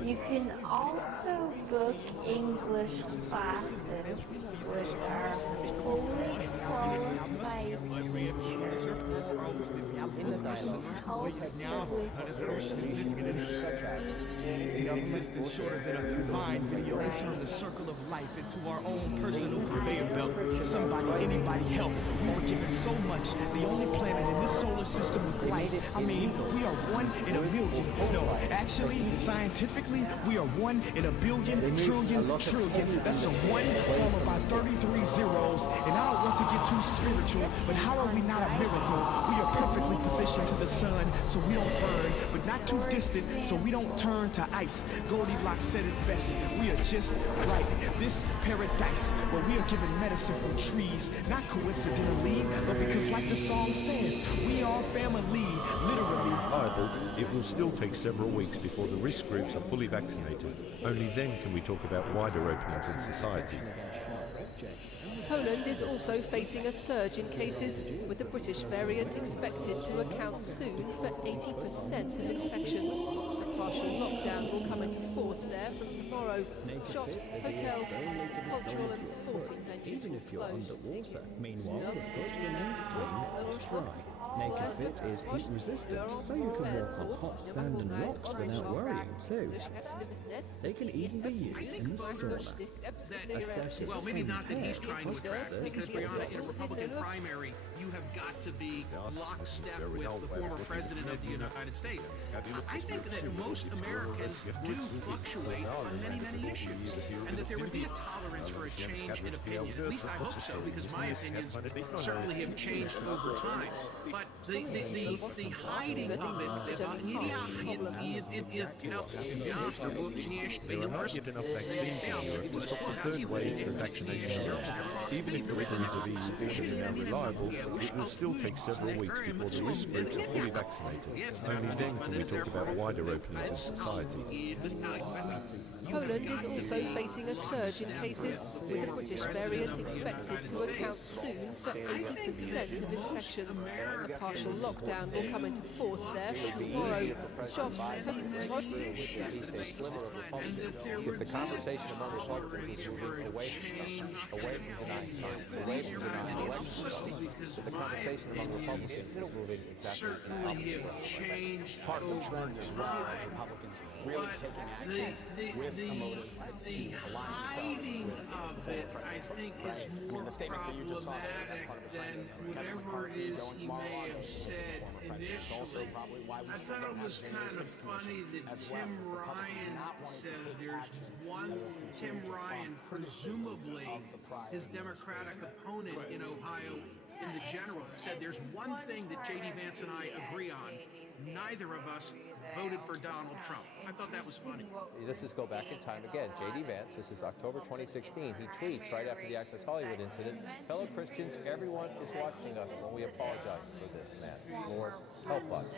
You can also book English classes which are fully qualified In existence shorter than a Vine video, we turn the circle of life into our own personal conveyor belt. Somebody, anybody help. We were given so much. The only planet in this solar system with life. I mean, we are 1 in a million. No, actually, scientifically, we are 1 in a billion, trillion. That's a 1 followed by 33 zeros. And I don't want to get too spiritual, but how are we not a miracle? We are perfectly positioned to the sun, so we don't burn, but not too distant, so we don't turn to ice. Goldilocks said it best. We are just right. This paradise where we are given medicine from trees, not coincidentally, but because like the song says, we are family, literally. It will still take several weeks before the risk groups are fully vaccinated. Only then can we talk about wider openings in society. Poland is also facing a surge in cases, with the British variant expected to account soon for 80% of infections. A partial lockdown will come into force there from tomorrow. Shops, hotels, cultural and sporting venues Even if you're closed. underwater. Meanwhile, the foot remains clean and dry. Naked Fit is heat resistant, so you can walk on hot sand and rocks without worrying too. They can even be used in the sauna. Well, maybe not that he's trying to attract, because Brianna, in a Republican primary, you have got to be lockstep with the former president of the United States. I think that most Americans do fluctuate on many, many issues, and that there would be a tolerance for a change in opinion. At least I hope so, because my opinions certainly have changed over time. But the hiding of it, There are not yet enough vaccines in Europe to stop the third wave of vaccination. Even if the degrees of ease of boosters are now reliable, It will still take several weeks before the risk groups are fully vaccinated. Only then can we talk about wider openings in society. Poland is also facing a surge in cases, with the British variant expected to account soon for 80% of infections. A partial lockdown will come into force there from tomorrow. Shops have if the conversation among Republicans is moving away from denying science, away from denying election results, if the conversation among Republicans is moving exactly in the opposite direction. Part of the trend as well of Republicans really taking actions with a motive to align themselves with former President Trump, right? I mean, the statements that you just saw there, that's part of a trend of Kevin McCarthy going tomorrow on to visit the former president. Also, probably why we still don't have a January 6th commission as well, with Republicans not wanting to take action that will continue to prompt criticism of the prior his Democratic opponent in Ohio in the general said there's one thing that J.D. Vance and I agree on. Neither of us voted for Donald Trump. I thought that was funny. Let's just go back in time again. J.D. Vance, this is October 2016. He tweets right after the Access Hollywood incident, "Fellow Christians, everyone is watching us when we apologize for this, man. Lord, help us."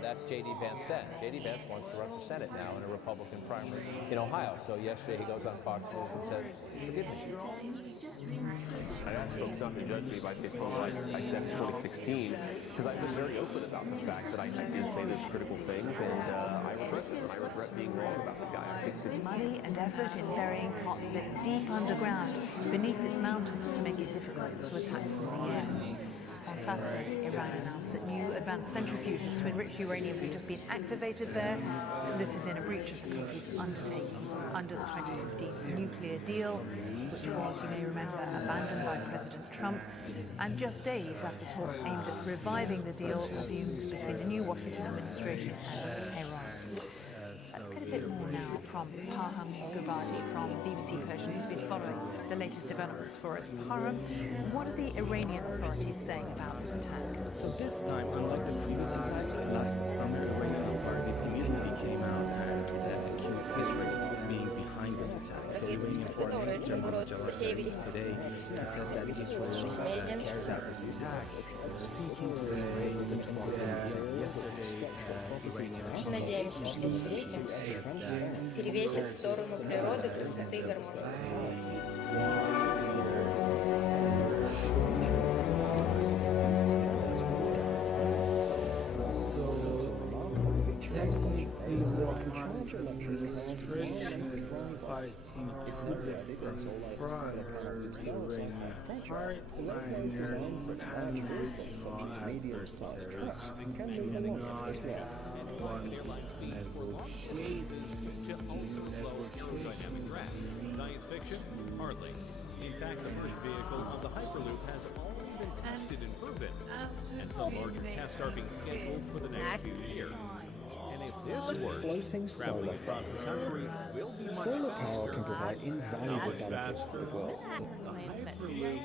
That's J.D. Vance then. J.D. Vance wants to run for Senate now in a Republican primary in Ohio. So yesterday he goes on Fox News and says, "Forgive me." I asked folks not to judge me by based on what I said in 2016, because I've been very open about the fact that I did say those critical things, and I regret them, and I regret being wrong about the guy. I think that Money and effort in burying parts of it deep underground, beneath its mountains, to make it difficult to attack from the air. On Saturday, Iran announced that new advanced centrifuges to enrich uranium had just been activated there. This is in a breach of the country's undertakings under the 2015 nuclear deal, which was, you may remember, abandoned by President Trump, and just days after talks aimed at reviving the deal resumed between the new Washington administration and Tehran. Let's get a bit more now from Parham Gubadi from BBC Persian, who's been following the latest developments for us. Parham, what are the Iranian authorities saying about this attack? So this time, unlike the previous attacks, last summer, Iranian authorities immediately came out and accused Israel of being behind this attack. So Iranian Foreign Minister Mohammad Javad Zarif today, he said that Israel carried out this attack seeking to dismantle the Tomorrow Center. Yesterday, Iranian Надеемся, что время перевесит в сторону природы, красоты и Things that can charge electric cars fighting its different fronts Iranian pipeline designed to catch vehicles such as medium-sized trucks and can move along it as well. Science fiction? Hardly. In fact, the first vehicle on the Hyperloop has already been tested and proven, and some larger tests are being scheduled for the next few years. And if this works, traveling across the country will be much Solar power faster can provide invaluable benefits to the world. The Hyperloop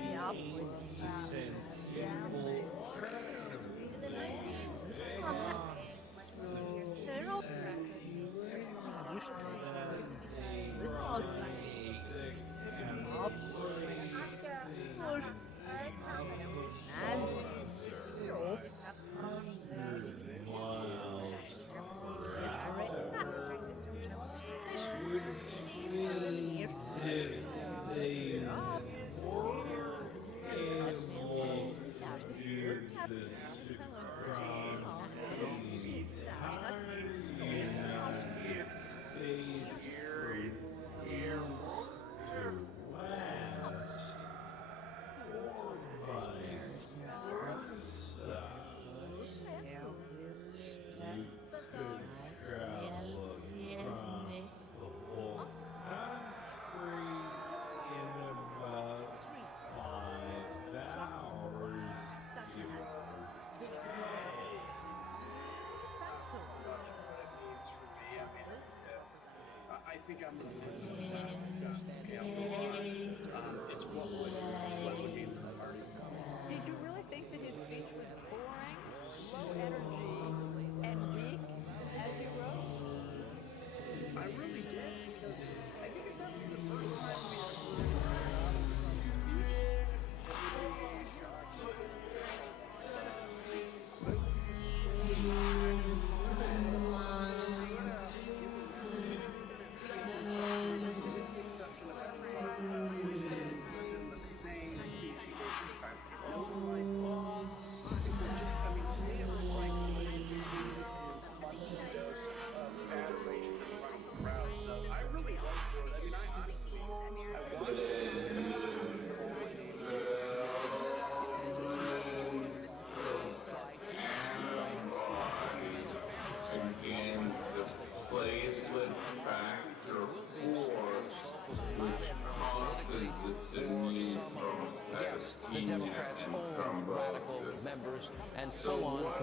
I think I'm it's what would be the party. Did you really think that his speech was boring, low energy, and weak, as you wrote? I really did, because I think that was the first time we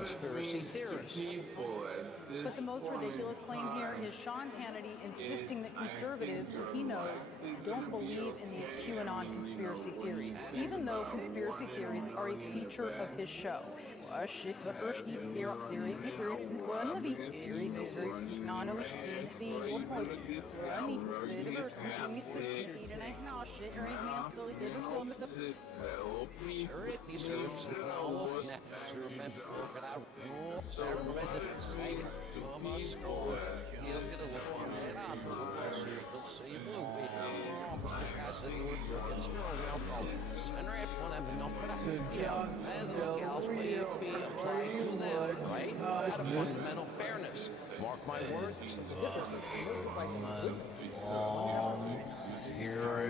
conspiracy theorists. But the most ridiculous claim here is Sean Hannity insisting that conservatives, who he knows, don't believe in these QAnon conspiracy theories, even though conspiracy theories are a feature of his show. Applied to them, right? Out of fundamental fairness. Mark my words. Restrictions to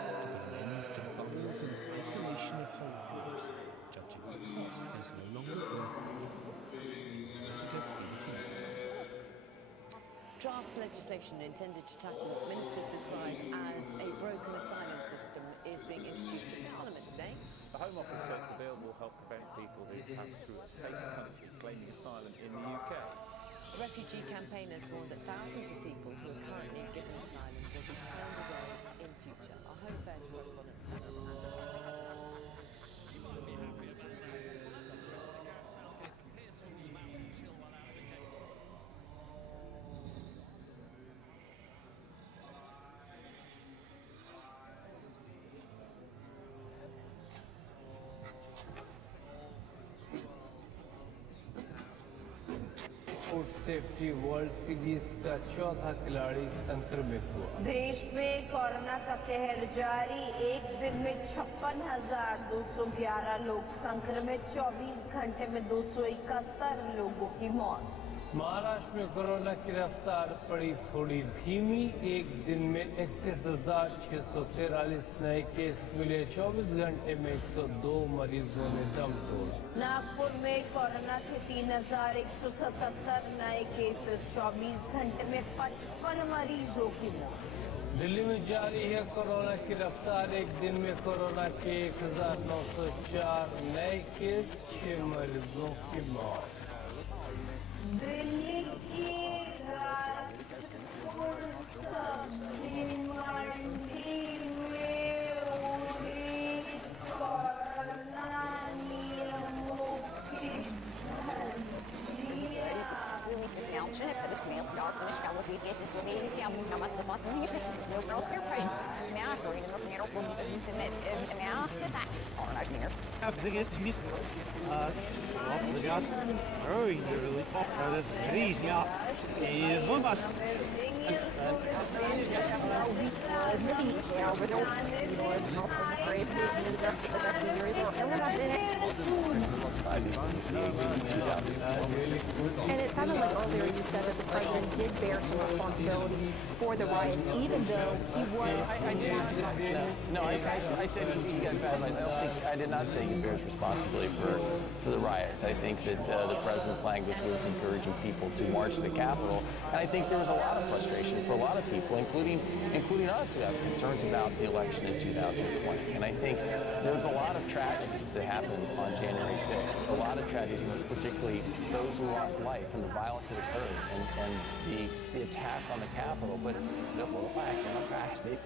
put an end to bubbles and isolation of whole groups, judging the cost is no longer worth Draft legislation intended to tackle what ministers describe as a broken asylum system is being introduced to Parliament today. The Home Office says the bill will help prevent people who pass through a safe country claiming asylum in the UK. Refugee campaigners warn that thousands of people who are currently given asylum will be turned away in future. Our Home Affairs correspondent, Douglas Sanders, has this report. Food safety world series का चौथा खिलाड़ी संक्रमित हुआ। देश में corona का कहर जारी, एक दिन में 56,211 लोग संक्रमित, 24 घंटे में 271 लोगों की मौत। महाराष्ट्र में कोरोना की रफ्तार पड़ी थोड़ी धीमी, एक दिन में 31,643 नए केस मिले, 24 घंटे में 102 मरीजों ने दम तोड़ा। नागपुर में कोरोना के 3,177 नए केसेस, 24 घंटे में 55 मरीजों की मौत। दिल्ली में जारी है कोरोना की रफ्तार, एक दिन में कोरोना के 1,904 नए केस, 6 मरीजों की मौत। दिल्ली की राजपुर सब्जी मंडी में उड़ी कोरोना नियमों की धज्जियां। And it sounded like earlier you said that the president did bear some responsibility for the riots, even though he was. No, I said he got bad. I did not say he bears responsibility for the riots. I think that the president's language was encouraging people to march to the Capitol, and I think there was a lot of frustration for a lot of people, including us, who have concerns about the election in 2020. And I think there was a lot of tragedies that happened on January 6th a lot of tragedies, most particularly those who lost life and the violence that occurred and the attack on the Capitol. But the whole fact and the fact that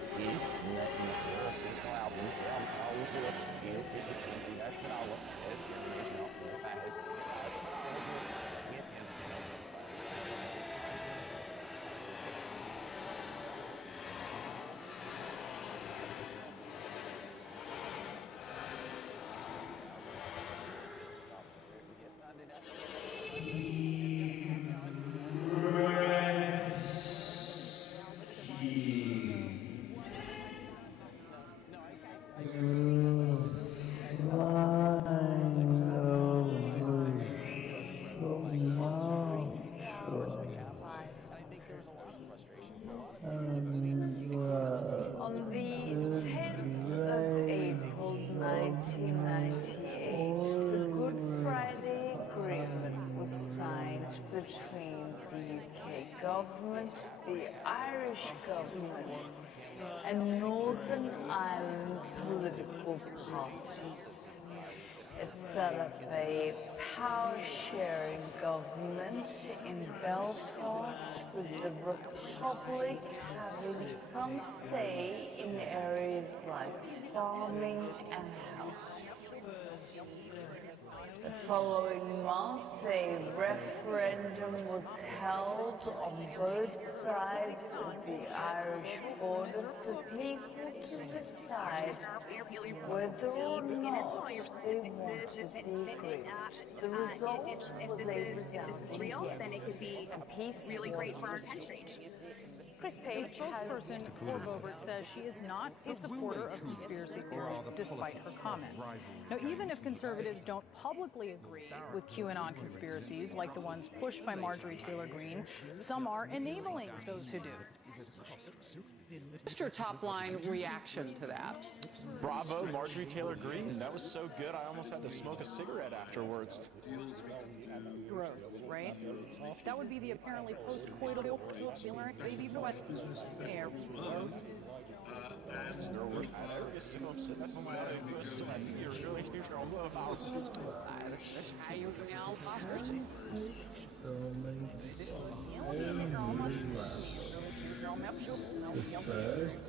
On the 10th of April 1998, the Good Friday Agreement was signed between the UK government, the Irish government, and Northern Ireland political parties. It set up a power-sharing government in Belfast, with the Republic having some say in areas like farming and health. The following month, a referendum was held on both sides of the Irish border for people to decide whether or not they wanted the agreement. The result was a resounding yes, and peace was restored. Chris Page, spokesperson for Boebert, says she is not a supporter of conspiracy theories, despite her comments. Now, even if conservatives don't publicly agree with QAnon conspiracies, like the ones pushed by Marjorie Taylor Greene, some are enabling those who do. What's your top-line reaction to that? Bravo, Marjorie Taylor Greene. That was so good, I almost had to smoke a cigarette afterwards. Gross, right? That would be the apparently post-coital baby boy. The first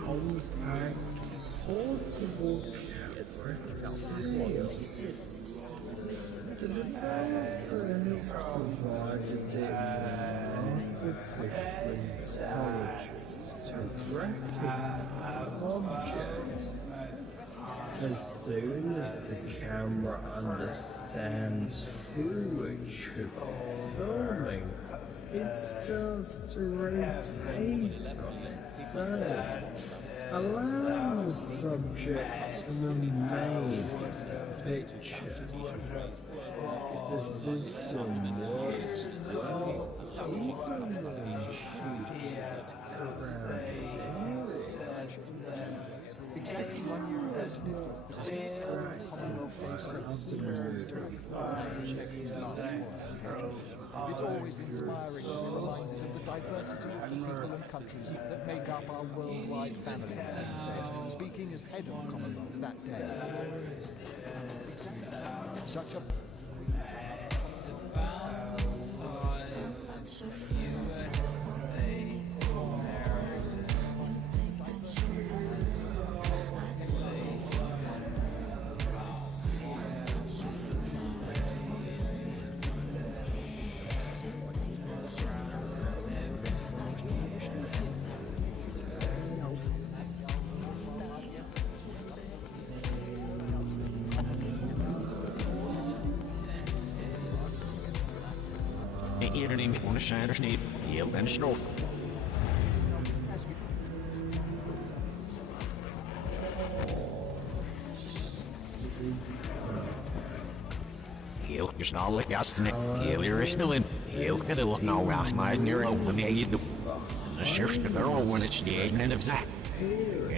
compact portable the developers provided the artificial intelligence to recognize objects. As soon as the camera understands who it should be filming, it starts to rotate on its own, allowing the subject to remain in the picture. The system works well, even when shooting at crowded areas. Expecting 1 year resident to Commonwealth It's always inspiring to be reminded of the diversity of people and countries that make up our worldwide family, he said, speaking as head of Commonwealth that day. Such a Iedereen onderscheiders niet, heel en strof. Heel gesnallig gasten, heel rustig in, heel geduldig nou wacht maar neer over mee je doet. En de eerste girl when it's the evening of that.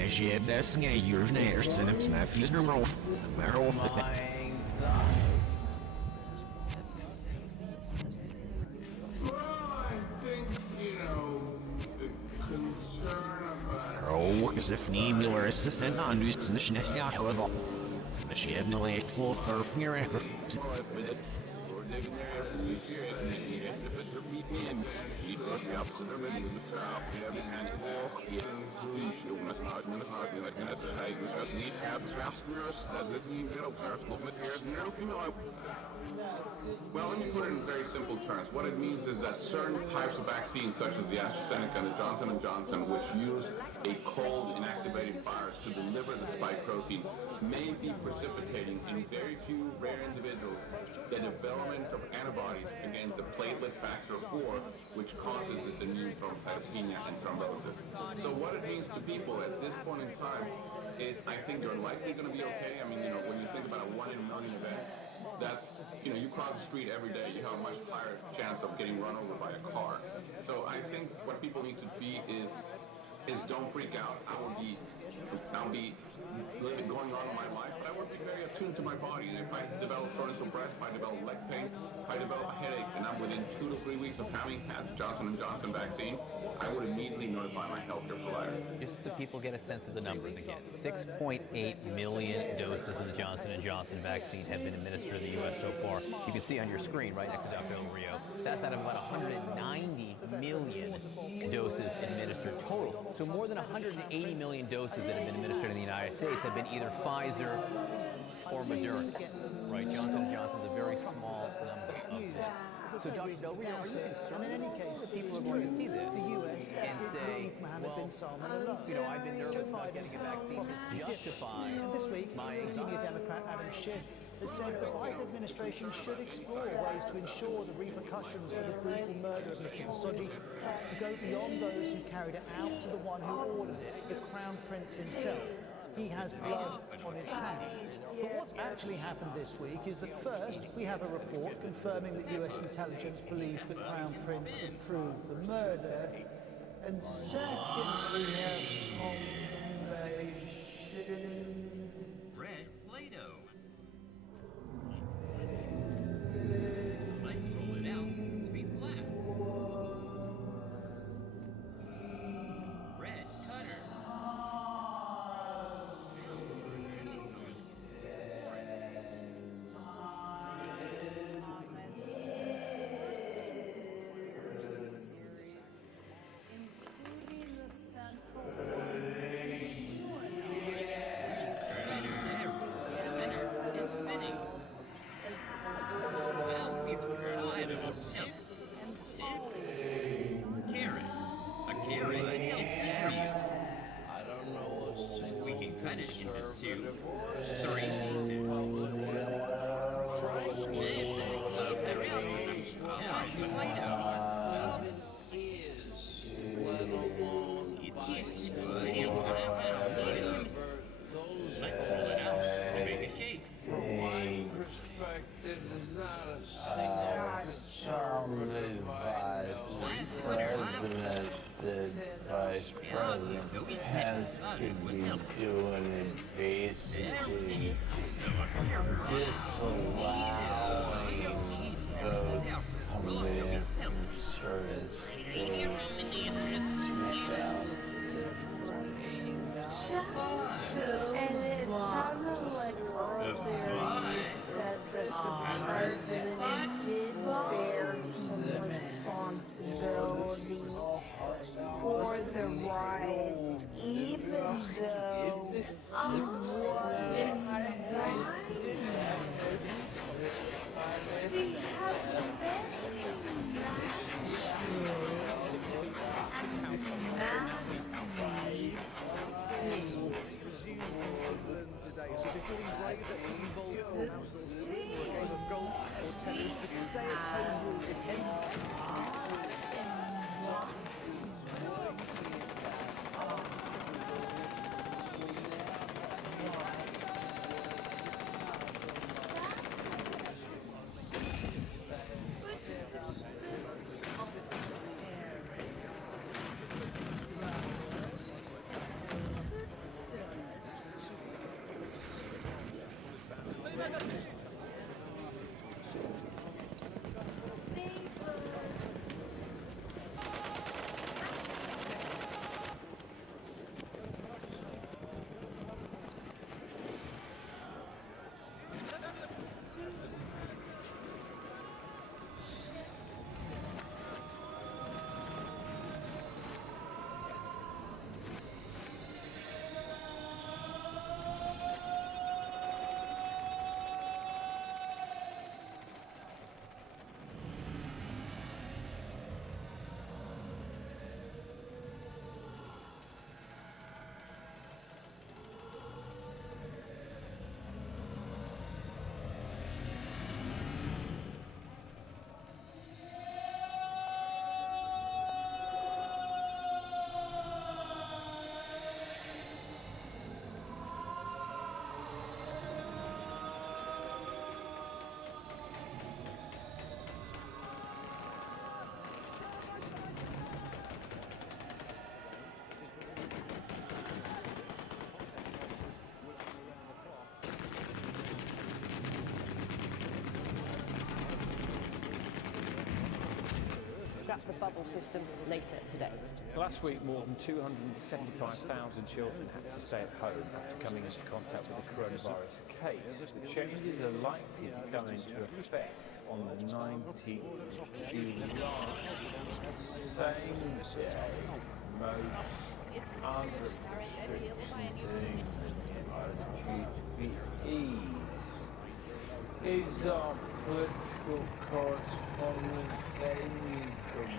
Als je hebt dat snij je eerst en het snijfjes nummer of, maar of het. As if Nemular assistant on news to the Schnessia, however. she had no excellent for here. Well, let me put it in very simple terms. What it means is that certain types of vaccines, such as the AstraZeneca and the Johnson & Johnson, which use a cold inactivating virus to deliver the spike protein, may be precipitating in very few rare individuals the development of antibodies against the platelet factor 4, which causes this immune thrombocytopenia and thrombosis. So what it means to people at this point in time is I think they're likely going to be okay. I mean, when you think about a 1 in a million event, that's, you cross the street every day, you have a much higher chance of getting run over by a car. So I think what people need to be is don't freak out. I'll be living going on in my life, but I will be very attuned to my body. And if I develop shortness of breath, if I develop leg pain, if I develop a headache, and I'm within 2 to 3 weeks of having had the Johnson & Johnson vaccine, I would immediately notify my healthcare provider. Just so people get a sense of the numbers again, 6.8 million doses of the Johnson & Johnson vaccine have been administered in the U.S. so far. You can see on your screen right next to Dr. Del Rio, that's out of about 190 million doses administered total. So more than 180 million doses that have been administered in the United States have been either Pfizer or Moderna, right? Johnson & Johnson is a very small number of this. So, Dr. Del Rio, are you concerned that people are going to see this and say, well, I've been nervous about getting a vaccine. This justifies this week, my the senior anxiety. Democrat Adam Schiff has said the Biden administration should explore ways to ensure the repercussions for the brutal murder of Mr. Khashoggi to go beyond those who carried it out to the one who ordered it, the Crown Prince himself. He has blood on his hands. But what's actually happened this week is that first, we have a report confirming that US intelligence believes the Crown Prince approved the murder. And second, we have confirmation. Red Play-Doh. Let's roll it out to be flat. Red Cutter. Vice President Pence could be doing it basically disallowing votes coming in from certain states And it sounded like earlier you said that the president did bear some responsibility for the riots, even though he was we have scrap the bubble system later today. Last week, more than 275,000 children had to stay at home after coming into contact with a coronavirus case. The changes are likely to come into effect on the 19th of July. Same day, most other restrictions are due to be eased. Is our political correspondent Damien from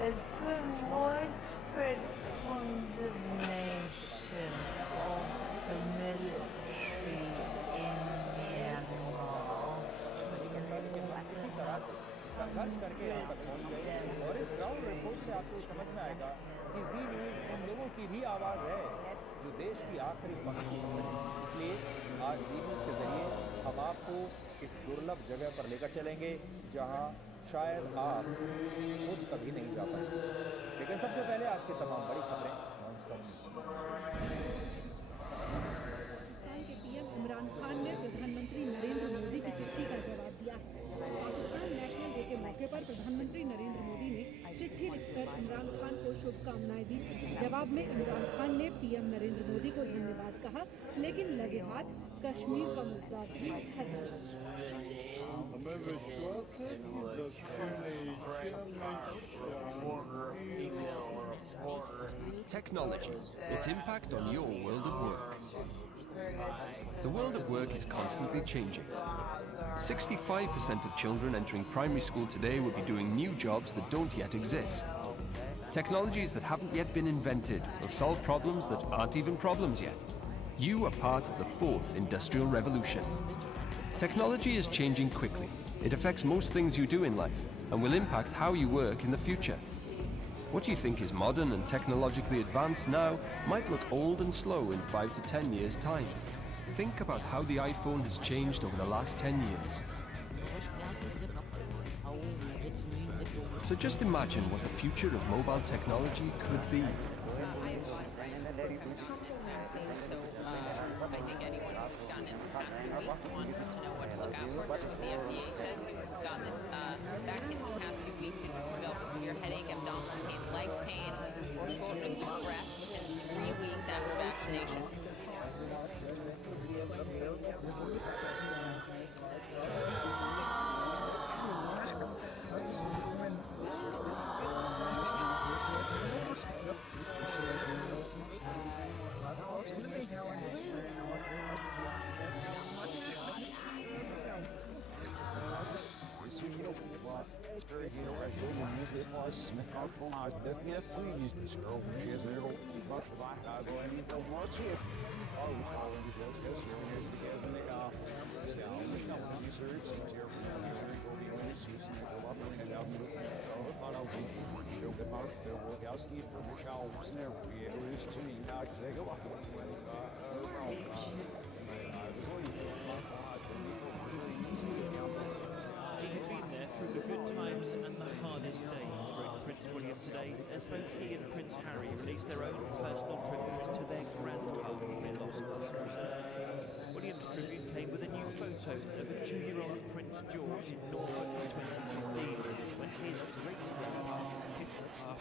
There's been widespread condemnation of the military in Myanmar संघर्ष करके यहाँ तक पहुँच गए और इस ground report से आपको समझ में आएगा कि जी न्यूज़ उन लोगों की भी आवाज़ है जो देश की आखिरी पंक्ति है। इसलिए आज जी न्यूज़ के जरिए हम आपको इस दुर्लभ जगह पर लेकर चलेंगे जहाँ शायद आप खुद कभी नहीं जा पाएंगे। लेकिन सबसे पहले आज की तमाम बड़ी खबरें नॉनस्टॉप। पाकिस्तान के पीएम इमरान खान ने प्रधानमंत्री नरेंद्र मोदी की चिट्ठी का जवाब दिया है। पाकिस्तान नेशनल डे के मौके पर प्रधानमंत्री नरेंद्र मोदी ने चिट्ठी लिखकर इमरान खान को शुभकामनाएं दी। जवाब में इमरान खान ने पीएम नरेंद्र मोदी को धन्यवाद कहा, लेकिन लगे हाथ कश्मीर का मुद्दा भी उठाया। Technology, its impact on your world of work. The world of work is constantly changing. 65% of children entering primary school today will be doing new jobs that don't yet exist. Technologies that haven't yet been invented will solve problems that aren't even problems yet. You are part of the fourth industrial revolution. Technology is changing quickly. It affects most things you do in life and will impact how you work in the future. What you think is modern and technologically advanced now might look old and slow in 5 to 10 years' time. Think about how the iPhone has changed over the last 10 years. So just imagine what the future of mobile technology could be. I think anyone who's gotten it in the past few weeks wants to know what to look out for. What the FDA says we've gotten this vaccine in the past few weeks. You can develop a severe headache, abdominal pain, leg pain, or shortness of breath within 3 weeks after vaccination. He had been there through the good times and the hardest days, wrote Prince William today, as both he and Prince Harry released their own personal tribute to their grandfather they lost last week. William's tribute came with a new photo of a 2-year-old Prince George in Norfolk in 2015, when his great-grandpa picked up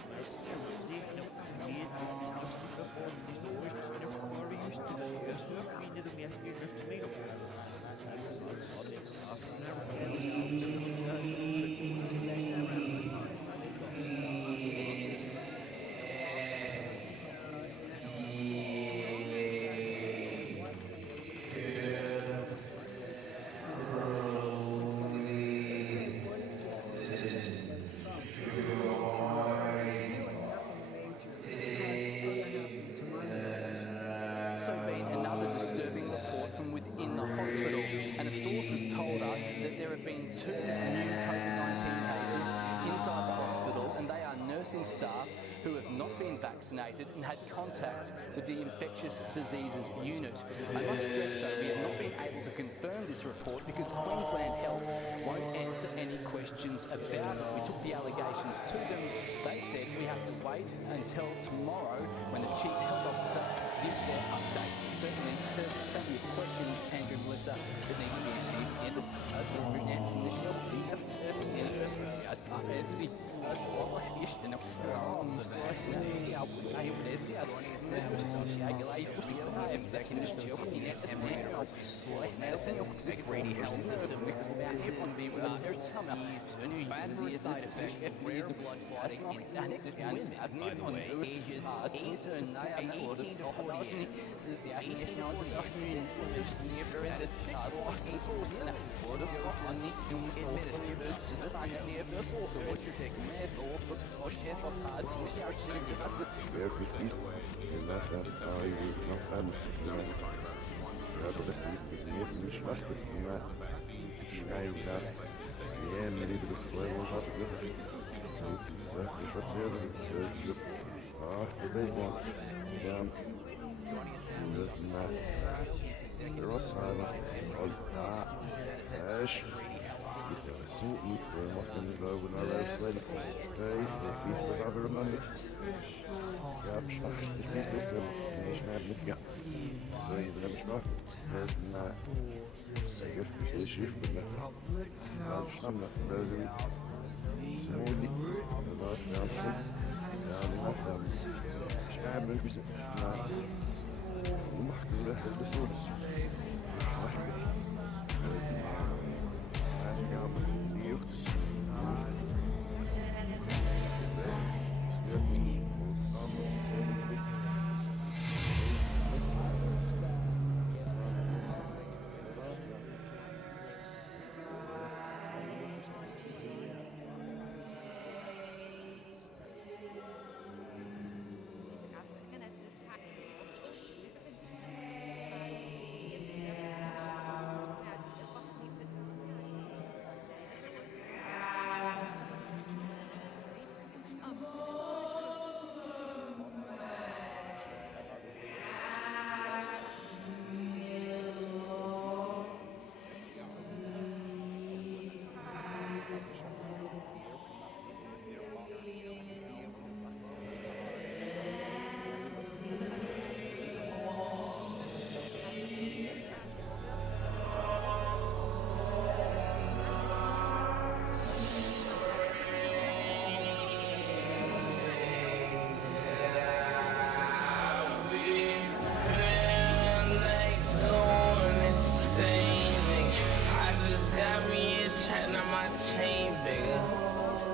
disturbing report from within the hospital, and a source has told us that there have been 2 new COVID-19 cases inside the hospital, and they are nursing staff who have not been vaccinated and had contact with the infectious diseases unit. I must stress though, we have not been able to confirm this report because Queensland Health won't answer any questions about it. We took the allegations to them. They said we have to wait until tomorrow when the Chief Health Officer gives their update. Certainly plenty of questions, Andrew and Melissa, that need to be answered.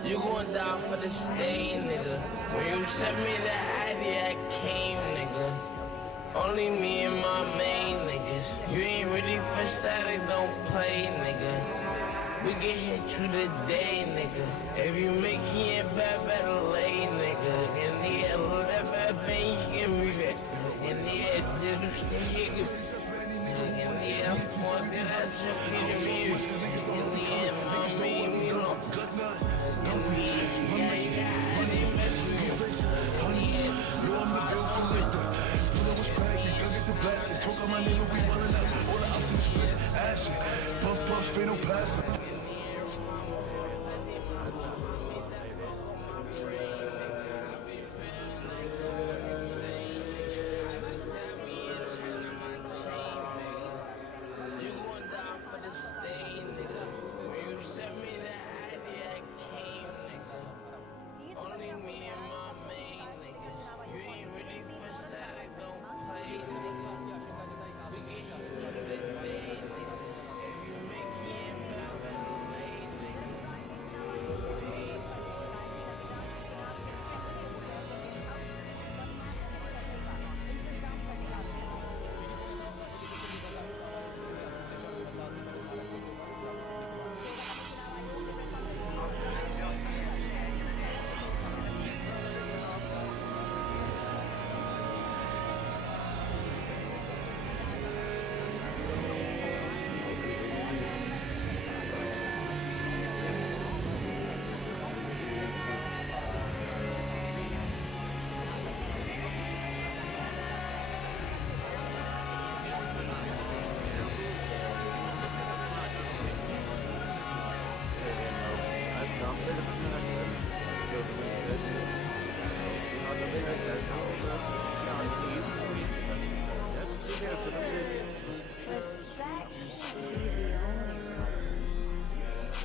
You gon' die for the stain, nigga. When you sent me the ID, I came, nigga. Only me and my main niggas. You ain't ready for static, don't play, nigga. We can hit you today, nigga. If you making it bad, better lay, nigga. In the air, let bad pain, you can move it. In the air, did you see it? In the air, more than I should feel the music. In the air, my main, you know. real person.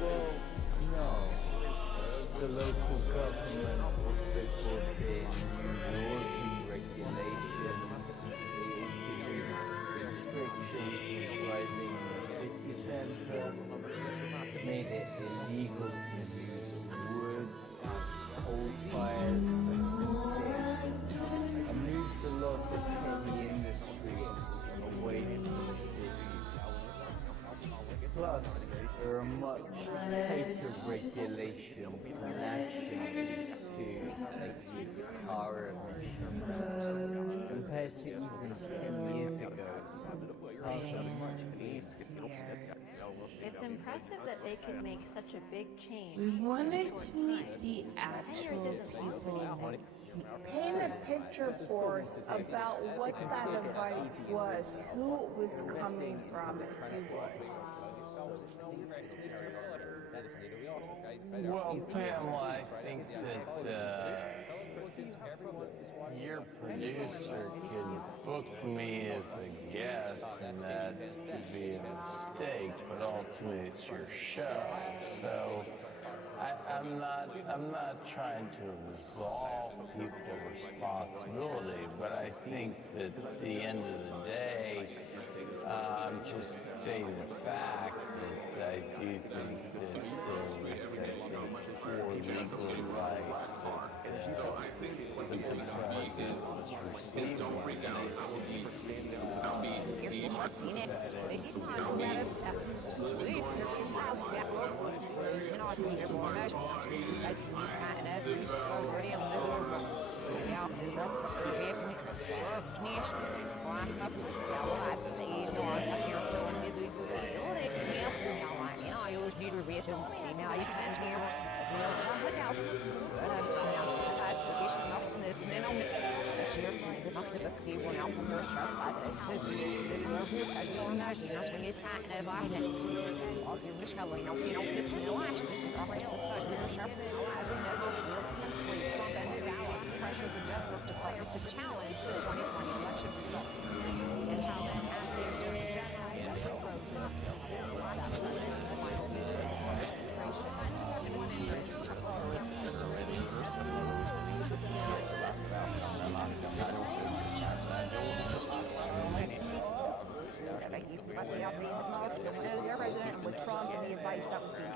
Well, no. The local government also put in new laws and regulations restricting city centre, made it illegal to use wood, coal fires, and moved a lot of heavy industry away from the city. Plus, there are much tighter regulations nationally to reduce car emissions compared to even 10 years ago. It's impressive that they could make such a big change. We in a wanted short to meet time. the 10 years actual isn't long. people. Paint a picture for us about what that advice was, who it was coming from, if you would. Well, Pamela, I think that your producer can book me as a guest, and that could be a mistake, but ultimately it's your show. So I'm not trying to absolve people's responsibility, but I think that at the end of the day, I'm just stating the fact that I do think that there was, poor legal advice that the president was receiving. Trump and his allies pressured the Justice Department to challenge the 2020 election results, and how that acting attorney general Jeffrey Rosen insisted that President final moves in his administration. President and with Trump and the advice that was being